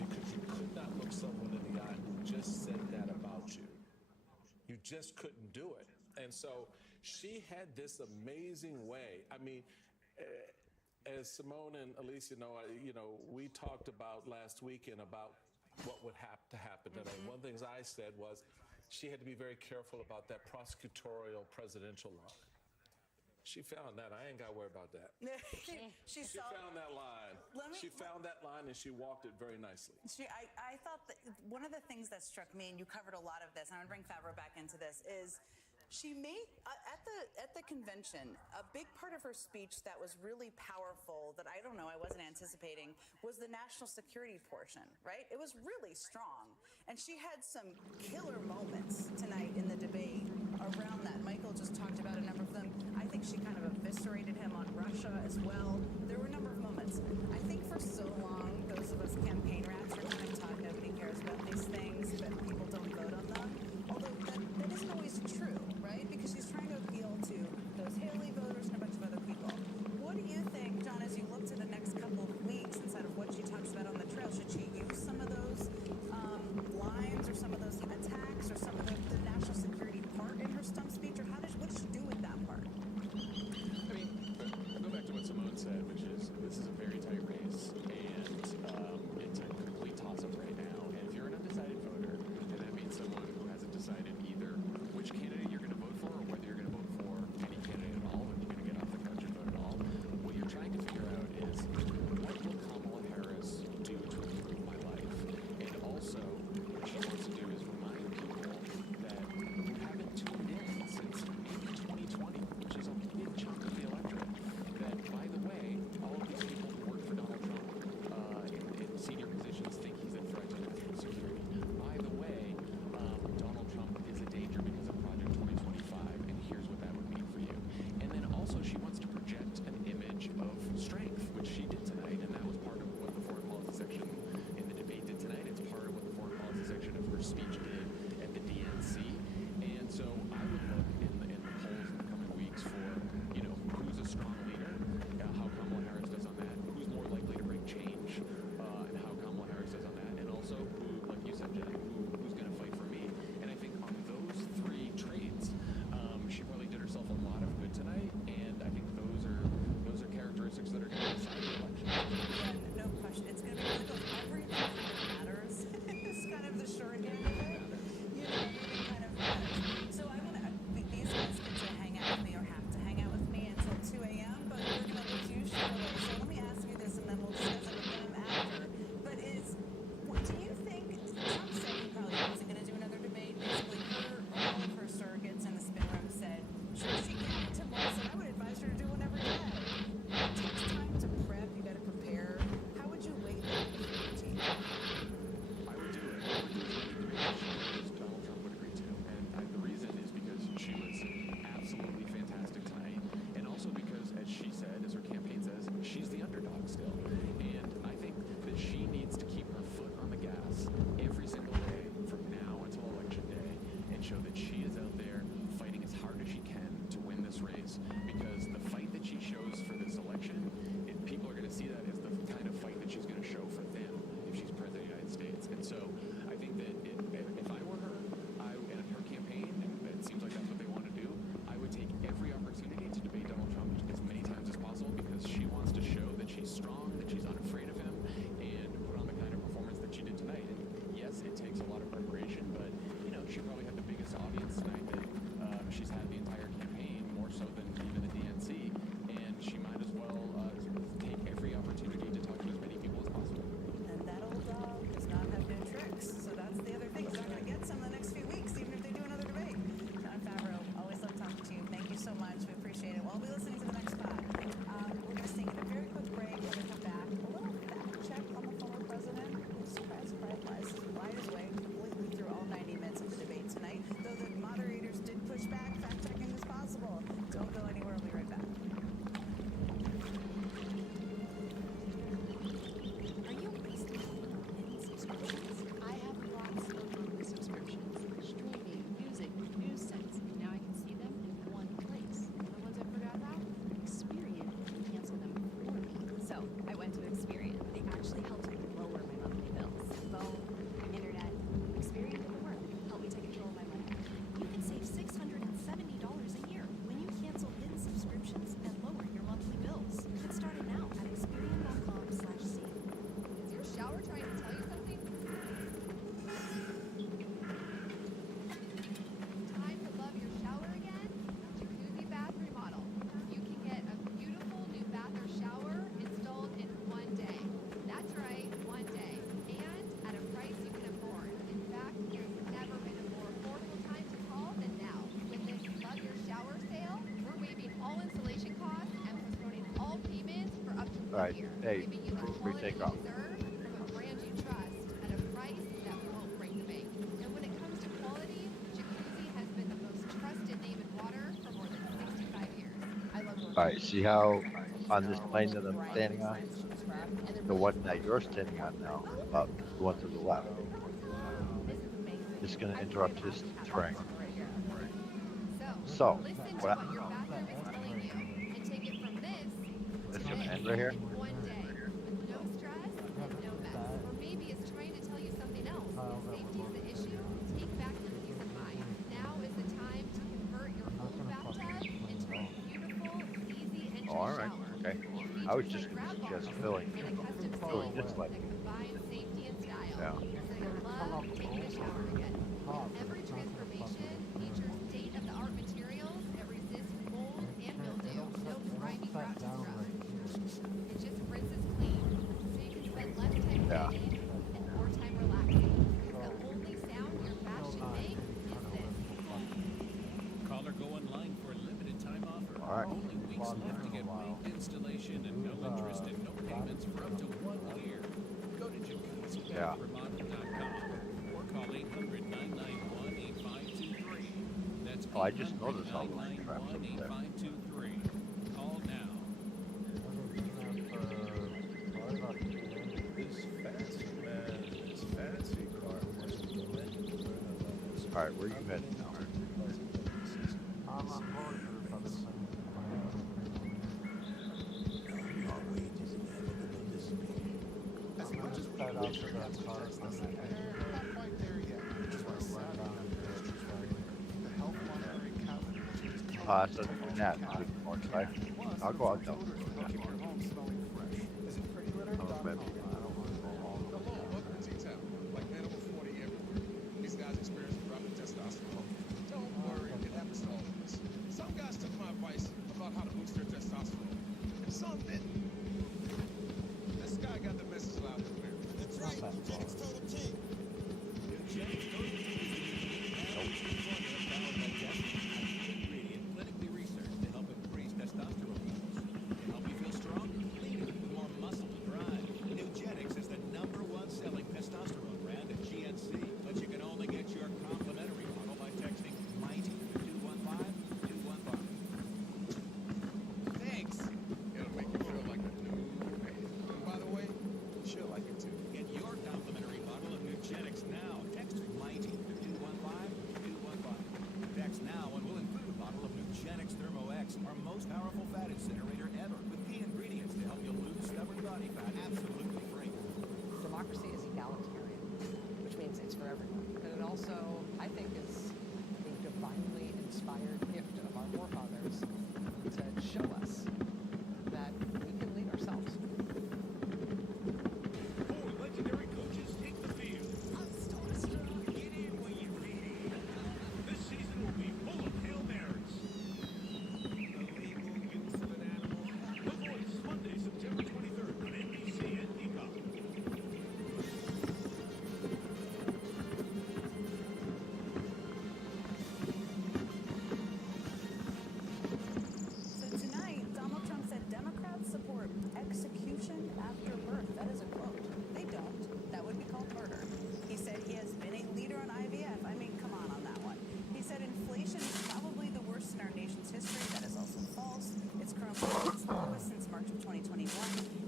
Because you could not look someone in the eye who just said that about you. You just couldn't do it. And so she had this amazing way. I mean, as Simone and Alicia know, we talked about last weekend about what would have to happen today. One of the things I said was she had to be very careful about that prosecutorial presidential line. She found that. I ain't got to worry about that. she found that line. She found that line and she walked it very nicely. I thought that one of the things that struck me, and you covered a lot of this, and I'm going to bring Favreau back into this, is she made at the convention a big part of her speech that was really powerful that I don't know, I wasn't anticipating, was the national security portion, right? It was really strong, and she had some killer moments tonight in the debate around that. Michael just talked about a number of them. I think she kind of eviscerated him on Russia as well. There were a number of moments. I think for so long, those of us campaign rats are kind of taught nobody cares about these things, that people don't vote on them. Although that isn't always true, right? Because she's trying to appeal to those Haley voters and a bunch of other people. What do you think, John, as you look to the next couple of weeks inside of what she talks about on the trail? Should she use some of those lines or some of those attacks or some of the national security part in her stump speech? Or what does she do with that part? I mean, go back to what Simone said. Alright, hey, giving you the free quality takeoff. you deserve from a brand you trust at a price that won't break the bank. And when it comes to quality, Jacuzzi has been the most trusted name in water for more than 65 years. I love working Alright, with see you. how on this plane that I'm standing on, And then the really one that you're standing on now, the one to the left, this is amazing. is going to I interrupt pray his not to terrain. have this right here. So, Listen to what? what your bathroom is telling you and take it from this to It's going to this. end right here. One day with no stress and no mess. Or maybe it's trying to tell you something else. If safety is the issue, take back your peace of mind. Now is the time to convert your old bathtub into a beautiful, easy entry Oh, alright, shower. okay. It I was features just a going to grab bar suggest and a custom filling sink this like, that combines safety and style. yeah. So you'll love taking a shower again. Every transformation features state-of-the-art materials that resist mold and mildew. No grimy grouch scrub. It just rinses clean, so you can spend less time cleaning and more time relaxing. The only sound your bath should make is this. Call or go online for a limited time offer. All right. Only weeks left to get winged installation and no interest and no payments for up to 1 year. Go to jacuzzibathremodeling.com or call 800-991-8523. That's Oh, I just noticed all the rain traps up there. 800-991-8523. Call now. This fancy man, this fancy car must be Alright, where you heading now? As much as we wish we had success this we're not quite there yet, which is why Saturday night ministries the health monitoring cabinet, which is So that, I'll go out now. keep your home smelling fresh. Is it prettylitter.com? Hello, welcome to T-Town. Like Animal 40 everywhere. These guys experience a drop in testosterone. Don't worry, it happens to all of us. Some guys took my advice about how to boost their testosterone, and some didn't. This guy got the message loud and clear. That's right, Eugenics Total T. Eugenics Total T is the formula powered by testing ingredient clinically researched to help increase testosterone levels. To help you feel stronger, leaner, with more muscle and drive. Eugenics is the #1 selling testosterone brand at GNC, but you can only get your complimentary bottle by texting MIGHTY to 215-215. Thanks. It'll make you feel like a new man. And by the way, she'll like it too. Get your complimentary bottle of Eugenics now. Text MIGHTY to 215-215. Text now and we'll include a bottle of Eugenics Thermo X, our most powerful fat incinerator ever, with key ingredients to help you lose stubborn body fat absolutely free. Democracy is egalitarian, which means it's for everyone. But it also, I think, is a divinely inspired gift of our forefathers to show us that we can lead ourselves. Four legendary coaches take the field. Get in when you're ready. This season will be full of Hail Marys. Illegal use of an animal. The Voice, Monday, September 23rd on NBC and Peacock. So tonight, Donald Trump said Democrats support execution after birth. That is a quote. They don't. That would be called murder. He said he has been a leader on IVF. I mean, come on that one. He said inflation is probably the worst in our nation's history. That is also false. It's currently its lowest since March of 2021.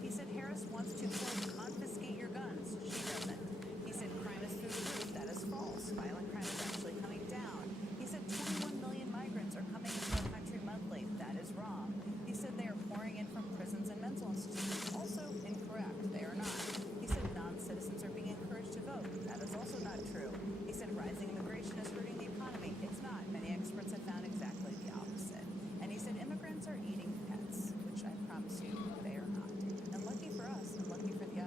He said Harris wants to, quote, confiscate your guns. She doesn't. He said crime is through the roof. That is false. Violent crime is actually coming down. He said 21 million migrants are coming into our country monthly. That is wrong. He said they are pouring in from prisons and mental institutions. Also incorrect. They are not. He said non-citizens are being encouraged to vote. That is also not true. He said rising immigration is hurting the economy. It's not. Many experts have found exactly the opposite. And he said immigrants are eating pets, which I promise you they are not. And lucky for us, and lucky for the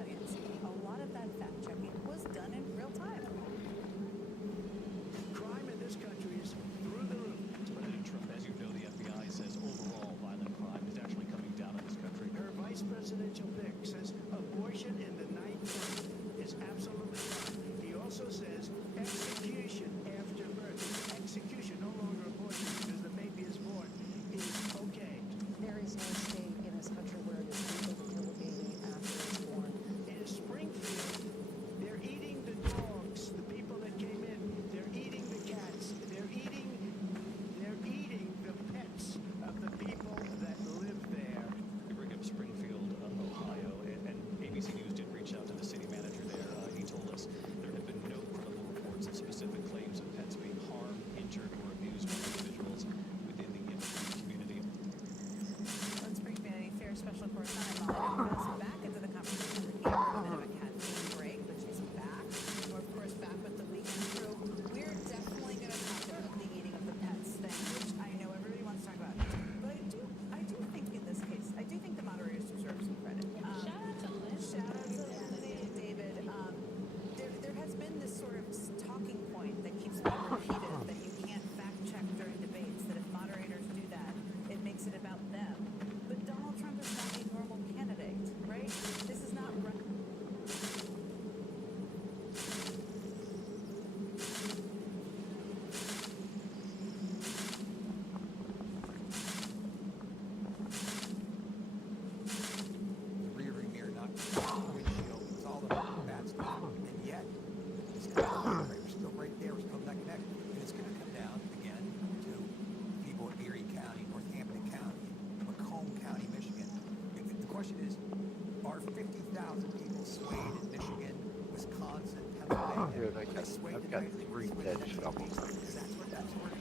65,000 people swayed in Michigan, Wisconsin, Pennsylvania. Dude, I've got 3 dead shovels. That's where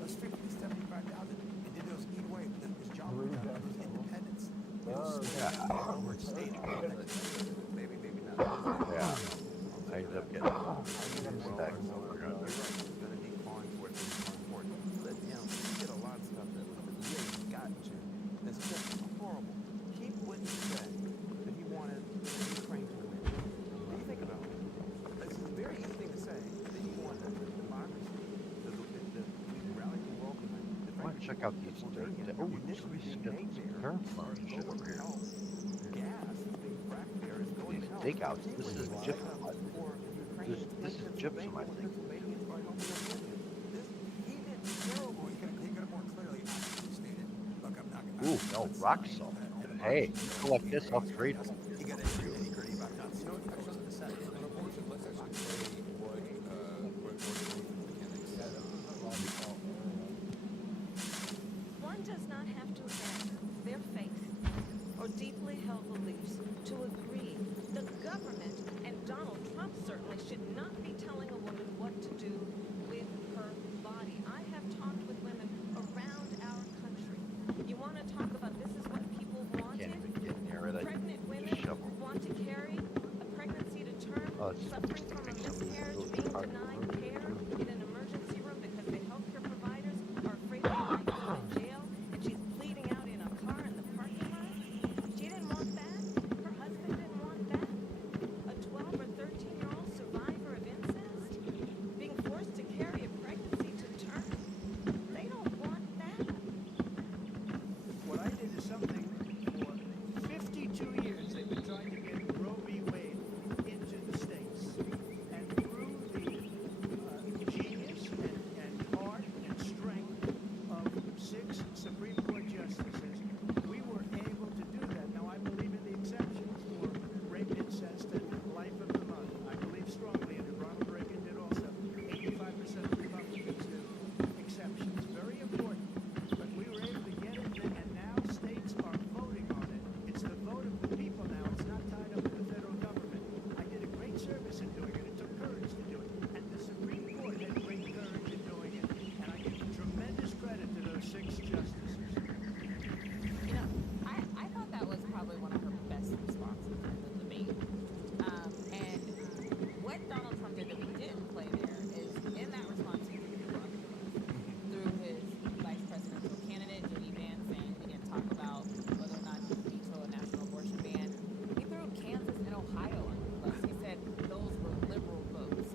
those 50 to 75,000, and did those eat away? Those job those independents. Over state. Maybe not. Yeah. I ended up getting 2 stacks over 100. Gonna be calling for it. But you know, you get a lot of stuff that the VA has gotten to. That's just horrible. Keith Whitney said that he wanted Ukraine to win. What do you think about it? It's very easy thing to say that you want the democracy, the rally to world behind. I want to check out these. Oh, somebody's got some current farm shit over here. These takeouts. This is gypsum. This is gypsum, I think. Ooh, no, rock salt. Hey, you collect this, I'll trade it. One does not have to abandon their faith or deeply held beliefs to agree. The government and Donald Trump certainly should not be telling a woman what to do with her body. I have talked with women around our country. You want to talk about this is what people wanted? Pregnant women want to carry a pregnancy to term, suffering from a miscarriage, being denied care in an emergency room because the healthcare providers are afraid they might go to jail, and she's bleeding out in a car in the parking lot. She didn't want that. Her husband didn't want that. A 12 or 13-year-old survivor of incest being forced to carry a pregnancy to term. They don't want that. What I did is something for 52 years they've been trying to get Roe v. Wade into the states. And through the genius and heart and strength of 6 Supreme Court justices, we were able to do that. Now, I believe in the exceptions for rape, incest, and life of the month. I believe strongly in it. Ronald Reagan did also. 85% of Republicans do exceptions. Very important. But we were able to get it, and now states are voting on it. It's the vote of the people now. It's not tied up with the federal government. I did a great service in doing it. It took courage to do it. And the Supreme Court had great courage in doing it. And I give tremendous credit to those 6 justices. You know, I thought that was probably one of her best responses in the debate. And what Donald Trump did that we didn't play there is in that response he through his vice presidential candidate, J.D. Vance, and he didn't talk about whether or not he would veto a national abortion ban. He threw Kansas and Ohio under the bus. He said those were liberal votes.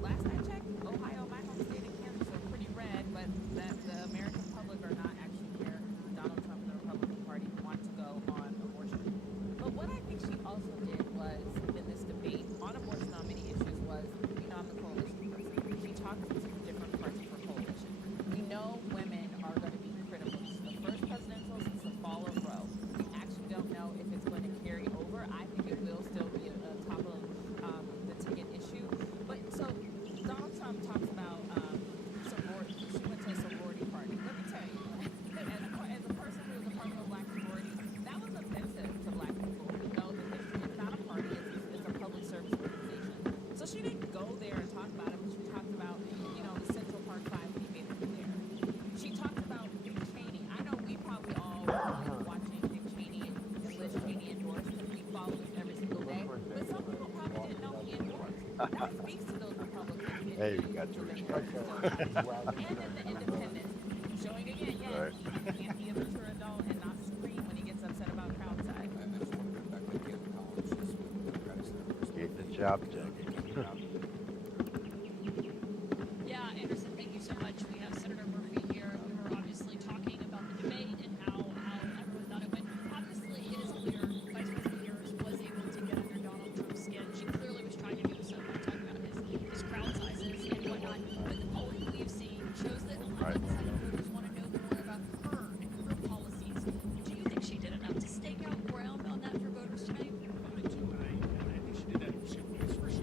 Last I checked, Ohio, my home state, and Kansas are pretty red, but that the American public are not actually where Donald Trump and the Republican Party want to go on abortion. But what I think she also did was, in this debate on abortion on many issues was, you know, I'm the coalition person. She talked to different parts of her coalition. We know women are going to be critical. This is the first presidential since the fall of Roe. We actually don't know if it's going to carry over. I think it will still be a top of the ticket issue. But so Donald Trump talks about sorority. She went to a sorority party. Let me tell you, as a person who is a part of a black sorority, that was offensive to black people who know that it's not a party, it's a public service organization. So she didn't go there and talk about it, but she talked about, you know, the Central Park 5 debate there. She talked about Dick Cheney. I know we probably all were watching Dick Cheney and Liz Cheney endorse because we follow him every single day. But some people probably didn't know he endorsed. That speaks to those Republicans. Hey, you got to reach out. And in the independents, showing again, yes, he can't be a mature adult and not scream when he gets upset about crowd size. Get the job done. Yeah, Anderson, thank you so much. We have Senator Murphy here. We were obviously talking about the debate and how everyone thought it went. Obviously, it is clear Vice President Harris was able to get under Donald Trump's skin. She clearly was trying to do so by talking about his crowd sizes and whatnot. But the polling we've seen shows that a lot of voters want to know more about her and her policies. Do you think she did enough to stake out ground on that for voters tonight? I do, and I think she did that in 2 ways. First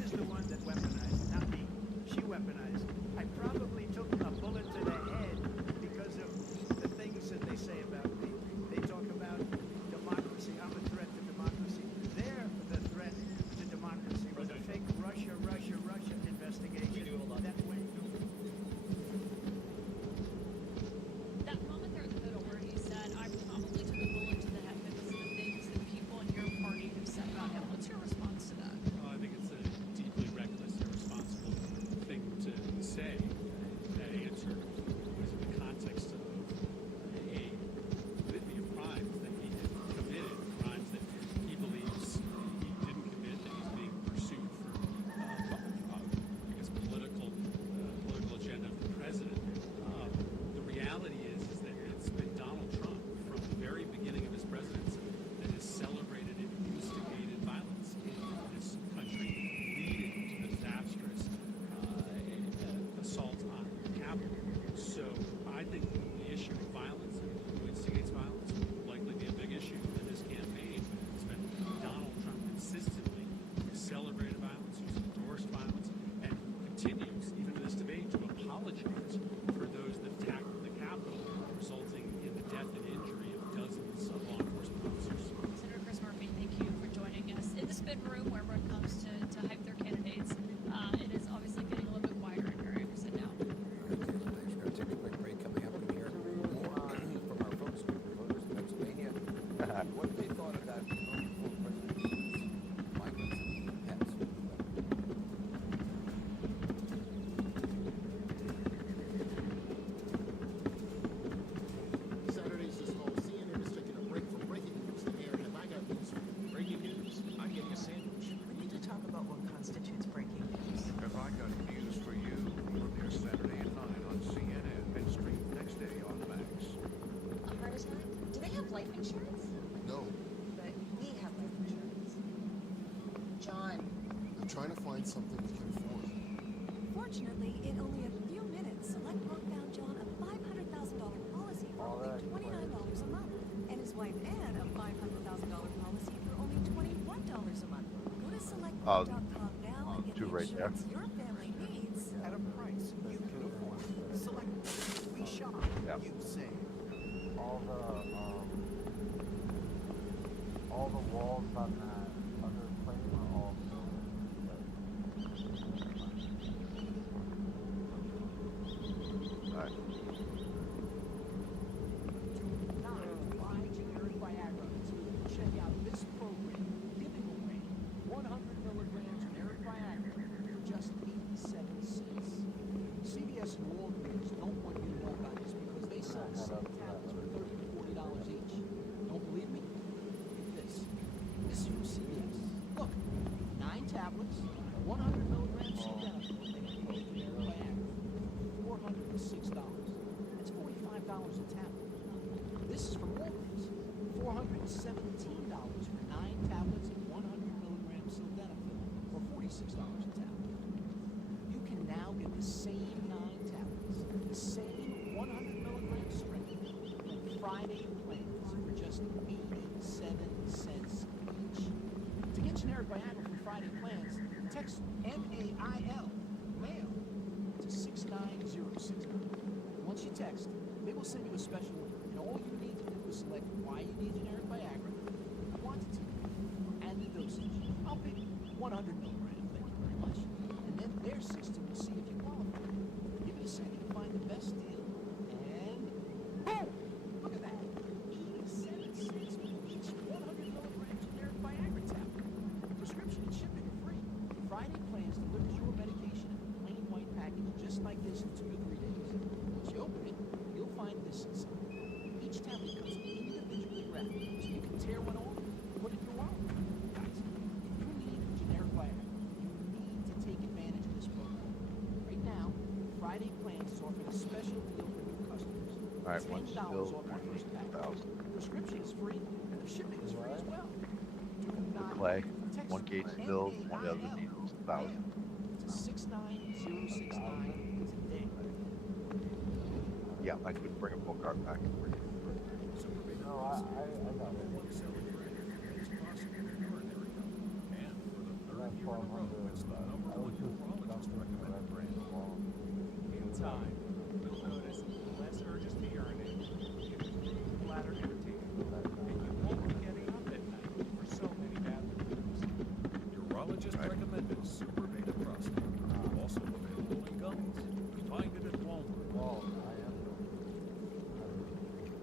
This is the one that weaponized, not me. She weaponized. I probably took a bullet to the head because of the things that they say about me. They talk about democracy. I'm a threat to democracy. They're the threat to democracy with a fake Russia investigation that went. That moment there in the middle where he said, I probably took a bullet to the head because of the things that people in your party have said about him. What's your response to that? I think it's a deeply reckless, irresponsible thing to say. That answer was in the context of a litany of crimes that he had committed, crimes that he believes he didn't commit, that he's being pursued for, I guess, political agenda of the president. The reality is that it's been Donald Trump from the very beginning of his presidency that has celebrated and instigated violence in this country, leading to disastrous assaults on the Capitol. So I think the issue of violence and who instigates violence will likely be a big issue in this campaign. It's been Donald Trump consistently who celebrated violence, who's endorsed violence, and who continues, even in this debate, to apologize for those that attacked the Capitol, resulting in the death and injury of dozens of law enforcement officers. Senator Chris Murphy, thank you for joining us. In the spin room, where everyone comes to hype their candidates, it is obviously getting a little bit quieter in here. Anderson now. Thanks. We're going to take a quick break. Coming up, we hear more from our folks, voters in Pennsylvania, what they thought of that former president's migrants and pets. Saturday's this fall, CNN is taking a break from breaking news. The mayor, have I got news for you? Breaking news? I'm getting a sandwich. We need to talk about what constitutes breaking news. Have I got news for you? Premiere Saturday at 9 on CNN and stream next day on Max. A heart attack? Do they have life insurance? No, But we have life insurance. John. I'm trying to find something we can afford. Fortunately, in only a few minutes, SelectQuote found John a $500,000 policy for only $29 a month, and his wife Ann a $500,000 policy for only $21 a month. Go to SelectQuote.com now and get the two right there. insurance your family needs At a price you can afford. Select. We shop. Yeah. You save. All the walls on that other plane are all Alright. Not buy generic Viagra until you check out this program, giving away 100 milligram generic Viagra for just 87 cents. CVS and Walgreens don't want you to know about this because they sell the same tablets for $30 to $40 each. Don't believe me? Get this. This is from CVS. Look, 9 tablets, 100 milligrams sildenafil, and generic Viagra. $406. That's $45 a tablet. This is from Walgreens. $417 for 9 tablets of 100 milligrams sildenafil, or $46 a tablet. You can now get the same 9 tablets, the same 100 milligram strength, from Friday plans for just 87 cents each. To get generic Viagra from Friday plans, text MAIL, mail, to 69069. Once you text, they will send you a special link, and all you need to do is select why you need generic Viagra, the quantity, and the dosage. I'll pick 100 milligrams, thank you very much. And then their system will see if you qualify. Give it a second to find the best deal, and boom! Look at that. 87 cents for each 100 milligram generic Viagra tablet. Prescription and shipping are free. Friday plans delivers your medication in a plain white package just like this in 2 to 3 days. Once you open it, you'll find this inside. Each tablet comes individually wrapped, so you can tear one off and put it in your wallet. Guys, if you need generic Viagra, you need to take advantage of this program. Right now, Friday plans is offering a special deal for new customers. Alright, $10 one's still off your first package. Prescription is free, and the shipping is free as well. Do not Clay. text One gate's filled, one of the other needles 1,000. to 69069 today. Yeah, I couldn't bring a full cart back. No, I got it. And for the third year in a row, it's the In time, you'll notice less urges to urinate, improved bladder entertainment, and you won't be getting up at night for so many bathroom trips. Urologist recommended Super Beta Prostate. Also available in gummies. Find it at Walmart.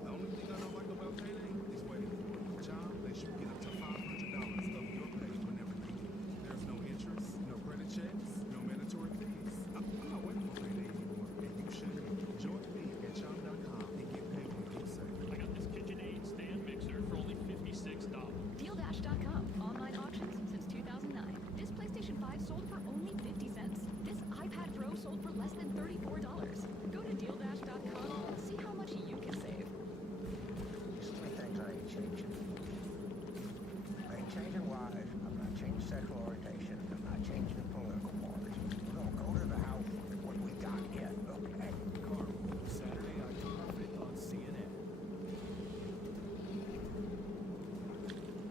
The only thing I don't like about payday is waiting for it. With job, they should get up to $500 of your pay whenever needed. There's no interest, no credit checks, no mandatory fees. I'm not waiting for payday anymore, and you shouldn't. Join me at chom.com and get paid when you say. I got this KitchenAid stand mixer for only $56. DealDash.com. Online auctions since 2009. This PlayStation 5 sold for only 50 cents. This iPad Pro sold for less than $34. Go to DealDash.com and see how much you can save. There's three things I ain't changing. I ain't changing lives. I'm not changing sexual orientation. I'm not changing political parties. We're gonna go to the house with what we got here, okay? Saturday, October 5th on CNN.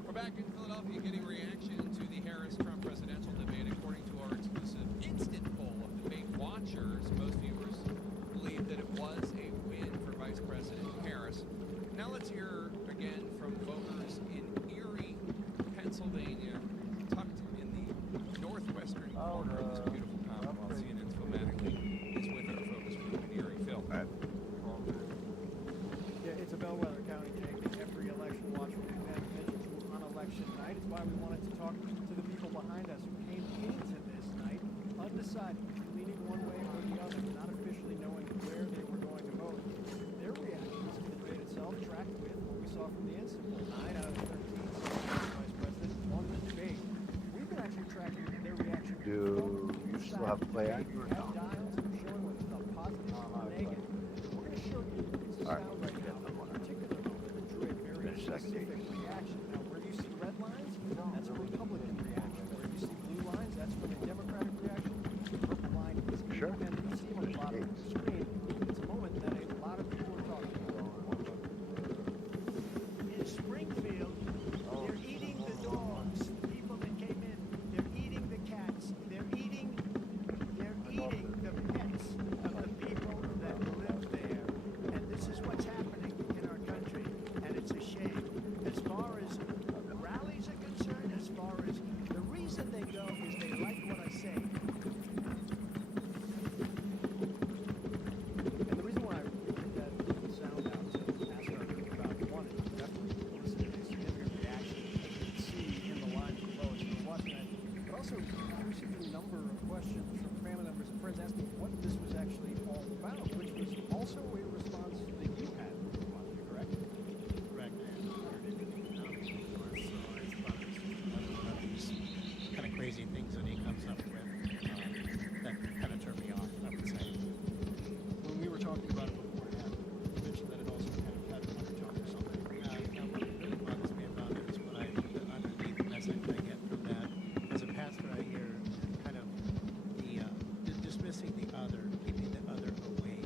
We're back in Philadelphia getting reaction to the Harris-Trump presidential debate. According to our exclusive instant poll of debate watchers, most viewers believe that it was a win for Vice President Harris. Now let's hear again from voters in Erie, Pennsylvania, tucked in the northwestern corner of this beautiful Commonwealth. CNN's Filmatically is with our focus group in Erie. Phil. Yeah, it's a bellwether county, Jake. Every election watch will be paying attention to on election night. It's why we wanted to talk to the people behind us who came into this night undecided, leaning one way or the other, not officially knowing where they were going to vote. Their reactions to the debate itself tracked with what we saw from the instant poll. 9 out of 13 Vice President won the debate. We've been actually tracking their reaction. Do you still have to play At dials and showing what's the positive and negative. We're going to show you the sound right now, a particular moment that drew a very specific reaction. Now, where you see red lines, that's a Republican reaction. Where you see blue lines, that's a Democratic reaction. The purple line is independent. You see on the bottom of the screen, it's a moment that a lot of people are talking about. In Springfield, they're eating the dogs. People that came in, they're eating the cats. They're eating the pets of the people that live there. And this is what's happening in our country. And it's a shame. As far as the rallies are concerned, as far as the reason they go is they like what I say. And the reason why I put that sound out to ask our group about one is definitely listen to the significant reaction that you can see in the lines below as you're watching it. But also, I received a number of questions from family members and friends asking what this was actually all about, which was also a response that you had when you watched it, correct? Correct. Kind of crazy things that he comes up with that kind of turn me off, I would say. When we were talking about it beforehand, you mentioned that it also kind of had an undertone or something. Now, what really bothers me about it is what underneath the message I get from that. As a pastor, I hear kind of the dismissing the other, keeping the other away,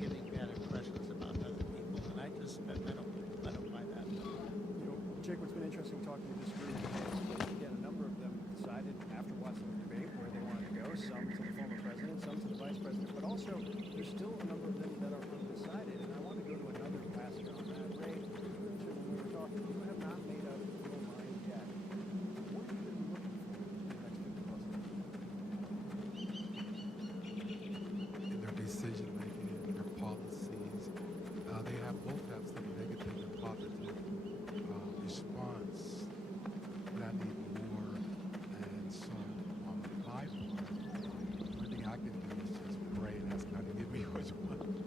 giving bad impressions about other people, and I don't buy that. You know, Jake, what's been interesting talking to this group is, again, a number of them decided after watching the debate where they wanted to go, some to the former president, some to the vice president, but also there's still a number of them that are undecided. And I want to go to another pastor on that. Ray, you mentioned when we were talking, you have not made up your mind yet. What are you going to be looking for in the next 50 plus days? In their decision making, their policies, they have both have some negative and positive response that I need more. And so on my part, the only thing I can do is just pray and ask God to give me which one.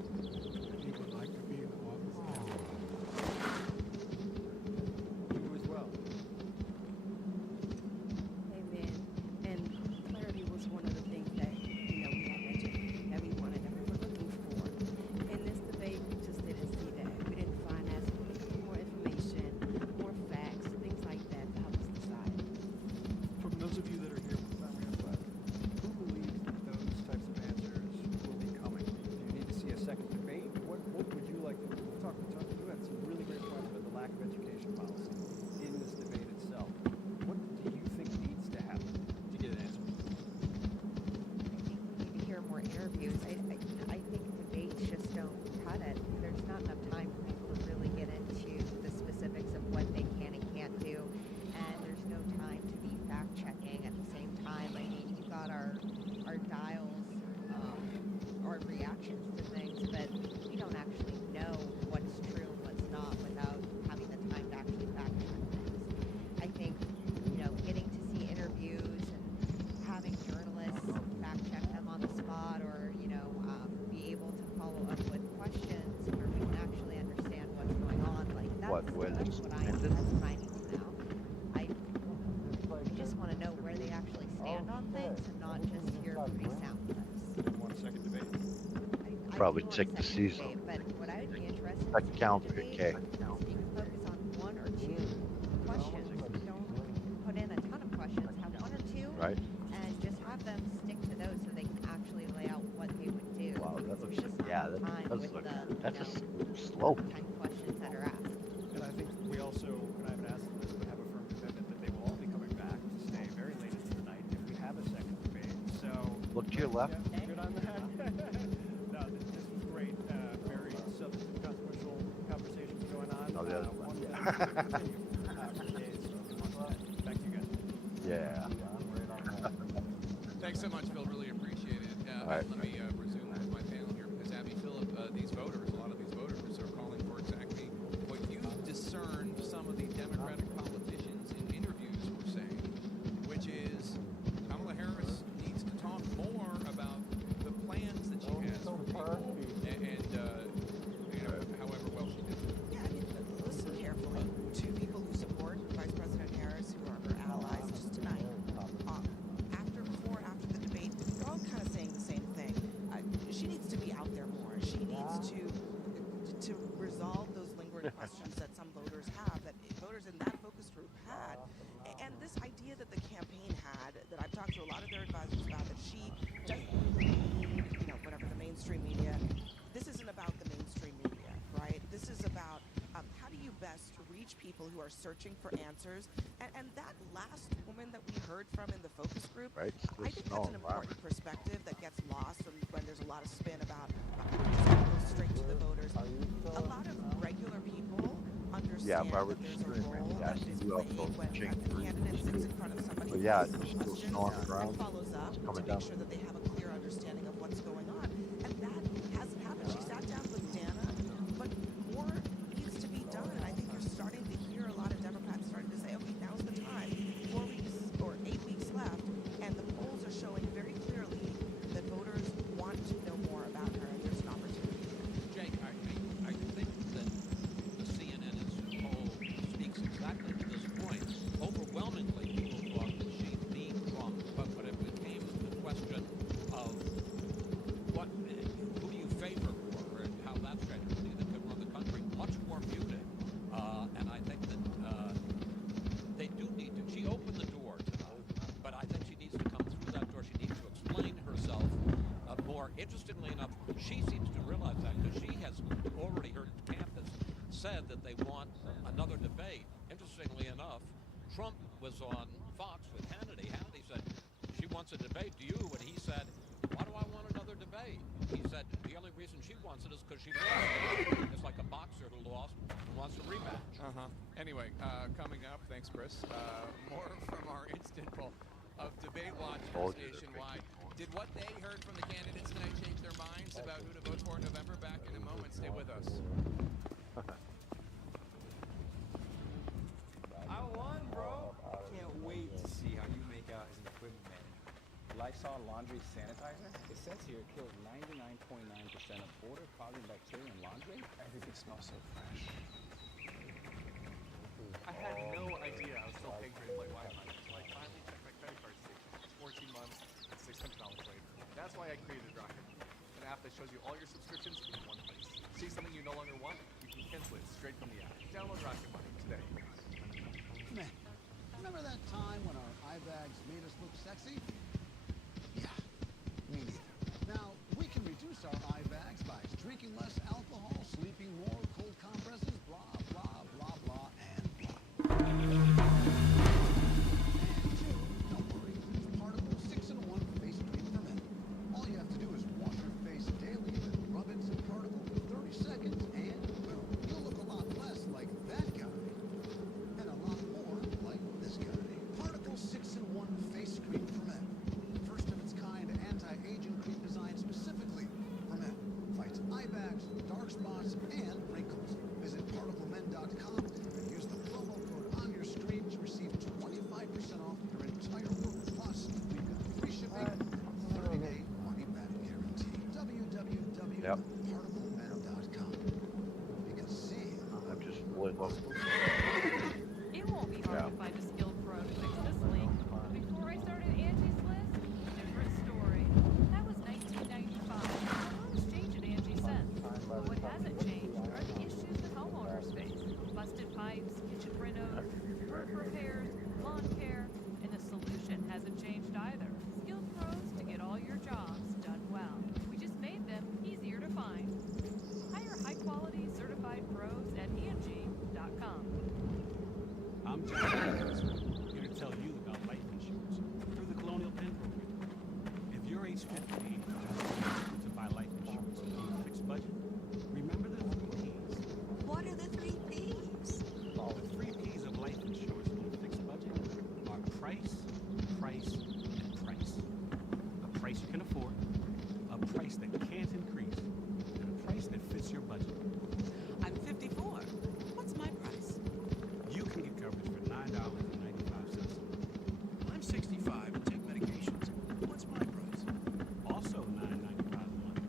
probably take the season. But what I would be interested That in count seeing in the okay. debate is you can focus on one or two questions. Don't put in a ton of questions. Have one or two, Right. and just have them stick to those so they can actually lay out what they would do. Wow, that looks There's just not yeah, enough that time does with look. the That's a slope. 10 questions that are asked. And I think we also, and I haven't asked them this, but have a firm commitment that they will all be coming back to stay very late into the night if we have a second debate. So Look to your left. yeah, good on that. No, this was great. Very substantive, consequential conversations going on. Oh, yeah. One that will continue for days. Back to you guys. Yeah. Thanks so much, Phil. Really appreciate it. All right. Let me resume with my panel here because Abby, Philip, these voters, a lot of these voters are calling for exactly what you discerned some of the Democratic politicians in interviews were saying, which is Kamala Harris needs to talk more about the plans that she has for people and however well she did. Yeah, I mean, listen carefully to people who support Vice President Harris, who are her allies, just tonight. After the debate, they're all kind of saying the same thing. She needs to be out there more. She needs to resolve those lingering questions that some voters have, that voters in that focus group had. And this idea that the campaign had, that I've talked to a lot of their advisors about, that she doesn't need, whatever, the mainstream media. This isn't about the mainstream media, right? This is about how do you best reach people who are searching for answers. And that last woman that we heard from in the focus group, Right. I think that's an important perspective that gets lost when there's a lot of spin about go straight to the voters. A lot of regular people understand that there's a role that is played when a candidate sits in front of somebody But yeah, who it's asks still questions snow on the ground. and follows up It's to coming make down. sure that they have a clear understanding of what's going on. And that hasn't happened. She sat down with Dana, but more needs to be done. And I think you're starting to hear a lot of Democrats starting to say, okay, now's the time. 4 weeks or 8 weeks left, and the polls are showing very clearly that voters want to know more about her, and there's an opportunity. Jake, I think that the CNN's poll speaks exactly to this point. Overwhelmingly, people thought that she beat Trump, but when it became the question of who do you favor for and how that's going to be that could run the country, much more muted. And I think that they do need to. She opened the door tonight, but I think she needs to come through that door. She needs to explain herself more. Interestingly enough, she seems to realize that because she has already, her campus said that they want another debate. Interestingly enough, Trump was on Fox with Hannity. Hannity said, she wants a debate, do you? And he said, why do I want another debate? He said, the only reason she wants it is because she lost. It's like a boxer who lost and wants a rematch. Anyway, coming up, thanks, Chris. More from our instant poll of Debate Watch nationwide. Did what they heard from the candidates tonight change their minds about who to vote for in November? Back in a moment. Stay with us. I won, bro. Can't wait to see how you make out as an equipment manager. Lysol laundry sanitizer. It says here it kills 99.9% of odor causing bacteria in laundry. Everything smells so fresh. I had no idea I was still paying for in-flight Wi-Fi until I finally checked my credit card statement. It's 14 months and $600 later. That's why I created Rocket, an app that shows you all your subscriptions in one place. See something you no longer want? You can cancel it straight from the app. Download Rocket Money today. Man, remember that time when our eye bags made us look sexy? Yeah, me neither. Now, we can reduce our eye bags by drinking less alcohol, sleeping more, cold compresses, blah, blah, blah, blah, and blah. And two, don't worry, Particle 6-in-1 face cream for men. All you have to do is wash your face daily, then rub in some Particle for 30 seconds, and boom, you'll look a lot less like that guy. And a lot more like this guy. Particle 6-in-1 face cream for men. First of its kind anti-aging cream designed specifically for men. Fights eye bags, dark spots, and wrinkles. Visit particlemen.com and use the promo code on your screen to receive 25% off your entire order. Plus, you get free shipping and 30-day money-back guarantee. www.particlemen.com. Because seeing I'm just really low. It won't be hard to find a skilled pro to fix this leak. Before I started Angie's List, different story. That was 1995. A lot has changed at Angie's certifiedpros@ENG.com. I'm John Adams, here to tell you about life insurance through the Colonial Penn program. If you're age 50 to buy life insurance on a fixed budget, remember the 3 Ps. What are the 3 Ps? The 3 Ps of life insurance on a fixed budget are price, price, and price. A price you can afford, a price that can't increase, and a price that fits your budget. I'm 54. What's my price? You can get coverage for $9.95. I'm 65 and take medications. What's my price? Also $9.95 a month.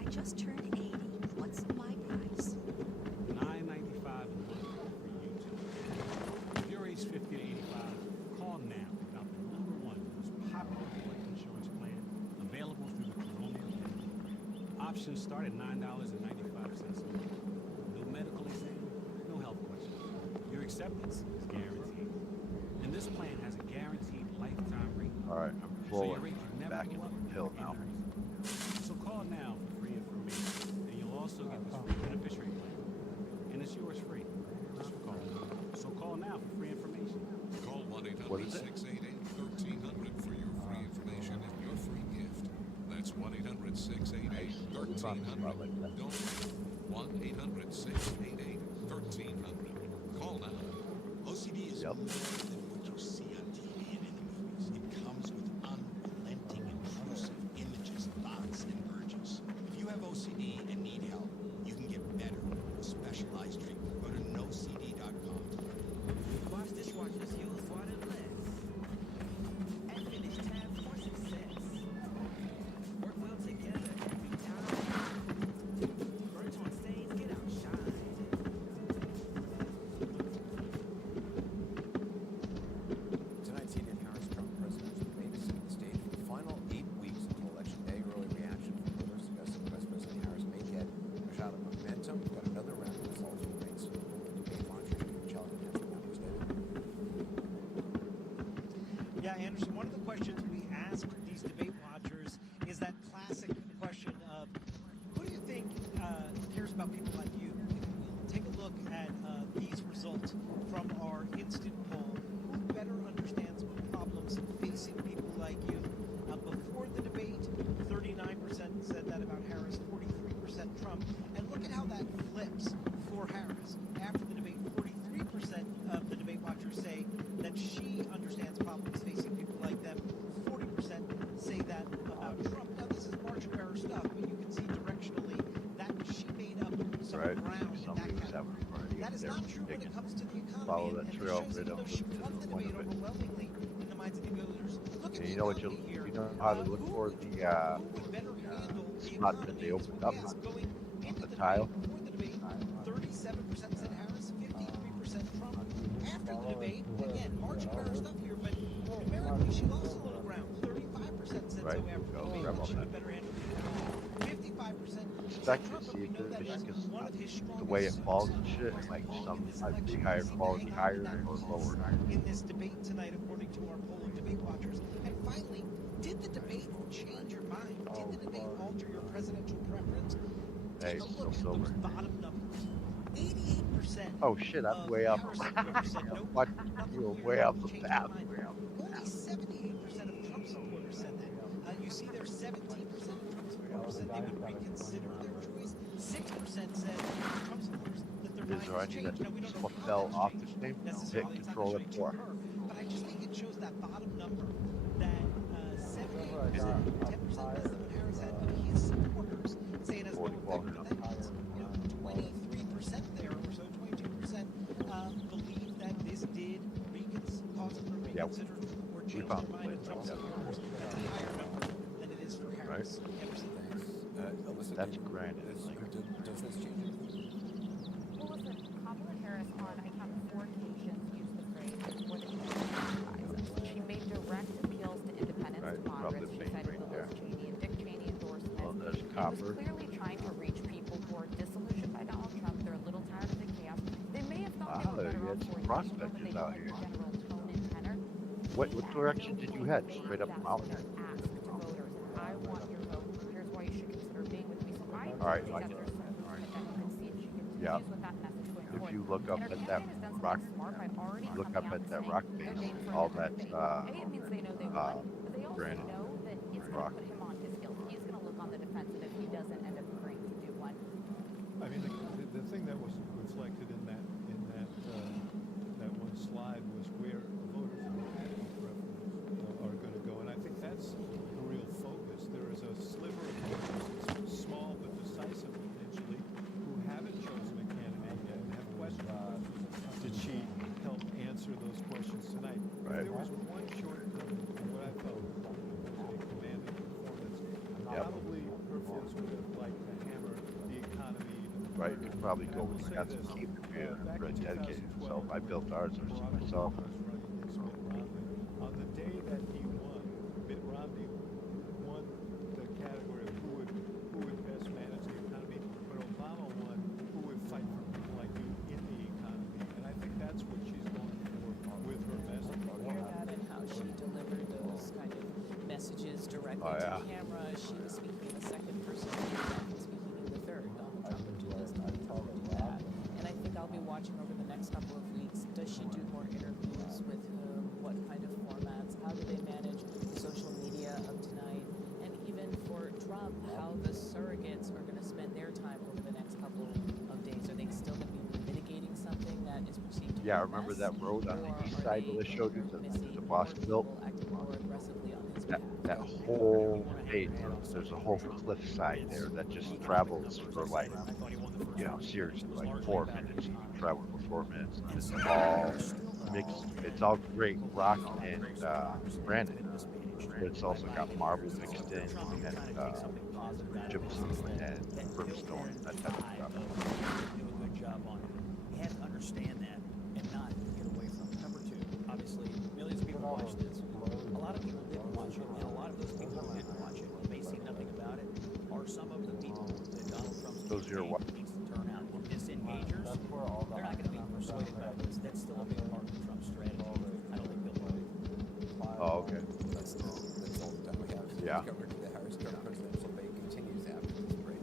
I just turned 80. What's my price? $9.95 a month for you too. If you're age 50 to 85, call now about the #1 most popular life insurance plan available through the Colonial Penn program. Options start at $9.95 a month. No medical exam, no health questions. Your acceptance is guaranteed. And this plan has a guaranteed lifetime rate. All right, I'm So your flowing rate can never back go into up the pill now. So call now for free information, and you'll also get this free beneficiary plan. And it's yours free, just for calling. So call now for free information. Call What is it? 1-800-688-1300 for your free information and your free gift. That's 1-800-688-1300. Don't wait. 1-800-688-1300. Call now. OCD is more than what you see on TV and in the movies. It comes with unrelenting, intrusive images, thoughts, and urges. If you have OCD and need help, you can get better with specialized treatment. Go to nocd.com. Watch dishwashers use water less. And finish tabs for success. Work well together every time. Birds on stage get outshined. Tonight's heated Harris-Trump presidential debate is setting the stage for the final 8 weeks until Election Day. Early reaction from voters suggesting Vice President Harris may get a shot of momentum. Got another round of results from rates. Debate launchers can challenge against the numbers, David. Yeah, Anderson, one of the questions we ask these debate watchers is that classic question of who do you think cares about people like you? Take a look at these results from our instant poll. Who better understands problems facing people like you? Before the debate, 39% said that about Harris, 43% Trump. And look at how that flips for Harris. After the debate, 43% of the debate watchers say that she understands problems facing people like them. 40% say that about Trump. Now, this is margin of error stuff, but you can see directionally that she made up some Right. ground in Some that people have category. a party That is there. not true They when it can comes to the economy. follow that and it trail shows right even up though to she the won the point debate of it. overwhelmingly in the minds of the voters. Look at And the you know what economy here. you know how to look for the Who would better handle the spot that economy they is opened what up we asked going into the the tile. debate. Before the debate, 37% said Harris, 53% Trump. After the debate, again, margin of error stuff here, but numerically she lost a little ground. 35% said Right. so after the Go debate. grab all She that. would better handle the economy. 55% said Expect Trump, to but see we it know that is because one of his the strongest way it falls suits. and shit, like some might be higher quality higher or lower. In this debate tonight, according to our poll of debate watchers. And finally, did the debate change your mind? Did the debate alter your presidential preference? Hey, Take a still look at silver. those bottom numbers. 88% Oh shit, I'm of way off. Harris supporters said nope, What? nothing You were here way off the changed path. my mind. Only 78% of Trump supporters said that. You see there 17% of Trump supporters said they would reconsider their choice. 6% said Trump supporters that their Is minds there has any changed. that Now we don't know what how fell that's off the changed game? Hit necessarily. It's not control necessarily to F4. her, but I just think it shows that bottom number that 78%, 10% less than what Harris had of his supporters saying as no effect. But that means 23% there or so, 22% believe that this did cause them to reconsider or change their mind of Trump supporters. That's a higher number than it is for Harris. Emerson. Alyssa, That's granted. does this change anything? Well, listen, Kamala Harris on, I count 4 occasions used the phrase, more than crisis. She made direct appeals to independents Right, and probably moderates. She the main cited right the there. Liz Cheney and Dick Cheney endorsements. Well, there's And was copper. clearly trying to reach people who are disillusioned by Donald Trump. They're a little tired of the chaos. They may have thought they Wow, were better you off had some 4 years ago, but they prospectors didn't out like here. the general tone and tenor. What direction did you head? Straight up the mountain? Ask to voters, I want your vote. Here's why you should consider being with me. So I All right, think like that there's some movement that you can see if she can Yeah. confused with that message going If forward. you look up And her at that candidate has done rock, something smart by already look coming up out at and that saying rock they're base, dating for all another that's debate. A, it means they know they won, but they also granite know that it's going to rock. put him on his heels. He's going to look on the defensive if he doesn't end up agreeing to do one. I mean, the thing that was reflected in that one slide was where voters are going to go, and I think that's the real focus. There is a sliver of voters, it's small but decisive potentially, who haven't chosen a candidate yet and have questions. Did she help answer those questions tonight? Right. There was one shortcoming in what I felt was a commanding performance. Probably her folks would have liked to hammer the economy even Right, harder. you'd probably And go I will with say Wisconsin this, Keep if you back really in dedicated 2012, yourself. I built ours Barack myself. Obama was running against Mitt Romney. On the day that he won, Mitt Romney won the category of who would best manage the economy, but Obama won who would fight for people like you in the economy. And I think that's what she's going for with her message. Hear that and how she delivered those kind of messages directly to camera. She was speaking in the second person, and speaking in the third. Donald Trump would do this, Donald Trump would do that. And I think I'll be watching over the next couple of weeks. Does she do more interviews with whom? What kind of formats? How do they manage the social media of tonight? And even for Trump, how the surrogates are going to spend their time over the next couple of days. Are they still going to be mitigating something that is perceived to be Yeah, remember that road on the east side that I showed you, the boss built? That whole page, there's a whole cliffside there that just travels for like, seriously, like 4 minutes. You can travel for 4 minutes. And it's all mixed. It's all great rock and granite, but it's also got marble mixed in and gypsum and brimstone, that type of stuff. Do a good job on it. You have to understand that and not get away from it. Number two, obviously, millions of people watched this. A lot of people didn't watch it, and a lot of those people who didn't watch it may see nothing about it, are some of the people that Donald Trump's Those are what? needs to turn out. The disengagers, they're not going to be persuaded by this. That's still a big part of Trump's strategy. I don't think they'll do it. Oh, okay. That's all the time we have. Yeah. The Harris Trump presidential debate continues after this break.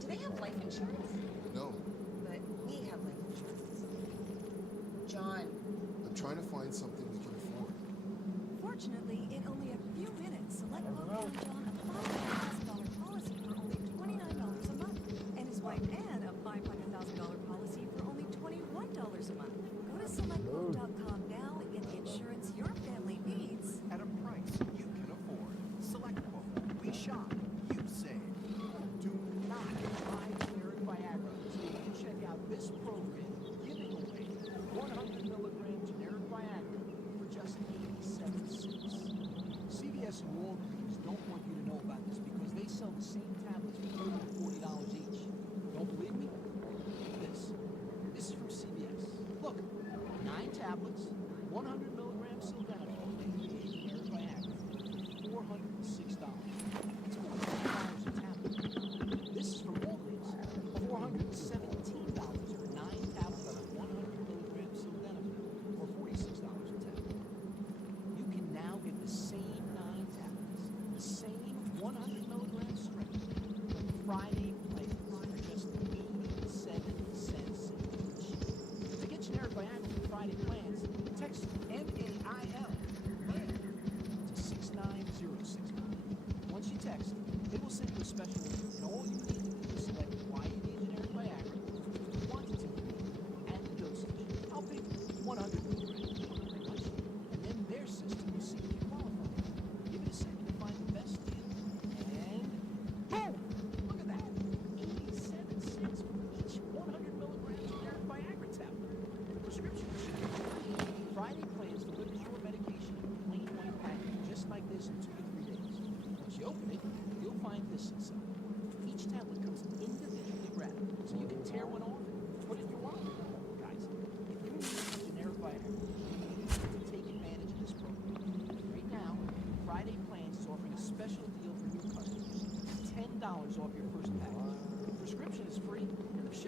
Do they have life insurance? No, But we have life insurance. John, I'm trying to find something we can afford. Fortunately, in only a few minutes, select Logan and John a $500,000 policy for only $29 a month, and his wife Ann a $500,000 policy for only $21 a month. Go to selectquote.com now and get the insurance your family needs At a price you can afford. Select Quote. We shop, you save. Do not buy generic Viagra until you check out this program giving away 100 milligram generic Viagra for just 87 cents. CVS and Walgreens don't want you to know about this because they sell the same tablets for $30 to $40 each. Don't believe me? This is from CVS. Look, 9 tablets, 100 milligrams sildenafil, generic Viagra for $406. That's $400 a tablet. This is from Walgreens, $417 for 9 tablets of 100 milligrams sildenafil, or $46 a tablet. You can now get the same 9 tablets, the same 100 milligram strength, but Friday plans for just 87 cents each. To get generic Viagra for Friday plans, text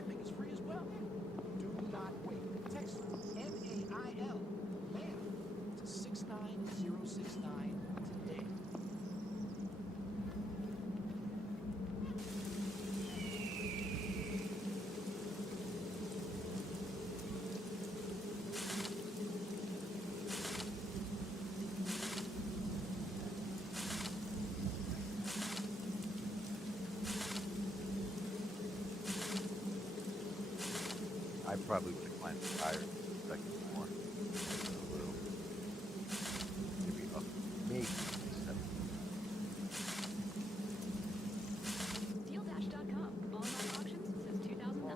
shipping is free as well. Do not wait. Text MAIL, mail, to 69069 today. I probably would have climbed higher than the second floor. A little. Maybe up, maybe 7. Deal-Dash.com. Online auctions since 2009.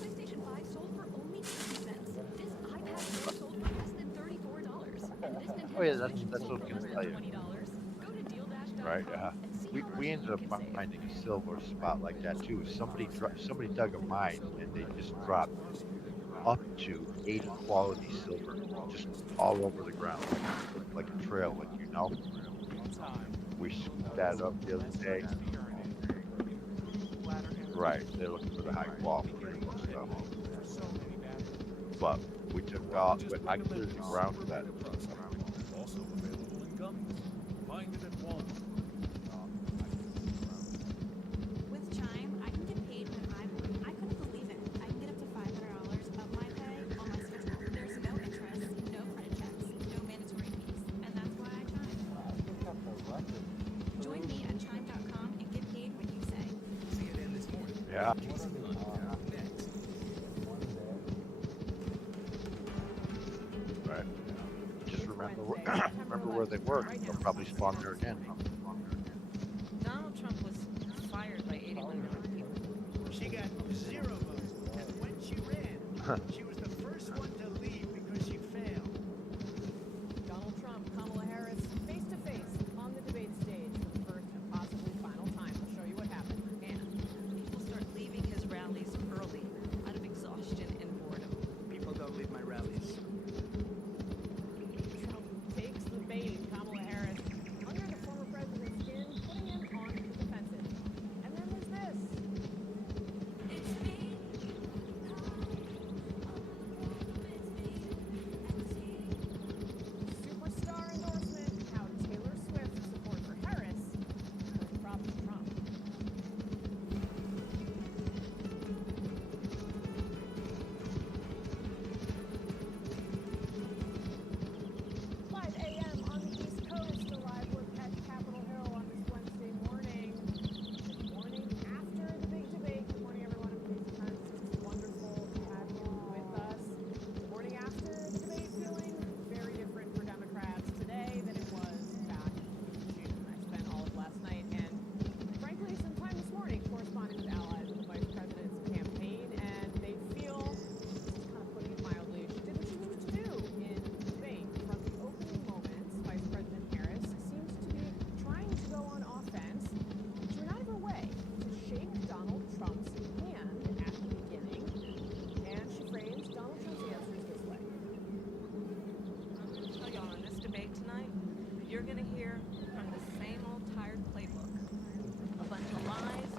PlayStation 5 sold for only 50 cents. This iPad Pro sold for less than $34. And this Nintendo Oh yeah, Switch that's what I sold was for gonna less tell than you. $20. Go to Deal-Dash.com Right? and see how much We you ended up can save. finding a silver spot like that too. Somebody dug a mine and they just dropped up to 80 quality silver, just all over the ground, like a trail, like you know. We scooped that up the other day. Right, they're looking for the high quality stuff. But we took off, but I cleared the ground for that. Also available in gummies. Find it at Walmart. With Chime, I can get paid when I couldn't believe it. I can get up to $500 of my pay on my Switch card. There's no interest, no credit checks, no mandatory fees, and that's why I Chime. Join me at Chime.com and get paid when you say. CNN this morning. Yeah. Next. Right. Just remember where they were. They'll probably spawn there again. Donald Trump was fired by 81 million people. She got 0 votes, and when she ran, she was the first one to leave because she failed. Donald Trump, Kamala Harris, face to face on the debate stage for the first and possibly final time. We'll show you what happened. And people start leaving his rallies early out of exhaustion and boredom. People don't leave my rallies. Trump takes the bait. Kamala Harris under the former president's skin, putting him on the defensive. And then there's this. Superstar endorsement, how Taylor Swift's support for Harris was a problem for Trump. 5 a.m. on the East Coast, a live look at Capitol Hill on this Wednesday morning. Good morning after the big debate. Good morning, everyone. I'm Casey Kearns. It's wonderful to have you with us. The morning after the debate feeling very different for Democrats today than it was back in June. I spent all of last night and, frankly, some time this morning corresponding with allies of the vice president's campaign, and they feel, just kind of putting it mildly, she did what she needed to do in the debate. From the opening moments, Vice President Harris seems to be trying to go on offense. She went out of her way to shake Donald Trump's hand at the beginning, and she phrased Donald Trump's answers this way. I'm going to tell you on this debate tonight, you're going to hear from the same old tired playbook. A bunch of lies.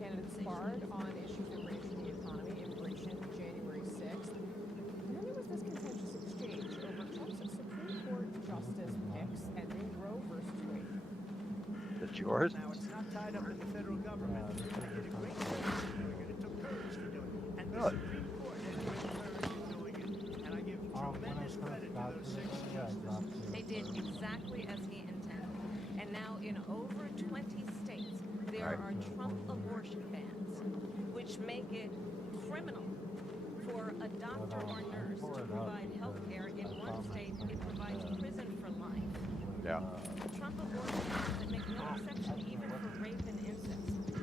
Candidates sparred on issues that range from the economy, immigration, January 6th. And then there was this contentious exchange over Trump's Supreme Court justice picks ending Roe versus Wade. That's yours? Now, it's not tied up in the federal government. They did a great service in doing it. It took courage to do it. And the Good. Supreme Court had great courage in doing it. And I give tremendous credit to those 6 justices. They did exactly as he intended. And now in over 20 states, there are Trump abortion bans, which make it criminal for a doctor or nurse to provide health care. In one state, it provides prison for life. Yeah. Trump abortion bans that make no exception even for rape and incest.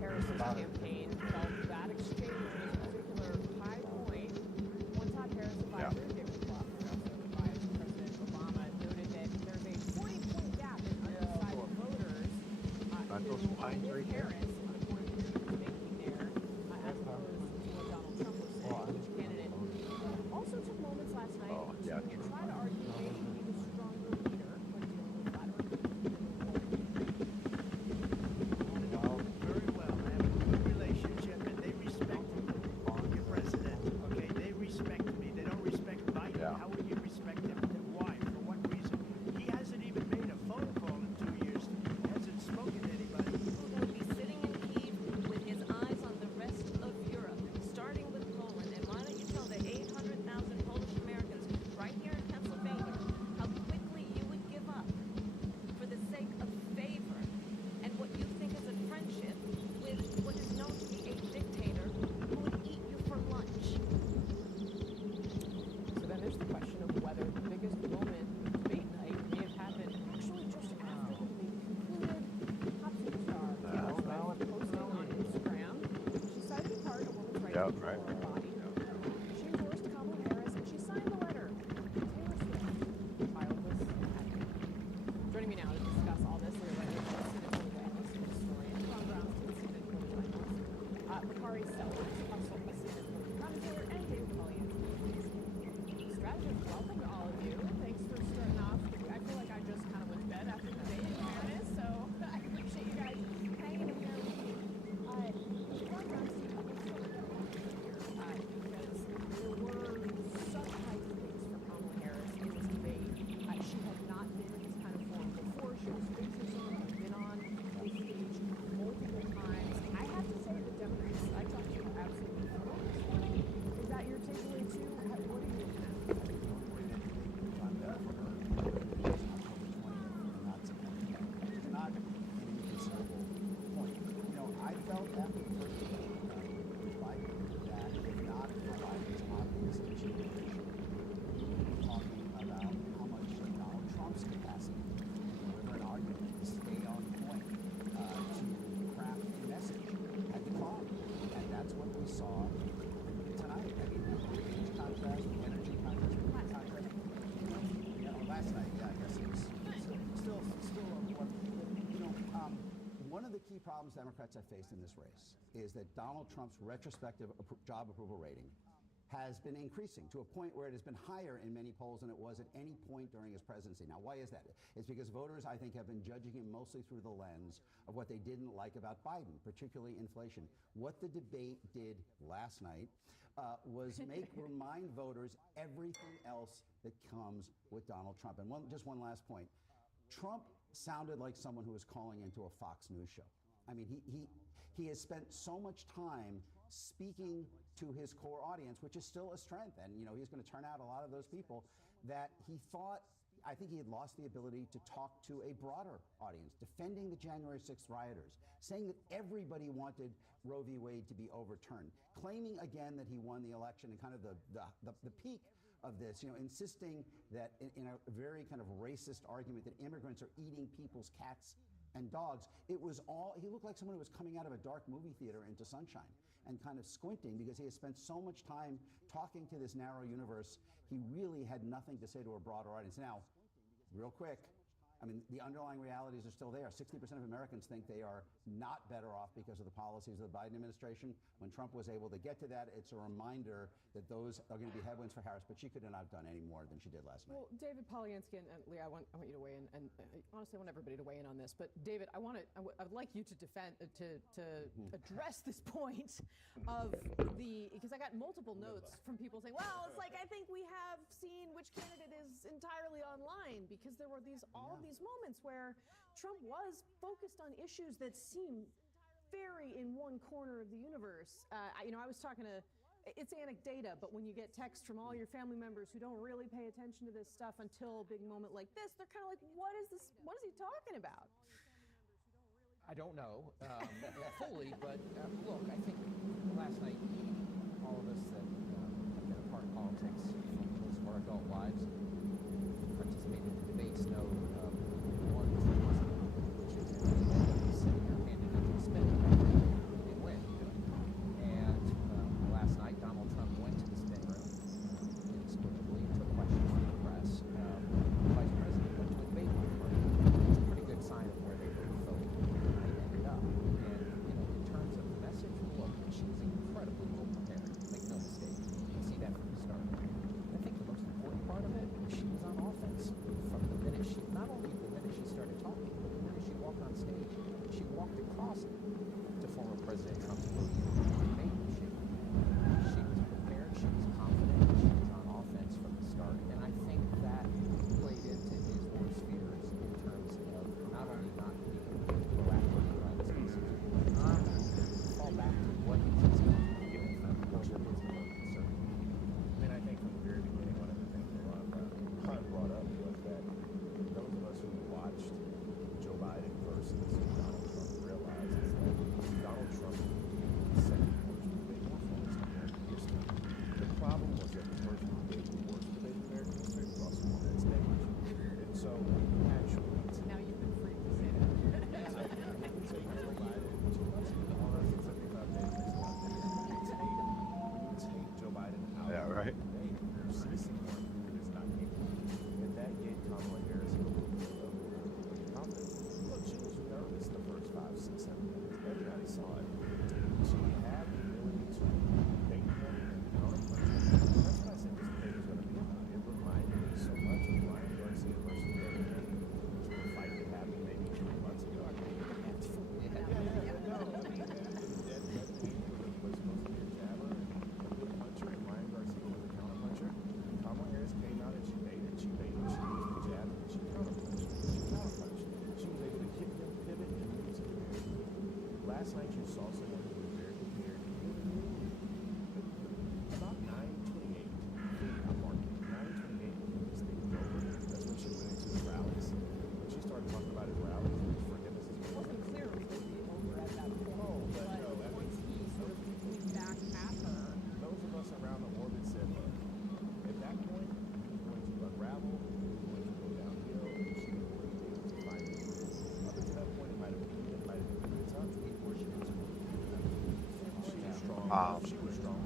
Harris's campaign felt that exchange was a particular high point. One top Harris advisor, David Clough, who also advised President Obama, noted that there's a 40-point gap in undecided voters with Harris on a point that she was making there, as opposed to what Donald Trump was saying, which candidate also took moments last night to try to argue maybe he was a stronger leader when dealing with Vladimir Putin. Very well. I have a good relationship Yeah, right. She endorsed Kamala Harris, and she signed the letter. Taylor Swift filed this patent. Joining me now to discuss all this, we are running a CNN analyst and historian, Ron Brownstein, CNN political analyst, Bakari Sellers, also a CNN political commentator, and David Polyansky, strategist. Welcome to all of you. Thanks for starting off. I feel like I just kind of went to bed after the debate, in fairness, so I appreciate you guys hanging in there with me. Ron Brownstein, let's start with because there were some types of things for Kamala Harris in this debate. She had not been in this kind of forum before. She was facing someone who had been on a stage multiple times. I have to say the Democrats, I talked to her absolutely thrilled this morning. Is that your takeaway too? What are you looking at? Not an inconsiderable point. You know, I felt after the first debate with Biden that if not for Biden's obvious deterioration, we're talking about how much Donald Trump's capacity to deliver an argument, to stay on point, to craft a message had declined. And that's what we saw tonight. I mean, the age contrast, the energy contrast, the contrast. Last night, yeah, I guess it's still one of the key problems Democrats have faced in this race is that Donald Trump's retrospective job approval rating has been increasing to a point where it has been higher in many polls than it was at any point during his presidency. Now, why is that? It's because voters, I think, have been judging him mostly through the lens of what they didn't like about Biden, particularly inflation. What the debate did last night was remind voters everything else that comes with Donald Trump. And just one last point. Trump sounded like someone who was calling into a Fox News show. I mean, he has spent so much time speaking to his core audience, which is still a strength. And, you know, he's going to turn out a lot of those people that he thought, I think he had lost the ability to talk to a broader audience, defending the January 6th rioters, saying that everybody wanted Roe v. Wade to be overturned, claiming again that he won the election and kind of the peak of this, you know, insisting that in a very kind of racist argument that immigrants are eating people's cats and dogs. It was all, he looked like someone who was coming out of a dark movie theater into sunshine and kind of squinting because he has spent so much time talking to this narrow universe. He really had nothing to say to a broader audience. Now, real quick, I mean, the underlying realities are still there. 60% of Americans think they are not better off because of the policies of the Biden administration. When Trump was able to get to that, it's a reminder that those are going to be headwinds for Harris, but she could have not done any more than she did last night. Well, David Polyansky and Leah, I want you to weigh in, and honestly, I want everybody to weigh in on this. But David, I would like you to defend, to address this point of because I got multiple notes from people saying, well, it's like I think we have seen which candidate is entirely online because there were all these moments where Trump was focused on issues that seem very in one corner of the universe. I was talking to, it's anecdata, but when you get text from all your family members who don't really pay attention to this stuff until a big moment like this, they're kind of like, what is this? What is he talking about? I don't know fully, but look, I think last night, all of us that have been a part of politics for most of our adult lives, participated in debates, know one which is sitting there handing into the spin. He didn't win. And last night, Donald Trump went to the spin room inexplicably, took questions from the press. The vice president went to a debate room. It's a pretty good sign of where they both felt ended up. And, you know, in terms of the message, look, she's incredible. Right. Their citizen market is not equal. And that gave Kamala Harris a little bit of confidence. Look, she was nervous the first 5, 6, 7 minutes. Everybody saw it. She had the ability to bait them and counterpunch them. That's what I said this debate was going to be about. It reminded me so much of Ryan Garcia versus David Henry, which was a fight that happened maybe 2 months ago. I think. No. I mean, that was supposed to be a jabber and a good puncher, and Ryan Garcia was a counterpuncher. Kamala Harris came out and she baited. She used the jab, and she counterpunched. She was able to hit him, pivot, and use it very good. Last night you saw someone who was very prepared. About 9:28, I marked it. 9:28 when this thing was over. That's when she went into the rallies. When she started talking about his rallies, which for him is his It wasn't clear it was going to be over at that point. But once he sort of moved back at her. Those of us around the orbit said, look, at that point, he was going to unravel, he was going to go downhill, and she was going to be able to find it. Up until that point, it might have been pretty tough before she was strong. She was strong.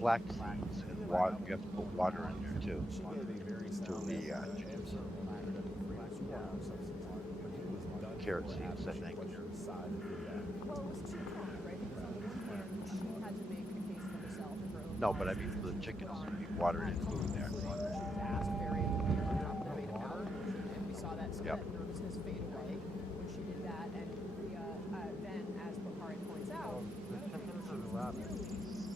Flax seeds and water. You have to put water in there too. She gave a very To sound the answer. carrot seeds, I think. Well, it was too long, right? Because on the one hand, she had to make a case for herself and her own. No, but I mean for the chickens, you water and food in there. Asked very drop the debate about, and we saw that nervousness fade away when she did that. And then, as Bakari points out, the other thing that she clearly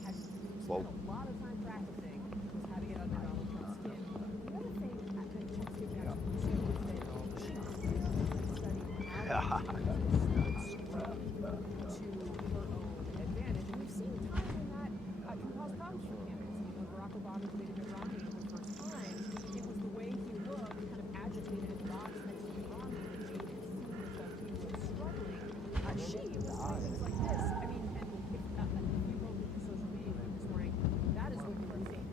had spent a lot of time practicing was how to get under Donald Trump's skin. The other thing that Trump's giving out to is that she clearly studied how to use this to her own advantage. And we've seen times when that can cause problems for candidates. When Barack Obama debated Mitt Romney for the first time, it was the way he looked, kind of agitated in the box next to Mitt Romney, that made it seem as though he was struggling. She was doing things like this. I mean, and if you go look at social media this morning, that is what you were seeing.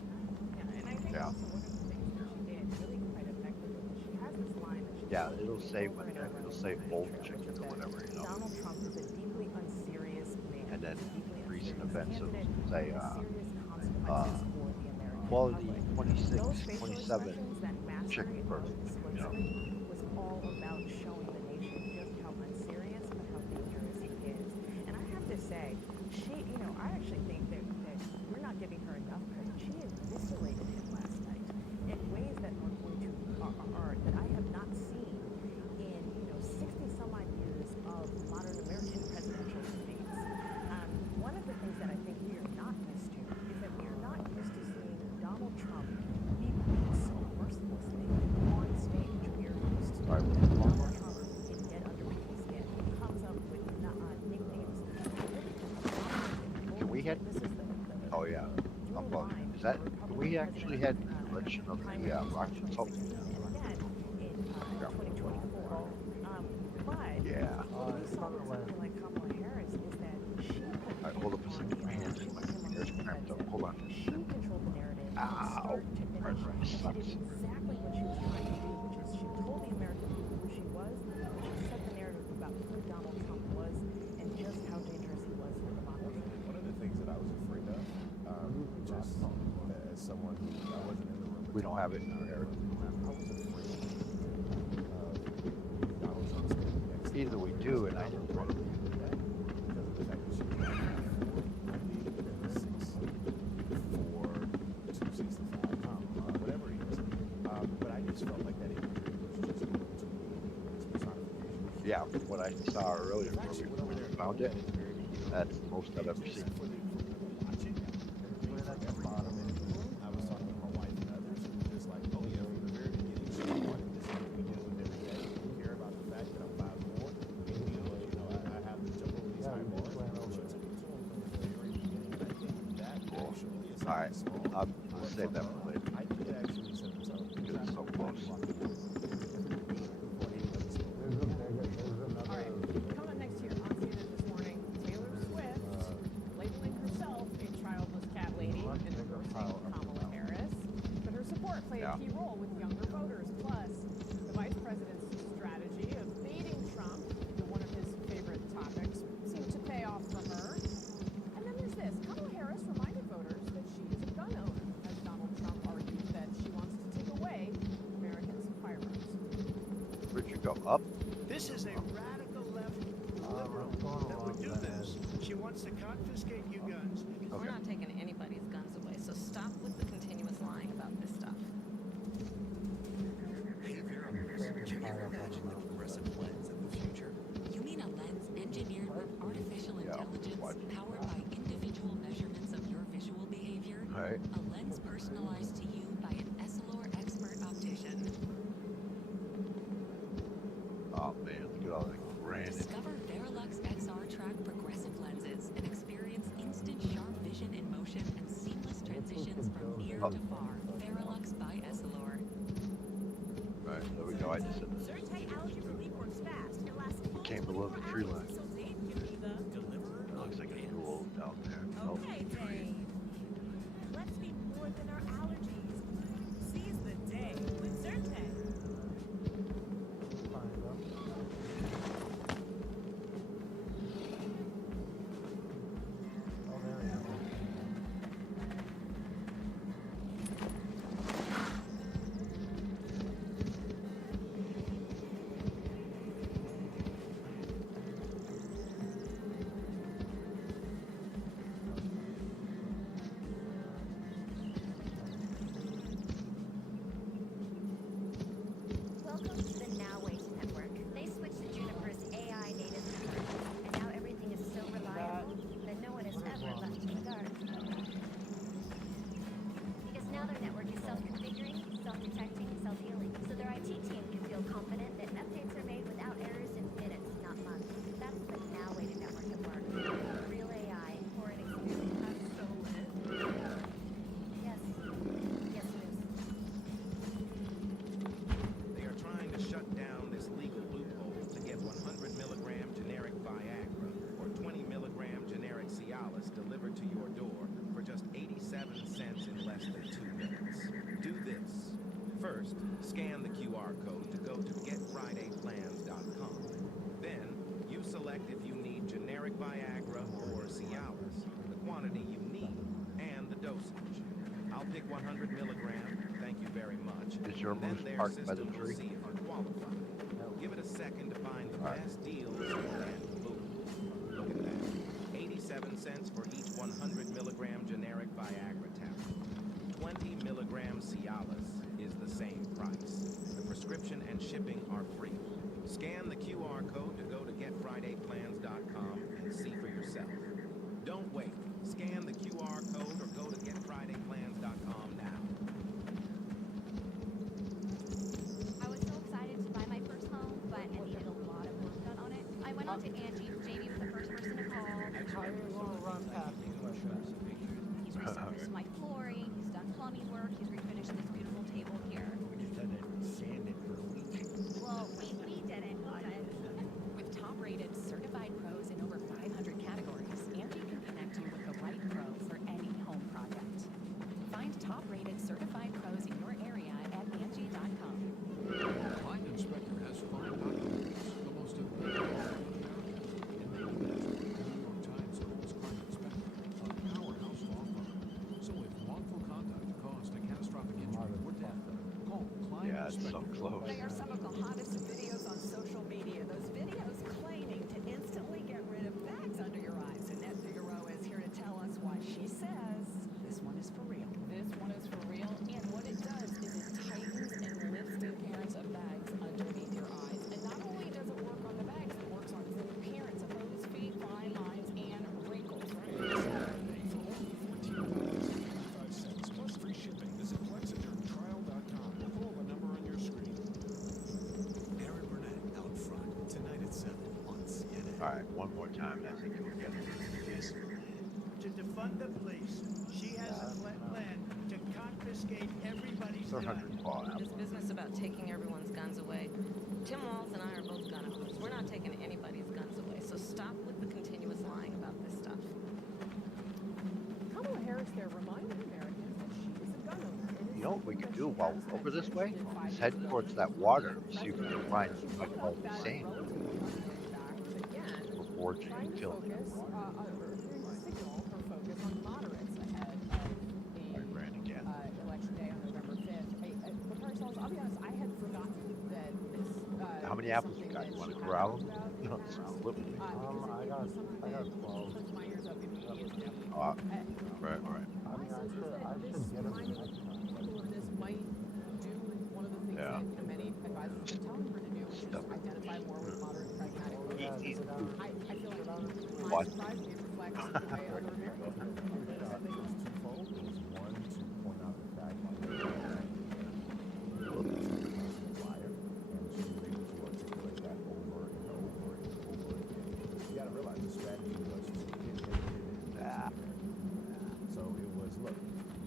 Yeah, and I think also one of the things that she did really quite effectively, she has this line that she It'll say when it'll say bold chicken or whatever, you know. Donald Trump is a deeply unserious man. And then recent unserious events it'll candidate say with serious consequences for the American quality public. 26, Those facial 27 expressions, that chicken mastery person, of you know. simplicity was all about showing the nation just how unserious but how dangerous he is. And I have to say, she, I actually think that we're not giving her enough credit. She eviscerated him last night in ways that are going to that I have not seen in 60 some odd years of modern American presidential debates. One of the things that I think we are not used to is that we are not used to seeing Donald Trump be beaten so mercilessly on stage. We are used to Donald Trump can get under people's skin. He comes up with nicknames. Can we had? Oh yeah. Is that? Can we actually had an election of the Rocky Top? Yeah. What we saw with something like Kamala Harris is that she put Alright, hold up a second. My hands in my fingers cramped up. Hold on. she controlled the narrative from Ow. start to finish. She did exactly what she was trying to do, which is she told the American people who she was, and she set the narrative about who Donald Trump was and just how dangerous he was for democracy. One of the things that I was afraid of, just as someone who I wasn't in the room. We don't have it in our area. I was afraid of Donald Trump's going to be next. Either we do, and I don't want to. Because of the fact that she was 4, 265, whatever it is. But I just felt like that interview was just going to be this personification. Yeah, from what I saw earlier when we found it, that's the most I've ever seen. I was talking to my wife and others who were just like, oh yeah, from the very beginning, she wanted this to begin with every day. We care about the fact that I'm 5'4", and I have to jump over these high bars. She took it to him from the very beginning, and I think that actually is Alright, small. I'll save that for later. I think it actually set the tone. Because it's so close. All right, coming up next here on CNN this morning, Taylor Swift labeling herself a childless cat lady and endorsing Kamala Harris. But her support played a key role with younger voters. Plus, the vice president's strategy of baiting Trump into one of his favorite topics seemed to pay off for her. And then there's this. Kamala Harris reminded voters that she is a gun owner. go up? This is a radical left liberal that would do this. She wants to confiscate your guns. We're not taking anybody's guns away, so stop with the continuous lying about this stuff. Hey, Vera, can you ever imagine the progressive lens of the future? You mean a lens engineered with artificial intelligence powered by individual measurements of your visual behavior? Right. A lens personalized to you by an Essilor expert optician. Oh man, look at all that granite. Discover Verilux XR Track progressive lenses and experience instant sharp vision in motion and seamless transitions from near to far. Verilux by Essilor. Right, there we go. I just said this. Came below the tree line. Looks like a duel down there. Okay, Dave. Let's be more than our allergies. Seize the day with Zyrtec. Welcome to the Now Wait Network. They switched to Juniper's AI native network, and now everything is so reliable that no one is ever left in the dark. Because now their network is self-configuring, self-detecting, self-healing, so their IT team can feel confident that updates are made without errors in minutes, not months. That's the Now Wait Network at work. Real AI for an experience. That's so lit. Yes. Yes, it is. They are trying to shut down this legal loophole to get 100 milligram generic Viagra or 20 milligram generic Cialis delivered to your door for just 87 cents in less than 2 minutes. Do this. First, scan the QR code to go to getfridayplans.com. Then, you select if you need generic Viagra or Cialis, the quantity you need, and the dosage. I'll pick 100 milligram, thank you very much. Is your Then moose their parked by the system will tree? see if you qualify. Give it a second to find the best deals, and boom. Look at that. 87 cents for each 100 milligram generic Viagra tablet. 20 milligram Cialis is the same price. The prescription and shipping are free. Scan the QR code to go to getfridayplans.com and see for yourself. Don't wait. Scan the QR code or go to getfridayplans.com now. I was so excited to buy my first home, but I needed a lot of work done on it. I went on to Angie. Jamie was the first person to call. He's resurfaced my flooring. He's done plumbing work. He's refinished this beautiful table here. We just had to sand it for a week. Well, we did it. With top-rated certified pros in over 500 categories, Angie can connect you with the right pro for any home project. Find top-rated certified pros in your area at Angie.com. Line Inspector has 5 documents, the most important in America, and maybe that's what the New York Times calls Crime Inspector, a powerhouse law firm. So if wrongful conduct caused a catastrophic injury or death, call Crime Yeah, it's so Inspector. close. They are some of the hottest videos on social media. Those videos claiming to instantly get rid of bags under your eyes. Annette Figueroa is here to tell us why she says this one is for real. This one is for real, and what it does is it tightens and lifts the appearance of bags underneath your eyes. And not only does it work on the bags, it works on the appearance of those feet, fine lines, and wrinkles. $14.75 plus free shipping. Visit Plexidermtrial.com or call the number on your screen. Aaron Burnett out front tonight at 7 on CNN. All right, one more time. I think we'll get it. To defund the police, she has a plan to confiscate everybody's They're guns. 100 claw This business about taking everyone's guns away. Tim Walz and I are both gun owners. We're not taking anybody's guns away, so stop with the continuous lying about this stuff. Kamala Harris there reminded Americans that she is a gun owner. You know what we could do while we're over this way? Is head towards that water, see if we can find something called the same for forging utility. Signal her focus on moderates ahead of the election day on November 5th. I'll be honest, I had forgotten that this. How many many apples you got? You want to corral them? No, flip them. I got 12. Puts my ears up immediately. Right, right. My sense is that this might, people of this might do one of the things Yeah. that many advisors have been telling her to do, which is identify more with moderate pragmatic voters. I feel like my surprise may reflect why other Americans I think it was twofold. It was one, to point out the fact that she was a liar, and she was able to articulate that over and over and over again. You got to realize the strategy was to hit. So it was, look,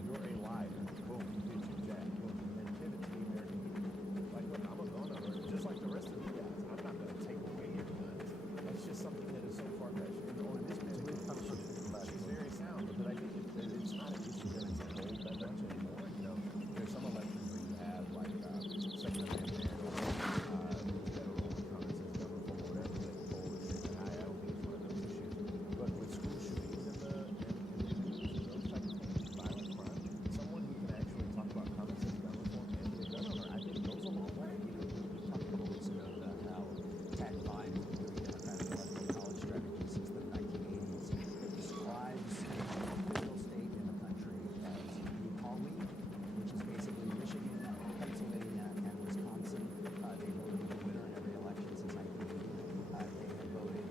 you're a liar. Boom, you hit your jab. Boom, and then pivot to the American people. Like, look, I'm a gunner, just like the rest of you guys. I'm not going to take away your guns. That's just something that is so far-fetched. And on this particular issue, she's very sound, but I think it's not an issue that is hold that much anymore. You know, there's some elections where you have, like, Second Amendment or federal reconnaissance, government form, or whatever that hold it. And I don't think it's one of those issues. But with school shootings and the news and those type of things, violent crime, someone who can actually talk about common sense gun reform and be a gun owner, I think goes a long way. You know, we talked a couple weeks ago about how Tad Vine, who's been doing Democratic electoral college strategy since the 1980s, describes a political state in the country as Utah-weak, which is basically Michigan, Pennsylvania, and Wisconsin. They voted the winner in every election since 1980. They have voted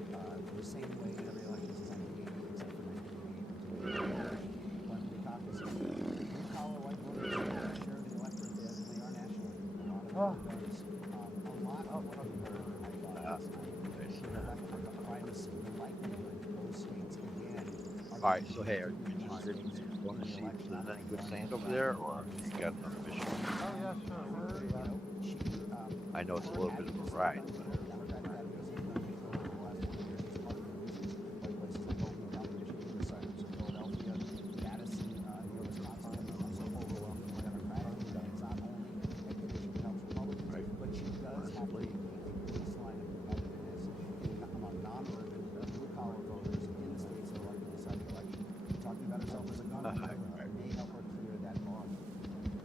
the same way in every election since 1980, except for 1988 when the caucus. Blue-collar white voters have a share of the electorate there than they are nationally. A lot of voters. A lot of what we heard, I thought, last night, reflected the primacy, the likelihood that those states again are All right. So hey, are you interested in going to see if there's any good sand over there, or you got another mission? Oh, yeah, sure. We'll do that. I know it's a little bit of a ride.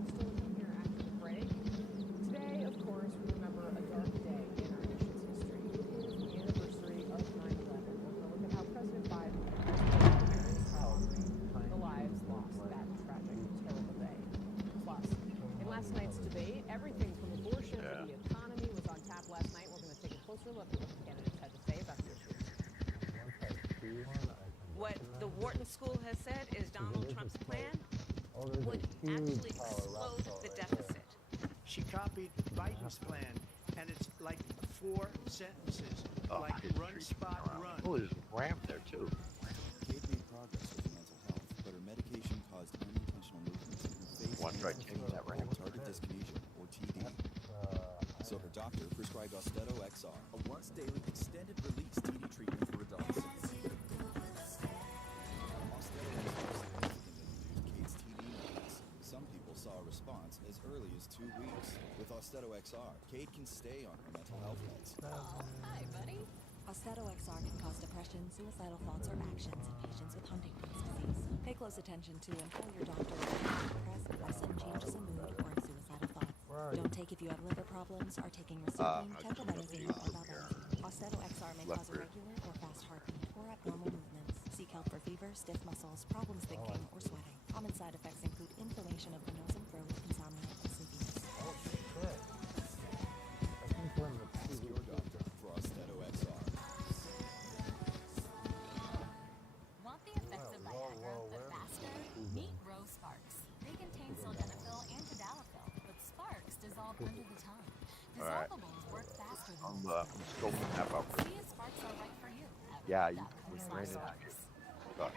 Still here after the break. Today, of course, we remember a dark day in our nation's history. It is the anniversary of 9/11. We're going to look at how President Biden is honoring the lives lost that tragic, terrible day. Plus, in last night's debate, everything from abortion to the economy was on tap last night. We're going to take a closer look at what the candidates had to say about the issues. What the Wharton School has said is Donald Trump's plan would actually explode the deficit. She copied Biden's plan, and it's like 4 sentences, like run, spot, run. Oh, there's a ramp there too. Kate made progress with her mental health, but her medication caused unintentional movements in her face Want to try changing that ramp? tardive dyskinesia, or TD. So her doctor prescribed Austedo XR, a once-daily extended-release TD treatment for adults. Austedo XR significantly reduced Kate's TD numbers. Some people saw a response as early as 2 weeks. With Austedo XR, Kate can stay on her mental health meds. Hi, buddy. Austedo XR can cause depression, suicidal thoughts, or actions in patients with Huntington's disease. Pay close attention to and tell your doctor if you are depressed, have sudden changes in mood, or have suicidal thoughts. Don't take if you have liver problems, are taking racemic, tetrabenazine, or valbenazine. Austedo XR may cause irregular or fast heartbeat or abnormal movements. Seek help for fever, stiff muscles, problems thinking, or sweating. Common side effects include inflammation of the nose and throat, insomnia, and sleepiness. Ask your doctor for Austedo XR. Want the effects of Viagra, but faster? Meet Rose Sparks. They contain sildenafil and tadalafil, but Sparks dissolve under the tongue. Alright. Dissolvables work faster than I'm scoping that out. See if Sparks are right for you. Yeah, you was raining out here. I want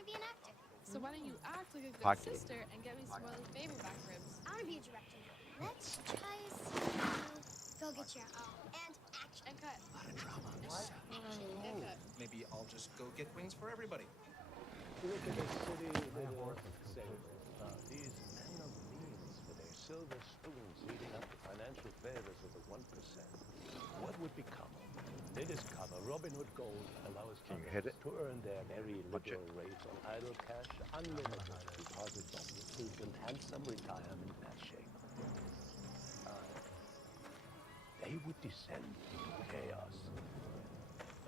to be an actor. So why don't you act like a good Hockey. sister and get me some of those baby back ribs? I want to be a director. Let's try a scene. Go get your and action. And cut. A lot of drama on this set. And cut. Maybe I'll just go get wings for everybody. You look at the city little sailors, these men of means with their silver spoons eating up the financial favors of the 1%. What would become of them? They discover Robin Hood Gold allows Can you hit it? to earn their very liberal rate on idle cash, unlimited deposits on recruitment, handsome retirement matching. they would descend into chaos.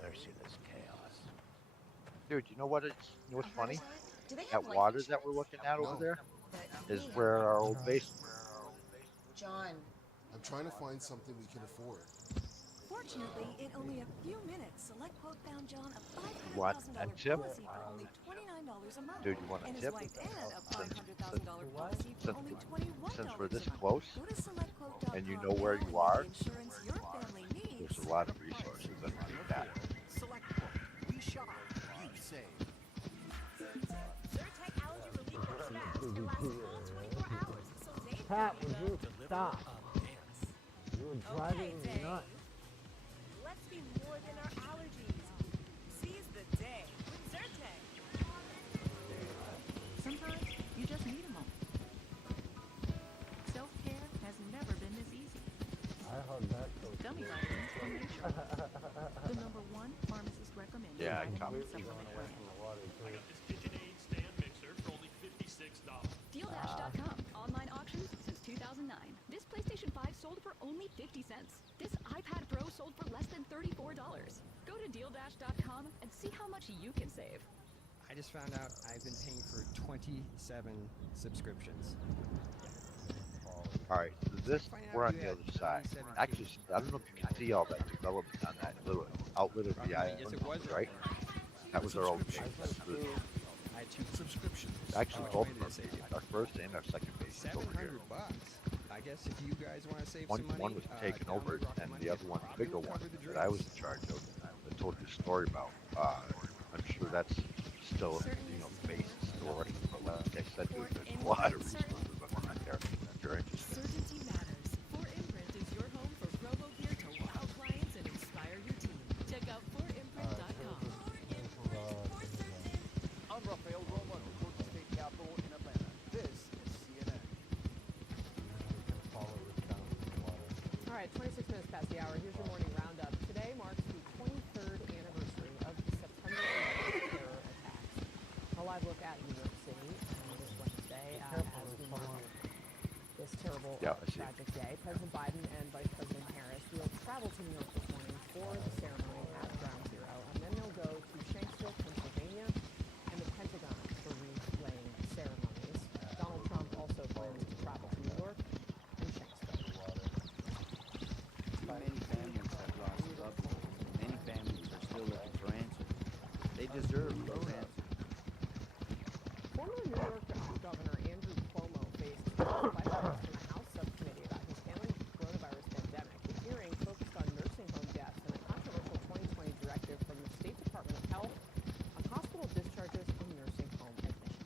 Merciless chaos. Dude, you know what? You know what's funny? Do they have That life water that insurance? we're looking at over there But is we have where our one. old base. John. I'm trying to find something we can afford. Fortunately, in only a few minutes, Select Quote found John a Want $500,000 a tip? policy for only $29 a month. Dude, you want a and his tip? wife Ann a Since, $500,000 policy for only since $21 we're this a month. close, Go to selectquote.com and you know where now you and are, get the insurance your family needs. there's a lot of resources underneath that. Select Quote. We shop, you save. Zyrtec allergy relief works fast. It lasts a full 24 hours, so Dave Pat, can would you stop? You were driving me Dave. nuts. Let's be more than our allergies. Seize the day with Zyrtec. Sometimes you just need a moment. Self-care has never been this easy. I heard that so Gummy good. vitamins from Nature. The #1 pharmacist recommended Yeah, vitamin come. supplement brand. I got this KitchenAid stand mixer for only $56. DealDash.com. Online auctions since 2009. This PlayStation 5 sold for only 50 cents. This iPad Pro sold for less than $34. Go to DealDash.com and see how much you can save. I just found out I've been paying for 27 subscriptions. All right, so this we're on the other side. Actually, I don't know if you can see all that development on that little outlet of the island, Yes, it was. right? That was our old base. I had 2 subscriptions. Actually, Oh, both wait of a us, second. our first and our second base is over here. $700. I guess if you guys want to save One, some money, one was taken over, and the other one, the bigger one, that I was in charge of, I told you a story about. I'm sure that's still, the base is still running, but like I said, dude, there's a lot of resources behind there if you're interested. Certainty matters. 4imprint is your home for promo gear to wow clients and inspire your team. Check out 4imprint.com. I'm Rafael Roma of the Georgia State Capitol in Atlanta. This is CNN. All right, 26 minutes past the hour. Here's your morning roundup. Today marks the 23rd anniversary of the September 11th terror attacks. A live look at New York City this Wednesday as we mark this terrible, tragic day. President Biden and Vice President Harris will travel to New York this morning for the ceremony at Ground Zero, and then they'll go to Shanksville, Pennsylvania, and the Pentagon for wreath-laying ceremonies. Donald Trump also plans to travel to New York and Shanksville. Many families have lost loved ones. Many families are still looking for answers. They deserve those answers. Former New York Governor Andrew Cuomo faced questions from the House subcommittee about his handling of the coronavirus pandemic. The hearing focused on nursing home deaths and a controversial 2020 directive from the State Department of Health on hospital discharges and nursing home admissions.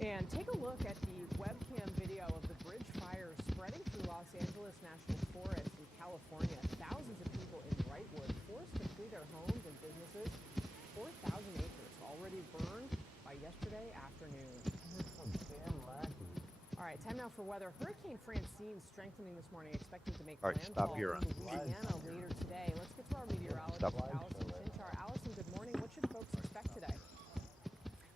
And take a look at the webcam video of the bridge fire spreading through Los Angeles National Forest in California. Thousands of people in Wrightwood forced to flee their homes and businesses. 4,000 acres already burned by yesterday afternoon. All right, time now for weather. Hurricane Francine strengthening this morning, expected to make landfall in Louisiana later today. Let's get to our meteorologist, Allison Chinchar. Allison, good morning. What should folks expect today?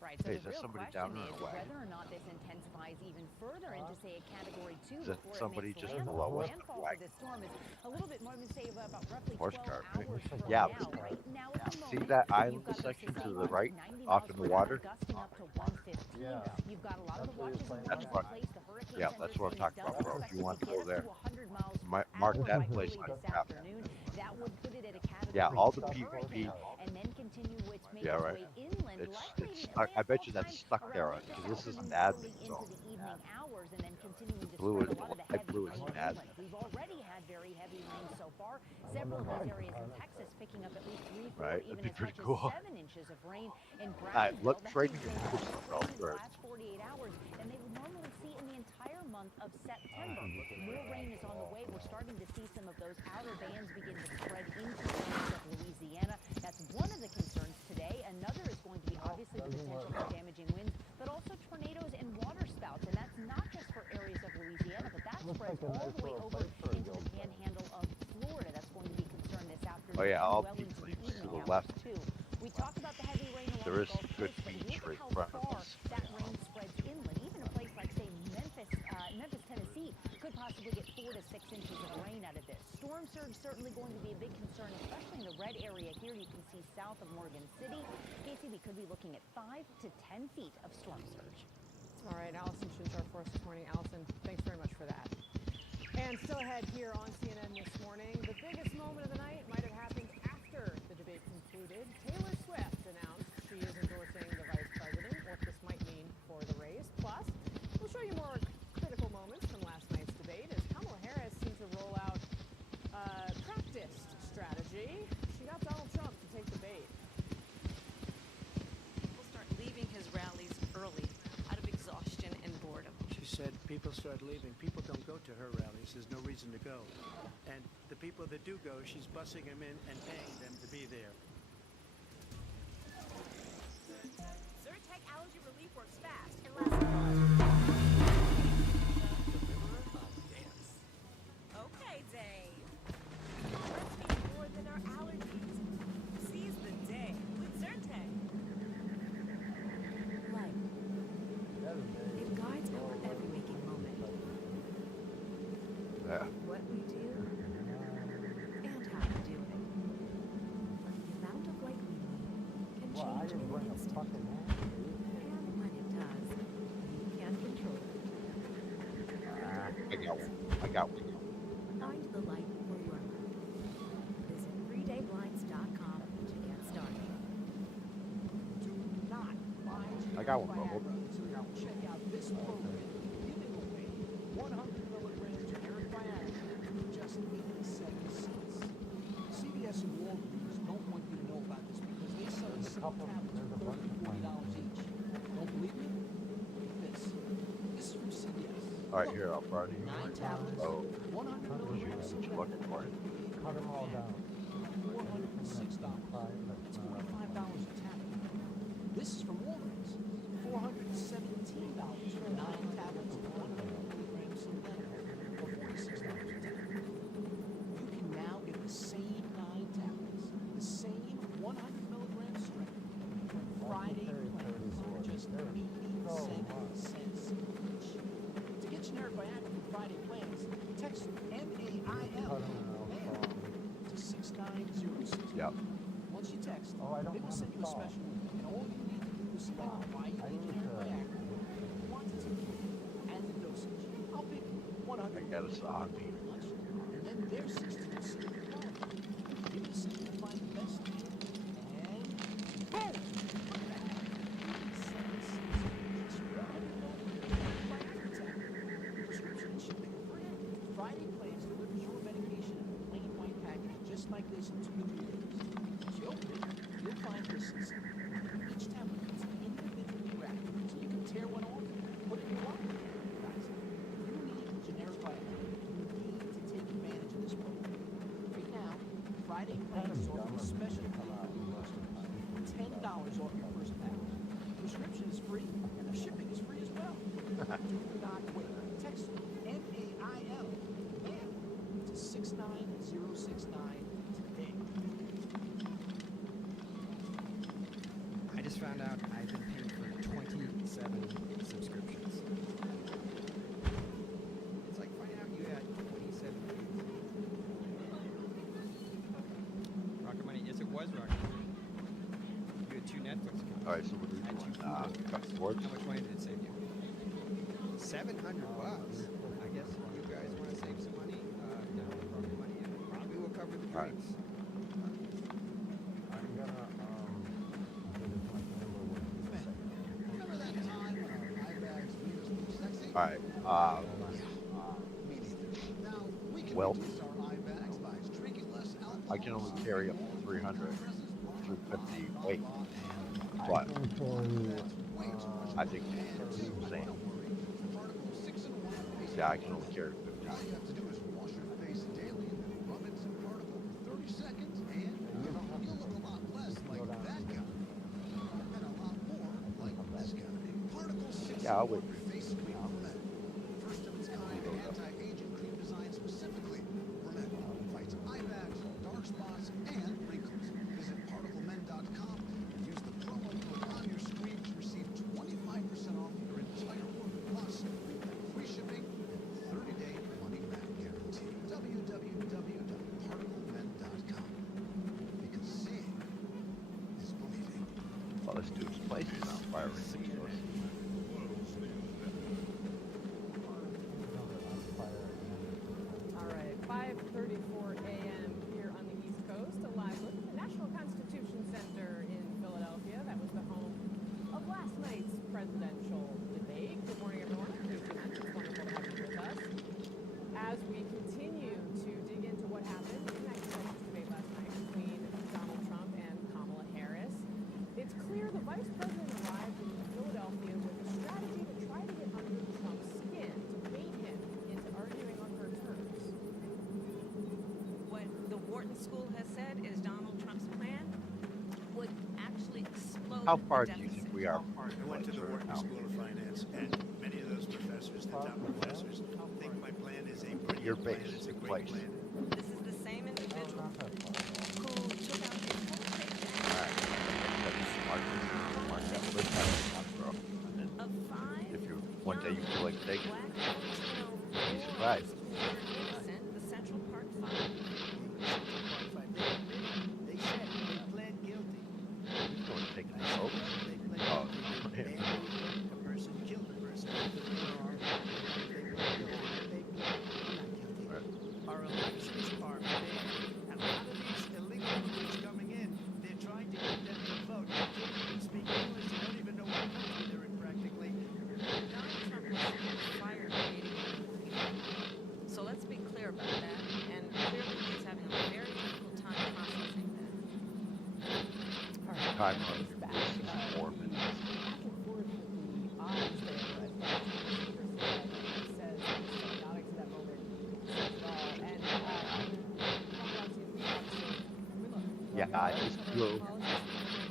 Right, so Hey, the is there real somebody question down in is the wagon? whether or not this intensifies even further into, say, a Category 2 Is that before somebody it makes just landfall. below us? Landfall for this storm is a little bit more than, say, about roughly Horse 12 car, right? hours from Yeah, now. but Right now, at the see moment, that you've island got section to those the right, 90 off miles in per the hour water? gusting up to 115. You've got a lot of the watches and That's warnings what, in place. The hurricane yeah, center that's what I'm saying talking it does about, bro. If expect you it want to to get go up there, to 100 miles per mark hour that by place early like this crap. afternoon. That would put it at a Category Yeah, all the 2 people, hurricane, and then continue its make yeah, its right. way inland, likely It's to stuck. I bet you landfall that's time stuck there. around late Because this is an afternoon, admin early into zone. the evening hours, and then continuing to Blue spread is a lot of the light heavy blue rain is an inland. admin. We've already had very heavy rain so far. Several of these areas in Texas picking up at least 3, 4, Right, even that'd be as pretty much cool. as 7 inches of rain in Alright, Brownsville. look, That's trading been your rain posts more out in the first. last 48 hours than they would normally see in the entire month of September. More rain is on the way. We're starting to see some of those outer bands begin to spread into the areas of Louisiana. That's one of the concerns today. Another is going to be obviously the potential for damaging winds, but also tornadoes and water spouts. And that's not just for areas of Louisiana, but that spreads all the way over into the panhandle of Florida. That's going to be a concern this afternoon. Oh yeah, all well peak into the leads to evening the hours left. too. We talked about the heavy rain along There the is Gulf good Coast, but beach look right at in how front of far us. that rain spreads inland. Even a place like, say, Memphis, Tennessee could possibly get 4 to 6 inches concern, especially in the red area here you can see south of Morgan City. Casey, we could be looking at 5 to 10 feet of storm surge. All right, Allison Shinchar for us this morning. Allison, thanks very much for that. And still ahead here on CNN this morning, the biggest moment of the night might have happened after the debate concluded. Taylor Swift announced she is endorsing the vice president, what this might mean for the race. Plus, we'll show you more critical moments from last night's debate as Kamala Harris seemed to roll out a practiced strategy. She got Donald Trump to take the bait. People start leaving his rallies early out of exhaustion and boredom. She said people start leaving. People don't go to her rallies. There's no reason to go. And the people that do go, she's bussing them in and paying them to be there. Zyrtec allergy relief works fast and lasts Okay, Dave. Let's be more than our allergies. Seize the day with Zyrtec. Light. It guides our every waking moment. Yeah. What we do and how we do it. The amount of light we need can change in an instant. And when it does, you can't control it. I got one. Find the light for your life. Visit freedayblinds.com to get started. Do not buy I got one, Bubble. Now check out this program giving away 100 milligrams generic Viagra for just 87 cents. CVS and Walgreens don't want you to know about this because they sell the same tablets for $30 to $40 each. Don't believe me? Look at this. This is from CVS. All right, here, I'll borrow you. 9 tablets, Oh, 100 milligrams what you looking for? Cut them all down. $406. It's $45 a tablet. This is from Walgreens. $417 for 9 tablets of 100 milligrams of Leonard for $46 a tablet. You can now get the same 9 tablets, the same 100 milligram strength from Friday plans for just 87 cents each. To get generic Viagra from Friday plans, text MAIL to 69060. Yep. Once you text, they will send you a special link, and all you need to do is select why you need generic Viagra, the quantity, and the dosage. I'll pick 100 I got a song. and then there's 16 Give it a second to find the best deal, and boom! Prescription and shipping free. Friday Plans delivers your medication in a plain white package just like this in 2 to 3 days. As you open it, you'll find this inside. Each tablet is individually wrapped, so you can tear one off, put it in your locker. Guys, if you need generic Viagra, you need to take advantage of this program. Right now, Friday Plans is offering a special deal for new customers. $10 off your first package. Prescription is free, and the shipping is free as well. Do not wait. Text MAIL to 69069 today. I just found out I've been paying for 27 subscriptions. It's like finding out you had 27 feeds. Rocket Money, yes it was Rocket Money. You had 2 Netflix accounts. All right, so what do we And do? 2 Hulu accounts. Sports? How much money did it save you? $700. I guess if you guys want to save some money, download Rocket Money and it probably will cover the All right. drinks. I'm gonna Remember that time when our eye bags made us look sexy? All right. Me neither. Now, we can Well, reduce our eye bags by drinking less alcohol. I can only carry up to 300, 350 weight. But I think it's the same. Yeah, I can only carry 50. All you have to do is wash your face daily and then rub it in Particle for 30 seconds, and you'll look a lot less like that guy, and a lot more like this guy. Particle 6 Yeah, I'll wait. face cream for men. First of its kind anti-aging cream designed specifically for men. Fights eye bags, dark spots, and wrinkles. Visit particlemen.com and use the promo code on your screen to receive 25% off your entire order. Plus, free shipping and 30-day money-back guarantee. www.particlemen.com. resources. All right, 5:34 a.m. here on the East Coast. A live look at the National Constitution Center in Philadelphia. That was the home of last night's presidential debate. Good morning, everyone. It's wonderful to have you with us. As we continue to dig into what happened in that contentious debate last night between Donald Trump and Kamala Harris, it's clear the vice president arrived in Philadelphia with a strategy to try to get under Trump's skin, to bait him into arguing on her terms. What the Wharton School has said is Donald Trump's plan would actually explode How the far do you deficit. think we are? I went to the Wharton School of Finance, and many of those professors, the top professors, think my plan is a Your brilliant plan. base, It's a your great place. plan. This is the same individual who took out his whole paycheck Alright. Mark that list out of the bro. And then of five if you one day you feel like taking black it, Latino be boys surprised. who were innocent, the Central Park Five. They said they pled guilty. He's going to take it over. They pled Oh, guilty. They a person, killed a person. Our elections are banned. And a lot of these illegal immigrants coming in, they're trying to get them to vote. They can't even speak English. They don't even know what country they're in practically. Donald Trump was fired for hating people. So let's be clear about that. And clearly he is having a very difficult time processing that. Time on your Back, base is 4 minutes. back and forth with the odds there. I think says chaotic to that moment. Says it all. And Yeah, I just flew.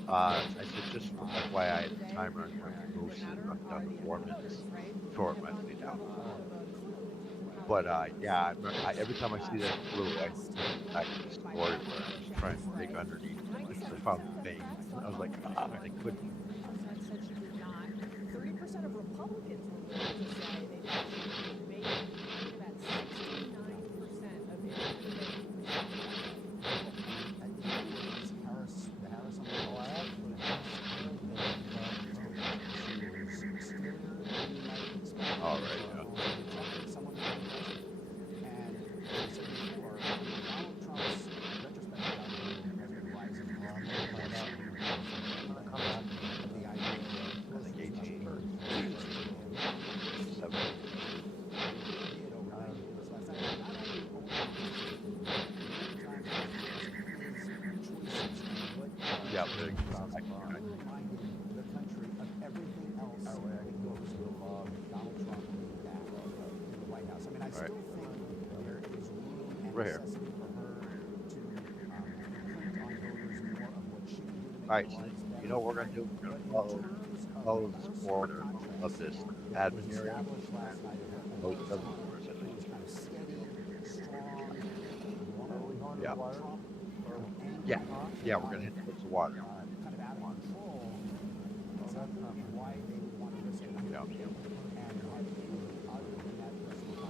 I said just for FYI, the timer I'm going to move down to 4 minutes before it lets me down. But yeah, every time I see that blue, I think back to the story where I was trying to dig underneath the fountain vein. I was like, I couldn't. said she did not. 30% of Republicans were willing to say they thought she was debating. That 69% of All right. Yeah, the country of everything else that goes with Donald Trump being back in the White House. I mean, I still think there is room and Right here. necessity for her to imprint on voters more of what she can do to make All right, their so lives better. you know what we're going to do? We're going to follow this border of this admin area. Established last night of her Those doesn't work, was kind of steady, strong, Yeah. Trump, Yeah, yeah, we're going to hit towards the water. kind of out of control. That's why they would want to risk it. Yeah. And I think other than that personal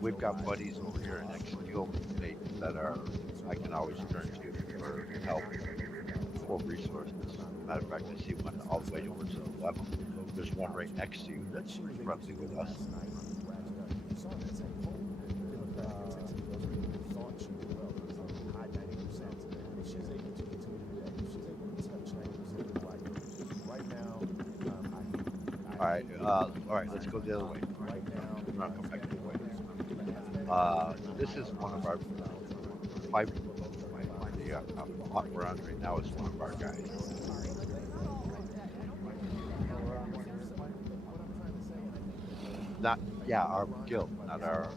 We've got buddies over here in ex-New State that are I can always turn to for help or resources. Matter of fact, I see one all the way over to the level. There's one right next to you that's friendly with us. All right, let's go the other way. We're not come back the way. This is one of our five. The lot we're on right now is one of our guys. Not, yeah, our guild, not our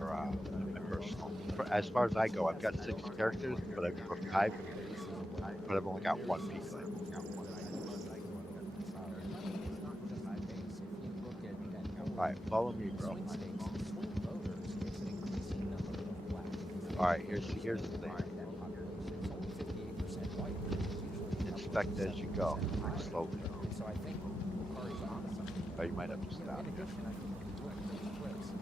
personal. As far as I go, I've got 6 characters, but I've got 5, but I've only got 1 piece. All right, follow me, bro. All right, here's the thing. That population is only 58% white, which is usually Inspect as you go, like slowly. And so I think Kari's onto something. Oh, you might have to You know, stop. in addition, I think when you're doing these clips,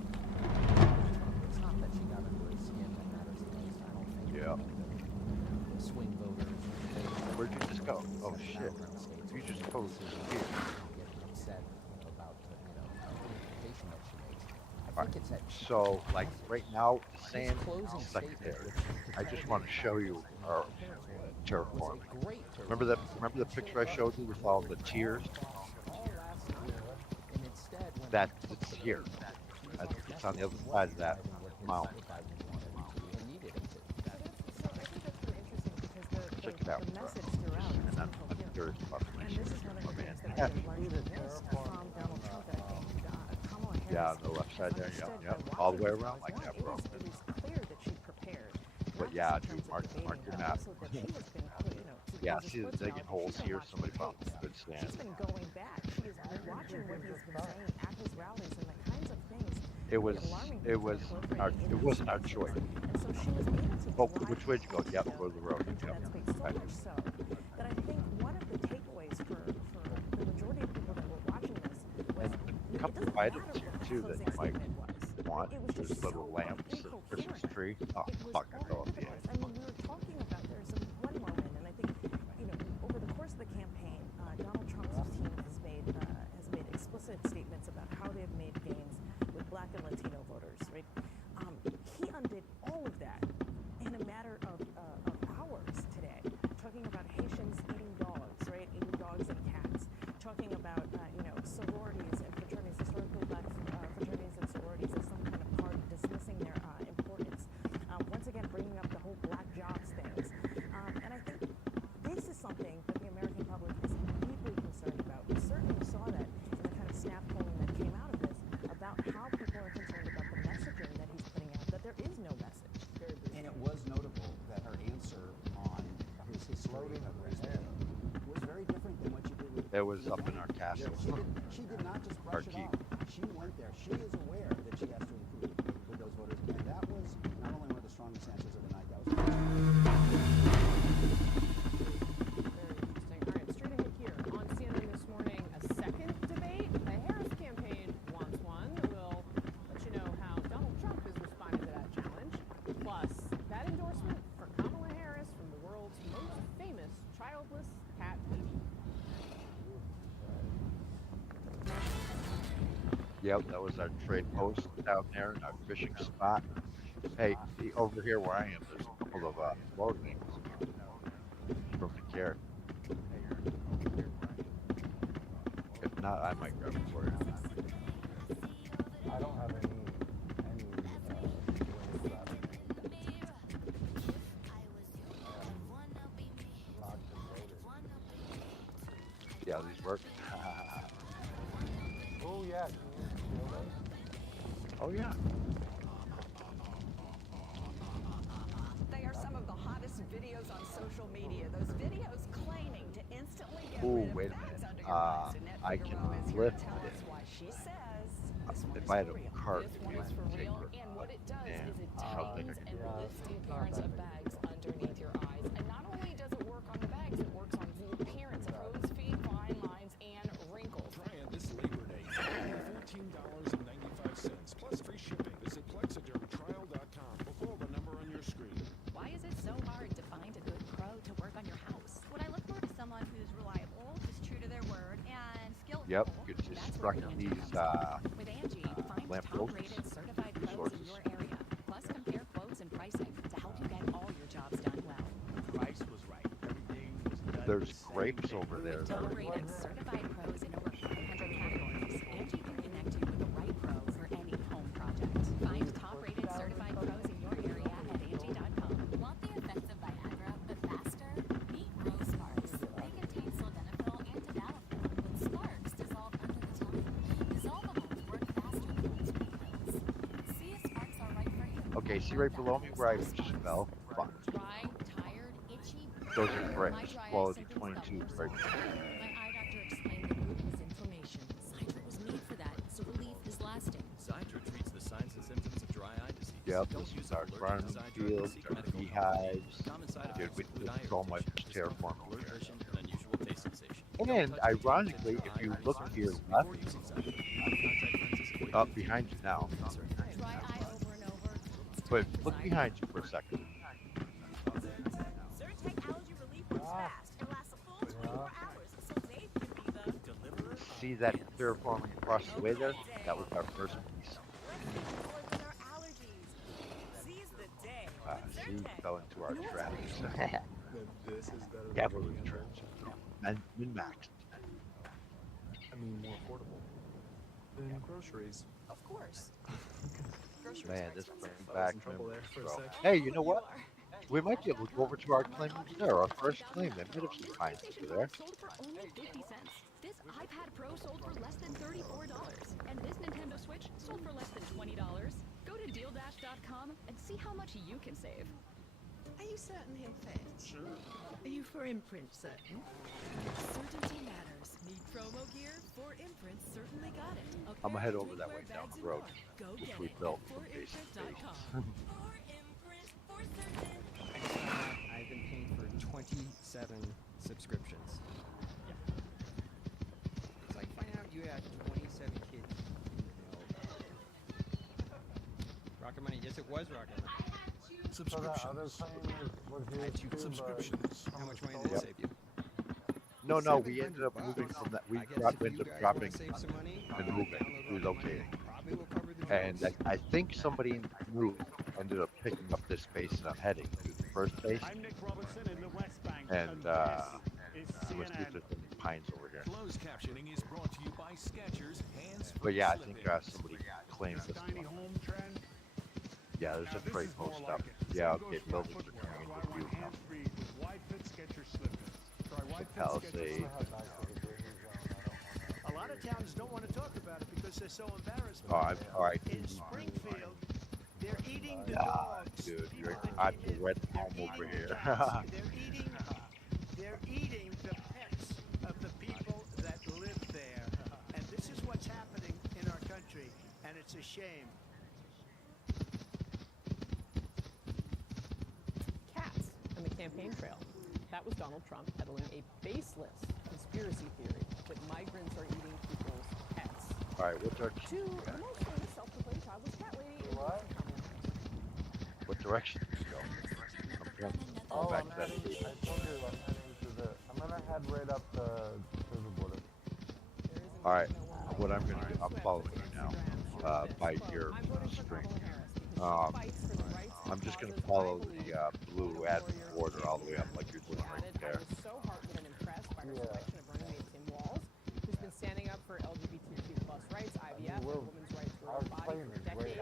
it's not that she got under his skin that matters the most. I don't think. Yeah. The swing voters. Where'd you just go? Oh shit! You just totally disappeared. Getting upset, about the implication that she makes. All right. So, like right now, the sand is secondary. I just want to show you our terraforming. Remember the picture I showed you with all the tiers? It's here. It's on the other side of that mountain. Check it out. And I'm curious about the message. Oh man. Yeah, on the left side there. Yep. All the way around like that, bro. But yeah, dude, mark your map. Yeah, see the digging holes here. Somebody found some good sand. She's been going back. She has been watching what he's been saying at his rallies and the kinds of things. It wasn't our choice. And so she was able to. Oh, which way did you go? Yep, go to the road. Yep. So much so that I think one of the takeaways for the majority of people that were watching this was a couple of items here too that you might want. There's little lamps, a Christmas tree. Oh fuck, I fell off the edge. I mean, we were talking about there's one moment, and I think over the course of the campaign, Donald Trump's team has made explicit statements about how they've made gains with Black and Latino voters. Right? He undid all of that in a matter of hours today, talking about Haitians eating dogs, right? Eating dogs and cats. Talking about sororities and fraternities, historically Black fraternities and sororities as some kind of part of dismissing their importance. Once again, bringing up the whole black jobs things. And I think this is something that the American public is deeply concerned about. We certainly saw that in the kind of snap polling that came out of this about how people are concerned about the messaging that he's putting out, that there is no message. And it was notable that her answer on his history of race was very different than what you did with. It was up in our castle. She did not just brush it off. She went there. She is aware that she has to include with those voters, and that was not only one of the strongest answers of the night. That was. Very interesting. All right, straight ahead here on CNN this morning, a second debate. The Harris campaign wants one. We'll let you know how Donald Trump has responded to that challenge. Plus, that endorsement for Kamala Harris from the world's most famous childless cat lady. Yep, that was our trade post down there, our fishing spot. Hey, over here where I am, there's a couple of floatings from the carrot. If not, I might grab it for you. I don't have any Yeah, these work. Oh yeah. Oh yeah. They are some of the hottest videos on social media. Those videos claiming to instantly get Ooh, rid of wait a bags minute. under your eyes. Annette I Figueroa can is here to lift tell it. us why she says this one If is I had for a real. cart, This it'd one be is for take real, her and what it does and is it I don't think I tightens can and do that. lifts the appearance of bags underneath your eyes. And not only does it work on the bags, it works on the appearance of crow's feet, fine lines, and wrinkles. Try it this Labor Day for only $14.95 plus free shipping. Visit plexidermtrial.com or call the number on your screen. Why is it so hard to find a good pro to work on your house? What I look for is someone who's reliable, who's true to their word, and skillful. Yep, you could just struck these With Angie, find lamp posts. top-rated certified pros in your area. Plus, compare quotes and pricing to help you get all your jobs done well. Price was right. Everything was done. There's grapes over there. Top-rated certified pros in over 500 categories. Angie can connect you with the right pro for any home project. Find top-rated certified pros in your area at Angie.com. Want the effects of Viagra, but faster? Meet Rose Sparks. They contain sildenafil and tadalafil, but sparks dissolve under the tongue. Dissolvables work faster than most pills. See if sparks are right for you. Okay, see right below me where I just fell? Fuck. Dry, tired, itchy. Those are My grapes. dry eye Quality symptoms got 22 worse grapes. over time. My eye doctor explained the root was inflammation. Citrate was made for that, so relief is lasting. Citrate treats the signs and symptoms of dry eye disease. Yep, Don't this use is up our alerts farming inside your fields, secret our medical beehives. Common side Dude, effects we include did eye so much irritation, terraforming discomfort, over blurred here. vision, and unusual taste sensation. Don't And touch contaminated ironically, if eye you or any look to your surface left, before using something. Contact lenses avoid up confusion behind you now, before concern. Try eye over and over. but look behind you for a second. Zyrtec allergy relief works fast and lasts a full 24 hours, so Dave can be the deliverer. See that terraforming across the way there? That was our first piece. Let's get more than our allergies. Seize the day with See, Zyrtec. fell into our trap. That this is better than Cavalry drinking at traps. home. And min-max. I mean, more affordable than groceries. Of course. Man, this brings I was back in trouble there memories, for a bro. sec. Hey, you know what? We might be able to go over to our claim there, our first claim. They might have some pines over there. Sold for only 50 cents. This iPad Pro sold for less than $34. And this Nintendo Switch sold for less than $20. Go to dealdash.com and see how much you can save. Are you certain he'll fit? Sure. Are you for imprint certain? Certainty matters. Need promo gear? For Imprint certainly got it. I'm gonna head over that way down the road, Go which get we it built at from base to base. I've been paying for 27 subscriptions. Yeah. It's like finding out you had 27 kids. Rocket Money. Yes, it was Rocket Money. Subscriptions. I had 2 Subscriptions. How much money did it save you? No, we ended up moving from that. We ended up dropping and moving, relocating. And I think somebody new ended up picking up this space and I'm heading to the first base. I'm Nick Robertson in the West Bank. And This is let's see if CNN. there's any pines over here. Closed captioning is brought to you by Skechers Hands But yeah, I think Slip-ins. somebody claimed this Tiny one. home trend. Yeah, there's Now, a this trade is more post like up. it. Yeah, Same okay, goes for my buildings are footwear. coming So I into view want now. hand-free with wide-fit Skechers slip-ins. Try wide-fit Palisade. A lot of towns don't want to talk about it because they're so embarrassed. Oh, all right. In Springfield, they're eating the Ah, dogs. dude, People that I'm came in, red they're home over eating here. the cats. They're eating the pets of the people that live there. And this is what's happening in our country, and it's a shame. Cats and the campaign trail. That was Donald Trump peddling a baseless conspiracy theory that migrants are eating people's pets. All right, what direction? To the most famous self-proclaimed childless cat lady in Kamala Harris. What direction did you go? I'm going back to that gate. I told you I'm heading to the. I'm gonna head right up to the border. All right, what I'm gonna do, I'm following you now by your string. I'm just gonna follow the blue at the border all the way up, like you're doing right there. So heartened and impressed by her selection of running mate Tim Walz, who's been standing up for LGBTQ+ rights, IVF, and women's right to her body for decades.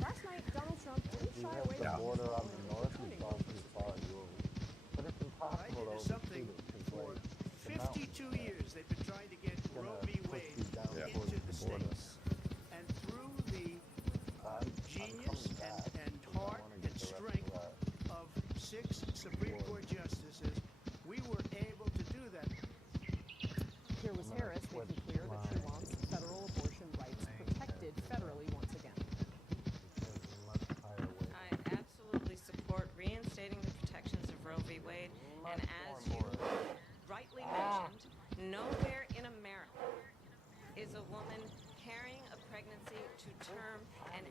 Last night, Donald Trump didn't shy away from border on the north is gone too far. But it's impossible There's something for 52 years they've been trying to get Roe v. Wade into the states. And through the genius and heart and strength of 6 Supreme Court justices, we were able to do that. Here was Harris making clear that she wants federal abortion rights protected federally once again. I absolutely support reinstating the protections of Roe v. Wade, and as you rightly mentioned, nowhere in America is a woman carrying a pregnancy to term and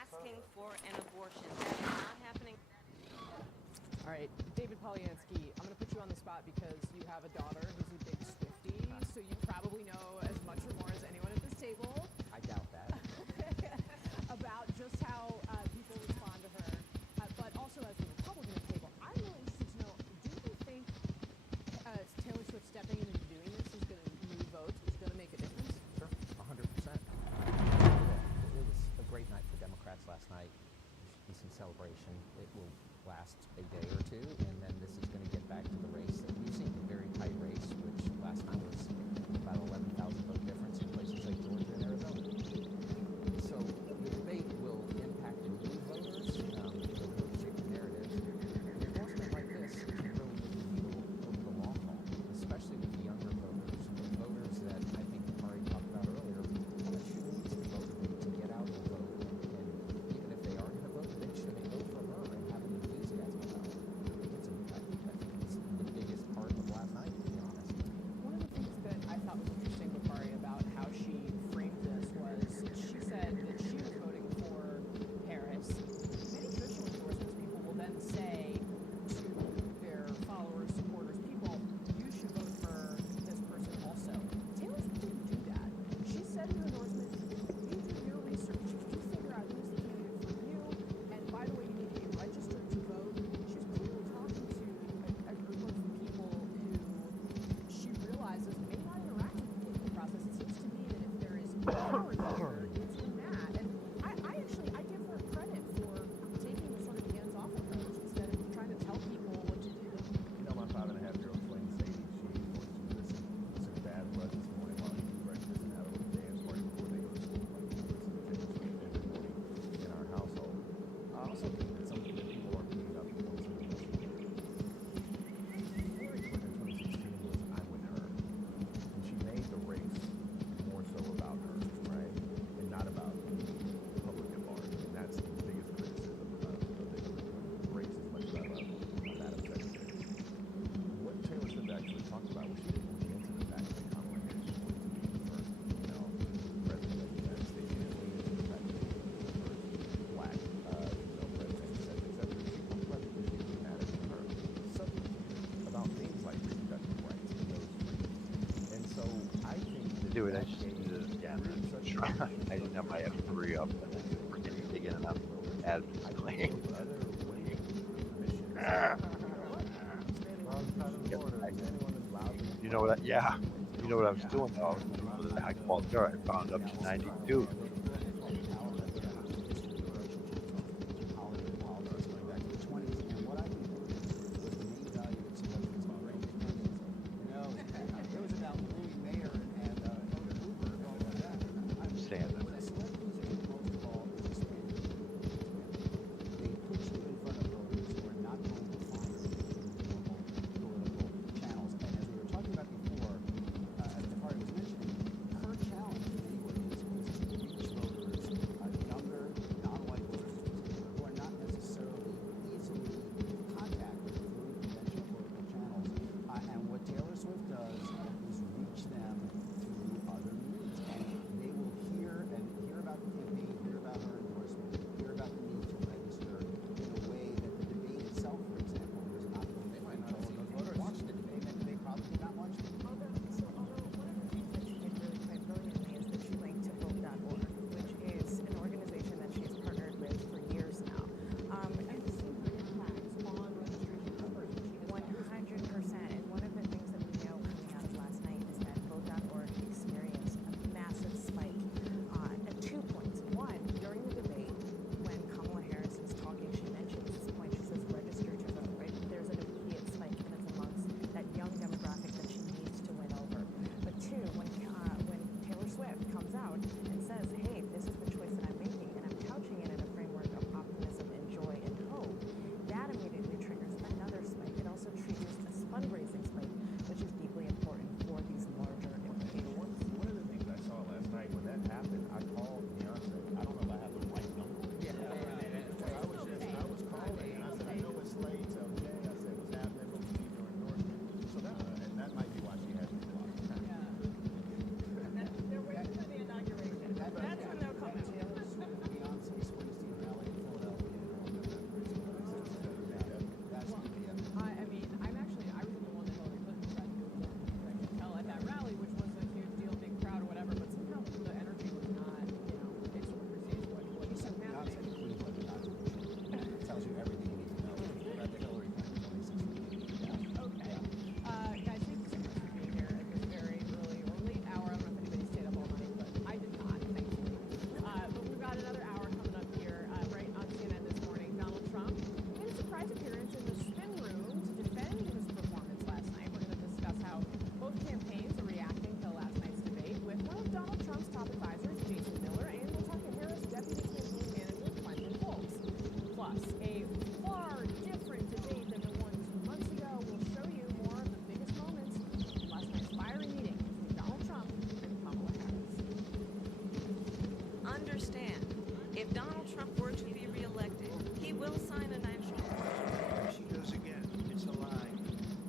asking for an abortion. That is not happening. All right, David Polyansky, I'm going to put you on the spot because you have a daughter who's a big Swiftie, so you probably know as much or more as anyone at this table I doubt that. about just how people respond to her, but also as a Republican at the table. I'm really interested to know, do you think Taylor Swift stepping in and doing this is going to move votes, is going to make a difference? Sure, 100%. It was a great night for Democrats last night. Decent celebration. It will last a day or two, and then this is going to get back to the race that we've seen, a very tight race, which last time was about 11,000 vote difference in places like Georgia and Arizona. So the debate will impact the new voters, it'll help shape the narrative. An endorsement like this can really move the needle over the long haul, especially with the younger voters, the voters that I think Murray talked about earlier, how much you need to motivate to get out and vote, and even if I didn't have my F3 up, and then freaking digging in on admin's claim. You know what? Yeah. You know what I was doing though? I was looking for the high quality car. I found up to 92. I'm saying that. Understand, if Donald Trump were to be reelected, he will sign a national There she goes again. It's a lie.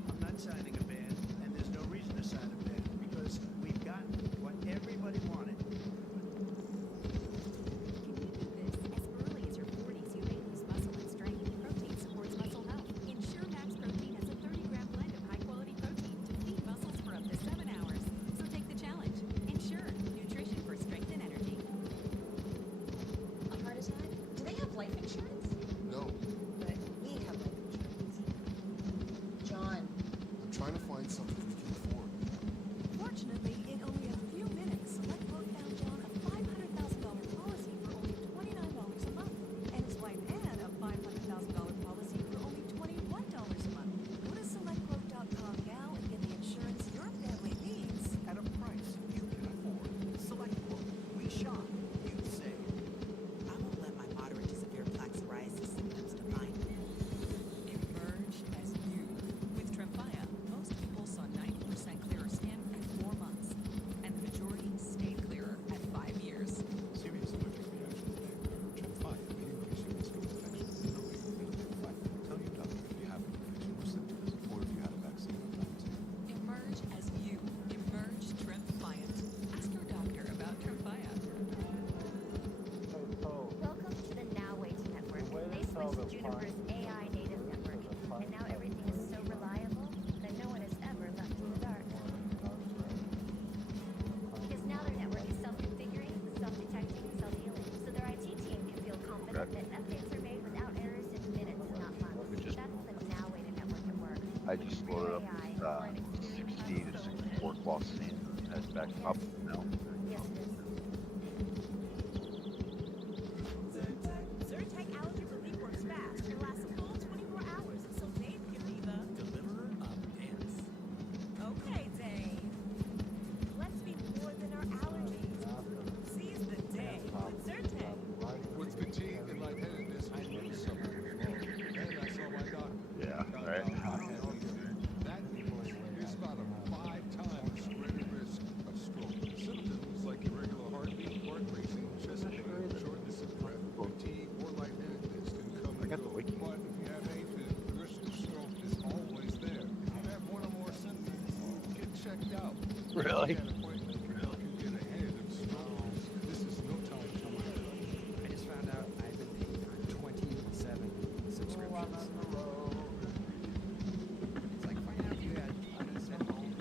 I'm not signing a ban, and there's no reason to sign a ban because we've gotten what everybody wanted. As early as your 40s, you may lose muscle and strength. Protein supports muscle health. Ensure Max Protein has a 30-gram blend of high-quality protein to feed muscles for up to 7 hours. So take the challenge. Ensure nutrition for strength and energy. A heart attack? Do they have life insurance? No, But we have life insurance. John, I'm trying to find something we can afford. fortunately, in only a few minutes, SelectQuote found John a $500,000 policy for only $29 a month, and his wife Ann a $500,000 policy for only $21 a month. Go to SelectQuote.com now and get the insurance your family needs. At a price you can afford. SelectQuote. We shop. You save. I won't let my moderate to severe plaque psoriasis symptoms define me. Emerge as you. With Tremfya, most people saw 90% clearer skin at 4 months, and the majority stayed clearer at 5 years. Serious allergic reactions may occur. Tremfya may increase your risk of infections in the way you Tremfya. Tell your doctor if you have an infection or symptoms, or if you had a vaccine or not. Emerge as you. Emerge Tremfya. Ask your doctor about Tremfya. Welcome to the Now Wait Network. They switched to Juniper's AI native network, and now everything is so reliable that no one is ever left in the dark. Because now their network is self-configuring, self-detecting, that. Updates are made without errors in minutes, not months. We just, That's the now way to network at work. I just loaded up 60 to 64 while seeing head back up now. Yes, it is. Zyrtec allergy relief works fast and lasts a full 24 hours, so Dave can be the Deliverer of ants. okay, Dave. Let's be more than our allergies. Seize the day with Zyrtec. With fatigue and lightheadedness, I knew something was wrong. Then I saw my doctor. Yeah, right. That is about a 5 times greater risk of stroke. Symptoms like irregular heartbeat, heart racing, chest pain, shortness of breath, fatigue, or lightheadedness can come and go. But if you have AFib, the risk of stroke is always there. If you have one or more symptoms, get checked out. Really? Get an appointment. You can get ahead of stroke. This is no time to wait. I just found out I've been paying for 27 subscriptions. It's like finding out you had unsaid home.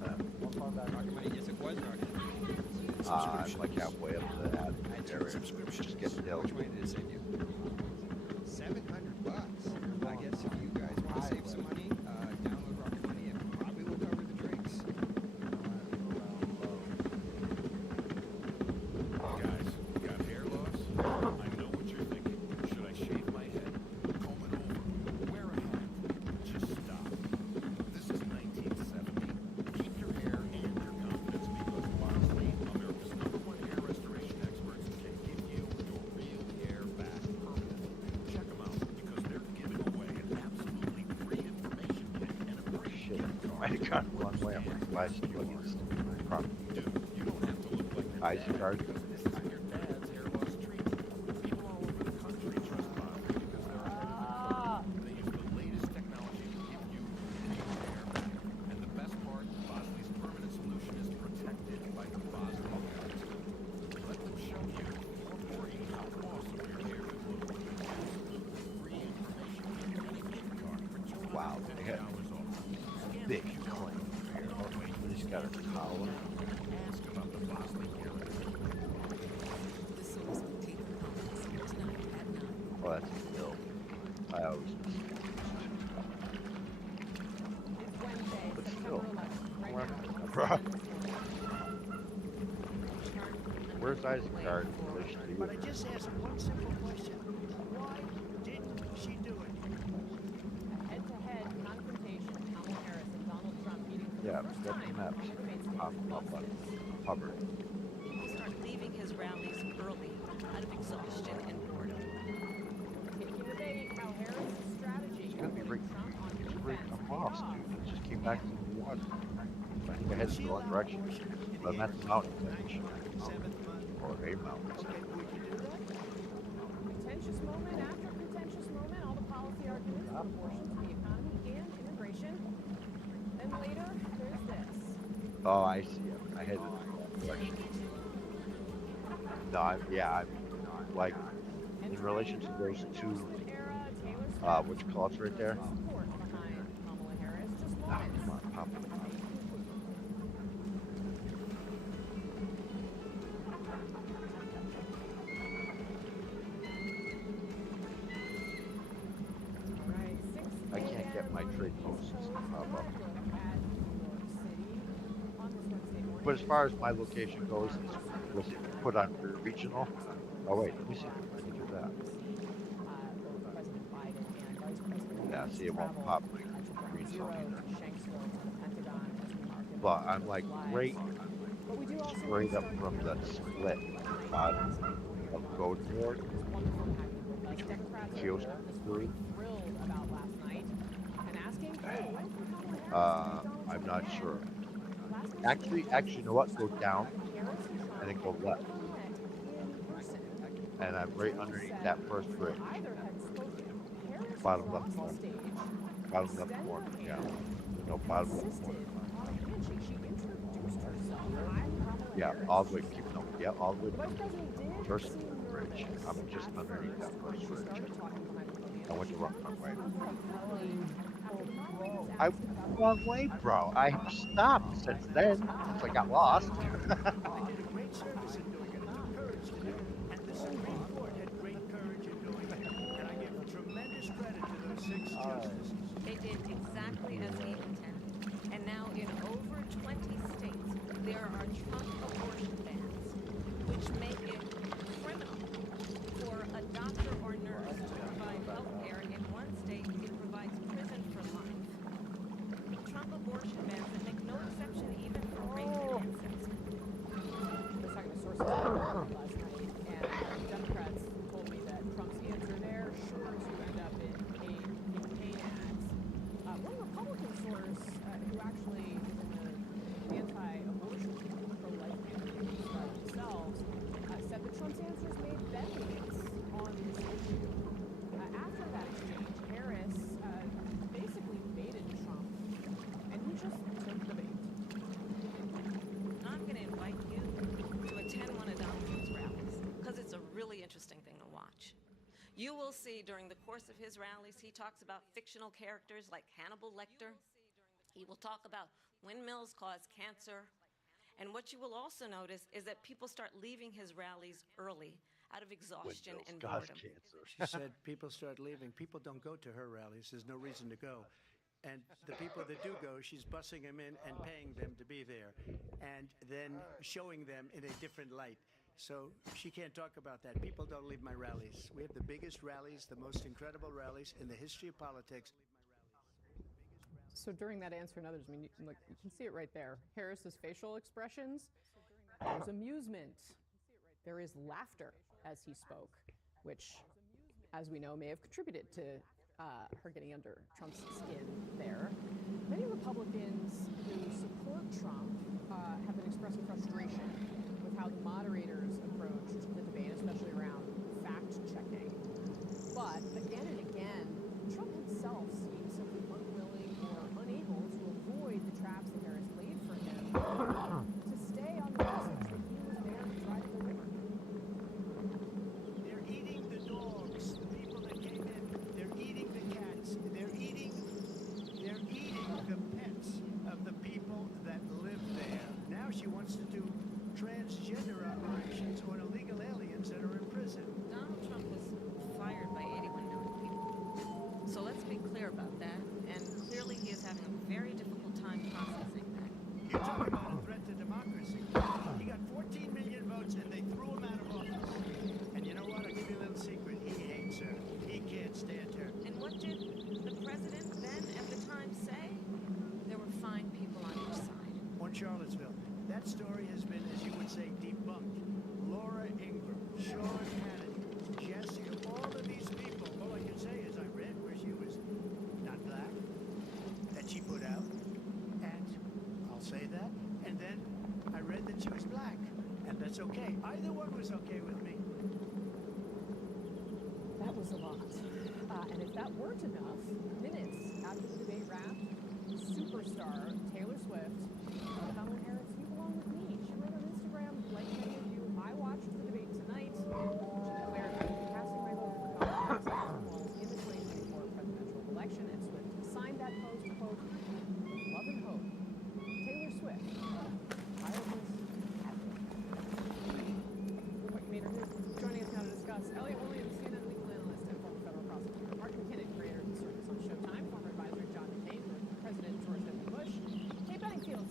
Rocket Money, yes, it was Rocket. I'm like halfway up the ad area. Just getting down. Which way did it save you? $700. I guess if you guys want to save some money, download Rocket Money and probably will cover the drinks. Guys, got hair loss? I know what you're thinking. Should I shave my head? Comb it over? Wear a hat? Just stop. This is 1970. Keep your hair and your confidence because Bosley, America's #1 hair restoration experts, can give you your real hair back permanently. Check them out because they're giving away an absolutely free information kit and a free gift I card. got one way. I'm like, why is it plugins? Property. Dude, you don't have to look like your Eyes dad. card. This is your dad's hair loss treatment. People all over the country trust Bosley because they're they use the latest technology to give you real hair back. And the best part, Bosley's permanent solution is protected by the Bosley guarantee. Let them show you for free how awesome your hair could look when you use free information and a gift card for Wow, they had $250 off. big claim. He's got a collar. Ask about the Bosley guarantee. The source will take your comments tonight at 9. Oh, that's a bill. I always miss it. It's Wednesday, But September still, 11th. Right where- now, Bruh. Where's Isengard in relation to But I you? just asked one simple question. Why didn't she do it? head-to-head confrontation, Kamala Harris and Donald Trump meeting for Yeah, the first that's time maps. in the debates against Up Hubbard. People start leaving his rallies early out of exhaustion and boredom. Taking the bait, how Harris' strategy It's gonna be putting great. Trump on It's great. defense. I'm lost, dude. It just came back to the water. I think I headed in the wrong direction. But I'm at the mountains, actually. Or a mountains. Contentious moment after contentious moment, all the policy arguments from abortion to the economy and immigration. Then later, there's this. Oh, I see it. I headed in the wrong direction. No, I'm like, in relation to those two, what you call it right there? Support behind Kamala Harris, just Ah, moments. come on, pop it. I can't get my trade posts to pop up. But as far as my location goes, was it put on regional? Oh wait, let me see if I can do that. Yeah, see, it won't pop my green zone either. But I'm like right up from the split bottom of Golden Ward, between Kiosk Three. I'm not sure. Actually, you know what? Go down and then go left. And I'm right underneath that first bridge. Bottom left corner. Bottom left corner, yeah. No, bottom left corner. Yeah, all the way, all the way to the first bridge. I'm just underneath that first bridge. I went the wrong way. I went the wrong way, bro. I have stopped since then, since I got lost. They did a great service in doing it. Encouraged it. And the justice. They did exactly as he intended. And now in over 20 states, there are Trump abortion bans, which make it criminal for a doctor or nurse to provide health care. In one state, it provides prison for life. Trump abortion bans that make no exception even for race and ancestry. I was talking to sources last night, and Democrats told me that Trump's answer there sure to end up in paid campaign ads. One Republican source who actually is in the anti-abortion, pro-life campaigns themselves, said that Trump's answers made benefits on this issue. After that exchange, Harris basically baited Trump, and he just took the bait. I'm going to invite you to attend one of Donald's rallies because it's a really interesting thing to watch. You will see during the course of his rallies, he talks about fictional characters like Hannibal Lecter. He will talk about windmills cause cancer. And what you will also notice is that people start leaving his rallies early out of exhaustion and boredom. She said people start leaving. People don't go to her rallies. There's no reason to go. And the people that do go, she's bussing them in and paying them to be there, and then showing them in a different light. So she can't talk about that. People don't leave my rallies. We have the biggest rallies, the most incredible rallies in the history of politics. So during that answer and others, I mean, you can see it right there. Harris's facial expressions, there's amusement, there is laughter as he spoke, which, as we know, may have contributed to her getting under Trump's skin there. Many Republicans who support Trump have been expressing frustration with how the moderators approached the debate, especially around fact-checking. But again and again, Trump himself seems simply unwilling or unable to avoid the traps that Harris laid for him to stay on the message that he was there to try to deliver. They're eating the dogs, the people that came in. They're eating the cats. They're eating the pets of the people that live there. Now she wants to do transgender operations on illegal aliens that are in prison. Donald Trump was fired by 81 million people. So let's be clear about that. And clearly he is having a very difficult time processing that. You talk about a threat to democracy. He got 14 million votes and they threw him out of office. And you know what? I'll give you a little secret. He hates her. He can't stand her. And what did the president then at the time say? There were fine people on each side. On Charlottesville. That story has been, as you would say, debunked. Laura Ingraham, Sean Hannity, Jesse, all of these people. All I can say is I read where she was not black, that she put out, and I'll say that. And then I read that she was black, and that's okay. Either one was okay with me. That was a lot. And if that weren't enough, minutes after the debate wrapped, superstar Taylor Swift, Kamala Harris, you belong with me. She wrote on Instagram, like many of you, I watched the debate tonight. She declared, I will be casting my vote for Kamala Harris in the 2024 presidential election. And Swift signed that post, quote, with love and hope. Taylor Swift, Iowa's advocate. Quick meter here. Joining us now to discuss, Elliot Williams, CNN legal analyst and former federal prosecutor. Mark McKinnon, creator of the service on Showtime, former advisor John McCain for President George W. Bush. Kate Bedingfield,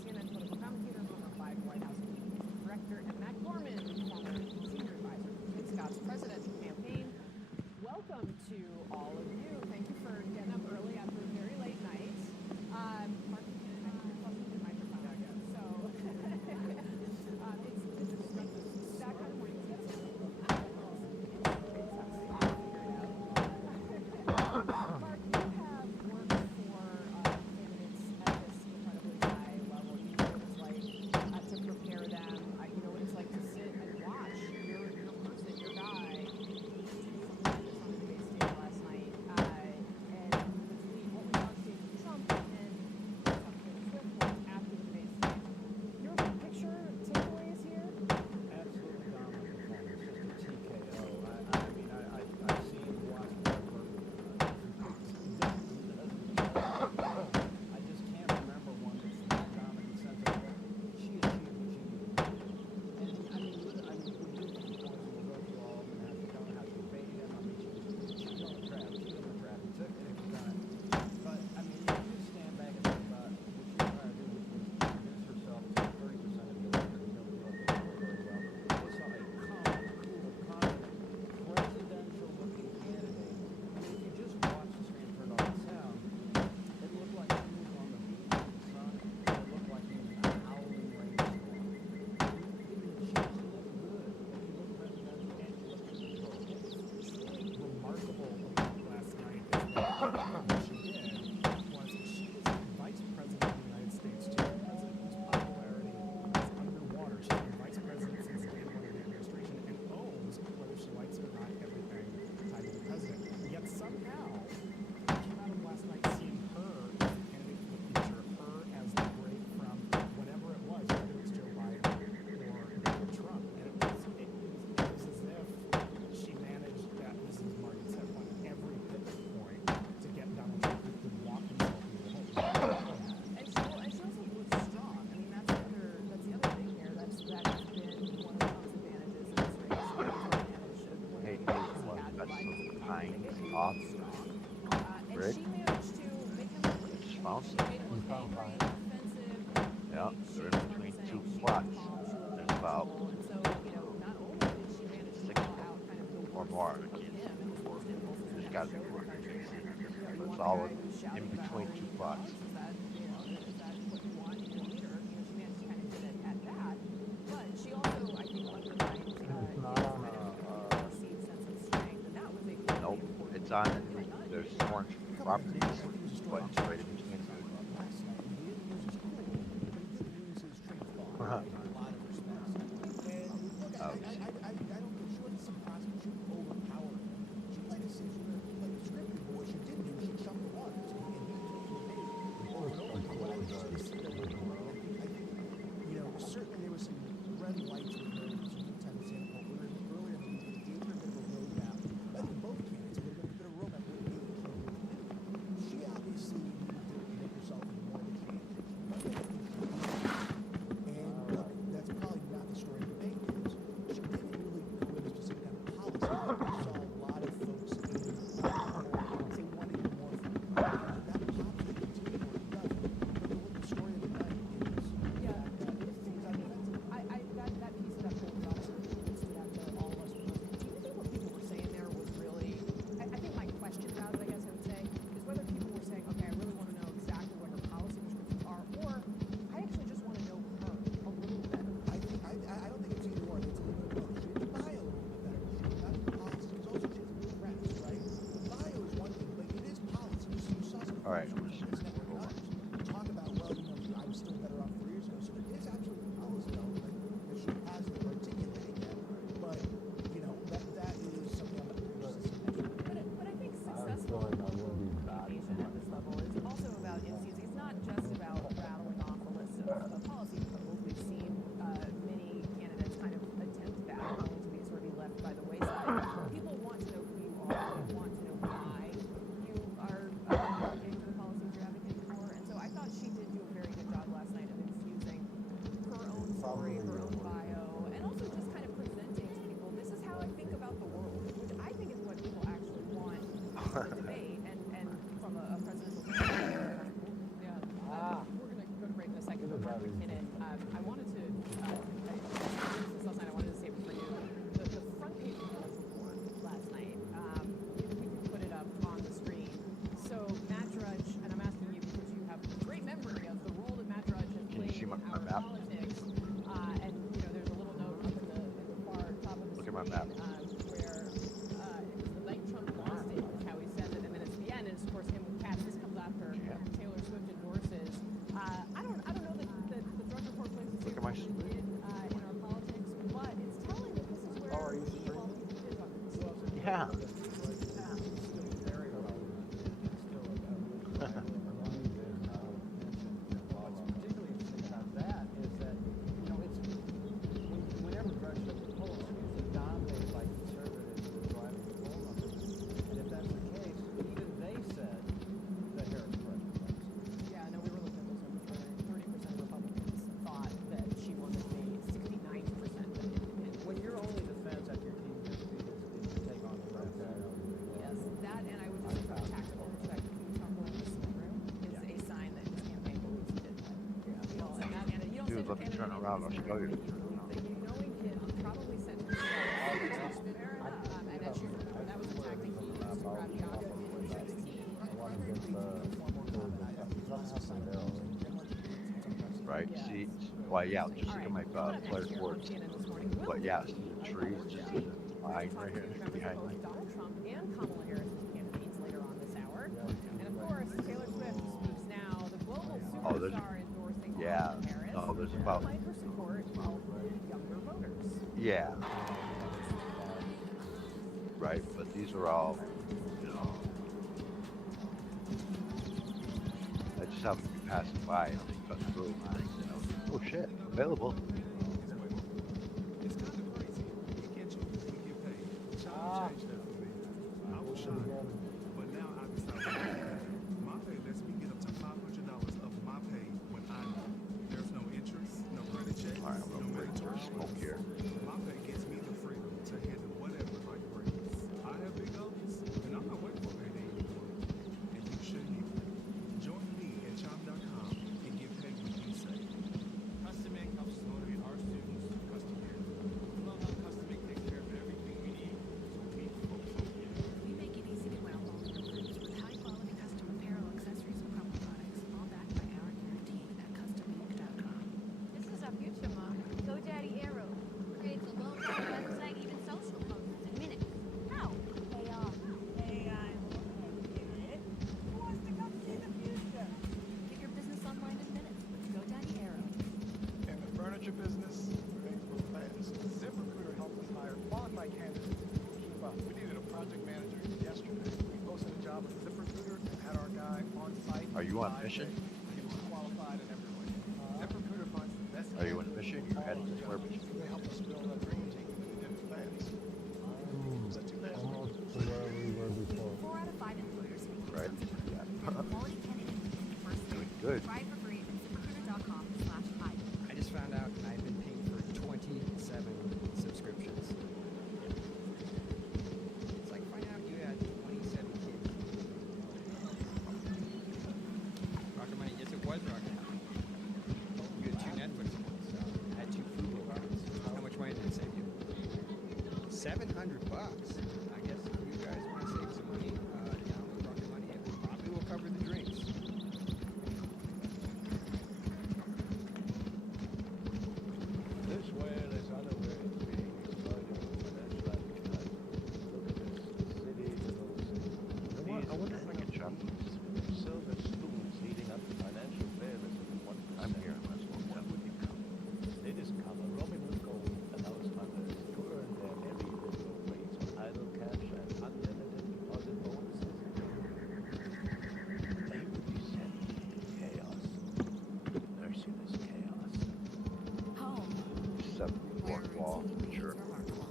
9 off And grid. she managed to make him agree. Just found She some. made him look angry, defensive. Yeah, She they're was in between saying two she was plots. calm, she looked There's in about control. And so, you know, not only did she manage to 6 draw out kind of the or worst more. I of can't him see and his more. worst impulses, and There's that got to be showed more. the country. You know, you But want it's the all guy who's in shouting about between hungry 2 plots. dogs? Is that, you know, is that what you want in your leader? You know, she managed to kind of hit it at that. But she also, I think, underlined his kind of perceived sense of strength, and that was a really Nope, important it's on. deal. There's orange properties, but it's right in between. Last night, he didn't lose his cool, but he did lose his train of thought in a lot of respects. And look, I don't think she wasn't surprised, but she didn't overpower him. She played a situation, like the scripted, but what she did do, she chucked the waters, and he made over and over again. But I think she was sitting there looking around. I think, you know, certainly there was some red lights with her, some tendency in the poll. Earlier in the week, it gave her a bit of a roadmap. I think both candidates a little bit of a roadmap of what they can do. She obviously needed to make herself more of a change. And look, that's probably not the story of the debate is she didn't really go into specific kind of policy. I saw a lot of folks in say wanting more from her. That policy continues where it does. But the story of the night is that things are defensive. That piece of that poll was also stood out to all of us. Do you think what people were saying there was really? I think my question about it, I guess I would say, is whether people were saying, okay, I really want to know exactly what her policy prescriptions are, or I actually just want to know her a little better. I don't think it's either or. It's a little bit of both. She needs to buy a little bit better. Not the policy, because also she has a press, right? Bio is one thing, but it is policy. You saw some All right, folks on this network and others talk about, well, you know, I was still better off 3 years ago. So there is actually policy element that she hasn't articulated yet. But, you know, that is something I'm interested in. But I think successful communication at this level is also about instances. It's not just about rattling off a list of policy proposals. We've seen many candidates kind of attempt that, only to be sort of be left by the wayside. People want to know who you are. They want to know why you are advocating for the policies you're advocating for. And so I thought she did do a very good job last night of infusing her own story, her own bio, and also just kind of presenting to people, this is how I think about the world, which I think is what people actually want from a debate and from a presidential candidate. Yeah. We're going to go to break in a second, but Mark McKinnon, I wanted to, I this last night, I wanted to save it for you. The front page of the report last night, if we can put it up on the screen. So Matt Drudge, and I'm asking you because you have a great memory of the role that Matt Drudge has Can you played see in my our map? politics. And, you know, there's a little note up in the far top of the Look at screen my map. where it was the night Trump lost it, is how he says it, and then it's the end, and it's of course him with cats. This comes after Taylor Swift endorses. I don't know that the Drudge Report plays the Look same at my role it did in our politics, but it's telling that this is where he of all people is on this. Yeah. What's particularly interesting about that is that, you know, it's whenever Drudge does the polls, it's usually dominated by conservatives who are driving the poll numbers. And if that's the case, even they said that Harris President. Yeah, no, we were looking at those numbers earlier. 30% of Republicans thought that she won the debate, 69% that independents. When your only defense after your team gets beat is to take on the rest. Yes, that, and I would just say from a tactical perspective, Trump going to the swing room is a sign that his campaign believes he did play. Well, and that, you don't Dude, send your let me turn candidate around. I'll into the show swing you. room that you knowing him probably sent him. Fair enough. And as you remember, that was the tactic he used to grab the audience in 2016. Right? See, well, yeah, just look at my player's boards. But yeah, see the trees just in the line right here behind me. Donald Trump and Kamala Harris as candidates later on this hour. And of course, Taylor Swift speaks now, the global superstar endorsing Kamala Harris. No, there's about, Despite her support of younger voters. yeah. Right, but these are all, you know, I just happen to be passing by and they cut through. You know, oh shit, available. It's kind of crazy. You can't choose when you get paid. China changed that for me. I was shocked. But now I decided my pay lets me get up to $500 of my pay when I know there's no interest, no credit checks, All right, I'm no gonna bring mandatory some smoke here. My pay gives me the freedom to handle whatever life brings. I have big goals, and you on mission? He was qualified in every way. ZipRecruiter finds the best Are you on a mission? You're heading somewhere? They help us build our dream team and plans. Is that too fast? Almost to where we were before. 4 out of 5 employers think you Right. ZipRecruiter. Yeah. Get a quality candidate within the first day. Doing good. Try it for free at ZipRecruiter.com/hide. I just found out I've been paying for 27 subscriptions. It's like find out you had 27 kids. Rocket Money, yes it was Rocket Money. You had 2 Netflix accounts. I had 2 Feudal accounts. How much money did it save you? $700. I guess if you guys want to save some money, download Rocket Money. It probably will cover the drinks. This whale is unaware it's being exploited for financial advertising. Look at this city, little city. I wonder if I can chop these. Silver spoons leading up to financial fairness of one I'm here. I might as well What jump. would you come? They discover roaming with gold allows others to earn their every little rates on idle cash and unlimited deposit bonuses. They would descend into chaos. Merciless chaos. Home, 74th wall. Sure. remarkable.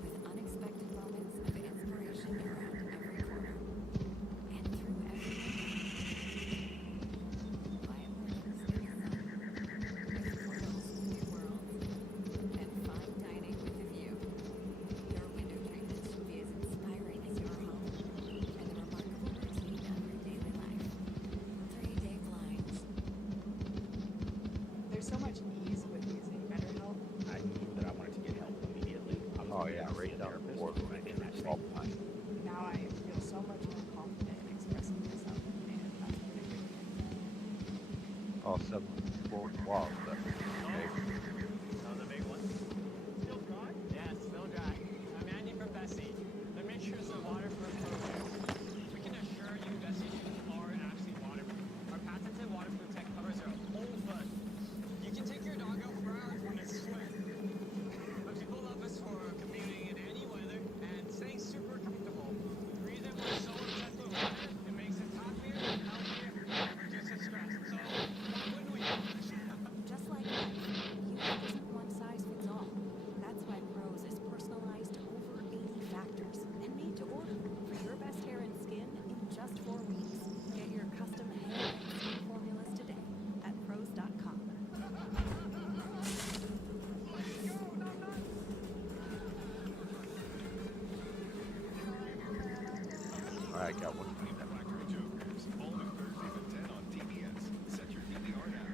With unexpected moments of inspiration around every corner. And through every window. Quiet mornings in the sun. With portals to new worlds. And fine dining with a view. Your window treatment should be as inspiring as your home. And the remarkable routine of your daily life. 3-day blinds. There's so much ease with using BetterHelp. I knew that I wanted to get help immediately. I was Oh gonna yeah, go see right a down therapist, the border. and I did that All thing. behind. Now I feel so much more confident in expressing myself, and that's been a great thing. All 74th wall. That's okay. Oh, the big one? Still dry? Yeah, still dry. I'm Andy from Bessie. The mixture is a waterproof program. We can assure you Bessie shoes are actually waterproof. Our patented waterproof tech covers your whole foot. You can take your dog out for hours when it's sweat. But people love us for commuting in any weather and staying super comfortable. The reason we're so obsessed with water, it makes us happier, healthier, and reduces stress. So why wouldn't we? Just like life, youth isn't one size fits all. That's why Prose is personalized to over 80 factors and made to order for your best hair and skin in just 4 weeks. Get your custom hair and skin formulas today at prose.com. All right, got one. Blackberry Jokers, all new Thursdays at 10 on TBS. Set your DVR now.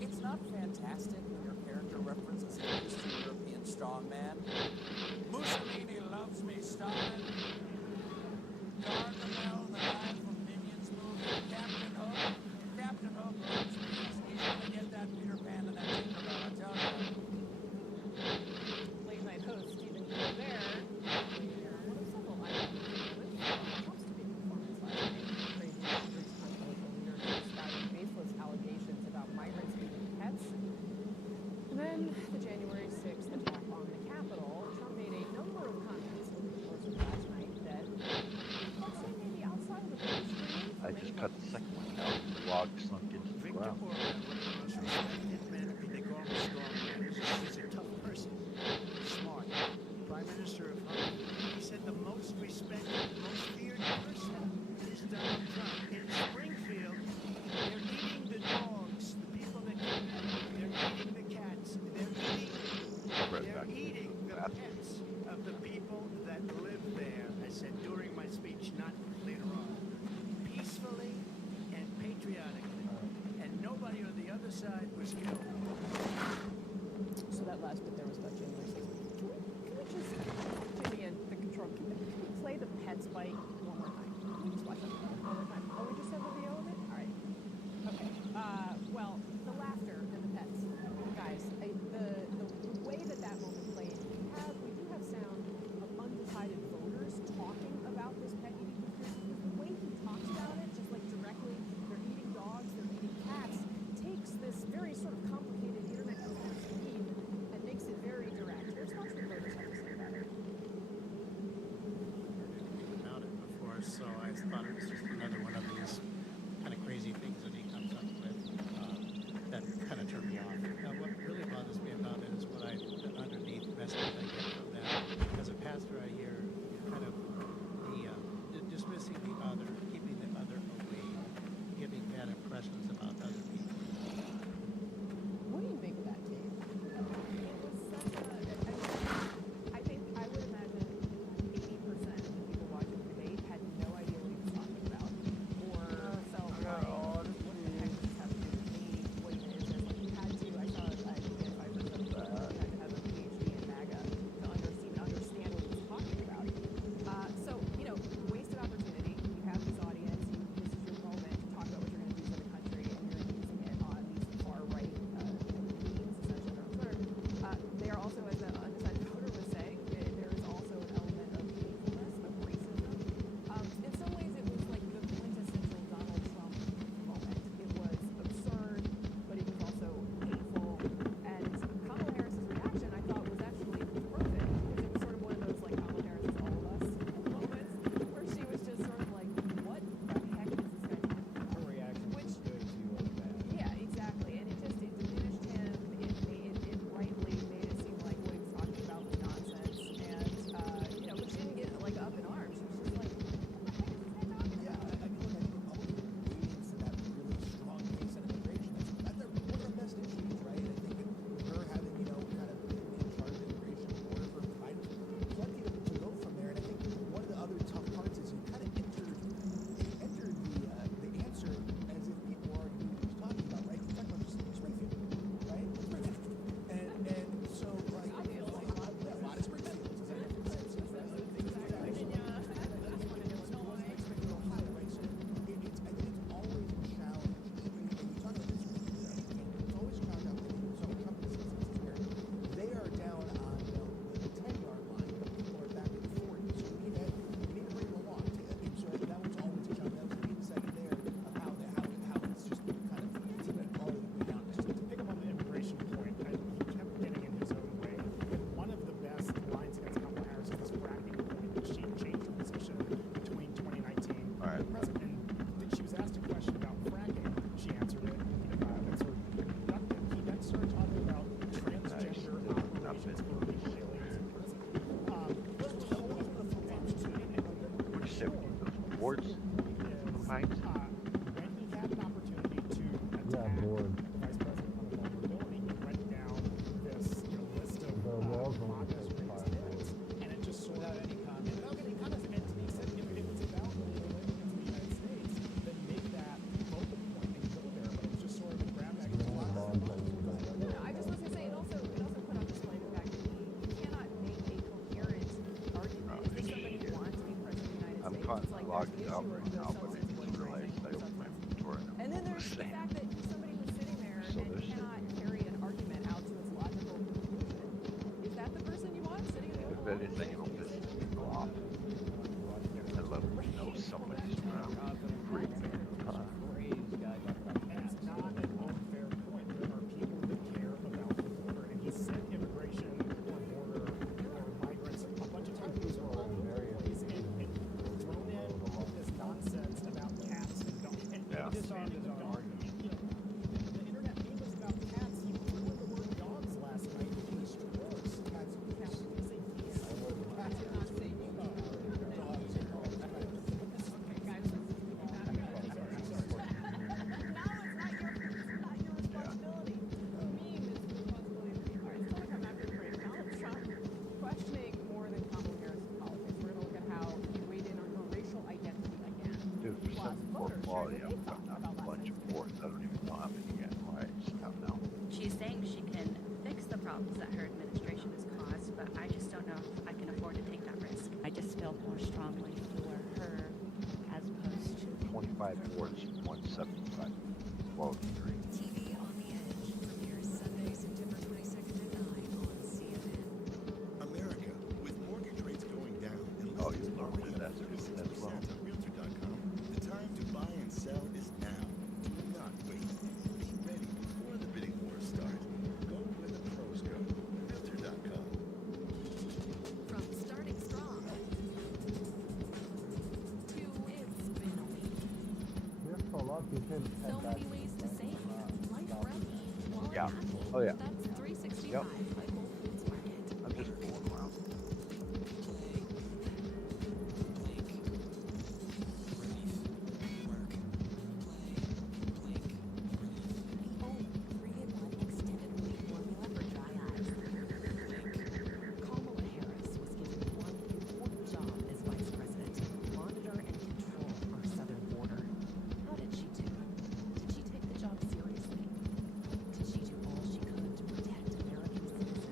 It's not fantastic when your character references an Eastern European strongman. Mussolini loves me, Stalin. Gargamel, the guy from Minions movie. Captain Hook. Captain Hook loves me. He's gonna get that Peter Pan and that Tinkerbell, I tell you. Late night host Stephen Colbert, one of several items with Trump's debate performance last night. Crazy news controversial leader spouting baseless allegations about migrants eating pets. And then the January 6th attack on the Capitol. Trump made a number of comments over the course of last night that let's say maybe outside of the mainstream. I just cut the second one out. The log sunk into the Victor ground. Orban, one of the most respected men, they call him strongman. He's a tough person, smart. Prime Minister of Hungary. He said the most respected, most feared person is Donald Trump. In Springfield, they're eating the dogs, the people that came in. They're eating the cats. They're eating the pets of the people that live there. I said during my speech, not later on. Peacefully and patriotically. And nobody on the other side was killed. So that last bit there was about January 6th. Can we just, Jimmy and the control, can we play the pets bite one more time? Can we just watch that one more time? Oh, we just have the video of it? All right. Okay. Well, the laughter and the pets. Guys, the way that that moment played, we do have sound of undecided voters talking about this pet eating conspiracy. The way he talks about it, just like directly, they're eating dogs, they're eating cats, takes this very sort of complicated internet have those boards behind. When he had an opportunity to attack the vice president on a vulnerability, he went down this list of Mongo's greatest hits, and it just sort of any comment. Without any comments, and he said if it was about relating to the United States, then make that focal point and go there. But it was just sort of a grab bag. I just was gonna say it also put on display the fact that he cannot make a coherent argument. Is this somebody who wants to be president of the United I'm States? caught It's like logged there's the out issue right of the now, but I substance just realized I opened my inventory. and then there's the fact that he's somebody who's sitting there So and there's cannot carry an argument out to its logical conclusion. Is that the person you want sitting in the If Oval anything, it'll piss people off. I let them know somebody's around. And it's not an unfair point. There are people that care about the border, and he said immigration or border or migrants a bunch of times. These are all over the place, and thrown in this nonsense about cats and dogs. And disarmed his own argument. The internet meme was about cats. He threw in the word dogs last night in his stores. Cats did not say questioning more than Kamala Harris' politics. We're going to look at how he weighed in on her racial identity again. Dude, for some poor quality, I'm putting out a bunch of boards. I don't even know how many yet. Why? I just don't know. She's saying she can fix the problems that her administration has caused, but I just don't know if I can afford to take that risk. I just feel more strongly for her as opposed to 25 boards, 175. 12 3. TV on the Edge premieres Sunday, September 22nd at 9 on CNN. America, with mortgage rates going down and Oh, listings you learned falling that. 36% That's well. on Realtor.com, the time to buy and sell is now. Do not wait. Be ready before the bidding wars start. Go where the pros go. Realtor.com. From starting strong to it's been a week. So many ways to save. Life ready. While Yeah. I'm happy. Oh, yeah. That's 365 Yep. by Whole Foods Market. I'm just fooling around. Kamala Harris was given one important job as vice president: monitor and control our southern border. How did she do? Did she take the job seriously? Did she do all she could to protect American citizens?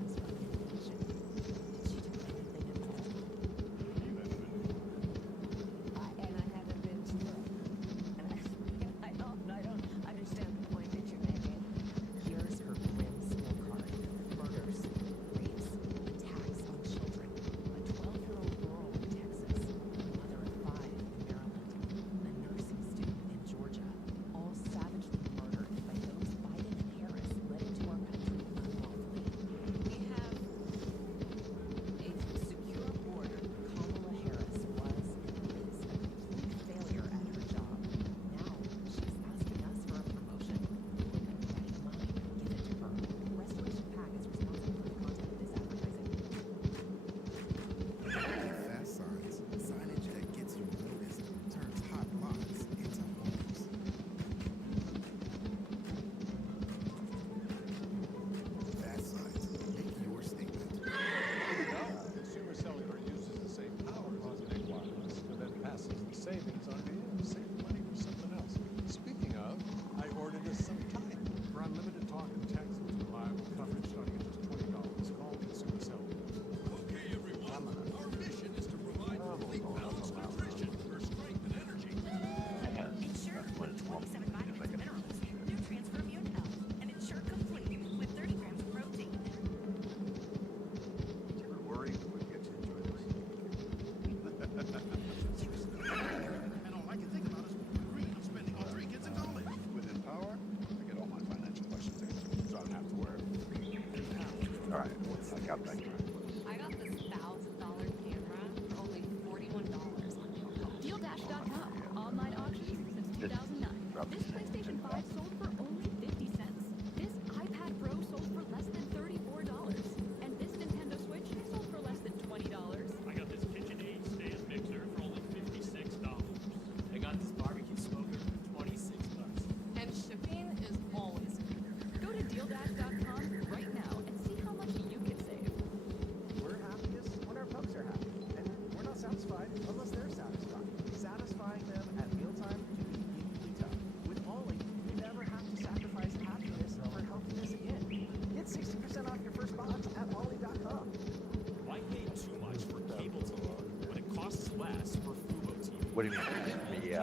What do you mean? Me,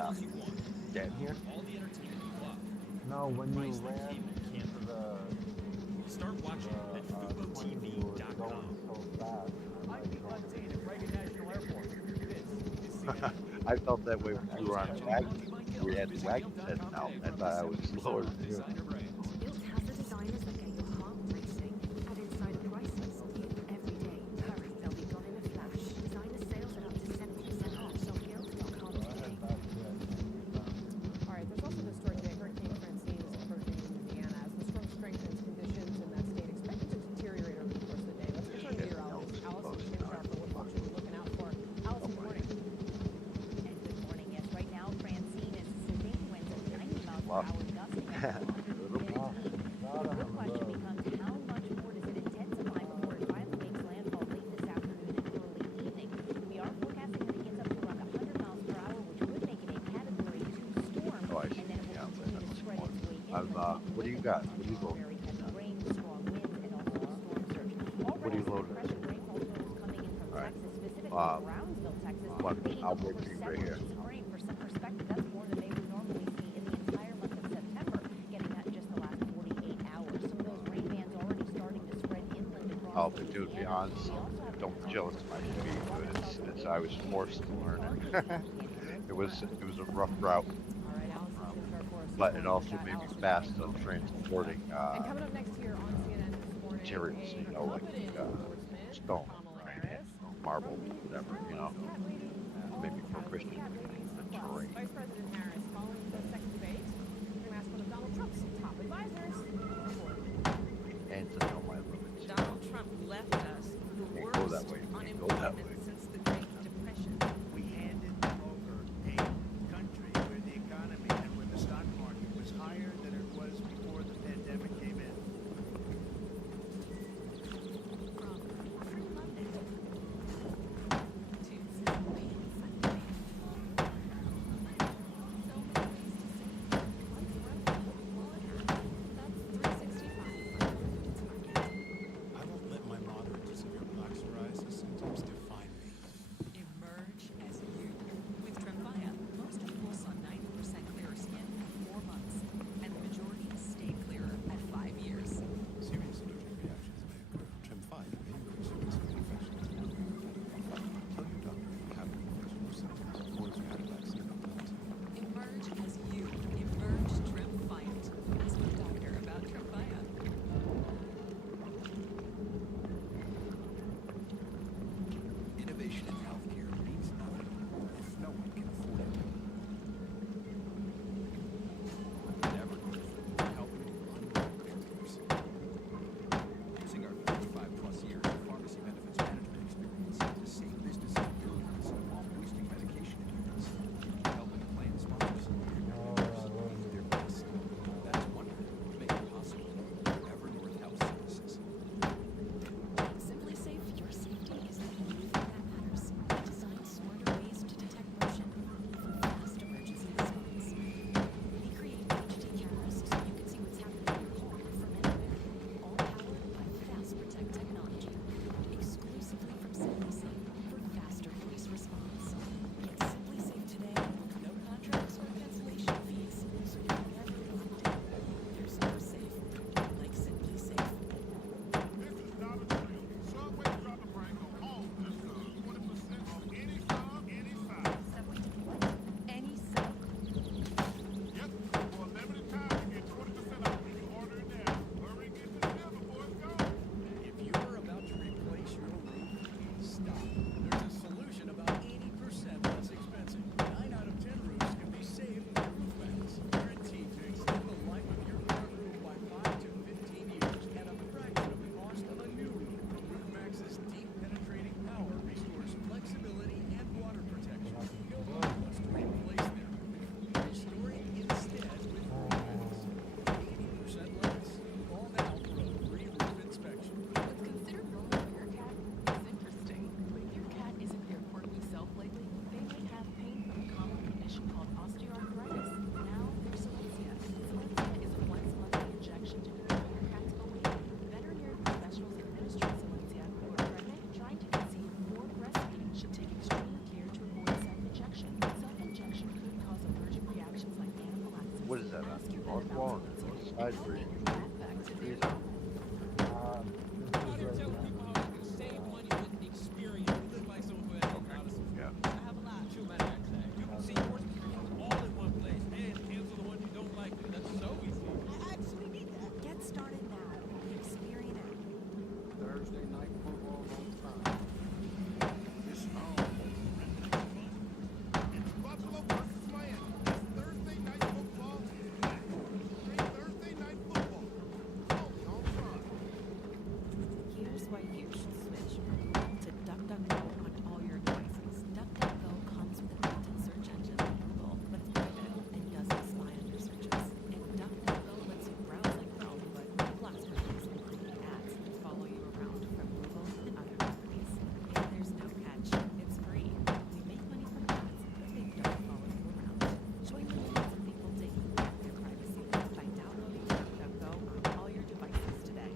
getting here? No, when you ran into the Start watching at plane, you were going so fast. I'd be contained at Reagan National Airport. This is CNN. I felt that way when we were on wagon. We had wagon set out. I thought I was slower than you. Built has the designers that get your heart racing. And inside a price list, you every day. Hurry, they'll be gone in a flash. Designer sales at up to 70% off. Shop guild.com today. All right, there's also the story today. Hurricane Francine is approaching Louisiana as the storm strengthens. Conditions in that state expected to deteriorate over the course of the day. Let's get to our meteorologist, Allison Kinshar, for what folks should be looking out for. Allison, good morning. And good morning. Yes, right now Francine is sitting winds of 90 miles per hour, gusting up to 115. The real question becomes how much more does it intensify before it finally makes landfall late this afternoon and early evening. We are forecasting that it gets up to around 100 miles per hour, which would make it a Category 2 storm, Oh, I see. and then it will Yeah, continue to spread its way I'm, inland. what do you got? What do you load? Very heavy rain, strong winds, and also a storm surge. What do you load? Pressure rainfall totals coming in from Alright. Texas, specifically Brownsville, Texas. Picking I'll up wait over for you 7 right here. inches of rain. For some perspective, that's more than they would normally see in the entire month of September, getting that in just the last 48 hours. Some of those rain bands already starting to spread inland across Oh, but dude, be Louisiana. honest. We also have Don't be jealous of my speed, but it's I was forced to learn it. it was a rough route, All right, Allison Kinshar for us. but it also made me fast on transporting And coming up next here on CNN this morning, materials, you know, like stone, granite, marble, whatever, you know. Made me proficient in terrain. Vice President Harris, following the second debate, we're going to ask one of Donald Trump's top advisors. And to know my limits. Donald Trump left us the Can't go that worst way. Can't go that way. unemployment since the Great Depression. We handed over a country where the economy and where the stock market was higher than it was before the pandemic came in. I won't let my moderate to severe plaque psoriasis symptoms define me. Emerge as you. With Tremfya, most people saw 90% clearer skin at 4 months, and the majority stayed clearer at 5 years. Serious allergic reactions may occur. Tremfya may increase your risk of infections. Tell your doctor if you have an infection or symptoms, or if you had a vaccine implant. Emerge as you. Emerge Tremfya. Ask your doctor about Tremfya. Innovation in healthcare means nothing if no one can afford it. Never helping unborn caregivers. Using our 35-plus years of pharmacy benefits management experience to save businesses billions while boosting medication adherence. Helping plan sponsors and caregivers be their best. That's one way to make it possible. Evernorth Health Services. Simply Safe, your safety is the only thing that matters. wall on the north side where you can trees out. Out here telling people how they can save money with experience. We live like some good Yeah. I have a lot. Too many, I'd say. You can see your experience all in one place and cancel the ones you don't like. Dude. That's so easy. I actually need that. Get started now. Experian app. Thursday night football on time. It's on. It's Buffalo versus Miami. It's Thursday night football. Great Thursday night football. Only on Prime. Here's why you should switch from Google to DuckDuckGo on all your devices. DuckDuckGo comes with a built-in search engine like Google, but it's private and doesn't spy on your searches. And DuckDuckGo lets you browse like Chrome, but no blocks cookies and creepy ads that follow you around from Google and other companies. And there's no catch. It's free. We make money from ads, but they don't follow you around. Join the millions of people taking back their privacy by downloading DuckDuckGo on all your devices today.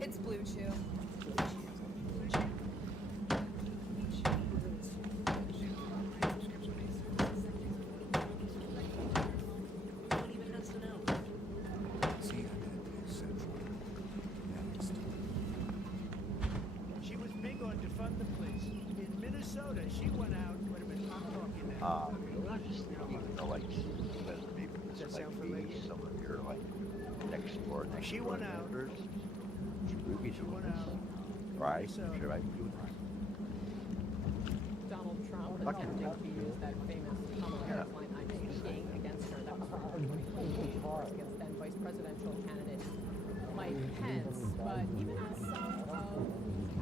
It's Blue Chew. She was big on defund the police. In Minnesota, she went out. Wait a minute, I'm talking now. I was just thinking, like, that maybe Does this that sound might be familiar? some of your, like, next door She went out. neighbors. Ruby's She went out. right? So- Should I do it? Donald Trump Okay. attempting to use that famous Kamala Harris line, I'm speaking against her. That was against then Vice Presidential candidate Mike Pence. But even as some of his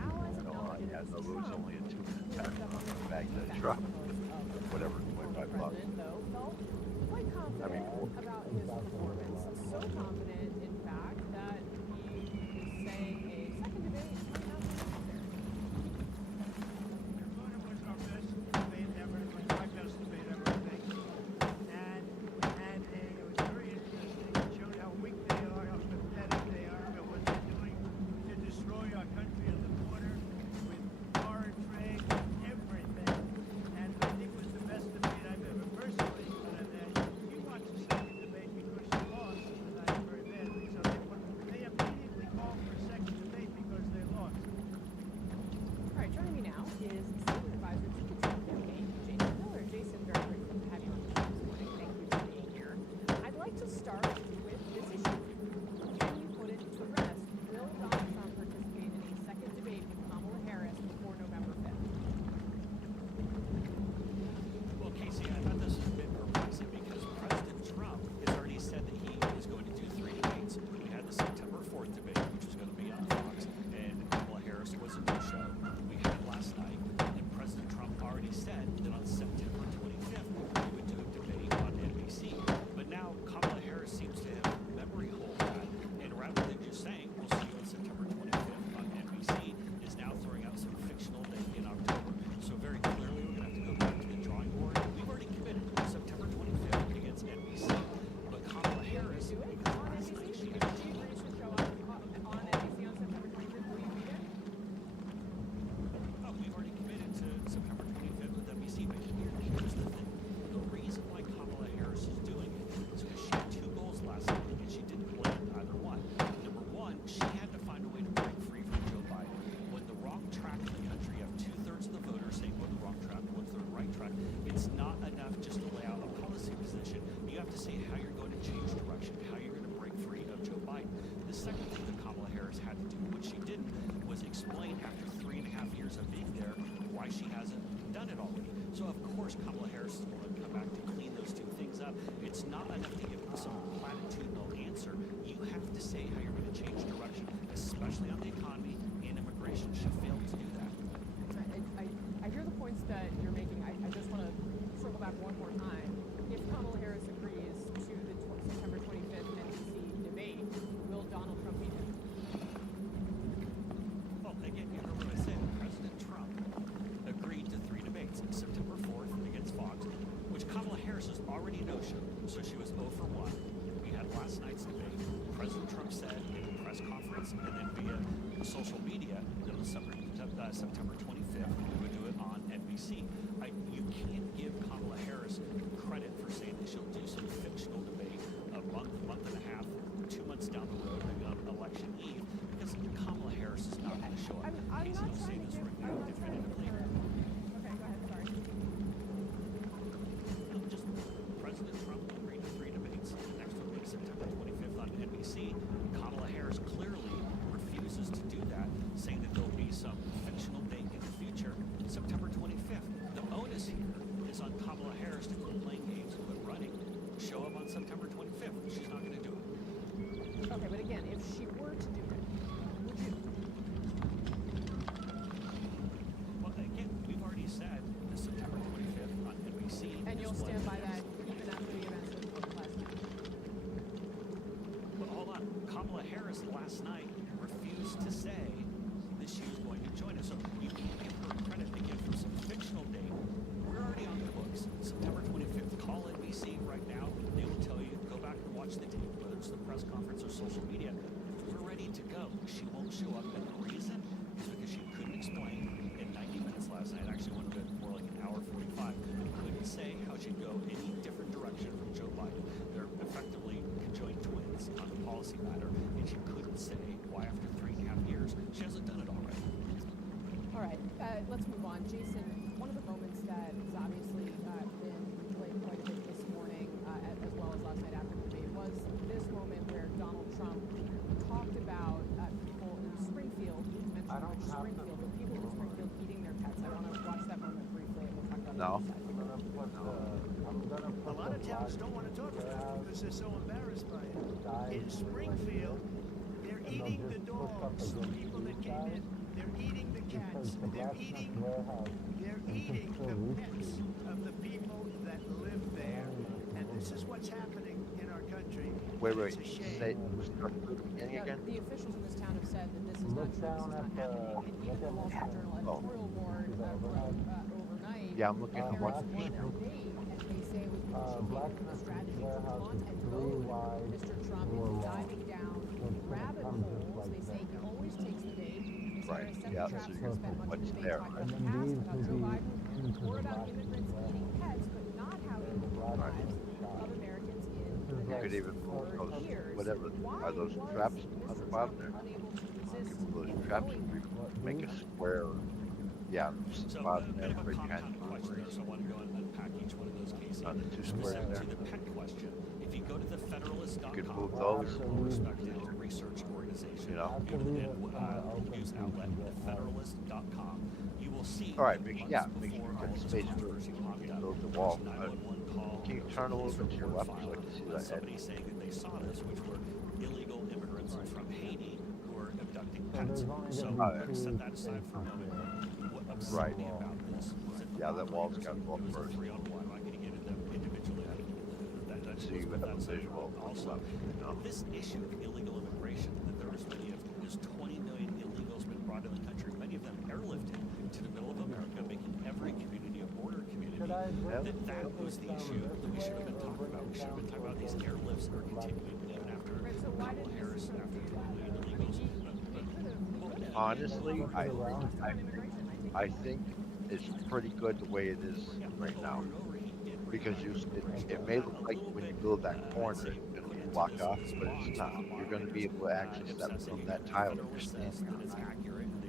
allies No, acknowledge yeah, it no, was it was Trump only a 2-minute who tap stepped on the up back of that the truck. proposed Whatever, the 25 bucks. president, though, felt quite confident about his performance. So confident, in fact, that he is saying a second debate might not be necessary. It was our best debate ever. It was my best debate ever, I think. And it was very interesting. It showed how weak they are, how pathetic they are, and what they're doing to destroy our country on the border with foreign trade, everything. And I think it was the best debate I've ever personally had. He wants a second debate because he lost tonight very badly. So they immediately called for a second debate because they lost. All right, joining me now is Senior Advisor to the Trump campaign, Jason Miller. Jason, very grateful to have you on the show this morning. Thank you for being here. I'd like to start with this issue. Can you put it to rest? Will Donald Trump participate in a second debate with Kamala Harris before November 5th? Well, Casey, I thought this was a bit perplexing because President Trump has already said that he is going to do 3 debates. We had the September 4th debate, which was going to be on Fox, and Kamala Harris was a no-show. We had it last night, and President Trump already said that on September 25th, he would do a debate on NBC. But now Kamala Harris seems to have memory hole that, and rather than just saying, we'll see you on September 25th on NBC, is now throwing out some fictional date in October. So very clearly, we're going to have to go back to the drawing board. We've already committed September 25th against NBC, but Kamala Harris, Do it on NBC? She agrees to show up on NBC on September 25th. Will you be there? oh, we've already committed to September 25th with NBC. But here's the thing: the reason why Kamala Harris is doing it is because she had 2 goals last night, and she didn't land either one. Number one, she had to find a way to break free from Joe Biden. When the wrong track in the country, you have 2/3 of the voters saying go to the wrong track, 1/3 right track. It's not enough just to lay out a policy position. You have to say how you're going to change direction, how you're going to break free of Joe Biden. The second thing that Kamala Harris had to do, what she didn't, was explain after 3.5 years of being there why she hasn't done it already. So of course Kamala Harris is going to come back to clean those 2 things up. It's not enough to give some platitudinal answer. You have to say how you're going to change direction, especially on the economy and immigration. She failed to do that. I hear the points that you're making. I just want to circle back one more time. If Kamala Harris agrees to the September 25th NBC debate, will Donald Trump be there? Well, again, you heard what I said. President Trump agreed to 3 debates. September 4th against Fox, which Kamala Harris has already no-showed, so she was 0 for 1. We had last night's debate. President Trump said in a press conference and then via social media that on September 25th we would do it on NBC. You can't give Kamala Harris Harris credit for saying that she'll do some fictional debate a month and a half, 2 months down the road on election eve, because Kamala Harris is not going to show up. I'm not Casey, trying to give. right now, I'm not trying to give her. Okay, go ahead. Sorry. No, just President Trump agreed to 3 debates. Next one will be September 25th on NBC. Kamala Harris clearly refuses to do that, saying that there'll be some fictional date in the future, September 25th. The onus here is on Kamala Harris to quit playing games and quit running. Show up on September 25th. She's not going to do it. Okay, but again, if she were to do it, would you? Well, again, we've already said the September 25th on NBC. And is you'll when stand by it that is. even after the events of last night. But hold on. Kamala Harris last night refused to say that she was going to join us. So you can't give her credit again for some fictional date. We're already on the books. September 25th. Call NBC right now. They will tell you, go back and watch the tape, whether it's the press conference or social media. We're ready to go. She won't show up. And the reason is because she couldn't explain in 90 minutes last night, actually went a bit more like an hour 45, couldn't say how she'd go any different direction from Joe Biden. They're effectively conjoined twins on the policy matter, and she couldn't say why after 3.5 years she hasn't done it already. All right, let's move on. Jason, one of the moments that has obviously been replayed quite a bit this morning, as well as last night after the debate, was this moment where Donald Trump talked about people in Springfield, he mentioned Springfield, but people in Springfield eating their pets. I want to watch that moment briefly, and we'll talk about it on the other side. A lot of towns don't want to talk about it because they're so embarrassed by it. In Springfield, they're eating the dogs, the people that came in. They're eating the cats. They're eating the pets of the people that live there. And this is what's happening in our country. Wait. It's a shame. Yeah, the officials in this town have said that this is not true, this is not happening, and even the Wall Street Journal editorial board wrote overnight. Yeah, I'm looking at Harris one. won a debate, and they say it was because she came up with a strategy to taunt and goad Mr. Trump into diving down rabbit holes. They say he always takes the bait. They Right. set Yeah, the traps so and spent much of the debate there. talking about the past, about Joe Biden, or about immigrants eating pets, but not how he lived the lives of Americans in the You could next even move 4 those, years. whatever, are those traps on the bottom there? Unable to You resist can move those traps and make a square. Yeah, So bottom a there, bit of a where you compound can question there, so I want to go and unpack each one of those cases. On the 2 squares Specific there. to the pet question, if you go to the You could Federalist.com, move those. a respected research organization, You know? news outlet, the Federalist.com, you will see All right, that make, months yeah, make before sure all it's this space for controversy popped up, build the there wall. was a 911 call Can you turn a little bit to your left so I can see that somebody edge? saying that they saw this, which were illegal immigrants from Haiti who were abducting pets. So set that aside for a moment. What upset Right. me about this was Yeah, that wall's got to go up it was a first. 3-on-1. I'm not going to get into them individually. That's So you have a visual. also, this issue of illegal immigration, that there's 20 million illegals been brought in the country, many of them airlifted to the middle of America, making every community a border community. That was the issue that we should have been talking about. We should have been talking about these airlifts that are continuing even after Kamala Harris, after 20 million illegals. Honestly, I think it's pretty good the way it is right now. Because it may look like when you build that corner, it'll block off, but it's not. You're going to be able to access that from that tile that you're standing on.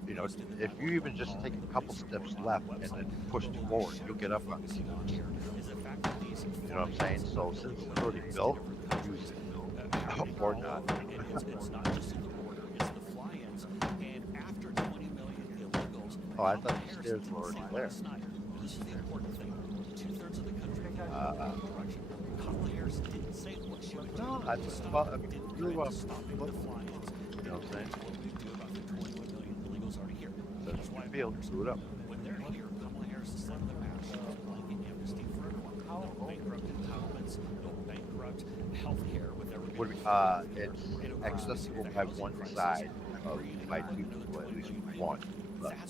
You know, if you even just take a couple steps left and then push forward, you'll get up on it. You know what I'm saying? So since it's already built, use it. Or not. It's not just in the border, it's the fly-ins. And after 20 million illegals, Oh, I thought the stairs were already there. this is the important thing. 2/3 of the country direction. Kamala Harris didn't say what she would do. I to just stop thought, it. Didn't really commit want to stopping the fly-ins. You know what I'm saying? What we do about the 21 million illegals already here. That's why I feel. Do it up. When they're here, Kamala Harris is sending them out. She's applying an amnesty for everyone. No bankrupt entitlements, no bankrupt health care with everybody. It's accessible by one side of my two people, at least one.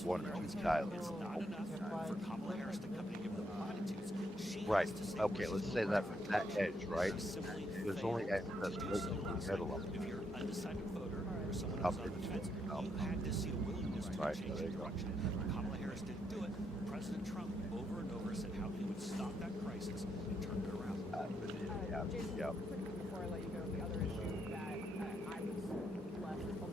One or two tiles. It's not enough for Kamala Harris to come and give them platitudes. She Right. has to say Okay, what let's she say that wants. that edge, right? She simply There's only failed access to do right so in last the middle night. of If you're an undecided voter or someone Up who's on the into fence, it. you had to see a willingness to Right, change there your you go. direction. Kamala Harris Harris didn't do it, President Trump over and over said how he would stop that crisis and turn it around. Jason, quick before I let you go, the other issue that I was left